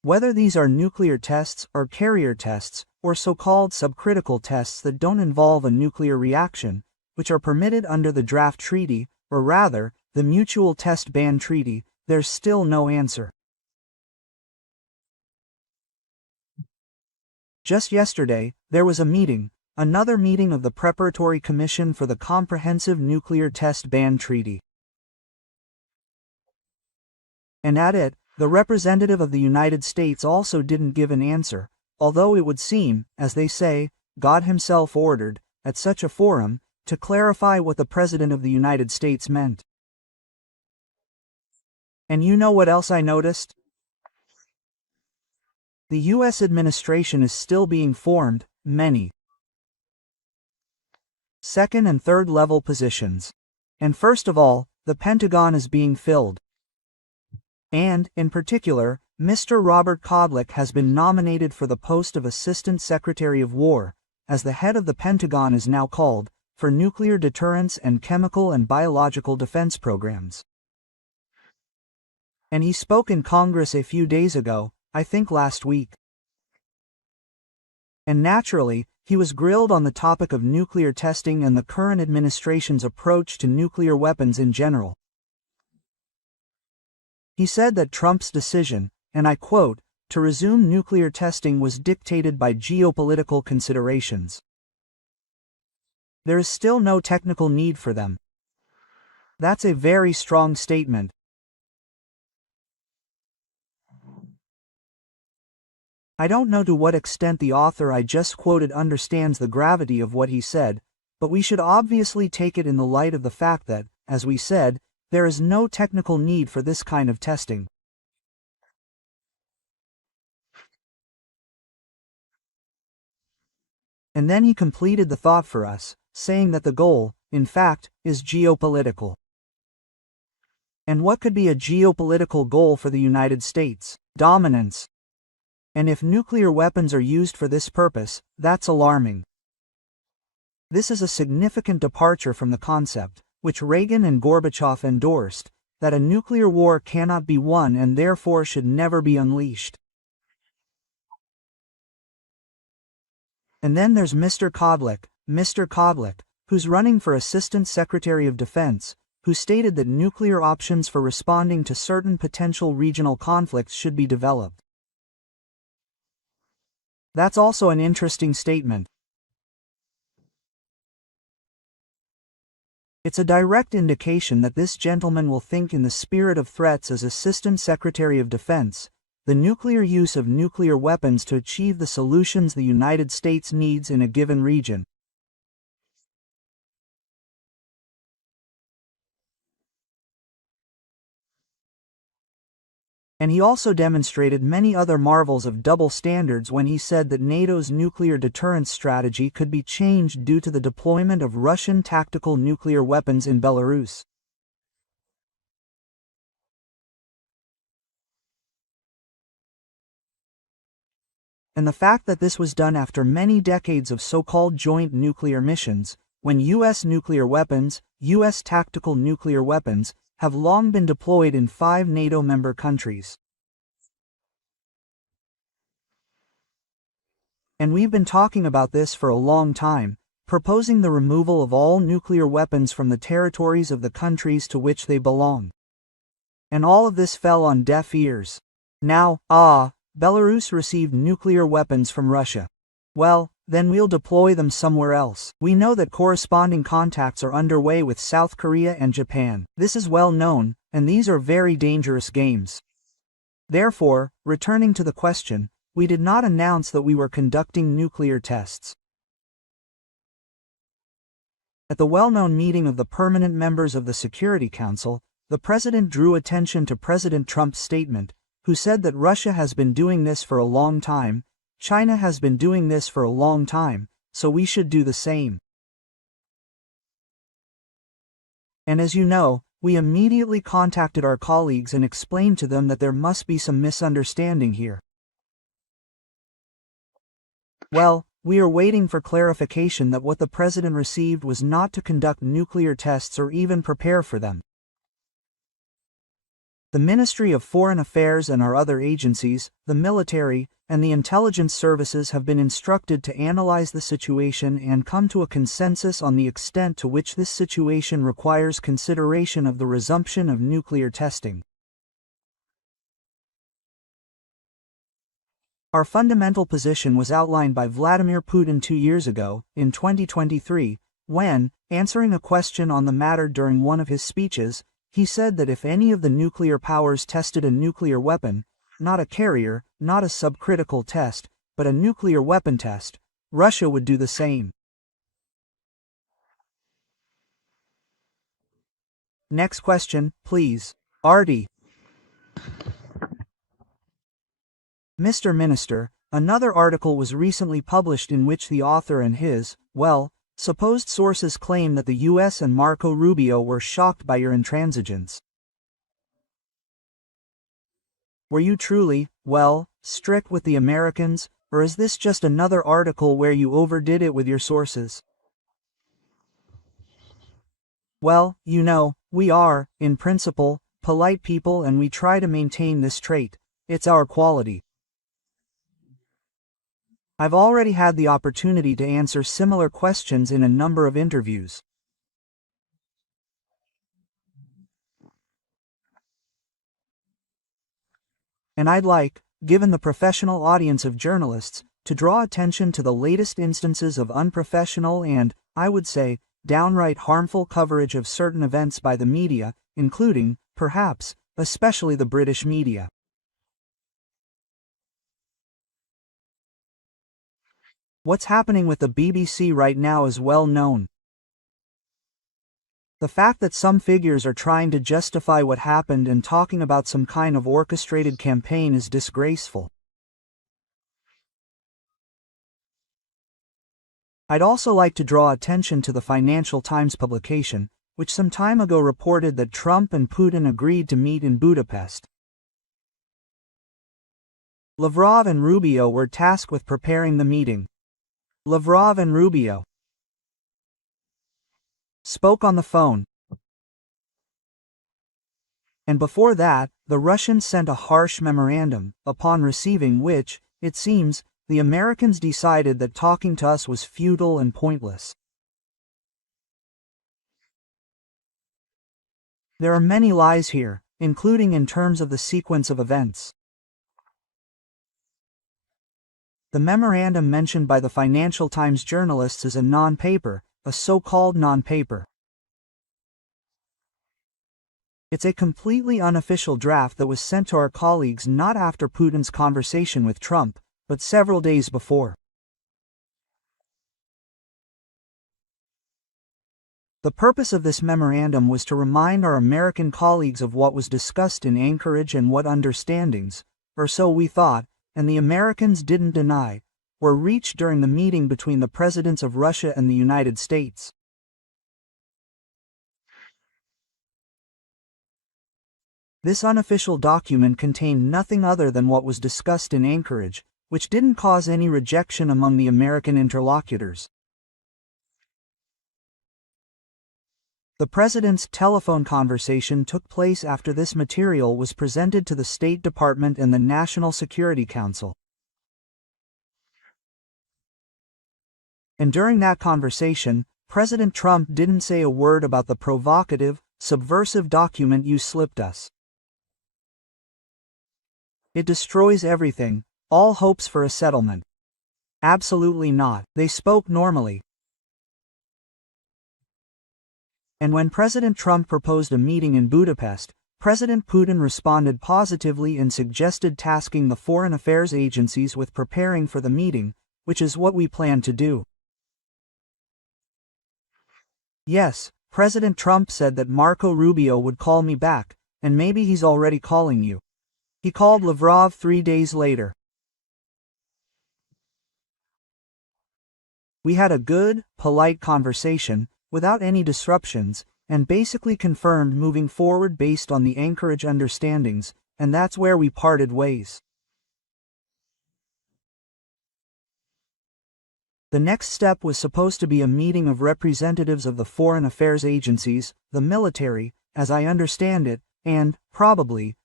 Whether these are nuclear tests or carrier tests, or so-called subcritical tests that don't involve a nuclear reaction, which are permitted under the draft treaty, or rather, the Mutual Test Ban Treaty, there's still no answer. Just yesterday, there was a meeting, another meeting of the Preparatory Commission for the Comprehensive Nuclear Test Ban Treaty. And at it, the representative of the United States also didn't give an answer, although it would seem, as they say, God himself ordered, at such a forum, to clarify what the President of the United States meant. And you know what else I noticed? The U.S. administration is still being formed, many second and third level positions. And first of all, the Pentagon is being filled. And, in particular, Mr. Robert Kodlik has been nominated for the post of Assistant Secretary of War, as the head of the Pentagon is now called, for nuclear deterrence and chemical and biological defense programs. And he spoke in Congress a few days ago, I think last week. And naturally, he was grilled on the topic of nuclear testing and the current administration's approach to nuclear weapons in general. He said that Trump's decision, and I quote, to resume nuclear testing was dictated by geopolitical considerations. There is still no technical need for them. That's a very strong statement. I don't know to what extent the author I just quoted understands the gravity of what he said, but we should obviously take it in the light of the fact that, as we said, there is no technical need for this kind of testing. And then he completed the thought for us, saying that the goal, in fact, is geopolitical. And what could be a geopolitical goal for the United States? Dominance. And if nuclear weapons are used for this purpose, that's alarming. This is a significant departure from the concept, which Reagan and Gorbachev endorsed, that a nuclear war cannot be won and therefore should never be unleashed. And then there's Mr. Kodlik, who's running for Assistant Secretary of Defense, who stated that nuclear options for responding to certain potential regional conflicts should be developed. That's also an interesting statement. It's a direct indication that this gentleman will think in the spirit of threats as Assistant Secretary of Defense, the nuclear use of nuclear weapons to achieve the solutions the United States needs in a given region. And he also demonstrated many other marvels of double standards when he said that NATO's nuclear deterrence strategy could be changed due to the deployment of Russian tactical nuclear weapons in Belarus. And the fact that this was done after many decades of so-called joint nuclear missions, when U.S. nuclear weapons, U.S. tactical nuclear weapons, have long been deployed in 5 NATO member countries. And we've been talking about this for a long time, proposing the removal of all nuclear weapons from the territories of the countries to which they belong. And all of this fell on deaf ears. Now, Belarus received nuclear weapons from Russia. Well, then we'll deploy them somewhere else. We know that corresponding contacts are underway with South Korea and Japan. This is well known, and these are very dangerous games. Therefore, returning to the question, we did not announce that we were conducting nuclear tests. At the well-known meeting of the permanent members of the Security Council, the President drew attention to President Trump's statement, who said that Russia has been doing this for a long time, China has been doing this for a long time, so we should do the same. And as you know, we immediately contacted our colleagues and explained to them that there must be some misunderstanding here. Well, we are waiting for clarification that what the President received was not to conduct nuclear tests or even prepare for them. The Ministry of Foreign Affairs and our other agencies, the military, and the intelligence services have been instructed to analyze the situation and come to a consensus on the extent to which this situation requires consideration of the resumption of nuclear testing. Our fundamental position was outlined by Vladimir Putin 2 years ago, in 2023, when, answering a question on the matter during one of his speeches, he said that if any of the nuclear powers tested a nuclear weapon, not a carrier, not a subcritical test, but a nuclear weapon test, Russia would do the same. Next question, please. Artie. Mr. Minister, another article was recently published in which the author and his, supposed sources claim that the US and Marco Rubio were shocked by your intransigence. Were you truly, strict with the Americans, or is this just another article where you overdid it with your sources? Well, you know, we are, in principle, polite people and we try to maintain this trait. It's our quality. I've already had the opportunity to answer similar questions in a number of interviews. And I'd like, given the professional audience of journalists, to draw attention to the latest instances of unprofessional and, I would say, downright harmful coverage of certain events by the media, including, perhaps, especially the British media. What's happening with the BBC right now is well known. The fact that some figures are trying to justify what happened and talking about some kind of orchestrated campaign is disgraceful. I'd also like to draw attention to the Financial Times publication, which some time ago reported that Trump and Putin agreed to meet in Budapest. Lavrov and Rubio were tasked with preparing the meeting. Lavrov and Rubio spoke on the phone. And before that, the Russians sent a harsh memorandum, upon receiving which, it seems, the Americans decided that talking to us was futile and pointless. There are many lies here, including in terms of the sequence of events. The memorandum mentioned by the Financial Times journalists is a non-paper, a so-called non-paper. It's a completely unofficial draft that was sent to our colleagues not after Putin's conversation with Trump, but several days before. The purpose of this memorandum was to remind our American colleagues of what was discussed in Anchorage and what understandings, or so we thought, and the Americans didn't deny, were reached during the meeting between the presidents of Russia and the United States. This unofficial document contained nothing other than what was discussed in Anchorage, which didn't cause any rejection among the American interlocutors. The president's telephone conversation took place after this material was presented to the State Department and the National Security Council. And during that conversation, President Trump didn't say a word about the provocative, subversive document you slipped us. It destroys everything, all hopes for a settlement. Absolutely not. They spoke normally. And when President Trump proposed a meeting in Budapest, President Putin responded positively and suggested tasking the foreign affairs agencies with preparing for the meeting, which is what we plan to do. Yes, President Trump said that Marco Rubio would call me back, and maybe he's already calling you. He called Lavrov 3 days later. We had a good, polite conversation, without any disruptions, and basically confirmed moving forward based on the Anchorage understandings, and that's where we parted ways. The next step was supposed to be a meeting of representatives of the foreign affairs agencies, the military, as I understand it, and, probably,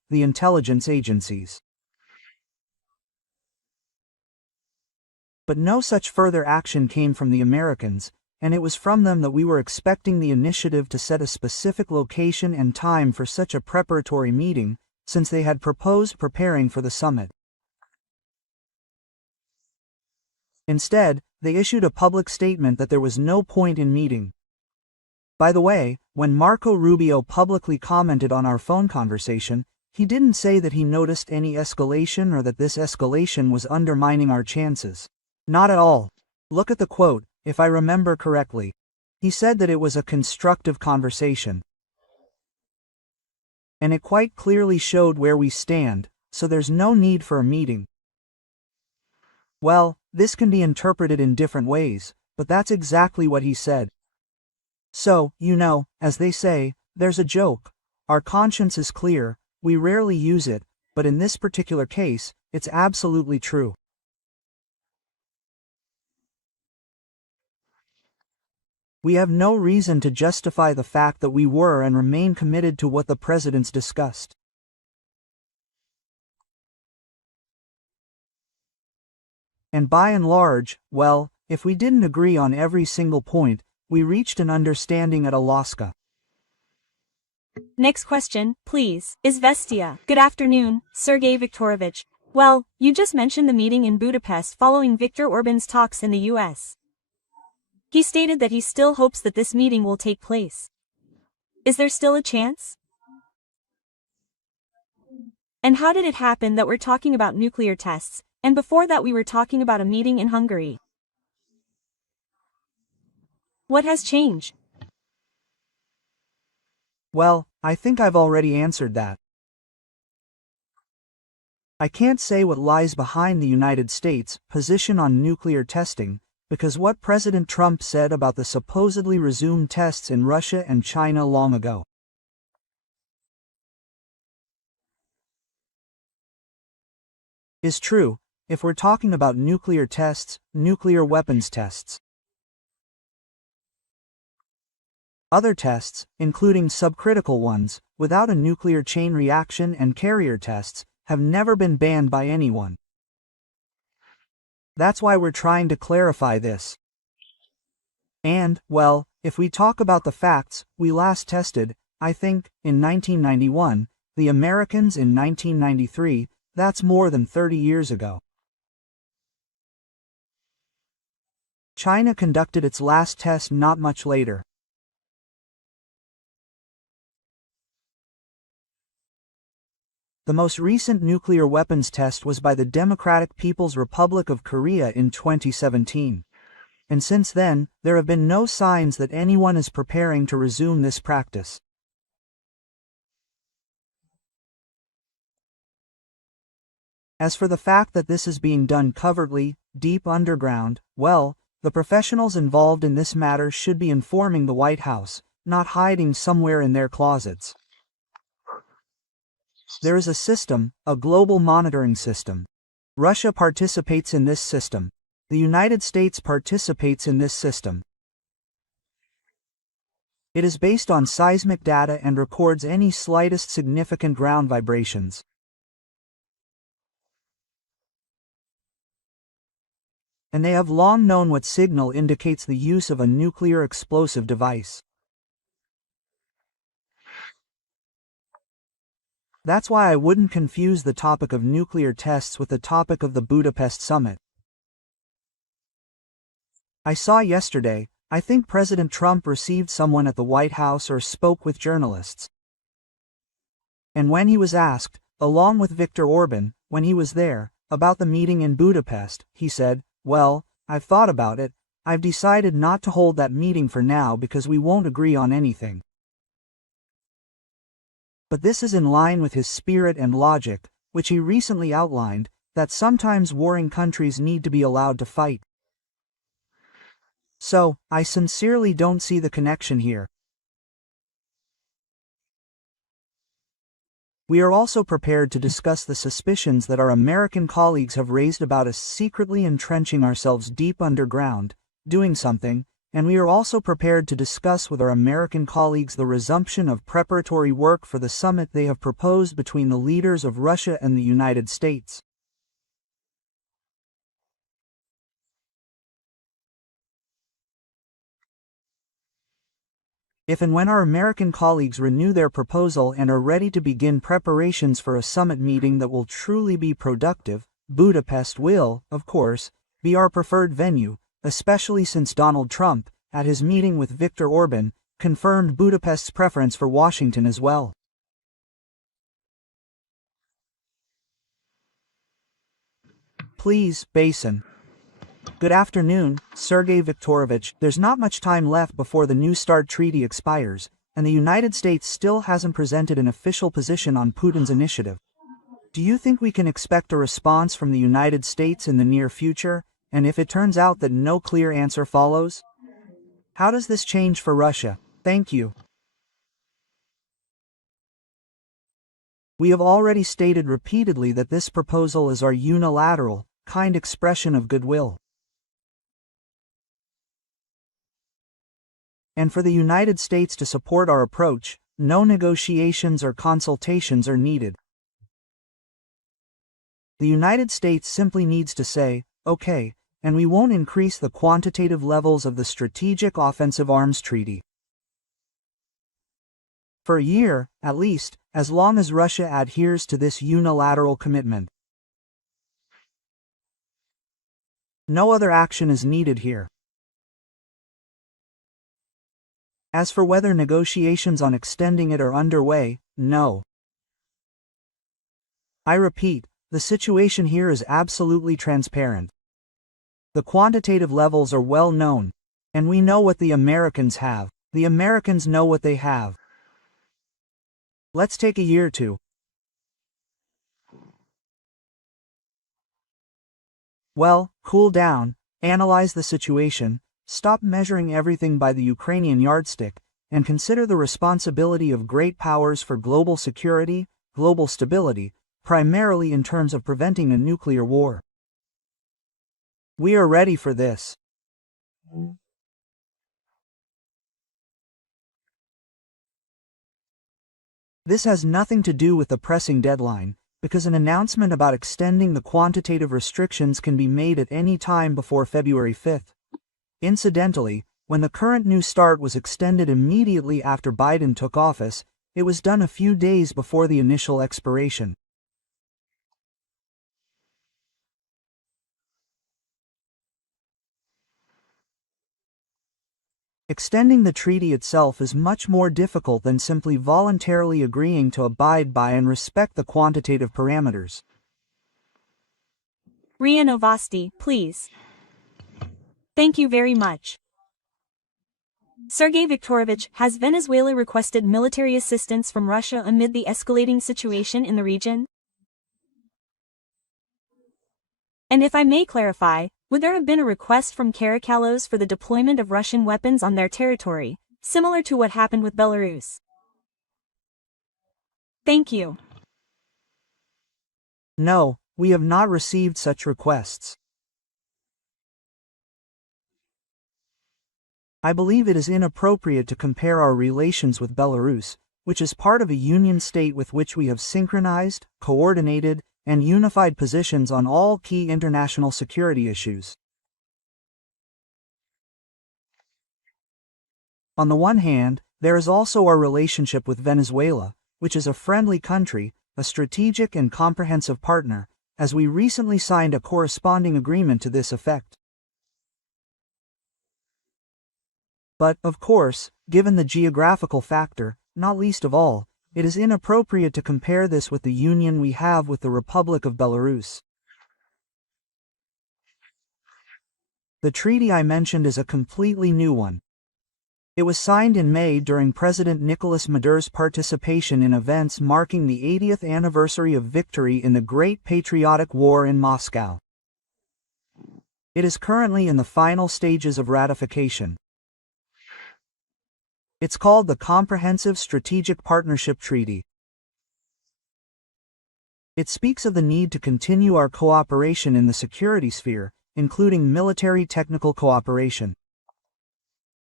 the intelligence agencies. But no such further action came from the Americans, and it was from them that we were expecting the initiative to set a specific location and time for such a preparatory meeting, since they had proposed preparing for the summit. Instead, they issued a public statement that there was no point in meeting. By the way, when Marco Rubio publicly commented on our phone conversation, he didn't say that he noticed any escalation or that this escalation was undermining our chances. Not at all. Look at the quote, if I remember correctly. He said that it was a constructive conversation. And it quite clearly showed where we stand, so there's no need for a meeting. Well, this can be interpreted in different ways, but that's exactly what he said. So, as they say, there's a joke. Our conscience is clear, we rarely use it, but in this particular case, it's absolutely true. We have no reason to justify the fact that we were and remain committed to what the presidents discussed. And by and large, well, if we didn't agree on every single point, we reached an understanding at Alaska. Next question, please. Izvestia. Good afternoon, Sergei Viktorovich. Well, you just mentioned the meeting in Budapest following Viktor Orban's talks in the US. He stated that he still hopes that this meeting will take place. Is there still a chance? And how did it happen that we're talking about nuclear tests, and before that we were talking about a meeting in Hungary? What has changed? Well, I think I've already answered that. I can't say what lies behind the United States' position on nuclear testing, because what President Trump said about the supposedly resumed tests in Russia and China long ago is true, if we're talking about nuclear tests, nuclear weapons tests. Other tests, including subcritical ones, without a nuclear chain reaction and carrier tests, have never been banned by anyone. That's why we're trying to clarify this. And, well, if we talk about the facts, we last tested, I think, in 1991, the Americans in 1993, that's more than 30 years ago. China conducted its last test not much later. The most recent nuclear weapons test was by the Democratic People's Republic of Korea in 2017. And since then, there have been no signs that anyone is preparing to resume this practice. As for the fact that this is being done covertly, deep underground, well, the professionals involved in this matter should be informing the White House, not hiding somewhere in their closets. There is a system, a global monitoring system. Russia participates in this system. The United States participates in this system. It is based on seismic data and records any slightest significant ground vibrations. And they have long known what signal indicates the use of a nuclear explosive device. That's why I wouldn't confuse the topic of nuclear tests with the topic of the Budapest summit. I saw yesterday, I think President Trump received someone at the White House or spoke with journalists. And when he was asked, along with Viktor Orban, when he was there, about the meeting in Budapest, he said, well, I've thought about it, I've decided not to hold that meeting for now because we won't agree on anything. But this is in line with his spirit and logic, which he recently outlined, that sometimes warring countries need to be allowed to fight. So, I sincerely don't see the connection here. We are also prepared to discuss the suspicions that our American colleagues have raised about us secretly entrenching ourselves deep underground, doing something, and we are also prepared to discuss with our American colleagues the resumption of preparatory work for the summit they have proposed between the leaders of Russia and the United States. If and when our American colleagues renew their proposal and are ready to begin preparations for a summit meeting that will truly be productive, Budapest will, of course, be our preferred venue, especially since Donald Trump, at his meeting with Viktor Orban, confirmed Budapest's preference for Washington as well. Please, Basin. Good afternoon, Sergei Viktorovich. There's not much time left before the New START treaty expires, and the United States still hasn't presented an official position on Putin's initiative. Do you think we can expect a response from the United States in the near future, and if it turns out that no clear answer follows? How does this change for Russia? Thank you. We have already stated repeatedly that this proposal is our unilateral, kind expression of goodwill. And for the United States to support our approach, no negotiations or consultations are needed. The United States simply needs to say, okay, and we won't increase the quantitative levels of the Strategic Offensive Arms Treaty. For a year, at least, as long as Russia adheres to this unilateral commitment. No other action is needed here. As for whether negotiations on extending it are underway, no. I repeat, the situation here is absolutely transparent. The quantitative levels are well known, and we know what the Americans have. The Americans know what they have. Let's take a year or two. Well, cool down, analyze the situation, stop measuring everything by the Ukrainian yardstick, and consider the responsibility of great powers for global security, global stability, primarily in terms of preventing a nuclear war. We are ready for this. This has nothing to do with the pressing deadline, because an announcement about extending the quantitative restrictions can be made at any time before February 5th. Incidentally, when the current New START was extended immediately after Biden took office, it was done a few days before the initial expiration. Extending the treaty itself is much more difficult than simply voluntarily agreeing to abide by and respect the quantitative parameters. RIA Novosti, please. Thank you very much. Sergei Viktorovich, has Venezuela requested military assistance from Russia amid the escalating situation in the region? And if I may clarify, would there have been a request from Caracallos for the deployment of Russian weapons on their territory, similar to what happened with Belarus? Thank you. No, we have not received such requests. I believe it is inappropriate to compare our relations with Belarus, which is part of a union state with which we have synchronized, coordinated, and unified positions on all key international security issues. On the one hand, there is also our relationship with Venezuela, which is a friendly country, a strategic and comprehensive partner, as we recently signed a corresponding agreement to this effect. But, of course, given the geographical factor, not least of all, it is inappropriate to compare this with the union we have with the Republic of Belarus. The treaty I mentioned is a completely new one. It was signed in May during President Nicolas Maduro's participation in events marking the 80th anniversary of victory in the Great Patriotic War in Moscow. It is currently in the final stages of ratification. It's called the Comprehensive Strategic Partnership Treaty. It speaks of the need to continue our cooperation in the security sphere, including military technical cooperation.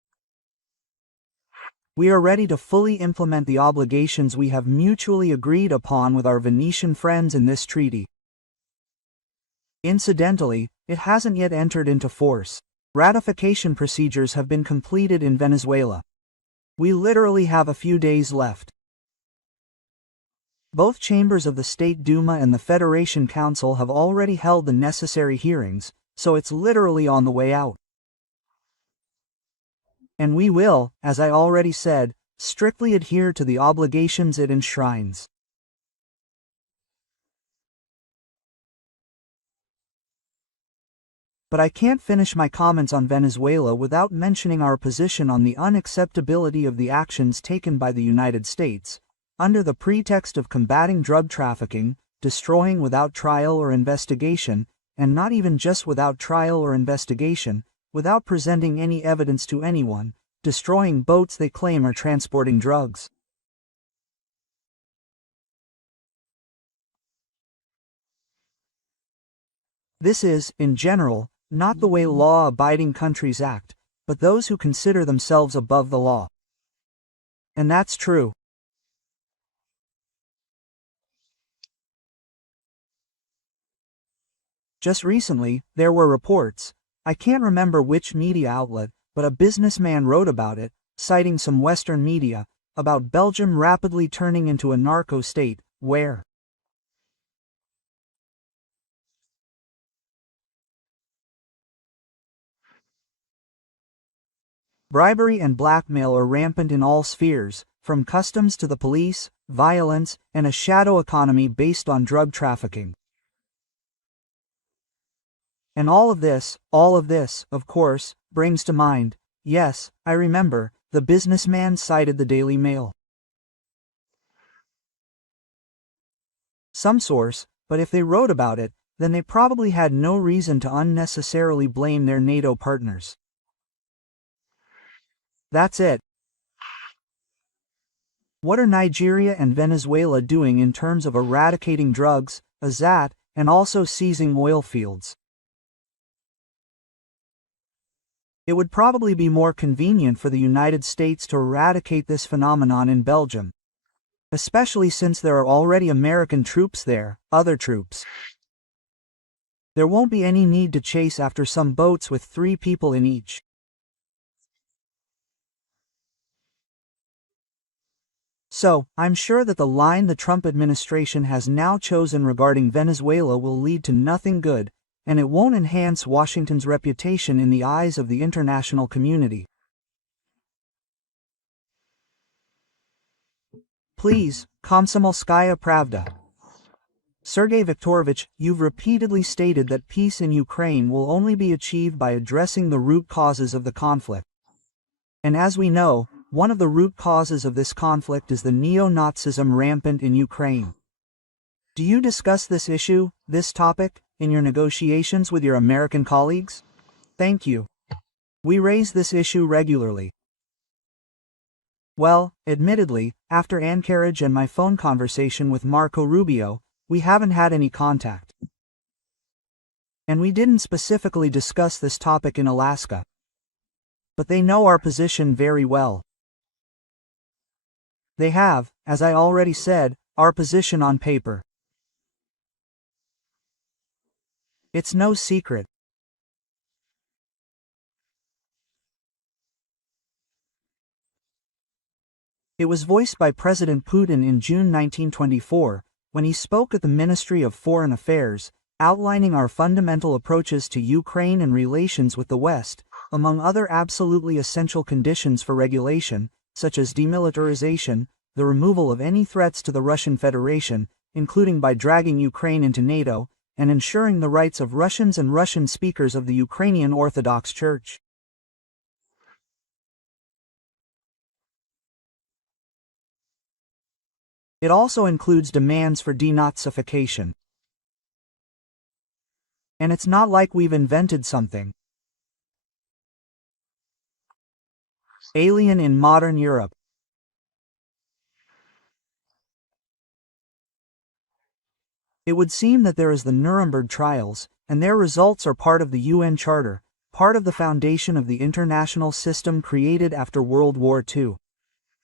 We are ready to fully implement the obligations we have mutually agreed upon with our Venetian friends in this treaty. Incidentally, it hasn't yet entered into force. Ratification procedures have been completed in Venezuela. We literally have a few days left. Both chambers of the State Duma and the Federation Council have already held the necessary hearings, so it's literally on the way out. And we will, as I already said, strictly adhere to the obligations it enshrines. But I can't finish my comments on Venezuela without mentioning our position on the unacceptability of the actions taken by the United States, under the pretext of combating drug trafficking, destroying without trial or investigation, and not even just without trial or investigation, without presenting any evidence to anyone, destroying boats they claim are transporting drugs. This is, in general, not the way law-abiding countries act, but those who consider themselves above the law. And that's true. Just recently, there were reports, I can't remember which media outlet, but a businessman wrote about it, citing some Western media, about Belgium rapidly turning into a narco state, where bribery and blackmail are rampant in all spheres, from customs to the police, violence, and a shadow economy based on drug trafficking. And all of this, of course, brings to mind, yes, I remember, the businessman cited the Daily Mail. Some source, but if they wrote about it, then they probably had no reason to unnecessarily blame their NATO partners. That's it. What are Nigeria and Venezuela doing in terms of eradicating drugs, AZAT, and also seizing oil fields? It would probably be more convenient for the United States to eradicate this phenomenon in Belgium, especially since there are already American troops there, other troops. There won't be any need to chase after some boats with 3 people in each. So, I'm sure that the line the Trump administration has now chosen regarding Venezuela will lead to nothing good, and it won't enhance Washington's reputation in the eyes of the international community. Please, Komsomolskaya Pravda. Sergei Viktorovich, you've repeatedly stated that peace in Ukraine will only be achieved by addressing the root causes of the conflict. And as we know, one of the root causes of this conflict is the neo-Nazism rampant in Ukraine. Do you discuss this issue, this topic, in your negotiations with your American colleagues? Thank you. We raise this issue regularly. Well, admittedly, after Anchorage and my phone conversation with Marco Rubio, we haven't had any contact. And we didn't specifically discuss this topic in Alaska. But they know our position very well. They have, as I already said, our position on paper. It's no secret. It was voiced by President Putin in June 1924, when he spoke at the Ministry of Foreign Affairs, outlining our fundamental approaches to Ukraine and relations with the West, among other absolutely essential conditions for regulation, such as demilitarization, the removal of any threats to the Russian Federation, including by dragging Ukraine into NATO, and ensuring the rights of Russians and Russian speakers of the Ukrainian Orthodox Church. It also includes demands for De-Nazification. And it's not like we've invented something alien in modern Europe. It would seem that there is the Nuremberg trials, and their results are part of the UN Charter, part of the foundation of the international system created after World War II.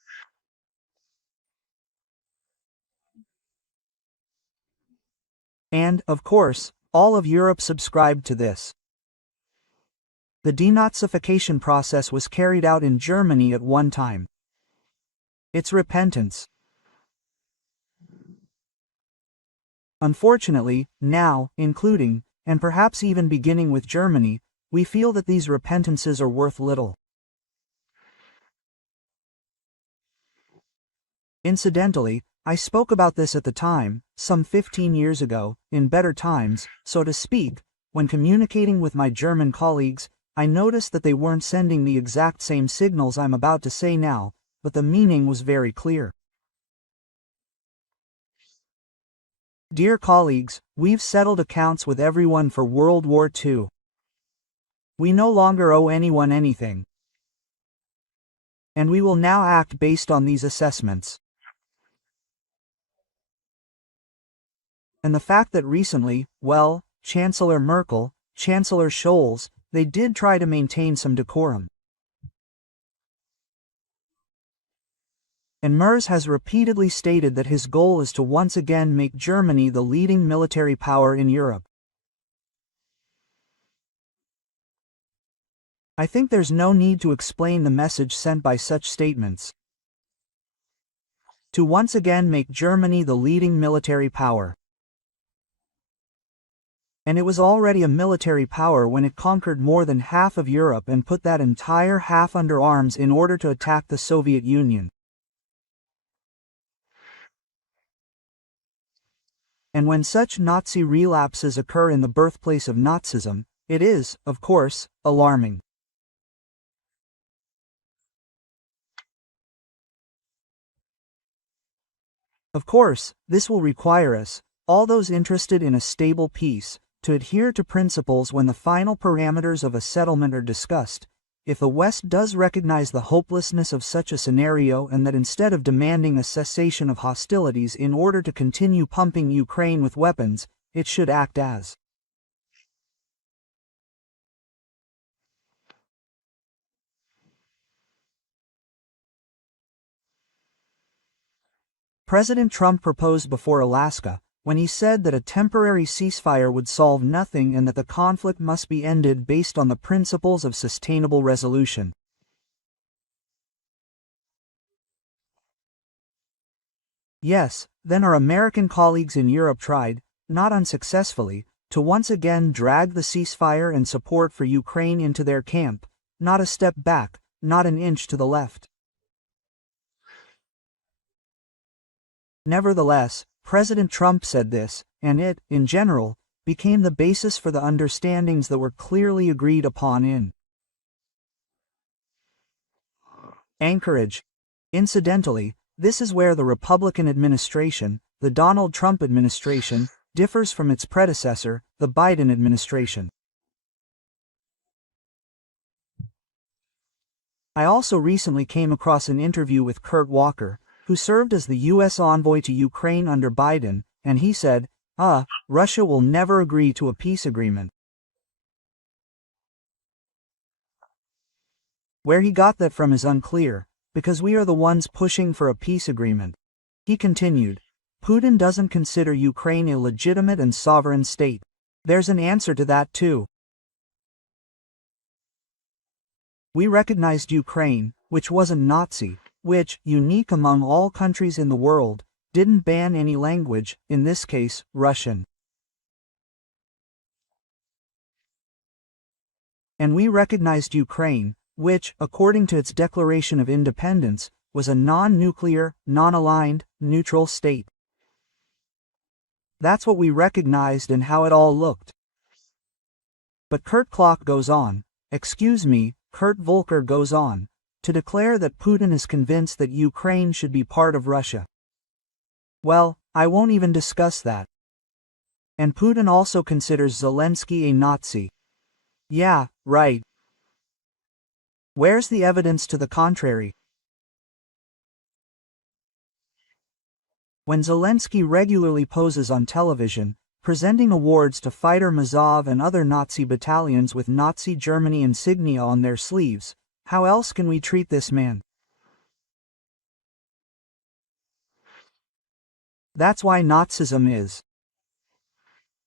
And, of course, all of Europe subscribed to this. The denazification process was carried out in Germany at one time. It's repentance. Unfortunately, now, including, and perhaps even beginning with Germany, we feel that these repentances are worth little. Incidentally, I spoke about this at the time, some 15 years ago, in better times, so to speak. When communicating with my German colleagues, I noticed that they weren't sending the exact same signals I'm about to say now, but the meaning was very clear. Dear colleagues, we've settled accounts with everyone for World War II. We no longer owe anyone anything. And we will now act based on these assessments. And the fact that recently, well, Chancellor Merkel, Chancellor Scholz, they did try to maintain some decorum. And Merz has repeatedly stated that his goal is to once again make Germany the leading military power in Europe. I think there's no need to explain the message sent by such statements. To once again make Germany the leading military power. And it was already a military power when it conquered more than half of Europe and put that entire half under arms in order to attack the Soviet Union. And when such Nazi relapses occur in the birthplace of Nazism, it is, of course, alarming. Of course, this will require us, all those interested in a stable peace, to adhere to principles when the final parameters of a settlement are discussed. If the West does recognize the hopelessness of such a scenario and that instead of demanding a cessation of hostilities in order to continue pumping Ukraine with weapons, it should act as President Trump proposed before Alaska, when he said that a temporary ceasefire would solve nothing and that the conflict must be ended based on the principles of sustainable resolution. Yes, then our American colleagues in Europe tried, not unsuccessfully, to once again drag the ceasefire and support for Ukraine into their camp, not a step back, not an inch to the left. Nevertheless, President Trump said this, and it, in general, became the basis for the understandings that were clearly agreed upon in Anchorage. Incidentally, this is where the Republican administration, the Donald Trump administration, differs from its predecessor, the Biden administration. I also recently came across an interview with Kurt Walker, who served as the U.S. envoy to Ukraine under Biden, and he said, Russia will never agree to a peace agreement. Where he got that from is unclear, because we are the ones pushing for a peace agreement. He continued, Putin doesn't consider Ukraine a legitimate and sovereign state. There's an answer to that too. We recognized Ukraine, which wasn't Nazi, which, unique among all countries in the world, didn't ban any language, in this case, Russian. And we recognized Ukraine, which, according to its declaration of independence, was a non-nuclear, non-aligned, neutral state. That's what we recognized and how it all looked. But Kurt Volker goes on, to declare that Putin is convinced that Ukraine should be part of Russia. Well, I won't even discuss that. And Putin also considers Zelensky a Nazi. Yeah, right. Where's the evidence to the contrary? When Zelensky regularly poses on television, presenting awards to fighter Mazov and other Nazi battalions with Nazi Germany insignia on their sleeves, how else can we treat this man? That's why Nazism is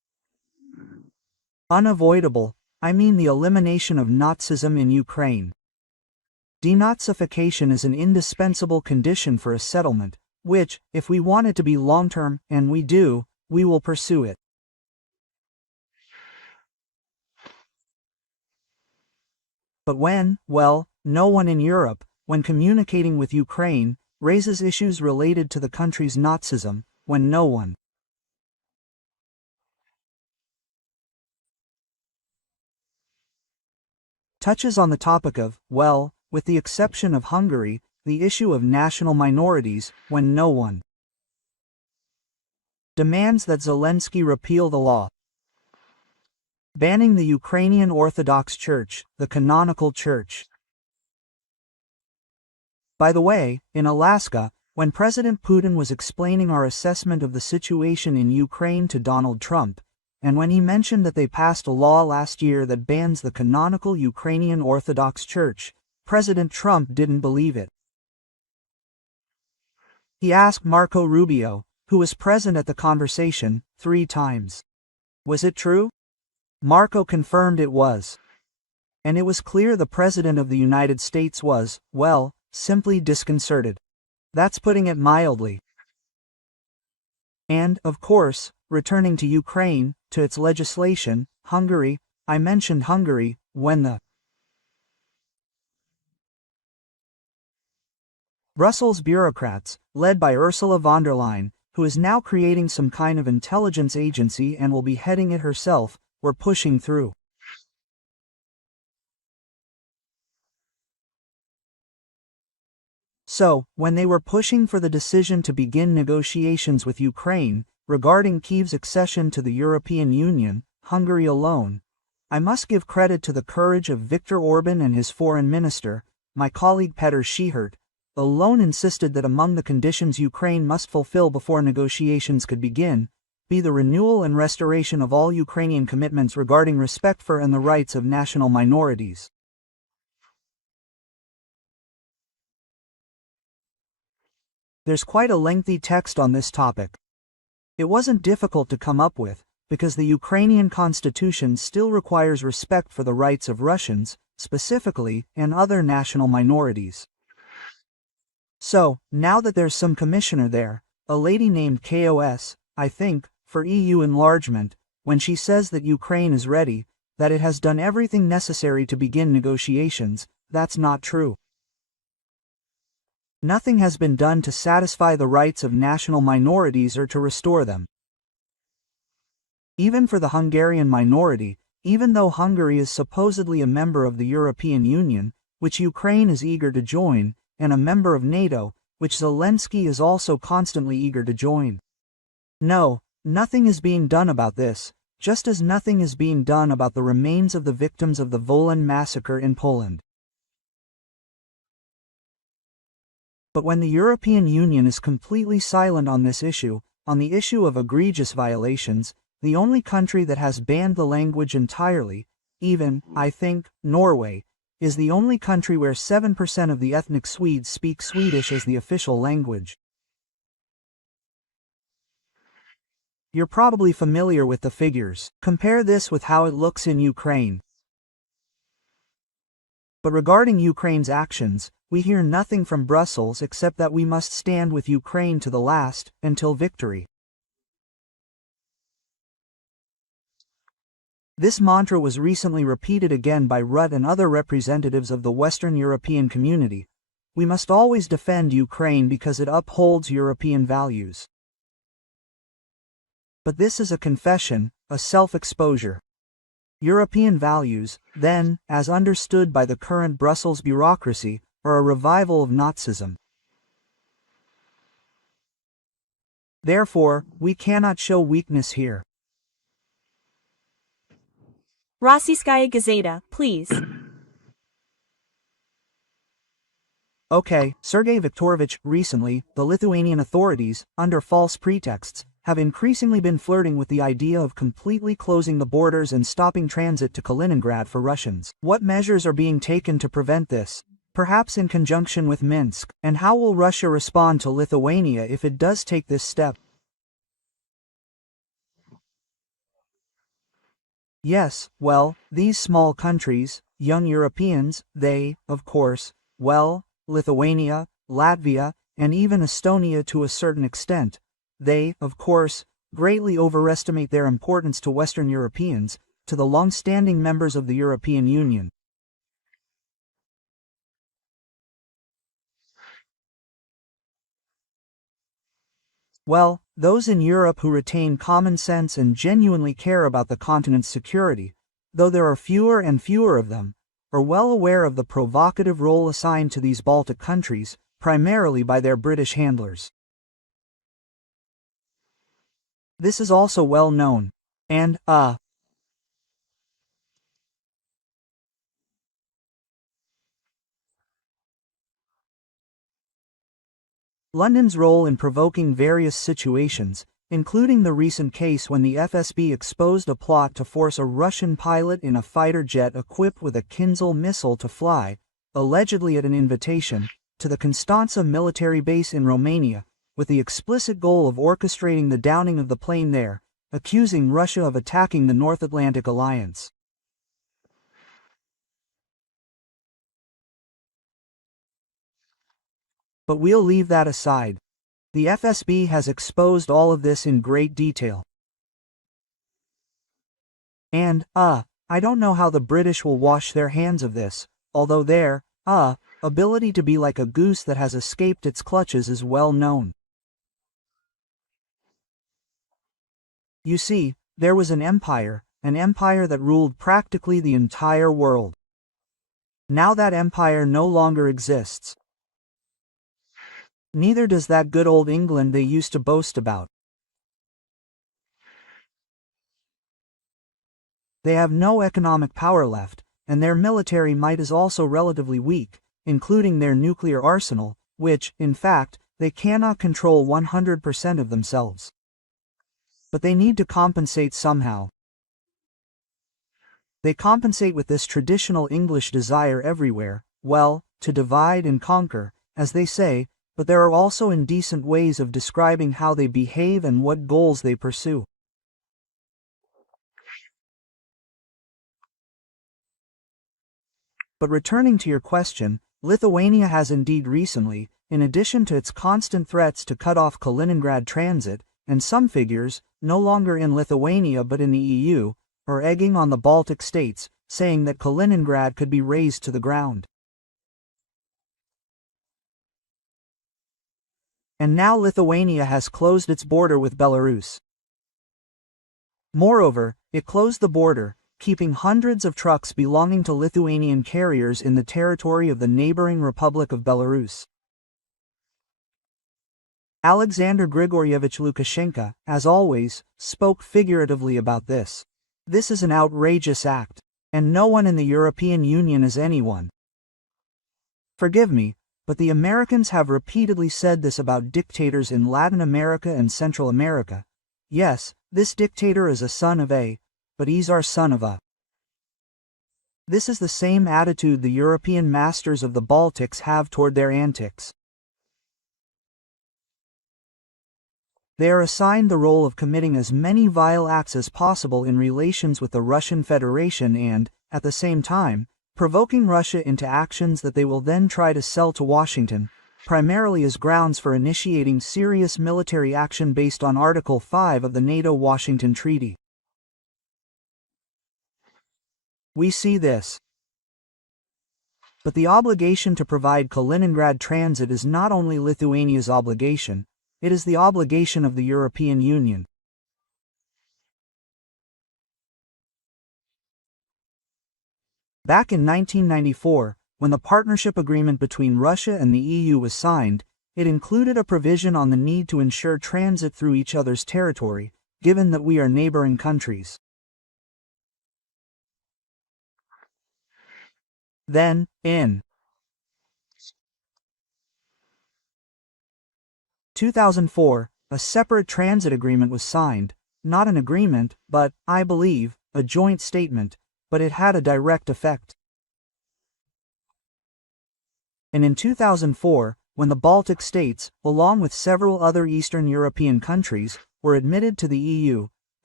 Unavoidable, I mean the elimination of Nazism in Ukraine. De-Nazification is an indispensable condition for a settlement, which, if we want it to be long-term, and we do, we will pursue it. But well, no one in Europe, when communicating with Ukraine, raises issues related to the country's Nazism, when no one touches on the topic of, well, with the exception of Hungary, the issue of national minorities, when no one demands that Zelensky repeal the law banning the Ukrainian Orthodox Church, the canonical church. By the way, in Alaska, when President Putin was explaining our assessment of the situation in Ukraine to Donald Trump, and when he mentioned that they passed a law last year that bans the canonical Ukrainian Orthodox Church, President Trump didn't believe it. He asked Marco Rubio, who was present at the conversation, 3 times. Was it true? Marco confirmed it was. And it was clear the President of the United States was, well, simply disconcerted. That's putting it mildly. And, of course, returning to Ukraine, to its legislation, Hungary, I mentioned Hungary, when the Brussels bureaucrats, led by Ursula von der Leyen, who is now creating some kind of intelligence agency and will be heading it herself, were pushing through. So, when they were pushing for the decision to begin negotiations with Ukraine, regarding Kyiv's accession to the European Union, Hungary alone, I must give credit to the courage of Viktor Orban and his foreign minister, my colleague Petr Schihert, alone insisted that among the conditions Ukraine must fulfill before negotiations could begin, be the renewal and restoration of all Ukrainian commitments regarding respect for and the rights of national minorities. There's quite a lengthy text on this topic. It wasn't difficult to come up with, because the Ukrainian constitution still requires respect for the rights of Russians, specifically, and other national minorities. So, now that there's some commissioner there, a lady named KOS, I think, for EU enlargement, when she says that Ukraine is ready, that it has done everything necessary to begin negotiations, that's not true. Nothing has been done to satisfy the rights of national minorities or to restore them. Even for the Hungarian minority, even though Hungary is supposedly a member of the European Union, which Ukraine is eager to join, and a member of NATO, which Zelensky is also constantly eager to join. No, nothing is being done about this, just as nothing is being done about the remains of the victims of the Wolan massacre in Poland. But when the European Union is completely silent on this issue, on the issue of egregious violations, the only country that has banned the language entirely, even, I think, Norway, is the only country where 7% of the ethnic Swedes speak Swedish as the official language. You're probably familiar with the figures. Compare this with how it looks in Ukraine. But regarding Ukraine's actions, we hear nothing from Brussels except that we must stand with Ukraine to the last, until victory. This mantra was recently repeated again by Rutte and other representatives of the Western European community. We must always defend Ukraine because it upholds European values. But this is a confession, a self-exposure. European values, then, as understood by the current Brussels bureaucracy, are a revival of Nazism. Therefore, we cannot show weakness here. Rossiyskaya Gazeta, please. Okay, Sergei Viktorovich, recently, the Lithuanian authorities, under false pretexts, have increasingly been flirting with the idea of completely closing the borders and stopping transit to Kaliningrad for Russians. What measures are being taken to prevent this? Perhaps in conjunction with Minsk, and how will Russia respond to Lithuania if it does take this step? Yes, well, these small countries, young Europeans, they, of course, well, Lithuania, Latvia, and even Estonia to a certain extent, they, of course, greatly overestimate their importance to Western Europeans, to the long-standing members of the European Union. Well, those in Europe who retain common sense and genuinely care about the continent's security, though there are fewer and fewer of them, are well aware of the provocative role assigned to these Baltic countries, primarily by their British handlers. This is also well known, and, London's role in provoking various situations, including the recent case when the FSB exposed a plot to force a Russian pilot in a fighter jet equipped with a Kinzhal missile to fly, allegedly at an invitation, to the Constanța military base in Romania, with the explicit goal of orchestrating the downing of the plane there, accusing Russia of attacking the North Atlantic Alliance. But we'll leave that aside. The FSB has exposed all of this in great detail. And, I don't know how the British will wash their hands of this, although their, ability to be like a goose that has escaped its clutches is well known. You see, there was an empire that ruled practically the entire world. Now that empire no longer exists. Neither does that good old England they used to boast about. They have no economic power left, and their military might is also relatively weak, including their nuclear arsenal, which, in fact, they cannot control 100% of themselves. But they need to compensate somehow. They compensate with this traditional English desire everywhere, well, to divide and conquer, as they say, but there are also indecent ways of describing how they behave and what goals they pursue. But returning to your question, Lithuania has indeed recently, in addition to its constant threats to cut off Kaliningrad transit, and some figures, no longer in Lithuania but in the EU, are egging on the Baltic states, saying that Kaliningrad could be razed to the ground. And now Lithuania has closed its border with Belarus. Moreover, it closed the border, keeping hundreds of trucks belonging to Lithuanian carriers in the territory of the neighboring Republic of Belarus. Alexander Grigorievich Lukashenko, as always, spoke figuratively about this. This is an outrageous act, and no one in the European Union is anyone. Forgive me, but the Americans have repeatedly said this about dictators in Latin America and Central America. Yes, this dictator is a son of a, but he's our son of a. This is the same attitude the European masters of the Baltics have toward their antics. They are assigned the role of committing as many vile acts as possible in relations with the Russian Federation and, at the same time, provoking Russia into actions that they will then try to sell to Washington, primarily as grounds for initiating serious military action based on Article 5 of the NATO-Washington Treaty. We see this. But the obligation to provide Kaliningrad transit is not only Lithuania's obligation, it is the obligation of the European Union. Back in 1994, when the partnership agreement between Russia and the EU was signed, it included a provision on the need to ensure transit through each other's territory, given that we are neighboring countries. Then, in 2004, a separate transit agreement was signed, not an agreement, but, I believe, a joint statement, but it had a direct effect. And in 2004, when the Baltic states, along with several other Eastern European countries, were admitted to the EU,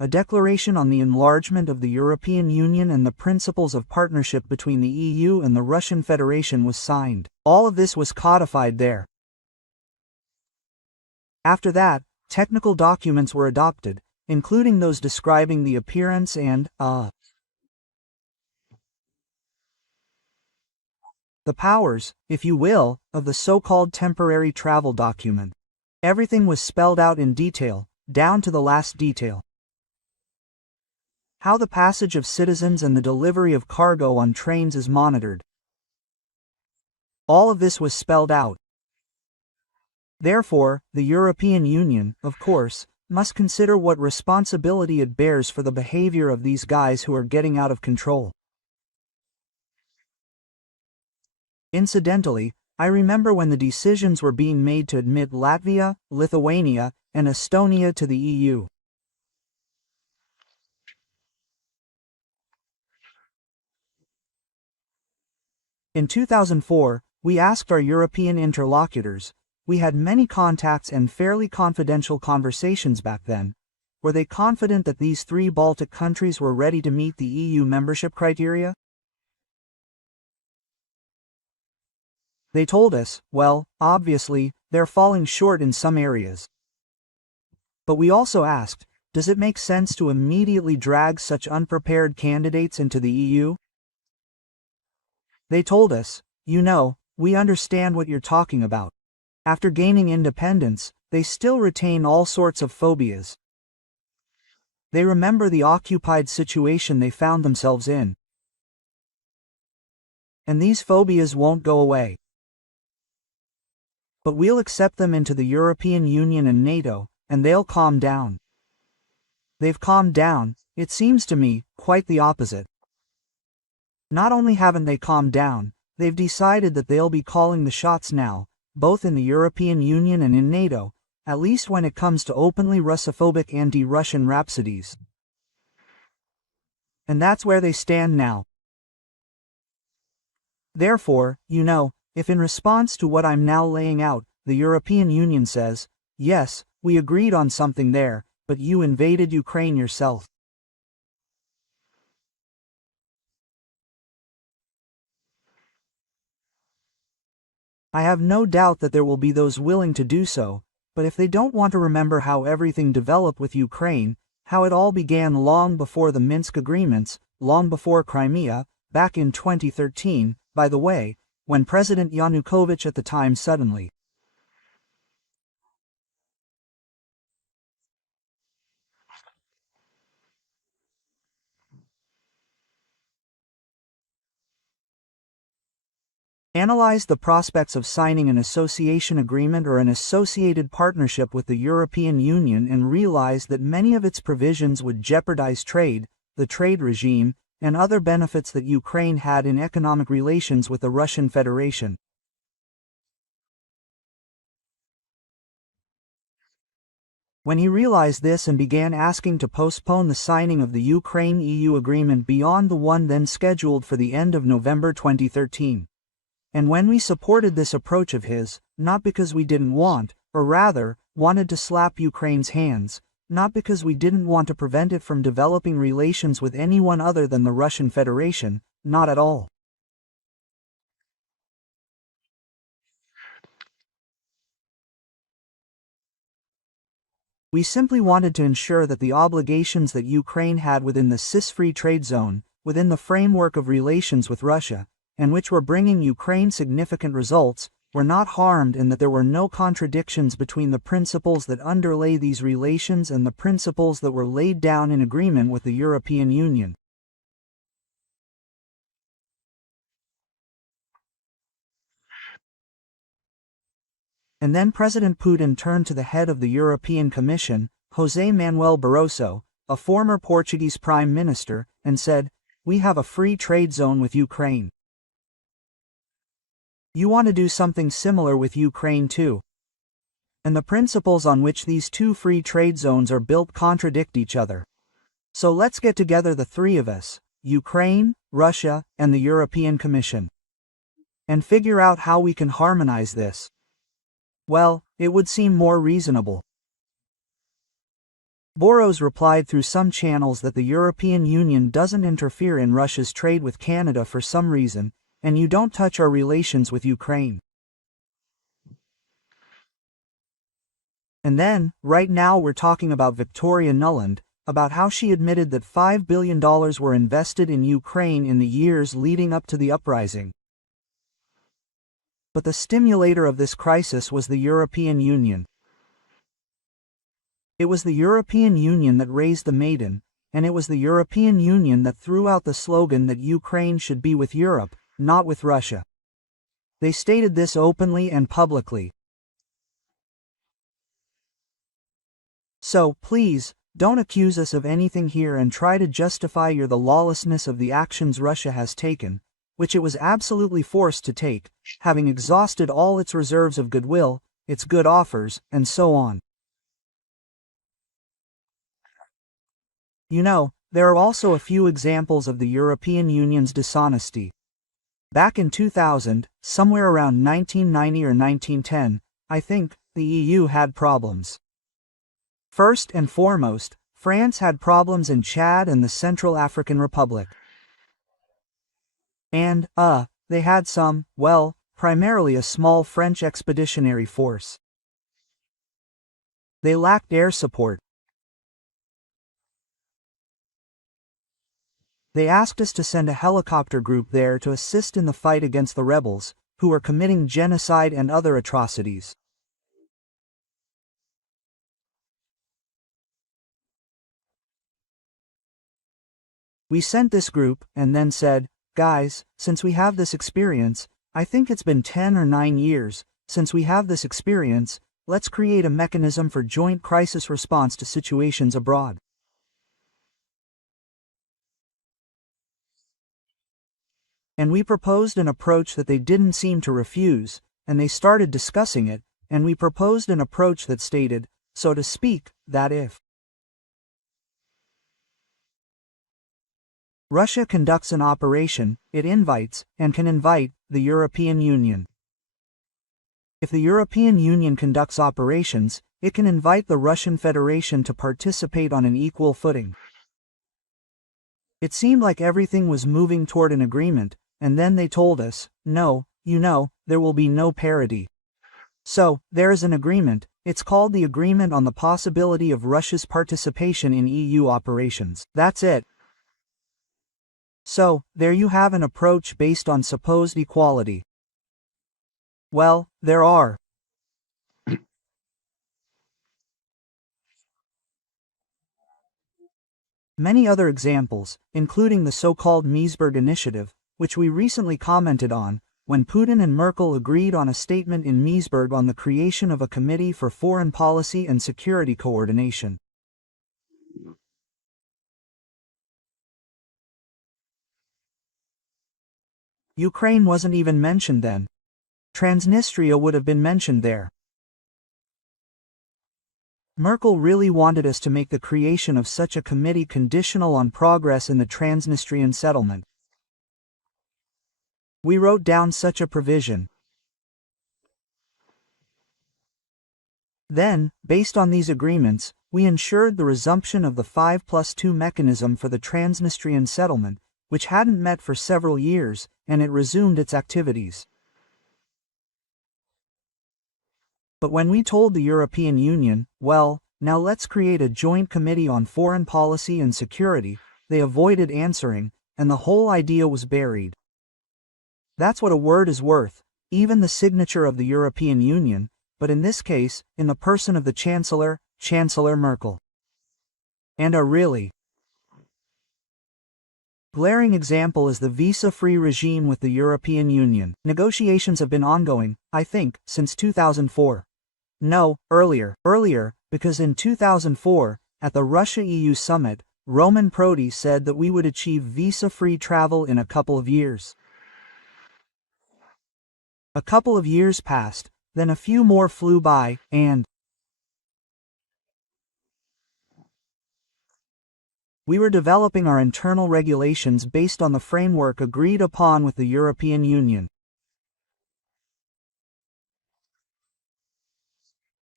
a declaration on the enlargement of the European Union and the principles of partnership between the EU and the Russian Federation was signed. All of this was codified there. After that, technical documents were adopted, including those describing the appearance and, the powers, if you will, of the so-called temporary travel document. Everything was spelled out in detail, down to the last detail. How the passage of citizens and the delivery of cargo on trains is monitored. All of this was spelled out. Therefore, the European Union, of course, must consider what responsibility it bears for the behavior of these guys who are getting out of control. Incidentally, I remember when the decisions were being made to admit Latvia, Lithuania, and Estonia to the EU. In 2004, we asked our European interlocutors, we had many contacts and fairly confidential conversations back then, were they confident that these 3 Baltic countries were ready to meet the EU membership criteria? They told us, well, obviously, they're falling short in some areas. But we also asked, does it make sense to immediately drag such unprepared candidates into the EU? They told us, you know, we understand what you're talking about. After gaining independence, they still retain all sorts of phobias. They remember the occupied situation they found themselves in. And these phobias won't go away. But we'll accept them into the European Union and NATO, and they'll calm down. They've calmed down, it seems to me, quite the opposite. Not only haven't they calmed down, they've decided that they'll be calling the shots now, both in the European Union and in NATO, at least when it comes to openly Russophobic anti-Russian rhapsodies. And that's where they stand now. Therefore, you know, if in response to what I'm now laying out, the European Union says, yes, we agreed on something there, but you invaded Ukraine yourself. I have no doubt that there will be those willing to do so, but if they don't want to remember how everything developed with Ukraine, how it all began long before the Minsk agreements, long before Crimea, back in 2013, by the way, when President Yanukovych at the time suddenly analyzed the prospects of signing an association agreement or an associated partnership with the European Union and realized that many of its provisions would jeopardize trade, the trade regime, and other benefits that Ukraine had in economic relations with the Russian Federation. When he realized this and began asking to postpone the signing of the Ukraine-EU agreement beyond the one then scheduled for the end of November 2013. And when we supported this approach of his, not because we didn't want, or rather, wanted to slap Ukraine's hands, not because we didn't want to prevent it from developing relations with anyone other than the Russian Federation, not at all. We simply wanted to ensure that the obligations that Ukraine had within the CIS-free trade zone, within the framework of relations with Russia, and which were bringing Ukraine significant results, were not harmed and that there were no contradictions between the principles that underlay these relations and the principles that were laid down in agreement with the European Union. And then President Putin turned to the head of the European Commission, José Manuel Barroso, a former Portuguese Prime Minister, and said, "We have a free trade zone with Ukraine. You want to do something similar with Ukraine too. And the principles on which these two free trade zones are built contradict each other. So let's get together the three of us, Ukraine, Russia, and the European Commission, and figure out how we can harmonize this." Well, it would seem more reasonable. Boros replied through some channels that the European Union doesn't interfere in Russia's trade with Canada for some reason, and you don't touch our relations with Ukraine. And then, right now we're talking about Victoria Nuland, about how she admitted that $5 billion were invested in Ukraine in the years leading up to the uprising. But the stimulator of this crisis was the European Union. It was the European Union that raised the maiden, and it was the European Union that threw out the slogan that Ukraine should be with Europe, not with Russia. They stated this openly and publicly. So, please, don't accuse us of anything here and try to justify the lawlessness of the actions Russia has taken, which it was absolutely forced to take, having exhausted all its reserves of goodwill, its good offers, and so on. You know, there are also a few examples of the European Union's dishonesty. Back in 2000, somewhere around 1990 or 1910, I think, the EU had problems. First and foremost, France had problems in Chad and the Central African Republic. And, they had some, well, primarily a small French expeditionary force. They lacked air support. They asked us to send a helicopter group there to assist in the fight against the rebels, who were committing genocide and other atrocities. We sent this group, and then said, guys, since we have this experience, I think it's been 10 or 9 years, since we have this experience, let's create a mechanism for joint crisis response to situations abroad. And we proposed an approach that they didn't seem to refuse, and they started discussing it, and we proposed an approach that stated, so to speak, that if Russia conducts an operation, it invites, and can invite, the European Union. If the European Union conducts operations, it can invite the Russian Federation to participate on an equal footing. It seemed like everything was moving toward an agreement, and then they told us, no, you know, there will be no parity. So, there is an agreement, it's called the Agreement on the Possibility of Russia's Participation in EU Operations. That's it. So, there you have an approach based on supposed equality. Well, there are many other examples, including the so-called Meseberg Initiative, which we recently commented on, when Putin and Merkel agreed on a statement in Meseberg on the creation of a Committee for Foreign Policy and Security Coordination. Ukraine wasn't even mentioned then. Transnistria would have been mentioned there. Merkel really wanted us to make the creation of such a committee conditional on progress in the Transnistrian settlement. We wrote down such a provision. Then, based on these agreements, we ensured the resumption of the 5+2 mechanism for the Transnistrian settlement, which hadn't met for several years, and it resumed its activities. But when we told the European Union, well, now let's create a joint committee on foreign policy and security, they avoided answering, and the whole idea was buried. That's what a word is worth, even the signature of the European Union, but in this case, in the person of the Chancellor, Chancellor Merkel. And a really glaring example is the visa-free regime with the European Union. Negotiations have been ongoing, I think, since 2004. No, earlier, because in 2004, at the Russia-EU summit, Roman Prodi said that we would achieve visa-free travel in a couple of years. A couple of years passed, then a few more flew by, and we were developing our internal regulations based on the framework agreed upon with the European Union.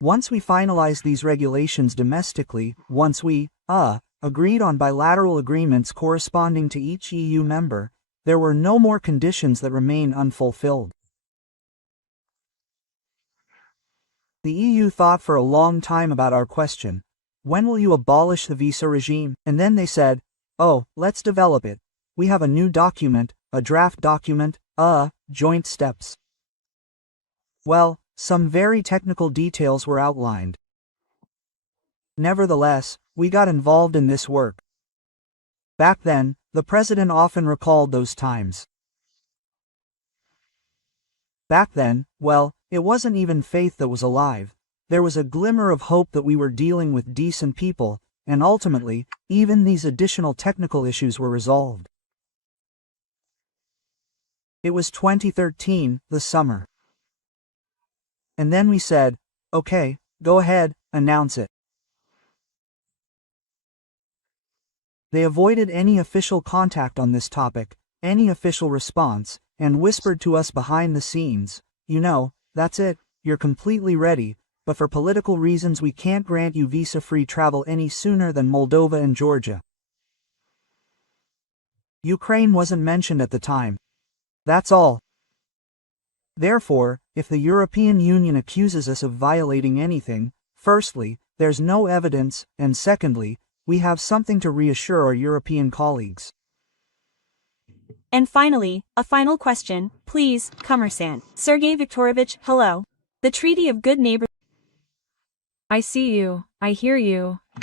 Once we finalized these regulations domestically, once we, agreed on bilateral agreements corresponding to each EU member, there were no more conditions that remain unfulfilled. The EU thought for a long time about our question. When will you abolish the visa regime? And then they said, oh, let's develop it. We have a new document, a draft document, joint steps. Well, some very technical details were outlined. Nevertheless, we got involved in this work. Back then, the president often recalled those times. Back then, well, it wasn't even faith that was alive. There was a glimmer of hope that we were dealing with decent people, and ultimately, even these additional technical issues were resolved. It was 2013, the summer. And then we said, okay, go ahead, announce it. They avoided any official contact on this topic, any official response, and whispered to us behind the scenes, you know, that's it, you're completely ready, but for political reasons we can't grant you visa-free travel any sooner than Moldova and Georgia. Ukraine wasn't mentioned at the time. That's all. Therefore, if the European Union accuses us of violating anything, firstly, there's no evidence, and secondly, we have something to reassure our European colleagues. And finally, a final question, please, Commerçant. Sergei Viktorovich, hello. The Treaty of Good Neighbor. I see you, I hear you,